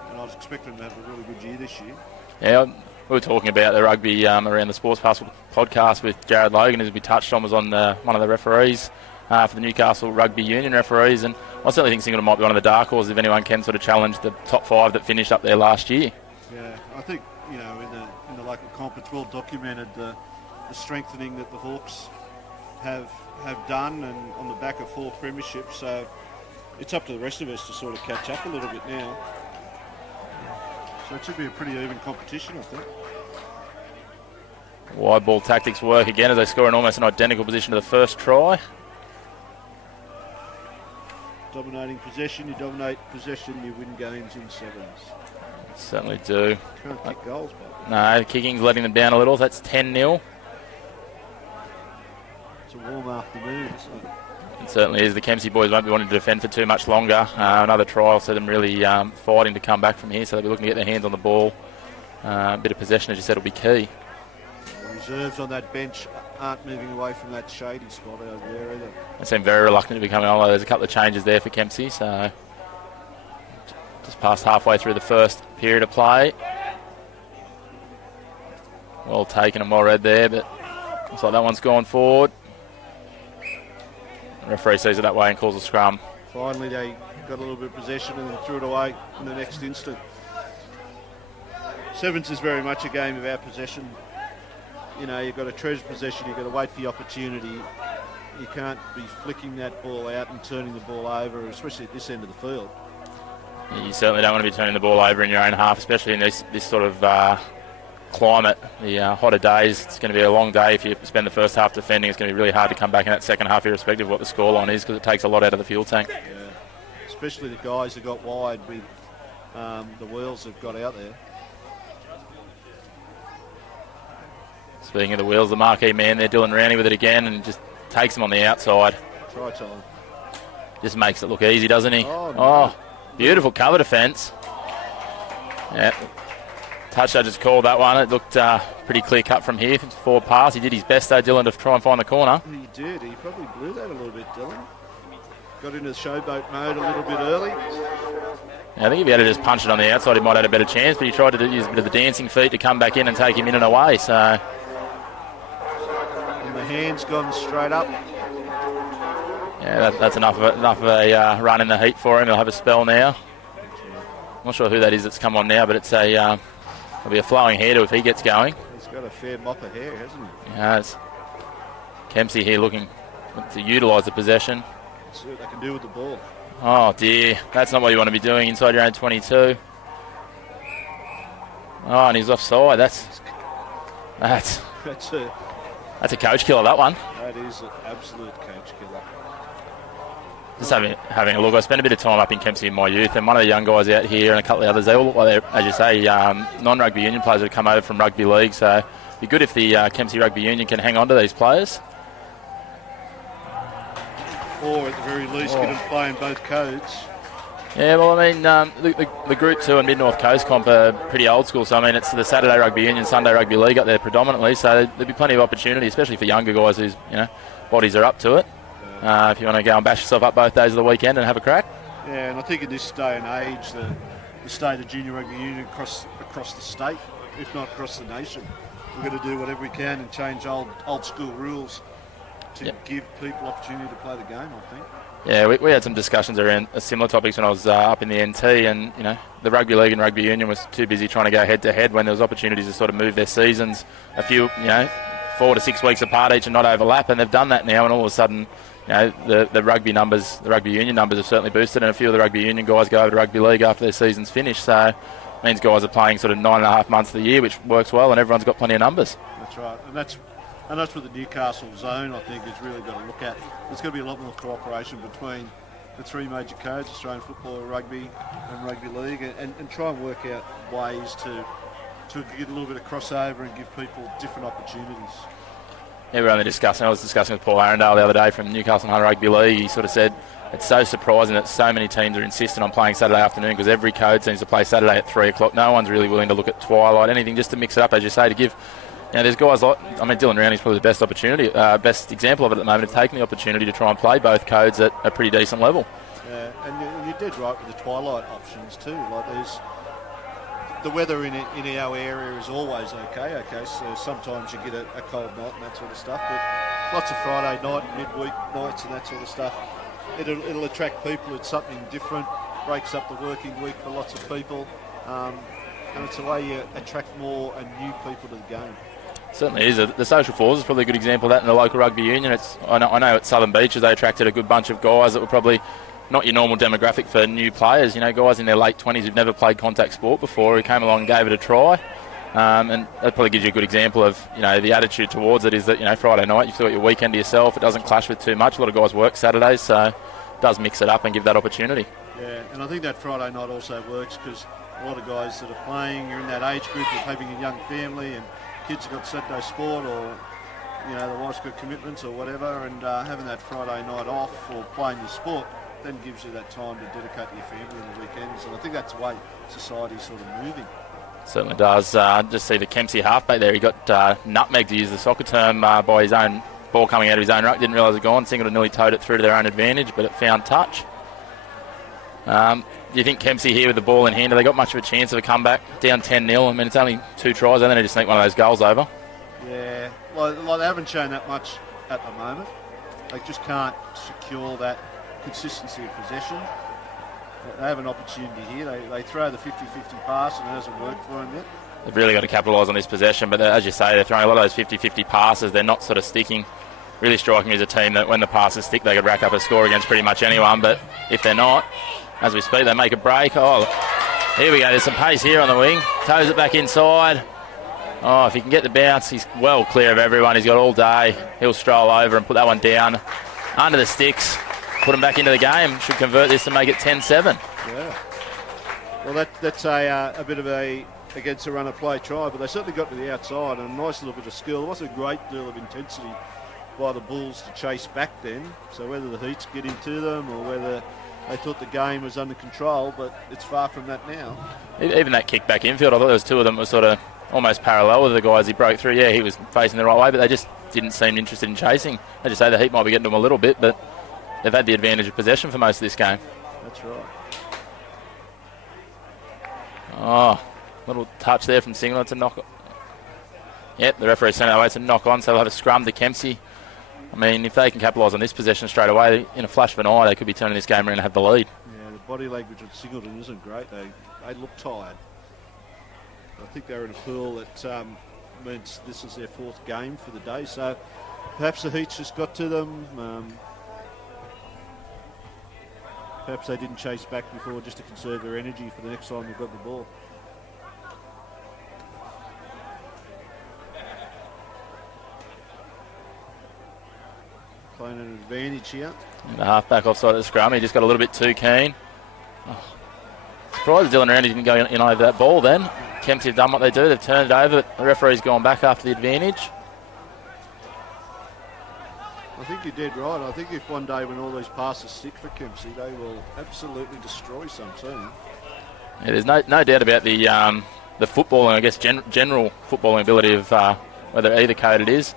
And I was expecting them to have a really good year this year. Yeah, we were talking about the rugby around the Sports Pastoral podcast with Jared Logan, as we touched on, was on one of the referees for the Newcastle Rugby Union referees, and I certainly think Singleton might be one of the dark horses if anyone can sort of challenge the top 5 that finished up there last year. Yeah, I think, you know, in the local comp, it's well documented the strengthening that the Hawks have done, and on the back of 4 premierships, so it's up to the rest of us to sort of catch up a little bit now. So it should be a pretty even competition, I think. Wide ball tactics work again as they score in almost an identical position to the first try. Dominating possession, you dominate possession, you win games in sevens. Certainly do. Can't kick goals, but No, kicking's letting them down a little. That's 10-0. it's a warm afternoon, isn't it? It certainly is. The Kempsey boys won't be wanting to defend for too much longer. Another trial, so them really fighting to come back from here, so they'll be looking to get their hands on the ball. A bit of possession, as you said, will be key. The reserves on that bench aren't moving away from that shady spot over there either. They seem very reluctant to be coming on. There's a couple of changes there for Kempsey, so just past halfway through the first period of play. Well taken and well read there, but looks like that one's gone forward. The referee sees it that way and calls a scrum. Finally, they got a little bit of possession and then threw it away in the next instant. Sevens is very much a game about possession. You know, you've got to treasure possession, you've got to wait for the opportunity. You can't be flicking that ball out and turning the ball over, especially at this end of the field. You certainly don't want to be turning the ball over in your own half, especially in this sort of climate. The hotter days, it's going to be a long day. If you spend the first half defending, it's going to be really hard to come back in that second half, irrespective of what the scoreline is, because it takes a lot out of the fuel tank. Yeah. Especially the guys who got wide with the wheels they've got out there. Speaking of the wheels, the marquee man there, Dylan Rowney with it again, and just takes him on the outside. Try time. Just makes it look easy, doesn't he? Oh, no. Oh, beautiful cover defence. Yeah. Touch judge has called that one. It looked pretty clear cut from here. Forward pass. He did his best though, Dylan, to try and find the corner. He did. He probably blew that a little bit, Dylan. Got into the showboat mode a little bit early. Yeah, I think if he had to just punch it on the outside, he might have had a better chance, but he tried to use a bit of the dancing feet to come back in and take him in and away. So, and the hand's gone straight up. yeah, that's enough of a run in the heat for him. He'll have a spell now. I'm not sure who that is that's come on now, but it's it'll be a flowing hairdo if he gets going. He's got a fair mop of hair, hasn't he? He has. Kempsey here looking to utilise the possession. See what they can do with the ball. Oh dear, that's not what you want to be doing inside your own 22. Oh, and he's offside. That's a coach killer, that one. That is an absolute coach killer. Just having a look. I spent a bit of time up in Kempsey in my youth, and one of the young guys out here and a couple of others, they all look like they're, as you say, non-rugby union players that have come over from rugby league. So it'd be good if the Kempsey Rugby Union can hang on to these players. Or at the very least, get them playing both codes. Yeah, well, I mean, the Group 2 and Mid-North Coast comp are pretty old school. So, I mean, it's the Saturday Rugby Union, Sunday Rugby League up there predominantly. So there'd be plenty of opportunity, especially for younger guys whose, bodies are up to it. If you want to go and bash yourself up both days of the weekend and have a crack. Yeah, and I think in this day and age, the state of junior rugby union across the state, if not across the nation, we're going to do whatever we can and change old school rules to give people opportunity to play the game, I think. Yeah, we had some discussions around similar topics when I was up in the NT, and the rugby league and rugby union was too busy trying to go head to head when there was opportunities to sort of move their seasons a few 4 to 6 weeks apart each and not overlap, and they've done that now, and all of a sudden the rugby numbers, the rugby union numbers have certainly boosted, and a few of the rugby union guys go over to rugby league after their season's finished. So it means guys are playing sort of 9.5 months of the year, which works well, and everyone's got plenty of numbers. That's right, and that's what the Newcastle zone, I think, has really got to look at. There's going to be a lot more cooperation between the three major codes, Australian football, rugby and rugby league, and try and work out ways to get a little bit of crossover and give people different opportunities. Yeah, I was discussing with Paul Arundale the other day from Newcastle Hunter Rugby League. He sort of said it's so surprising that so many teams are insistent on playing Saturday afternoon, because every code seems to play Saturday at 3 o'clock. No one's really willing to look at twilight, anything just to mix it up, as you say, to give there's guys like, Dylan Rowney's probably the best example of it at the moment, of taking the opportunity to try and play both codes at a pretty decent level. Yeah, and you did right with the twilight options too. Like the weather in our area is always okay. So sometimes you get a cold night and that sort of stuff, but lots of Friday night, midweek nights and that sort of stuff. It'll attract people. It's something different. Breaks up the working week for lots of people, and it's a way you attract more and new people to the game. Certainly is. The Social Fours is probably a good example of that in the local rugby union. I know at Southern Beaches they attracted a good bunch of guys that were probably not your normal demographic for new players. Guys in their late 20s who've never played contact sport before, who came along and gave it a try. And that probably gives you a good example of, the attitude towards it is that, Friday night you've still got your weekend to yourself. It doesn't clash with too much. A lot of guys work Saturdays, so it does mix it up and give that opportunity. Yeah, and I think that Friday night also works because a lot of guys that are playing, you're in that age group of having a young family and kids have got Saturday sport or, the wife's got commitments or whatever, and having that Friday night off or playing your sport then gives you that time to dedicate to your family on the weekends. And I think that's the way society's sort of moving. Certainly does. Just see the Kempsey halfback there. He got nutmegged, to use the soccer term, by his own ball coming out of his own ruck. Didn't realise it had gone. Singleton nearly towed it through to their own advantage, but it found touch. Do you think Kempsey here with the ball in hand, have they got much of a chance of a comeback down 10-0? It's only 2 tries, and then they just sneak one of those goals over. Yeah, well, they haven't shown that much at the moment. They just can't secure that consistency of possession. They have an opportunity here. They throw the 50-50 pass and it hasn't worked for them yet. They've really got to capitalise on this possession, but as you say, they're throwing a lot of those 50-50 passes. They're not sort of sticking. Really striking as a team that when the passes stick, they could rack up a score against pretty much anyone, but if they're not, as we speak, they make a break. Oh, here we go. There's some pace here on the wing. Toes it back inside. Oh, if he can get the bounce, he's well clear of everyone. He's got all day. He'll stroll over and put that one down under the sticks. Put him back into the game. Should convert this and make it 10-7. Yeah. Well, that's a bit of a against a run of play try, but they certainly got to the outside and a nice little bit of skill. There wasn't a great deal of intensity by the Bulls to chase back then. So whether the Heats get into them or whether they thought the game was under control, but it's far from that now. Even that kick back infield, I thought there was 2 of them were sort of almost parallel with the guys he broke through. Yeah, he was facing the right way, but they just didn't seem interested in chasing. As you say, the Heat might be getting to them a little bit, but they've had the advantage of possession for most of this game. That's right. Oh, little touch there from Singleton to knock. Yep, the referee sent it away to knock on, so they'll have a scrum to Kempsey. If they can capitalise on this possession straight away, in a flash of an eye, they could be turning this game around and have the lead. Yeah, the body language of Singleton isn't great. They look tired. I think they're in a pool that means this is their 4th game for the day, so perhaps the Heats just got to them. Perhaps they didn't chase back before just to conserve their energy for the next time they've got the ball. Playing an advantage here. And the half-back offside at the scrum. He just got a little bit too keen. Oh. Surprised Dylan Rowney didn't go in over that ball then. Kempsey have done what they do. They've turned it over. The referee's gone back after the advantage. I think you're dead right. I think if one day when all these passes stick for Kempsey, they will absolutely destroy some team. Yeah, there's no doubt about the footballing, I guess, general footballing ability of whether either code it is.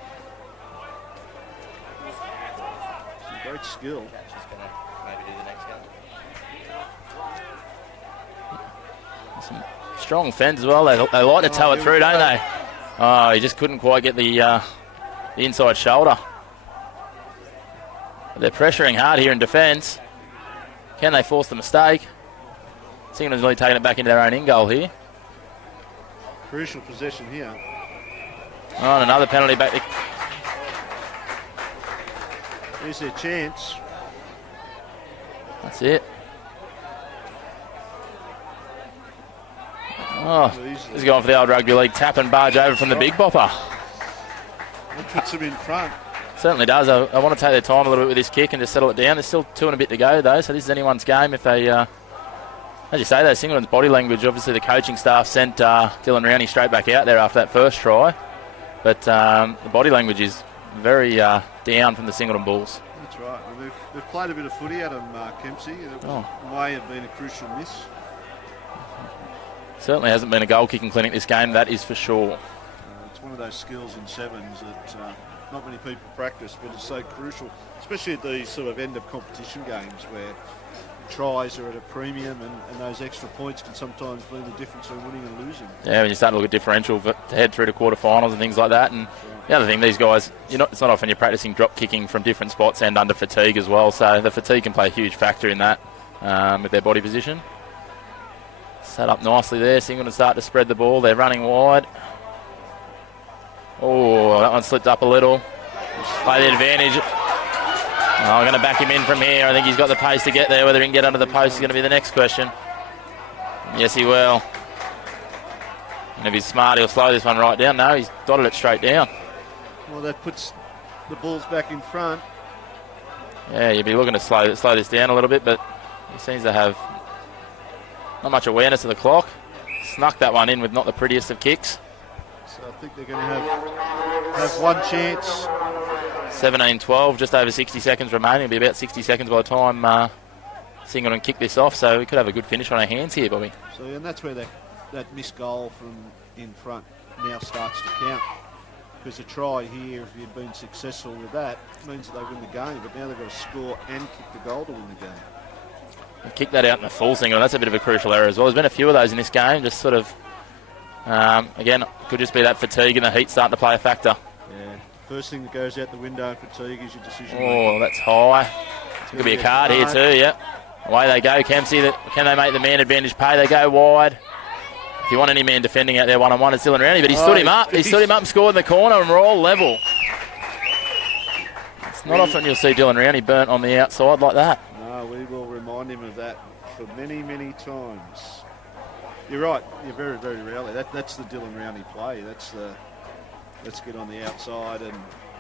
Some great skill. Some strong fends as well. They like to tow it through, don't they? Oh, he just couldn't quite get the inside shoulder. They're pressuring hard here in defence. Can they force the mistake? Singleton's really taking it back into their own in-goal here. Crucial possession here. Oh, and another penalty back. Here's their chance. That's it. Oh, he's going for the old rugby league tap and barge over from the big bopper. That puts him in front. Certainly does. I want to take their time a little bit with this kick and just settle it down. There's still 2 and a bit to go, though, so this is anyone's game if they, as you say, though, Singleton's body language, obviously the coaching staff sent Dylan Rowney straight back out there after that first try, but the body language is very down from the Singleton Bulls. That's right. And they've played a bit of footy at him, Kempsey. It may have been a crucial miss. Certainly hasn't been a goal-kicking clinic this game, that is for sure. It's one of those skills in sevens that not many people practice, but it's so crucial, especially at these sort of end of competition games where tries are at a premium and those extra points can sometimes be the difference between winning and losing. Yeah, when you start to look at differential to head through to quarterfinals and things like that. And the other thing, these guys, it's not often you're practicing drop kicking from different spots and under fatigue as well. So the fatigue can play a huge factor in that with their body position. Set up nicely there. Singleton start to spread the ball. They're running wide. Oh, that one slipped up a little. Play the advantage. I'm going to back him in from here. I think he's got the pace to get there. Whether he can get under the post is going to be the next question. Yes, he will. And if he's smart, he'll slow this one right down. No, he's dotted it straight down. Well, that puts the balls back in front. Yeah, you'd be looking to slow this down a little bit, but he seems to have not much awareness of the clock. Snuck that one in with not the prettiest of kicks. So I think they're going to have one chance. 17-12, just over 60 seconds remaining. It'll be about 60 seconds by the time Singleton kick this off, so we could have a good finish on our hands here, Bobby. So, and that's where that missed goal from in front now starts to count. Because a try here, if you'd been successful with that, means that they win the game. But now they've got to score and kick the goal to win the game. And kick that out in the full single. That's a bit of a crucial error as well. There's been a few of those in this game. Just sort of, again, could just be that fatigue and the heat starting to play a factor. Yeah. First thing that goes out the window in fatigue is your decision. Oh, that's high. It's going to be a card here too, yeah. Away they go, Kempsey. Can they make the man advantage pay? They go wide. If you want any man defending out there one-on-one, it's Dylan Rowney, but he stood him up. He stood him up and scored in the corner, and we're all level. It's not often you'll see Dylan Rowney burnt on the outside like that. No, we will remind him of that for many, many times. You're right. You're very, very rarely. That's the Dylan Rowney play. That's the let's get on the outside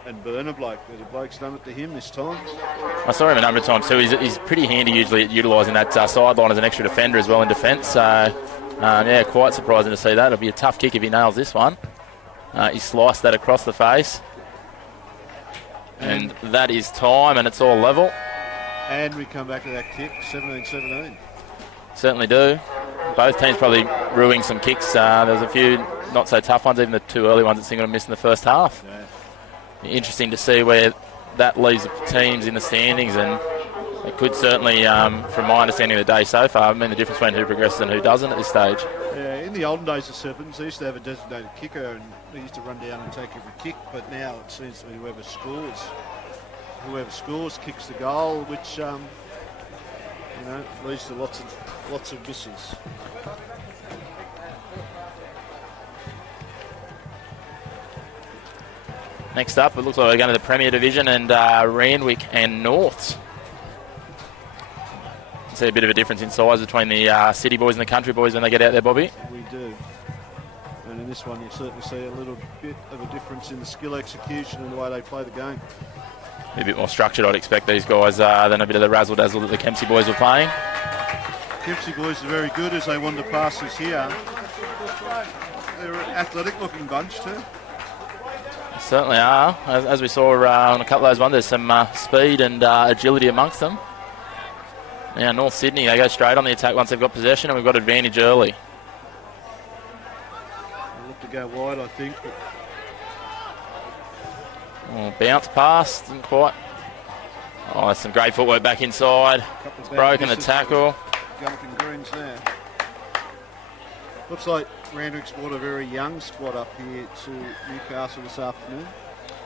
and burn a bloke. There's a bloke's done it to him this time. I saw him a number of times too. He's pretty handy usually at utilising that sideline as an extra defender as well in defence. So, yeah, quite surprising to see that. It'll be a tough kick if he nails this one. He sliced that across the face. And that is time, and it's all level. And we come back to that kick, 17-17. Certainly do. Both teams probably ruining some kicks. There was a few not so tough ones, even the two early ones that Singleton missed in the first half. Yeah. Interesting to see where that leaves the teams in the standings, and it could certainly, from my understanding of the day so far, mean the difference between who progresses and who doesn't at this stage. Yeah, in the olden days of sevens, they used to have a designated kicker, and they used to run down and take every kick, but now it seems to be whoever scores kicks the goal, which leads to lots of misses. Next up, it looks like we're going to the Premier Division and Randwick and Norths. See a bit of a difference in size between the city boys and the country boys when they get out there, Bobby. We do. And in this one, you'll certainly see a little bit of a difference in the skill execution and the way they play the game. A bit more structured, I'd expect these guys, than a bit of the razzle-dazzle that the Kempsey boys were playing. Kempsey boys are very good as they won the passes here. They're an athletic-looking bunch too. Certainly are. As we saw on a couple of those ones, there's some speed and agility amongst them. Now North Sydney, they go straight on the attack once they've got possession, and we've got advantage early. They'll look to go wide, I think. Bounce pass, didn't quite. Oh, that's some great footwork back inside. It's broken the tackle. Galloping Greens there. Looks like Randwick's brought a very young squad up here to Newcastle this afternoon.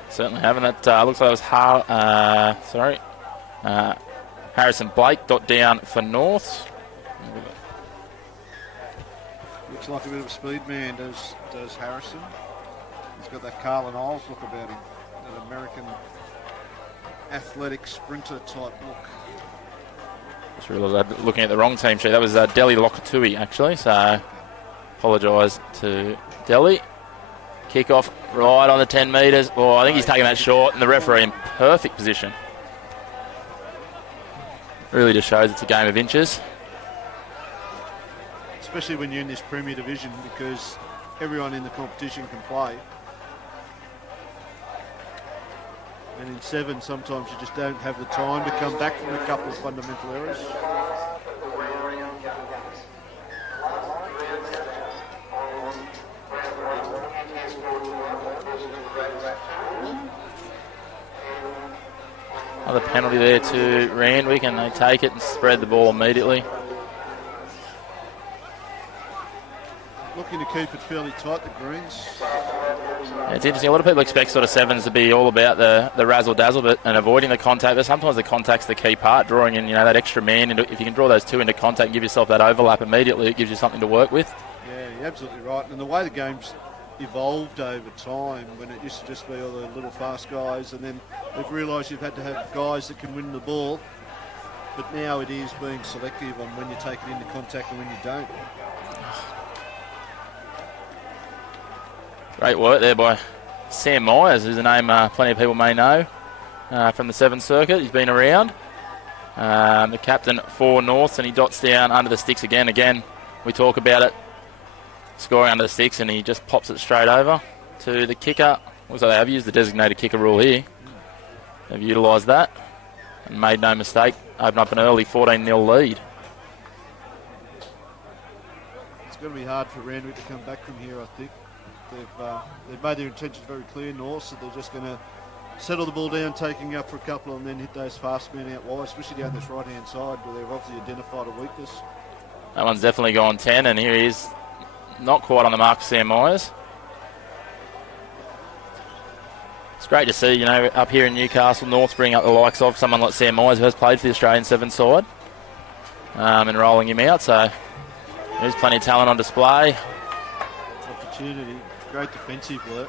Certainly having that. Looks like it was Harrison Blake dot down for North. Looks like a bit of a speed man, does Harrison. He's got that Carlin Isles look about him. That American athletic sprinter type look. Just realised I'm looking at the wrong team sheet. That was Delhi Lokatui actually, so apologise to Delhi. Kick off right on the 10 metres. Oh, I think he's taking that short, and the referee in perfect position. Really just shows it's a game of inches. Especially when you're in this Premier Division, because everyone in the competition can play. And in seven, sometimes you just don't have the time to come back from a couple of fundamental errors. Another penalty there to Randwick, and they take it and spread the ball immediately. Looking to keep it fairly tight, the Greens. Yeah, it's interesting. A lot of people expect sort of sevens to be all about the razzle-dazzle and avoiding the contact, but sometimes the contact's the key part, drawing in, that extra man. If you can draw those two into contact and give yourself that overlap immediately, it gives you something to work with. Yeah, you're absolutely right. And the way the game's evolved over time, when it used to just be all the little fast guys, and then they've realised you've had to have guys that can win the ball, but now it is being selective on when you take it into contact and when you don't. Great work there by Sam Myers, who's a name plenty of people may know from the Sevens circuit. He's been around. The captain for Norths, and he dots down under the sticks again. Again, we talk about it, scoring under the sticks, and he just pops it straight over to the kicker. Looks like they have used the designated kicker rule here. They've utilised that and made no mistake. Open up an early 14-0 lead. It's going to be hard for Randwick to come back from here, I think. They've made their intentions very clear, North, so they're just going to settle the ball down, taking up for a couple, and then hit those fast men out wide, especially down this right-hand side where they've obviously identified a weakness. That one's definitely gone 10, and here he is, not quite on the mark for Sam Myers. It's great to see, up here in Newcastle, North bring up the likes of someone like Sam Myers, who has played for the Australian Sevens side, and rolling him out, so there's plenty of talent on display. Opportunity. Great defensive work.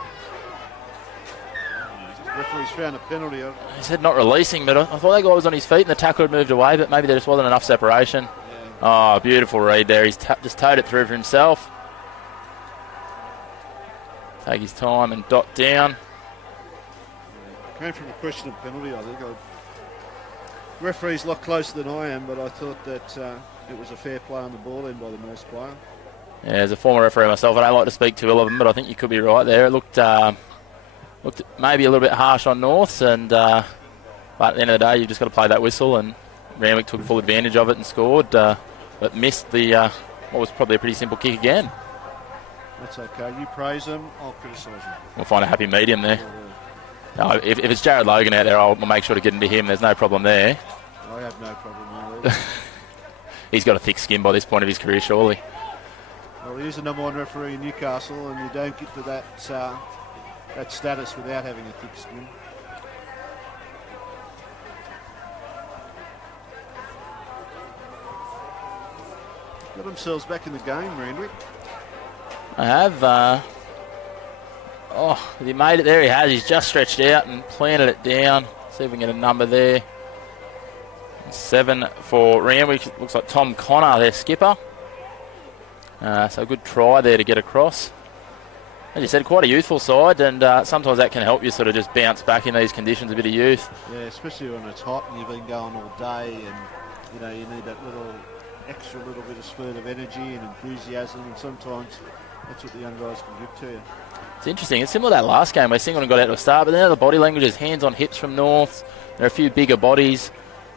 The referee's found a penalty. He said not releasing, but I thought that guy was on his feet and the tackle had moved away, but maybe there just wasn't enough separation. Yeah. Oh, beautiful read there. He's just towed it through for himself. Take his time and dot down. Came from a questionable penalty, I think. Referee's a lot closer than I am, but I thought that it was a fair play on the ball then by the North player. Yeah, as a former referee myself, I don't like to speak too ill of them, but I think you could be right there. It looked maybe a little bit harsh on Norths, but at the end of the day, you've just got to play that whistle, and Randwick took full advantage of it and scored, but missed the what was probably a pretty simple kick again. That's okay. You praise them, I'll criticise them. We'll find a happy medium there. No, if it's Jared Logan out there, I'll make sure to get into him. There's no problem there. I have no problem there. He's got a thick skin by this point of his career, surely. Well, he is the number one referee in Newcastle, and you don't get to that status without having a thick skin. Got themselves back in the game, Randwick. I have. He made it there. He has. He's just stretched out and planted it down. See if we can get a number there. 7 for Randwick. Looks like Tom Connor, their skipper. So a good try there to get across. As you said, quite a youthful side, and sometimes that can help you sort of just bounce back in these conditions, a bit of youth. Yeah, especially when it's hot and you've been going all day, and you need that little bit of spurt of energy and enthusiasm, and sometimes that's what the young guys can give to you. It's interesting. It's similar to that last game where Singleton got out to a start, but then the body language is hands on hips from North. There are a few bigger bodies,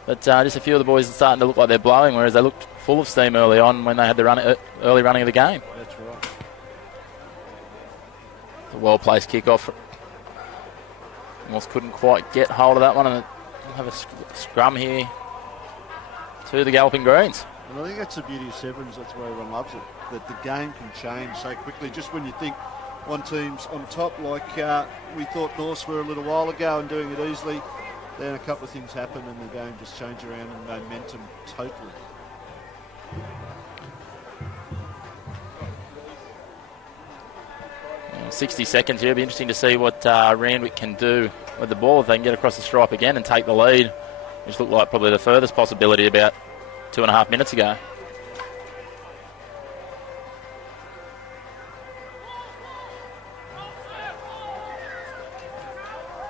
but just a few of the boys are starting to look like they're blowing, whereas they looked full of steam early on when they had the early running of the game. That's right. It's a well-placed kickoff. North couldn't quite get hold of that one, and we'll have a scrum here to the Galloping Greens. And I think that's the beauty of sevens. That's why everyone loves it, that the game can change so quickly. Just when you think one team's on top, like we thought Norths were a little while ago and doing it easily, then a couple of things happen and the game just change around in momentum totally. Well, 60 seconds here. It'll be interesting to see what Randwick can do with the ball if they can get across the stripe again and take the lead, which looked like probably the furthest possibility about 2.5 minutes ago.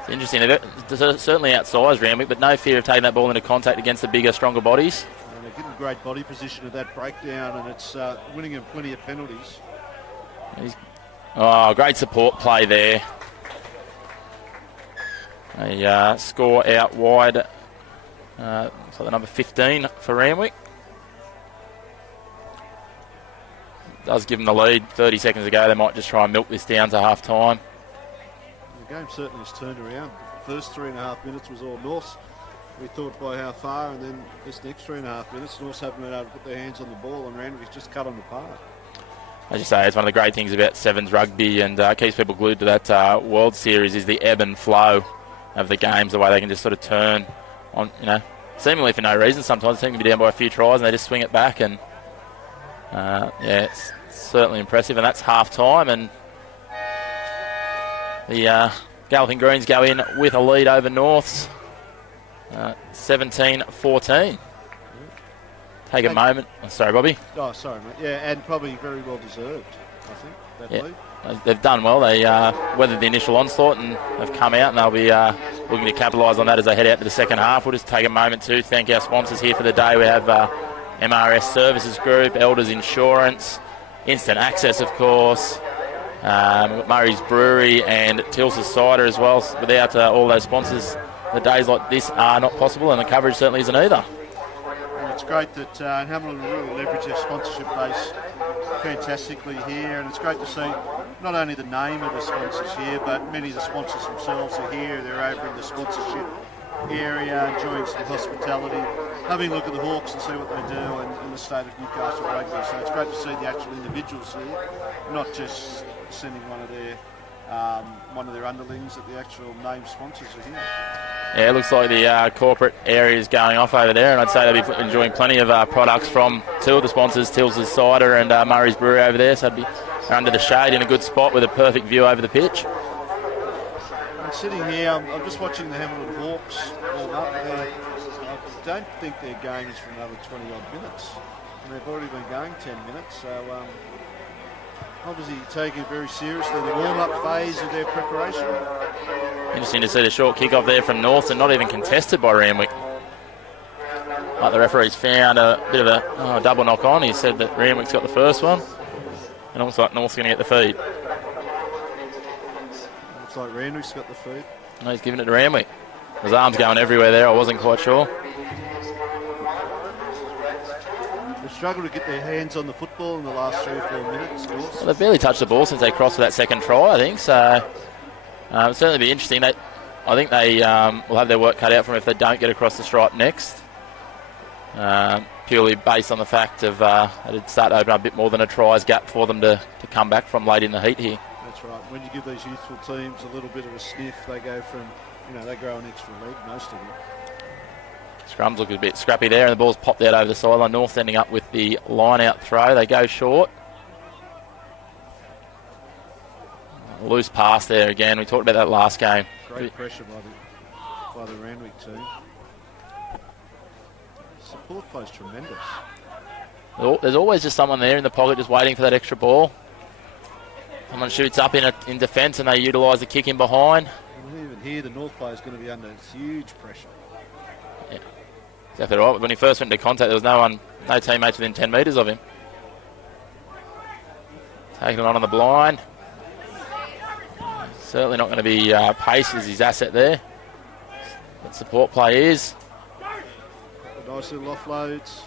It's interesting. They're certainly outsized Randwick, but no fear of taking that ball into contact against the bigger, stronger bodies. And they're getting great body position at that breakdown, and it's winning them plenty of penalties. Great support play there. A score out wide. Looks like the number 15 for Randwick. Does give them the lead 30 seconds ago. They might just try and milk this down to half time. The game certainly has turned around. The first 3.5 minutes was all North. we thought by how far, and then this next 3.5 minutes, Norths haven't been able to put their hands on the ball, and Randwick's just cut them apart. As you say, it's one of the great things about Sevens rugby, and keeps people glued to that World Series, is the ebb and flow of the games, the way they can just sort of turn on, seemingly for no reason. Sometimes they seem to be down by a few tries and they just swing it back, and it's certainly impressive. And that's half time, and the Galloping Greens go in with a lead over Norths, 17-14. Take a moment. Oh, sorry, Bobby. Oh, sorry, mate. Yeah, and probably very well deserved, I think, that lead. They've done well. They weathered the initial onslaught and have come out, and they'll be looking to capitalise on that as they head out to the second half. We'll just take a moment to thank our sponsors here for the day. We have MRS Services Group, Elders Insurance, Instant Access, of course, Murray's Brewery and Tils's Cider as well. Without all those sponsors, the days like this are not possible, and the coverage certainly isn't either. And it's great that Hamilton really leverage their sponsorship base fantastically here, and it's great to see not only the name of the sponsors here, but many of the sponsors themselves are here. They're over in the sponsorship area, enjoying some hospitality, having a look at the Hawks and see what they do in the state of Newcastle rugby. So it's great to see the actual individuals here, not just sending one of their underlings, that the actual name sponsors are here. Yeah, it looks like the corporate area is going off over there, and I'd say they'll be enjoying plenty of products from two of the sponsors, Tils's Cider and Murray's Brewery over there, so they're under the shade in a good spot with a perfect view over the pitch. I'm sitting here, I'm just watching the Hamilton Hawks warm up. I don't think their game is for another 20-odd minutes, and they've already been going 10 minutes, so obviously taking it very seriously, the warm-up phase of their preparation. Interesting to see the short kick-off there from North, and not even contested by Randwick. Like the referee's found a bit of a double knock-on. He said that Randwick's got the first one, and it looks like North's going to get the feed. Looks like Randwick's got the feed. No, he's giving it to Randwick. His arm's going everywhere there, I wasn't quite sure. They've struggled to get their hands on the football in the last 3 or 4 minutes. Well, they've barely touched the ball since they crossed for that second try, I think, so it'll certainly be interesting. I think they will have their work cut out from if they don't get across the stripe next, purely based on the fact of that it'd start to open up a bit more than a tries gap for them to come back from late in the heat here. That's right. When you give these youthful teams a little bit of a sniff, they go from, they grow an extra leg, most of them. Scrums look a bit scrappy there, and the ball's popped out over the sideline. North ending up with the line-out throw. They go short. Loose pass there again. We talked about that last game. Great pressure by the Randwick team. Support play's tremendous. There's always just someone there in the pocket just waiting for that extra ball. Someone shoots up in defence and they utilise the kick in behind. And even here, the North player is going to be under huge pressure. Yeah, exactly right. When he first went into contact, there was no teammates within 10 metres of him. Taking it on the blind. Certainly not going to be pace as his asset there. But support play is. Nice little offloads.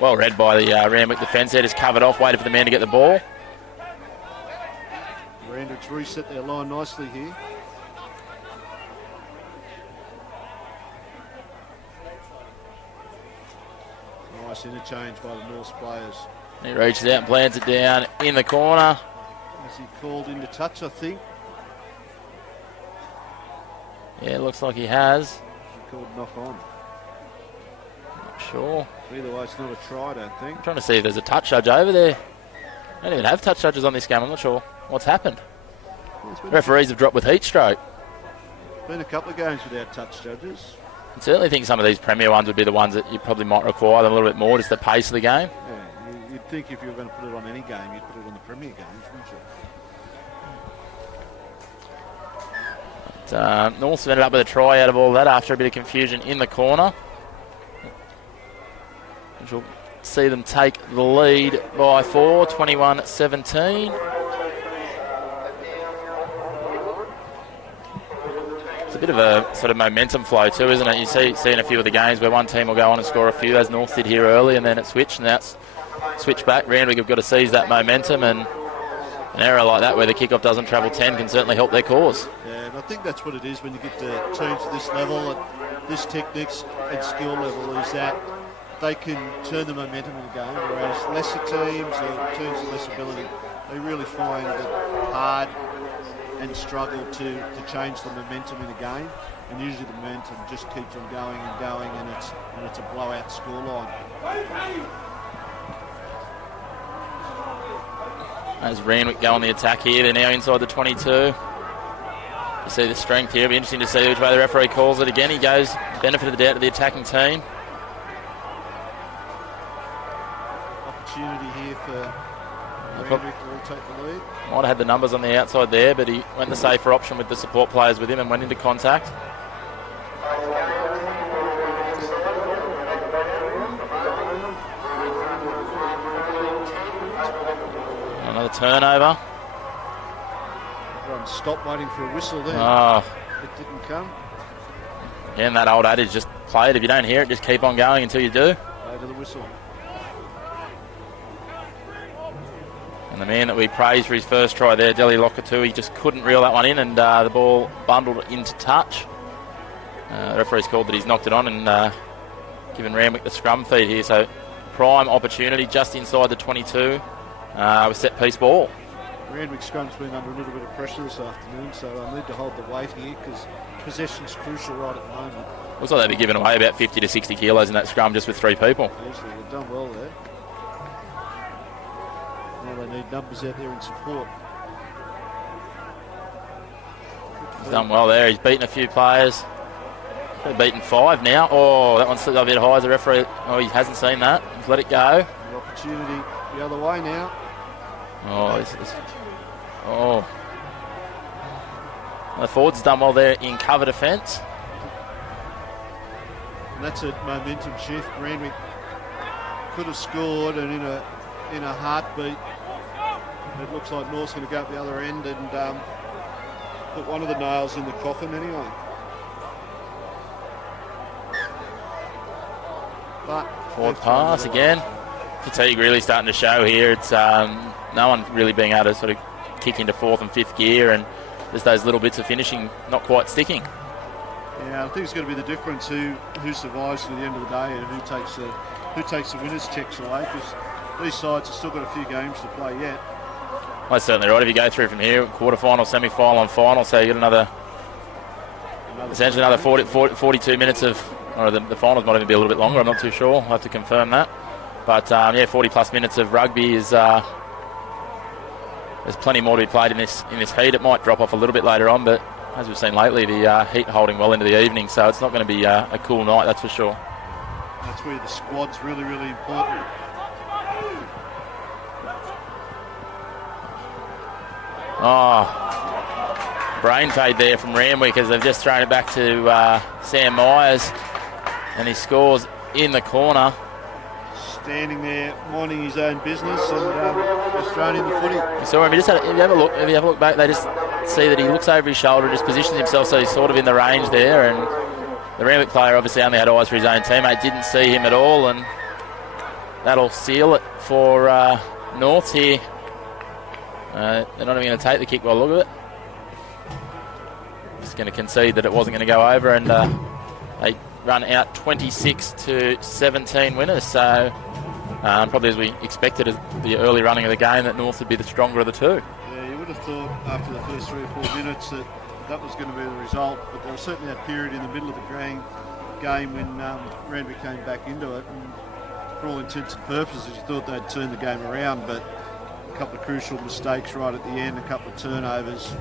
Well read by the Randwick defence there, just covered off, waited for the man to get the ball. Randwick's reset their line nicely here. Nice interchange by the North players. He reaches out and plants it down in the corner. Is he called into touch, I think? Yeah, it looks like he has. He called knock on. Not sure. Either way, it's not a try, I don't think. I'm trying to see if there's a touch judge over there. They don't even have touch judges on this game. I'm not sure what's happened. Referees have dropped with heat stroke. Been a couple of games without touch judges. I certainly think some of these Premier ones would be the ones that you probably might require them a little bit more, just the pace of the game. Yeah, you'd think if you were going to put it on any game, you'd put it on the Premier games, wouldn't you? But, North's ended up with a try out of all that after a bit of confusion in the corner. Which will see them take the lead by 4, 21-17. It's a bit of a sort of momentum flow too, isn't it? You see in a few of the games where one team will go on and score a few, as North did here early, and then it switched, and that's switched back. Randwick have got to seize that momentum, and an error like that where the kickoff doesn't travel 10 can certainly help their cause. Yeah, and I think that's what it is when you get to teams at this level. this techniques and skill level is that they can turn the momentum in the game, whereas lesser teams or teams with less ability, they really find it hard and struggle to change the momentum in a game. And usually the momentum just keeps on going and going, and it's a blowout scoreline. As Randwick go on the attack here, they're now inside the 22. You see the strength here. It'll be interesting to see which way the referee calls it. Again, he goes benefit of the doubt to the attacking team. Opportunity here for Randwick to take the lead. Might have had the numbers on the outside there, but he went the safer option with the support players with him and went into contact. Another turnover. Everyone stopped waiting for a whistle there. Oh. It didn't come. Again, that old adage, just play it. If you don't hear it, just keep on going until you do. Play to the whistle. And the man that we praised for his first try there, Deli Lokatu, he just couldn't reel that one in, and the ball bundled into touch. The referee's called that he's knocked it on and given Randwick the scrum feed here. So prime opportunity just inside the 22 with set piece ball. Randwick scrum's been under a little bit of pressure this afternoon, so they'll need to hold the weight here because possession's crucial right at the moment. Looks like they'd be giving away about 50 to 60 kilos in that scrum just with 3 people. Easily, they've done well there. Now they need numbers out there in support. He's done well there. He's beaten a few players. He's beaten 5 now. Oh, that one slipped a bit high as a referee. Oh, he hasn't seen that. He's let it go. The opportunity the other way now. Oh, the forward's done well there in cover defence. And that's a momentum shift. Randwick could have scored, and in a heartbeat, it looks like North's going to go up the other end and put one of the nails in the coffin anyway. But forward pass again. Fatigue really starting to show here. It's no one really being able to sort of kick into 4th and 5th gear, and just those little bits of finishing not quite sticking. Yeah, I think it's going to be the difference who survives to the end of the day and who takes the winners' checks away, because these sides have still got a few games to play yet. That's certainly right. If you go through from here, quarter-final, semi-final and final, so you get essentially another 42 minutes of, or the finals might even be a little bit longer, I'm not too sure. I'll have to confirm that. But 40 plus minutes of rugby is there's plenty more to be played in this heat. It might drop off a little bit later on, but as we've seen lately, the heat holding well into the evening, so it's not going to be a cool night, that's for sure. That's where the squad's really, really important. Oh, brain fade there from Randwick as they've just thrown it back to Sam Myers, and he scores in the corner. Standing there, minding his own business, and just throwing in the footy. You saw him. If you have a look back, they just see that he looks over his shoulder and just positions himself so he's sort of in the range there. And the Randwick player obviously only had eyes for his own teammate, didn't see him at all, and that'll seal it for North here. They're not even going to take the kick by the look of it. Just going to concede that it wasn't going to go over, and they run out 26-17 winners. So probably as we expected, as the early running of the game, that North would be the stronger of the two. Yeah, you would have thought after the first 3 or 4 minutes that was going to be the result, but there was certainly that period in the middle of the game when Randwick came back into it, and for all intents and purposes you thought they'd turn the game around, but a couple of crucial mistakes right at the end, a couple of turnovers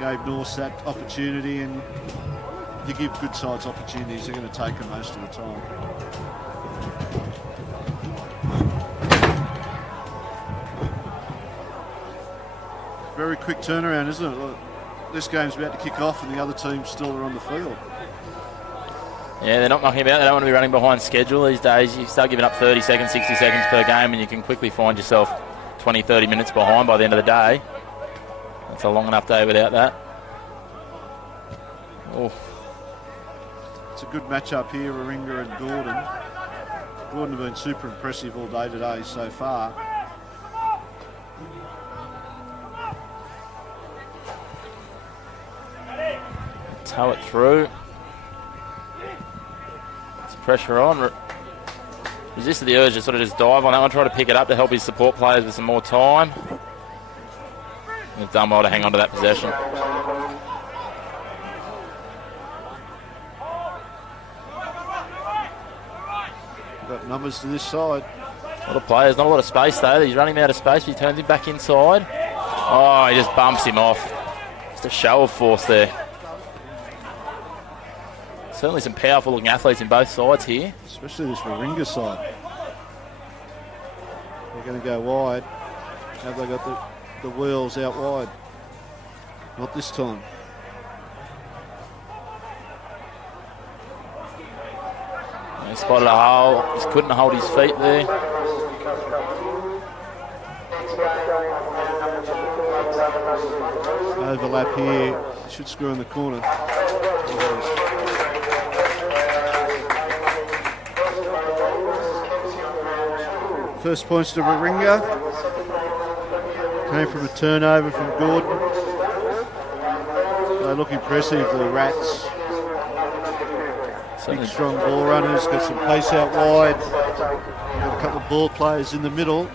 gave North that opportunity, and if you give good sides opportunities, they're going to take them most of the time. Very quick turnaround, isn't it? Look, this game's about to kick off and the other teams still are on the field. Yeah, they're not knocking about. They don't want to be running behind schedule these days. You start giving up 30 seconds, 60 seconds per game, and you can quickly find yourself 20, 30 minutes behind by the end of the day. That's a long enough day without that. Oh. It's a good matchup here, Warringah and Gordon. Gordon have been super impressive all day today so far. Tow it through. pressure on. Resisted the urge to sort of just dive on that one, try to pick it up to help his support players with some more time. They've done well to hang on to that possession. Got numbers to this side. A lot of players, not a lot of space though. He's running out of space, but he turns him back inside. Oh, he just bumps him off. Just a show of force there. Certainly some powerful looking athletes in both sides here. Especially this Warringah side. They're going to go wide. Have they got the wheels out wide? Not this time. He spotted a hole. Just couldn't hold his feet there. Overlap here. Should screw in the corner. First points to Warringah. Came from a turnover from Gordon. They look impressive, the Rats. Big strong ball runners, got some pace out wide. Got a couple of ball players in the middle.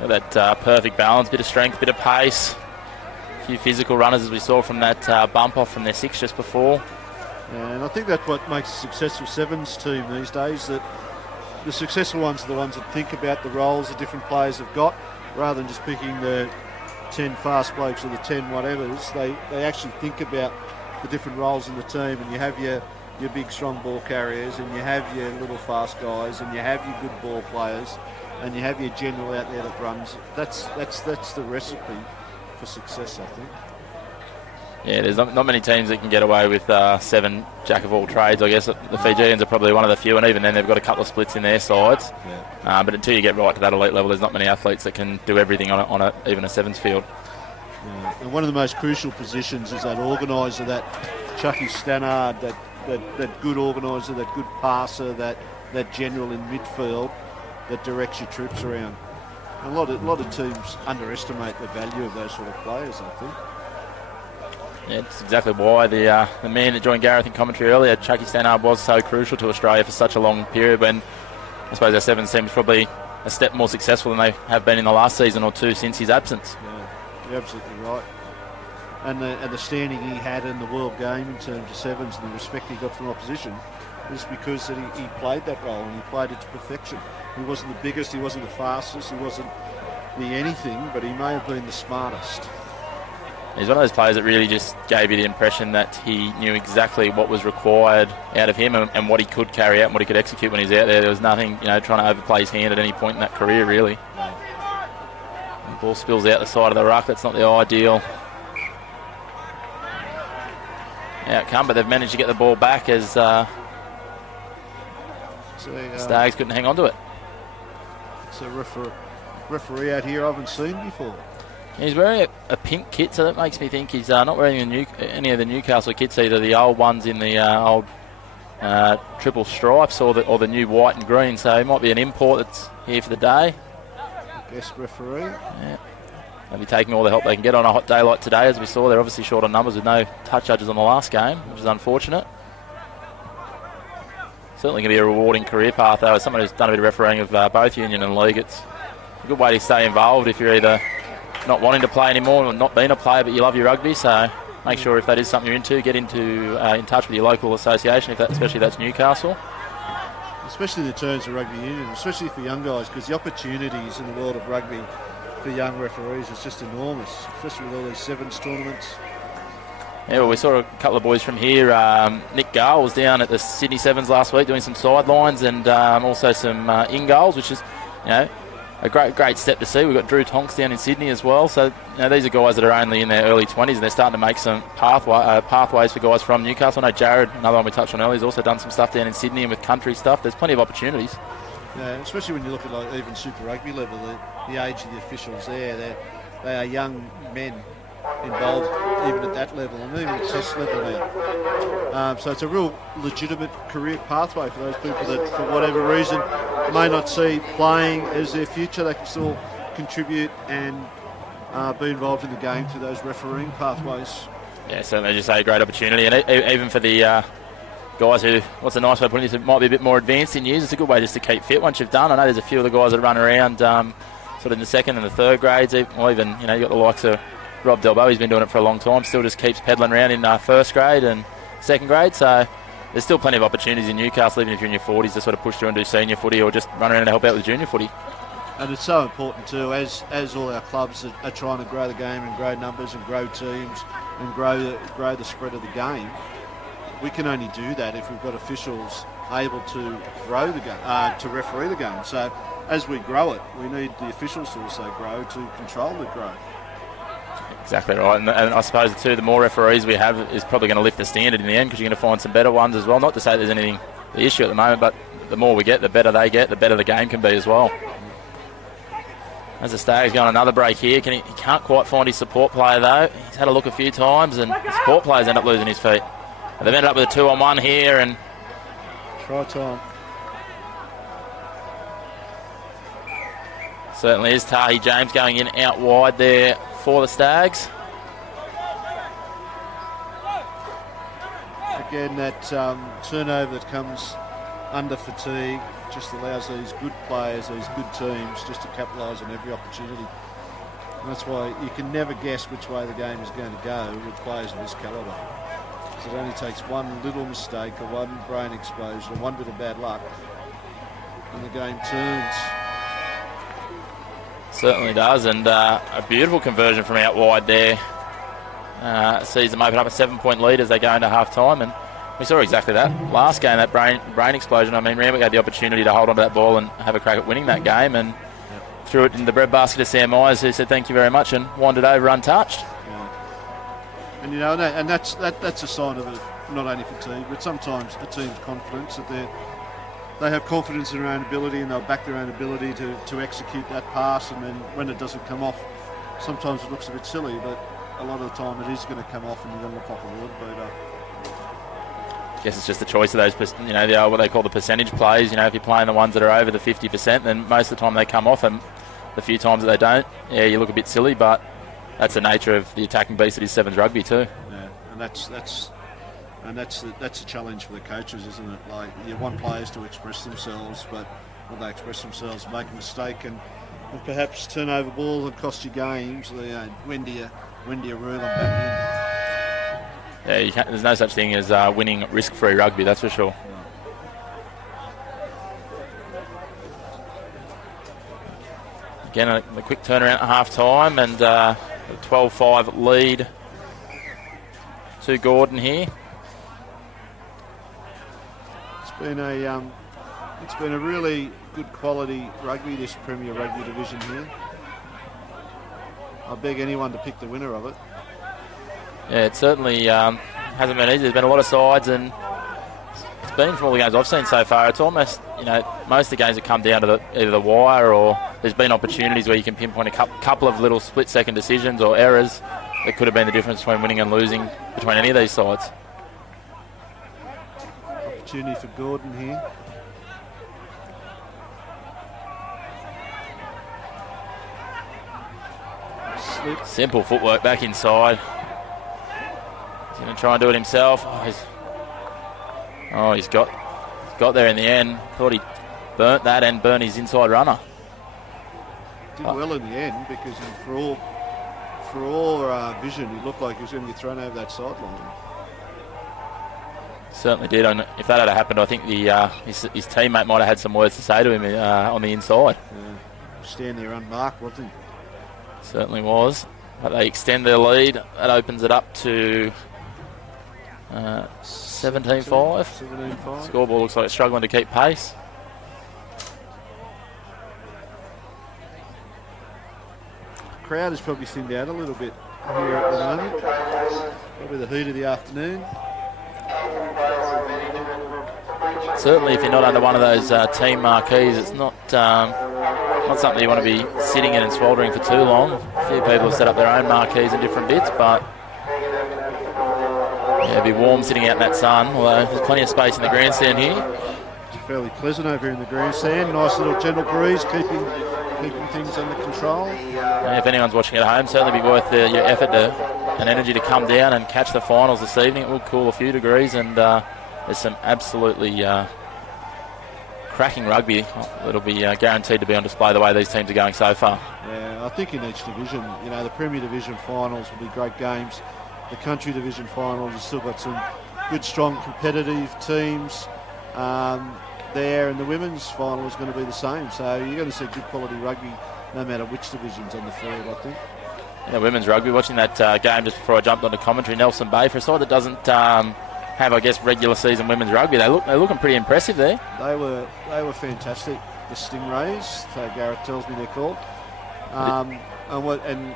That perfect balance, bit of strength, bit of pace. A few physical runners as we saw from that bump off from their 6 just before. And I think that's what makes a successful sevens team these days, that the successful ones are the ones that think about the roles the different players have got, rather than just picking the 10 fast blokes or the 10 whatevers. They actually think about the different roles in the team, and you have your big strong ball carriers, and you have your little fast guys, and you have your good ball players, and you have your general out there that runs. That's the recipe for success, I think. Yeah, there's not many teams that can get away with 7 jack of all trades. I guess the Fijians are probably one of the few, and even then they've got a couple of splits in their sides. Yeah. But until you get right to that elite level, there's not many athletes that can do everything on even a sevens field. Yeah. And one of the most crucial positions is that organiser, that Chucky Stannard, that good organiser, that good passer, that general in midfield that directs your troops around. And a lot of teams underestimate the value of those sort of players, I think. Yeah, that's exactly why the man that joined Gareth in commentary earlier, Chucky Stannard, was so crucial to Australia for such a long period, when I suppose our sevens team is probably a step more successful than they have been in the last season or two since his absence. Yeah, you're absolutely right. And the standing he had in the world game in terms of sevens and the respect he got from opposition was because that he played that role, and he played it to perfection. He wasn't the biggest, he wasn't the fastest, he wasn't the anything, but he may have been the smartest. He's one of those players that really just gave you the impression that he knew exactly what was required out of him and what he could carry out and what he could execute when he's out there. There was nothing, trying to overplay his hand at any point in that career, really. The ball spills out the side of the ruck. That's not the ideal outcome, but they've managed to get the ball back as Staggs couldn't hang on to it. It's a referee out here I haven't seen before. He's wearing a pink kit, so that makes me think he's not wearing any of the Newcastle kits, either the old ones in the old triple stripes or the new white and green. So he might be an import that's here for the day. Guest referee. Yeah. They'll be taking all the help they can get on a hot day like today. As we saw, they're obviously short on numbers with no touch judges on the last game, which is unfortunate. Certainly going to be a rewarding career path, though, as someone who's done a bit of refereeing of both union and league. It's a good way to stay involved if you're either not wanting to play anymore or not being a player, but you love your rugby. So make sure if that is something you're into, get in touch with your local association, especially if that's Newcastle. Especially in terms of rugby union, especially for young guys, because the opportunities in the world of rugby for young referees is just enormous, especially with all these sevens tournaments. Yeah, well, we saw a couple of boys from here. Nick Gale was down at the Sydney Sevens last week doing some sidelines and also some in goals, which is, a great step to see. We've got Drew Tonks down in Sydney as well. So these are guys that are only in their early 20s, and they're starting to make some pathways for guys from Newcastle. I know Jared, another one we touched on earlier, has also done some stuff down in Sydney and with country stuff. There's plenty of opportunities. Yeah, especially when you look at even Super Rugby level, the age of the officials there, they are young men involved even at that level and even at test level now. So it's a real legitimate career pathway for those people that, for whatever reason, may not see playing as their future. They can still contribute and be involved in the game through those refereeing pathways. Yeah, certainly just a great opportunity. And even for the guys who, what's a nice way of putting this, might be a bit more advanced in years. It's a good way just to keep fit once you've done. I know there's a few of the guys that run around sort of in the second and the third grades, or even, you've got the likes of Rob Delbo, he's been doing it for a long time, still just keeps peddling around in first grade and second grade. So there's still plenty of opportunities in Newcastle, even if you're in your 40s, to sort of push through and do senior footy or just run around and help out with junior footy. And it's so important too, as all our clubs are trying to grow the game and grow numbers and grow teams and grow the spread of the game. We can only do that if we've got officials able to grow the game, to referee the game. So as we grow it, we need the officials to also grow to control the growth. Exactly right, and I suppose too, the more referees we have is probably going to lift the standard in the end, because you're going to find some better ones as well. Not to say there's anything the issue at the moment, but the more we get, the better they get, the better the game can be as well. As the Stags go on another break here, he can't quite find his support player though. He's had a look a few times, and the support players end up losing his feet. And they've ended up with a 2-on-1 here, and try time. Certainly is. Tahi James going in out wide there for the Stags. Again, that turnover that comes under fatigue just allows these good players, these good teams, just to capitalise on every opportunity. And that's why you can never guess which way the game is going to go with players of this calibre. Because it only takes one little mistake or one brain explosion or one bit of bad luck and the game turns. Certainly does, and a beautiful conversion from out wide there. Sees them open up a 7-point lead as they go into half-time, and we saw exactly that last game, that brain explosion. I mean, Randwick had the opportunity to hold onto that ball and have a crack at winning that game, and threw it in the breadbasket to Sam Myers, who said thank you very much and wandered over untouched. Yeah. And and that's a sign of not only fatigue, but sometimes a team's confidence, that they have confidence in their own ability and they'll back their own ability to execute that pass, and then when it doesn't come off, sometimes it looks a bit silly, but a lot of the time it is going to come off and you're going to look like a ward beater. I guess it's just the choice of those, what they call the percentage plays. If you're playing the ones that are over the 50%, then most of the time they come off, and the few times that they don't, you look a bit silly, but that's the nature of the attacking beast that is Sevens rugby too. Yeah, and that's a challenge for the coaches, isn't it? Like, you want players to express themselves, but when they express themselves, make a mistake and perhaps turn over ball and cost you games. When do you reel them back in? Yeah, there's no such thing as winning risk-free rugby, that's for sure. Again, a quick turnaround at half-time, and a 12-5 lead to Gordon here. It's been a really good quality rugby, this Premier Rugby division here. I beg anyone to pick the winner of it. Yeah, it certainly hasn't been easy. There's been a lot of sides, and it's been, from all the games I've seen so far, it's almost, most of the games have come down to either the wire, or there's been opportunities where you can pinpoint a couple of little split-second decisions or errors that could have been the difference between winning and losing between any of these sides. Opportunity for Gordon here. Slip. Simple footwork back inside. He's going to try and do it himself. He's got there in the end. Thought he burnt that and burnt his inside runner. Did well in the end, because for all vision, he looked like he was going to get thrown over that sideline. Certainly did, and if that had happened, I think his teammate might have had some words to say to him on the inside. Yeah. Stand there unmarked, wasn't he? Certainly was. But they extend their lead. That opens it up to 17-5. 17-5. Scoreboard looks like it's struggling to keep pace. Crowd has probably thinned out a little bit here at the moment. Probably the heat of the afternoon. Certainly, if you're not under one of those team marquees, it's not something you want to be sitting in and sweltering for too long. A few people have set up their own marquees in different bits, but it'd be warm sitting out in that sun, although there's plenty of space in the grandstand here. It's fairly pleasant over here in the grandstand. Nice little gentle breeze, keeping things under control. And if anyone's watching at home, certainly be worth your effort and energy to come down and catch the finals this evening. It will cool a few degrees, and there's some absolutely cracking rugby that'll be guaranteed to be on display the way these teams are going so far. Yeah, I think in each division, the Premier Division finals will be great games. The Country Division finals, you've still got some good, strong, competitive teams there, and the women's final is going to be the same. So you're going to see good quality rugby no matter which division's on the field, I think. Yeah, women's rugby, watching that game just before I jumped onto commentary, Nelson Bay, for a side that doesn't have, I guess, regular season women's rugby, they're looking pretty impressive there. They were fantastic. The Stingrays, so Gareth tells me they're called. And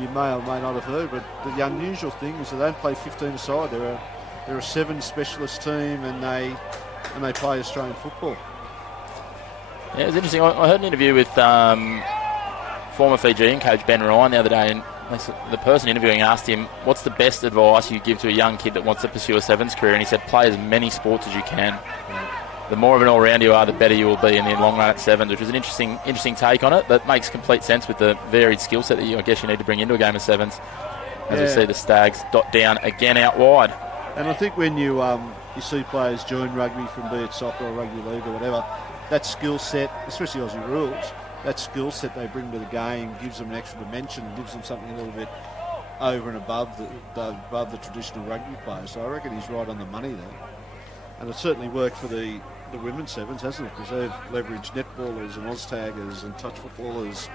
you may or may not have heard, but the unusual thing is they don't play 15 aside. They're a 7 specialist team, and they play Australian football. Yeah, it was interesting. I heard an interview with former Fijian coach Ben Ryan the other day, and the person interviewing asked him, what's the best advice you give to a young kid that wants to pursue a sevens career? And he said, play as many sports as you can. The more of an all-rounder you are, the better you will be in the long run at sevens, which was an interesting take on it, but makes complete sense with the varied skill set that you need to bring into a game of sevens. As we see the Stags dot down again out wide. And I think when you see players join rugby from be it soccer or rugby league or whatever, that skill set, especially Aussie rules, that skill set they bring to the game gives them an extra dimension, gives them something a little bit over and above the traditional rugby player. So I reckon he's right on the money there. And it certainly worked for the women's sevens, hasn't it? Because they've leveraged netballers and Austaggers and touch footballers.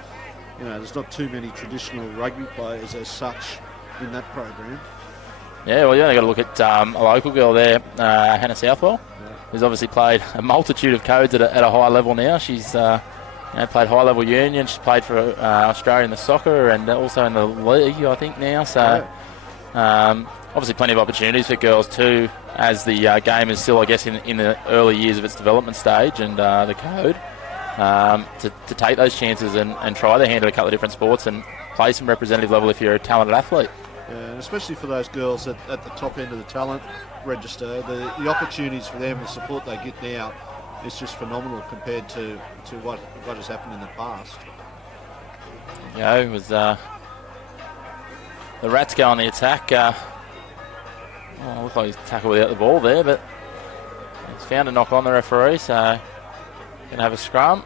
There's not too many traditional rugby players as such in that program. Yeah, well, you only got to look at a local girl there, Hannah Southwell, who's obviously played a multitude of codes at a high level now. She's played high-level union. She's played for Australia in the soccer and also in the league, I think, now. So, obviously plenty of opportunities for girls too, as the game is still, I guess, in the early years of its development stage, and the code to take those chances and try their hand at a couple of different sports and play some representative level if you're a talented athlete. Yeah, and especially for those girls at the top end of the talent register, the opportunities for them, the support they get now, is just phenomenal compared to what has happened in the past. It was the Rats go on the attack. Looks like he's tackled without the ball there, but he's found a knock on the referee, so going to have a scrum.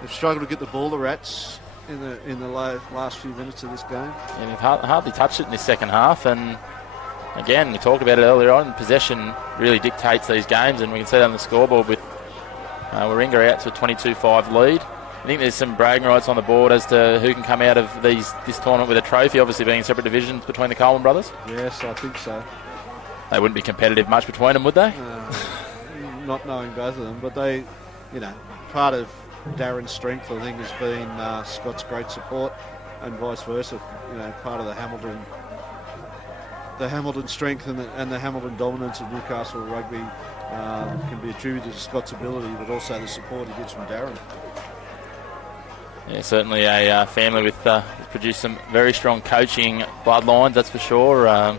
They've struggled to get the ball, the Rats, in the last few minutes of this game. And they've hardly touched it in this second half, and again, we talked about it earlier on, possession really dictates these games, and we can see that on the scoreboard with Warringah out to a 22-5 lead. I think there's some bragging rights on the board as to who can come out of this tournament with a trophy, obviously being separate divisions between the Coleman brothers. Yes, I think so. They wouldn't be competitive much between them, would they? Not knowing both of them, but they, part of Darren's strength, I think, has been Scott's great support, and vice versa. Part of the Hamilton strength and the Hamilton dominance of Newcastle rugby can be attributed to Scott's ability, but also the support he gets from Darren. Yeah, certainly a family with produced some very strong coaching bloodlines, that's for sure. And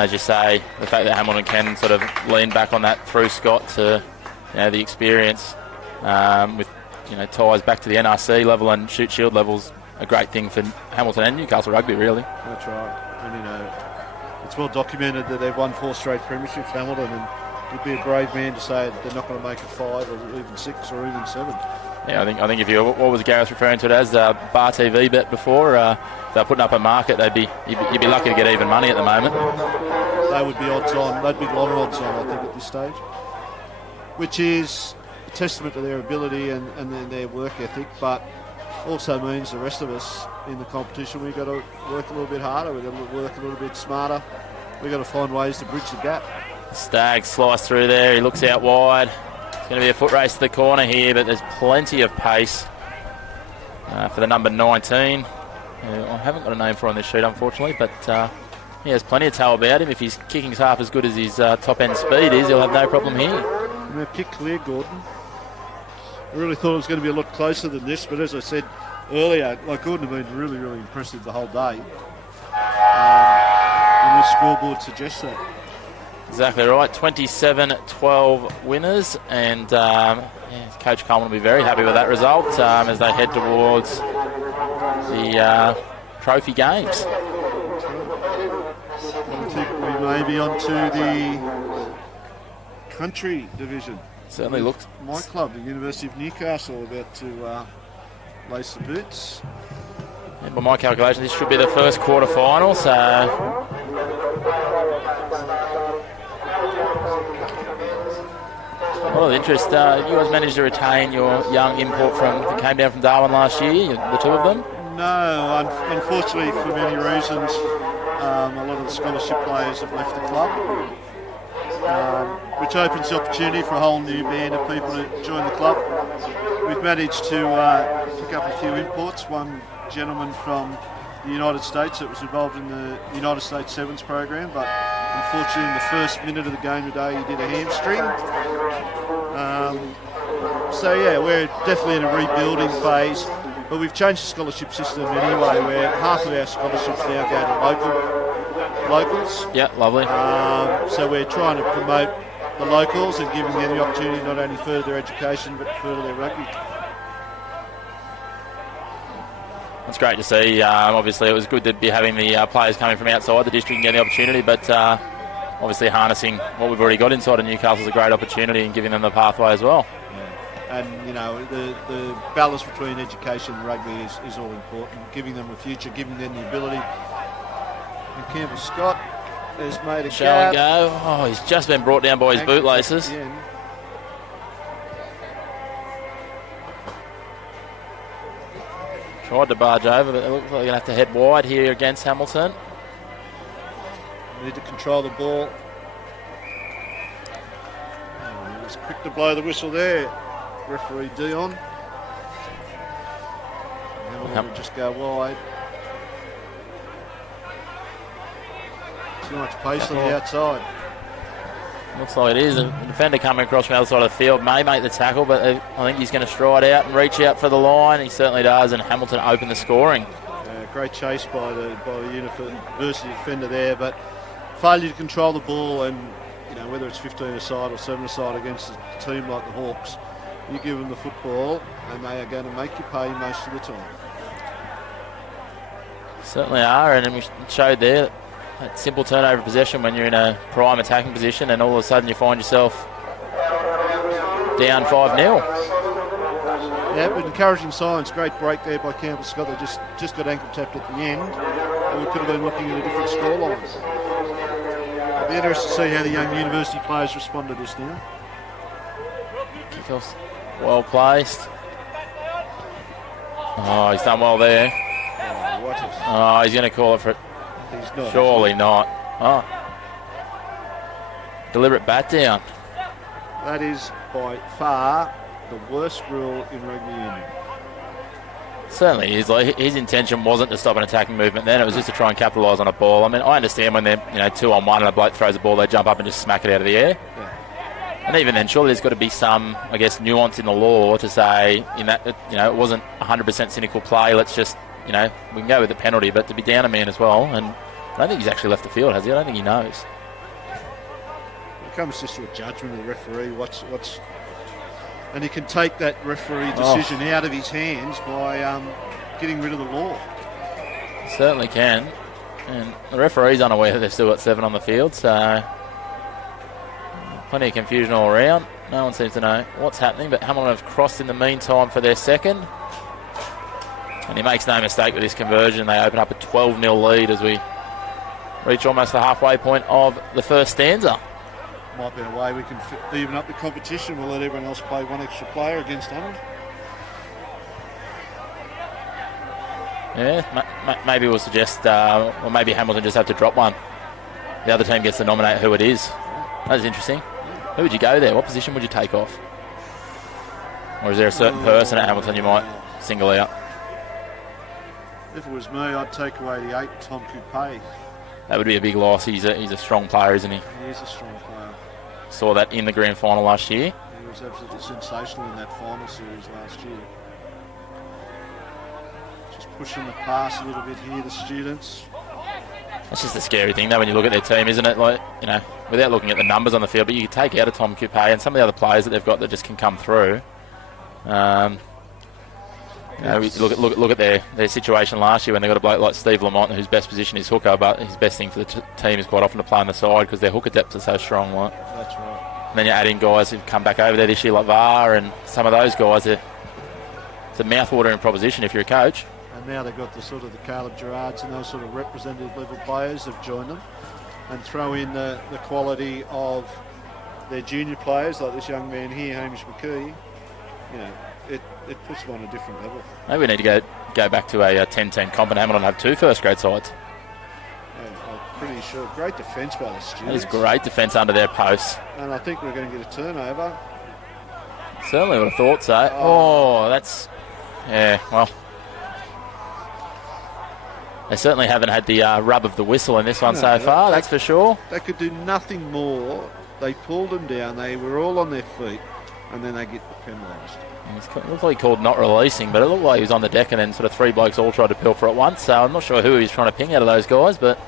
as you say, the fact that Hamilton can sort of lean back on that through Scott to the experience with ties back to the NRC level and shoot shield levels, a great thing for Hamilton and Newcastle rugby, really. That's right. And it's well documented that they've won 4 straight premierships, Hamilton, and you'd be a brave man to say they're not going to make it 5 or even 6 or even 7. Yeah, I think if you, what was Gareth referring to it as, Bar TV bet before, if they're putting up a market, you'd be lucky to get even money at the moment. They would be odds on. They'd be a lot of odds on, I think, at this stage, which is a testament to their ability and their work ethic, but also means the rest of us in the competition, we've got to work a little bit harder, we've got to work a little bit smarter, we've got to find ways to bridge the gap. Stagg sliced through there, he looks out wide. It's going to be a foot race to the corner here, but there's plenty of pace for the number 19. I haven't got a name for on this sheet, unfortunately, but he has plenty of toe about him. If his kicking's half as good as his top-end speed is, he'll have no problem here. And they've kicked clear, Gordon. I really thought it was going to be a lot closer than this, but as I said earlier, Gordon have been really, really impressive the whole day. And this scoreboard suggests that. Exactly right, 27-12 winners, and Coach Coleman will be very happy with that result as they head towards the trophy games. maybe onto the country division. Certainly looked. My club, the University of Newcastle, about to lace the boots. And by my calculation, this should be the first quarter final, so a lot of interest. You guys managed to retain your young import that came down from Darwin last year, the two of them? No, unfortunately, for many reasons, a lot of the scholarship players have left the club, which opens the opportunity for a whole new band of people to join the club. We've managed to pick up a few imports. One gentleman from the United States that was involved in the United States Sevens program, but unfortunately in the first minute of the game today he did a hamstring. So yeah, we're definitely in a rebuilding phase, but we've changed the scholarship system anyway, where half of our scholarships now go to locals. Yeah, lovely. So we're trying to promote the locals and giving them the opportunity to not only further their education but further their rugby. It's great to see. Obviously, it was good to be having the players coming from outside the district and getting the opportunity, but obviously harnessing what we've already got inside of Newcastle is a great opportunity and giving them the pathway as well. Yeah. And, you know, the balance between education and rugby is all important, giving them a future, giving them the ability. And Campbell Scott has made a Shall we go? Oh, he's just been brought down by his bootlaces. Tried to barge over, but it looks like they're going to have to head wide here against Hamilton. Need to control the ball. He was quick to blow the whistle there, referee Dion. Hamilton will just go wide. Too much pace on the outside. Looks like it is. A defender coming across from the other side of the field may make the tackle, but I think he's going to stride out and reach out for the line. He certainly does, and Hamilton open the scoring. Great chase by the university defender there, but failure to control the ball, and you know, whether it's 15 aside or 7 aside against a team like the Hawks, you give them the football and they are going to make you pay most of the time. Certainly are, and we showed there that simple turnover possession when you're in a prime attacking position and all of a sudden you find yourself down 5-0. Yeah, but encouraging signs. Great break there by Campbell Scott. They just got ankle tapped at the end, and we could have been looking at a different scoreline. It'll be interesting to see how the young university players respond to this now. Kickoff's well placed. Oh, he's done well there. Oh, he's going to call it for it. He's not. Surely not. Oh. Deliberate bat down. That is by far the worst rule in rugby union. Certainly is. Like, his intention wasn't to stop an attacking movement then, it was just to try and capitalise on a ball. I mean, I understand when they're 2-on-1 and a bloke throws a ball, they jump up and just smack it out of the air. Yeah. And even then, surely there's got to be some, I guess, nuance in the law to say in that, it wasn't 100% cynical play, let's just, we can go with the penalty, but to be down a man as well, and I don't think he's actually left the field, has he? I don't think he knows. It comes just to a judgment of the referee, and he can take that referee decision out of his hands by getting rid of the law. Certainly can. And the referee's unaware that they've still got 7 on the field, so plenty of confusion all around. No one seems to know what's happening, but Hamilton have crossed in the meantime for their second. And he makes no mistake with this conversion. They open up a 12-0 lead as we reach almost the halfway point of the first stanza. Might be a way we can even up the competition. We'll let everyone else play one extra player against Hamilton. Yeah, maybe we'll suggest, or maybe Hamilton just have to drop one. The other team gets to nominate who it is. That's interesting. Who would you go there? What position would you take off? Or is there a certain person at Hamilton you might single out? If it was me, I'd take away the 8, Tom Coupe. That would be a big loss. He's a strong player, isn't he? He is a strong player. Saw that in the grand final last year. He was absolutely sensational in that final series last year. Just pushing the pass a little bit here, the students. That's just the scary thing, though, when you look at their team, isn't it? Like, without looking at the numbers on the field, but you can take out a Tom Coupe and some of the other players that they've got that just can come through. You know, look at their situation last year when they got a bloke like Steve Lamont, whose best position is hooker, but his best thing for the team is quite often to play on the side because their hooker depth is so strong. Like. That's right. And then you add in guys who've come back over there this year like VAR and some of those guys. It's a mouth-watering proposition if you're a coach. And now they've got the sort of the Caleb Gerards and those sort of representative level players have joined them, and throw in the quality of their junior players like this young man here, Hamish McKee. You know, it puts them on a different level. Maybe we need to go back to a 10-team comp and Hamilton have 2 first-grade sides. Yeah, I'm pretty sure. Great defence by the students. That is great defence under their posts. And I think we're going to get a turnover. Certainly would have thought so. Oh, that's... Yeah, well... They certainly haven't had the rub of the whistle in this one so far, that's for sure. They could do nothing more. They pulled them down. They were all on their feet, and then they get penalised. It looked like he called not releasing, but it looked like he was on the deck and then sort of 3 blokes all tried to pilfer at once, so I'm not sure who he was trying to ping out of those guys, but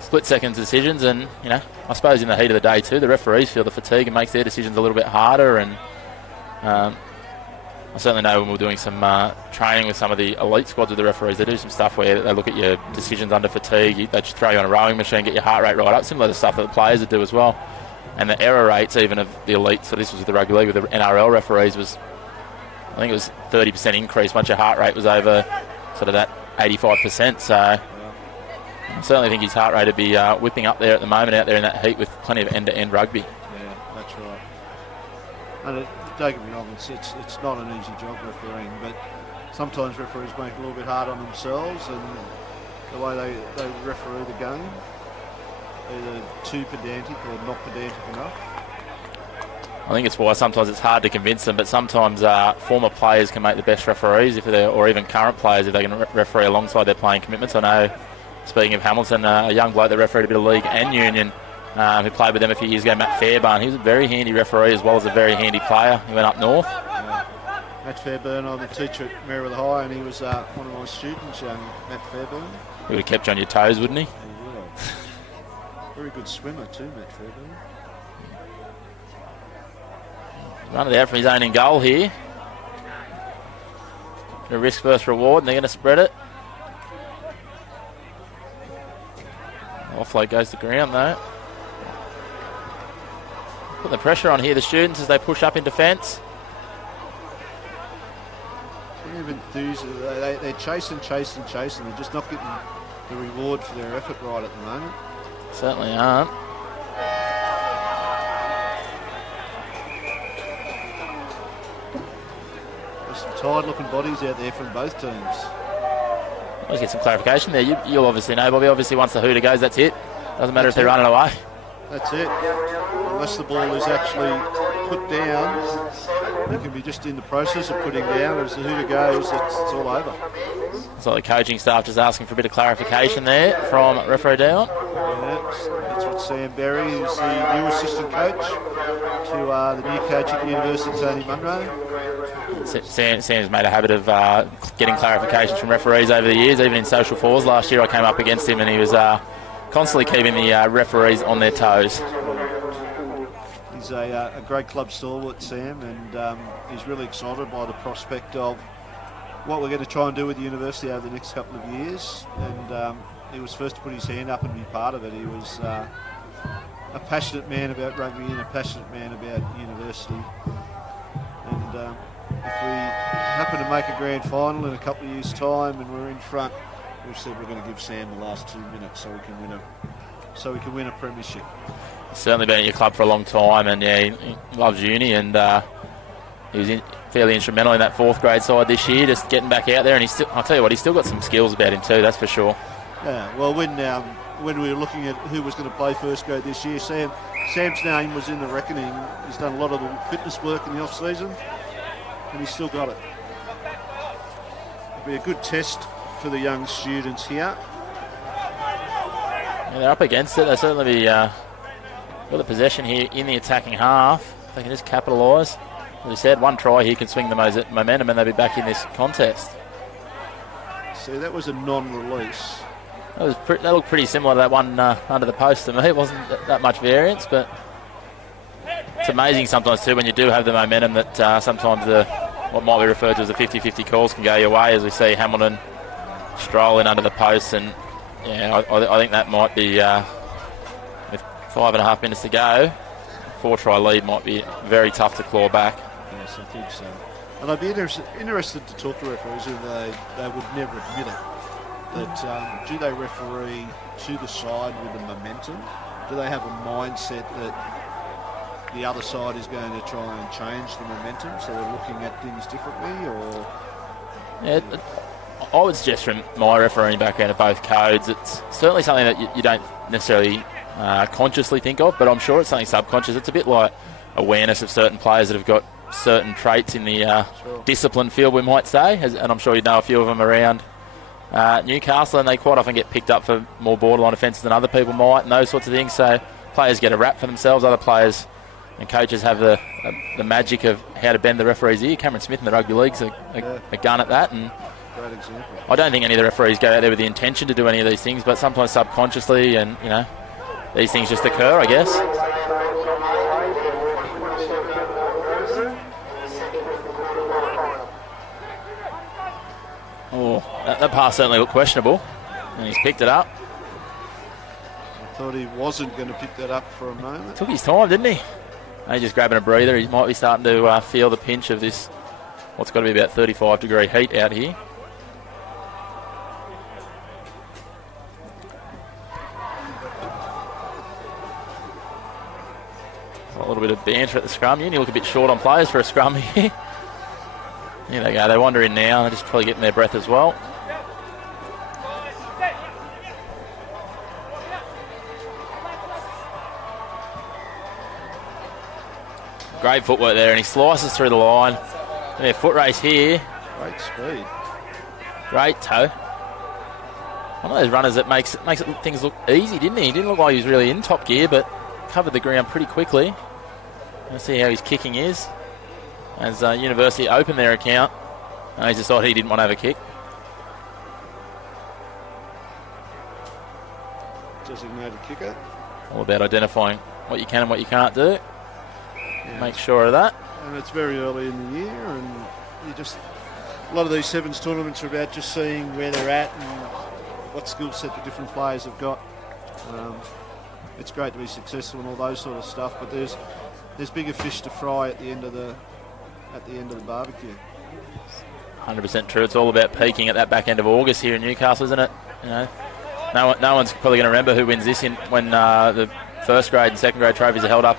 split-second decisions, and, you know, I suppose in the heat of the day too, the referees feel the fatigue and makes their decisions a little bit harder, and I certainly know when we're doing some training with some of the elite squads with the referees, they do some stuff where they look at your decisions under fatigue, they just throw you on a rowing machine, get your heart rate right up, similar to stuff that the players would do as well. And the error rates even of the elite, so this was with the rugby league with the NRL referees, was, I think it was 30% increase once your heart rate was over sort of that 85%. So I certainly think his heart rate would be whipping up there at the moment out there in that heat with plenty of end-to-end rugby. Yeah, that's right. And don't get me wrong, it's not an easy job refereeing, but sometimes referees make it a little bit hard on themselves and the way they referee the game. Either too pedantic or not pedantic enough. I think it's why sometimes it's hard to convince them, but sometimes former players can make the best referees, or even current players if they can referee alongside their playing commitments. I know, speaking of Hamilton, a young bloke that refereed a bit of league and union, who played with them a few years ago, Matt Fairbairn. He was a very handy referee as well as a very handy player. He went up north. Matt Fairbairn, I'm a teacher at Merriweather High, and he was one of my students, young Matt Fairbairn. He would have kept you on your toes, wouldn't he? Very good swimmer too, Matt Fairbairn. Run it out from his own in goal here. A risk versus reward, and they're going to spread it. Offload goes to ground though. Put the pressure on here, the students, as they push up in defence. They're chasing. They're just not getting the reward for their effort right at the moment. Certainly aren't. There's some tired-looking bodies out there from both teams. Let's get some clarification there. You'll obviously know, Bobby. Obviously, once the hooter goes, that's it. Doesn't matter if they're running away. That's it. Unless the ball is actually put down, you can be just in the process of putting down. As the hooter goes, it's all over. So the coaching staff just asking for a bit of clarification there from referee down. That's what Sam Berry, who's the new assistant coach to the new coach at the University, Tony Munro. Sam's made a habit of getting clarifications from referees over the years. Even in Social Fours last year, I came up against him and he was constantly keeping the referees on their toes. He's a great club stalwart, Sam, and he's really excited by the prospect of what we're going to try and do with the university over the next couple of years. And he was first to put his hand up and be part of it. He was a passionate man about rugby and a passionate man about university. And if we happen to make a grand final in a couple of years' time and we're in front, we've said we're going to give Sam the last 2 minutes so we can win a premiership. He's certainly been at your club for a long time, and yeah, he loves uni, and he was fairly instrumental in that 4th grade side this year, just getting back out there. And I'll tell you what, he's still got some skills about him too, that's for sure. Yeah, well, when we were looking at who was going to play 1st grade this year, Sam's name was in the reckoning. He's done a lot of the fitness work in the off season, and he's still got it. It'll be a good test for the young students here. Yeah, they're up against it. They'll certainly be got the possession here in the attacking half. They can just capitalise. As we said, one try here can swing the momentum and they'll be back in this contest. See, that was a non-release. That looked pretty similar to that one under the post to me. It wasn't that much variance, but it's amazing sometimes too when you do have the momentum that sometimes what might be referred to as the 50-50 calls can go your way, as we see Hamilton stroll in under the post. And yeah, I think that might be, with 5.5 minutes to go, 4-try lead might be very tough to claw back. Yes, I think so. And I'd be interested to talk to referees if they would never admit it. That do they referee to the side with the momentum? Do they have a mindset that the other side is going to try and change the momentum, so they're looking at things differently? Or yeah, I would suggest from my refereeing background of both codes, it's certainly something that you don't necessarily consciously think of, but I'm sure it's something subconscious. It's a bit like awareness of certain players that have got certain traits in the discipline field, we might say, and I'm sure you know a few of them around Newcastle, and they quite often get picked up for more borderline offences than other people might, and those sorts of things. So players get a rap for themselves. Other players and coaches have the magic of how to bend the referee's ear. Cameron Smith in the rugby league's a gun at that, and great example. I don't think any of the referees go out there with the intention to do any of these things, but sometimes subconsciously, and these things just occur, I guess. Oh, that pass certainly looked questionable, and he's picked it up. I thought he wasn't going to pick that up for a moment. Took his time, didn't he? He's just grabbing a breather. He might be starting to feel the pinch of this, what's got to be about 35-degree heat out here. A little bit of banter at the scrum. You look a bit short on players for a scrum here. Here they go. They wander in now. They're just probably getting their breath as well. Great footwork there, and he slices through the line. Yeah, foot race here. Great speed. Great toe. One of those runners that makes things look easy, didn't he? He didn't look like he was really in top gear, but covered the ground pretty quickly. Let's see how his kicking is. As University opened their account, he decided he didn't want to have a kick. Designated kicker. All about identifying what you can and what you can't do. Yeah. Make sure of that. And it's very early in the year, and a lot of these sevens tournaments are about just seeing where they're at and what skill set the different players have got. It's great to be successful and all those sort of stuff, but there's bigger fish to fry at the end of the barbecue. 100% true. It's all about peaking at that back end of August here in Newcastle, isn't it? No one's probably going to remember who wins this when the first grade and second grade trophies are held up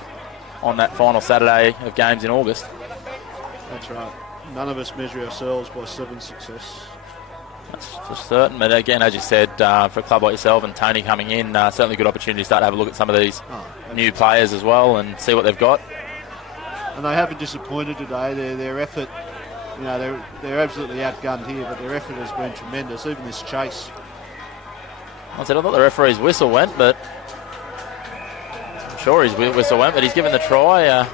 on that final Saturday of games in August. That's right. None of us measure ourselves by seven success. That's for certain. But again, as you said, for a club like yourself and Tony coming in, certainly a good opportunity to start to have a look at some of these new players as well and see what they've got. And they haven't disappointed today. Their effort, they're absolutely outgunned here, but their effort has been tremendous. Even this chase. I thought the referee's whistle went, but I'm sure his whistle went, but he's given the try.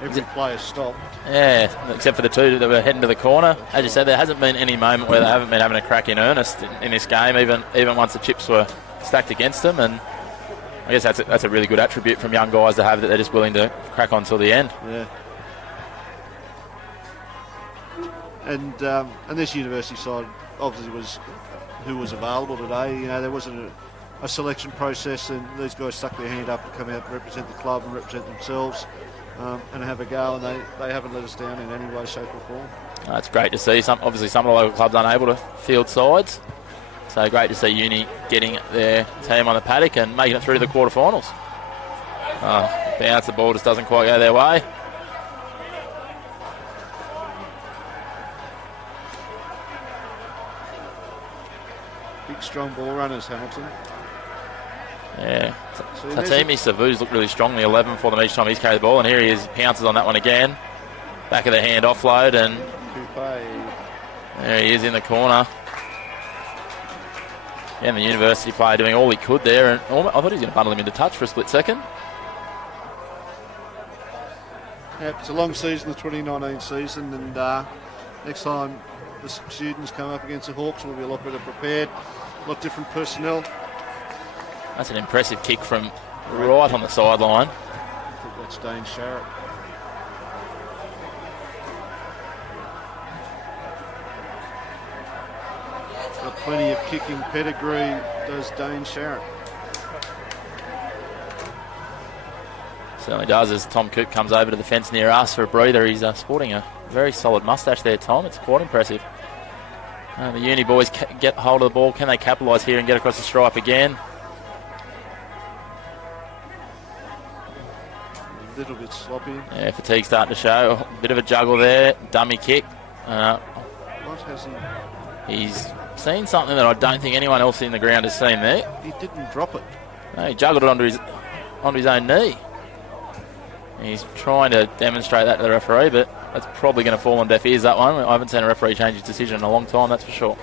Every player stopped. Yeah, except for the two that were heading to the corner. As you said, there hasn't been any moment where they haven't been having a crack in earnest in this game, even once the chips were stacked against them. And I guess that's a really good attribute from young guys to have, that they're just willing to crack on till the end. Yeah. And this University side obviously was who was available today. There wasn't a selection process, and these guys stuck their hand up to come out and represent the club and represent themselves and have a go, and they haven't let us down in any way, shape or form. It's great to see. Obviously some of the local clubs unable to field sides. So great to see Uni getting their team on the paddock and making it through to the quarterfinals. Bounce, the ball just doesn't quite go their way. Big strong ball runners, Hamilton. Yeah. Tatimi Savu's looked really strong in the 11 for them each time he's carried the ball, and here he is, pounces on that one again. Back of the hand offload, and there he is in the corner. And the University player doing all he could there, and I thought he was going to bundle him into touch for a split second. Yep, it's a long season, the 2019 season, and next time the students come up against the Hawks, we'll be a lot better prepared, a lot different personnel. That's an impressive kick from right on the sideline. I think that's Dane Sharrett. Got plenty of kicking pedigree, does Dane Sharon. Certainly does, as Tom Coop comes over to the fence near us for a breather. He's sporting a very solid moustache there, Tom. It's quite impressive. The uni boys get hold of the ball. Can they capitalise here and get across the stripe again? A little bit sloppy. Yeah, fatigue starting to show. A bit of a juggle there. Dummy kick. What has he? He's seen something that I don't think anyone else in the ground has seen there. He didn't drop it. No, he juggled it onto his own knee. He's trying to demonstrate that to the referee, but that's probably going to fall on deaf ears, that one. I haven't seen a referee change his decision in a long time, that's for sure.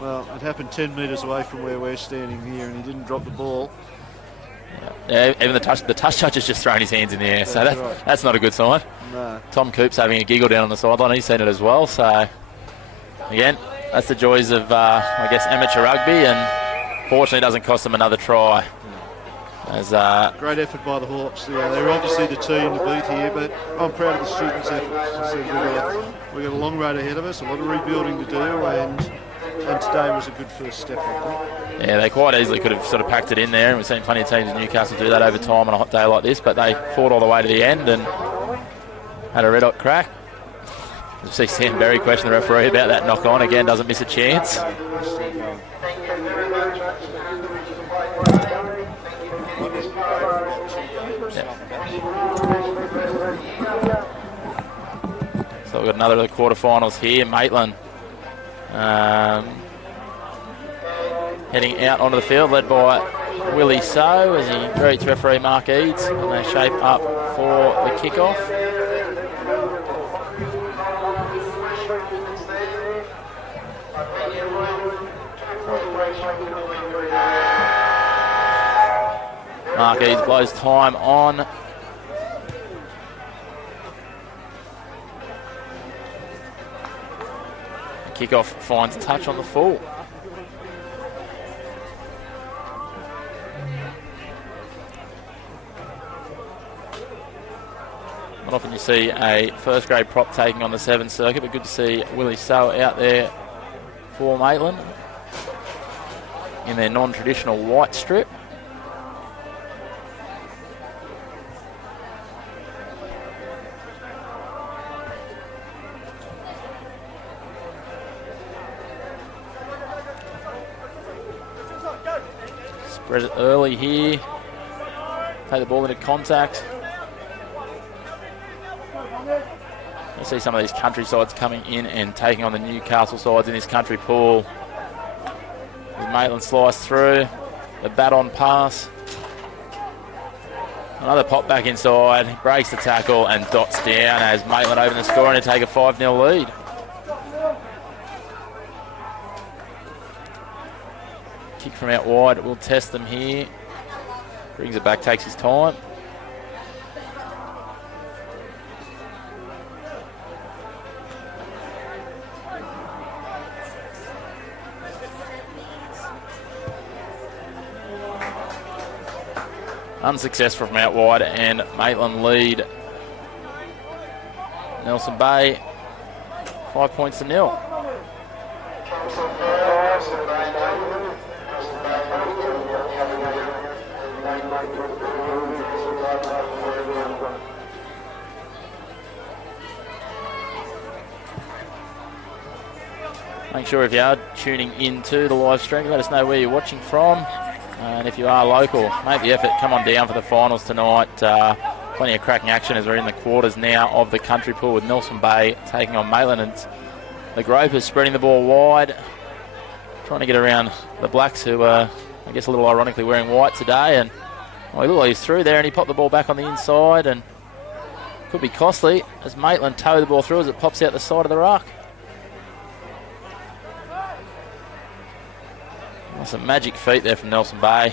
Well, it happened 10 metres away from where we're standing here, and he didn't drop the ball. Yeah, even the touch judge has just thrown his hands in the air, so that's not a good sign. No. Tom Coop's having a giggle down on the sideline. He's seen it as well. So, again, that's the joys of, I guess, amateur rugby, and fortunately doesn't cost them another try. As great effort by the Hawks. Yeah, they're obviously the team to beat here, but I'm proud of the students' efforts. We've got a long road ahead of us, a lot of rebuilding to do, and today was a good first step, I think. Yeah, they quite easily could have sort of packed it in there, and we've seen plenty of teams in Newcastle do that over time on a hot day like this, but they fought all the way to the end and had a red hot crack. You see Sam Berry question the referee about that knock on. Again, doesn't miss a chance. So we've got another of the quarterfinals here. Maitland heading out onto the field, led by Willie So as he greets referee Mark Eads, and they shape up for the kickoff. Mark Eads blows time on. Kickoff finds touch on the full. Not often you see a first grade prop taking on the 7 circuit, but good to see Willie So out there for Maitland in their non-traditional white strip. Spread it early here. Take the ball into contact. You see some of these country sides coming in and taking on the Newcastle sides in this country pool. As Maitland sliced through. The bat-on pass. Another pop back inside. Breaks the tackle and dots down as Maitland open the scoring to take a 5-0 lead. Kick from out wide, we'll test them here. Brings it back, takes his time. Unsuccessful from out wide, and Maitland lead Nelson Bay 5 points to 0. Make sure if you are tuning into the live stream, let us know where you're watching from. And if you are local, make the effort, come on down for the finals tonight. Plenty of cracking action as we're in the quarters now of the country pool with Nelson Bay taking on Maitland. And the Gropers spreading the ball wide, trying to get around the Blacks, who are, I guess, a little ironically wearing white today. And he looked like he's through there, and he popped the ball back on the inside, and could be costly as Maitland tow the ball through as it pops out the side of the ruck. Some magic feet there from Nelson Bay.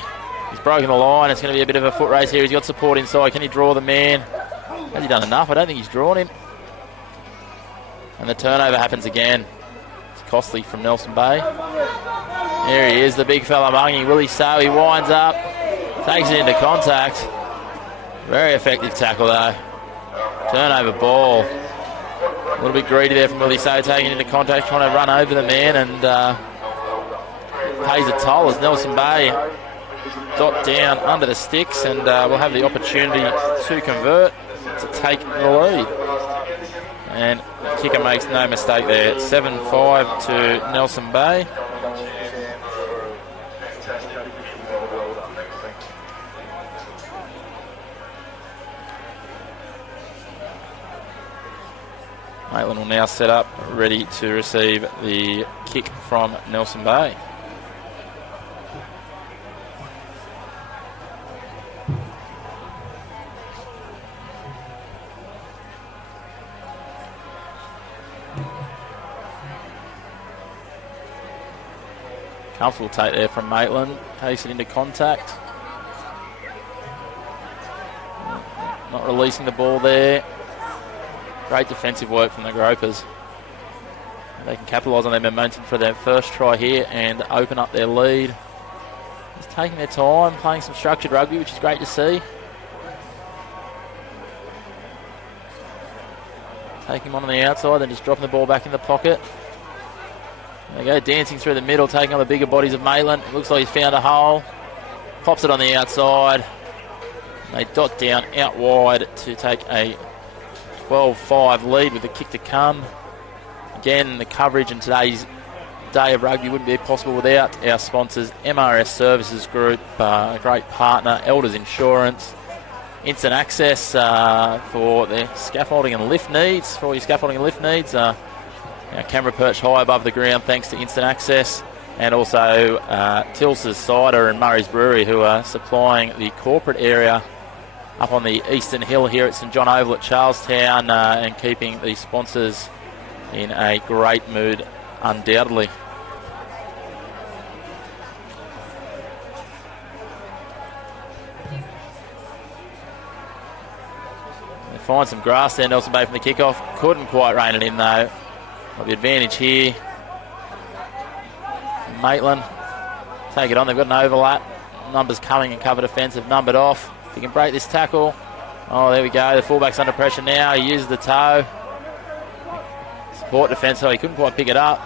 He's broken the line. It's going to be a bit of a foot race here. He's got support inside. Can he draw the man? Has he done enough? I don't think he's drawn him. And the turnover happens again. It's costly from Nelson Bay. There he is, the big fella among him, Willie So. He winds up, takes it into contact. Very effective tackle though. Turnover ball. A little bit greedy there from Willie So, taking it into contact, trying to run over the man, and pays a toll as Nelson Bay dot down under the sticks, and will have the opportunity to convert to take the lead. And the kicker makes no mistake there. 7-5 to Nelson Bay. Maitland will now set up, ready to receive the kick from Nelson Bay. Comfortable take there from Maitland. Takes it into contact. Not releasing the ball there. Great defensive work from the Gropers. They can capitalise on their momentum for their first try here and open up their lead. Just taking their time, playing some structured rugby, which is great to see. Taking him on the outside, then just dropping the ball back in the pocket. There they go, dancing through the middle, taking on the bigger bodies of Maitland. It looks like he's found a hole. Pops it on the outside. They dot down out wide to take a 12-5 lead with the kick to come. Again, the coverage in today's day of rugby wouldn't be possible without our sponsors, MRS Services Group, a great partner, Elders Insurance, Instant Access for their scaffolding and lift needs, for all your scaffolding and lift needs. Our camera perched high above the ground thanks to Instant Access, and also Tils's Cider and Murray's Brewery, who are supplying the corporate area up on the Eastern Hill here at St John Oval at Charlestown, and keeping the sponsors in a great mood, undoubtedly. They find some grass there, Nelson Bay from the kickoff. Couldn't quite rein it in though. Got the advantage here. Maitland take it on. They've got an overlap. Numbers coming and cover defensive. Numbered off. If he can break this tackle. Oh, there we go. The fullback's under pressure now. He uses the toe. Support defence, so he couldn't quite pick it up.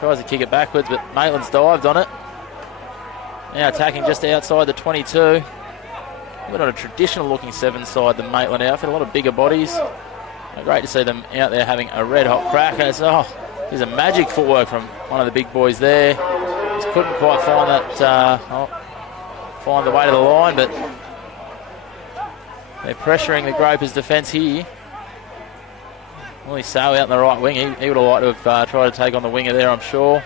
Tries to kick it backwards, but Maitland's dived on it. Now attacking just outside the 22. We've got a traditional looking 7-side, the Maitland outfit. A lot of bigger bodies. Great to see them out there having a red hot crack. And it's, there's a magic footwork from one of the big boys there. Just couldn't quite find that, find the way to the line, but they're pressuring the Gropers' defence here. Well, Sale out in the right wing. He would have liked to have tried to take on the winger there, I'm sure.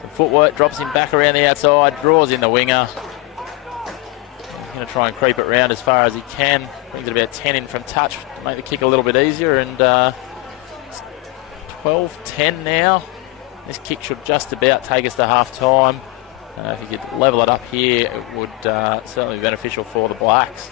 Some footwork, drops him back around the outside, draws in the winger. He's going to try and creep it round as far as he can. Brings it about 10 in from touch to make the kick a little bit easier. And it's 12-10 now. This kick should just about take us to half-time. If you could level it up here, it would certainly be beneficial for the Blacks.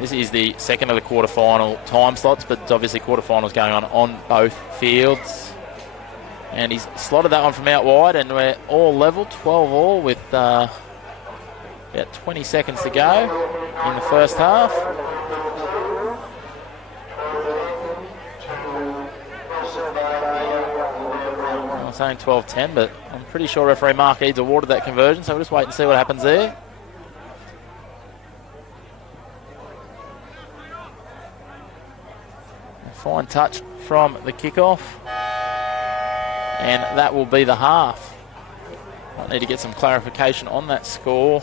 This is the second of the quarterfinal time slots, but obviously quarterfinals going on both fields. And he's slotted that one from out wide, and we're all level, 12 all, with about 20 seconds to go in the first half. I'm saying 12-10, but I'm pretty sure referee Mark Eads awarded that conversion, so we'll just wait and see what happens there. Fine touch from the kickoff, and that will be the half. I need to get some clarification on that score,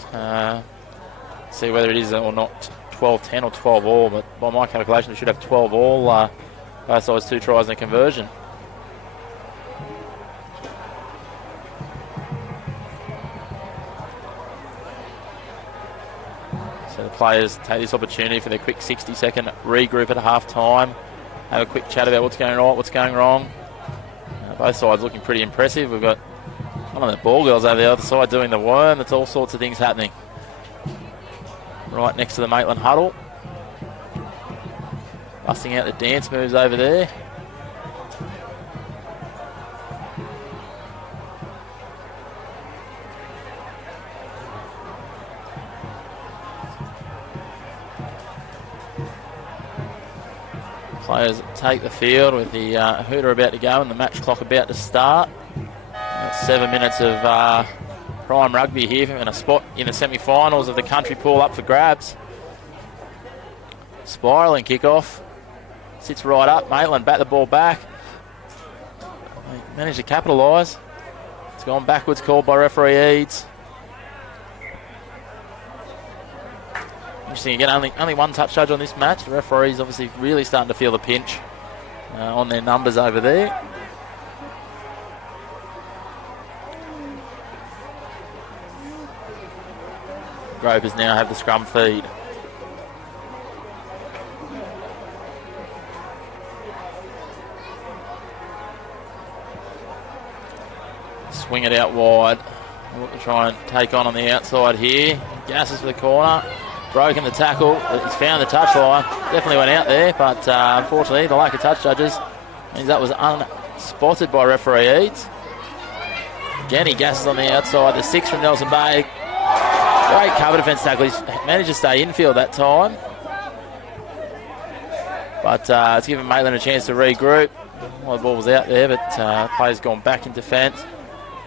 see whether it is or not 12-10 or 12 all, but by my calculation it should have 12 all, both sides 2 tries and a conversion. So the players take this opportunity for their quick 60-second regroup at half time. Have a quick chat about what's going right, what's going wrong. Both sides looking pretty impressive. We've got one of the ball girls over the other side doing the worm. There's all sorts of things happening. Right next to the Maitland huddle. Busting out the dance moves over there. Players take the field with the hooter about to go and the match clock about to start. 7 minutes of prime rugby here and a spot in the semi-finals of the country pool up for grabs. Spiralling kick-off. Sits right up. Maitland bat the ball back. They managed to capitalise. It's gone backwards, called by referee Eads. Interesting, again, only one touch judge on this match. The referee's obviously really starting to feel the pinch on their numbers over there. Gropers now have the scrum feed. Swing it out wide. Look to try and take on the outside here. Gasses for the corner. Broken the tackle. He's found the touchline. Definitely went out there, but unfortunately the lack of touch judges means that was unspotted by referee Eads. Again, he gasses on the outside. The 6 from Nelson Bay. Great cover defence tackle. He's managed to stay infield that time. But it's given Maitland a chance to regroup. Well, the ball was out there, but player's gone back in defence.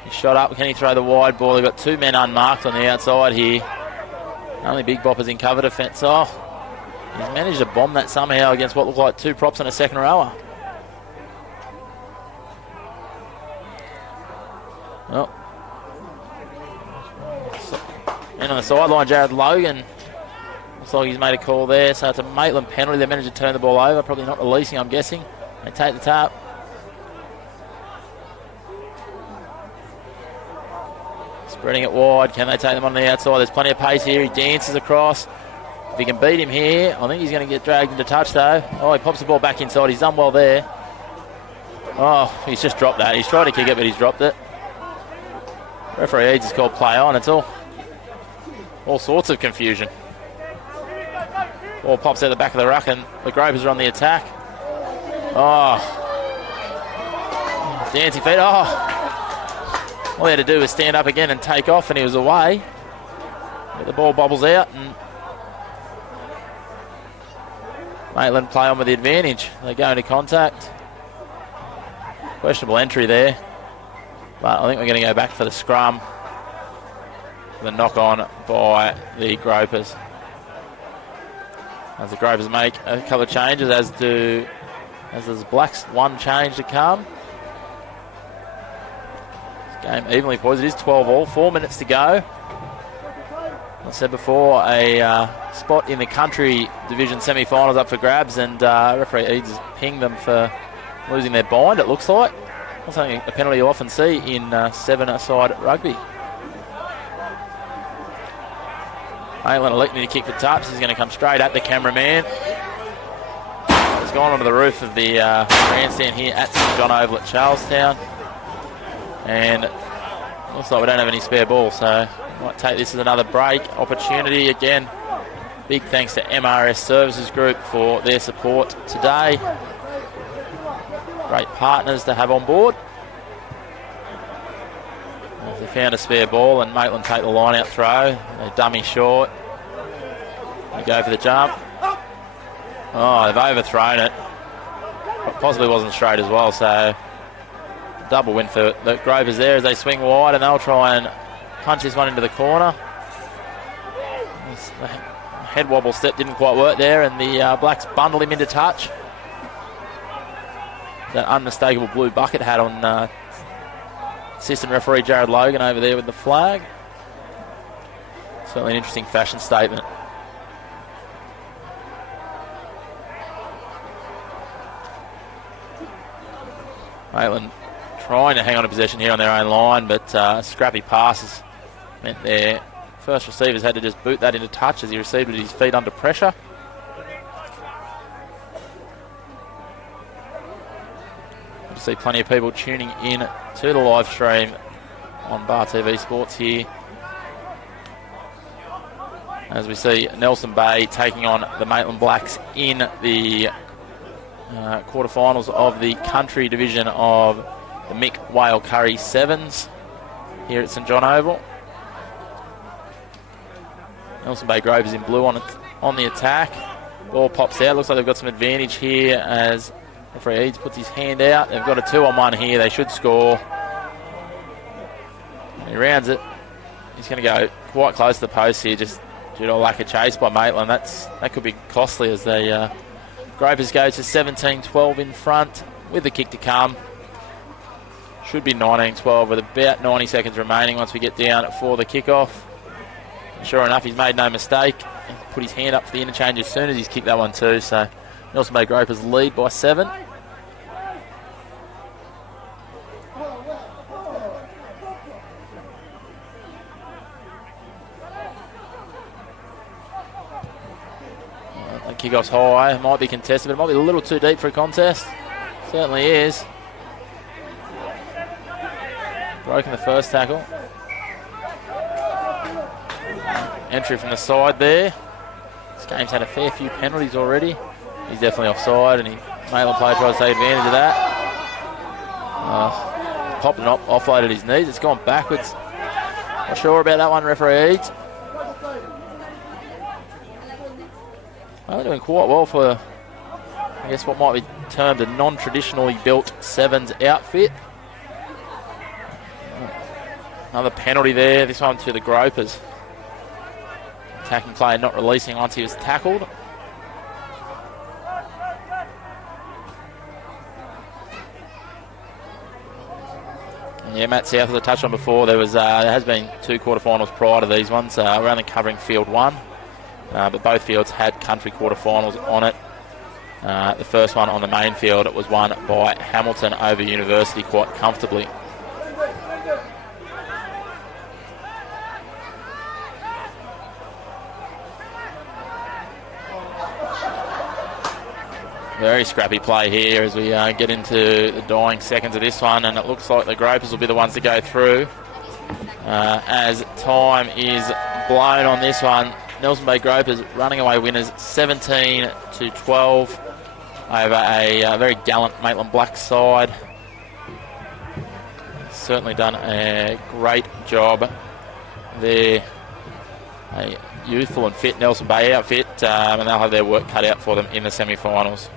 He shot up. Can he throw the wide ball? They've got 2 men unmarked on the outside here. Only Big Boppers in cover defence. Oh, he's managed to bomb that somehow against what looked like 2 props and a second rower. Well, and on the sideline, Jared Logan. Looks like he's made a call there. So it's a Maitland penalty. They managed to turn the ball over. Probably not releasing, I'm guessing. They take the tap. Spreading it wide. Can they take them on the outside? There's plenty of pace here. He dances across. If he can beat him here, I think he's going to get dragged into touch though. Oh, he pops the ball back inside. He's done well there. Oh, he's just dropped that. He's tried to kick it, but he's dropped it. Referee Eads is called play on. It's all sorts of confusion. Ball pops out the back of the ruck and the Gropers are on the attack. Oh. Dancing feet. Oh. All he had to do was stand up again and take off, and he was away. But the ball bobbles out, and Maitland play on with the advantage. They go into contact. Questionable entry there. But I think we're going to go back for the scrum. The knock on by the Gropers. As the Gropers make a couple of changes, as does Blacks, one change to come. Game evenly poised. It is 12-all. 4 minutes to go. I said before, a spot in the country division semi-finals up for grabs, and referee Eads has pinged them for losing their bind, it looks like. That's something, a penalty you often see in 7-a-side rugby. Maitland electing to kick for touch. He's going to come straight at the cameraman. He's gone onto the roof of the grandstand here at St John Oval at Charlestown. And looks like we don't have any spare ball, so might take this as another break opportunity. Again, big thanks to MRS Services Group for their support today. Great partners to have on board. As they found a spare ball, and Maitland take the line out throw. They dummy short. They go for the jump. Oh, they've overthrown it. Possibly wasn't straight as well, so double win for the Gropers there as they swing wide, and they'll try and punch this one into the corner. The head wobble step didn't quite work there, and the Blacks bundle him into touch. That unmistakable blue bucket hat on assistant referee Jared Logan over there with the flag. Certainly an interesting fashion statement. Maitland trying to hang on to possession here on their own line, but scrappy passes meant their first receivers had to just boot that into touch as he received with his feet under pressure. You see plenty of people tuning in to the live stream on Bar TV Sports here, as we see Nelson Bay taking on the Maitland Blacks in the quarterfinals of the country division of the Mick Whale Curry Sevens here at St John Oval. Nelson Bay Groves in blue on the attack. Ball pops out. Looks like they've got some advantage here as referee Eads puts his hand out. They've got a 2-on-1 here. They should score. And he rounds it. He's going to go quite close to the post here, just due to a lack of chase by Maitland. That could be costly as they Gropers go to 17-12 in front with the kick to come. Should be 19-12 with about 90 seconds remaining once we get down for the kickoff. Sure enough, he's made no mistake. Put his hand up for the interchange as soon as he's kicked that one too. So Nelson Bay Gropers lead by 7. The kickoff's high. It might be contested, but it might be a little too deep for a contest. Certainly is. Broken the first tackle. Entry from the side there. This game's had a fair few penalties already. He's definitely offside, and Maitland player tries to take advantage of that. Popped and offloaded his knees. It's gone backwards. Not sure about that one, referee Eads. Well, they're doing quite well for, I guess, what might be termed a non-traditionally built Sevens outfit. Another penalty there, this one to the Gropers. Attacking player not releasing once he was tackled. And yeah, Matt South, as I touched on before, there has been 2 quarterfinals prior to these ones. We're only covering field 1, but both fields had country quarterfinals on it. The first one on the main field, it was won by Hamilton over University quite comfortably. Very scrappy play here as we get into the dying seconds of this one, and it looks like the Gropers will be the ones to go through. As time is blown on this one, Nelson Bay Gropers running away winners 17-12 over a very gallant Maitland Black side. Certainly done a great job there. A youthful and fit Nelson Bay outfit, and they'll have their work cut out for them in the semi-finals.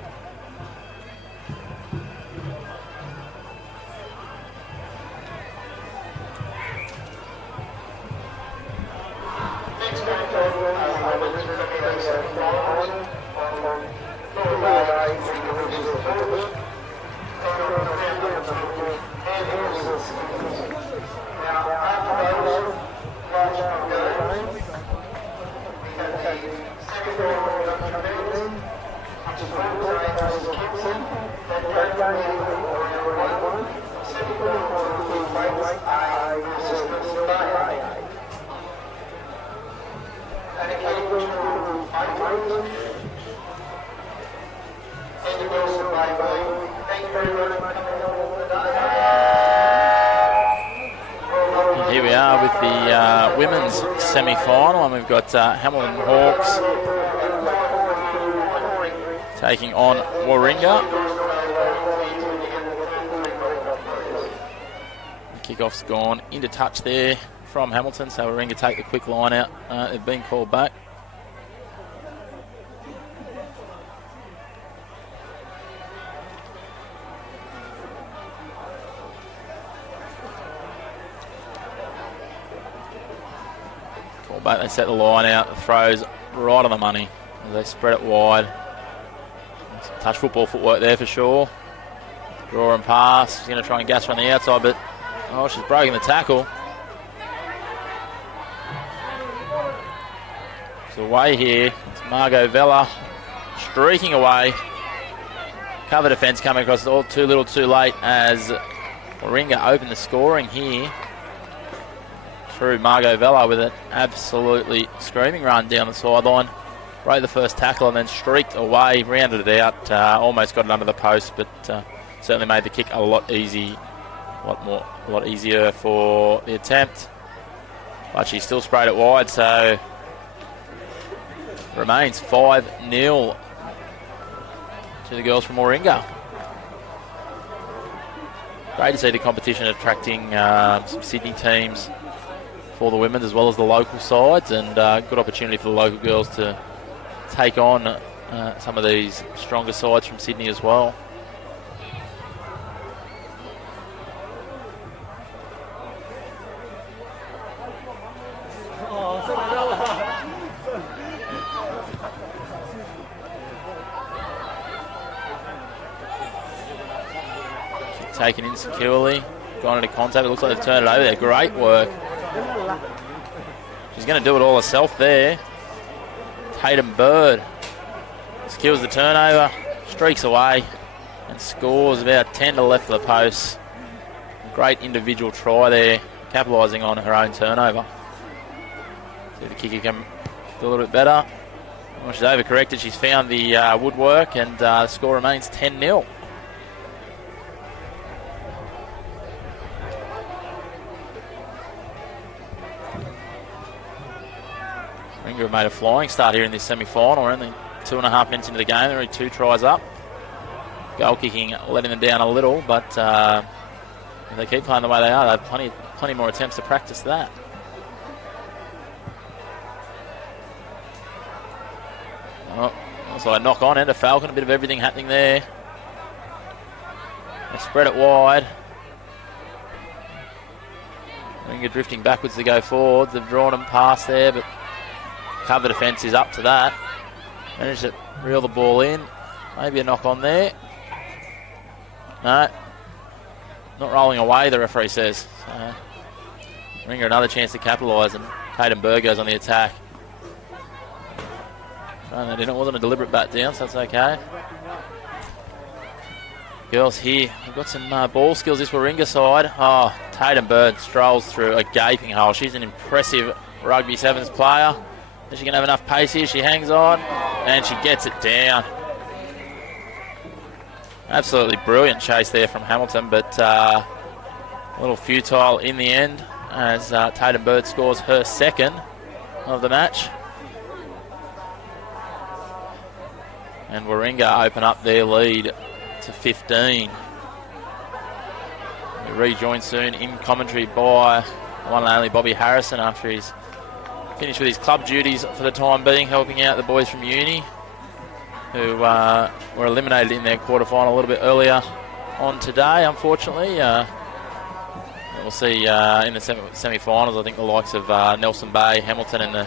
Here we are with the women's semi-final, and we've got Hamilton Hawks taking on Warringah. The kickoff's gone into touch there from Hamilton, so Warringah take the quick line out. They've been called back. But they set the line out, the throws right on the money as they spread it wide. Some touch football footwork there for sure. Draw and pass. She's going to try and gas from the outside, but she's broken the tackle. It's away here. It's Margot Vella streaking away. Cover defence coming across, all too little too late as Warringah opened the scoring here. Through Margot Vella with an absolutely screaming run down the sideline. Broke the first tackle and then streaked away, rounded it out, almost got it under the post, but certainly made the kick a lot easier for the attempt. But she still sprayed it wide, so remains 5-0 to the girls from Warringah. Great to see the competition attracting some Sydney teams for the women as well as the local sides, and good opportunity for the local girls to take on some of these stronger sides from Sydney as well. Taken insecurely, gone into contact. It looks like they've turned it over there. Great work. She's going to do it all herself there. Tatum Bird secures the turnover, streaks away, and scores about 10 to left of the post. Great individual try there, capitalising on her own turnover. See if the kicker can do a little bit better. Well, she's overcorrected. She's found the woodwork, and the score remains 10-0. Ringer have made a flying start here in this semi-final. We're only 2.5 minutes into the game. They're only 2 tries up. Goal kicking letting them down a little, but if they keep playing the way they are, they have plenty more attempts to practice that. Oh, also a knock on and a Falcon. A bit of everything happening there. They spread it wide. Ringer drifting backwards to go forwards. They've drawn them past there, but cover defence is up to that. Managed to reel the ball in. Maybe a knock on there. No. Not rolling away, the referee says. So, Ringer another chance to capitalise, and Tatum Bird goes on the attack. No, it wasn't a deliberate bat down, so that's okay. Girls here, they've got some ball skills, this Warringah side. Oh, Tatum Bird strolls through a gaping hole. She's an impressive Rugby Sevens player. Is she going to have enough pace here? She hangs on, and she gets it down. Absolutely brilliant chase there from Hamilton, but a little futile in the end as Tatum Bird scores her second of the match. And Warringah open up their lead to 15. We rejoined soon in commentary by the one and only Bobby Harrison after he's finished with his club duties for the time being, helping out the boys from uni who were eliminated in their quarterfinal a little bit earlier on today, unfortunately. We'll see in the semi-finals, I think the likes of Nelson Bay, Hamilton and the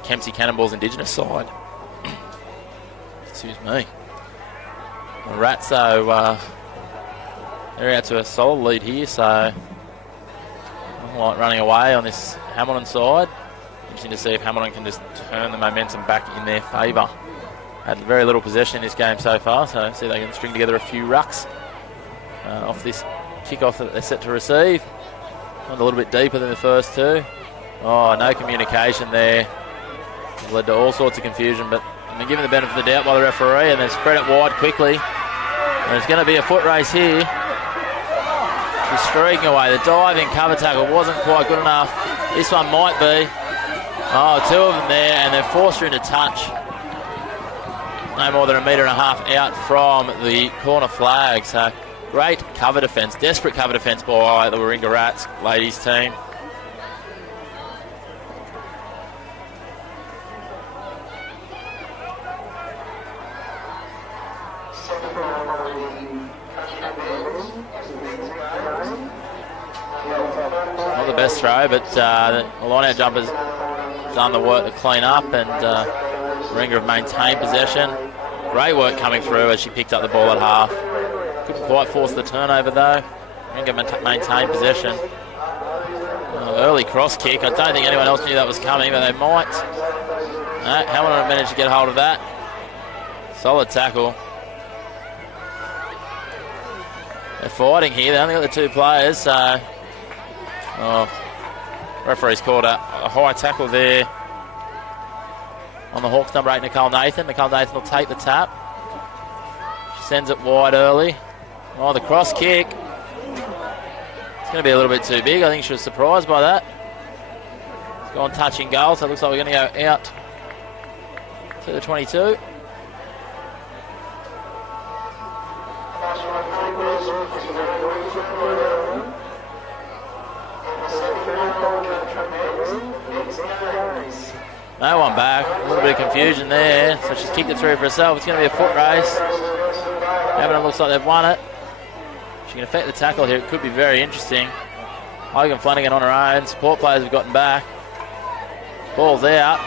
Kempsey Cannonballs Indigenous side. Excuse me. The Rats, though, they're out to a solid lead here, so I don't like running away on this Hamilton side. Interesting to see if Hamilton can just turn the momentum back in their favour. Had very little possession in this game so far, so see if they can string together a few rucks off this kickoff that they're set to receive. Went a little bit deeper than the first two. Oh, no communication there. It's led to all sorts of confusion, but I've been given the benefit of the doubt by the referee, and they've spread it wide quickly. And it's going to be a foot race here. She's streaking away. The diving cover tackle wasn't quite good enough. This one might be. Oh, 2 of them there, and they've forced her into touch. No more than 1.5 metres out from the corner flag. So great cover defence, desperate cover defence by the Warringah Rats ladies team. Not the best throw, but the line-out jumpers done the work to clean up, and Warringah have maintained possession. Great work coming through as she picked up the ball at half. Couldn't quite force the turnover though. Warringah maintained possession. Early cross kick. I don't think anyone else knew that was coming, but they might. No, Hamilton managed to get hold of that. Solid tackle. They're fighting here. They only got the 2 players, so referee's called a high tackle there on the Hawks number 8, Nicole Nathan. Nicole Nathan will take the tap. She sends it wide early. Oh, the cross kick. It's going to be a little bit too big. I think she was surprised by that. It's gone touching goal, so it looks like we're going to go out to the 22. No one back. A little bit of confusion there. So she's kicked it through for herself. It's going to be a foot race. It looks like they've won it. She can affect the tackle here. It could be very interesting. Logan Flanagan on her own. Support players have gotten back. Ball's out.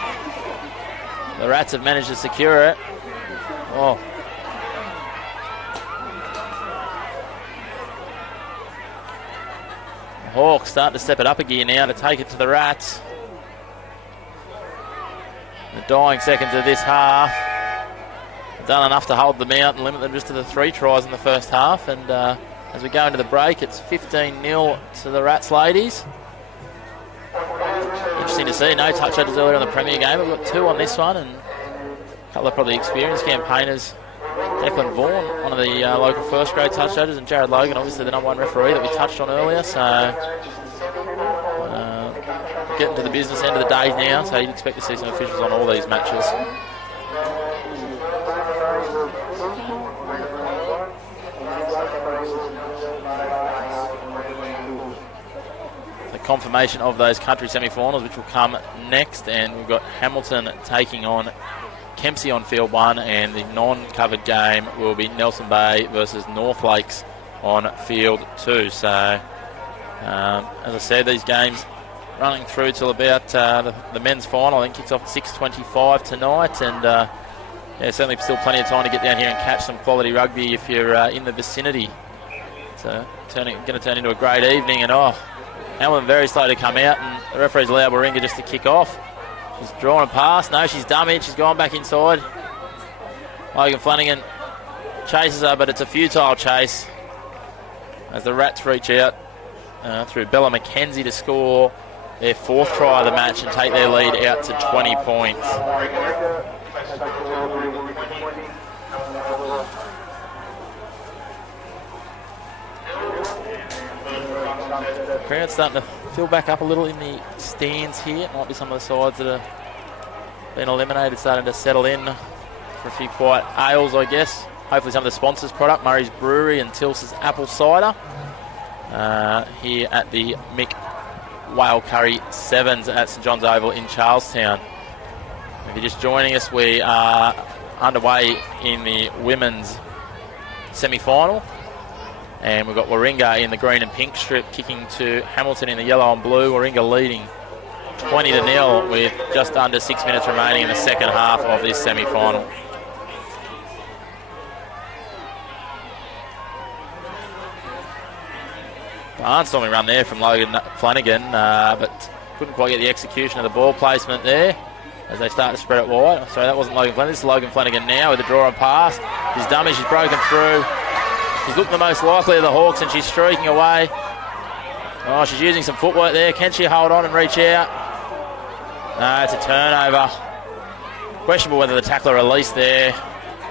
The Rats have managed to secure it. Oh. The Hawks starting to step it up a gear now to take it to the Rats. The dying seconds of this half. Done enough to hold them out and limit them just to the 3 tries in the first half. And as we go into the break, it's 15-0 to the Rats ladies. Interesting to see. No touch edges earlier on the Premier game. We've got 2 on this one, and a couple of probably experienced campaigners. Declan Vaughan, one of the local first grade touch judges, and Jared Logan, obviously the #1 referee that we touched on earlier. So getting to the business end of the day now, so you'd expect to see some officials on all these matches. The confirmation of those country semi-finals, which will come next, and we've got Hamilton taking on Kempsey on field 1, and the non-covered game will be Nelson Bay versus North Lakes on field 2. So, as I said, these games running through till about the men's final. I think kicks off at 6:25 tonight, and yeah, certainly still plenty of time to get down here and catch some quality rugby if you're in the vicinity. So, going to turn into a great evening, and Hamilton very slow to come out, and the referee's allowed Warringah just to kick off. She's drawn a pass. No, she's dummied. She's gone back inside. Logan Flanagan chases her, but it's a futile chase as the Rats reach out through Bella McKenzie to score their 4th try of the match and take their lead out to 20 points. The crowd's starting to fill back up a little in the stands here. It might be some of the sides that have been eliminated starting to settle in for a few quiet ales, I guess. Hopefully some of the sponsors' product, Murray's Brewery and Tils's Apple Cider, here at the Mick Whale Curry Sevens at St John's Oval in Charlestown. If you're just joining us, we are underway in the women's semi-final, and we've got Warringah in the green and pink strip kicking to Hamilton in the yellow and blue. Warringah leading 20-0 with just under 6 minutes remaining in the second half of this semi-final. Barnstorming run there from Logan Flanagan, but couldn't quite get the execution of the ball placement there as they start to spread it wide. Sorry, that wasn't Logan Flanagan. This is Logan Flanagan now with a draw and pass. She's dummy, she's broken through. She's looked the most likely of the Hawks, and she's streaking away. Oh, she's using some footwork there. Can she hold on and reach out? No, it's a turnover. Questionable whether the tackler released there.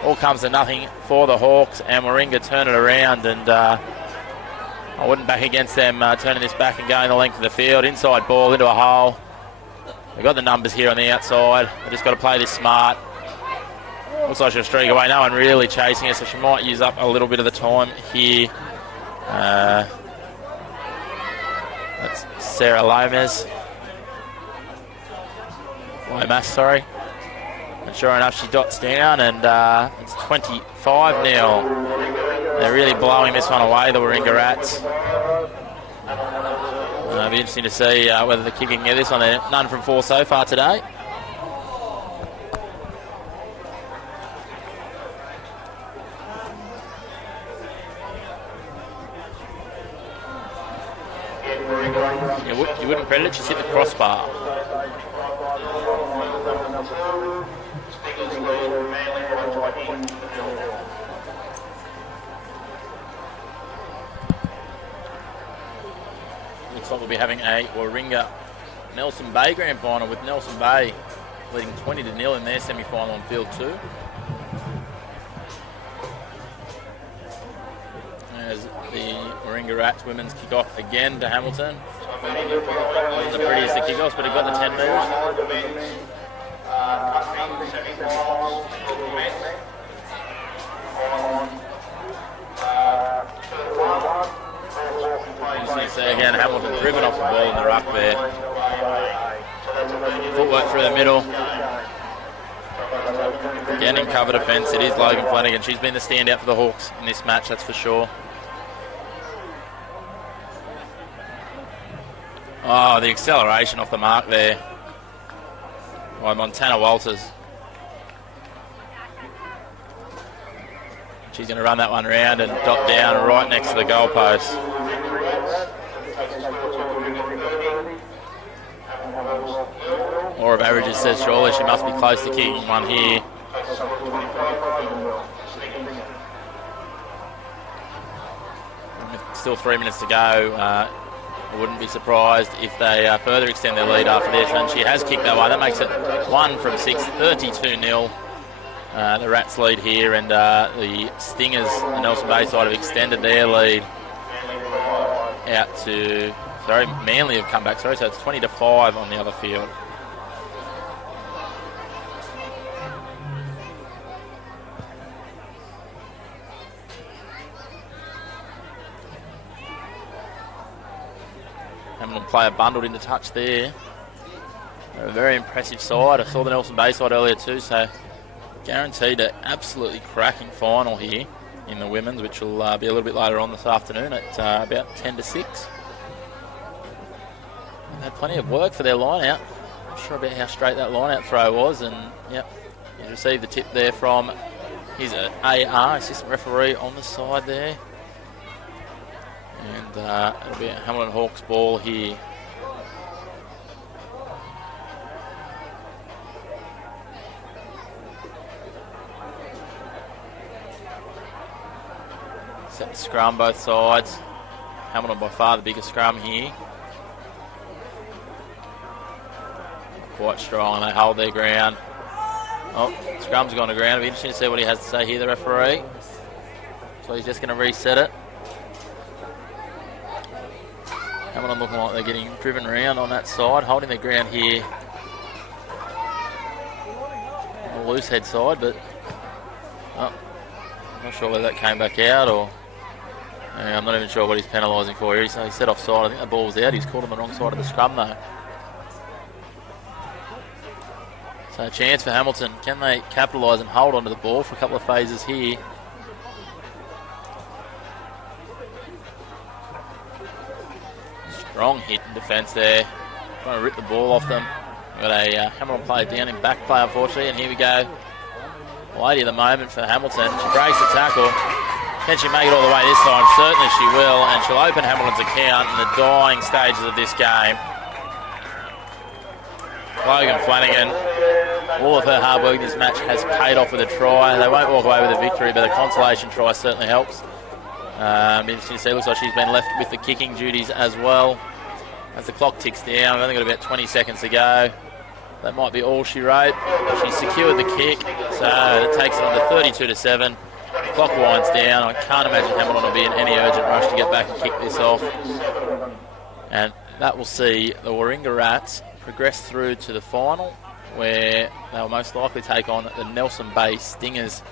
All comes to nothing for the Hawks, and Warringah turn it around, and I wouldn't back against them turning this back and going the length of the field. Inside ball into a hole. They've got the numbers here on the outside. They've just got to play this smart. Looks like she'll streak away. No one really chasing her, so she might use up a little bit of the time here. That's Sarah Lomas. Sorry. And sure enough, she dots down, and it's 25-0. They're really blowing this one away, the Warringah Rats. It'll be interesting to see whether the kicking can get this one. They're none from 4 so far today. You wouldn't credit it, she's hit the crossbar. Looks like we'll be having a Warringah Nelson Bay grand final, with Nelson Bay leading 20-0 in their semi-final on field 2. As the Warringah Rats women's kick off again to Hamilton. Wasn't the prettiest of kick-offs, but it got the 10 metres. So again, Hamilton driven off the ball in the ruck there. Footwork through the middle. Again in cover defence, it is Logan Flanagan. She's been the standout for the Hawks in this match, that's for sure. Oh, the acceleration off the mark there by Montana Walters. She's going to run that one around and dot down right next to the goalpost. Law of averages says surely she must be close to kicking one here. With still 3 minutes to go. I wouldn't be surprised if they further extend their lead after this, and she has kicked that one. That makes it 1 from 6, 32-0. The Rats lead here, and the Stingers, the Nelson Bay side, have extended their lead out to... Sorry, Manly have come back. Sorry, so it's 20-5 on the other field. Hamilton player bundled into touch there. They're a very impressive side. I saw the Nelson Bay side earlier too, so guaranteed an absolutely cracking final here in the women's, which will be a little bit later on this afternoon at about 10-6. They had plenty of work for their line-out. Not sure about how straight that line-out throw was, and yep, he's received the tip there from his AR, assistant referee, on the side there. And it'll be a Hamilton Hawks ball here. Set the scrum both sides. Hamilton by far the biggest scrum here. Quite strong, and they hold their ground. Oh, scrum's gone to ground. It'll be interesting to see what he has to say here, the referee. So he's just going to reset it. Hamilton looking like they're getting driven around on that side, holding their ground here on the loose head side, but I'm not sure whether that came back out or I'm not even sure what he's penalising for here. So he set offside. I think the ball was out. He's caught on the wrong side of the scrum though. So a chance for Hamilton. Can they capitalise and hold onto the ball for a couple of phases here? Strong hit in defence there. Trying to rip the ball off them. We've got a Hamilton player down in back play, unfortunately, and here we go. Lady of the moment for Hamilton. She breaks the tackle. Can she make it all the way this time? Certainly she will, and she'll open Hamilton's account in the dying stages of this game. Logan Flanagan, all of her hard work in this match has paid off with a try. They won't walk away with a victory, but a consolation try certainly helps. Interesting to see. Looks like she's been left with the kicking duties as well. As the clock ticks down, we've only got about 20 seconds to go. That might be all she wrote. She secured the kick, so it takes it on to 32-7. The clock winds down. I can't imagine Hamilton will be in any urgent rush to get back and kick this off. And that will see the Warringah Rats progress through to the final, where they'll most likely take on the Nelson Bay Stingers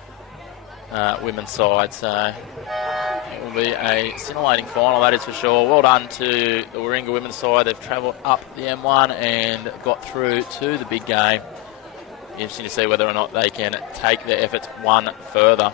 women's side. So it will be a scintillating final, that is for sure. Well done to the Warringah women's side. They've travelled up the M1 and got through to the big game. Interesting to see whether or not they can take their efforts one further.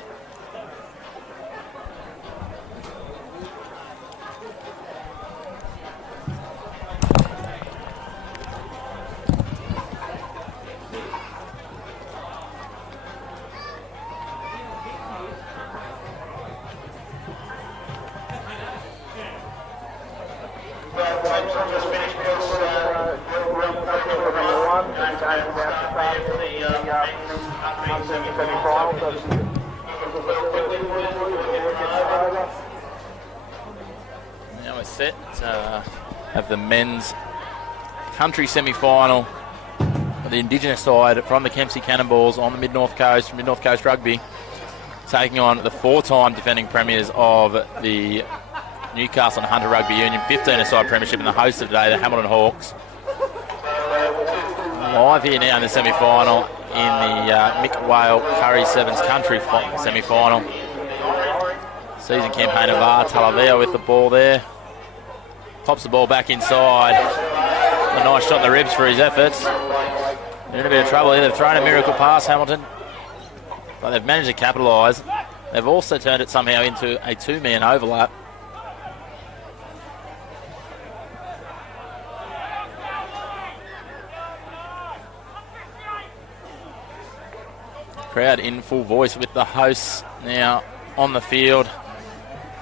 Now we're set of the men's country semi-final. The Indigenous side from the Kempsey Cannonballs on the Mid-North Coast, Mid-North Coast Rugby, taking on the four-time defending premiers of the Newcastle and Hunter Rugby Union 15-a-side premiership, and the host of today, the Hamilton Hawks. Live here now in the semi-final in the Mick Whale Curry Sevens Country semi-final. Season campaigner Var Talavea with the ball there. Pops the ball back inside. A nice shot in the ribs for his efforts. They're in a bit of trouble here. They've thrown a miracle pass, Hamilton. but they've managed to capitalise. They've also turned it somehow into a two-man overlap. Crowd in full voice with the hosts now on the field.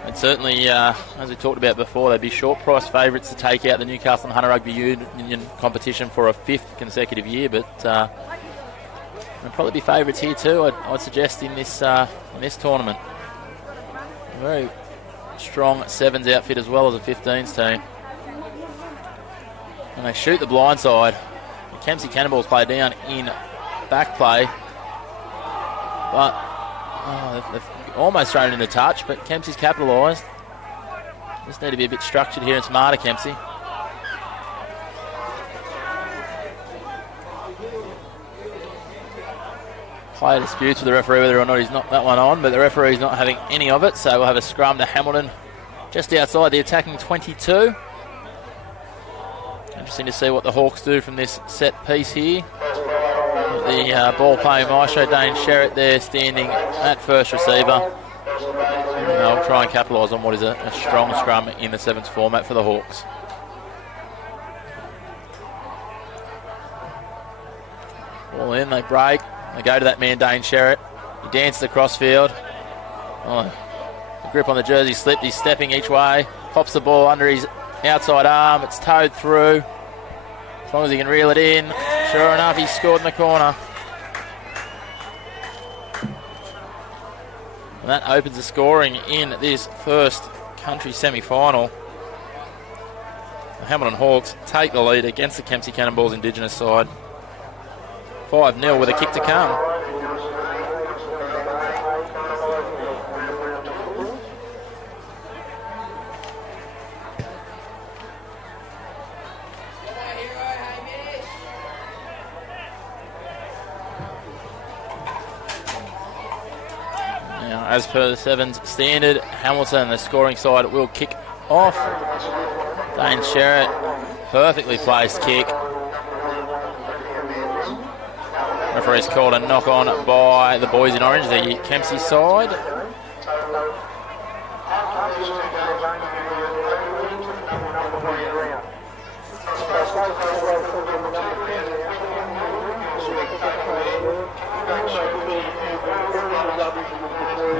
And certainly, as we talked about before, they'd be short price favourites to take out the Newcastle and Hunter Rugby Union competition for a 5th consecutive year, but they'll probably be favourites here too, I'd suggest, in this tournament. A very strong sevens outfit as well as a 15s team. And they shoot the blind side. The Kempsey Cannonballs play down in back play. But they've almost thrown it into touch, but Kempsey's capitalised. Just need to be a bit structured here and smarter, Kempsey. Player disputes with the referee whether or not he's knocked that one on, but the referee's not having any of it, so we'll have a scrum to Hamilton just outside the attacking 22. Interesting to see what the Hawks do from this set piece here. The ball playing maestro Dane Sherritt there standing at first receiver. And they'll try and capitalise on what is a strong scrum in the sevens format for the Hawks. Ball in, they break. They go to that man Dane Sherritt. He dances across field. Oh, the grip on the jersey slipped. He's stepping each way. Pops the ball under his outside arm. It's towed through. As long as he can reel it in. Sure enough, he's scored in the corner. And that opens the scoring in this first country semi-final. The Hamilton Hawks take the lead against the Kempsey Cannonballs Indigenous side. 5-0 with a kick to come. Now, as per the sevens standard, Hamilton, the scoring side, will kick off. Dane Sherritt, perfectly placed kick. Referee's called a knock on by the boys in orange, the Kempsey side.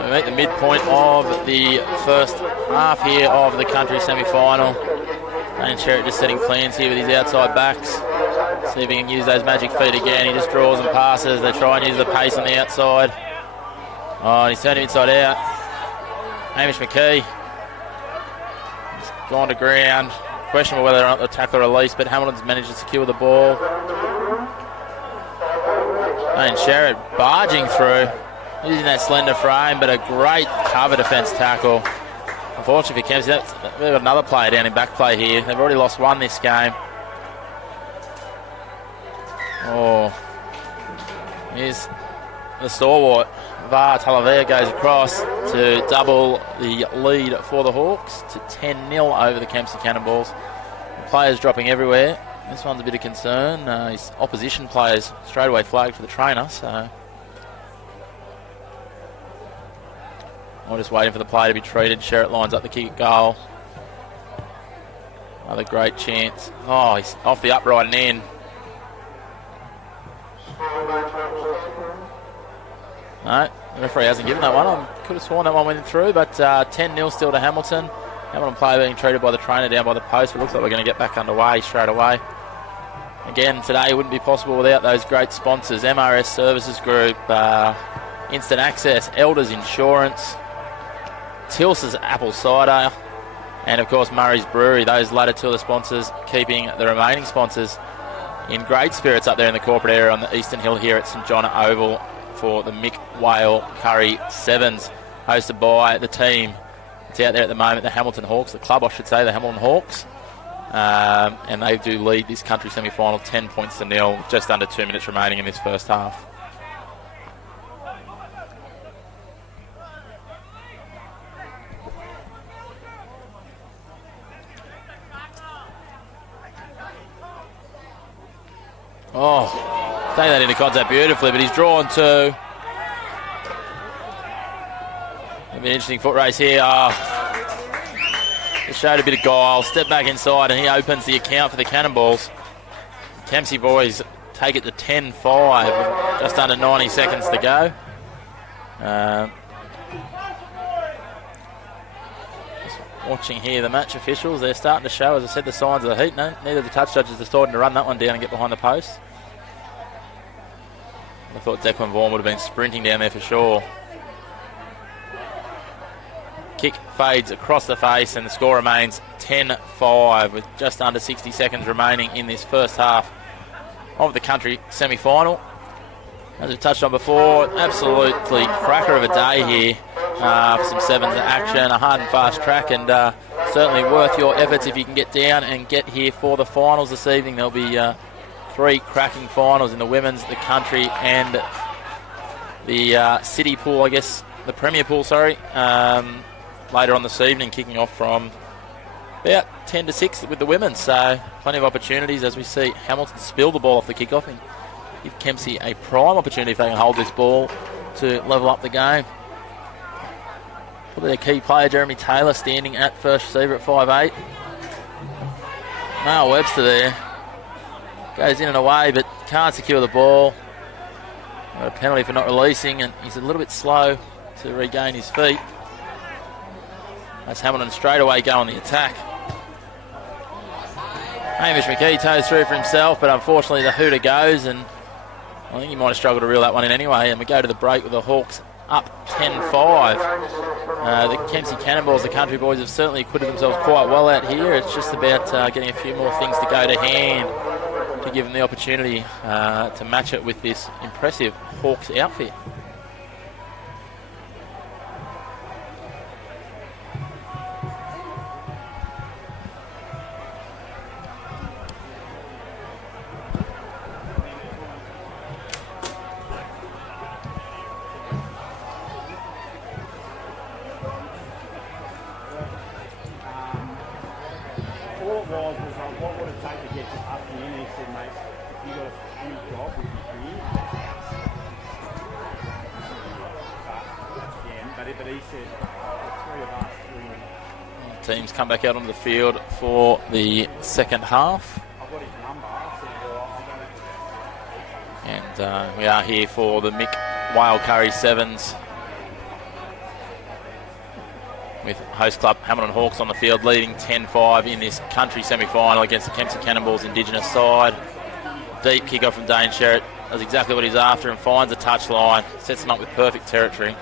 We make the midpoint of the first half here of the country semi-final. Dane Sherritt just setting plans here with his outside backs. See if he can use those magic feet again. He just draws and passes. They try and use the pace on the outside. Oh, and he's turned him inside out. Hamish McKee. He's gone to ground. Questionable whether or not the tackler released, but Hamilton's managed to secure the ball. Dane Sherritt barging through, using that slender frame, but a great cover defence tackle. Unfortunately for Kempsey, we've got another player down in back play here. They've already lost one this game. Oh, here's the stalwart. VAR Talavea goes across to double the lead for the Hawks to 10-0 over the Kempsey Cannonballs. The players dropping everywhere. This one's a bit of concern. His opposition players straight away flagged for the trainer, so I'm just waiting for the play to be treated. Sherritt lines up the kick at goal. Another great chance. Oh, he's off the upright and in. No, the referee hasn't given that one. I could have sworn that one went through, but 10-0 still to Hamilton. Hamilton player being treated by the trainer down by the post, but it looks like we're going to get back underway straight away. Again, today wouldn't be possible without those great sponsors. MRS Services Group, Instant Access, Elders Insurance, Tils's Apple Cider, and of course Murray's Brewery. Those latter two are the sponsors, keeping the remaining sponsors in great spirits up there in the corporate area on the Eastern Hill here at St John Oval for the Mick Whale Curry Sevens, hosted by the team. It's out there at the moment, the Hamilton Hawks, the club I should say, the Hamilton Hawks. And they do lead this country semi-final 10 points to 0, just under 2 minutes remaining in this first half. Oh, take that into contact beautifully, but he's drawn to. It'll be an interesting foot race here. Just showed a bit of guile. Step back inside and he opens the account for the Cannonballs. Kempsey boys take it to 10-5 with just under 90 seconds to go. Watching here the match officials, they're starting to show, as I said, the signs of the heat. No, neither of the touch judges are starting to run that one down and get behind the post. I thought Declan Vaughan would have been sprinting down there for sure. Kick fades across the face and the score remains 10-5 with just under 60 seconds remaining in this first half of the country semi-final. As we've touched on before, absolutely cracker of a day here for some sevens action, a hard and fast track, and certainly worth your efforts if you can get down and get here for the finals this evening. There'll be 3 cracking finals in the women's, the country, and the city pool, I guess, the premier pool, sorry, later on this evening, kicking off from about 10 to 6 with the women. So plenty of opportunities as we see Hamilton spill the ball off the kickoff and give Kempsey a prime opportunity if they can hold this ball to level up the game. Probably their key player, Jeremy Taylor, standing at first receiver at 5'8". Noah Webster there. Goes in and away but can't secure the ball. Got a penalty for not releasing and he's a little bit slow to regain his feet. As Hamilton straight away go on the attack. Hamish McKee toes through for himself, but unfortunately the hooter goes, and I think he might have struggled to reel that one in anyway, and we go to the break with the Hawks up 10-5. The Kempsey Cannonballs, the country boys, have certainly acquitted themselves quite well out here. It's just about getting a few more things to go to hand to give them the opportunity to match it with this impressive Hawks outfit. Teams come back out onto the field for the second half. And we are here for the Mick Whale Curry Sevens with host club Hamilton Hawks on the field leading 10-5 in this country semi-final against the Kempsey Cannonballs Indigenous side. Deep kick-off from Dane Sherritt, does exactly what he's after and finds a touchline, sets them up with perfect territory.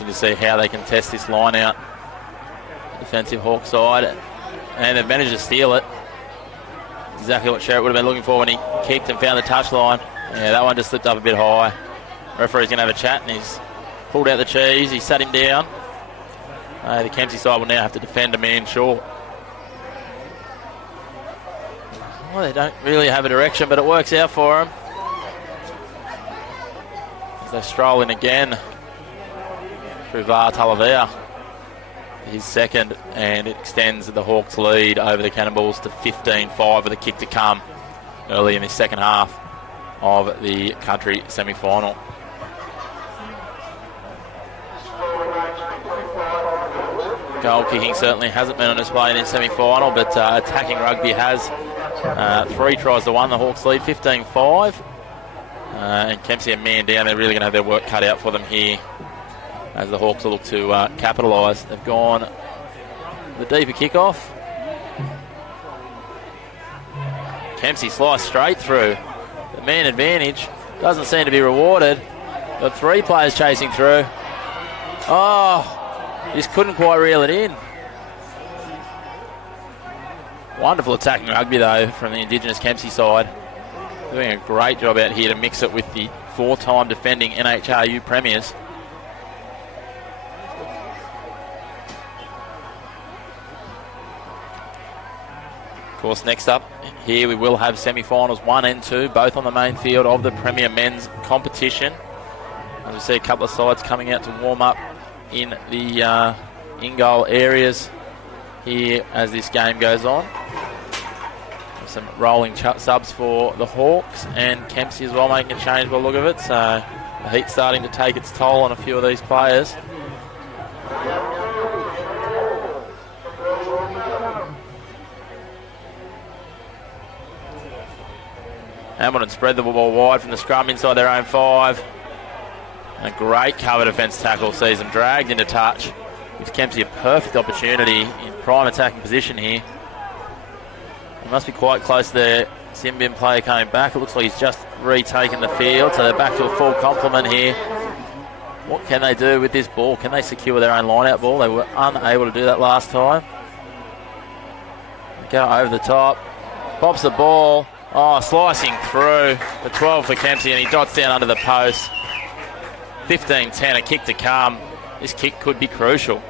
To see how they can test this line out. Defensive Hawk side, and they've managed to steal it. Exactly what Sherritt would have been looking for when he kicked and found the touchline. Yeah, that one just slipped up a bit high. Referee's going to have a chat and he's pulled out the cheese. He sat him down. The Kempsey side will now have to defend a man short. Well, they don't really have a direction, but it works out for them. As they stroll in again. Ruvar Talavea, his second, and it extends the Hawks' lead over the Cannonballs to 15-5 with a kick to come early in the second half of the country semi-final. Goal kicking certainly hasn't been on display in this semi-final, but attacking rugby has. 3 tries to 1, the Hawks lead 15-5. And Kempsey a man down, they're really going to have their work cut out for them here, as the Hawks will look to capitalise. They've gone the deeper kick-off. Kempsey sliced straight through. The man advantage doesn't seem to be rewarded. Got 3 players chasing through. Oh, just couldn't quite reel it in. Wonderful attacking rugby, though, from the Indigenous Kempsey side. Doing a great job out here to mix it with the 4-time defending NHRU premiers. Of course, next up here we will have semi-finals 1 and 2, both on the main field of the Premier Men's competition. As we see a couple of sides coming out to warm up in the in-goal areas. here as this game goes on. Some rolling subs for the Hawks, and Kempsey as well making a change by the look of it. So the heat's starting to take its toll on a few of these players. Hamilton spread the ball wide from the scrum inside their own 5. And a great cover defence tackle sees them dragged into touch. Gives Kempsey a perfect opportunity in prime attacking position here. It must be quite close to their Simbin player coming back. It looks like he's just retaken the field, so they're back to a full complement here. What can they do with this ball? Can they secure their own line-out ball? They were unable to do that last time. They go over the top. Pops the ball. Oh, slicing through. The 12 for Kempsey, and he dots down under the post. 15-10, a kick to come. This kick could be crucial.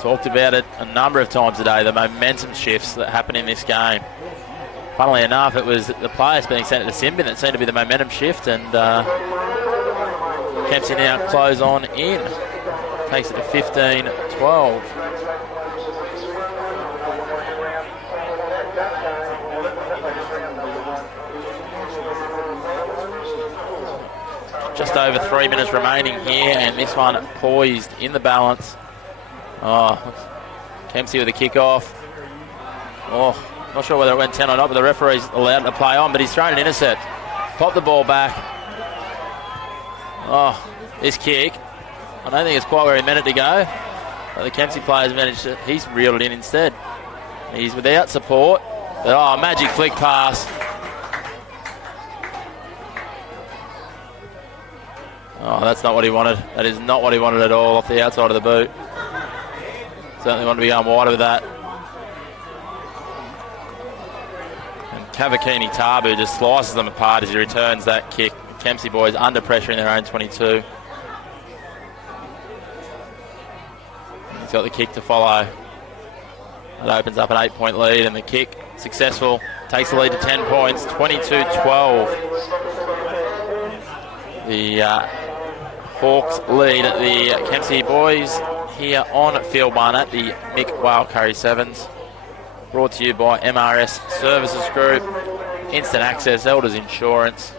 Talked about it a number of times today, the momentum shifts that happen in this game. Funnily enough, it was the players being sent to Simbin that seemed to be the momentum shift, and Kempsey now close on in. Takes it to 15-12. Just over 3 minutes remaining here, and this one poised in the balance. Oh, Kempsey with a kick-off. Oh, not sure whether it went 10 or not, but the referee's allowed to play on, but he's thrown an intercept. Popped the ball back. Oh, this kick. I don't think it's quite where he meant it to go. But the Kempsey players managed to, he's reeled it in instead. He's without support. But, oh, magic flick pass. Oh, that's not what he wanted. That is not what he wanted at all, off the outside of the boot. Certainly want to be going wider with that. And Cavacini Tabu just slices them apart as he returns that kick. Kempsey boys under pressure in their own 22. He's got the kick to follow. That opens up an 8-point lead, and the kick successful. Takes the lead to 10 points, 22-12. The Hawks lead the Kempsey boys here on Field 1 at the Mick Wildcurry Sevens. Brought to you by MRS Services Group, Instant Access, Elders Insurance,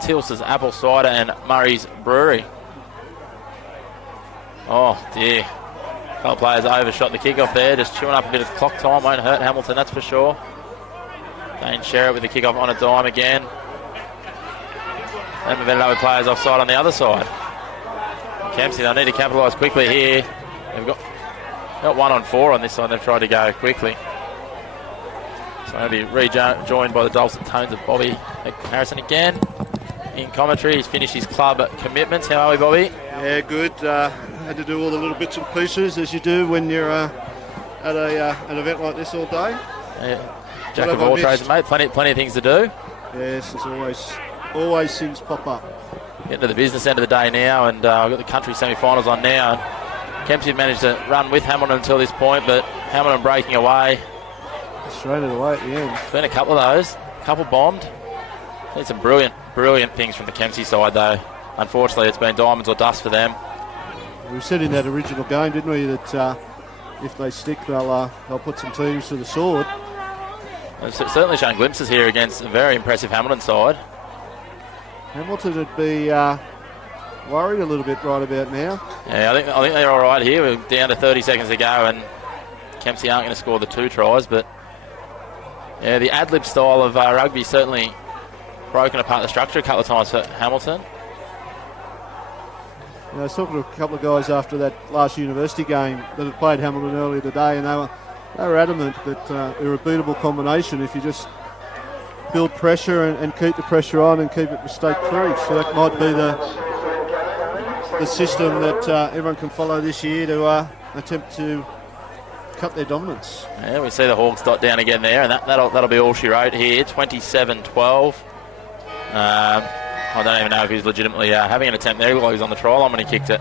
Tilsa's Apple Cider and Murray's Brewery. Oh dear. A couple of players overshot the kickoff there, just chewing up a bit of clock time. Won't hurt Hamilton, that's for sure. Dane Sherritt with the kickoff on a dime again. And we've ended up with players offside on the other side. Kempsey, they'll need to capitalise quickly here. They've got 1 on 4 on this side. They've tried to go quickly. So they'll be rejoined by the dulcet tones of Bobby Harrison again. In commentary, he's finished his club commitments. How are we, Bobby? Yeah, good. Had to do all the little bits and pieces as you do when you're at an event like this all day. Yeah. Jack of all trades, mate. Plenty of things to do. Yes, there's always things pop up. Getting to the business end of the day now, and I've got the country semi-finals on now. Kempsey managed to run with Hamilton until this point, but Hamilton breaking away. Straight it away at the end. There's been a couple of those. A couple bombed. Seen some brilliant things from the Kempsey side, though. Unfortunately, it's been diamonds or dust for them. We said in that original game, didn't we, that if they stick, they'll put some teams to the sword. They've certainly shown glimpses here against a very impressive Hamilton side. Hamilton would be worried a little bit right about now. Yeah, I think they're all right here. We're down to 30 seconds to go, and Kempsey aren't going to score the 2 tries. But yeah, the ad-lib style of rugby certainly broken apart the structure a couple of times for Hamilton. I was talking to a couple of guys after that last university game that had played Hamilton earlier today, and they were adamant that they're a beatable combination if you just build pressure and keep the pressure on and keep it mistake-free. So that might be the system that everyone can follow this year to attempt to cut their dominance. Yeah, we see the Hawks dot down again there, and that'll be all she wrote here. 27-12. I don't even know if he's legitimately having an attempt there. He was on the try line when he kicked it.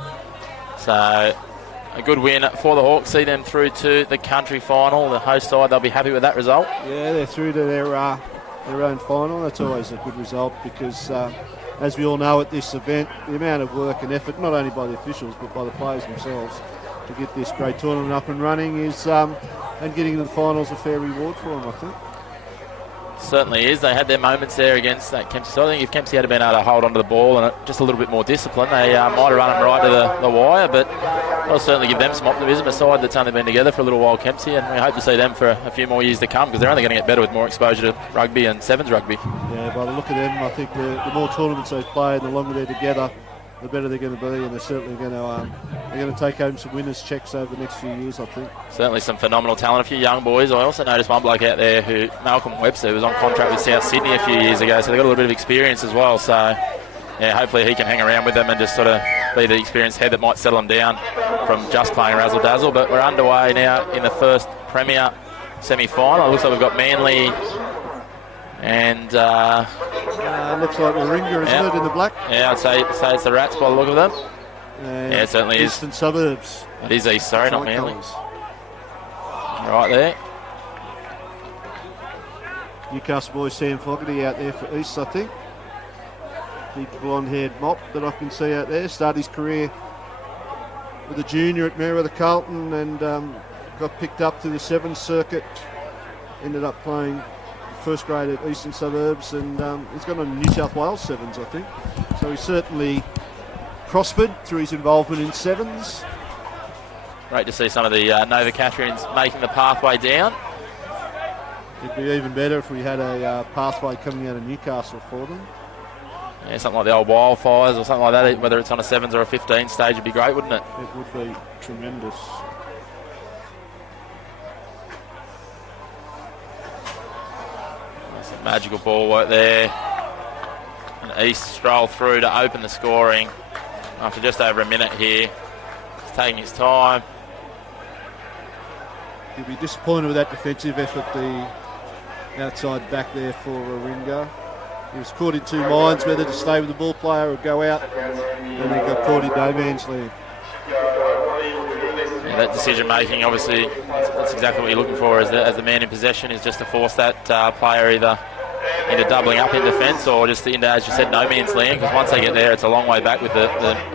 So a good win for the Hawks. See them through to the country final. The host side, they'll be happy with that result. Yeah, they're through to their their own final. That's always a good result because, as we all know at this event, the amount of work and effort, not only by the officials but by the players themselves, to get this great tournament up and running is, and getting to the finals, a fair reward for them, I think. Certainly is. They had their moments there against that Kempsey side. I think if Kempsey had been able to hold on to the ball and just a little bit more discipline, they might have run them right to the wire, but I'll certainly give them some optimism. A side that's only been together for a little while, Kempsey, and we hope to see them for a few more years to come because they're only going to get better with more exposure to rugby and sevens rugby. Yeah, by the look of them, I think the more tournaments they play and the longer they're together, the better they're going to be, and they're certainly going to take home some winners' checks over the next few years, I think. Certainly some phenomenal talent, a few young boys. I also noticed one bloke out there who, Malcolm Webster, who was on contract with South Sydney a few years ago, so they've got a little bit of experience as well. So, yeah, hopefully he can hang around with them and just sort of be the experienced head that might settle them down from just playing razzle-dazzle. But we're underway now in the first Premier semi-final. It looks like we've got Manly and... looks like Warringah, isn't it, in the black? Yeah, I'd say it's the Rats by the look of them. Yeah, it certainly is. Eastern Suburbs. It is East, sorry, not Manly. Right there. Newcastle boy Sam Fogarty out there for East, I think. Big blonde-haired mop that I can see out there. Started his career with a junior at Meriwether Carlton and got picked up to the Sevens circuit. Ended up playing first grade at Eastern Suburbs, and he's gone on New South Wales Sevens, I think. So he's certainly prospered through his involvement in Sevens. Great to see some of the Nova Catherians making the pathway down. It'd be even better if we had a pathway coming out of Newcastle for them. Yeah, something like the old Wildfires or something like that, whether it's on a 7s or a 15 stage, would be great, wouldn't it? It would be tremendous. Some magical ball work there. And East stroll through to open the scoring after just over a minute here. He's taking his time. He'll be disappointed with that defensive effort, the outside back there for Warringah. He was caught in two minds whether to stay with the ball player or go out, and he got caught in no man's land. Yeah, that decision making, obviously, that's exactly what you're looking for as the man in possession, is just to force that player either into doubling up in defence or just into, as you said, no man's land, because once they get there, it's a long way back with the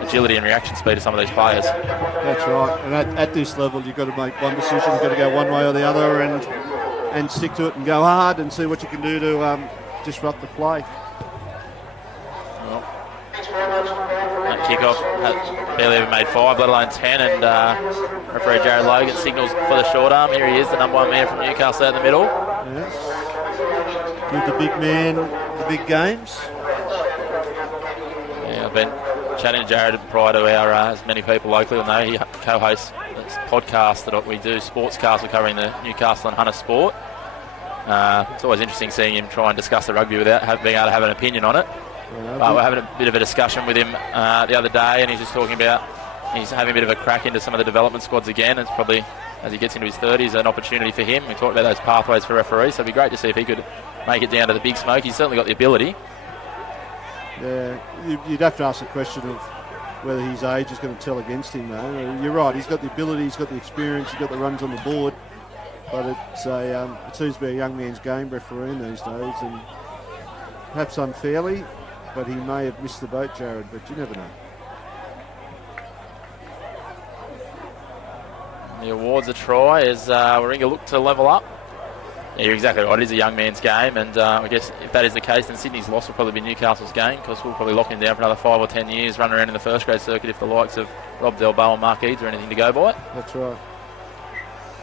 agility and reaction speed of some of these players. That's right, and at this level, you've got to make one decision. You've got to go one way or the other and stick to it and go hard and see what you can do to disrupt the play. Well, that kick-off barely ever made 5, let alone 10, and referee Jared Logan signals for the short arm. Here he is, the number one man from Newcastle out in the middle. Yes. Give the big man the big games. Yeah, I've been chatting to Jared prior to our, as many people locally will know, he co-hosts this podcast that we do, Sportscast, we're covering the Newcastle and Hunter sport. It's always interesting seeing him try and discuss the rugby without being able to have an opinion on it. But we're having a bit of a discussion with him the other day, and he's just talking about he's having a bit of a crack into some of the development squads again. It's probably, as he gets into his 30s, an opportunity for him. We talked about those pathways for referees, so it'd be great to see if he could make it down to the big smoke. He's certainly got the ability. Yeah, you'd have to ask the question of whether his age is going to tell against him, though. You're right, he's got the ability, he's got the experience, he's got the runs on the board, but it seems to be a young man's game refereeing these days, and perhaps unfairly, but he may have missed the boat, Jared, but you never know. The awards a try as Warringah look to level up. Yeah, you're exactly right. It is a young man's game, and I guess if that is the case, then Sydney's loss will probably be Newcastle's game, because we'll probably lock him down for another 5 or 10 years, run around in the first grade circuit if the likes of Rob Delbow and Mark Eads are anything to go by. That's right.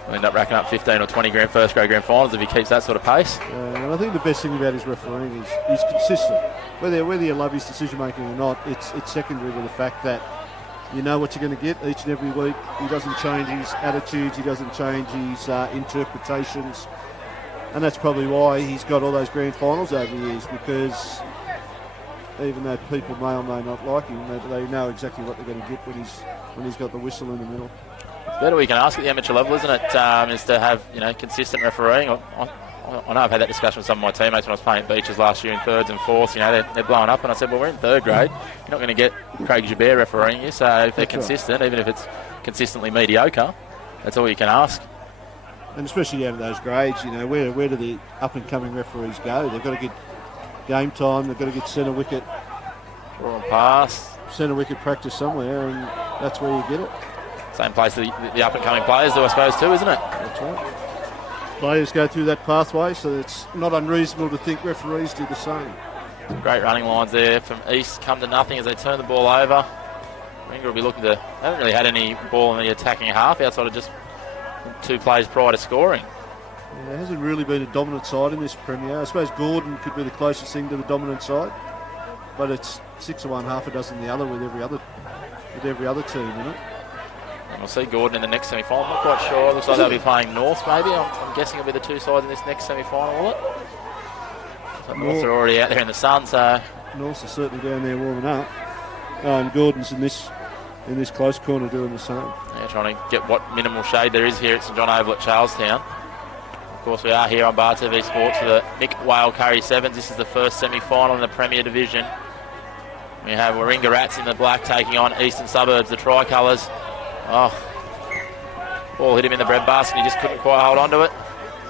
We'll end up racking up 15 or 20 first grade grand finals if he keeps that sort of pace. And I think the best thing about his refereeing is he's consistent. Whether you love his decision making or not, it's secondary to the fact that you know what you're going to get each and every week. He doesn't change his attitudes, he doesn't change his interpretations, and that's probably why he's got all those grand finals over the years, because even though people may or may not like him, they know exactly what they're going to get when he's got the whistle in the middle. It's better we can ask at the amateur level, isn't it? Is to have consistent refereeing. I know I've had that discussion with some of my teammates when I was playing at Beaches last year in 3rds and 4ths. They're blowing up, and I said, well, we're in 3rd grade. You're not going to get Craig Joubert refereeing you, so if they're consistent, even if it's consistently mediocre, that's all you can ask. And especially down at those grades, you know, where do the up-and-coming referees go? They've got to get game time, they've got to get centre wicket practice somewhere, and that's where you get it. Same place the up-and-coming players do, I suppose, too, isn't it? That's right. Players go through that pathway, so it's not unreasonable to think referees do the same. Great running lines there from East, come to nothing as they turn the ball over. Warringah will be looking to... They haven't really had any ball in the attacking half outside of just 2 plays prior to scoring. Yeah, it hasn't really been a dominant side in this Premier. I suppose Gordon could be the closest thing to the dominant side, but it's 6 of one, half a dozen the other with every other team in it. And we'll see Gordon in the next semi-final. I'm not quite sure. Looks like they'll be playing North, maybe. I'm guessing it'll be the 2 sides in this next semi-final, will it? So North are already out there in the sun, so... North are certainly down there warming up. And Gordon's in this close corner doing the same. Yeah, trying to get what minimal shade there is here at St John Oval at Charlestown. Of course, we are here on Bar TV Sports for the Mick Whale Curry Sevens. This is the first semi-final in the Premier Division. We have Warringah Rats in the black taking on Eastern Suburbs, the tricolours. Oh, ball hit him in the breadbasket and he just couldn't quite hold on to it.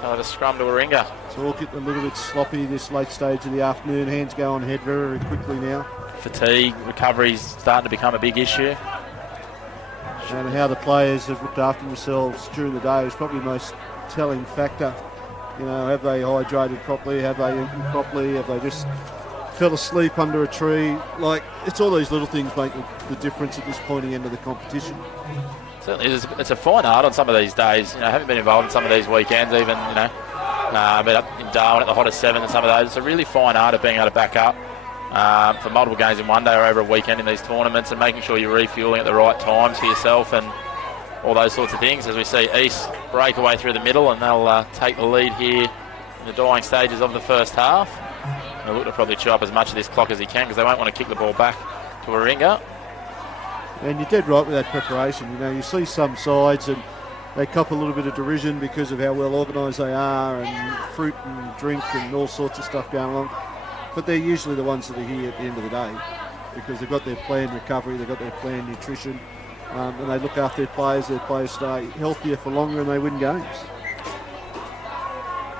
So the scrum to Warringah. So we'll get a little bit sloppy this late stage of the afternoon. Hands go on head very, very quickly now. Fatigue, recovery's starting to become a big issue. And how the players have looked after themselves during the day is probably the most telling factor. You know, have they hydrated properly? Have they eaten properly? Have they just fell asleep under a tree? Like, it's all these little things make the difference at this pointy end of the competition. Certainly, it's a fine art on some of these days. You know, I haven't been involved in some of these weekends, even, you know, I've been up in Darwin at the hottest 7 and some of those. It's a really fine art of being able to back up for multiple games in one day or over a weekend in these tournaments, and making sure you're refuelling at the right times for yourself and all those sorts of things. As we see East break away through the middle, and they'll take the lead here in the dying stages of the first half. They'll look to probably chew up as much of this clock as he can, because they won't want to kick the ball back to Warringah. And you're dead right with that preparation. You know, you see some sides and they cop a little bit of derision because of how well organised they are, and fruit and drink and all sorts of stuff going on. But they're usually the ones that are here at the end of the day, because they've got their planned recovery, they've got their planned nutrition, and they look after their players stay healthier for longer and they win games.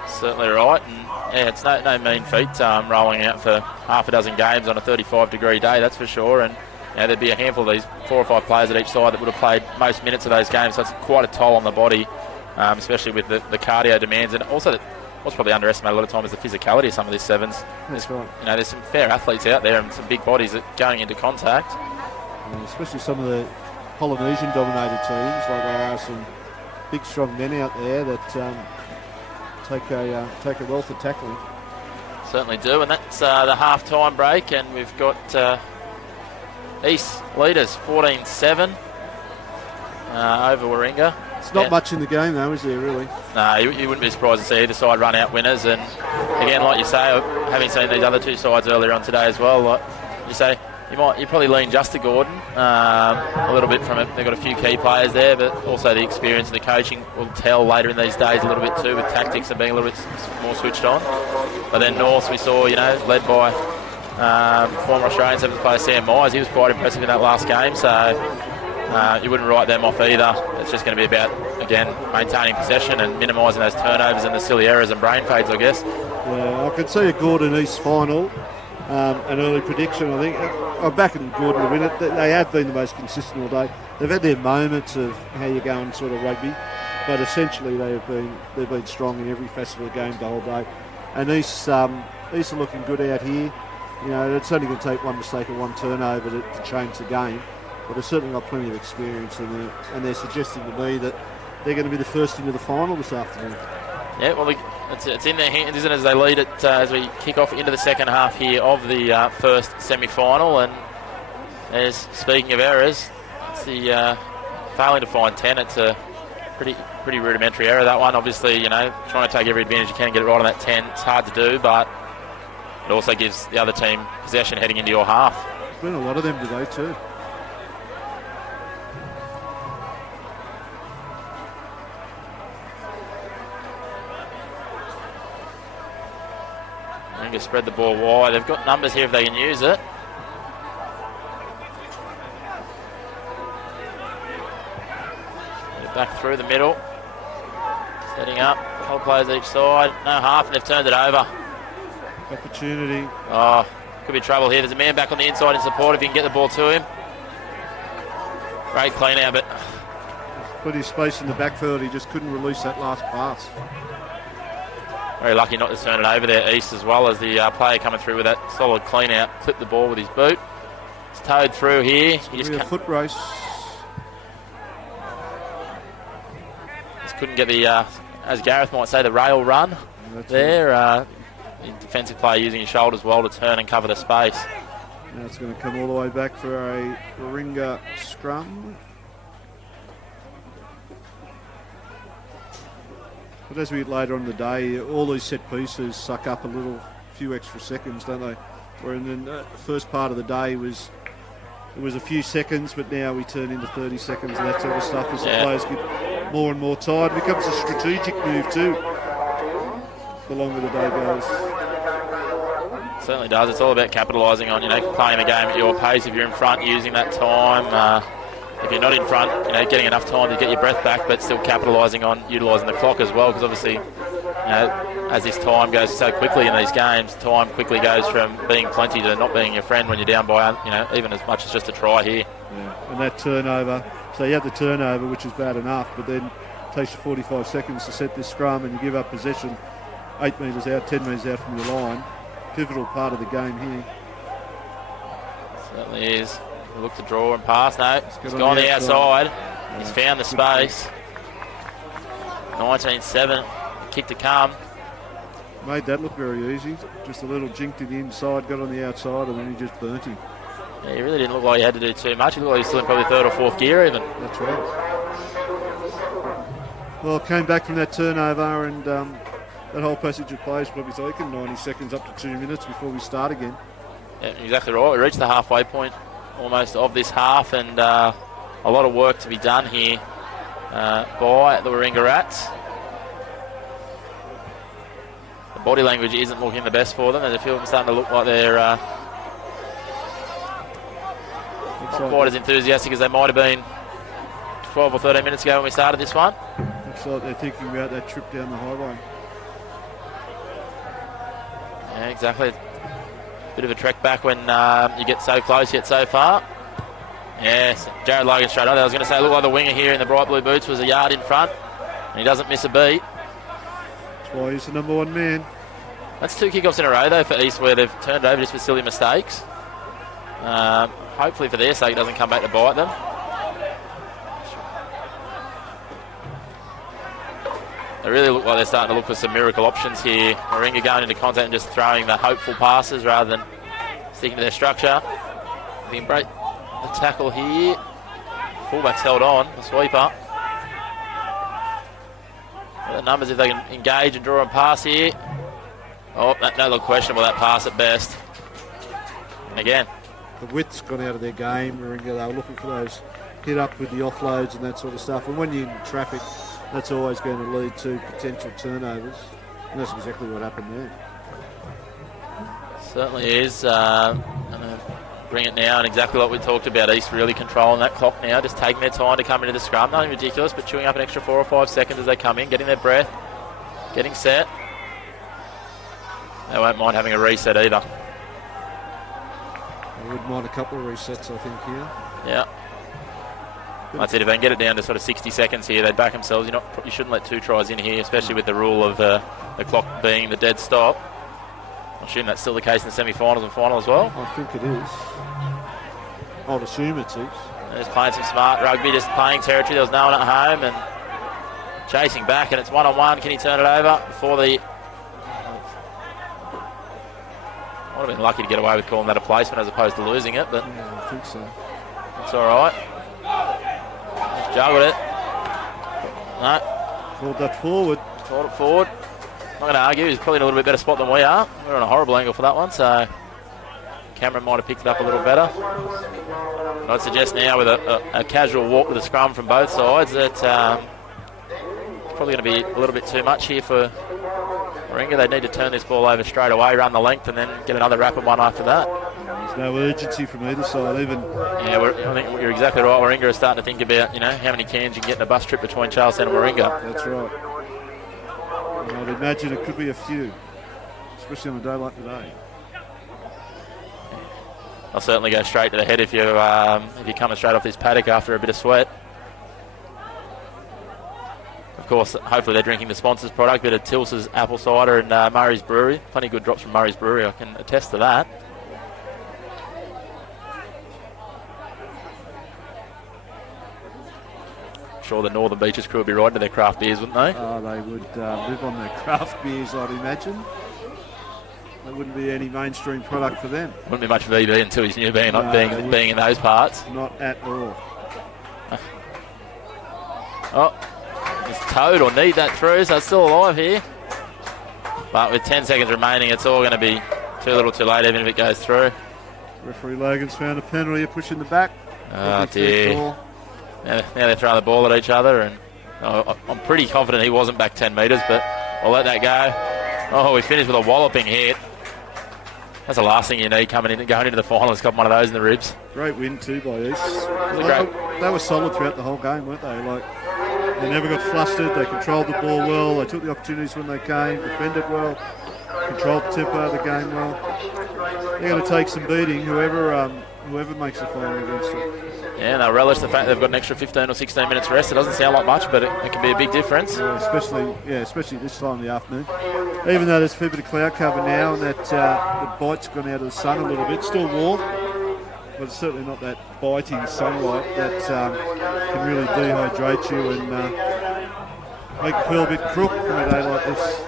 Certainly right, and yeah, it's no mean feat rolling out for half a dozen games on a 35-degree day, that's for sure. And you know, there'd be a handful of these 4 or 5 players at each side that would have played most minutes of those games, so it's quite a toll on the body, especially with the cardio demands, and also what's probably underestimated a lot of time is the physicality of some of these sevens. That's right. You know, there's some fair athletes out there and some big bodies that going into contact. Especially some of the Polynesian-dominated teams, like there are some big, strong men out there that take a wealth of tackling. Certainly do, and that's the half-time break, and we've got East leaders 14-7 over Warringah. It's not much in the game, though, is there, really? No, you wouldn't be surprised to see either side run out winners. And again, like you say, having seen these other 2 sides earlier on today as well, like you say, you probably lean just to Gordon a little bit from it. They've got a few key players there, but also the experience and the coaching will tell later in these days a little bit too, with tactics and being a little bit more switched on. But then North, we saw, you know, led by former Australian 7th player Sam Myers. He was quite impressive in that last game, so you wouldn't write them off either. It's just going to be about, again, maintaining possession and minimising those turnovers and the silly errors and brain fades, I guess. Yeah, I could see a Gordon East final, an early prediction. I think I'm backing Gordon a minute. They have been the most consistent all day. They've had their moments of how you're going sort of rugby, but essentially they've been strong in every facet of the game the whole day. And East are looking good out here. You know, it's only going to take one mistake or one turnover to change the game. But they've certainly got plenty of experience, and they're suggesting to me that they're going to be the first into the final this afternoon. Yeah, well, it's in their hands, isn't it, as they lead it as we kick off into the second half here of the first semi-final. And as speaking of errors, it's the failing to find 10. It's a pretty rudimentary error, that one. Obviously, you know, trying to take every advantage you can and get it right on that 10. It's hard to do, but it also gives the other team possession heading into your half. There's been a lot of them today too. Warringah spread the ball wide. They've got numbers here if they can use it. Back through the middle. Setting up, a couple players each side. No half, and they've turned it over. Opportunity. Oh, could be trouble here. There's a man back on the inside in support if you can get the ball to him. Great clean out, but Plenty of space in the backfield. He just couldn't release that last pass. very lucky not to turn it over there, East, as well as the player coming through with that solid clean out. Clipped the ball with his boot. It's towed through here. He just A foot race. couldn't get the, as Gareth might say, the rail run there. The defensive player using his shoulders well to turn and cover the space. Now it's going to come all the way back for a Warringah scrum. But as we get later on in the day, all these set pieces suck up a few extra seconds, don't they? Where in the first part of the day it was a few seconds, but now we turn into 30 seconds and that sort of stuff as the players get more and more tired. It becomes a strategic move too, the longer the day goes. Certainly does. It's all about capitalising on, playing the game at your pace. If you're in front, using that time. If you're not in front, getting enough time to get your breath back, but still capitalising on utilising the clock as well, because obviously, as this time goes so quickly in these games, time quickly goes from being plenty to not being your friend when you're down by, even as much as just a try here. Yeah. And that turnover, so you have the turnover, which is bad enough, but then it takes you 45 seconds to set this scrum and you give up possession 8 metres out, 10 metres out from your line. Pivotal part of the game here. Certainly is. We look to draw and pass. No, he's gone the outside. He's found the space. 19-7. Kick to come. Made that look very easy. Just a little jink to the inside, got on the outside, and then he just burnt him. Yeah, he really didn't look like he had to do too much. He looked like he was still in probably third or fourth gear even. That's right. Well, came back from that turnover, and that whole passage of play is probably taken 90 seconds up to 2 minutes before we start again. Yeah, exactly right. We reached the halfway point almost of this half, and a lot of work to be done here by the Warringah Rats. The body language isn't looking the best for them, and they feel starting to look like they're not quite as enthusiastic as they might have been 12 or 13 minutes ago when we started this one. Looks like they're thinking about that trip down the highway. Yeah, exactly. Bit of a trek back when you get so close yet so far. Yes, Jared Logan straight on. I was going to say, look like the winger here in the bright blue boots was a yard in front, and he doesn't miss a beat. That's why he's the number one man. That's 2 kickoffs in a row, though, for East, where they've turned over just for silly mistakes. Hopefully, for their sake, it doesn't come back to bite them. They really look like they're starting to look for some miracle options here. Warringah going into contact and just throwing the hopeful passes rather than sticking to their structure. They can break the tackle here. Fullback's held on, the sweeper. The numbers if they can engage and draw and pass here. Oh, that looked questionable, that pass at best. And again. The width's gone out of their game. Warringah, they were looking for those hit up with the offloads and that sort of stuff. And when you're in traffic, that's always going to lead to potential turnovers. And that's exactly what happened there. Certainly is. I'm going to bring it now, and exactly what we talked about, East really controlling that clock now, just taking their time to come into the scrum. Nothing ridiculous, but chewing up an extra 4 or 5 seconds as they come in, getting their breath, getting set. They won't mind having a reset either. I wouldn't mind a couple of resets, I think, here. Yeah. That's it. If they can get it down to sort of 60 seconds here, they'd back themselves. You shouldn't let 2 tries in here, especially with the rule of the clock being the dead stop. I assume that's still the case in the semi-finals and final as well. I think it is. I'd assume it is. They're just playing some smart rugby, just playing territory. There was no one at home and chasing back, and it's 1-on-1. Can he turn it over before the... I would have been lucky to get away with calling that a placement as opposed to losing it, but... Yeah, I think so. It's all right. Just juggled it. No. Called that forward. Called it forward. I'm not going to argue. He's probably in a little bit better spot than we are. We're on a horrible angle for that one, so Cameron might have picked it up a little better. I'd suggest now with a casual walk with a scrum from both sides that it's probably going to be a little bit too much here for Warringah. They need to turn this ball over straight away, run the length, and then get another rapid one after that. There's no urgency from either side, even. Yeah, I think you're exactly right. Warringah is starting to think about, how many cans you can get in a bus trip between Charlestown and Warringah. That's right. And I'd imagine it could be a few, especially on a day like today. I'll certainly go straight to the head if you're coming straight off this paddock after a bit of sweat. Of course, hopefully they're drinking the sponsors product, bit of Tils's apple cider and Murray's Brewery. Plenty of good drops from Murray's Brewery, I can attest to that. Sure, the Northern Beaches crew would be right into their craft beers, wouldn't they? Oh, they would live on their craft beers, I'd imagine. There wouldn't be any mainstream product for them. Wouldn't be much VB until he's new being in those parts. Not at all. Oh, it's towed or need that through, so it's still alive here. But with 10 seconds remaining, it's all going to be too little too late, even if it goes through. Referee Logan's found a penalty, a push in the back. Oh, dear. Now they're throwing the ball at each other, and I'm pretty confident he wasn't back 10 metres, but I'll let that go. Oh, we finished with a walloping hit. That's the last thing you need going into the final. It's got one of those in the ribs. Great win too by East. Great. They were solid throughout the whole game, weren't they? Like, they never got flustered. They controlled the ball well. They took the opportunities when they came. Defended well. Controlled the tempo of the game well. They're going to take some beating, whoever makes the final against them. Yeah, and they'll relish the fact they've got an extra 15 or 16 minutes rest. It doesn't sound like much, but it can be a big difference. Yeah, especially this time of the afternoon. Even though there's a fair bit of cloud cover now and that the bite's gone out of the sun a little bit. Still warm, but it's certainly not that biting sunlight that can really dehydrate you and make you feel a bit crook on a day like this.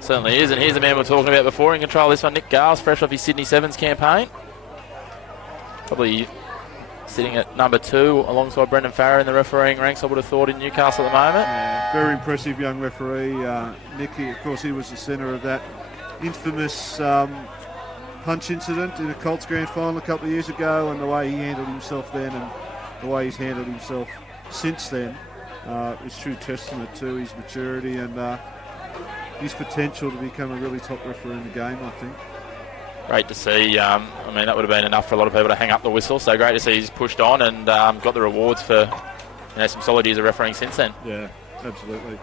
Certainly is, and here's the man we were talking about before in control of this one, Nick Gales, fresh off his Sydney Sevens campaign. Probably sitting at number 2 alongside Brendan Farrer in the refereeing ranks, I would have thought, in Newcastle at the moment. Yeah, very impressive young referee. Nick, of course, he was the centre of that infamous punch incident in a Colts grand final a couple of years ago, and the way he handled himself then and the way he's handled himself since then is true testament to his maturity and his potential to become a really top referee in the game, I think. Great to see. That would have been enough for a lot of people to hang up the whistle. So great to see he's pushed on and got the rewards for some solid years of refereeing since then. Yeah, absolutely.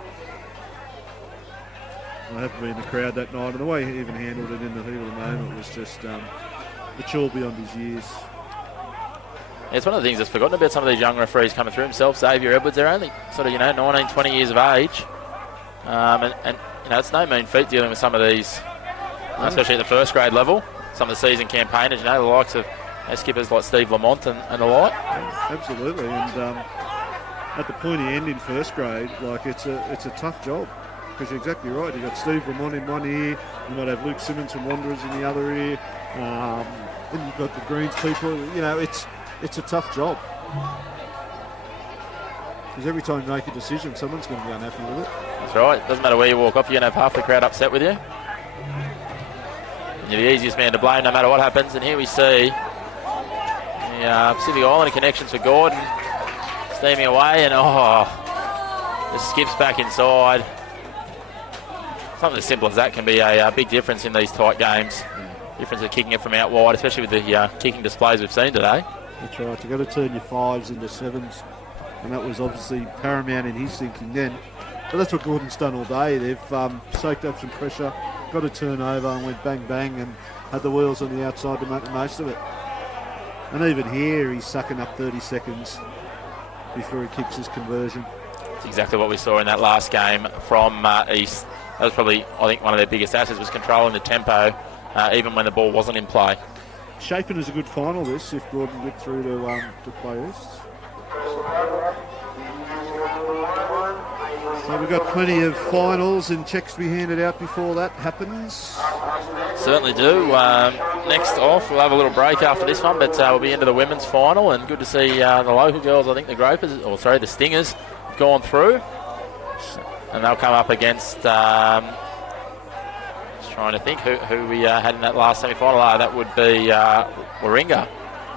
I happened to be in the crowd that night, and the way he even handled it in the heat of the moment was just mature beyond his years. It's one of the things that's forgotten about some of these young referees coming through. Himself, Xavier Edwards, they're only sort of 19, 20 years of age, and it's no mean feat dealing with some of these, especially at the first grade level. Some of the seasoned campaigners, the likes of skippers like Steve Lamont and the like. Absolutely, and at the pointy end in first grade, it's a tough job because you're exactly right. You've got Steve Lamont in one ear, you might have Luke Simmons from Wanderers in the other ear, then you've got the Greens people. It's a tough job because every time you make a decision, someone's going to be unhappy with it. That's right. Doesn't matter where you walk off, you're going to have half the crowd upset with you. And you're the easiest man to blame no matter what happens. And here we see the Pacific Islander connections for Gordon steaming away, and just skips back inside. Something as simple as that can be a big difference in these tight games. Difference of kicking it from out wide, especially with the kicking displays we've seen today. That's right. You've got to turn your 5s into 7s, and that was obviously paramount in his thinking then. But that's what Gordon's done all day. They've soaked up some pressure, got a turnover and went bang bang and had the wheels on the outside to make the most of it. And even here he's sucking up 30 seconds before he kicks his conversion. That's exactly what we saw in that last game from East. That was probably, I think, one of their biggest assets was controlling the tempo even when the ball wasn't in play. Shaping as a good final this if Gordon get through to play East. So we've got plenty of finals and checks to be handed out before that happens. Certainly do. Next off, we'll have a little break after this one, but we'll be into the women's final, and good to see the local girls, I think the Stingers, have gone through. And they'll come up against, just trying to think who we had in that last semi-final. That would be Warringah.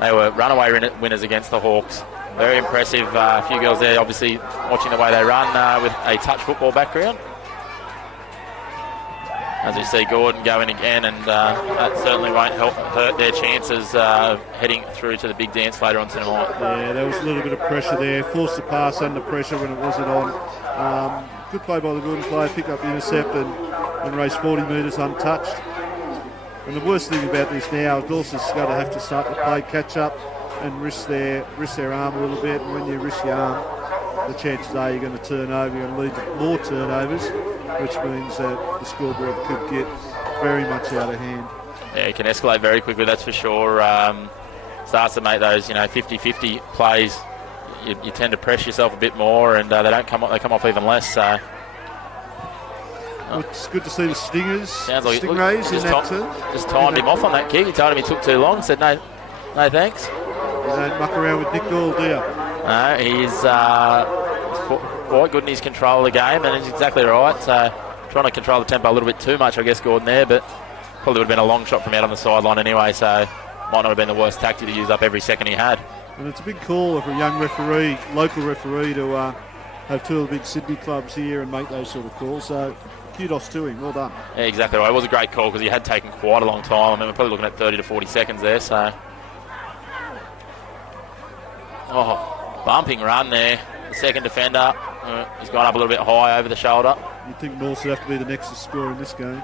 They were runaway winners against the Hawks. Very impressive. A few girls there, obviously, watching the way they run with a touch football background. as we see Gordon go in again, and that certainly won't hurt their chances heading through to the big dance later on tonight. Yeah, there was a little bit of pressure there. Forced the pass under pressure when it wasn't on. Good play by the Gordon player, pick up the intercept and race 40 metres untouched. And the worst thing about this now is Dawson's got to have to start to play catch up and risk their arm a little bit. And when you risk your arm, the chances are you're going to turn over. You're going to lead to more turnovers, which means that the scoreboard could get very much out of hand. Yeah, it can escalate very quickly, that's for sure. Starts to make those 50-50 plays. You tend to press yourself a bit more, and they come off even less. So it's good to see the Stingrays just timed him off on that kick. He told him he took too long. Said no thanks. You don't muck around with Nick Gall, do you? No, he's quite good in his control of the game, and he's exactly right. So trying to control the tempo a little bit too much, I guess, Gordon there, but probably would have been a long shot from out on the sideline anyway. So might not have been the worst tactic to use up every second he had. And it's a big call for a young referee, local referee, to have two of the big Sydney clubs here and make those sort of calls. So kudos to him. Well done. Yeah, exactly right. It was a great call because he had taken quite a long time. I mean, we're probably looking at 30 to 40 seconds there. So, bumping run there. The second defender, he's gone up a little bit high over the shoulder. You'd think North would have to be the next to score in this game.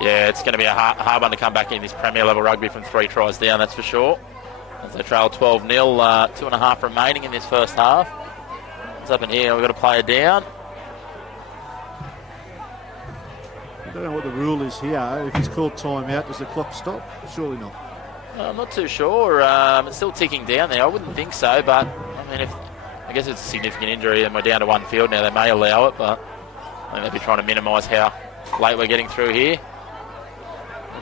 Yeah, it's going to be a hard one to come back in this Premier level rugby from 3 tries down, that's for sure. As they trail 12-0, 2.5 remaining in this first half. It's up in here, we've got a player down. I don't know what the rule is here. If he's called time out, does the clock stop? Surely not. I'm not too sure. It's still ticking down there. I wouldn't think so, but I mean, I guess it's a significant injury and we're down to one field now. They may allow it, but I think they'll be trying to minimise how late we're getting through here.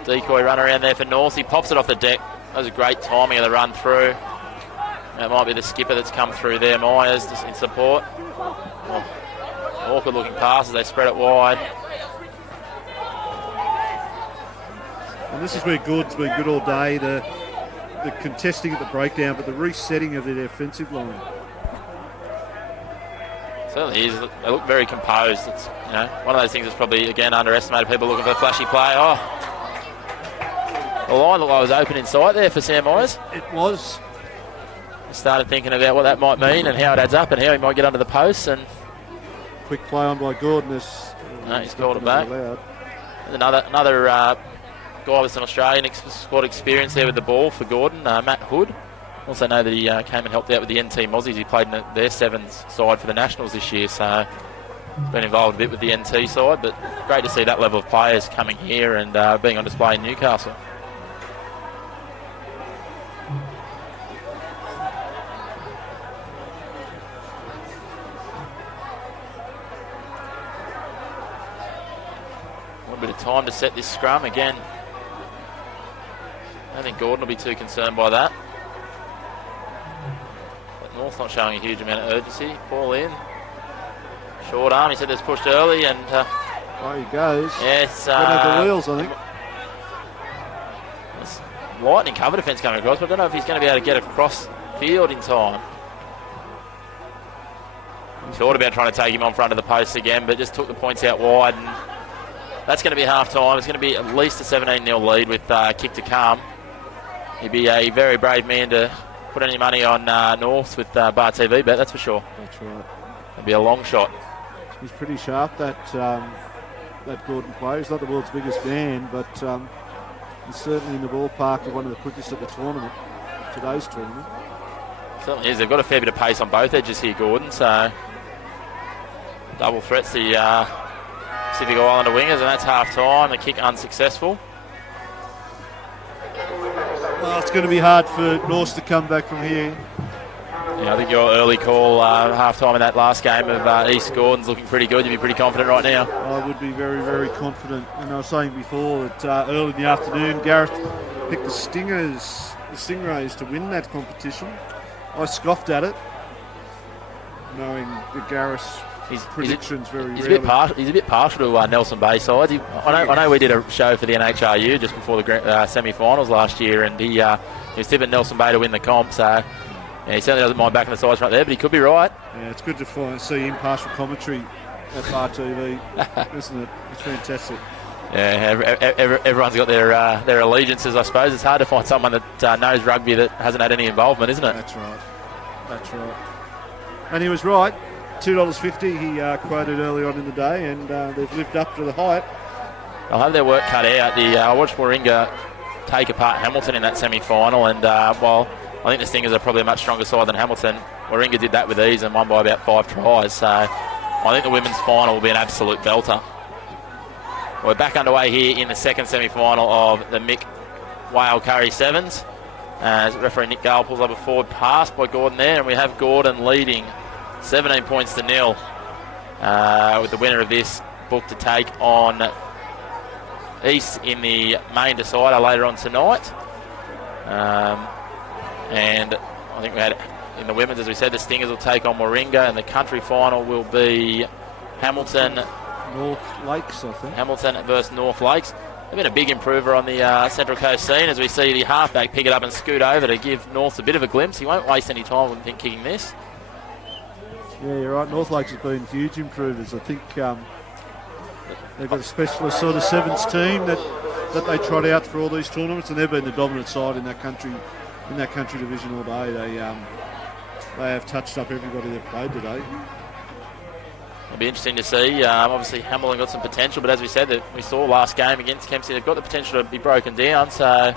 Decoy run around there for North. He pops it off the deck. That was a great timing of the run through. That might be the skipper that's come through there, Myers, in support. Awkward looking pass as they spread it wide. And this is where Gordon's been good all day, the contesting at the breakdown, but the resetting of the defensive line. Certainly is. They look very composed. It's one of those things that's probably, again, underestimated. People looking for a flashy play. The line looked like it was open in sight there for Sam Myers. It was. He started thinking about what that might mean and how it adds up and how he might get under the posts. And quick play on by Gordon. He's called it back. And another guy with some Australian squad experience there with the ball for Gordon, Matt Hood. Also know that he came and helped out with the NT Mozzies. He played in their sevens side for the Nationals this year, so been involved a bit with the NT side, but great to see that level of players coming here and being on display in Newcastle. A bit of time to set this scrum again. I don't think Gordon will be too concerned by that. But North not showing a huge amount of urgency. Ball in. Short arm, he said it's pushed early and... there he goes. Yes. The wheels, I think. It's lightning cover defence coming across, but I don't know if he's going to be able to get across field in time. He thought about trying to take him on front of the post again, but just took the points out wide. And that's going to be half time. It's going to be at least a 17-0 lead with kick to come. He'd be a very brave man to put any money on North with Bar TV bet, that's for sure. That's right. It'd be a long shot. He's pretty sharp, that Gordon player. He's not the world's biggest man, but he's certainly in the ballpark of one of the quickest at the tournament, today's tournament. Certainly is. They've got a fair bit of pace on both edges here, Gordon, so double threats the Pacific Islander wingers, and that's half time. The kick unsuccessful. Well, it's going to be hard for North to come back from here. Yeah, I think your early call half time in that last game of East Gordon's looking pretty good. You'd be pretty confident right now. I would be very, very confident. And I was saying before that early in the afternoon, Gareth picked the Stingrays to win that competition. I scoffed at it, knowing that Gareth's predictions he's a bit partial to Nelson Bay side. I know we did a show for the NHRU just before the semi-finals last year, and he was tipping Nelson Bay to win the comp, so yeah, he certainly doesn't mind backing the sides right there, but he could be right. Yeah, it's good to see impartial commentary at Bar TV, isn't it? It's fantastic. Yeah, everyone's got their allegiances, I suppose. It's hard to find someone that knows rugby that hasn't had any involvement, isn't it? That's right. And he was right. $2.50 he quoted early on in the day, and they've lived up to the hype. They'll have their work cut out. I watched Warringah take apart Hamilton in that semi-final, and while I think the Stingers are probably a much stronger side than Hamilton, Warringah did that with ease and won by about 5 tries. So I think the women's final will be an absolute belter. We're back underway here in the second semi-final of the Mick Whale Curry Sevens. As referee Nick Gale pulls up a forward pass by Gordon there, and we have Gordon leading 17 points to nil, with the winner of this booked to take on East in the main decider later on tonight. And I think we had in the women's, as we said, the Stingers will take on Warringah, and the country final will be Hamilton North Lakes, I think. Hamilton versus North Lakes. They've been a big improver on the Central Coast scene, as we see the halfback pick it up and scoot over to give North a bit of a glimpse. He won't waste any time, I wouldn't think, kicking this. Yeah, you're right. North Lakes has been huge improvers. I think they've got a specialist sort of sevens team that they trot out for all these tournaments, and they've been the dominant side in that country division all day. They have touched up everybody they've played today. It'll be interesting to see. Obviously, Hamilton got some potential, but as we said, that we saw last game against Kempsey, they've got the potential to be broken down. So,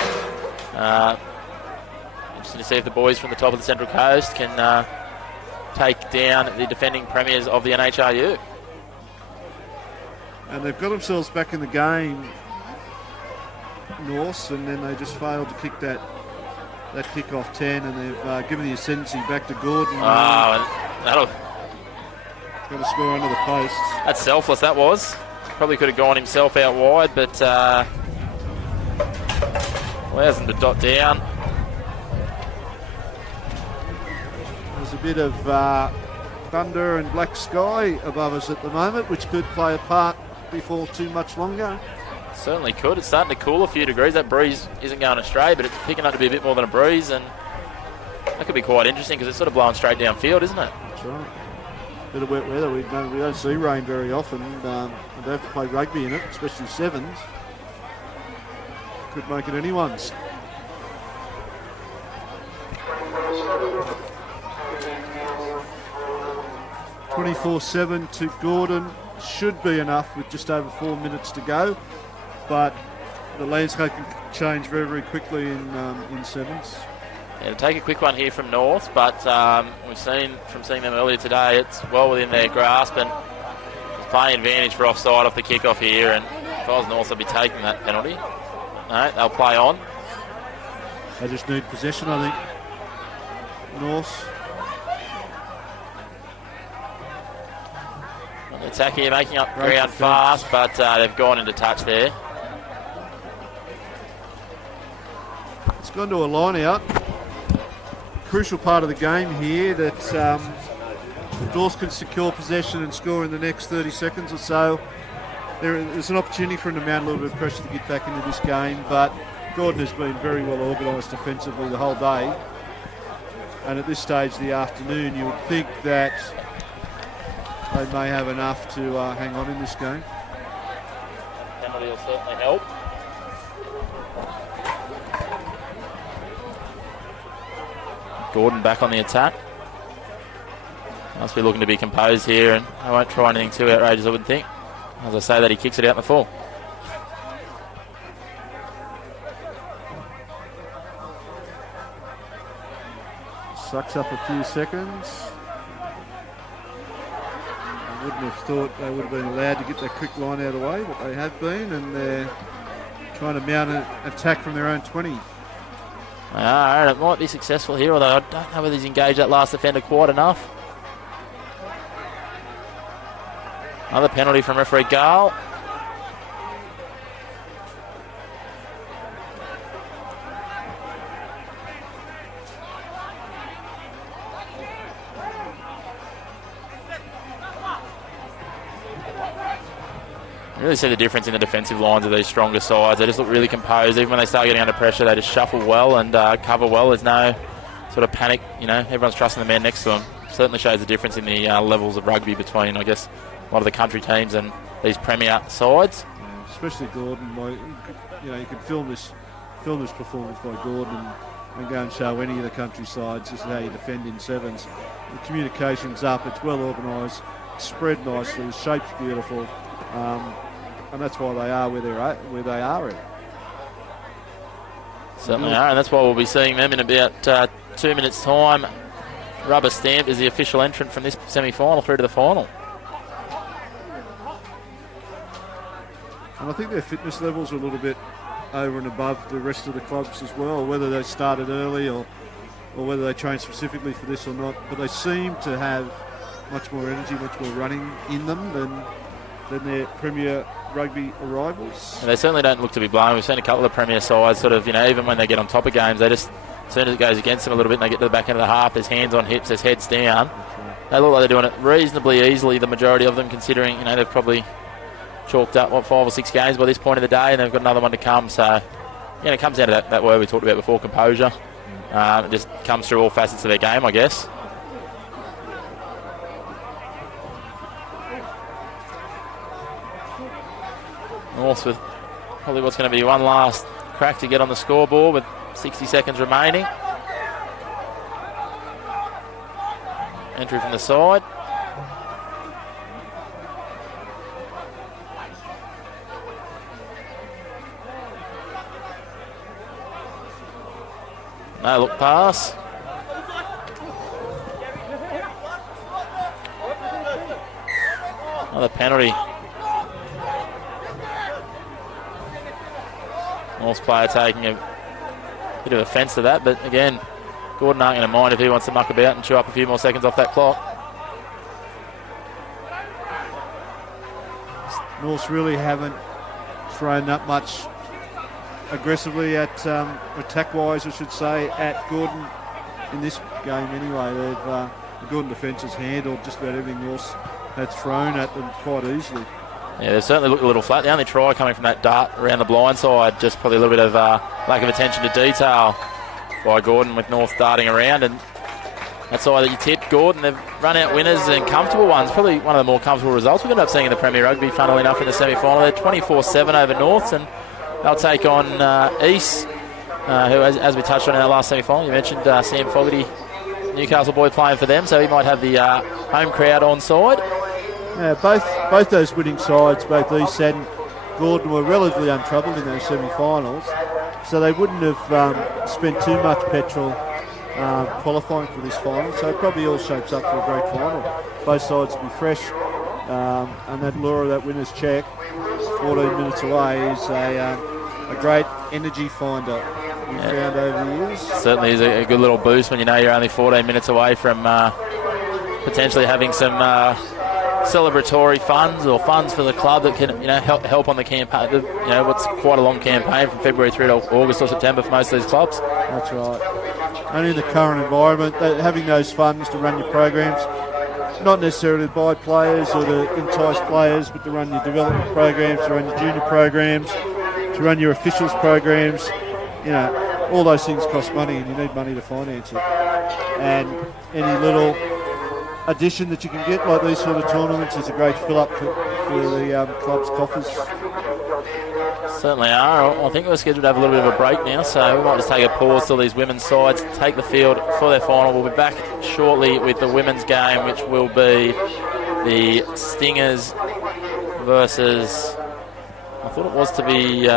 interesting to see if the boys from the top of the Central Coast can take down the defending premiers of the NHRU. And they've got themselves back in the game, Norse, and then they just failed to kick that kick-off 10, and they've given the ascendancy back to Gordon. That'll... Got to score under the posts. That's selfless, that was. Probably could have gone himself out wide, but allows him to dot down. There's a bit of thunder and black sky above us at the moment, which could play a part before too much longer. Certainly could. It's starting to cool a few degrees. That breeze isn't going astray, but it's picking up to be a bit more than a breeze, and that could be quite interesting because it's sort of blowing straight downfield, isn't it? That's right. Bit of wet weather. We don't see rain very often. We don't have to play rugby in it, especially sevens. Could make it anyone's. (24-7) to Gordon. Should be enough with just over 4 minutes to go, but the landscape can change very, very quickly in sevens. Yeah, it'll take a quick one here from North, but we've seen from seeing them earlier today, it's well within their grasp, and it's playing advantage for offside off the kickoff here, and if I was North, I'd be taking that penalty. No, they'll play on. They just need possession, I think. North. On the attack here, making up ground fast, but they've gone into touch there. It's gone to a line out. Crucial part of the game here that the Dawes can secure possession and score in the next 30 seconds or so. There's an opportunity for him to mount a little bit of pressure to get back into this game, but Gordon has been very well organised defensively the whole day, and at this stage of the afternoon you would think that they may have enough to hang on in this game. Penalty will certainly help. Gordon back on the attack. Must be looking to be composed here, and I won't try anything too outrageous, I wouldn't think. As I say that, he kicks it out in the full. Sucks up a few seconds. I wouldn't have thought they would have been allowed to get that quick line out of the way, but they have been, and they're trying to mount an attack from their own 20. And it might be successful here, although I don't know whether he's engaged that last defender quite enough. Another penalty from referee Gale. You really see the difference in the defensive lines of these stronger sides. They just look really composed. Even when they start getting under pressure, they just shuffle well and cover well. There's no sort of panic. You know, everyone's trusting the man next to them. Certainly shows the difference in the levels of rugby between, I guess, a lot of the country teams and these premier sides. especially Gordon. You could film this performance by Gordon and go and show any of the country sides. This is how you defend in sevens. The communication's up. It's well organised. It's spread nicely. The shape's beautiful, and that's why they are where they are at. Certainly are, and that's why we'll be seeing them in about 2 minutes' time. Rubber stamped as the official entrant from this semi-final through to the final. And I think their fitness levels are a little bit over and above the rest of the clubs as well, whether they started early or whether they trained specifically for this or not. But they seem to have much more energy, much more running in them than their Premier Rugby rivals. And they certainly don't look to be blown. We've seen a couple of Premier sides sort of, even when they get on top of games, they just, as soon as it goes against them a little bit and they get to the back end of the half, there's hands on hips, there's heads down. Right. They look like they're doing it reasonably easily, the majority of them, considering, they've probably chalked up, 5 or 6 games by this point of the day, and they've got another one to come. So, it comes down to that word we talked about before, composure. It just comes through all facets of their game, I guess. North with probably what's going to be one last crack to get on the scoreboard with 60 seconds remaining. Entry from the side. No look pass. Another penalty. North's player taking a bit of offence to that, but again, Gordon aren't going to mind if he wants to muck about and chew up a few more seconds off that clock. Norths really haven't thrown that much aggressively at attack-wise, I should say, at Gordon in this game anyway. The Gordon defence has handled just about everything Norths had thrown at them quite easily. Yeah, they certainly look a little flat. The only try coming from that dart around the blind side, just probably a little bit of lack of attention to detail by Gordon with North darting around, and that's why that you tipped Gordon. They've run out winners and comfortable ones. Probably one of the more comfortable results we've ended up seeing in the Premier Rugby, funnily enough, in the semi-final. They're 24-7 over Norths, and they'll take on East, who, as we touched on in our last semi-final, you mentioned Sam Fogarty, Newcastle boy, playing for them, so he might have the home crowd on side. Yeah, both those winning sides, both East and Gordon, were relatively untroubled in those semi-finals, so they wouldn't have spent too much petrol qualifying for this final, so it probably all shapes up for a great final. Both sides will be fresh, and that lure of that winner's check 14 minutes away is a great energy finder we've found over the years. Certainly is a good little boost when you know you're only 14 minutes away from potentially having some celebratory funds or funds for the club that can help on the campaign. What's quite a long campaign from February through to August or September for most of these clubs. That's right. And in the current environment, having those funds to run your programs, not necessarily to buy players or to entice players, but to run your development programs, to run your junior programs, to run your officials programs. All those things cost money, and you need money to finance it. And any little addition that you can get, like these sort of tournaments, is a great fill-up for the club's coffers. Certainly are. I think we're scheduled to have a little bit of a break now, so we might just take a pause till these women's sides take the field for their final. We'll be back shortly with the women's game, which will be the Stingers versus, I thought it was to be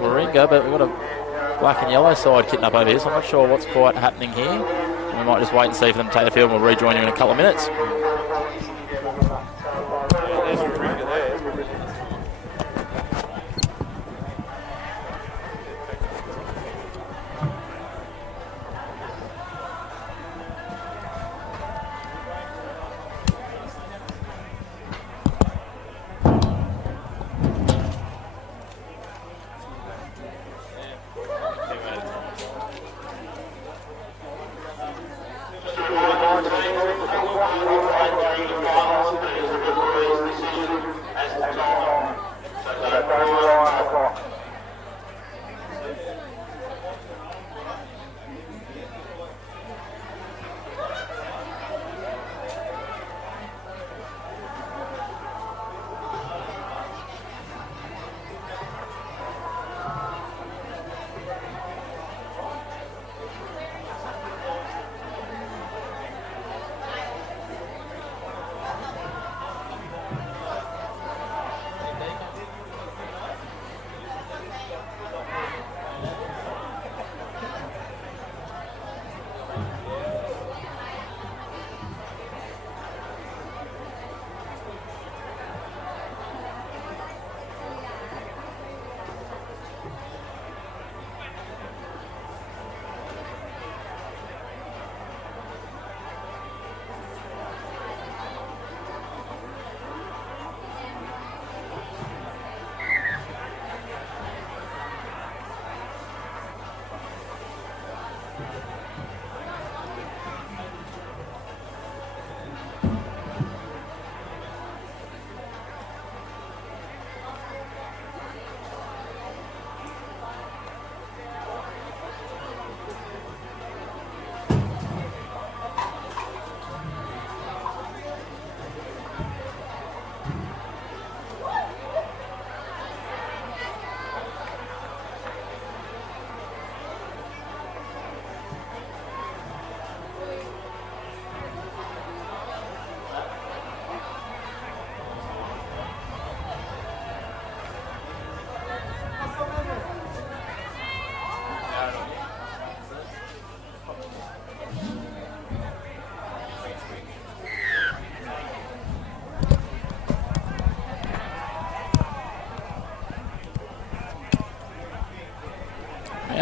Warringah, but we've got a black and yellow side kitting up over here, so I'm not sure what's quite happening here. We might just wait and see for them to take the field, and we'll rejoin you in a couple of minutes.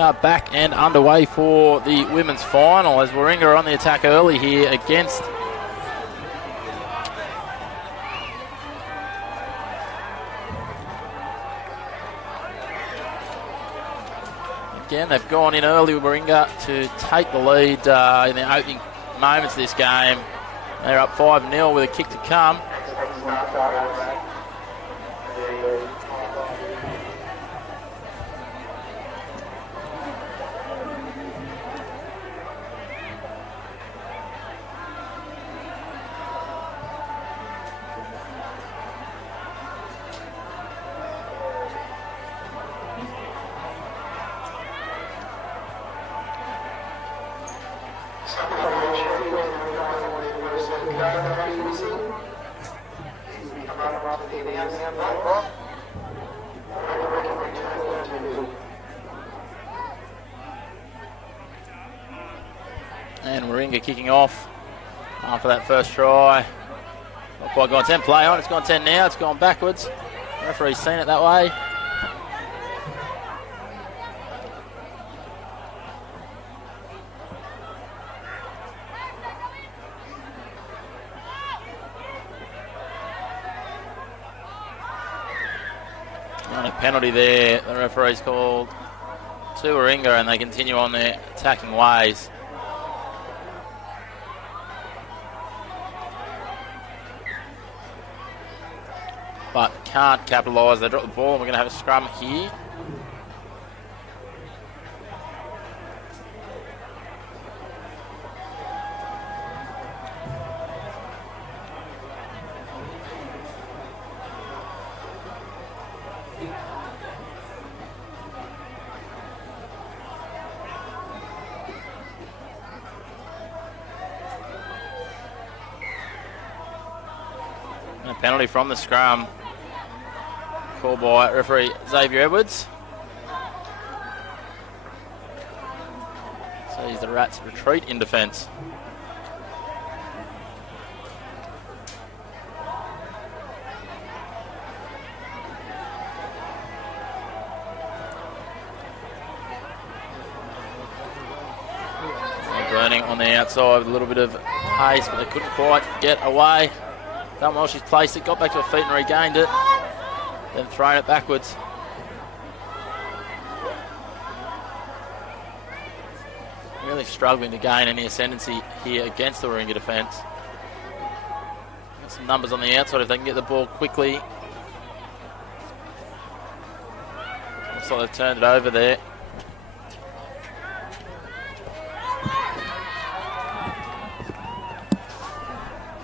are back and underway for the women's final as Warringah are on the attack early here against again. They've gone in early with Warringah to take the lead in the opening moments of this game. They're up 5-0 with a kick to come. And Warringah kicking off after that first try. Not quite gone 10, play on, it's gone 10 now, it's gone backwards. The referee's seen it that way. And a penalty there, the referee's called to Warringah, and they continue on their attacking ways. But can't capitalise. They drop the ball and we're going to have a scrum here. And a penalty from the scrum. Called by referee Xavier Edwards. Sees the Rats retreat in defence. Burning on the outside with a little bit of pace, but they couldn't quite get away. Done well, she's placed it, got back to her feet and regained it. Then thrown it backwards. Really struggling to gain any ascendancy here against the Warringah defence. Got some numbers on the outside if they can get the ball quickly. Looks like they've turned it over there.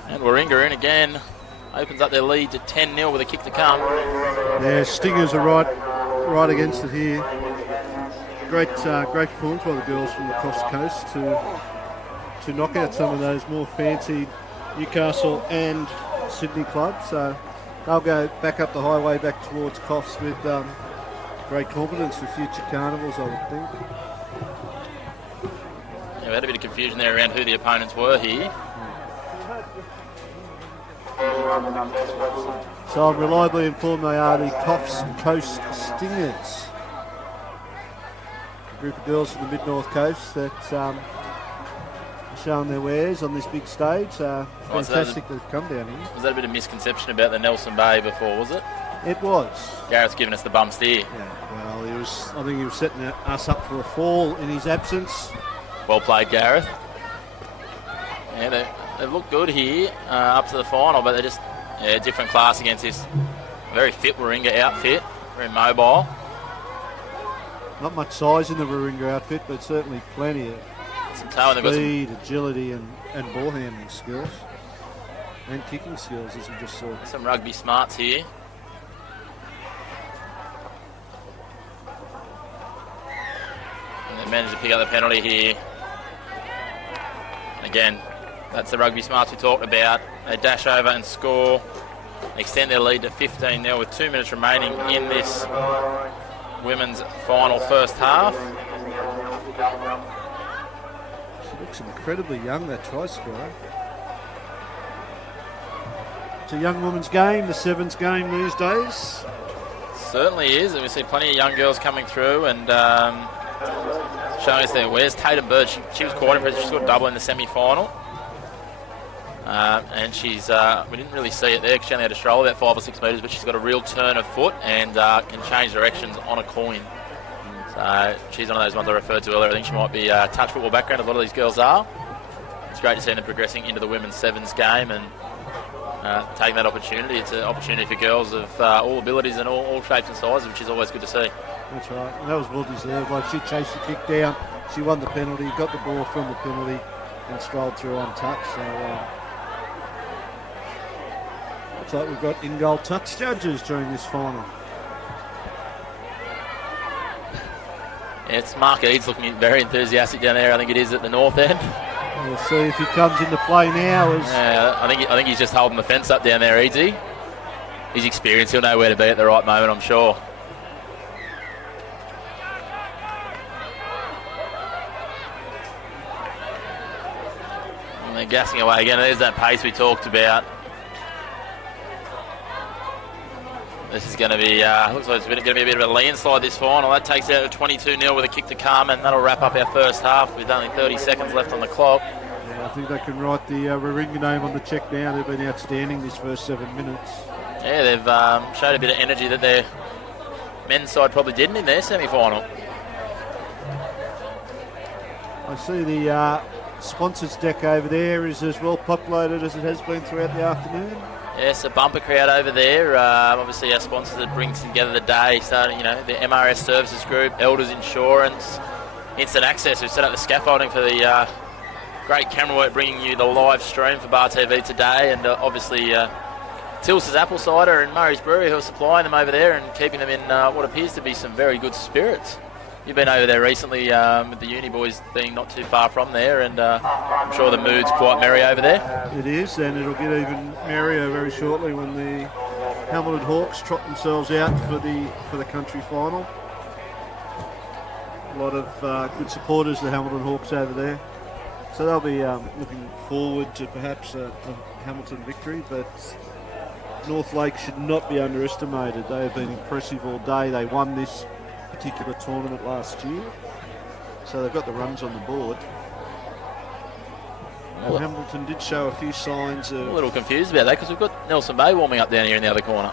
And Warringah in again. Opens up their lead to 10-0 with a kick to come. Yeah, Stingers are right against it here. Great performance by the girls from across the coast to knock out some of those more fancy Newcastle and Sydney clubs. So they'll go back up the highway back towards Coffs with great confidence for future carnivals, I would think. Yeah, we had a bit of confusion there around who the opponents were here. So I'm reliably informed they are the Coffs Coast Stingers. A group of girls from the mid-north coast that are showing their wares on this big stage. Fantastic to come down here. Was that a bit of misconception about the Nelson Bay before, was it? It was. Gareth's given us the bum steer. Yeah, well, I think he was setting us up for a fall in his absence. Well played, Gareth. Yeah, they've looked good here up to the final, but they're just different class against this very fit Warringah outfit, very mobile. Not much size in the Warringah outfit, but certainly plenty of speed, agility and ball handling skills. And kicking skills, as we just saw. Some rugby smarts here. And they managed to pick up the penalty here. Again, that's the rugby smarts we talked about. They dash over and score, extend their lead to 15-0 with 2 minutes remaining in this women's final first half. She looks incredibly young, that try scorer. It's a young woman's game, the sevens game these days. Certainly is, and we see plenty of young girls coming through, and showing us there. Where's Tatum Bird? She was quite impressive. She got a double in the semi-final. And she's, we didn't really see it there because she only had a stroll about 5 or 6 metres, but she's got a real turn of foot and can change directions on a coin. So she's one of those ones I referred to earlier. I think she might be a touch football background, a lot of these girls are. It's great to see them progressing into the women's sevens game and taking that opportunity. It's an opportunity for girls of all abilities and all shapes and sizes, which is always good to see. That's right. And that was well deserved. Like, she chased the kick down, she won the penalty, got the ball from the penalty and strolled through untouched. So looks like we've got in-goal touch judges during this final. It's Mark Eads looking very enthusiastic down there. I think it is at the north end. We'll see if he comes into play now. I think he's just holding the fence up down there, Easy. He's experienced. He'll know where to be at the right moment, I'm sure. And they're gassing away again. There's that pace we talked about. This is going to be, looks like it's going to be a bit of a landslide this final. That takes out 22-0 with a kick to come, and that'll wrap up our first half with only 30 seconds left on the clock. Yeah, I think they can write the Warringah name on the check now. They've been outstanding this first 7 minutes. Yeah, they've showed a bit of energy that their men's side probably didn't in their semi-final. I see the sponsors deck over there is as well populated as it has been throughout the afternoon. Yes, a bumper crowd over there. Obviously, our sponsors that bring together the day, starting, the MRS Services Group, Elders Insurance, Instant Access, who set up the scaffolding for the great camera work, bringing you the live stream for Bar TV today, and obviously Tils's Apple Cider and Murray's Brewery, who are supplying them over there and keeping them in what appears to be some very good spirits. You've been over there recently with the uni boys being not too far from there, and I'm sure the mood's quite merry over there. It is, and it'll get even merrier very shortly when the Hamilton Hawks trot themselves out for the country final. A lot of good supporters of the Hamilton Hawks over there, so they'll be looking forward to perhaps a Hamilton victory, but North Lake should not be underestimated. They have been impressive all day. They won this particular tournament last year, so they've got the runs on the board. Well, Hamilton did show a few signs of... A little confused about that because we've got Nelson Bay warming up down here in the other corner.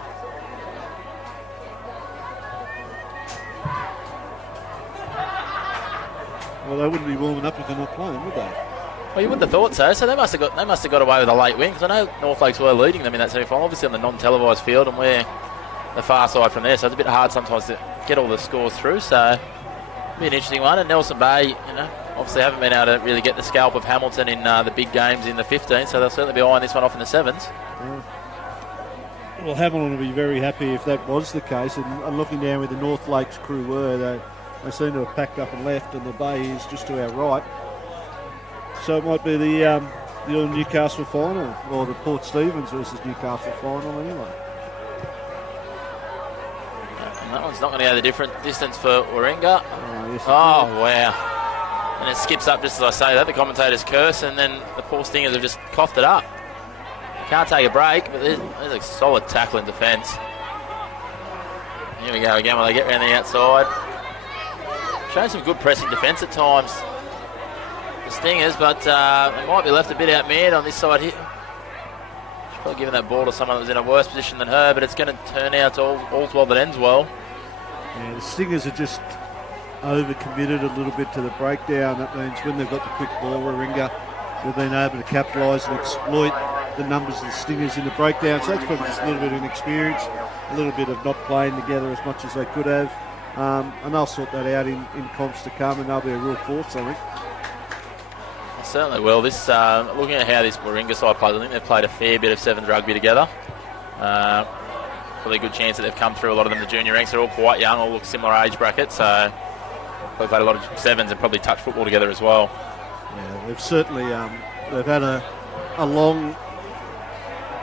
Well, they wouldn't be warming up if they're not playing, would they? Well, you wouldn't have thought so. So they must have got away with a late win, because I know North Lakes were leading them in that semi-final, obviously on the non-televised field, and we're the far side from there, so it's a bit hard sometimes to get all the scores through. So it'll be an interesting one. And Nelson Bay, obviously haven't been able to really get the scalp of Hamilton in the big games in the 15, so they'll certainly be eyeing this one off in the 7s. Yeah. Well, Hamilton will be very happy if that was the case. And looking down where the North Lakes crew were, they seem to have packed up and left, and the Bay is just to our right. So it might be the All Newcastle final, or the Port Stephens versus Newcastle final anyway. And that one's not going to go the different distance for Warringah. Yes, Wow. And it skips up just as I say that. The commentators curse, and then the poor Stingers have just coughed it up. Can't take a break, but there's a solid tackle in defence. Here we go again when they get around the outside. Showing some good pressing defence at times, the Stingers, but they might be left a bit outmanned on this side here. She's probably giving that ball to someone that was in a worse position than her, but it's going to turn out all's well that ends well. Yeah, the Stingers are just overcommitted a little bit to the breakdown. That means when they've got the quick ball, Warringah, they've been able to capitalise and exploit the numbers of the Stingers in the breakdown. So that's probably just a little bit of inexperience, a little bit of not playing together as much as they could have. And they'll sort that out in comps to come, and they'll be a real force, I think. Certainly will. This looking at how this Warringah side plays, I think they've played a fair bit of sevens rugby together. Probably a good chance that they've come through a lot of them in the junior ranks. They're all quite young, all look similar age brackets, so they've played a lot of sevens and probably touch football together as well. Yeah, they've certainly they've had a long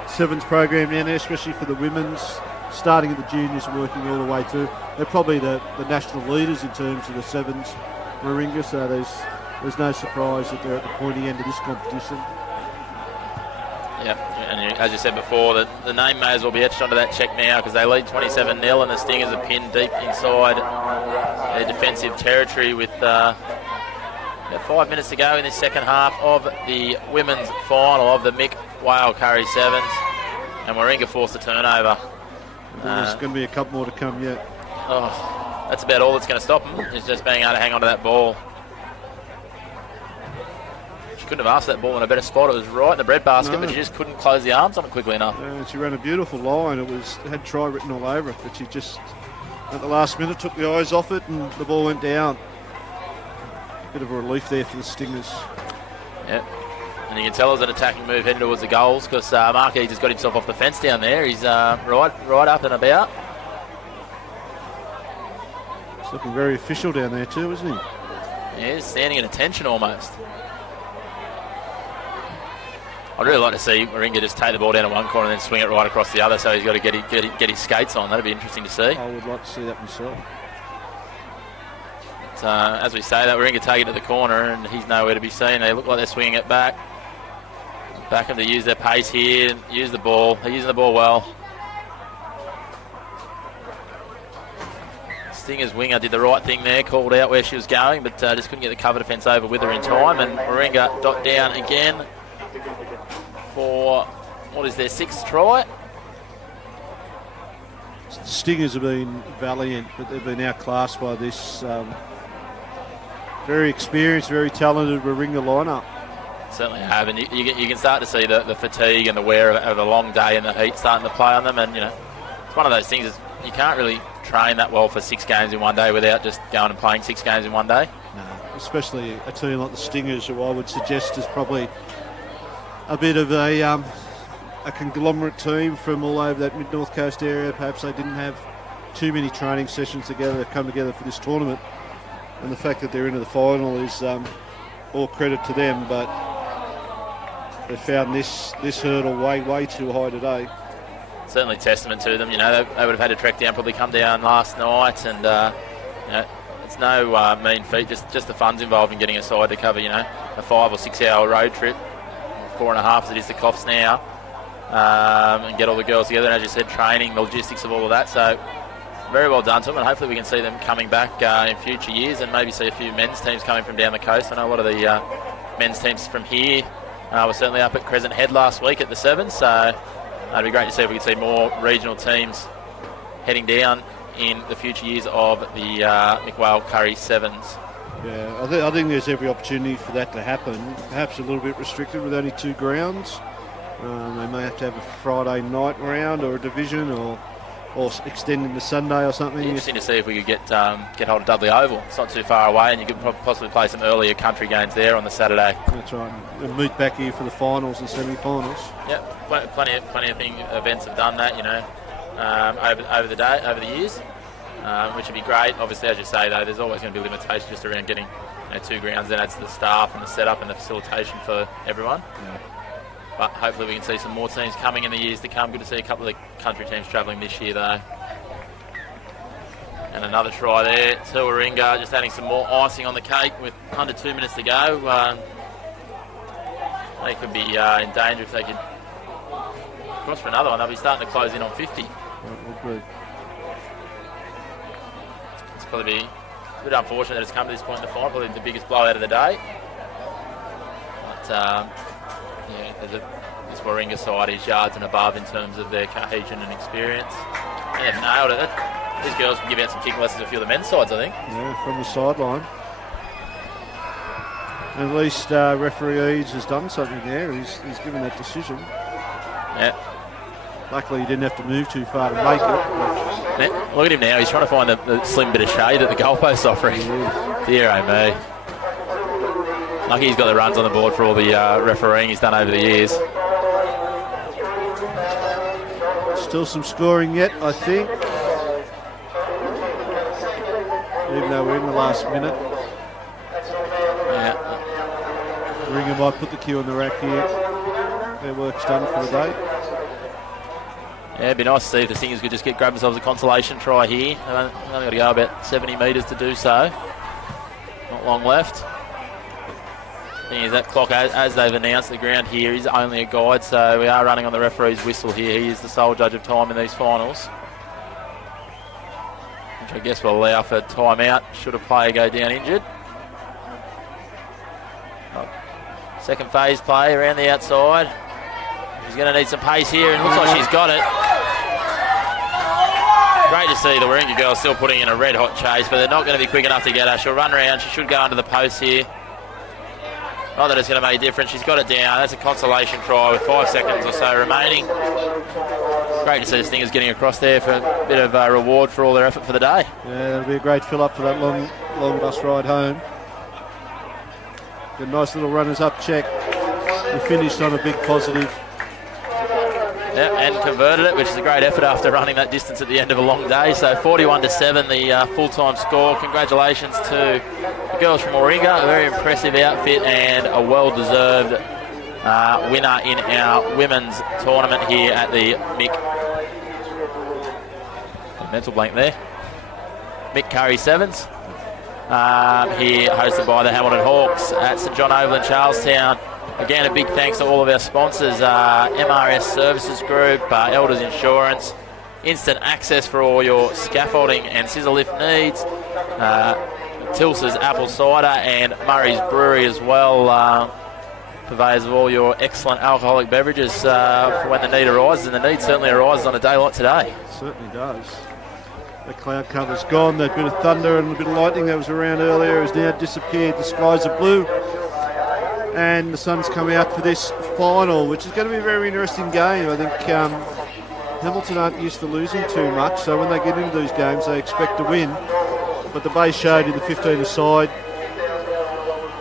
sevens program down there, especially for the women's, starting at the juniors and working all the way through. They're probably the national leaders in terms of the sevens Warringah, so there's no surprise that they're at the pointy end of this competition. Yep, and as you said before, the name may as well be etched onto that check now because they lead 27-0 and the Stingers are pinned deep inside their defensive territory with 5 minutes to go in this second half of the women's final of the Mick Whale Curry Sevens, and Warringah forced a turnover. There's going to be a couple more to come yet. Oh, that's about all that's going to stop them, is just being able to hang on to that ball. She couldn't have asked that ball in a better spot. It was right in the breadbasket, but she just couldn't close the arms on it quickly enough. She ran a beautiful line. It had try written all over it, but she just, at the last minute, took the eyes off it and the ball went down. Bit of a relief there for the Stingers. Yep. And you can tell it was an attacking move heading towards the goals because Markey just got himself off the fence down there. He's right up and about. He's looking very official down there too, isn't he? Yeah, he's standing at attention almost. I'd really like to see Warringah just take the ball down to one corner and then swing it right across the other, so he's got to get his skates on. That'd be interesting to see. I would like to see that myself. But, as we say that, Warringah take it to the corner and he's nowhere to be seen. They look like they're swinging it back. Back them to use their pace here, use the ball. They're using the ball well. Stingers winger did the right thing there, called out where she was going, but just couldn't get the cover defence over with her in time. And Warringah dot down again for, what is their 6th try? The Stingers have been valiant, but they've been outclassed by this very experienced, very talented Warringah lineup. Certainly have, and you can start to see the fatigue and the wear of a long day in the heat starting to play on them. And it's one of those things is you can't really train that well for 6 games in one day without just going and playing 6 games in one day. No, especially a team like the Stingers, who I would suggest is probably a bit of a conglomerate team from all over that mid-north coast area. Perhaps they didn't have too many training sessions together to come together for this tournament, and the fact that they're into the final is all credit to them, but they found this hurdle way too high today. Certainly testament to them. They would have had to trek down, probably come down last night, and it's no mean feat. Just the funds involved in getting a side to cover a 5 or 6 hour road trip, 4.5 as it is to Coffs now, and get all the girls together. And as you said, training, the logistics of all of that. So very well done to them, and hopefully we can see them coming back in future years, and maybe see a few men's teams coming from down the coast. I know a lot of the men's teams from here were certainly up at Crescent Head last week at the Sevens, so it'd be great to see if we could see more regional teams heading down in the future years of the Mick Whale Curry Sevens. Yeah, I think there's every opportunity for that to happen. Perhaps a little bit restricted with only 2 grounds. They may have to have a Friday night round or a division, or extend into Sunday or something. Interesting to see if we could get hold of Dudley Oval. It's not too far away, and you could possibly play some earlier country games there on the Saturday. That's right, and meet back here for the finals and semi-finals. Yep, plenty of events have done that, over the years, which would be great. Obviously, as you say, though, there's always going to be limitations just around getting 2 grounds. Then adds to the staff and the setup and the facilitation for everyone. Yeah. But hopefully we can see some more teams coming in the years to come. Good to see a couple of the country teams travelling this year, though. And another try there to Warringah, just adding some more icing on the cake with under 2 minutes to go. They could be in danger if they could cross for another one. They'll be starting to close in on 50. It's probably a bit unfortunate that it's come to this point in the final. Probably the biggest blowout of the day. But this Warringah side is yards and above in terms of their cohesion and experience. And they've nailed it. These girls can give out some kicking lessons to a few of the men's sides, I think. Yeah, from the sideline. And at least referee Eads has done something there. He's given that decision. Yeah. Luckily he didn't have to move too far to make it. Yeah, look at him now. He's trying to find the slim bit of shade that the goalpost's offering. Dear oh me. Lucky he's got the runs on the board for all the refereeing he's done over the years. Still some scoring yet, I think. Even though we're in the last minute. Yeah. Warringah might put the cue on the rack here. Their work's done for the day. Yeah, it'd be nice to see if the Stingers could just grab themselves a consolation try here. They've only got to go about 70 metres to do so. Not long left. Thing is, that clock, as they've announced the ground here, is only a guide, so we are running on the referee's whistle here. He is the sole judge of time in these finals, which I guess will allow for timeout should a player go down injured. Second phase play around the outside. She's going to need some pace here, and looks like she's got it. Great to see the Warringah girls still putting in a red-hot chase, but they're not going to be quick enough to get her. She'll run around. She should go under the post here. Not that it's going to make a difference. She's got it down. That's a consolation try with 5 seconds or so remaining. Great to see the Stingers getting across there for a bit of reward for all their effort for the day. Yeah, it'll be a great fill-up for that long bus ride home. A nice little runners-up check. We finished on a big positive. Yeah, and converted it, which is a great effort after running that distance at the end of a long day. So 41-7, the full-time score. Congratulations to the girls from Warringah. A very impressive outfit and a well-deserved winner in our women's tournament here at the Mick. Mental blank there. Mick Curry Sevens. Here hosted by the Hamilton Hawks at St John Oval in Charlestown. Again, a big thanks to all of our sponsors, MRS Services Group, Elders Insurance, instant access for all your scaffolding and scissor lift needs, Tilsa's Apple Cider and Murray's Brewery as well, purveyors of all your excellent alcoholic beverages for when the need arises, and the need certainly arises on a day like today. It certainly does. The cloud cover's gone, that bit of thunder and a bit of lightning that was around earlier has now disappeared. The skies are blue. And the sun's come out for this final, which is going to be a very interesting game. I think Hamilton aren't used to losing too much, so when they get into these games, they expect to win. But the Bay showed in the 15-a-side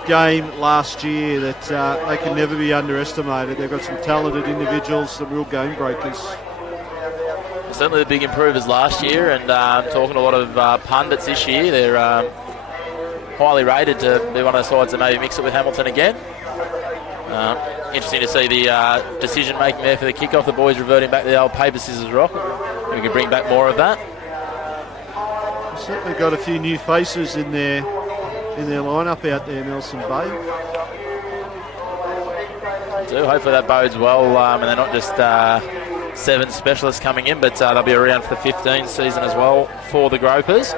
game last year that they can never be underestimated. They've got some talented individuals, some real game breakers. Certainly the big improvers last year, and talking to a lot of pundits this year, they're highly rated to be one of the sides that maybe mix it with Hamilton again. Interesting to see the decision-making there for the kick-off. The boys reverting back to the old paper, scissors, rock. We can bring back more of that. We've certainly got a few new faces in their lineup out there, Nelson Bay. Hopefully that bodes well, and they're not just 7 specialists coming in, but they'll be around for the 15 season as well for the Gropers.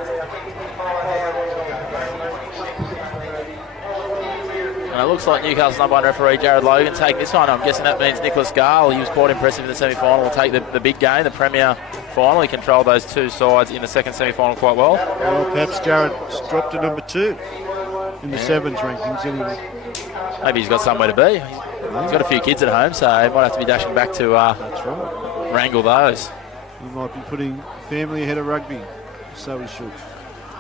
And it looks like Newcastle's number 1 referee, Jared Logan, taking this one. I'm guessing that means Nicholas Gale, he was quite impressive in the semi-final, will take the big game, the Premier final. He controlled those 2 sides in the second semi-final quite well. Well, perhaps Jared's dropped to number 2 in the Sevens rankings anyway. Maybe he's got somewhere to be. He's got a few kids at home, so he might have to be dashing back to That's right. wrangle those. He might be putting family ahead of rugby, so he should.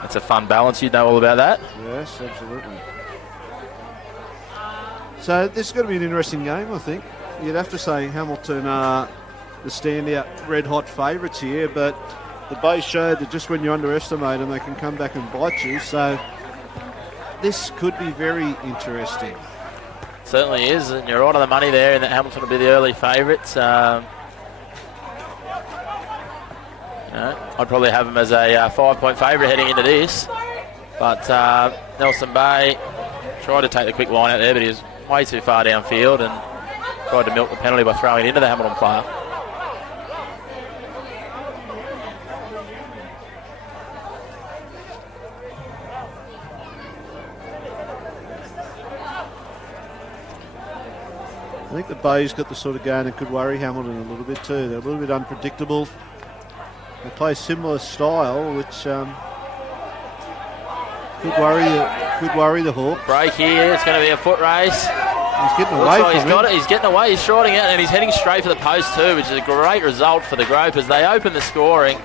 That's a fun balance, you'd know all about that. Yes, absolutely. So this is going to be an interesting game, I think. You'd have to say Hamilton are the standout red-hot favourites here, but the Bay showed that just when you underestimate them, they can come back and bite you. So this could be very interesting. Certainly is, and you're right on the money there, and that Hamilton will be the early favourites. I'd probably have them as a 5-point favourite heading into this, but Nelson Bay tried to take the quick line out there, but he was way too far downfield and tried to milk the penalty by throwing it into the Hamilton player. I think the Bay's got the sort of game that could worry Hamilton a little bit too. They're a little bit unpredictable. They play a similar style, which could worry the Hawks. Break here, it's going to be a foot race. He's getting away from he's got it. He's getting away. He's shorting out, and he's heading straight for the post too, which is a great result for the Gropers. They open the scoring.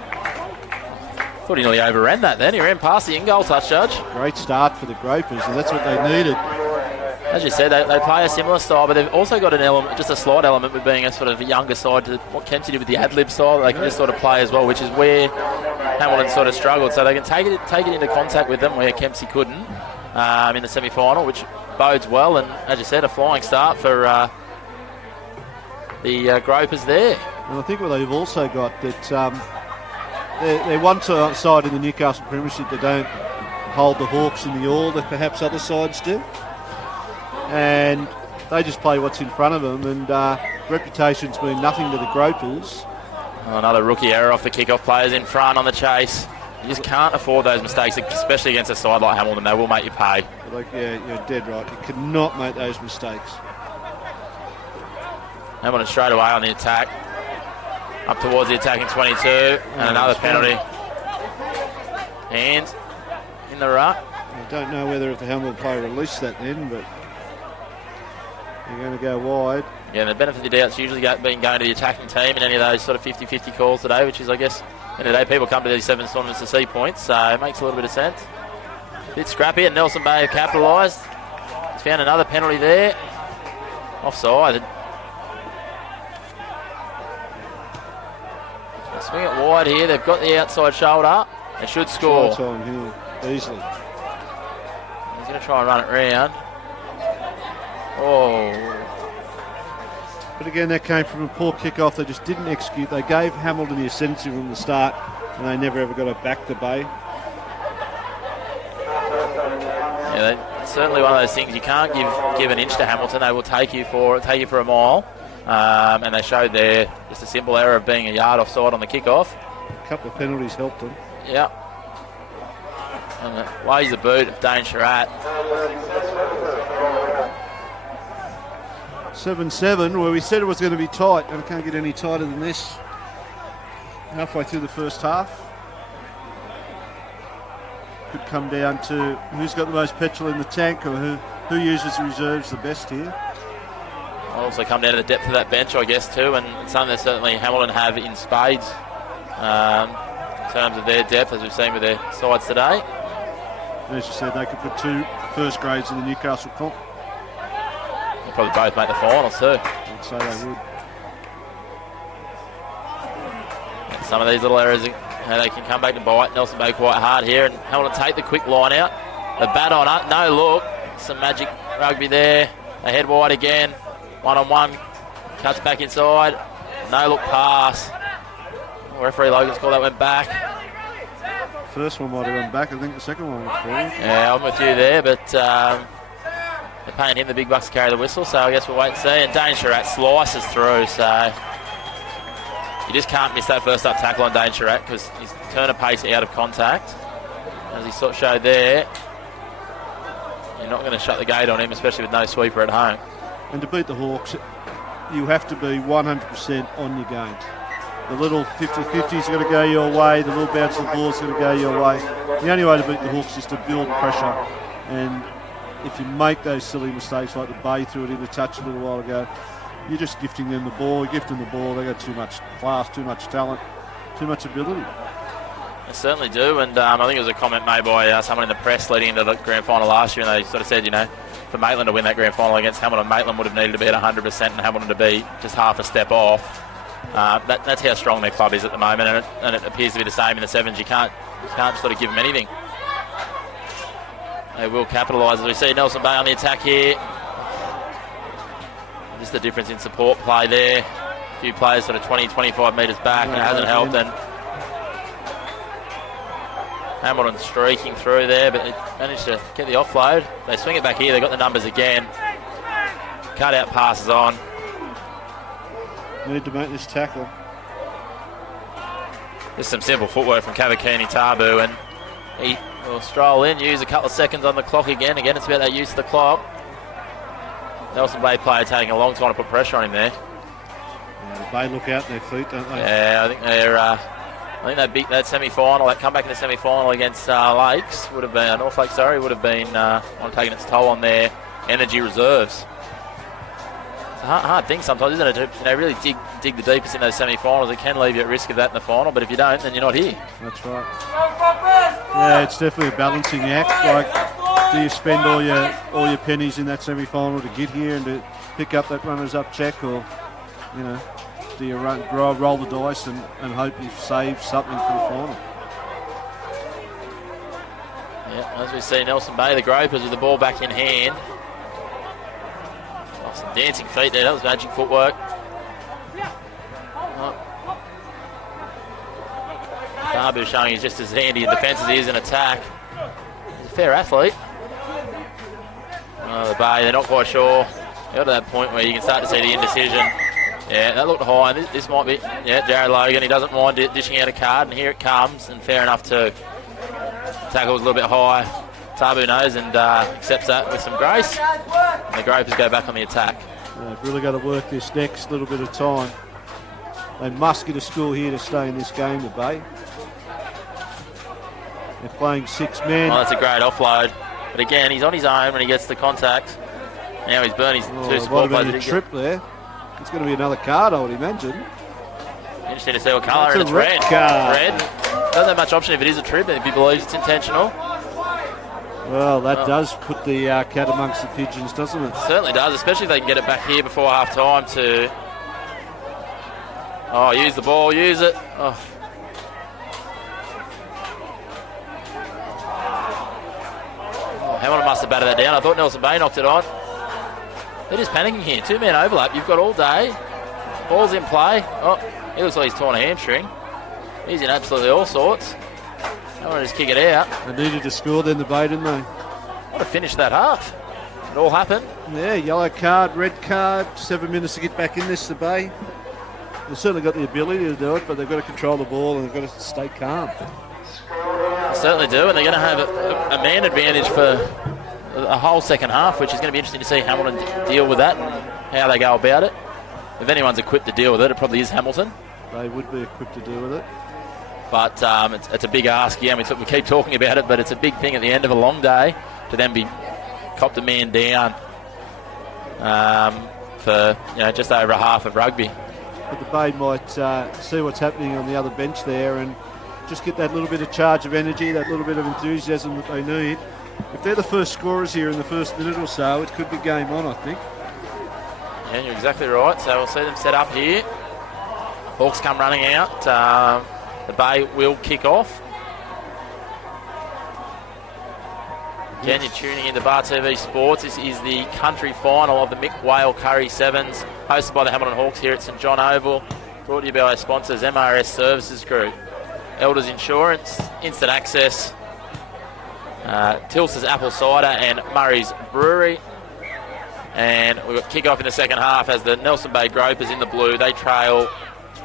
Thought he nearly overran that then. He ran past the in-goal touch, Judge. Great start for the Gropers, and that's what they needed. As you said, they play a similar style, but they've also got an element, just a slight element with being a sort of younger side to what Kempsey did with the ad-lib style. They can just sort of play as well, which is where Hamilton sort of struggled. So they can take it into contact with them where Kempsey couldn't in the semi-final, which bodes well. And as you said, a flying start for the Gropers there. And I think what they've also got that they're one side in the Newcastle Premiership that don't hold the Hawks in the awe that perhaps other sides do. and they just play what's in front of them, and reputations mean nothing to the Gropers. Another rookie error off the kick-off. Players in front on the chase. You just can't afford those mistakes, especially against a side like Hamilton. They will make you pay. Yeah, you're dead right. You cannot make those mistakes. Hamilton straight away on the attack. Up towards the attacking 22. And another penalty. Hands in the ruck. I don't know whether if the Hamilton player released that then, but you're going to go wide. Yeah, and the benefit of the doubt's usually been going to the attacking team in any of those sort of 50-50 calls today, which is, I guess, end of the day, people come to these sevens tournaments to see points, so it makes a little bit of sense. Bit scrappy, and Nelson Bay have capitalised. He's found another penalty there. Offside. They swing it wide here. They've got the outside shoulder. They should score. Time here, easily. He's going to try and run it round. Oh. But again, that came from a poor kick-off. They just didn't execute. They gave Hamilton the ascendancy from the start, and they never ever got it back to Bay. Yeah, certainly one of those things you can't give an inch to Hamilton. They will take you for a mile, and they showed there just a simple error of being a yard offside on the kick-off. A couple of penalties helped them. Yeah. And it lays the boot of Dane Sherratt. 7-7, where we said it was going to be tight, and it can't get any tighter than this. Halfway through the first half. Could come down to who's got the most petrol in the tank, or who uses the reserves the best here. I'll also come down to the depth of that bench, I guess, too, and something that certainly Hamilton have in spades in terms of their depth, as we've seen with their sides today. As you said, they could put 2 first grades in the Newcastle comp. They'll probably both make the finals too. I'd say they would. And some of these little errors, they can come back to bite Nelson Bay quite hard here, and Hamilton take the quick line out. The bat on it, no look. Some magic rugby there. They head wide again. 1-on-1. Cuts back inside. No look pass. Referee Logan's call that went back. First one might have gone back. I think the second one was forward. Yeah, I'm with you there, but they're paying him the big bucks to carry the whistle, so I guess we'll wait and see. And Dane Sherratt slices through, so you just can't miss that first up tackle on Dane Sherratt because he's turn a pace out of contact. As he sort of showed there, you're not going to shut the gate on him, especially with no sweeper at home. And to beat the Hawks, you have to be 100% on your game. The little 50-50s are going to go your way. The little bounce of the ball is going to go your way. The only way to beat the Hawks is to build pressure. And if you make those silly mistakes like the Bay threw it in the touch a little while ago, you're just gifting them the ball. You gift them the ball. They've got too much class, too much talent, too much ability. They certainly do. And I think it was a comment made by someone in the press leading into the grand final last year, and they sort of said, for Maitland to win that grand final against Hamilton, Maitland would have needed to be at 100% and Hamilton to be just half a step off. That's how strong their club is at the moment, and it appears to be the same in the sevens. You can't sort of give them anything. They will capitalise, as we see Nelson Bay on the attack here. Just the difference in support play there. A few players sort of 20-25 metres back, and it hasn't helped. And Hamilton streaking through there, but they managed to get the offload. They swing it back here. They got the numbers again. Cut out passes on. Need to make this tackle. Just some simple footwork from Cavaccini Tabu, and he will stroll in, use a couple of seconds on the clock again. Again, it's about that use of the clock. Nelson Bay player taking a long time to put pressure on him there. Yeah, Bay look out their feet, don't they? Yeah, I think they beat that semi-final. That comeback in the semi-final against Lakes would have been North Lakes. Would have been on taking its toll on their energy reserves. It's a hard thing sometimes, isn't it? To really dig the deepest in those semi-finals. It can leave you at risk of that in the final, but if you don't, then you're not here. That's right. Yeah, it's definitely a balancing act. Like, do you spend all your pennies in that semi-final to get here and to pick up that runners-up check, or do you roll the dice and hope you save something for the final? Yeah, as we see Nelson Bay, the Gropers with the ball back in hand. Some dancing feet there, that was magic footwork. Tabu showing he's just as handy in defence as he is in attack. He's a fair athlete. The Bay, they're not quite sure. Got to that point where you can start to see the indecision. Yeah, that looked high. This might be, yeah, Jared Logan. He doesn't mind dishing out a card, and here it comes, and fair enough too. Tackle was a little bit high. Tabu knows and accepts that with some grace. And the Grapers go back on the attack. They've really got to work this next little bit of time. They must get a score here to stay in this game, the Bay. They're playing 6 men. Oh, that's a great offload. But again, he's on his own when he gets the contact. Now he's burned his two support players. A trip there. It's going to be another card, I would imagine. Interesting to see what colour, and it's red. Card. Red. Doesn't have much option if it is a trip, if he believes it's intentional. Well, that does put the cat amongst the pigeons, doesn't it? Certainly does, especially if they can get it back here before half time to... Oh, use the ball, use it. Oh. Hamilton must have batted that down. I thought Nelson Bay knocked it on. They're just panicking here. 2-man overlap. You've got all day. Ball's in play. Oh, he looks like he's torn a hamstring. He's in absolutely all sorts. I want to just kick it out. They needed to score then, the Bay, didn't they? What a finish that half. It all happened. Yeah, yellow card, red card. 7 minutes to get back in this, the Bay. They've certainly got the ability to do it, but they've got to control the ball and they've got to stay calm. They certainly do, and they're going to have a man advantage for a whole second half, which is going to be interesting to see Hamilton deal with that and how they go about it. If anyone's equipped to deal with it, it probably is Hamilton. They would be equipped to deal with it. But it's a big ask. Yeah, we keep talking about it, but it's a big thing at the end of a long day to then be copped a man down for just over a half of rugby. But the Bay might see what's happening on the other bench there and just get that little bit of charge of energy, that little bit of enthusiasm that they need. If they're the first scorers here in the first minute or so, it could be game on, I think. Yeah, you're exactly right. So we'll see them set up here. Hawks come running out. The Bay will kick off. Again, you're tuning into Bar TV Sports. This is the country final of the Mick Whale Curry Sevens, hosted by the Hamilton Hawks here at St John Oval. Brought to you by our sponsors, MRS Services Group, Elders Insurance, Instant Access, Tilson's Apple Cider and Murray's Brewery. And we've got kick-off in the second half as the Nelson Bay Gropers in the blue. They trail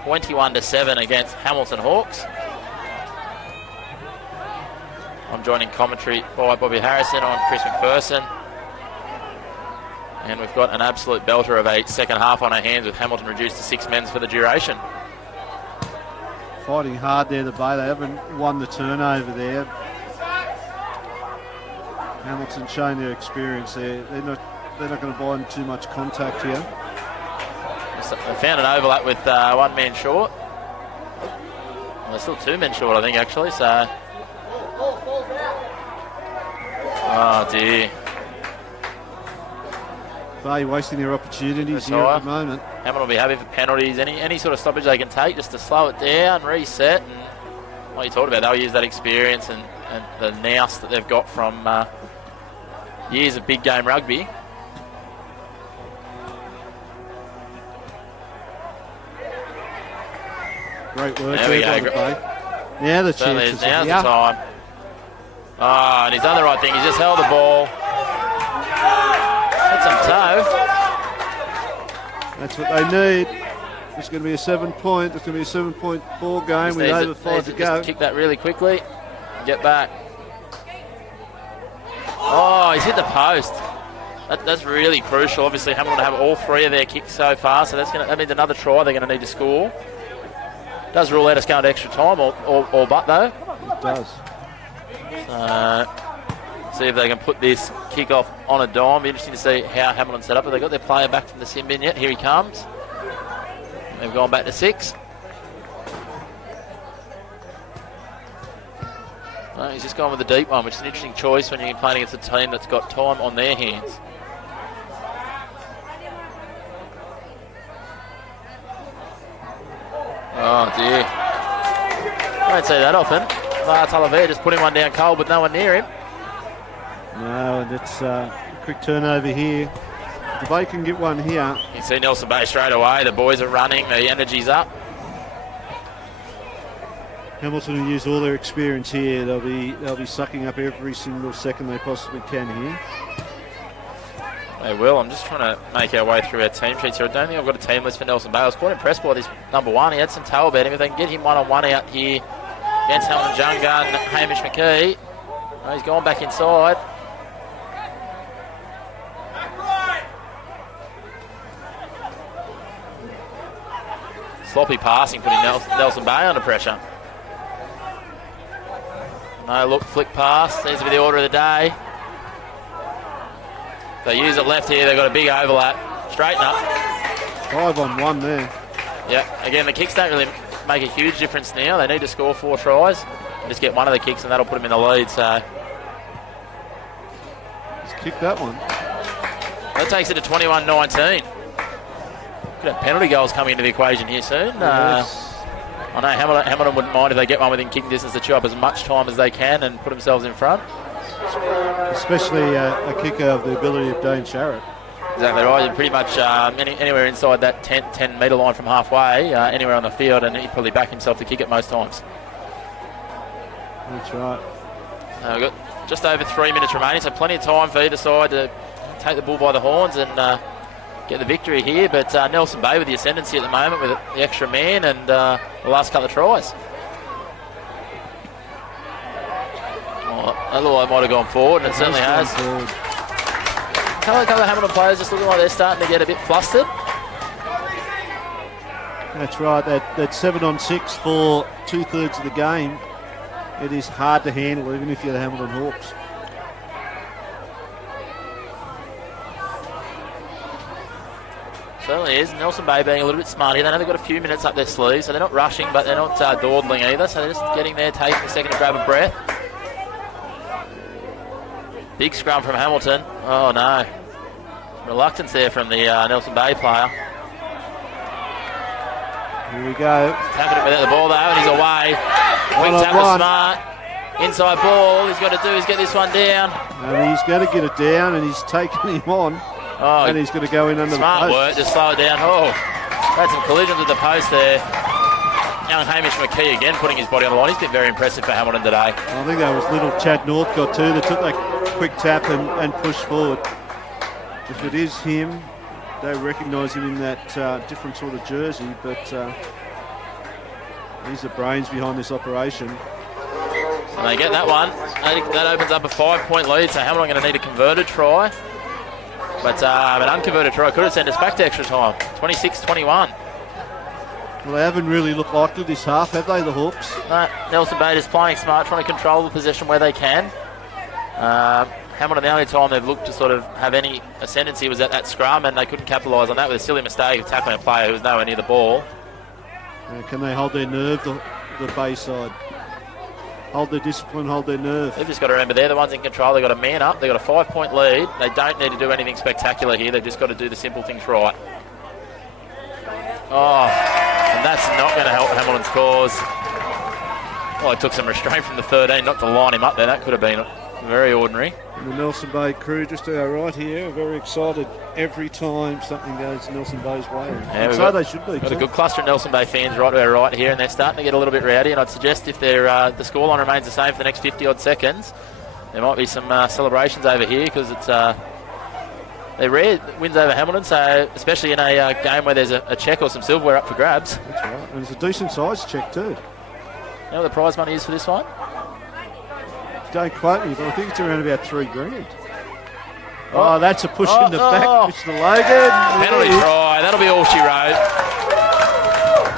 21-7 against Hamilton Hawks. I'm joined in commentary by Bobby Harrison. I'm Chris McPherson. And we've got an absolute belter of a second half on our hands with Hamilton reduced to 6 men for the duration. Fighting hard there, the Bay. They haven't won the turnover there. Hamilton showing their experience there. They're not going to bind too much contact here. They found an overlap with 1 man short. Well, they're still 2 men short, I think, actually. So, oh dear. Bay wasting their opportunities here at the moment. Hamilton will be happy for penalties. Any sort of stoppage they can take just to slow it down, reset, and what you talked about, they'll use that experience and the nous that they've got from years of big game rugby. Great work there by the Bay. Now the chances. Now's the time. Oh, and he's done the right thing. He's just held the ball. Got some toe. That's what they need. It's going to be a 7-point. It's going to be a 7-point ball game with over 5 to go. Just kick that really quickly. Get back. Oh, he's hit the post. That's really crucial. Obviously, Hamilton have all 3 of their kicks so far, so that means another try they're going to need to score. Does rule out us going to extra time, or but though. It does. See if they can put this kick-off on a dime. Be interesting to see how Hamilton set up. Have they got their player back from the sin bin yet? Here he comes. They've gone back to 6. No, he's just gone with the deep one, which is an interesting choice when you're playing against a team that's got time on their hands. Oh dear. I don't see that often. Talavera just putting one down cold with no one near him. No, and it's a quick turnover here. If they can get one here. You see Nelson Bay straight away. The boys are running. The energy's up. Hamilton will use all their experience here. They'll be sucking up every single second they possibly can here. They will. I'm just trying to make our way through our team sheets here. I don't think I've got a team list for Nelson Bay. I was quite impressed by this number 1. He had some tail betting. If they can get him one-on-one out here against Hamilton Junga and Hamish McKee. Oh, he's gone back inside. Sloppy passing, putting Nelson Bay under pressure. No look, flick pass. Seems to be the order of the day. They use it left here. They've got a big overlap. Straighten up. 5-on-1 there. Yeah, again, the kicks don't really make a huge difference now. They need to score 4 tries. Just get one of the kicks and that'll put them in the lead. So Just kick that one. that takes it to 21-19. Could have penalty goals coming into the equation here soon. Yes. I know Hamilton wouldn't mind if they get one within kicking distance to chew up as much time as they can and put themselves in front. Especially a kicker of the ability of Dane Sharrett. Exactly right. You're pretty much anywhere inside that 10 metre line from halfway, anywhere on the field, and he'd probably back himself to kick it most times. That's right. We've got just over 3 minutes remaining, so plenty of time for either side to take the bull by the horns and get the victory here. But Nelson Bay with the ascendancy at the moment with the extra man and the last couple of tries. Otherwise, might have gone forward, and it certainly has. A couple of Hamilton players just looking like they're starting to get a bit flustered. That's right. That 7-on-6 for 2/3 of the game. It is hard to handle, even if you're the Hamilton Hawks. Certainly is. Nelson Bay being a little bit smart here. They know they've got a few minutes up their sleeves, so they're not rushing, but they're not dawdling either. So they're just getting there, taking a second to grab a breath. Big scrum from Hamilton. Oh no. Reluctance there from the Nelson Bay player. Here we go. Tapping it without the ball though, and he's away. Quick tap was smart. Inside ball. He's got to do is get this one down. And he's going to get it down, and he's taking him on. Oh, and he's going to go in under the post. Smart work, just slow it down. Oh, had some collisions with the post there. Young Hamish McKee again putting his body on the line. He's been very impressive for Hamilton today. I think that was little Chad Northcott too. They took that quick tap and pushed forward. If it is him, they recognise him in that different sort of jersey, but he's the brains behind this operation. And they get that one. That opens up a 5-point lead, so Hamilton are going to need a converted try. But an unconverted try could have sent us back to extra time. 26-21. Well, they haven't really looked like it this half, have they, the Hawks? No, Nelson Bay is playing smart, trying to control the possession where they can. Hamilton, the only time they've looked to sort of have any ascendancy was at that scrum, and they couldn't capitalise on that with a silly mistake of tackling a player who was nowhere near the ball. Can they hold their nerve, the Bay side? Hold their discipline, hold their nerve. They've just got to remember they're the ones in control. They've got a man up. They've got a 5-point lead. They don't need to do anything spectacular here. They've just got to do the simple things right. Oh, and that's not going to help Hamilton's cause. Well, it took some restraint from the 13 not to line him up there. That could have been very ordinary. And the Nelson Bay crew just to our right here are very excited every time something goes Nelson Bay's way. Yeah, so they should be. Got a good cluster of Nelson Bay fans right to our right here, and they're starting to get a little bit rowdy. And I'd suggest if they're, the scoreline remains the same for the next 50-odd seconds, there might be some celebrations over here because it's they're rare wins over Hamilton, so especially in a game where there's a check or some silverware up for grabs. That's right, and it's a decent size check too. You know what the prize money is for this one? Don't quote me, but I think it's around about $3,000. Oh, that's a push in the back, Mr. Logan. Penalty try, that'll be all she wrote.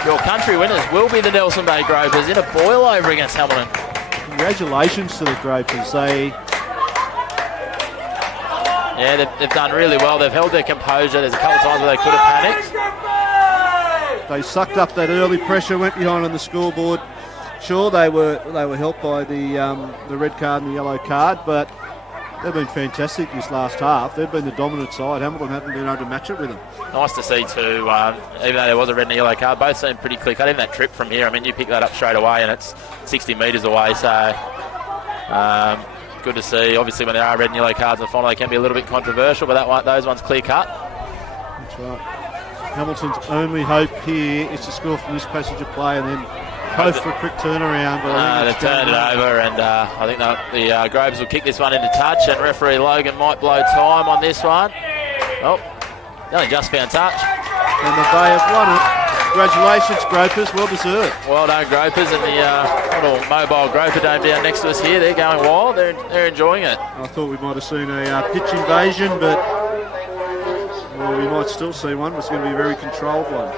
Your country winners will be the Nelson Bay Gropers in a boil over against Hamilton. Congratulations to the Gropers. They've done really well. They've held their composure. There's a couple of times where they could have panicked. They sucked up that early pressure, went behind on the scoreboard. Sure, they were helped by the red card and the yellow card, but they've been fantastic this last half. They've been the dominant side. Hamilton haven't been able to match it with them. Nice to see too, even though there was a red and a yellow card, both seemed pretty clear cut. Even that trip from here, I mean, you pick that up straight away and it's 60 metres away, so good to see. Obviously, when there are red and yellow cards in the final, they can be a little bit controversial, but those ones clear cut. That's right. Hamilton's only hope here is to score from this passage of play and then hope for a quick turnaround. But they've turned it over, and I think the Groves will kick this one into touch, and referee Logan might blow time on this one. Oh, they only just found touch. And the Bay have won it. Congratulations, Gropers. Well deserved. Well done, Gropers, and the little mobile Groper Dome down next to us here. They're going wild. They're enjoying it. I thought we might have seen a pitch invasion, but well, we might still see one. It's going to be a very controlled one.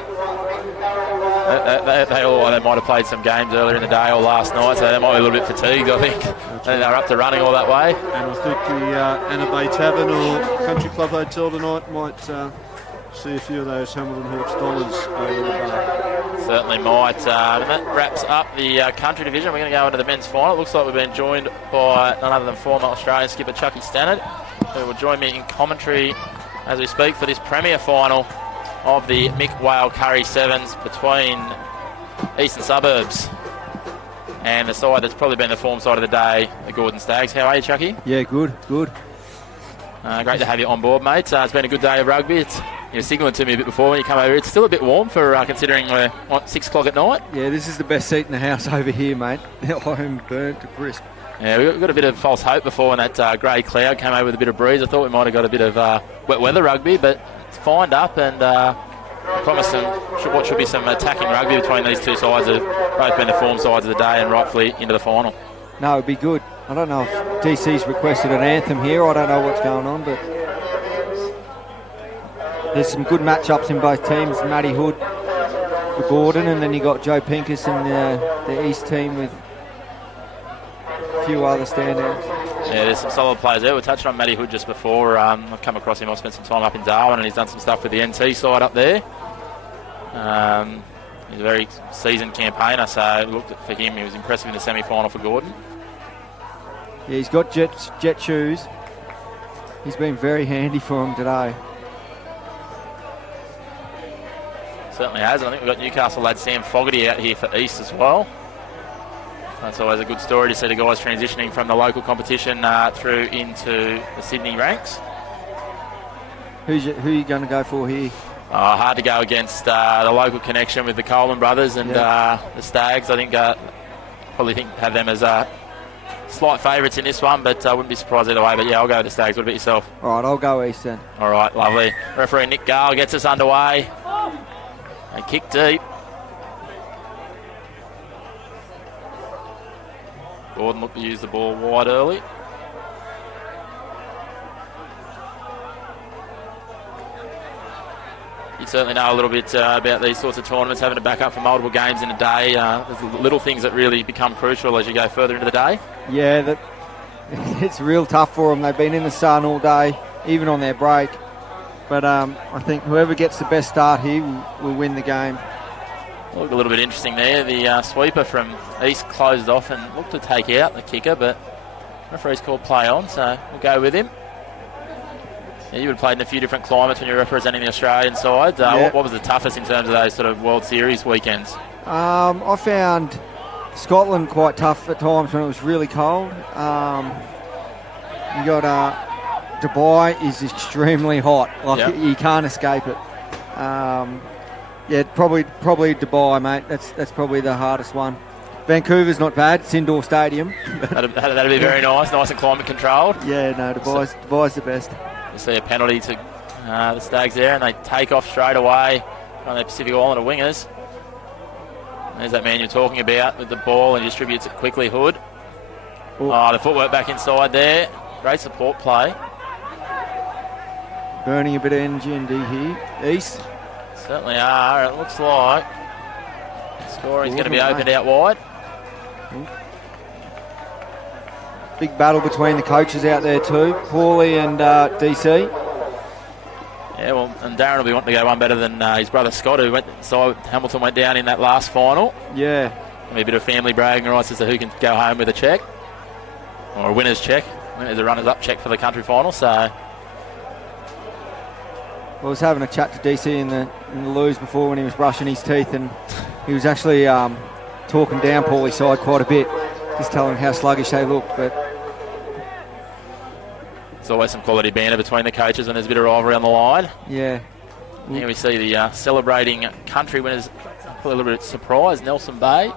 They might have played some games earlier in the day or last night, so they might be a little bit fatigued, I think. They're up to running all that way. And I think the Anna Bay Tavern or Country Club Hotel tonight might see a few of those Hamilton Hawks dollars over the bar. Certainly might. And that wraps up the country division. We're going to go into the men's final. It looks like we've been joined by none other than former Australian skipper Chucky Stannard, who will join me in commentary as we speak for this premier final of the Mick Whale Curry Sevens between Eastern Suburbs and the side that's probably been the form side of the day, the Gordon Stags. How are you, Chucky? Yeah, good. Great to have you on board, mate. It's been a good day of rugby. You're signalling to me a bit before when you come over. It's still a bit warm for considering we're 6 o'clock at night. Yeah, this is the best seat in the house over here, mate. I'm burnt to crisp. Yeah, we got a bit of false hope before when that grey cloud came over with a bit of breeze. I thought we might have got a bit of wet weather rugby, but it's fined up and promise what should be some attacking rugby between these two sides that have both been the form sides of the day and rightfully into the final. No, it'd be good. I don't know if DC's requested an anthem here. I don't know what's going on, but there's some good matchups in both teams. Matty Hood for Gordon, and then you got Joe Pincus and the East team with a few other standouts. Yeah, there's some solid players there. We touched on Matty Hood just before. I've come across him. I've spent some time up in Darwin, and he's done some stuff with the NT side up there. He's a very seasoned campaigner, so looked for him. He was impressive in the semi-final for Gordon. Yeah, he's got jet shoes. He's been very handy for him today. Certainly has. I think we've got Newcastle lad Sam Fogarty out here for East as well. That's always a good story to see the guys transitioning from the local competition through into the Sydney ranks. Who are you going to go for here? Hard to go against the local connection with the Coleman brothers and the Stags. I think probably have them as slight favourites in this one, but I wouldn't be surprised either way. But yeah, I'll go with the Stags. What about yourself? All right, I'll go East then. All right, lovely. Referee Nick Gale gets us underway. They kick deep. Gordon looked to use the ball wide early. You certainly know a little bit about these sorts of tournaments, having to back up for multiple games in a day. There's little things that really become crucial as you go further into the day. Yeah, it's real tough for them. They've been in the sun all day, even on their break. But I think whoever gets the best start here will win the game. Looked a little bit interesting there. The sweeper from East closed off and looked to take out the kicker, but referee's called play on, so we'll go with him. Yeah, you would have played in a few different climates when you were representing the Australian side. What was the toughest in terms of those sort of World Series weekends? I found Scotland quite tough at times when it was really cold. You got Dubai is extremely hot. You can't escape it. Probably Dubai, mate. That's probably the hardest one. Vancouver's not bad. It's indoor stadium. That'd be very nice and climate controlled. Yeah, no, Dubai's the best. You see a penalty to the Stags there, and they take off straight away on their Pacific Islander wingers. There's that man you're talking about with the ball and distributes it quickly, Hood. Ooh. The footwork back inside there. Great support play. Burning a bit of energy in D here. East. Certainly are. It looks like scoring's going to be opened out wide. Big battle between the coaches out there too, Paulie and DC. Yeah, well, and Darren will be wanting to go one better than his brother Scott, Hamilton went down in that last final. Yeah. Maybe a bit of family bragging rights as to who can go home with a check. Or a winner's check. I think there's a runners-up check for the country final, so... I was having a chat to DC in the loos before when he was brushing his teeth, and he was actually talking down Paulie's side quite a bit, just telling him how sluggish they looked, but... There's always some quality banter between the coaches when there's a bit of rivalry on the line. Yeah. Here we see the celebrating country winners, a little bit surprised, Nelson Bay.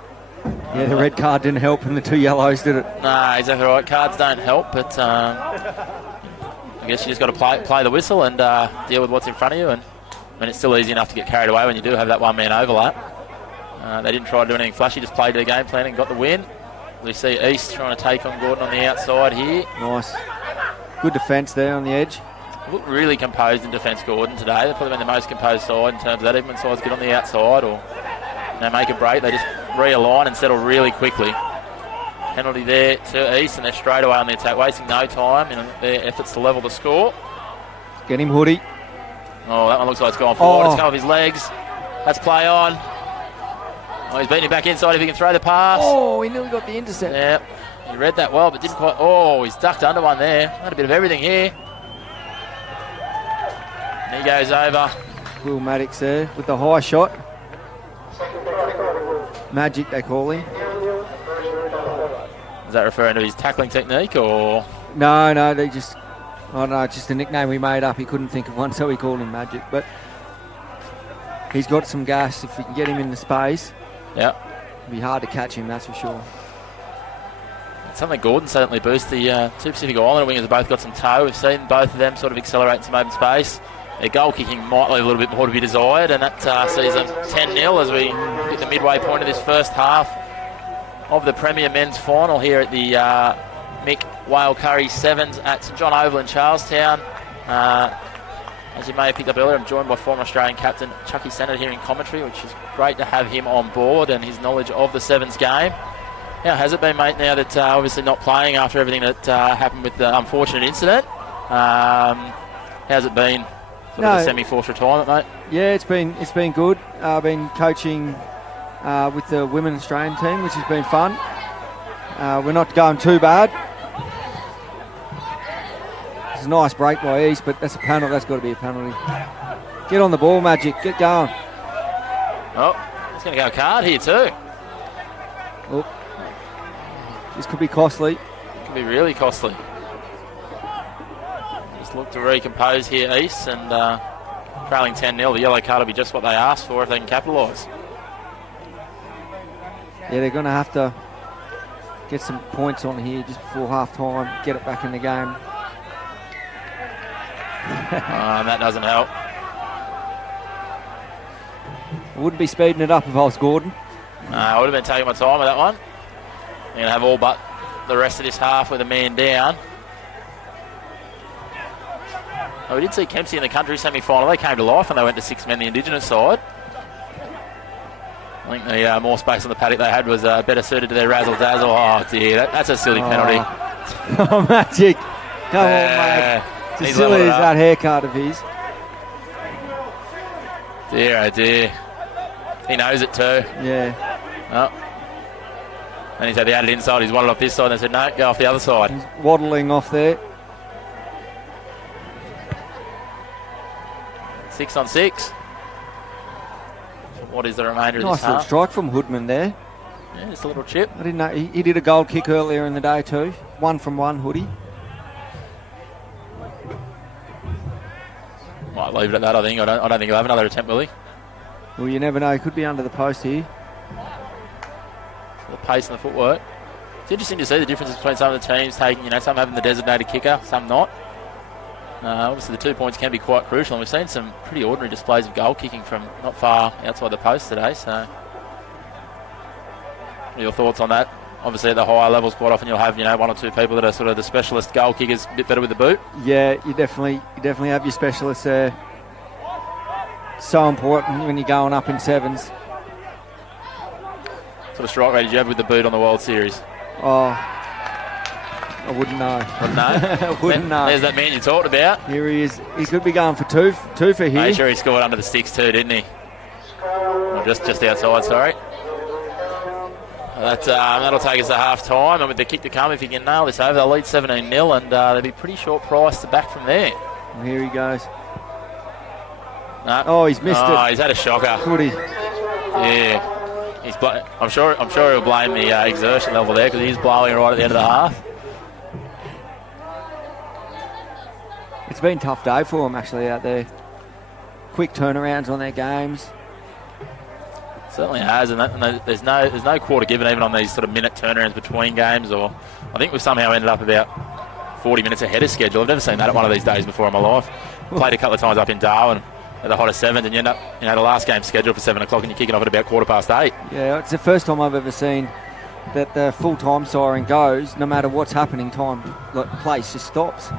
Yeah, the red card didn't help and the two yellows did it. No, exactly right. Cards don't help, but I guess you just got to play the whistle and deal with what's in front of you. And I mean, it's still easy enough to get carried away when you do have that one-man overlap. They didn't try to do anything flashy, just played their game plan and got the win. We see East trying to take on Gordon on the outside here. Nice. Good defence there on the edge. Looked really composed in defence, Gordon, today. They've probably been the most composed side in terms of that. Even when sides get on the outside or make a break, they just realign and settle really quickly. Penalty there to East, and they're straight away on the attack, wasting no time in their efforts to level the score. Get him, Hoodie. Oh, that one looks like it's gone forward. It's come off his legs. That's play on. Oh, he's beating him back inside if he can throw the pass. Oh, he nearly got the intercept. Yeah, he read that well, but didn't quite. Oh, he's ducked under one there. Had a bit of everything here. And he goes over. Will Maddox there with the high shot. Magic, they call him. Is that referring to his tackling technique or? No, they just, I don't know, it's just a nickname we made up. He couldn't think of one, so we called him Magic. But he's got some gas if we can get him in the space. Yeah. It'll be hard to catch him, that's for sure. It's something Gordon certainly boosts. The two Pacific Islander wingers have both got some toe. We've seen both of them sort of accelerate some open space. Their goal kicking might leave a little bit more to be desired, and that sees them 10-0 as we hit the midway point of this first half of the Premier Men's Final here at the Mick Whale Curry Sevens at St John Oval in Charlestown. As you may have picked up earlier, I'm joined by former Australian captain Chucky Sennett here in commentary, which is great to have him on board and his knowledge of the Sevens game. How has it been, mate, now that obviously not playing after everything that happened with the unfortunate incident? How's it been? Sort of a semi-forced retirement, mate? Yeah, it's been good. I've been coaching with the women's Australian team, which has been fun. We're not going too bad. It's a nice break by East, but that's a penalty. That's got to be a penalty. Get on the ball, Magic. Get going. Oh, he's going to go a card here too. Oh, this could be costly. Could be really costly. Just look to recompose here, East, and trailing 10-0. The yellow card will be just what they asked for if they can capitalise. Yeah, they're going to have to get some points on here just before half-time, get it back in the game. And that doesn't help. I wouldn't be speeding it up if I was Gordon. I would have been taking my time with that one. They're going to have all but the rest of this half with a man down. Oh, we did see Kempsey in the country semi-final. They came to life and they went to 6 men, the Indigenous side. I think the more space on the paddock they had was better suited to their razzle-dazzle. Oh, dear, that's a silly penalty. Oh, Magic. Come on, mate. It's as silly as that haircut of his. Dear, oh dear. He knows it too. Yeah. Oh. And he's had the added inside. He's wanted off this side and they said, no, go off the other side. He's waddling off there. 6 on 6. What is the remainder of this Nice little half? strike from Hoodman there. Yeah, just a little chip. I didn't know. He did a goal kick earlier in the day too. 1 from 1, Hoodie. Might leave it at that, I think. I don't think he'll have another attempt, will he? Well, you never know. He could be under the post here. The pace and the footwork. It's interesting to see the differences between some of the teams taking, some having the designated kicker, some not. Obviously, the 2 points can be quite crucial, and we've seen some pretty ordinary displays of goal kicking from not far outside the post today. So, what are your thoughts on that? Obviously, at the higher levels, quite often you'll have 1 or 2 people that are sort of the specialist goal kickers, a bit better with the boot. Yeah, you definitely have your specialists there. So important when you're going up in sevens. What sort of strike rate did you have with the boot on the World Series? Oh, I wouldn't know. Wouldn't know? I wouldn't know. There's that man you talked about. Here he is. He could be going for two for here. Made sure he scored under the sticks too, didn't he? Or just outside, sorry. That'll take us to half time, and with the kick to come, if you can nail this over, they'll lead 17-0, and they'll be pretty short priced to back from there. Well, here he goes. No. Oh, he's missed it. Oh, he's had a shocker. Could he? Yeah. I'm sure he'll blame the exertion level there because he's blowing right at the end of the half. It's been a tough day for them actually out there. Quick turnarounds on their games. Certainly has, and there's no quarter given even on these sort of minute turnarounds between games. Or I think we've somehow ended up about 40 minutes ahead of schedule. I've never seen that at one of these days before in my life. Played a couple of times up in Darwin at the hottest sevens, and you end up, the last game scheduled for 7 o'clock, and you're kicking off at about 8:15. Yeah, it's the first time I've ever seen that the full time siren goes, no matter what's happening, place just stops.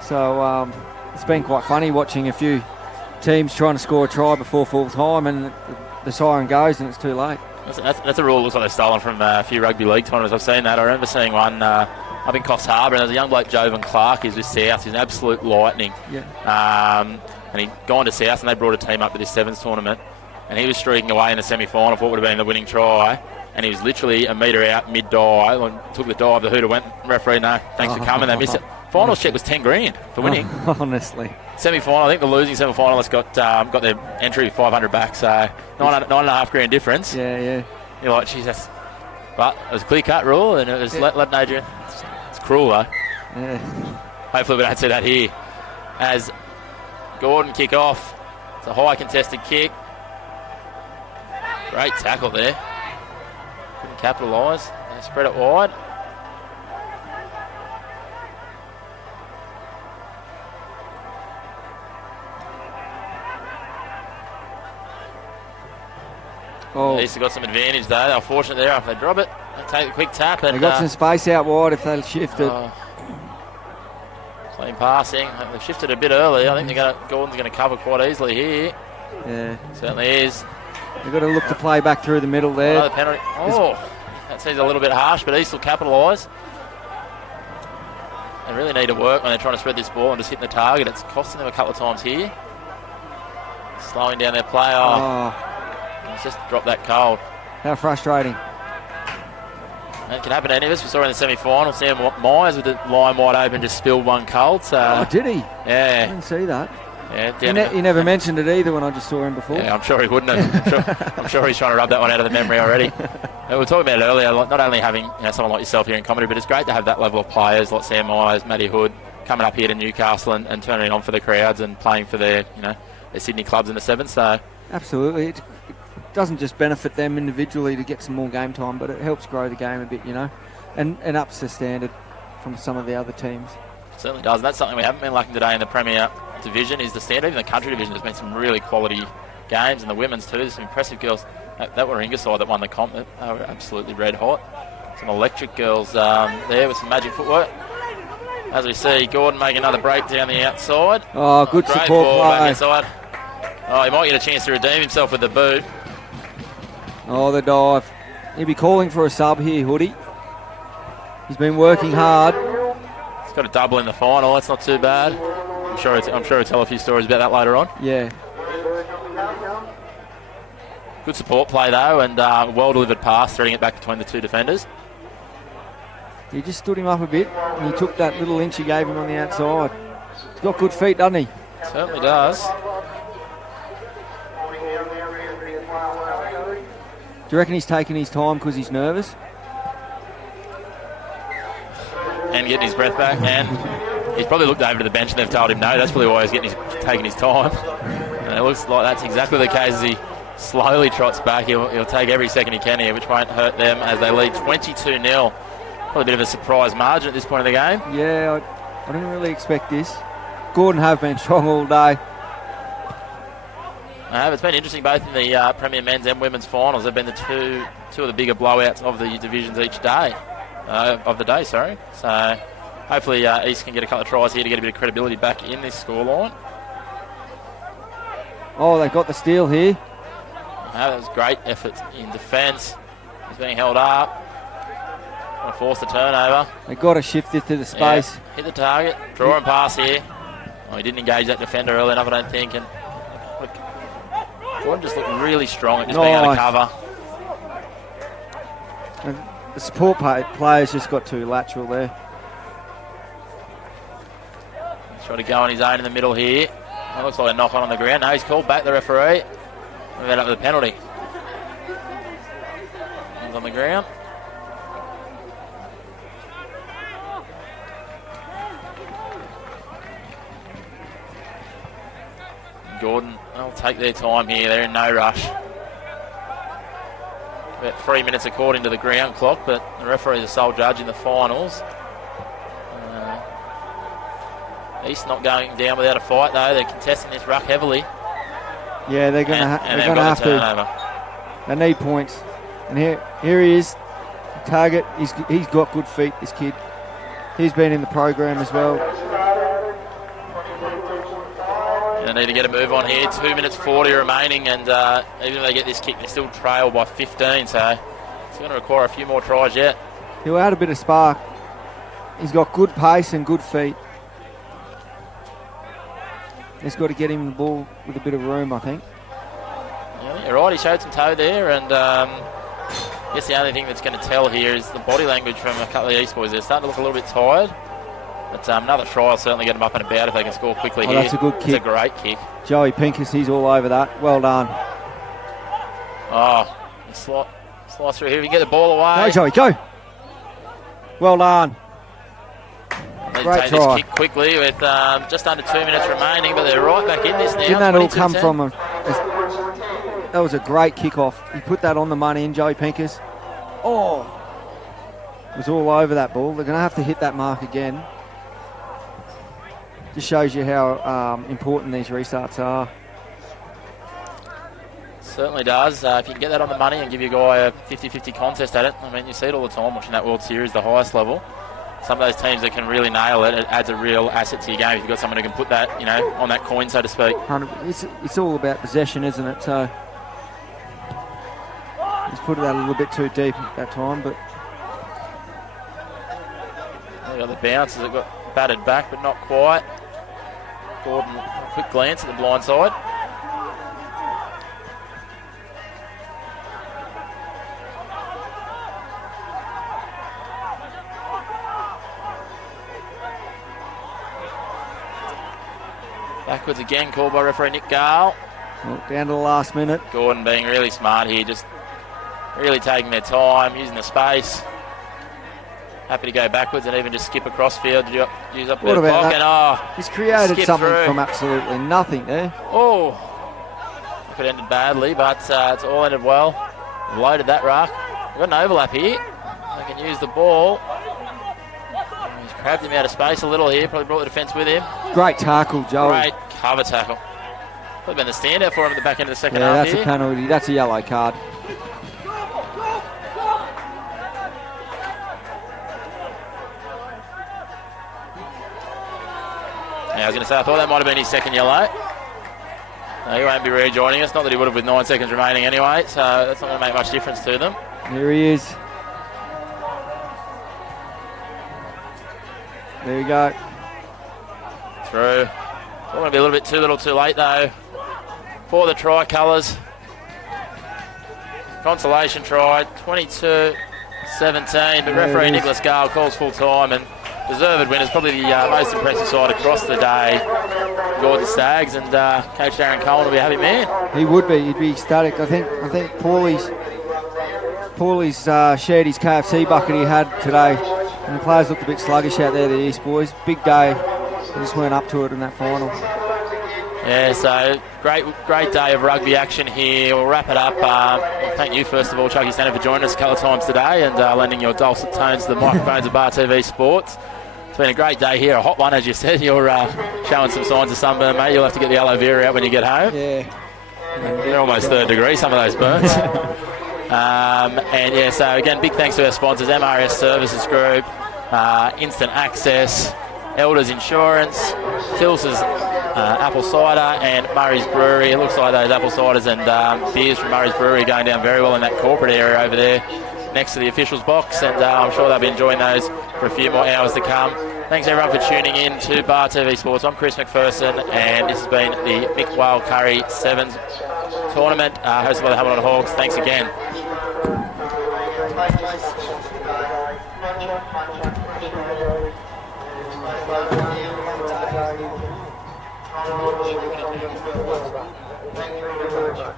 So it's been quite funny watching a few teams trying to score a try before full time, and the siren goes and it's too late. That's a rule that looks like they've stolen from a few rugby league tournaments. I've seen that. I remember seeing one up in Coffs Harbour, and there's a young bloke, Jovan Clark, who's with South. He's an absolute lightning. Yeah. And he'd gone to South, and they brought a team up to this sevens tournament, and he was streaking away in the semi-final for what would have been the winning try, and he was literally a metre out mid-dive, and took the dive, the hooter went, referee, no, thanks for coming, they missed it. Finals check was 10 grand for winning. Honestly. Semi-final, I think the losing semi-finalists got their entry 500 back, so $9.5 grand difference. Yeah. You're like, Jesus. But it was a clear-cut rule, and it was let Adrian. It's cruel, though. Yeah. Hopefully we don't see that here. As Gordon kick off. It's a high contested kick. Great tackle there. Couldn't capitalise. They spread it wide. Oh. At least they've got some advantage though. They're fortunate there. If they drop it, they take a quick tap. And they got some space out wide if they shift it. Clean passing. They've shifted a bit early. I think Gordon's going to cover quite easily here. Yeah. Certainly is. They've got to look to play back through the middle there. Another penalty. That seems a little bit harsh, but East will capitalise. They really need to work when they're trying to spread this ball and just hitting the target. It's costing them a couple of times here. Slowing down their play. It's just dropped that cold. How frustrating. It can happen to any of us. We saw in the semi-final, Sam Myers with the line wide open just spilled one cold. So, did he? Yeah. I didn't see that. Yeah, he never mentioned it either when I just saw him before. Yeah, I'm sure he wouldn't have. I'm sure he's trying to rub that one out of the memory already. We were talking about it earlier, not only having someone like yourself here in commentary, but it's great to have that level of players like Sam Myers, Matty Hood, coming up here to Newcastle and turning it on for the crowds and playing for their Sydney clubs in the sevens. So absolutely. It doesn't just benefit them individually to get some more game time, but it helps grow the game a bit, and ups the standard from some of the other teams. It certainly does, and that's something we haven't been lacking today in the Premier Division is the standard. Even the country division, there's been some really quality games, and the women's too. There's some impressive girls. That were Ingersoll that won the comp. They were absolutely red hot. Some electric girls there with some magic footwork. As we see, Gordon make another break down the outside. Oh, good great support ball play. back inside. He might get a chance to redeem himself with the boot. Oh, the dive. He'll be calling for a sub here, Hoodie. He's been working hard. He's got a double in the final. That's not too bad. I'm sure he'll tell a few stories about that later on. Yeah. Good support play though, and well-delivered pass, threading it back between the two defenders. He just stood him up a bit, and he took that little inch he gave him on the outside. He's got good feet, doesn't he? Certainly does. Do you reckon he's taking his time because he's nervous? And getting his breath back, and he's probably looked over to the bench and they've told him no. That's probably why he's taking his time. And it looks like that's exactly the case as he slowly trots back. He'll take every second he can here, which won't hurt them as they lead 22-0. Probably a bit of a surprise margin at this point of the game. Yeah, I didn't really expect this. Gordon have been strong all day. It's been interesting both in the Premier men's and women's finals. They've been the two of the bigger blowouts of the divisions each day. So hopefully East can get a couple of tries here to get a bit of credibility back in this scoreline. Oh, they've got the steal here. That was great effort in defence. He's being held up. Going to force the turnover. They've got to shift it to the space. Yeah, hit the target. Draw and pass here. He didn't engage that defender early enough, I don't think. And Gordon just looked really strong at just being able to cover. And the support players just got too lateral there. He's trying to go on his own in the middle here. It looks like a knock on the ground. No, he's called back, the referee. We've ended up with a penalty. He's on the ground. Gordon, they'll take their time here. They're in no rush. About 3 minutes according to the ground clock, but the referee is the sole judge in the finals. East not going down without a fight, though. They're contesting this ruck heavily. Yeah, they're going to have to. They need points. And here he is. Target. He's got good feet, this kid. He's been in the program as well. They need to get a move on here. 2 minutes 40 remaining, and even if they get this kick, they still trail by 15, so it's going to require a few more tries yet. He'll add a bit of spark. He's got good pace and good feet. He's got to get him the ball with a bit of room, I think. Yeah, you're right. He showed some toe there, and I guess the only thing that's going to tell here is the body language from a couple of East boys. They're starting to look a little bit tired. But another try will certainly get them up and about if they can score quickly here. That's a good kick. It's a great kick. Joey Pincus, he's all over that. Well done. Oh, slice through here. We can get the ball away. Go, Joey, go. Well done. They Great take try. this kick quickly with just under 2 minutes remaining, but they're right back in this now. Didn't that all come from that was a great kick-off. He put that on the money in, Joey Pincus. Oh. It was all over that ball. They're going to have to hit that mark again. Just shows you how important these restarts are. Certainly does. If you can get that on the money and give your guy a 50-50 contest at it, I mean, you see it all the time watching that World Series, the highest level. Some of those teams that can really nail it, it adds a real asset to your game if you've got someone who can put that, on that coin, so to speak. It's all about possession, isn't it? So he's put that a little bit too deep at that time, but they got the bounces that got batted back, but not quite. Gordon, a quick glance at the blind side. Backwards again, called by referee Nick Gale. Well, down to the last minute. Gordon being really smart here, just really taking their time, using the space. Happy to go backwards and even just skip across field to use up a bit of clock. And he's created something through from absolutely nothing there. Oh, it could have ended badly, but it's all ended well. We've loaded that ruck. We've got an overlap here. They can use the ball. He's grabbed him out of space a little here, probably brought the defence with him. Great tackle, Joey. Great cover tackle. Probably been the standout for him at the back end of the second half. Yeah, that's a penalty. That's a yellow card. I was going to say, I thought that might have been his second yellow. No, he won't be rejoining us. Not that he would have with 9 seconds remaining anyway, so that's not going to make much difference to them. Here he is. There you go. Through. It's going to be a little too late, though, for the tricolours. Consolation try, 22-17, but referee Nicholas Gale calls full time, and deserved winners, probably the most impressive side across the day. Gordon Staggs, and Coach Darren Coleman will be a happy man. He would be. He'd be ecstatic. I think Paulie's shared his KFC bucket he had today, and the players looked a bit sluggish out there, the East boys. Big day. They just weren't up to it in that final. Yeah, so great day of rugby action here. We'll wrap it up. Thank you, first of all, Chucky Stanley, for joining us a couple of times today and lending your dulcet tones to the microphones of Bar TV Sports. It's been a great day here, a hot one, as you said. You're showing some signs of sunburn, mate. You'll have to get the aloe vera out when you get home. Yeah. They're almost third degree, some of those burns. And yeah, so again, big thanks to our sponsors, MRS Services Group, Instant Access, Elders Insurance, Tils's Apple Cider, and Murray's Brewery. It looks like those apple ciders and beers from Murray's Brewery are going down very well in that corporate area over there next to the officials box, and I'm sure they'll be enjoying those for a few more hours to come. Thanks everyone for tuning in to Bar TV Sports. I'm Chris McPherson, and this has been the Mick Whale Curry Sevens tournament hosted by the Hamilton Hawks. Thanks again. Thank you very much.